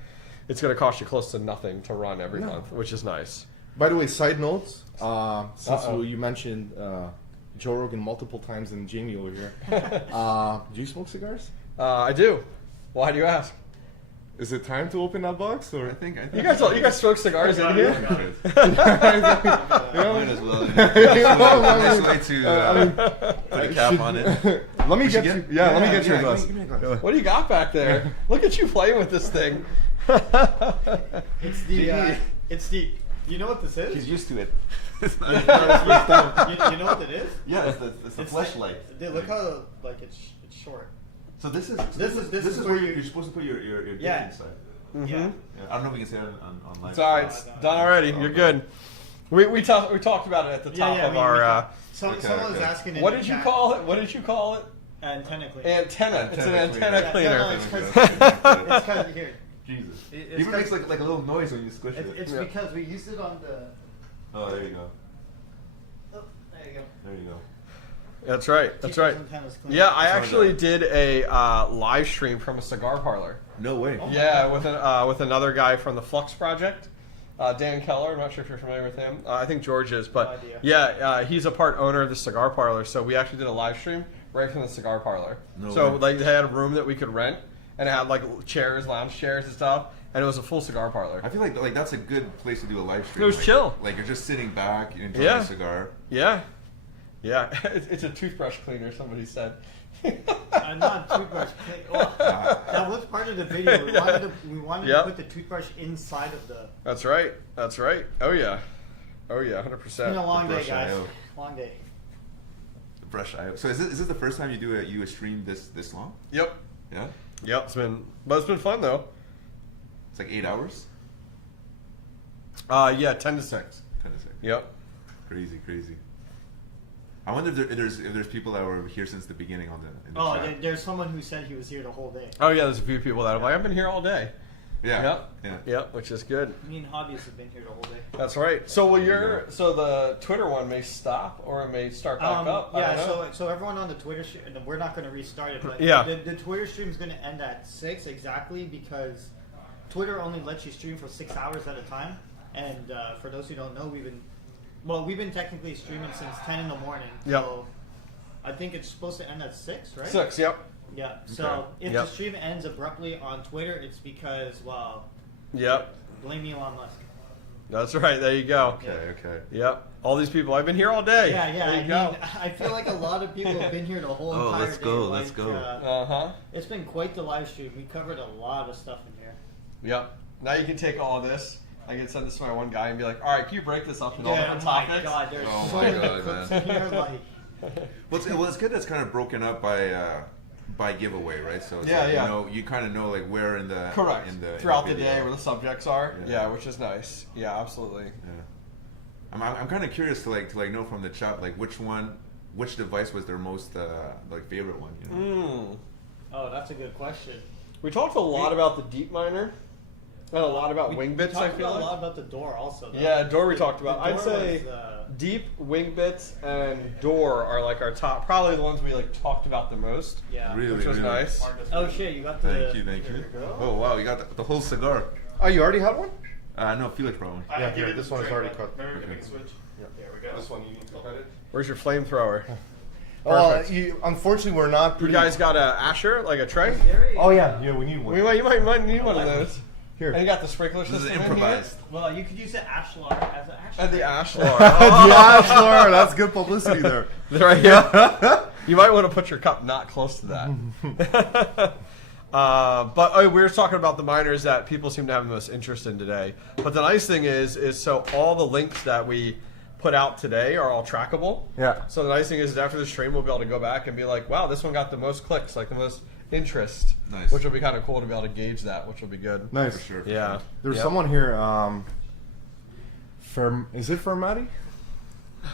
it's going to cost you close to nothing to run every month, which is nice. By the way, side notes, since you mentioned Joe Rogan multiple times and Jamie over here, do you smoke cigars? I do. Why do you ask? Is it time to open that box? Or I think you guys smoke cigars in here. Might as well. Nice way to put a cap on it. Let me get you. Yeah, let me get your glass. What do you got back there? Look at you playing with this thing. It's the. You know what this is? He's used to it. You know what it is? Yeah, it's the fleshlight. Look how it's short. So this is where you're supposed to put your dip inside. Yeah. I don't know if we can say it on live. It's alright. It's done already. You're good. We talked about it at the top of our. Someone was asking. What did you call it? What did you call it? Antenna cleaner. Antenna. It's an antenna cleaner. No, it's because here. Jesus. It even makes like a little noise when you squish it. It's because we used it on the. Oh, there you go. Oh, there you go. There you go. That's right. That's right. Yeah, I actually did a live stream from a cigar parlor. No way. Yeah, with another guy from the Flux Project, Dan Keller. I'm not sure if you're familiar with him. I think George is, but he's a part owner of the cigar parlor. So we actually did a live stream right from the cigar parlor. No way. Like, they had a room that we could rent, and it had like chairs, lounge chairs and stuff, and it was a full cigar parlor. I feel like that's a good place to do a live stream. It was chill. Like, you're just sitting back, you enjoy a cigar. Yeah. Yeah, it's a toothbrush cleaner, somebody said. Not a toothbrush cleaner. Well, that was part of the video. We wanted to put the toothbrush inside of the... That's right. That's right. Oh, yeah. Oh, yeah, 100%. It's been a long day, guys. Long day. The brush IO. So is this the first time you do a stream this long? Yep. Yeah? Yep. It's been fun, though. It's like 8 hours? Yeah, 10 to 6. 10 to 6. Yep. Crazy. I wonder if there's people that were here since the beginning in the chat. There's someone who said he was here the whole day. Oh yeah, there's a few people that are like, I've been here all day. Yeah. Yep, which is good. Me and hobbyists have been here the whole day. That's right. So the Twitter one may stop or it may start back up. Yeah. So everyone on the Twitter stream, we're not going to restart it, but the Twitter stream is going to end at 6 exactly because Twitter only lets you stream for 6 hours at a time. And for those who don't know, we've been technically streaming since 10 in the morning. So I think it's supposed to end at 6, right? 6, yep. Yeah. So if the stream ends abruptly on Twitter, it's because, blame Elon Musk. That's right. There you go. Okay. Yep. All these people. I've been here all day. Yeah. I feel like a lot of people have been here the whole entire day. Let's go. It's been quite the live stream. We covered a lot of stuff in here. Yep. Now you can take all of this. I can send this to my one guy and be like, all right, can you break this up into all different topics? Oh my God, there's so many clips in here. Well, it's good that's kind of broken up by by giveaway, right? So it's Yeah, like, yeah. You know, you kind of know like where in the Correct. Throughout the video. day where the subjects are. Yeah. Yeah, which is nice. Yeah, absolutely. Yeah. I'm kind of curious to like know from the chat like which device was their most like favorite one. You know? Oh, that's a good question. We talked a lot about the Deep Miner and a lot about Wingbits. I feel a like. lot about the Door also. Though. Yeah, Dor we talked about. The I'd Door say was, Deep, Wingbits, and Dor are like our top, probably the ones we like talked about the most. Yeah, Really, which was really. nice. Oh shit, you got the. Thank you. There you go. Oh wow, you got the whole cigar. Oh, you already had one? No, Felix probably. Yeah, here, this one is already cut. Remember Okay. the switch? Yeah. There we go. This one you need to cut it. Where's your flamethrower? Unfortunately, we're not. You guys got a Asher, like a tray? Oh yeah, we need one. You might need one of those. Here. And you got the sprinkler This system is improvised. Well, you could use the Ashlar as an Ashlar. And the Ashlar. The Ashlar, that's good publicity there. Right, yeah. You might want to put your cup not close to that. But we were talking about the miners that people seem to have the most interest in today. But the nice thing is so all the links that we put out today are all trackable. Yeah. So the nice thing is after the stream, we'll be able to go back and be like, wow, this one got the most clicks, like the most interest. Nice. Which will be kind of cool to be able to gauge that, which will be good. Nice. For sure. Yeah. Sure. There's Yep. someone here. Is it Fermati?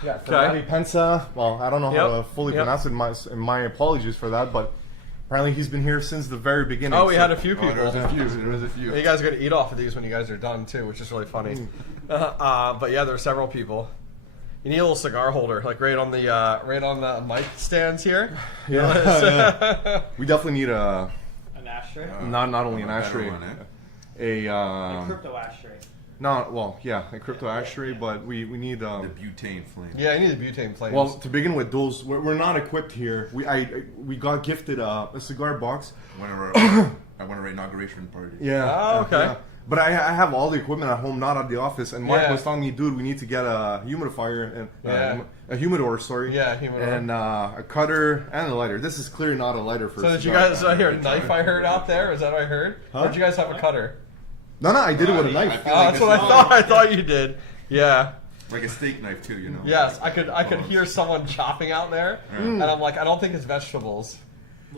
Yeah, Fermati Pensa. Well, I don't know how to fully pronounce it. My apologies for that, but apparently he's been here since the very beginning. Oh, we had a few people. There was a few. You guys are going to eat off of these when you guys are done, too, which is really funny. But yeah, there are several people. You need a little cigar holder, like right on the mic stands here. Yeah. We definitely need An ashtray? not only an a better ashtray, one, a crypto ashtray. A crypto ashtray, but we need the butane flame. Yeah, I need the butane flames. Well, to begin with, those we're not equipped here. We got gifted a cigar box. One of our inauguration party. Yeah. Oh, okay. Yeah. But I have all the equipment at home, not at the office. And Mark was telling me, dude, we need to get a humidifier and a humidor, sorry. Yeah, humidor. And a cutter and a lighter. This is clearly not a lighter for. So did you cigar. guys hear a knife? I heard out there. Is that what I heard? Huh? Or did you guys have a cutter? No, I did it with a knife. That's what I thought. I thought you did. Yeah. Like a steak knife too, you know. Yes, I could hear someone chopping out there, and I'm like, I don't think it's vegetables.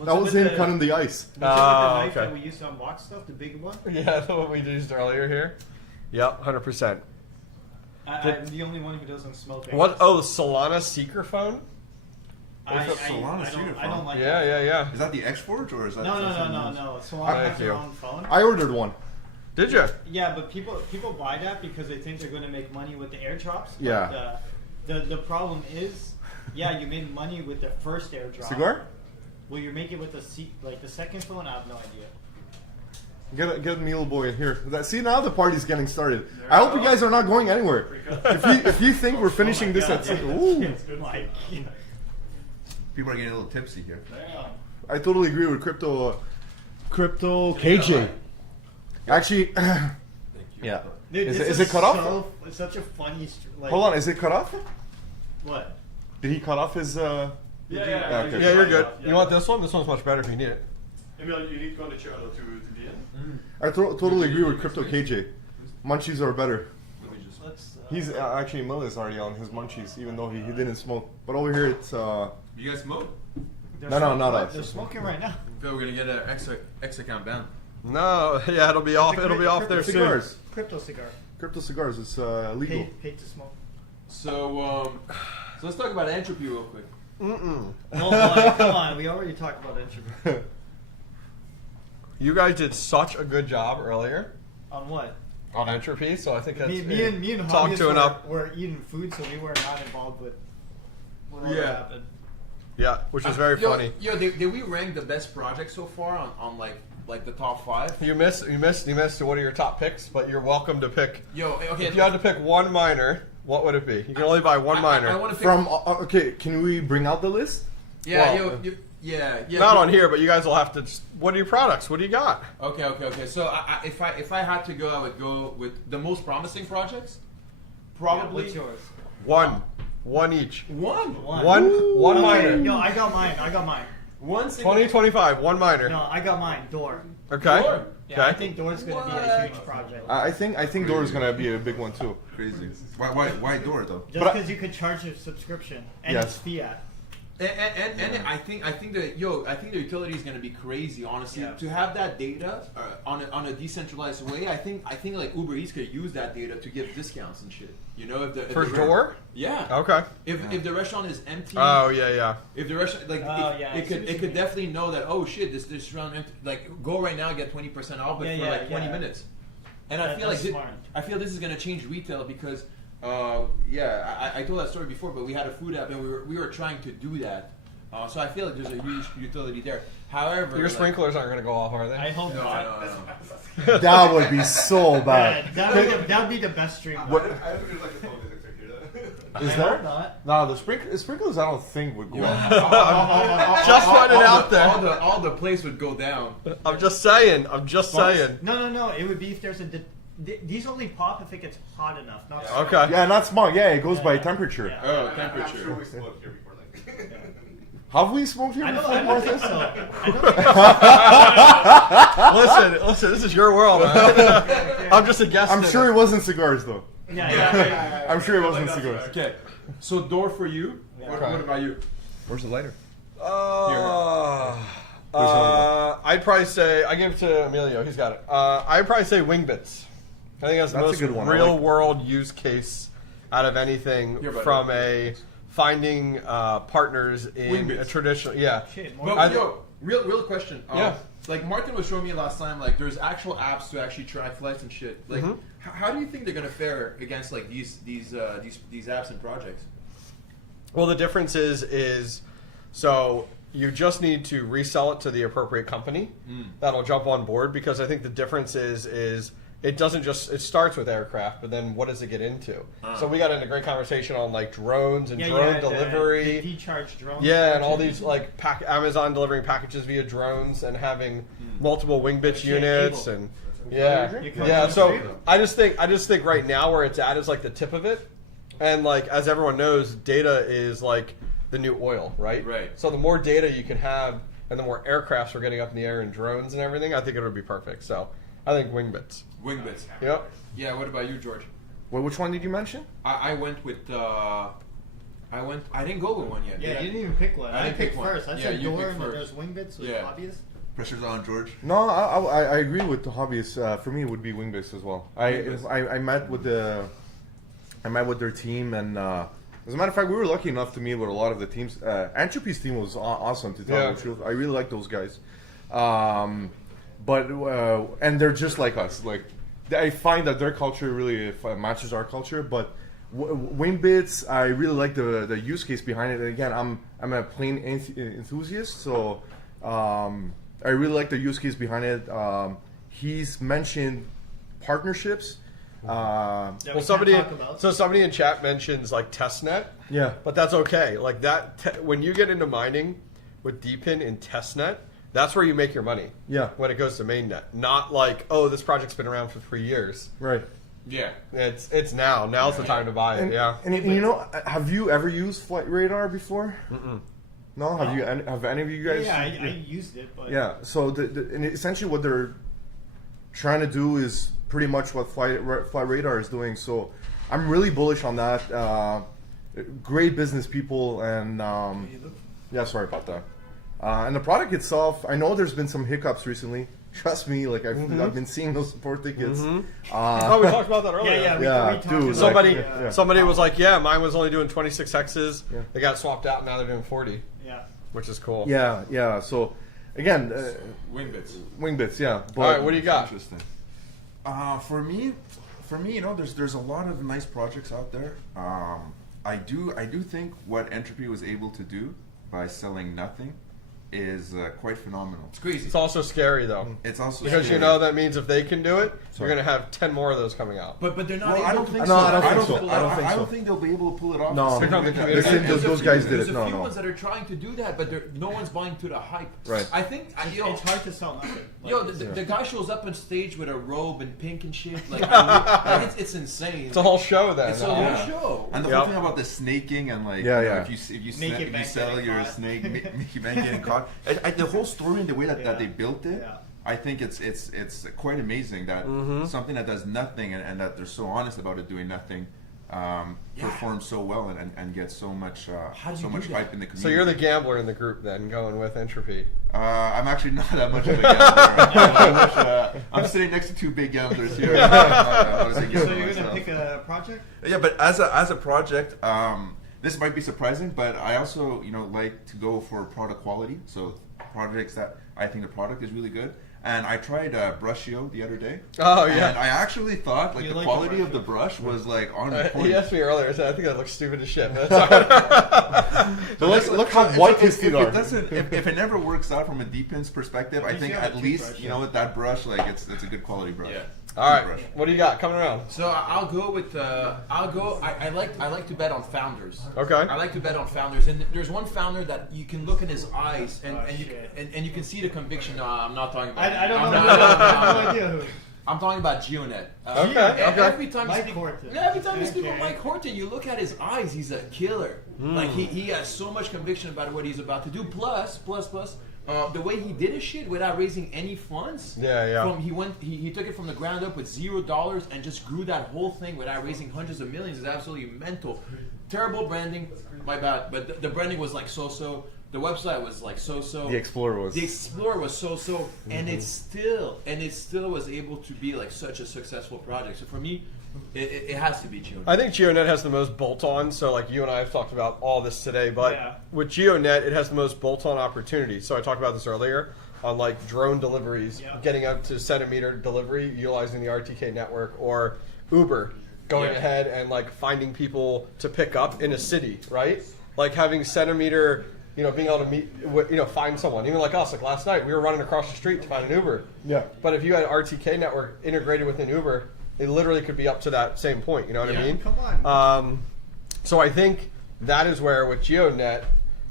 That was him cutting the ice. Was it with the knife that we used to unlock stuff, the big one? Yeah, the one we used earlier here. Yep, 100%. I'm the only one who doesn't smoke. What? Oh, the Solana Seeker phone? I don't like that. Yeah. Is that the X-Forge or is that? No. Solana has their own phone. I ordered one. Did you? Yeah, but people buy that because they think they're going to make money with the airdrops. Yeah. But, the problem is, you made money with the first airdrop. Cigar? Will you make it with the second phone? I have no idea. Get me, little boy, here. See, now the party's getting started. I hope you guys are not going anywhere. If you think we're finishing this at 6, ooh. People are getting a little tipsy here. I totally agree with Crypto KJ. Actually, yeah. Dude, Is it cut off? It's such a funny. Hold on, is it cut off? What? Did he cut off his? Yeah, okay. you're good. You want this one? This one's much better if you need it. Emil, you need to go on the channel to the end. I totally agree with Crypto KJ. Munchies are better. He's actually Emil is already on his munchies, even though he didn't smoke. But over here, it's. You guys smoke? No, not us. They're smoking right now. I feel we're gonna get an X account ban. No, yeah, it'll be off. It'll be off there soon. Cigars. Crypto cigar. Crypto cigars. It's legal. Paid to smoke. So let's talk about Entropy real quick. Oh, come on. We already talked about Entropy. You guys did such a good job earlier. On what? On Entropy, so I think that's me and talk to enough. Were eating food, so we were not involved with what happened. Yeah, which is very funny. Did we rank the best project so far on like the top 5? You missed one of your top picks, but you're welcome to pick. Okay. If you had to pick one miner, what would it be? You can only buy one miner. I want to pick From okay, can we bring out the list? Yeah, well, not on here, but you guys will have to. What are your products? What do you got? Okay. So if I had to go, I would go with the most promising projects. Probably. What's yours? One each. One miner. Yo, I got mine. 2025, one miner. No, I got mine. Dor. Okay. Dor. Yeah, I think Dor's going to be a huge project. I think Dor is gonna be a big one too. Crazy. Why Dor though? Just because you could charge a subscription and it's fiat. And I think the utility is going to be crazy. Honestly, to have that data on a decentralized way, I think like Uber Eats could use that data to give discounts and shit. You know, if the Dor? Yeah. Okay. If the restaurant is empty. Oh yeah. If the restaurant it could definitely know that this restaurant like go right now get 20% off it for 20 minutes. And I feel like this is going to change retail because. I told that story before, but we had a food app and we were trying to do that. So I feel like there's a huge utility there. However, your sprinklers aren't going to go off, are they? I hope not. No. That would be so bad. That would be the best stream. I don't think there's like a phone detector here. Is there? Not. No, the sprinklers I don't think would go off. Just put it out there. All the place would go down. I'm just saying. No. It would be if there's a. These only pop if it gets hot enough. Not okay. Yeah, not smart. Yeah, it goes by temperature. Yeah. Oh, temperature. I'm sure we smoked here before. Have we smoked here before? I don't think so. Listen, this is your world, man. I'm just a guest. I'm sure it wasn't cigars, though. Yeah. I'm sure it wasn't cigars. Okay, so Dor for you. Yeah. What about you? Where's the lighter? I'd probably say I give it to Emilio. He's got it. I'd probably say Wingbits. I think that's the most real world use case out of anything from finding partners in Wingbits. a traditional. Yeah. Real question. Like Martin was showing me last time, like there's actual apps to actually track flights and shit. Like, how do you think they're gonna fare against like these apps and projects? Well, the difference is so you just need to resell it to the appropriate company that'll jump on board, because I think the difference is it doesn't just, it starts with aircraft, but then what does it get into? So we got into a great conversation on like drones and drone delivery. The decharge drones. Yeah, and all these like Amazon delivering packages via drones and having multiple Wingbits units cable. and so I just think right now where it's at is like the tip of it. And like as everyone knows, data is like the new oil, right? Right. So the more data you can have and the more aircrafts we're getting up in the air and drones and everything, I think it would be perfect. So I think Wingbits. Wingbits. Yep. Yeah. What about you, George? Well, which one did you mention? I went with. I didn't go with one yet. Yeah, you didn't even pick one. I picked one. first. I said Dor, and then there's Wingbits with hobbyists. Pressure's on George. No, I agree with the hobbyists. For me, it would be Wingbits as well. I met with their team, and as a matter of fact, we were lucky enough to meet with a lot of the teams. Entropy's team was awesome, to tell you the truth. I really like those guys. But and they're just like us. Like I find that their culture really matches our culture. But Wingbits, I really like the use case behind it. And again, I'm a plane enthusiast, so I really like the use case behind it. He's mentioned partnerships. Somebody in chat mentions like testnet. Yeah, but that's okay. Like that when you get into mining with DPIN in testnet, that's where you make your money. Yeah, when it goes to mainnet, not like this project's been around for 3 years. Right. Yeah, it's now. Now's the time to buy it. And you know, have you ever used Flight Radar before? No, have any of you guys? Yeah, I used it. But yeah, so and essentially what they're trying to do is pretty much what Flight Radar is doing. So I'm really bullish on that. Great business people, and sorry about that. And the product itself, I know there's been some hiccups recently. Trust me, like I've been seeing those support tickets. We talked about that earlier. Dude, somebody was like, mine was only doing 26 hexes. Yeah. They got swapped out, and now they're doing 40. Yeah, which is cool. Yeah. So again, Wingbits. Yeah. But, all right, what do you got? Interesting. For me, you know, there's a lot of nice projects out there. I do think what Entropy was able to do by selling nothing is quite phenomenal. It's crazy. It's also scary though. It's also because scary. You know that means if they can do it, you're going to have 10 more of those coming out. But they're not. I don't think so. I don't think they'll be able to pull it off. No, those guys did it. There's a few ones that are trying to do that, but no one's buying to the hype. Right. I think it's hard to sell nothing. The guy shows up on stage with a robe and pink and shit. Like it's insane. It's a whole show then. It's a whole show. And the whole thing about the snaking and like if you sell your snake, make your bank getting caught. The whole story and the way that they built it, I think it's quite amazing that something that does nothing and that they're so honest about it doing nothing perform so well and get so much hype in the community. So you're the gambler in the group then, going with Entropy. I'm actually not that much of a gambler. I'm sitting next to two big gamblers here. So you're going to pick a project? Yeah, but as a project, this might be surprising, but I also like to go for product quality. So projects that I think the product is really good. And I tried Brushio the other day. Oh yeah. And I actually thought the quality of the brush was like on point. He asked me earlier. I said I think that looks stupid as shit. But look how white his feet are. If it never works out from a Deepin's perspective, I think at least with that brush, it's a good quality brush. Yeah. All right, what do you got coming around? So I'll go with I like to bet on founders. Okay. I like to bet on founders, and there's one founder that you can look in his eyes and you can see the conviction. No, I'm not talking about. I don't know. I have no idea who. I'm talking about Geonet. Okay. Every time Mike Horton. you speak of Mike Horton, you look at his eyes. He's a killer. Like he has so much conviction about what he's about to do. Plus. The way he did his shit without raising any funds. Yeah. He took it from the ground up with $0 and just grew that whole thing without raising hundreds of millions. Is absolutely mental. Terrible branding, my bad. But the branding was like so-so. The website was like so-so. The Explorer was so-so, and it still was able to be like such a successful project. So for me, it has to be Geonet. I think Geonet has the most bolt-on. So like you and I have talked about all this today, but with Geonet, it has the most bolt-on opportunity. So I talked about this earlier on like drone deliveries, getting up to centimeter delivery, utilizing the RTK network, or Uber going ahead and like finding people to pick up in a city, right? Like having centimeter. Being able to meet, find someone. Even like us, like last night, we were running across the street to find an Uber. Yeah. But if you had RTK network integrated within Uber, it literally could be up to that same point. You know what I mean? Come on. So I think that is where with Geonet,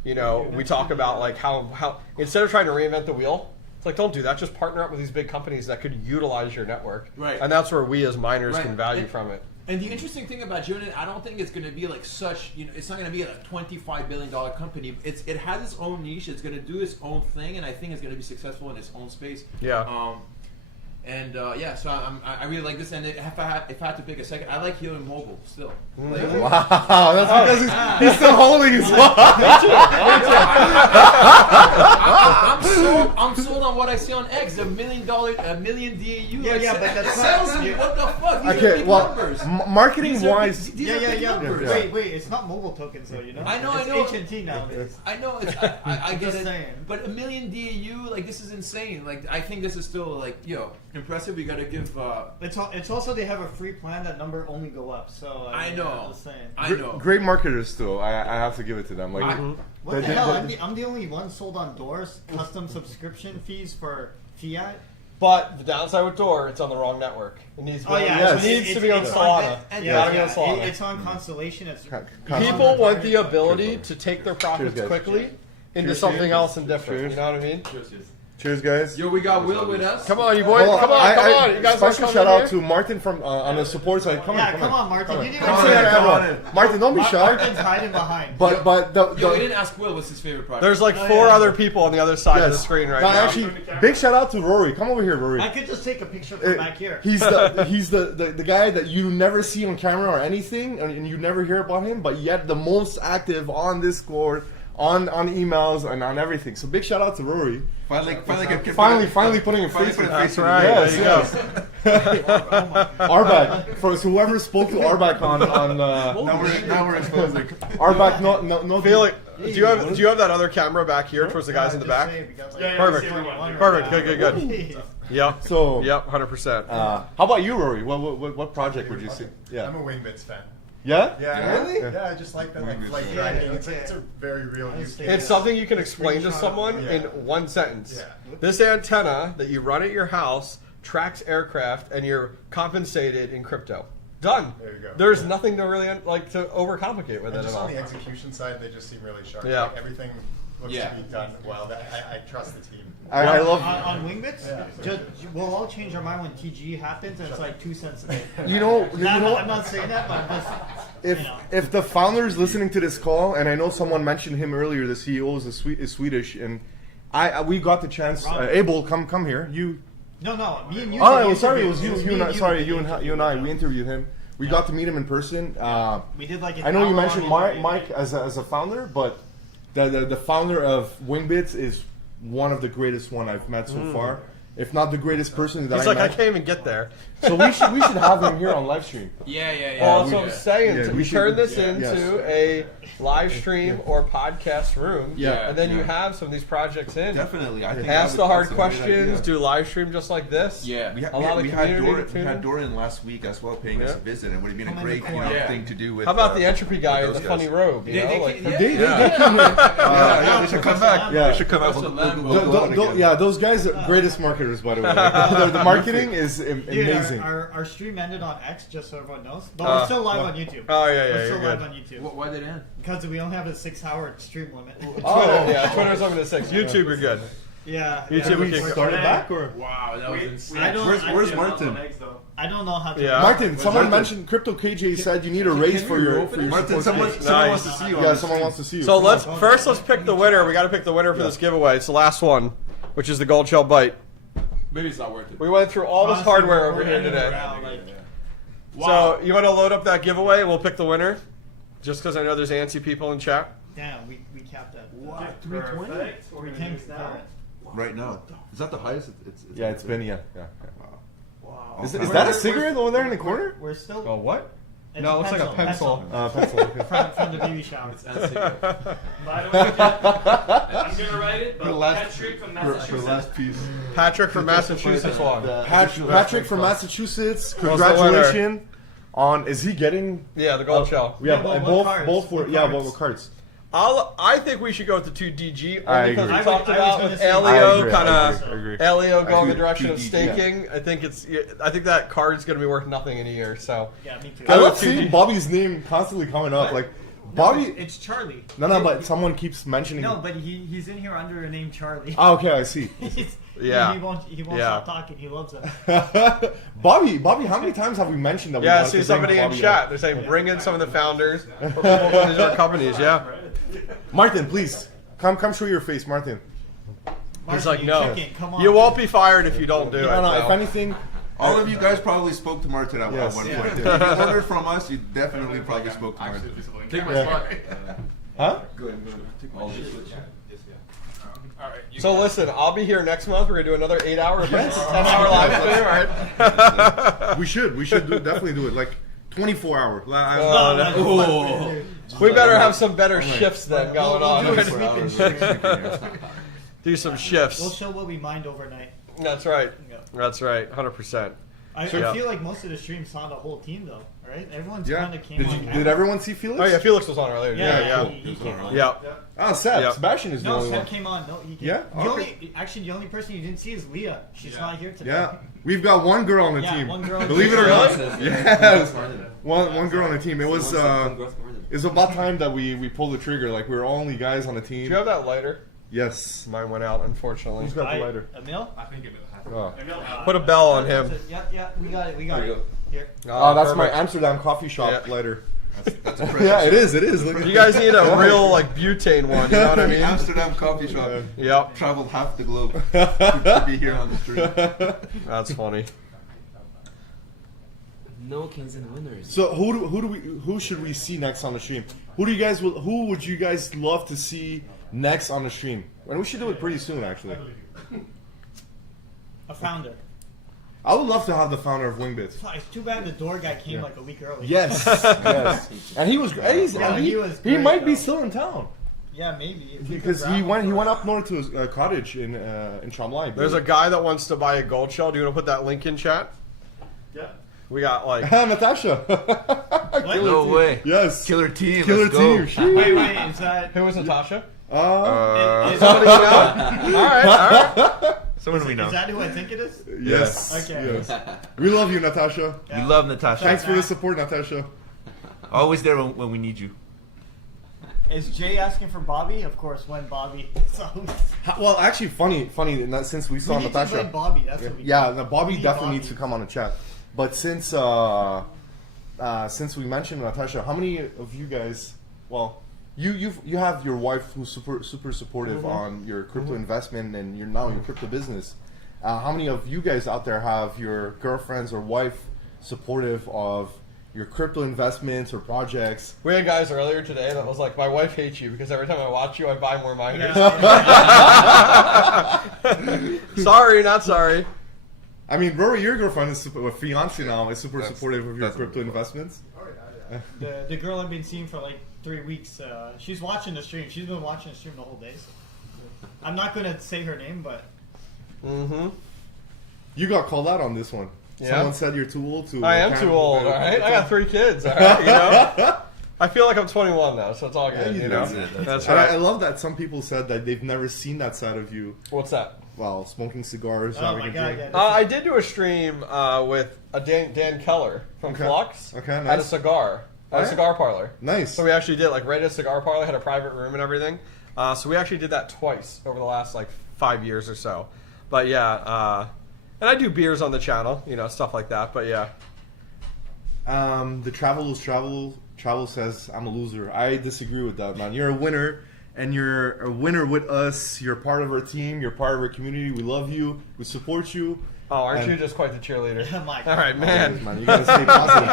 we talk about like how instead of trying to reinvent the wheel, it's like don't do that. Just partner up with these big companies that could utilize your network. Right. And that's where we as miners can value from it. And the interesting thing about Geonet, I don't think it's going to be like such, it's not going to be a $25 billion company. It has its own niche. It's going to do its own thing, and I think it's going to be successful in its own space. Yeah. So I really like this. And if I had to pick a second, I like Helium Mobile still. Wow, that's because he's still holding his I'm sold on what I see on X. $1 million DAU. But that's sells me. What the fuck? These Okay, are big well, numbers. marketing wise, These are big numbers. Wait, it's not mobile tokens though, I know. It's HNT nowadays. I know. I get Just it. saying. But $1 million DAU, like this is insane. Like I think this is still like impressive. We gotta give. It's also they have a free plan that number only go up. So I know. I'm just saying. I know. Great marketers still. I have to give it to them. Like what the hell? I'm the only one sold on Dor's custom subscription fees for fiat. But the downside with Dor, it's on the wrong network. It needs to be it needs to be on Solana. It's on Constellation. People want the ability to take their profits quickly into something else and different. You know what I mean? Cheers, guys. Yo, we got Will with us. Come on, you boys. Come on. You guys special shout out to Martin from on the support side. Come on, Martin. You didn't Martin, don't be shy. Martin's hiding behind. But we didn't ask Will what's his favorite project. There's like 4 other people on the other side of the screen right now. Actually, big shout out to Rory. Come over here, Rory. I could just take a picture from back here. He's the guy that you never see on camera or anything, and you never hear about him, but yet the most active on Discord, on emails, and on everything. So big shout out to Rory. Finally putting a face. That's right. Yes. There you go. Arbac. For whoever spoke to Arbac on now we're exposing. Arbac, no. Felix, do you have that other camera back here towards the guys in the back? Perfect. Good. Yep. So. Yep. 100%. How about you, Rory? What project would you see? I'm a Wingbits fan. Yeah? Yeah, really? Yeah, I just like that flight tracking. It's a very real use case. It's something you can explain to someone in one sentence. Yeah. This antenna that you run at your house tracks aircraft, and you're compensated in crypto. Done. There you go. There's nothing to really to overcomplicate with it just at all. On the execution side, they just seem really sharp. Yeah. Like everything looks to be done well. I trust the team. I love on Wingbits. We'll all change our mind when TG happens, and it's like 2 cents a day. I'm not saying that, but I'm just. If the founder is listening to this call, and I know someone mentioned him earlier, the CEO is Swedish, and we got the chance. Abel, come here. You. No, me and you. Oh, sorry, it was you and I. We interviewed him. We got to meet him in person. We did like. I know you mentioned Mike as a founder, but the founder of Wingbits is one of the greatest one I've met so far. If not the greatest person that He's I like, met. I can't even get there. So we should have him here on live stream. Yeah. Well, that's what I'm saying. Yeah, we turn this into a live stream or podcast room. Yeah. And then you have some of these projects in. Definitely. I think ask the hard that's a great questions, idea. do live stream just like this. Yeah. We had Dor in last week as well, paying us a visit, and would have been a great thing to do with. How about the Entropy guy in the funny robe? You know? They come here. They should come back. Yeah. They should come out. Yeah, those guys are greatest marketers, by the way. The marketing is amazing. Our stream ended on X, just so everyone knows. But we're still live on YouTube. Oh, yeah, We're still you're live good. on YouTube. Why did it end? Because we only have a 6-hour stream limit. Twitter's open to 6. YouTube, you're good. Yeah. YouTube, we started back or? Wow, that was insane. Where's Martin? I don't know how to. Yeah. Martin, someone mentioned Crypto KJ said you need a raise for your Martin, someone wants to see you. Yeah, someone wants to see you. So let's pick the winner. We got to pick the winner for this giveaway. It's the last one, which is the Goldshell Byte. Maybe it's not worth it. We went through all this hardware over here today. So you want to load up that giveaway and we'll pick the winner? Just because I know there's antsy people in chat. Damn, we capped that. What? 320? We came now. Right now. Is that the highest? It's been, yeah. Wow. Is that a cigarette over there in the corner? We're still. Oh, what? It's No, it looks like a pencil. Pencil. From the baby shower. By the way, I'm gonna write it, but Patrick from Massachusetts. For last piece. Patrick from Massachusetts won. Patrick from Massachusetts. Congratulations on. Is he getting? Yeah, the Goldshell. Yeah, both were. Yeah, both cards. I think we should go with the 2DG I because agree. we talked about with Elio Elio going the direction of staking. Yeah. I think that card's going to be worth nothing in a year. So yeah, me too. I love seeing Bobby's name constantly coming up. Like Bobby, it's Charlie. No, but someone keeps mentioning. No, but he's in here under a name Charlie. Oh, okay, I see. Yeah, he won't stop talking. He loves it. Bobby, how many times have we mentioned that? Yeah, I see somebody in chat. They're saying bring in some of the founders or people from these other companies. Yeah. Martin, please come show your face, Martin. He's like, no, come on. you won't be fired if you don't do it. No, if anything, all of you guys probably spoke to Martin at one point. If you ordered from us, you definitely probably spoke to Martin. Take my spot. Huh? Go ahead, take my shit. All right. So listen, I'll be here next month. We're gonna do another 8-hour event, 10-hour live stream. Right? We should definitely do it like 24 hour. We better have some better shifts then going on. Do some shifts. We'll show what we mined overnight. That's right. That's right. 100%. I feel like most of the streams saw the whole team though, right? Everyone's kind of came on. Did everyone see Felix? Oh yeah, Felix was on earlier. Yeah. He came on. Yeah. Oh, Seb. Sebastian is the only one. Seb came on. No, he came. Yeah? The only person you didn't see is Leah. She's not here today. Yeah. We've got one girl on the team. One girl. Believe it or not. Yes. One girl on the team. It was about time that we pulled the trigger. Like we were only guys on the team. Do you have that lighter? Yes. Mine went out, unfortunately. Who's got the lighter? Emil? I think Emil has it. Oh. Put a bell on him. Yeah, we got it. Here. Oh, that's my Amsterdam coffee shop lighter. That's a yeah, it is. Look, you guys need a real like butane one. You know what I mean? Amsterdam coffee shop. Yep. Traveled half the globe to be here on the stream. That's funny. No kings and winners. So who should we see next on the stream? Who would you guys love to see next on the stream? And we should do it pretty soon, actually. A founder. I would love to have the founder of Wingbits. It's too bad the Dor guy came like a week early. Yes, yes. And he was great. He might be still in town. Yeah, maybe. Because he went up north to his cottage in Chamlain. There's a guy that wants to buy a gold shell. Do you want to put that link in chat? Yeah. We got like Natasha. No way. Yes. Killer team. Killer team. Wait, is that who was Natasha? Somebody you know? All right. Someone we know. Is that who I think it is? Yes. Okay. Yes. We love you, Natasha. We love Natasha. Thanks for the support, Natasha. Always there when we need you. Is Jay asking for Bobby? Of course, when Bobby. Well, actually, funny. Since we saw we need Natasha. to invite Bobby. That's what we Bobby need definitely needs to come on the chat. But since we mentioned Natasha, how many of you guys? Well, you have your wife who's super supportive on your crypto investment and your crypto business. How many of you guys out there have your girlfriends or wife supportive of your crypto investments or projects. We had guys earlier today that was like, my wife hates you because every time I watch you, I buy more miners. Sorry, not sorry. I mean, Rory, your girlfriend is fiance now is super supportive of your crypto investments. The girl I've been seeing for like 3 weeks, she's watching the stream. She's been watching the stream the whole day. So. I'm not going to say her name, but... Mm-hmm. You got called out on this one. Yeah. Someone said you're too old to... I am too old, all right? I got 3 kids, all right? You know? I feel like I'm 21 now, so it's all good, you know? That's right. I love that some people said that they've never seen that side of you. What's that? Well, smoking cigars. Oh my God, yeah, I did do a stream with Dan Keller from Flux at a cigar. At a cigar parlor. Nice. So we actually did, like, right at a cigar parlor, had a private room and everything. So we actually did that twice over the last, like, 5 years or so. But yeah, and I do beers on the channel, you know, stuff like that. But yeah. The Travel says I'm a loser. I disagree with that, man. You're a winner, and you're a winner with us. You're part of our team. You're part of our community. We love you. We support you. Oh, aren't you just quite the cheerleader? Oh my God. All right, man. Always, man. You gotta stay positive,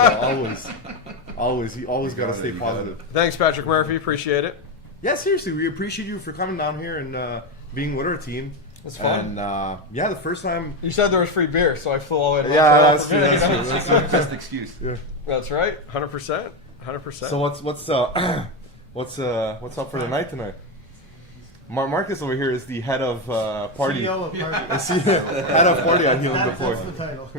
bro. Always. You always gotta stay positive. Thanks, Patrick Murphy. Appreciate it. Yeah, seriously, we appreciate you for coming down here and being with our team. It's fun. And yeah, the first time you said there was free beer, so I flew all the way to Montreal. Montreal. That's true. That's the best excuse. Yeah. That's right. 100%. 100%. So what's up for the night tonight? Marcus over here is the head of party. CEO of party. Head of party at Helium Deploy. That's the title.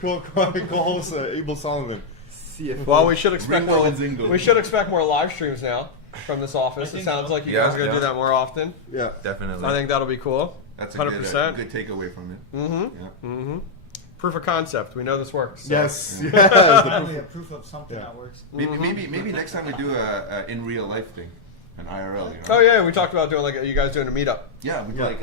Co-host Abel Solomon. CFO. Well, we should expect Ringo more. and Zingo. We should expect more live streams now from this office. It sounds like you guys are going to do that more often. Yeah, definitely. I think that'll be cool. That's 100%. Good takeaway from it. Mm-hmm. Yeah. Mm-hmm. Proof of concept. We know this works. So. Yes. Yeah. Finally, a proof of something that works. Maybe next time we do a in real life thing, an IRL. You know? Oh yeah, we talked about doing like you guys doing a meetup. Yeah, we do a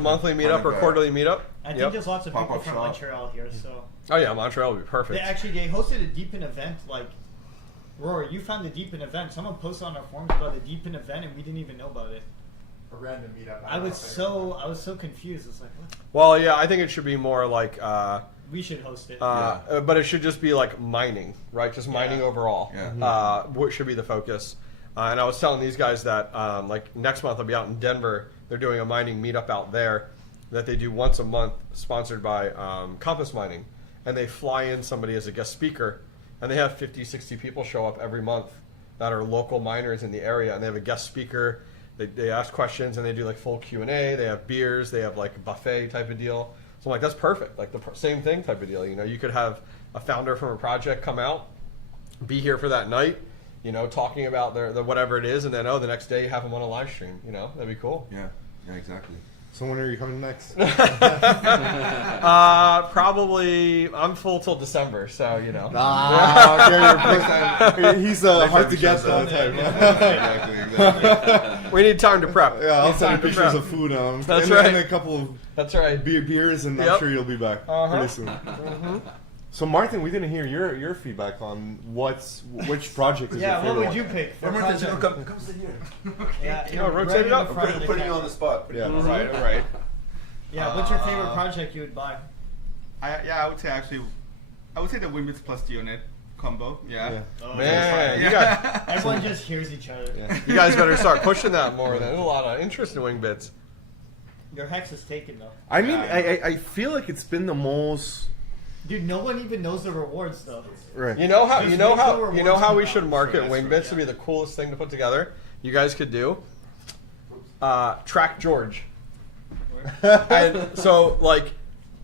monthly meetup or quarterly meetup. I think there's lots of people from Montreal here, so. Oh yeah, Montreal would be perfect. They hosted a Deepin event. Like, Rory, you found the Deepin event. Someone posted on our forums about the Deepin event, and we didn't even know about it. A random meetup. I was so confused. It's like, what? Well, yeah, I think it should be more like. We should host it. But it should just be like mining, right? Just mining overall. Yeah. What should be the focus? And I was telling these guys that like next month I'll be out in Denver. They're doing a mining meetup out there that they do once a month, sponsored by Compass Mining, and they fly in somebody as a guest speaker, and they have 50, 60 people show up every month that are local miners in the area, and they have a guest speaker. They ask questions, and they do like full Q&A. They have beers. They have like a buffet type of deal. So I'm like, that's perfect. Like the same thing type of deal. You know, you could have a founder from a project come out, be here for that night, you know, talking about their whatever it is, and then the next day you have them on a live stream. You know, that'd be cool. Yeah, exactly. So when are you coming next? Probably I'm full till December, so you know. He's hard to get all the time. We need time to prep. Yeah, I'll send you pictures of food. That's right. And a couple of beers, and I'm sure you'll be back pretty soon. Mm-hmm. So Martin, we didn't hear your feedback on which project is your favorite. What would you pick? Come sit here. Rotate it up. Putting you on the spot. Yeah. All right. Yeah, what's your favorite project you would buy? I would say the Wingbits plus Geonet combo. Yeah. Oh, man, you got everyone just hears each other. Yeah. You guys better start pushing that more. There's a lot of interest in Wingbits. Your hex is taken though. I mean, I feel like it's been the most. Dude, no one even knows the rewards though. Right. You know how we should market Wingbits to be the coolest thing to put together. You guys could do Track George. And so like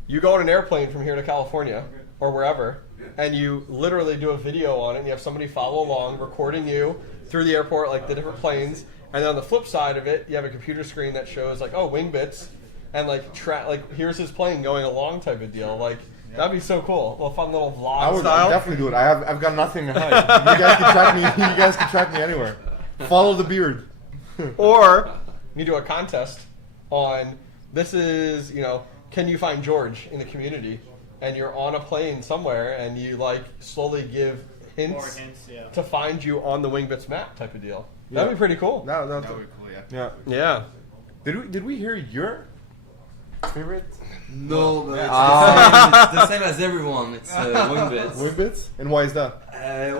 you go on an airplane from here to California or wherever, and you literally do a video on it, and you have somebody follow along recording you through the airport, like the different planes, and then on the flip side of it you have a computer screen that shows like, oh, Wingbits, and like here's his plane going along type of deal. Like that'd be so cool. A fun little vlog I would style. definitely do it. I've got nothing to hide. You guys can track me. You guys can track me anywhere. Follow the beard. Or you do a contest on this is, you know, can you find George in the community? And you're on a plane somewhere, and you like slowly give hints, to find you on the Wingbits map type of deal. That'd be pretty cool. That would be cool. Yeah. Yeah. Did we hear your Favorite? No, but it's the same as everyone. It's Wingbits. Wingbits? And why is that?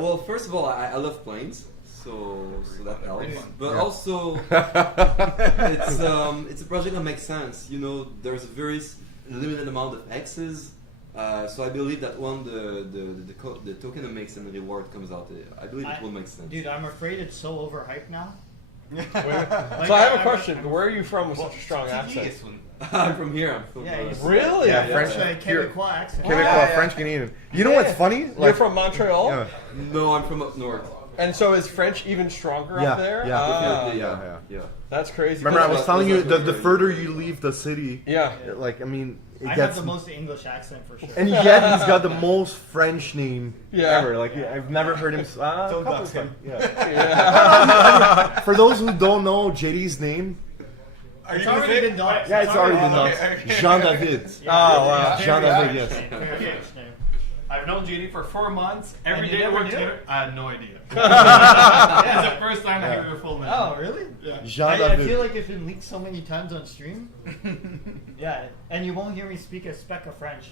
Well, first of all, I love planes, so that helps. But Yeah. also, it's a project that makes sense. You know, there's a very limited amount of X's. So I believe that when the tokenomics and the reward comes out, I believe it will make sense. Dude, I'm afraid it's so overhyped now. So I have a question. Where are you from with such a strong accent? I'm from here. I'm from Really? Yeah, French. Quebecois accent. Quebecois, French Canadian. You know what's funny? You're from Montreal? Yeah. No, I'm from up north. And so is French even stronger Yeah, up there? yeah, Ah. yeah. That's crazy. Remember, I was telling you the further you leave the city, like I mean, it I gets. have the most English accent for sure. And yet he's got the most French name Yeah. ever. Like I've never heard him. Don't dox him. Yeah. For those who don't know JD's name. It's already been done. Yeah, it's already been done. Jean David. Oh, wow. Jean David, yes. I've known JD for 4 months. Every And you day we never work knew? together. I had no idea. It's the first time I hear your full name. Oh, really? Yeah. I feel like it's been leaked so many times on stream. Yeah, and you won't hear me speak a speck of French.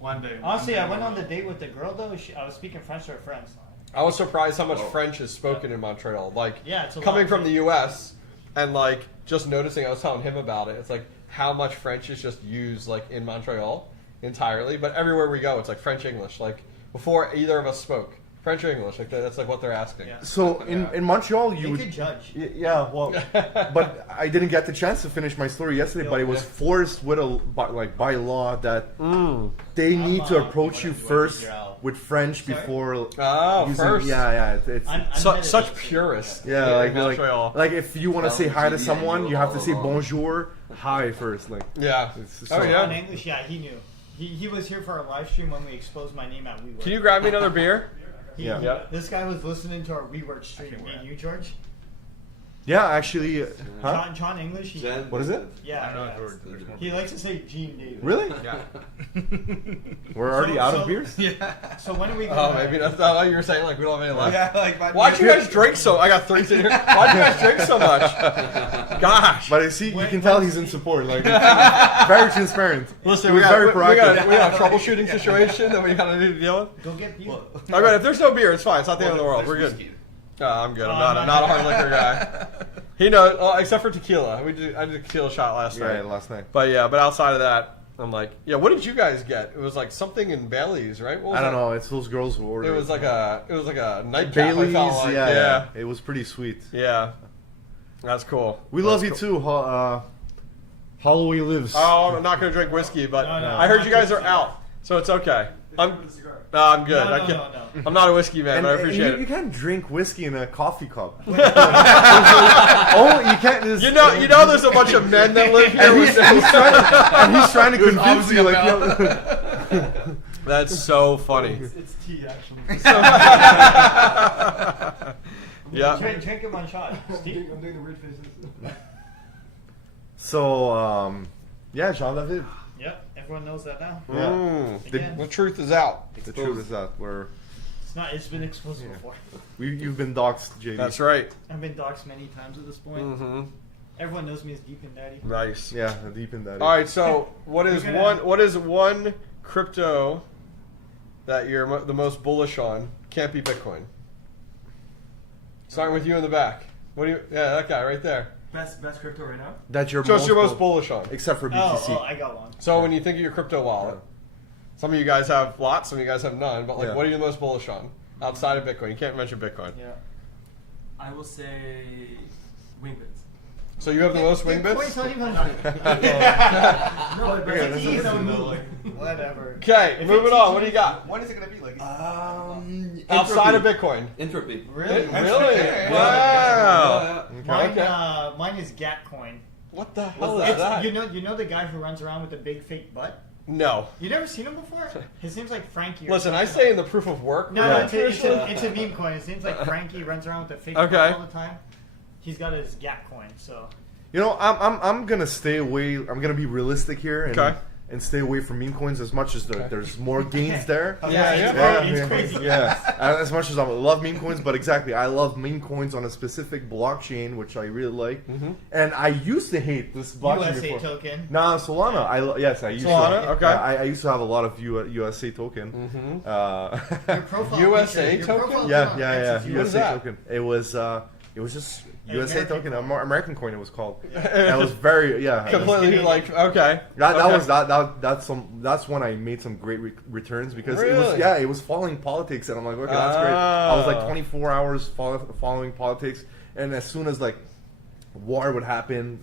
One day. Honestly, I went on the date with the girl though. I was speaking French to her friends. I was surprised how much French is spoken in Montreal. Like, Yeah, it's a coming lot. from the U.S. and like just noticing, I was telling him about it. It's like how much French is just used like in Montreal entirely, but everywhere we go, it's like French English. Like before either of us spoke, French or English. Like that's like what they're asking. So in Montreal, you They would could judge. Yeah, well, but I didn't get the chance to finish my story yesterday. But it was forced with by law that they need to approach you first with French before using. First. Yeah, it's such purists. Yeah, in Montreal. like if you want to say hi to someone, you have to say bonjour, hi first. Like It's On English, yeah, he knew. He was here for our live stream when we exposed my name at WeWork. Can you grab me another beer? This guy was listening to our WeWork stream. Me and you, George. Yeah, actually, huh? John English. What is it? Yeah, he likes to say Gene David. Really? Yeah. We're already out of beers. Yeah. So when are we? Oh, maybe that's not what you were saying. Like we don't have any left. Yeah, like why'd you guys drink so? I got 3 sitting here. Why'd you guys drink so much? Gosh. But I see, you can tell he's in support. Like very transparent. Listen, He was very we proactive. got a troubleshooting situation that we gotta need to deal with. Go get beer. All right, if there's no beer, it's fine. It's not the end of the world. We're good. I'm good. I'm not a hard liquor guy. He knows, except for tequila. I did a tequila shot last night. Right, last night. But yeah, but outside of that, I'm like, yeah. What did you guys get? It was like something in Bailey's, right? What was I don't that? know. It's those girls who ordered. It was like a nightcap. Bailey's. I felt like. Yeah. It was pretty sweet. Yeah, that's cool. We love you too. Holloway lives. Oh, I'm not gonna drink whiskey, but No, I heard you guys are out, so it's okay. I'm good. No. I'm not a whiskey man, but I appreciate You it. can't drink whiskey in a coffee cup. You can't. Just, You know, there's a bunch of men that live here. and he's trying to convince you, like, That's so funny. It's tea, actually. Yeah. Drink it one shot. Steve. I'm doing the weird faces. So, yeah, Jean David. Yep, everyone knows that now. Yeah. The truth is out. The truth is out. It's been exposed before. You've been doxxed, JD. That's right. I've been doxxed many times at this point. Mm-hmm. Everyone knows me as Deepin Daddy. Nice. Yeah, Deepin Daddy. All right. So, what is one crypto that you're the most bullish on? Can't be Bitcoin. Starting with you in the back. What do you? Yeah, that guy right there. Best crypto right now? That you're most bullish on, except for BTC. Oh, I got one. So when you think of your crypto wallet, some of you guys have lots, some of you guys have none. But Yeah. what are you the most bullish on outside of Bitcoin? You can't mention Bitcoin. Yeah. I will say Wingbits. So you have the most Wingbits? Bitcoin's not even. No, but it's easy to move. Whatever. Okay, moving on. What do you got? What is it going to be like? Outside of Bitcoin. Entropy. Really? Really? Wow. Mine is Gatcoin. What the hell is that? You know the guy who runs around with the big fake butt? No. You never seen him before? His name's like Frankie. Listen, I stay in the proof of work. No, it's a meme coin. His name's like Frankie. Runs around with a fake butt all the time. He's got his Gatcoin. So. You know, I'm gonna stay away. I'm gonna be realistic here, and stay away from meme coins as much as there's more gains there. As much as I love meme coins, but exactly, I love meme coins on a specific blockchain, which I really like. And I used to hate this blockchain USA before. token. Nah, Solana. I used Solana? to. Okay. I used to have a lot of USA token. Your profile USA picture, token? your profile Yeah. picture. What is USA that? token. It was just USA American token, American coin. It was called. And it was very completely like okay. That's when I made some great returns because it was following politics, and I'm like, okay, that's great. I was like 24 hours following politics, and as soon as like war would happen,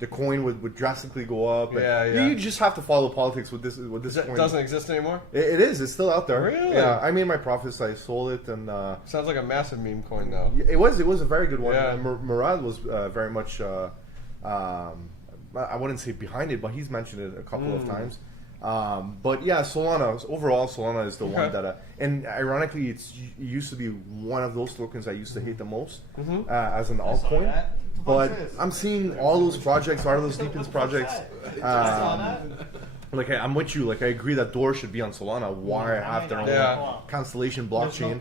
the coin would drastically go up. You just have to follow politics with this coin. Doesn't exist anymore? It is. It's still out there. Really? Yeah. I made my profits. I sold it, and sounds like a massive meme coin, though. it was a very good one. Yeah. And Murad was very much. I wouldn't say behind it, but he's mentioned it a couple of times. But yeah, Solana is the one that, and ironically, it used to be one of those tokens I used to hate the most as an altcoin. But I'm seeing all those projects, all those Deepin projects. Like I'm with you. Like I agree that Dor should be on Solana. Why have their own constellation blockchain?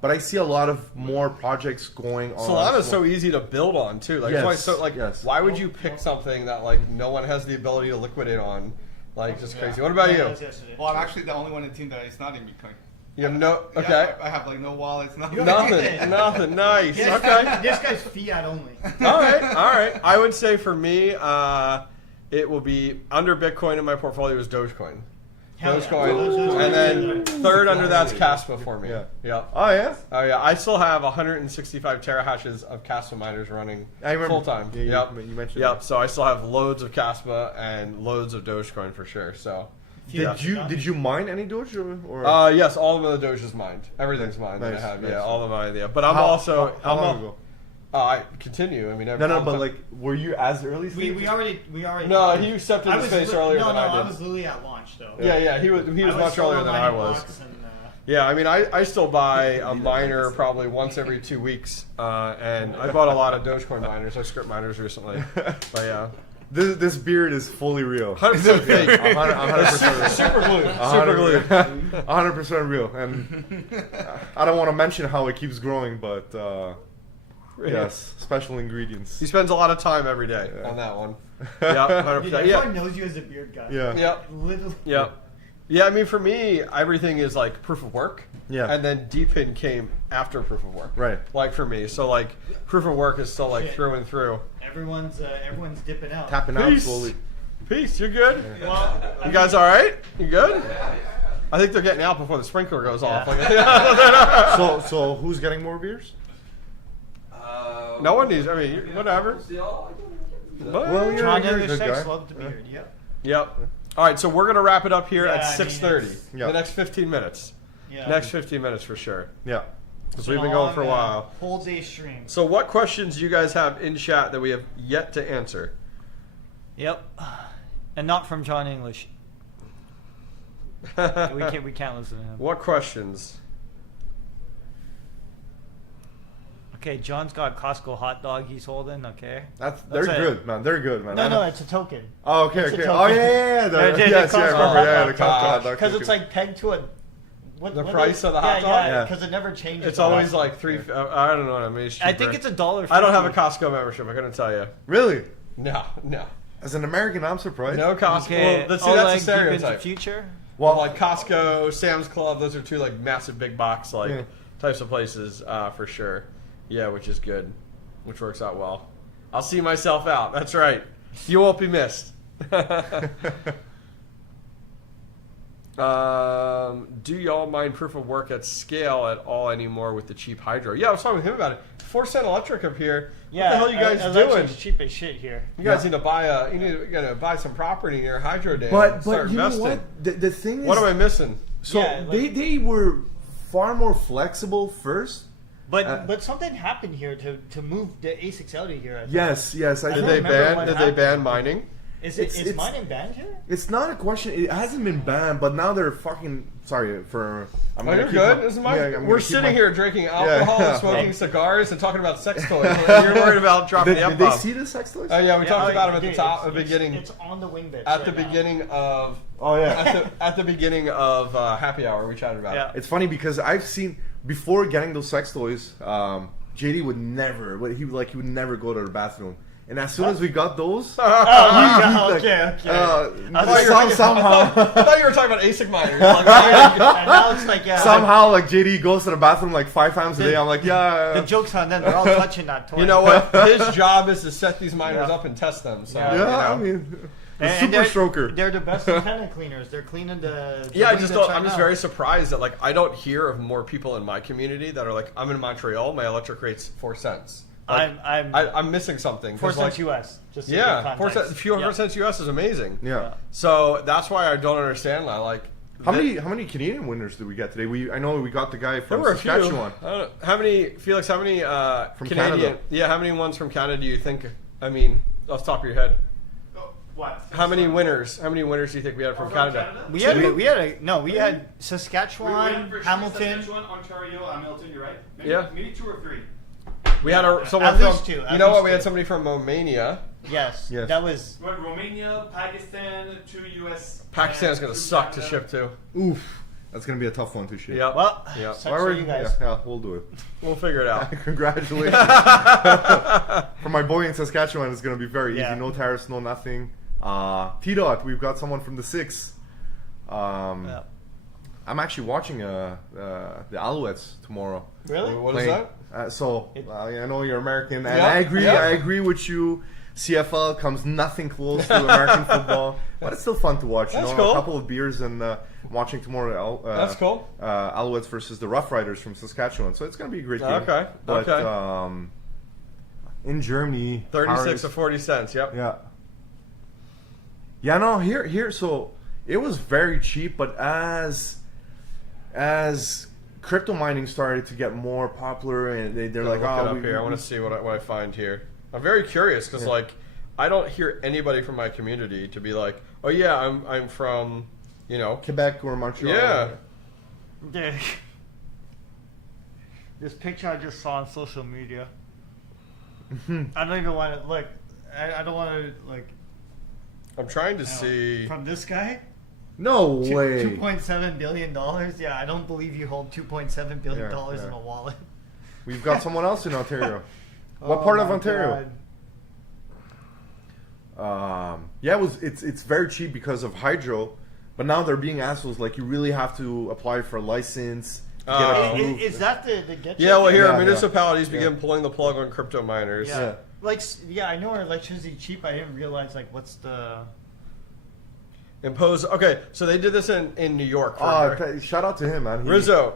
But I see a lot of more projects going on. Solana is so easy to build on too. Like why would you pick something that like no one has the ability to liquidate on? Like just crazy. What about you? Well, I'm actually the only one in the team that is not in Bitcoin. You have no okay. I have like no wallets, nothing. Nice. Okay. This guy's fiat only. All right. I would say for me, it will be under Bitcoin in my portfolio is Dogecoin. Dogecoin, and then third under that's Caspa for me. Yeah. Oh yeah. I still have 165 terahashes of Caspa miners running full time. You mentioned. Yep. So I still have loads of Caspa and loads of Dogecoin for sure. So. Did you mine any Doge or? Yes, all of the Doge is mined. Everything's mined. Nice, that I have. nice. Yeah, all of mine. Yeah, but I'm How long ago? I continue. I mean, but like, were you as early? We already. No, he accepted the space earlier than I did. I was literally at launch though. Yeah, he was much earlier than I was. Yeah, I mean, I still buy a miner probably once every 2 weeks, and I bought a lot of Dogecoin miners. I script miners recently, but yeah. This beard is fully real. 100% fake. 100% super glue. Super glue. 100% real. And I don't want to mention how it keeps growing, but yes, special ingredients. He spends a lot of time every day on that one. Yeah, 100%. Everyone knows you as a beard guy. Yeah, I mean, for me, everything is like proof of work. Yeah. And then DPIN came after proof of work. Right. Like for me. So like proof of work is still like through and through. Everyone's dipping out. Tapping out slowly. Peace, you're good? Yeah. Well, you guys all right? You good? I think they're getting out before the sprinkler goes off. So who's getting more beers? No one needs, I mean, whatever. Well, you're a good guy. Love the beard. Yep. All right, so we're going to wrap it up here at 6:30. The next 15 minutes. Yeah. Next 15 minutes for sure. Yeah. Because we've been going for a while. Whole day stream. So what questions do you guys have in chat that we have yet to answer? Yep. And not from John English. we can't listen to him. What questions? Okay, John's got Costco hot dog he's holding. Okay, they're good, man. They're good, man. No, it's a token. Oh, okay. Oh, yeah. Yes, I remember. Yeah, the Costco hot dog. Because it's like pegged to a. The price of the hot dog? Yeah, because it never changes. It's always like $3. I don't know what I mean. I think it's $1.50. I don't have a Costco membership. I couldn't tell you. Really? No. As an American, I'm surprised. No Costco. Okay. Well, that's a stereotype. The future. Well, like Costco, Sam's Club, those are two like massive big box types of places for sure. Yeah, which is good, which works out well. I'll see myself out. That's right. You won't be missed. Do y'all mine proof of work at scale at all anymore with the cheap hydro? Yeah, I was talking with him about it. 4-cent electric up here. Yeah, what the hell are you guys doing? Cheap as shit here. You guys need to buy you gotta buy some property near Hydro Dam. But start you investing. know what? The thing is, what am I missing? So they were far more flexible first. But something happened here to move the ASICs out of here. Yes. Did they ban mining? Is mining banned here? It's not a question. It hasn't been banned, but now they're fucking. Sorry for. I'm you're good. We're sitting here drinking alcohol, smoking cigars, and talking about sex toys. You're worried about dropping the F-bomb. Did they see the sex toys? Oh yeah, we talked about them at the top, at the beginning. It's on the Wingbits. At the beginning of. Oh yeah. At the beginning of happy hour, we chatted about it. It's funny because I've seen before getting those sex toys. JD would never. He would never go to the bathroom. And as soon as we got those, okay. somehow. I thought you were talking about ASIC miners. And now it's like somehow like JD goes to the bathroom like 5 times a day. I'm like, yeah. The joke's on them. They're all touching that toy. You know what? His job is to set these miners up and test them. So, I mean, super stroker. They're the best antenna cleaners. They're cleaning the I'm just very surprised that like I don't hear of more people in my community that are like, I'm in Montreal. My electric rate's 4 cents. Like, I'm missing something. 4 cents US. Just to give 4 cents US is amazing. Yeah. So that's why I don't understand. Like, how many Canadian winners did we get today? I know we got the guy from Saskatchewan. How many, Felix? How many from Canadian? Canada? Yeah, how many ones from Canada do you think? I mean, off the top of your head. What? How many winners? How many winners do you think we had from Canada? We had Saskatchewan, Hamilton, Saskatchewan, Ontario, Hamilton. You're right. Maybe 2 or 3. We had someone at from. Least 2. You know what? We had somebody from Romania. Yes. That was. Romania, Pakistan, 2 US. Pakistan's gonna suck to ship to. Oof. That's gonna be a tough one to ship. Yep. Well, sucks for you guys. Yeah, we'll do it. We'll figure it out. Congratulations. For my boy in Saskatchewan, it's gonna be very easy. No tariffs, no nothing. T-Dot, we've got someone from the 6. I'm actually watching the Alouettes tomorrow. Really? What is that? I know you're American, and I agree with you. CFL comes nothing close to American football, but it's still fun to watch. That's cool. A couple of beers and watching tomorrow. That's cough. Alouettes versus the Rough Riders from Saskatchewan, so it's going to be a great game. Okay. But in Germany, 36 or 40 cents. Yep. Yeah. Yeah. No. Here. So it was very cheap, but as crypto mining started to get more popular, and they're like, "Oh, here. I want to see what I find here." I'm very curious because like I don't hear anybody from my community to be like, "Oh yeah, I'm from Quebec or Montreal." Yeah. This picture I just saw on social media. I don't even want to look. I don't want to like. I'm trying to see from this guy. No way. $2.7 billion. Yeah, I don't believe you hold $2.7 billion in a wallet. We've got someone else in Ontario. What part of Ontario? It's very cheap because of hydro, but now they're being assholes. Like you really have to apply for a license. Is that the get? Yeah, well, here municipalities begin pulling the plug on crypto miners. Yeah. I know our electricity cheap. I didn't realize what's the impose. Okay, so they did this in New York. Shout out to him, man. Rizzo,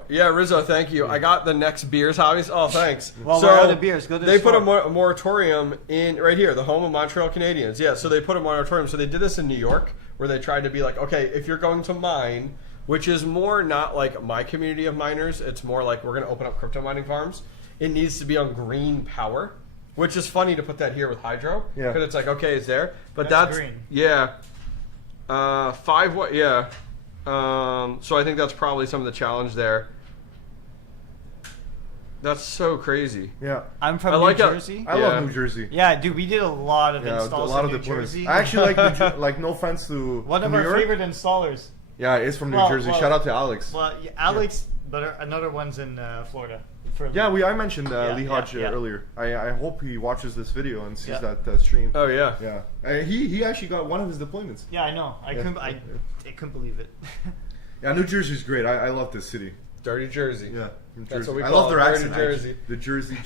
thank you. I got the next beers hobbies. Oh, thanks. Well, we're out of beers. Go to they put a moratorium in right here, the home of Montreal Canadiens. Yeah, so they put a moratorium. So they did this in New York, where they tried to be like, okay, if you're going to mine, which is more not like my community of miners, it's more like we're going to open up crypto mining farms. It needs to be on green power, which is funny to put that here with hydro, because it's like okay, it's there, but that's green. Yeah. 5 what? Yeah. So I think that's probably some of the challenge there. That's so crazy. Yeah. I'm from New Jersey. I love New Jersey. Yeah, dude, we did a lot of installs in New Jersey. I actually like no offense to one of New our York. favorite installers. Yeah, it's from New Jersey. Shout out to Alex. Well, Alex, but another one's in Florida. I mentioned Lee Hodge earlier. I hope he watches this video and sees that stream. Oh yeah, yeah. He actually got one of his deployments. Yeah, I know. I couldn't believe it. Yeah, New Jersey's great. I love this city. Dirty Jersey. Yeah, that's what we I call love their Dirty accent. Jersey. The Jersey.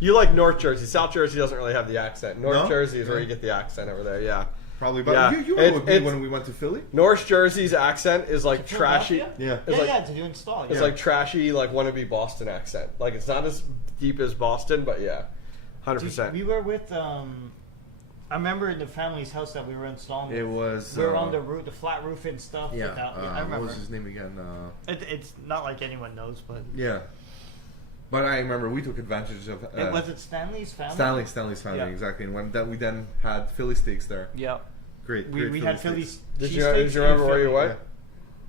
You like North Jersey. South Jersey doesn't really have the accent. North No? Jersey is where you get the accent over there. Yeah. Probably, but you were with me when we went to Philly. North Jersey's accent is like trashy. Yeah, to install. It's like trashy, like wannabe Boston accent. Like it's not as deep as Boston, but 100%. We were with. I remember in the family's house that we were installing. It was. We were on the roof, the flat roof and stuff. Yeah, I remember. What was his name again? It's not like anyone knows, but yeah. But I remember we took advantage of. Was it Stanley's family? Stanley's family, exactly. And when we then had Philly steaks there. Yeah. Great. We had Philly Did you cheesesteaks remember in where you Philly. went? Yeah.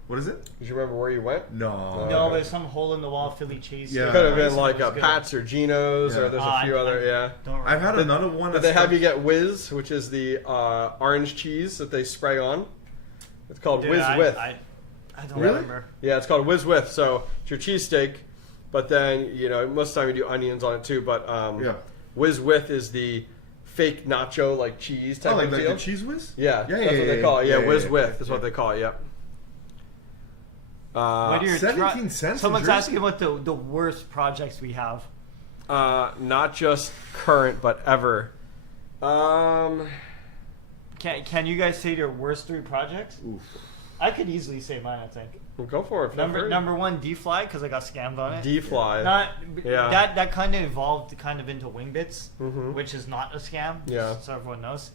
What is it? Did you remember where you went? No. No, there's some hole in the wall Philly cheese. Yeah. Could have place, been like it was good. Pat's or Geno's, or there's a few other. Yeah. Don't I've had another one. Did they have you get Whiz, which is the orange cheese that they spray on? It's called Dude, Whiz with. I don't Really? remember. Yeah, it's called Whiz with. So it's your cheesesteak, but then most of the time you do onions on it too. But Whiz with is the fake nacho like cheese type of like deal. the cheese whiz? Yeah, that's what they call it. Yeah, Whiz with is yeah. what they call it. Yep. What are your 17 cents. Someone's asking about the worst projects we have. Not just current, but ever. Can you guys say your worst 3 projects? Oof. I could easily say mine. I think. Well, go for it. Number 1, D-Fly, because I got scammed on it. D-Fly. That kind of evolved kind of into Wingbits, Mhm. which is not a scam. Yeah. So everyone knows.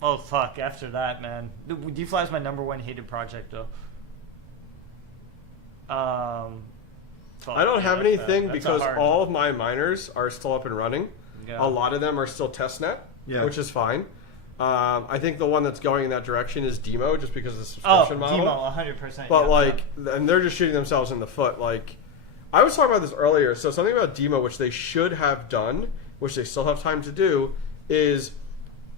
Oh fuck! After that, man, D-Fly is my number 1 hated project though. I don't have anything that's because hard. all of my miners are still up and running. Yeah. A lot of them are still testnet, which is fine. I think the one that's going in that direction is Demo, just because of the subscription model. Demo, 100%. But and they're just shooting themselves in the foot. Like, I was talking about this earlier. So something about Demo, which they should have done, which they still have time to do, is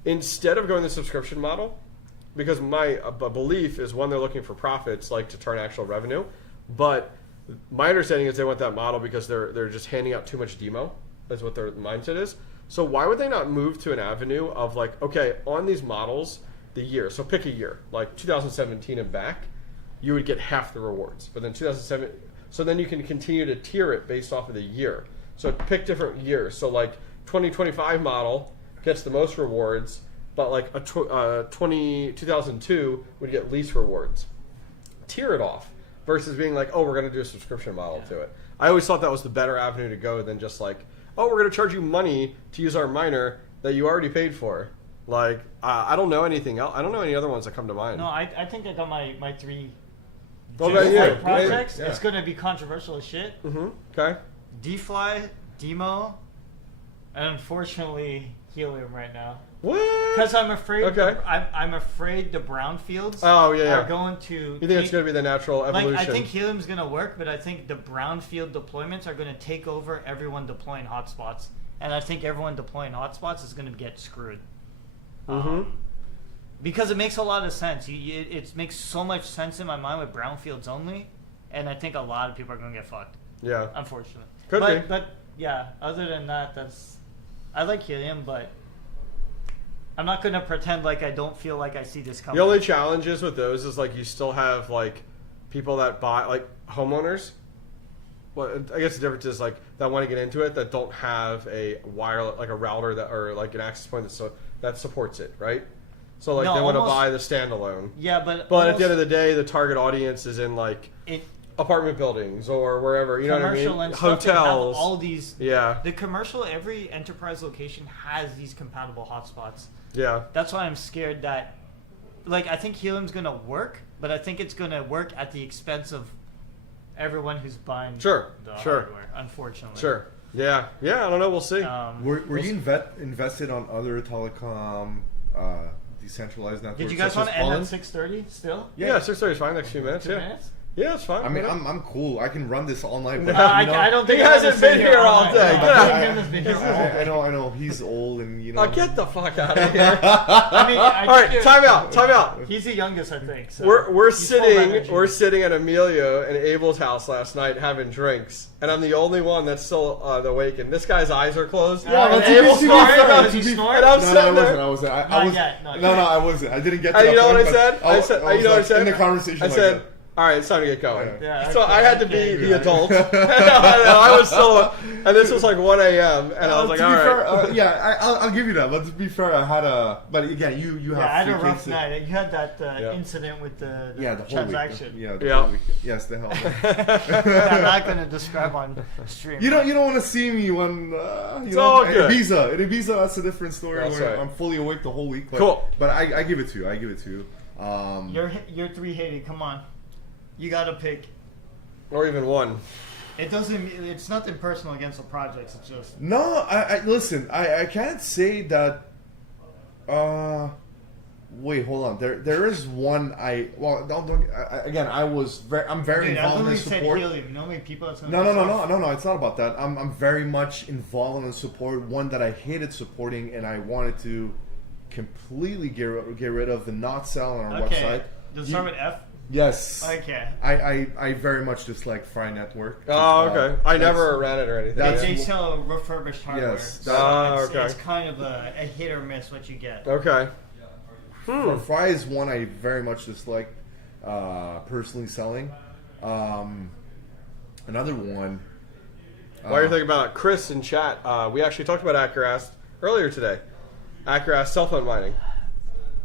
instead of going the subscription model, because my belief is one, they're looking for profits, like to turn actual revenue, but my understanding is they want that model because they're just handing out too much demo. That's what their mindset is. So why would they not move to an avenue of like, okay, on these models, the year, so pick a year, like 2017 and back, you would get half the rewards. But then 2007, so then you can continue to tier it based off of the year. So pick different years. So like 2025 model gets the most rewards, but like a 2002 would get least rewards. Tier it off versus being like, oh, we're going to do a subscription model to it. I always thought that was the better avenue to go than just like, oh, we're going to charge you money to use our miner that you already paid for. Like, I don't know anything else. I don't know any other ones that come to mind. No, I think I got my 3 projects. Yeah. It's going to be controversial as shit. Mm-hmm. Okay. D-Fly, Demo, and unfortunately Helium right now. What? Because I'm afraid. Okay. I'm afraid the brownfields. are going to. You think it's going to be the natural evolution? Like, I think Helium's going to work, but I think the brownfield deployments are going to take over everyone deploying hotspots, and I think everyone deploying hotspots is going to get screwed. Because it makes a lot of sense. It makes so much sense in my mind with brownfields only, and I think a lot of people are going to get fucked. Yeah. Unfortunately. Could be. But yeah, other than that, I like Helium, but I'm not going to pretend like I don't feel like I see this coming. The only challenges with those is like you still have like people that buy, like homeowners. Well, I guess the difference is like that want to get into it that don't have a wire, like a router that or like an access point that supports it, right? So like they want to buy the standalone. Yeah, but at the end of the day, the target audience is in like apartment buildings or wherever, you know what I mean? And Hotels. All these. Yeah. The commercial, every enterprise location has these compatible hotspots. Yeah. That's why I'm scared that, like, I think Helium's gonna work, but I think it's gonna work at the expense of everyone who's buying the hardware, unfortunately. Sure. Yeah. Yeah, I don't know. We'll see. Were you invested on other telecom decentralized networks? Did you guys want to end at 6:30 still? Yeah, 6:30 is fine. Next few minutes. 2 Yeah. minutes? Yeah, it's fine. I mean, I'm cool. I can run this all night. No, I don't think he hasn't been here all day. I know. He's old and you know. Oh, get the fuck out of here! I all right, time out. He's the youngest, I think. So we're sitting at Emilio and Abel's house last night having drinks, and I'm the only one that's still awake. And this guy's eyes are closed. Yeah, and Abel's snoring. And I'm sitting there. I wasn't. I wasn't. I didn't get. And you know what I said? You know what I said? In the conversation, I said, all right, it's time to get going. Yeah, so I had to be the adult. I was still, and this was like 1 a.m. and I was like, all right. I'll give you that. But to be fair, I had a. But again, you have. I had a rough night. You had that incident with the transaction. The whole week. Yes, the hell. I'm not going to describe on stream. You don't want to see me when it's all good. Ibiza. In Ibiza, that's a different story. That's where right. I'm fully awake the whole week. But, cool. But I give it to you. You're 3 hated. Come on. You gotta pick, or even one. It doesn't. It's nothing personal against the projects. It's just no. I listen. I can't say that Wait, hold on. There is one. Again, I'm very Dude, involved in said support. Helium. You know how many people that's No. It's not about that. I'm very much involved in support. One that I hated supporting, and I wanted to completely get rid of the not sell on our website. Does it start with F? Yes. Okay. I very much dislike Fry Network. Oh, okay. I never ran it or anything. They sell refurbished hardware. Yes. So it's kind of a hit or miss what you get. Okay. Fry is one I very much dislike personally selling. Another one. While you're thinking about it, Chris in chat, we actually talked about Accurast earlier today. Accurast cell phone mining.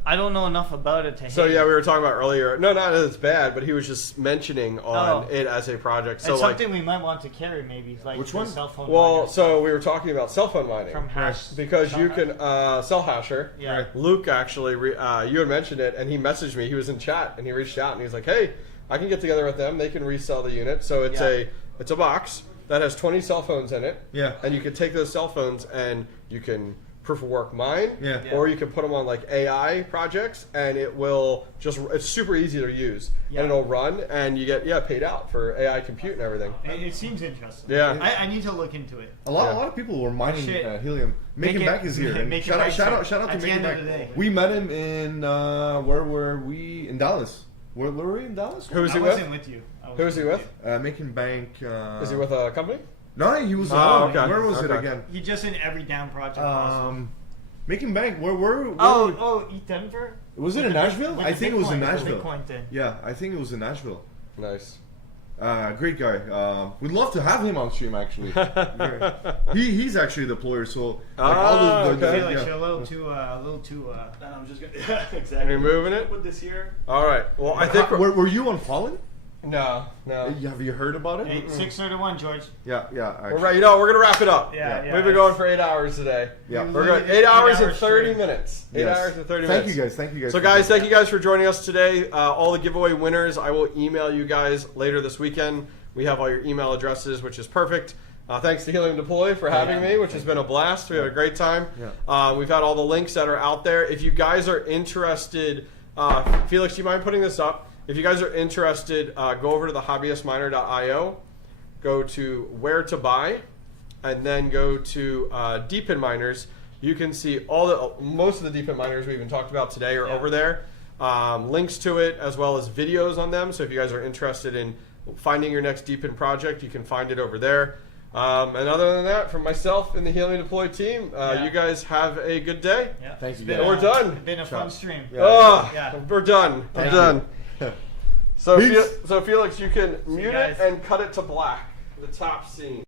I don't know enough about it to So yeah, we were talking about earlier. No, not that it's bad, but he was just mentioning on it as a project. So it's something we might want to carry, maybe. Like which one? Cell phone well, so we were talking about cell phone mining from hash because you can cell hasher. Yeah. Right. Luke actually, you had mentioned it, and he messaged me. He was in chat, and he reached out, and he was like, "Hey, I can get together with them. They can resell the unit." So it's a box that has 20 cell phones in it. Yeah. And you can take those cell phones and you can proof of work mine, Yeah. or you can put them on like AI projects, and it will it's super easy to use, and it'll run, and you get paid out for AI compute and everything. It seems interesting. Yeah. I need to look into it. A lot of people were mining Helium. Making Back is here. And shout out to Making Back. We met him in where were we? In Dallas. Where were we in Dallas? Who was he I with? wasn't with you. Who was he with? Making Bank. Is he with a company? No, he was. Okay. Where was it again? He just in every damn project possible. Making Bank. Where East Denver. Was it in Nashville? I think it was in Nashville. Bitcoin thing. Yeah, I think it was in Nashville. Nice. Great guy. We'd love to have him on stream. Actually, he's actually the deployer. So I feel like you're a little too. I'm just gonna exactly. Are you moving it with this here? All right. Well, I think were you on Fallen? No. Have you heard about it? 6:31, George. Yeah. We're right. We're gonna wrap it up. Yeah. We've been going for 8 hours today. Yeah. We're going 8 hours and 30 minutes. 8 hours and 30 minutes. Thank you guys. So guys, thank you guys for joining us today. All the giveaway winners, I will email you guys later this weekend. We have all your email addresses, which is perfect. Thanks to Helium Deploy for having me, which has been a blast. We had a great time. Yeah. We've had all the links that are out there. If you guys are interested, Felix, do you mind putting this up? If you guys are interested, go over to the hobbyistminer.io, go to where to buy, and then go to Depin Miners. You can see most of the Depin Miners we even talked about today are over there. Links to it as well as videos on them. So if you guys are interested in finding your next Depin project, you can find it over there. And other than that, from myself and the Helium Deploy team, you guys have a good day. Yeah. Thank you. We're done. It's been a fun stream. We're done. I'm done. So, Peace. so Felix, you can mute it and cut it to black. The top scene.